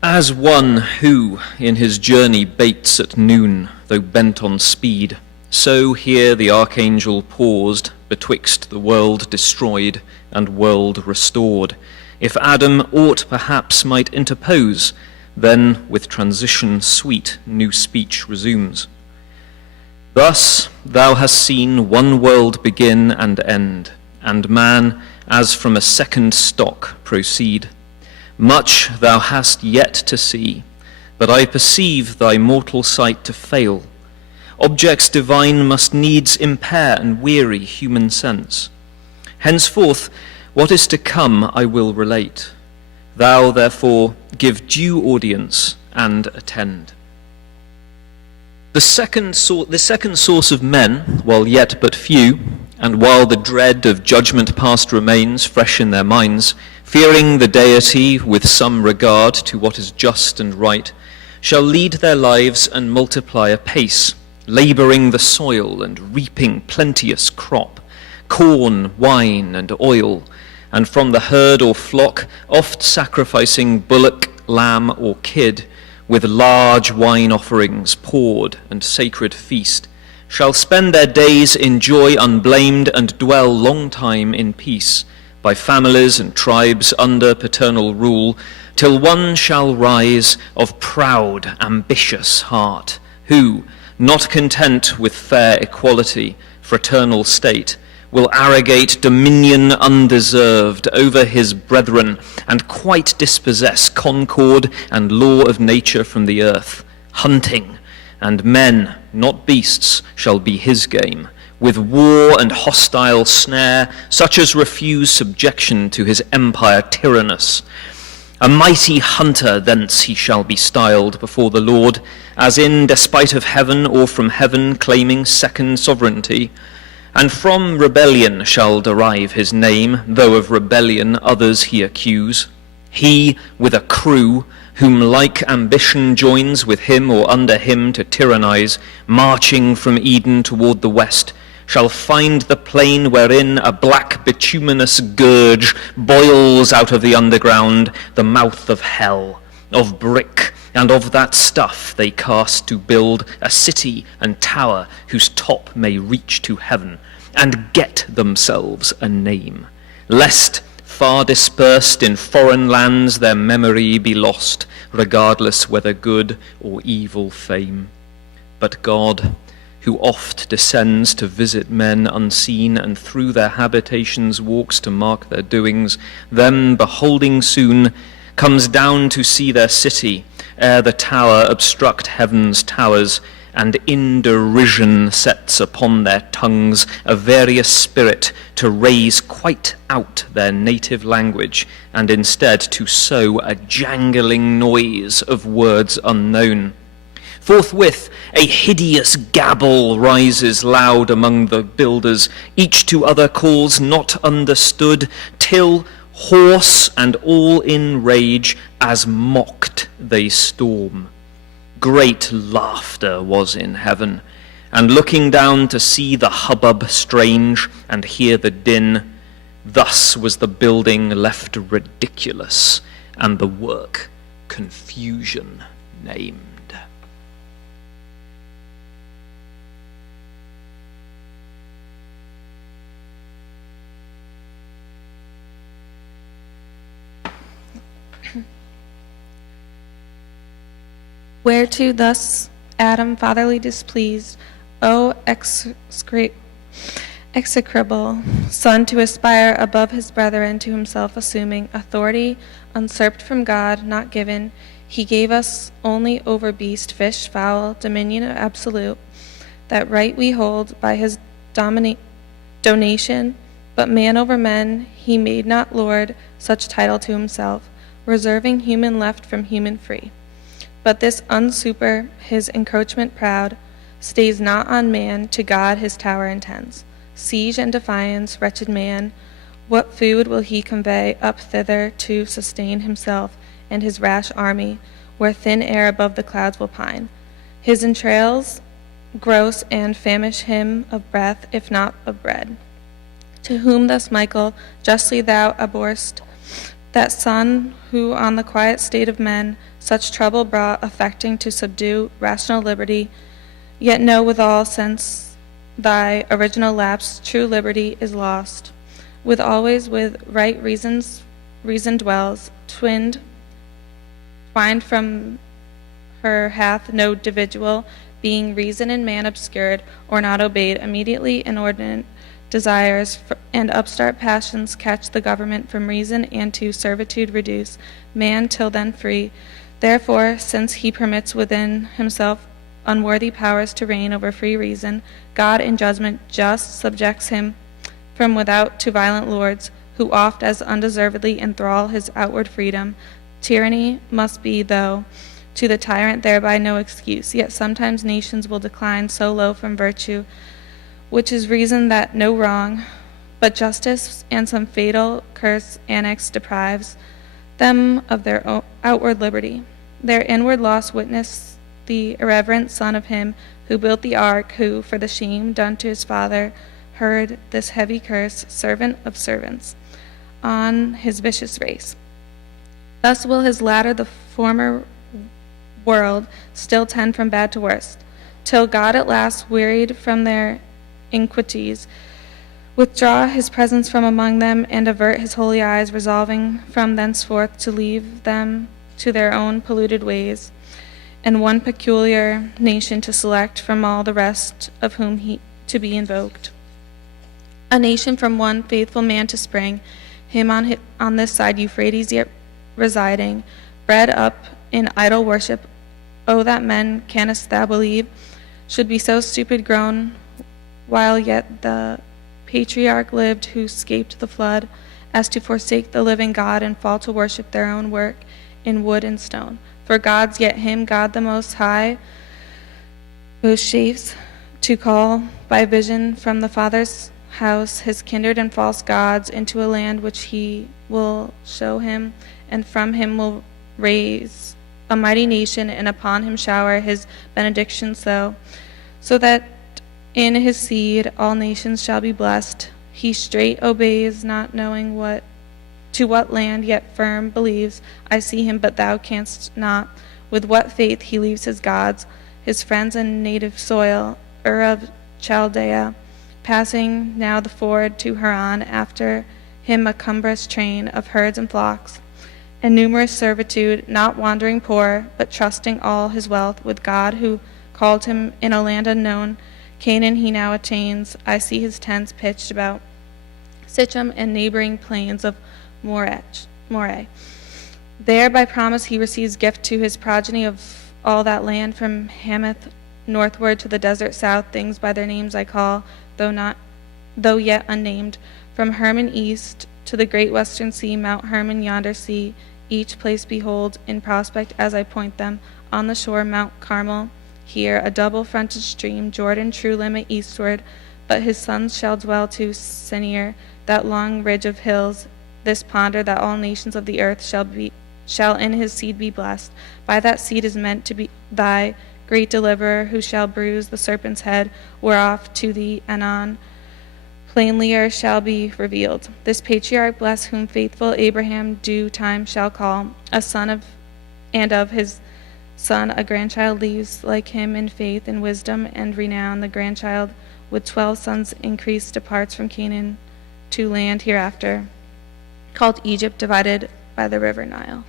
As one who, in his journey, baits at noon, though bent on speed, so here the archangel paused betwixt the world destroyed and world restored. If Adam aught perhaps might interpose, then with transition sweet new speech resumes. Thus thou hast seen one world begin and end, and man as from a second stock proceed. Much thou hast yet to see, but I perceive thy mortal sight to fail. Objects divine must needs impair and weary human sense. Henceforth, what is to come I will relate. Thou, therefore, give due audience and attend. The second source of men, while yet but few, and while the dread of judgment past remains fresh in their minds, fearing the deity with some regard to what is just and right, shall lead their lives and multiply apace, laboring the soil and reaping plenteous crop, corn, wine, and oil, and from the herd or flock oft sacrificing bullock, lamb, or kid, with large wine offerings poured and sacred feast, shall spend their days in joy unblamed and dwell long time in peace, by families and tribes under paternal rule, till one shall rise of proud, ambitious heart, who, not content with fair equality, fraternal state, will arrogate dominion undeserved over his brethren, and quite dispossess concord and law of nature from the earth, hunting, and men, not beasts, shall be his game, with war and hostile snare, such as refuse subjection to his empire tyrannous. A mighty hunter thence he shall be styled before the Lord, as in despite of heaven or from heaven claiming second sovereignty. And from rebellion shall derive his name, though of rebellion others he accuse. He with a crew, whom like ambition joins with him or under him to tyrannize, marching from Eden toward the west, shall find the plain wherein a black bituminous gurge boils out of the underground, the mouth of hell, of brick, and of that stuff they cast to build a city and tower whose top may reach to heaven, and get themselves a name, lest far dispersed in foreign lands their memory be lost, regardless whether good or evil fame. But God, who oft descends to visit men unseen, and through their habitations walks to mark their doings, them beholding soon, comes down to see their city, ere the tower obstruct heaven's towers, and in derision sets upon their tongues a various spirit to raise quite out their native language, and instead to sow a jangling noise of words unknown. Forthwith a hideous gabble rises loud among the builders, each to other calls not understood, till, hoarse and all in rage, as mocked they storm. Great laughter was in heaven, and looking down to see the hubbub strange and hear the din, thus was the building left ridiculous, and the work confusion named. Whereto thus Adam fatherly displeased, O execrable son, to aspire above his brethren, to himself assuming authority usurped from God, not given, he gave us only over beast, fish, fowl, dominion absolute, that right we hold by his donation, but man over men he made not Lord, such title to himself, reserving human left from human free. But this unsuper, his encroachment proud, stays not on man, to God his tower intends. Siege and defiance, wretched man, what food will he convey up thither to sustain himself and his rash army, where thin air above the clouds will pine? His entrails gross and famish him of breath, if not of bread. To whom thus Michael, justly thou abhorrest, that son who on the quiet state of men such trouble brought, affecting to subdue rational liberty, yet know withal, since thy original lapse, true liberty is lost. With always with right reason dwells, twined from her hath no individual, being reason in man obscured, or not obeyed, immediately inordinate desires and upstart passions catch the government from reason, and to servitude reduce man till then free. Therefore, since he permits within himself unworthy powers to reign over free reason, God in judgment just subjects him from without to violent lords, who oft as undeservedly enthrall his outward freedom. Tyranny must be, though to the tyrant thereby no excuse, yet sometimes nations will decline so low from virtue, which is reason that no wrong, but justice and some fatal curse annexed deprives them of their outward liberty. Their inward loss witness the irreverent son of him who built the ark, who, for the shame done to his father, heard this heavy curse, servant of servants, on his vicious race. Thus will his latter, the former world, still tend from bad to worse, till God at last, wearied from their iniquities, withdraw his presence from among them, and avert his holy eyes, resolving from thenceforth to leave them to their own polluted ways, and one peculiar nation to select from all the rest of whom he to be invoked. A nation from one faithful man to spring, him on this side Euphrates yet residing, bred up in idol worship Oh, that men, canst thou believe, should be so stupid grown, while yet the patriarch lived who scaped the flood, as to forsake the living God and fall to worship their own work in wood and stone. For gods, yet him God the Most High, vouchsafes to call by vision from the Father's house his kindred and false gods into a land which he will show him, and from him will raise a mighty nation, and upon him shower his benediction so that in his seed all nations shall be blessed. He straight obeys, not knowing to what land, yet firm believes. I see him, but thou canst not. With what faith he leaves his gods, his friends and native soil, Ur of Chaldea, passing now the ford to Haran, after him a cumbrous train of herds and flocks, and numerous servitude, not wandering poor, but trusting all his wealth with God who called him in a land unknown. Canaan he now attains. I see his tents pitched about Sichem and neighboring plains of Moreh. There by promise he receives gift to his progeny of all that land, from Hamath northward to the desert south. Things by their names I call, though yet unnamed. From Hermon east to the great western sea, Mount Hermon, yonder sea, each place behold in prospect as I point them. On the shore, Mount Carmel, here a double-fronted stream, Jordan true limit eastward, but his sons shall dwell to Senir, that long ridge of hills, this ponder that all nations of the earth shall in his seed be blessed. By that seed is meant to be thy great deliverer, who shall bruise the serpent's head, whereof to thee anon plainlier shall be revealed. This patriarch bless, whom faithful Abraham due time shall call, a son of, and of his son a grandchild leaves, like him in faith and wisdom and renown. The grandchild with 12 sons increased departs from Canaan to land hereafter, called Egypt, divided by the river Nile.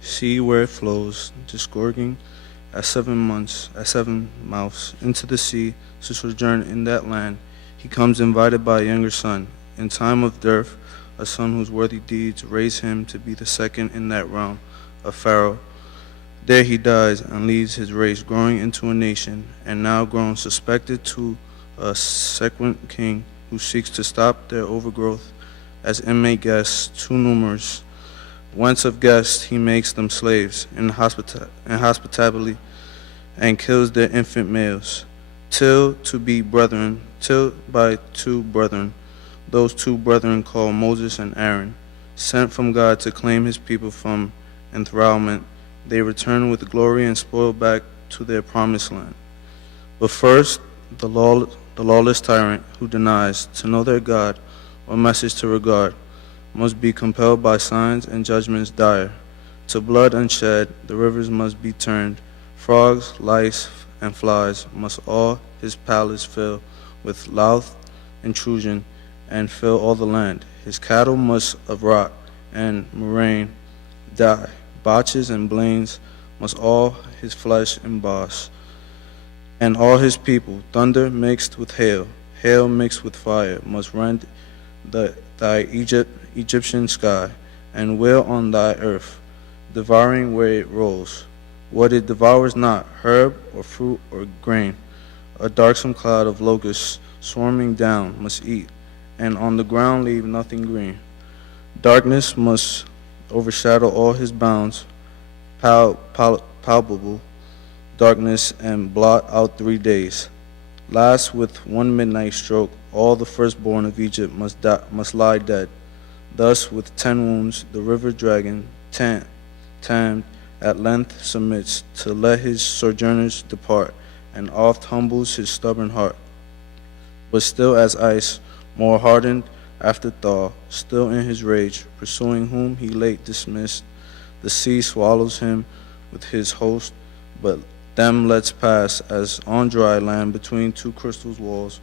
See where it flows, disgorging at 7 months, at 7 mouths, into the sea, to sojourn in that land. He comes invited by a younger son. In time of dearth, a son whose worthy deeds raise him to be the second in that realm of Pharaoh. There he dies and leaves his race growing into a nation, and now grown suspected to a sequent king who seeks to stop their overgrowth as inmate guests too numerous. Whence of guests he makes them slaves in hospitality, and kills their infant males, till by 2 brethren, those 2 brethren called Moses and Aaron, sent from God to claim his people from enthrallment, they return with glory and spoil back to their promised land. But first, the lawless tyrant who denies to know their God or message to regard, must be compelled by signs and judgments dire. To blood unshed the rivers must be turned. Frogs, lice, and flies must all his palace fill with loud intrusion, and fill all the land. His cattle must of rot and murrain die. Botches and blains must all his flesh emboss. And all his people, thunder mixed with hail mixed with fire, must rend thy Egyptian sky, and wail on thy earth, devouring where it rolls. What it devours not, herb or fruit or grain, a darksome cloud of locusts swarming down must eat, and on the ground leave nothing green. Darkness must overshadow all his bounds, palpable darkness, and blot out 3 days. Last, with 1 midnight stroke, all the firstborn of Egypt must lie dead. Thus, with 10 wounds, the river dragon, tamed, at length submits to let his sojourners depart, and oft humbles his stubborn heart. But still as ice, more hardened after thaw, still in his rage, pursuing whom he late dismissed, the sea swallows him with his host, but them lets pass as on dry land between 2 crystal walls,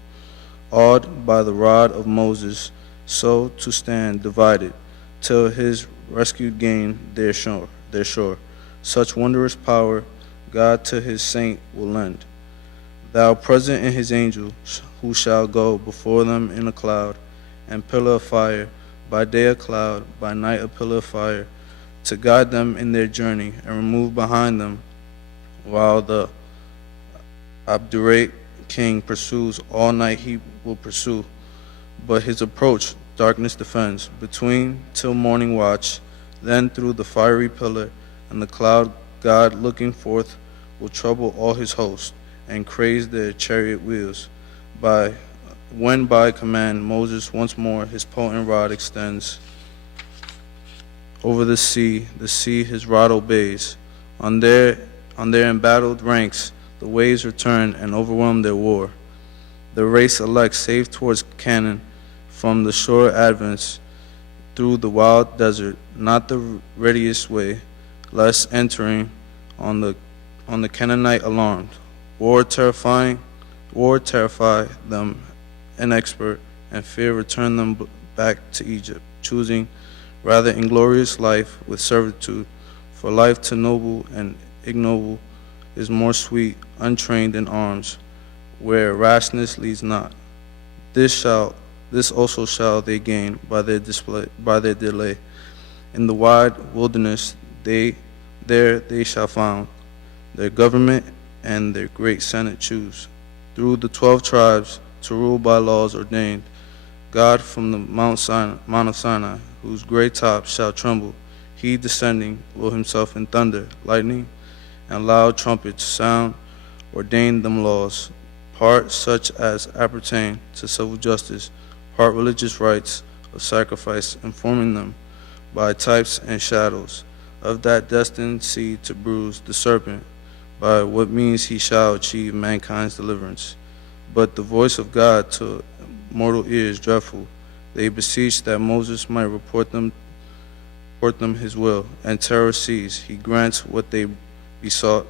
awed by the rod of Moses, so to stand divided, till his rescued gain their shore. Such wondrous power God to his saint will lend. Thou present in his angel, who shall go before them in a cloud, and pillar of fire, by day a cloud, by night a pillar of fire, to guide them in their journey, and remove behind them, while the obdurate king pursues. All night he will pursue, but his approach darkness defends. Between till morning watch, then through the fiery pillar and the cloud God looking forth will trouble all his host, and craze their chariot wheels. When by command Moses once more his potent rod extends over the sea his rod obeys. On their embattled ranks the waves return and overwhelm their war. The race elect safe towards Canaan, from the shore advance through the wild desert, not the readiest way, lest entering on the Canaanite alarmed. War terrify them inexpert, and fear return them back to Egypt, choosing rather inglorious life with servitude, for life to noble and ignoble is more sweet, untrained in arms, where rashness leads not. This also shall they gain by their delay. In the wide wilderness there they shall found their government and their great senate choose. Through the 12 tribes to rule by laws ordained, God from the Mount of Sinai, whose great top shall tremble, he descending will himself in thunder, lightning, and loud trumpets sound, ordained them laws, part such as appertain to civil justice, part religious rites of sacrifice, informing them by types and shadows of that destined seed to bruise the serpent, by what means he shall achieve mankind's deliverance. But the voice of God to mortal ears dreadful, they beseech that Moses might report them his will, and terror seized. He grants what they besought,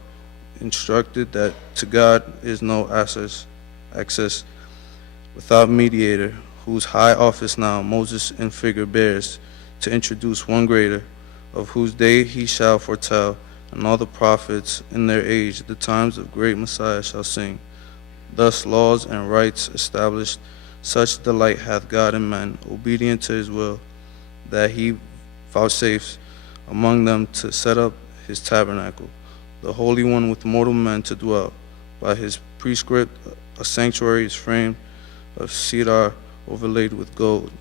instructed that to God is no access without mediator, whose high office now Moses in figure bears, to introduce one greater, of whose day he shall foretell, and all the prophets in their age the times of great Messiah shall sing. Thus laws and rights established, such delight hath God in men, obedient to his will, that he vouchsafes among them to set up his tabernacle, the Holy One with mortal men to dwell. By his prescript a sanctuary is framed of cedar overlaid with gold.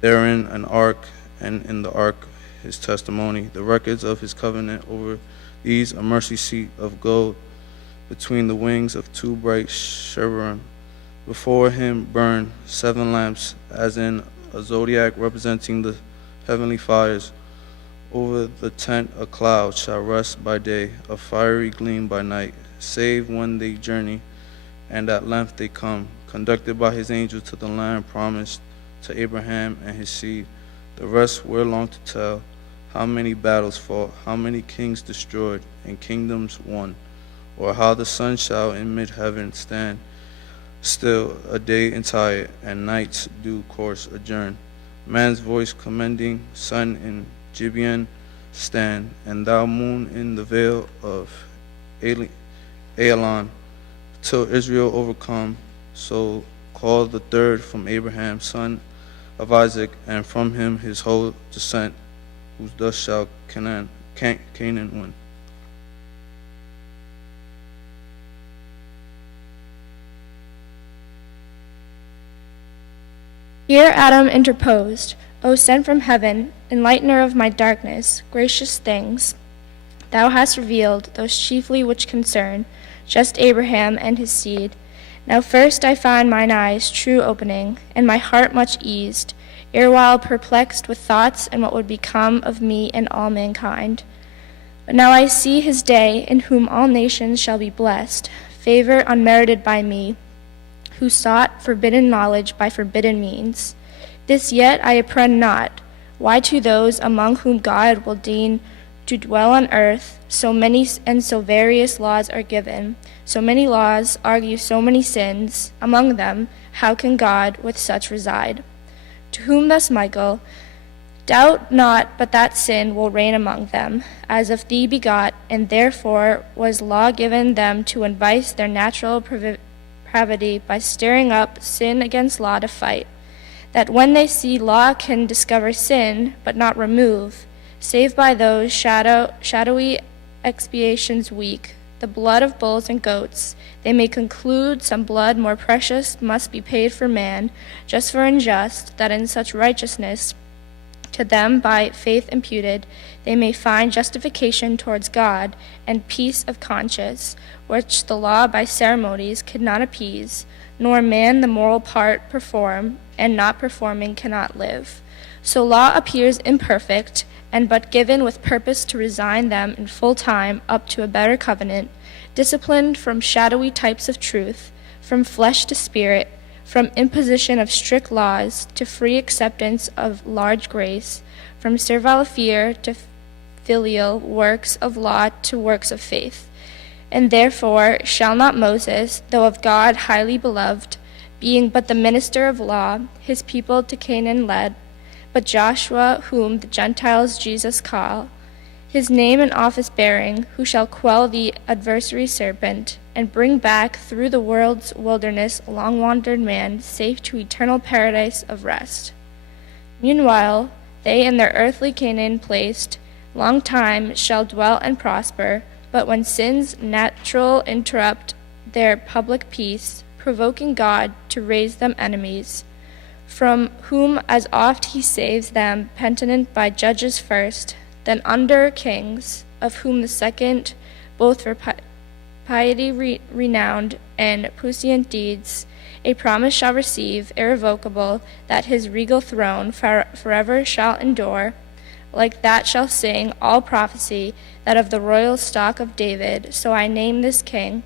Therein an ark, and in the ark his testimony, the records of his covenant. Over these a mercy seat of gold, between the wings of 2 bright cherubim. Before him burn 7 lamps, as in a zodiac representing the heavenly fires. Over the tent a cloud shall rest by day, a fiery gleam by night, save when they journey, and at length they come, conducted by his angel to the land promised to Abraham and his seed. The rest were long to tell, how many battles fought, how many kings destroyed, and kingdoms won, or how the sun shall in mid-heaven stand still a day entire, and night's due course adjourn. Man's voice commending, sun in Gibeon stand, and thou moon in the vale of Aelon, till Israel overcome, so called the third from Abraham, son of Isaac, and from him his whole descent, whose dust shall Canaan win. Here Adam interposed, O sent from heaven, enlightener of my darkness, gracious things thou hast revealed, those chiefly which concern just Abraham and his seed. Now first I find mine eyes true opening, and my heart much eased, erewhile perplexed with thoughts and what would become of me and all mankind. But now I see his day, in whom all nations shall be blessed, favor unmerited by me, who sought forbidden knowledge by forbidden means. This yet I apprehend not, why to those among whom God will deign to dwell on earth, so many and so various laws are given. So many laws argue so many sins. Among them, how can God with such reside? To whom thus Michael, Doubt not but that sin will reign among them, as of thee begot, and therefore was law given them to unvice their natural pravity by stirring up sin against law to fight, that when they see law can discover sin, but not remove, save by those shadowy expiations weak, the blood of bulls and goats, they may conclude some blood more precious must be paid for man, just for unjust, that in such righteousness to them by faith imputed, they may find justification towards God and peace of conscience, which the law by ceremonies could not appease, nor man the moral part perform, and not performing cannot live. So law appears imperfect, and but given with purpose to resign them in full time up to a better covenant, disciplined from shadowy types of truth, from flesh to spirit, from imposition of strict laws to free acceptance of large grace, from servile fear to filial works of law to works of faith. And therefore shall not Moses, though of God highly beloved, being but the minister of law, his people to Canaan led, but Joshua, whom the Gentiles Jesus call, his name and office bearing, who shall quell the adversary serpent, and bring back through the world's wilderness long-wandered man safe to eternal paradise of rest. Meanwhile, they in their earthly Canaan placed, long time shall dwell and prosper, but when sins natural interrupt their public peace, provoking God to raise them enemies, from whom as oft he saves them penitent by judges first, then under kings, of whom the second, both for piety renowned and puissant deeds, a promise shall receive, irrevocable, that his regal throne forever shall endure. Like that shall sing all prophecy, that of the royal stock of David, so I name this king,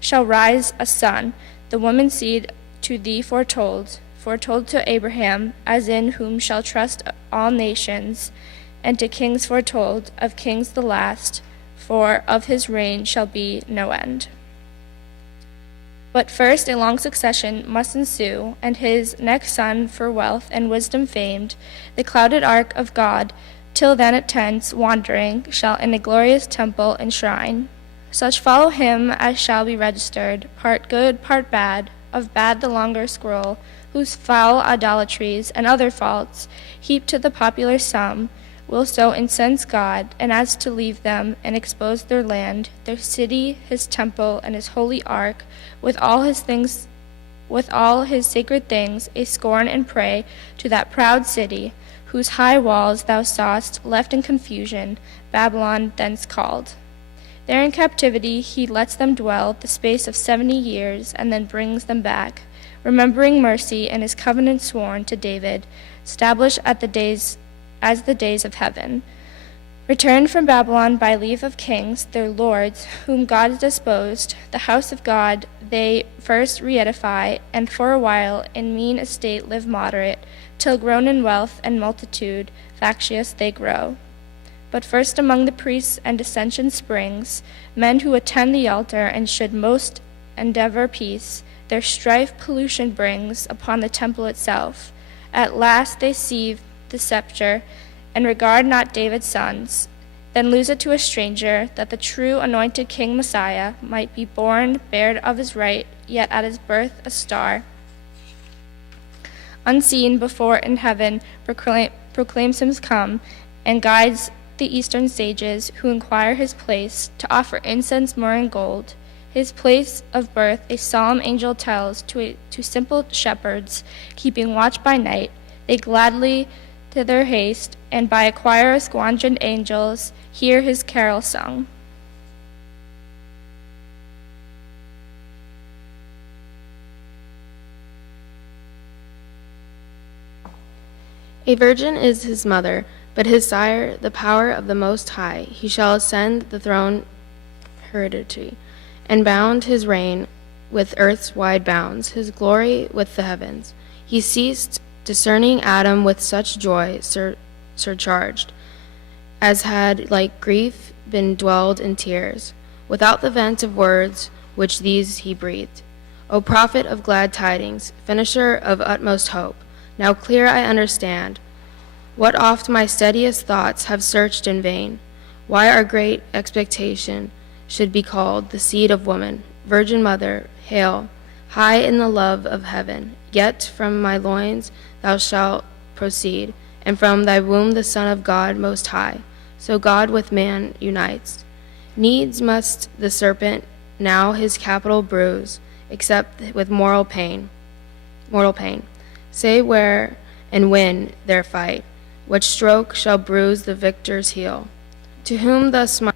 shall rise a son, the woman's seed to thee foretold to Abraham, as in whom shall trust all nations, and to kings foretold, of kings the last, for of his reign shall be no end. But first a long succession must ensue, and his next son for wealth and wisdom famed, the clouded ark of God, till then it tends, wandering, shall in a glorious temple enshrine. Such follow him as shall be registered, part good, part bad, of bad the longer scroll, whose foul idolatries and other faults, heaped to the popular sum, will so incense God, and as to leave them and expose their land, their city, his temple, and his holy ark, with all his sacred things, a scorn and prey to that proud city, whose high walls thou sawest left in confusion, Babylon thence called. There in captivity he lets them dwell the space of 70 years, and then brings them back, remembering mercy and his covenant sworn to David, established as the days of heaven. Returned from Babylon by leave of kings, their lords, whom God disposed, the house of God they first re-edify, and for a while in mean estate live moderate, till grown in wealth and multitude, factious they grow. But first among the priests and dissension springs, men who attend the altar and should most endeavor peace, their strife pollution brings upon the temple itself. At last they seize the scepter, and regard not David's sons, then lose it to a stranger, that the true anointed King Messiah might be born, bared of his right, yet at his birth a star, unseen before in heaven, proclaims him come, and guides the eastern sages, who inquire his place, to offer incense, myrrh, and gold. His place of birth a solemn angel tells to simple shepherds, keeping watch by night. They gladly thither haste, and by a choir of squadroned angels hear his carol sung. A virgin is his mother, but his sire the power of the Most High. He shall ascend the throne heredity, and bound his reign with earth's wide bounds, his glory with the heavens. He ceased discerning Adam with such joy surcharged, as had like grief been dwelled in tears, without the vent of words which these he breathed. O prophet of glad tidings, finisher of utmost hope, now clear I understand What oft my steadiest thoughts have searched in vain, why our great expectation should be called the seed of woman, Virgin Mother, hail, high in the love of heaven. Yet from my loins thou shalt proceed, and from thy womb the Son of God most high. So God with man unites. Needs must the serpent now his capital bruise, except with mortal pain. Say where and when their fight, which stroke shall bruise the victor's heel. To whom thus my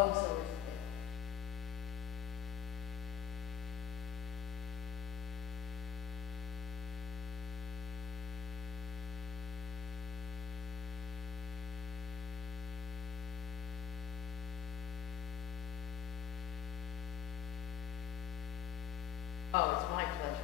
Oh, so is it. Oh, it's my pleasure.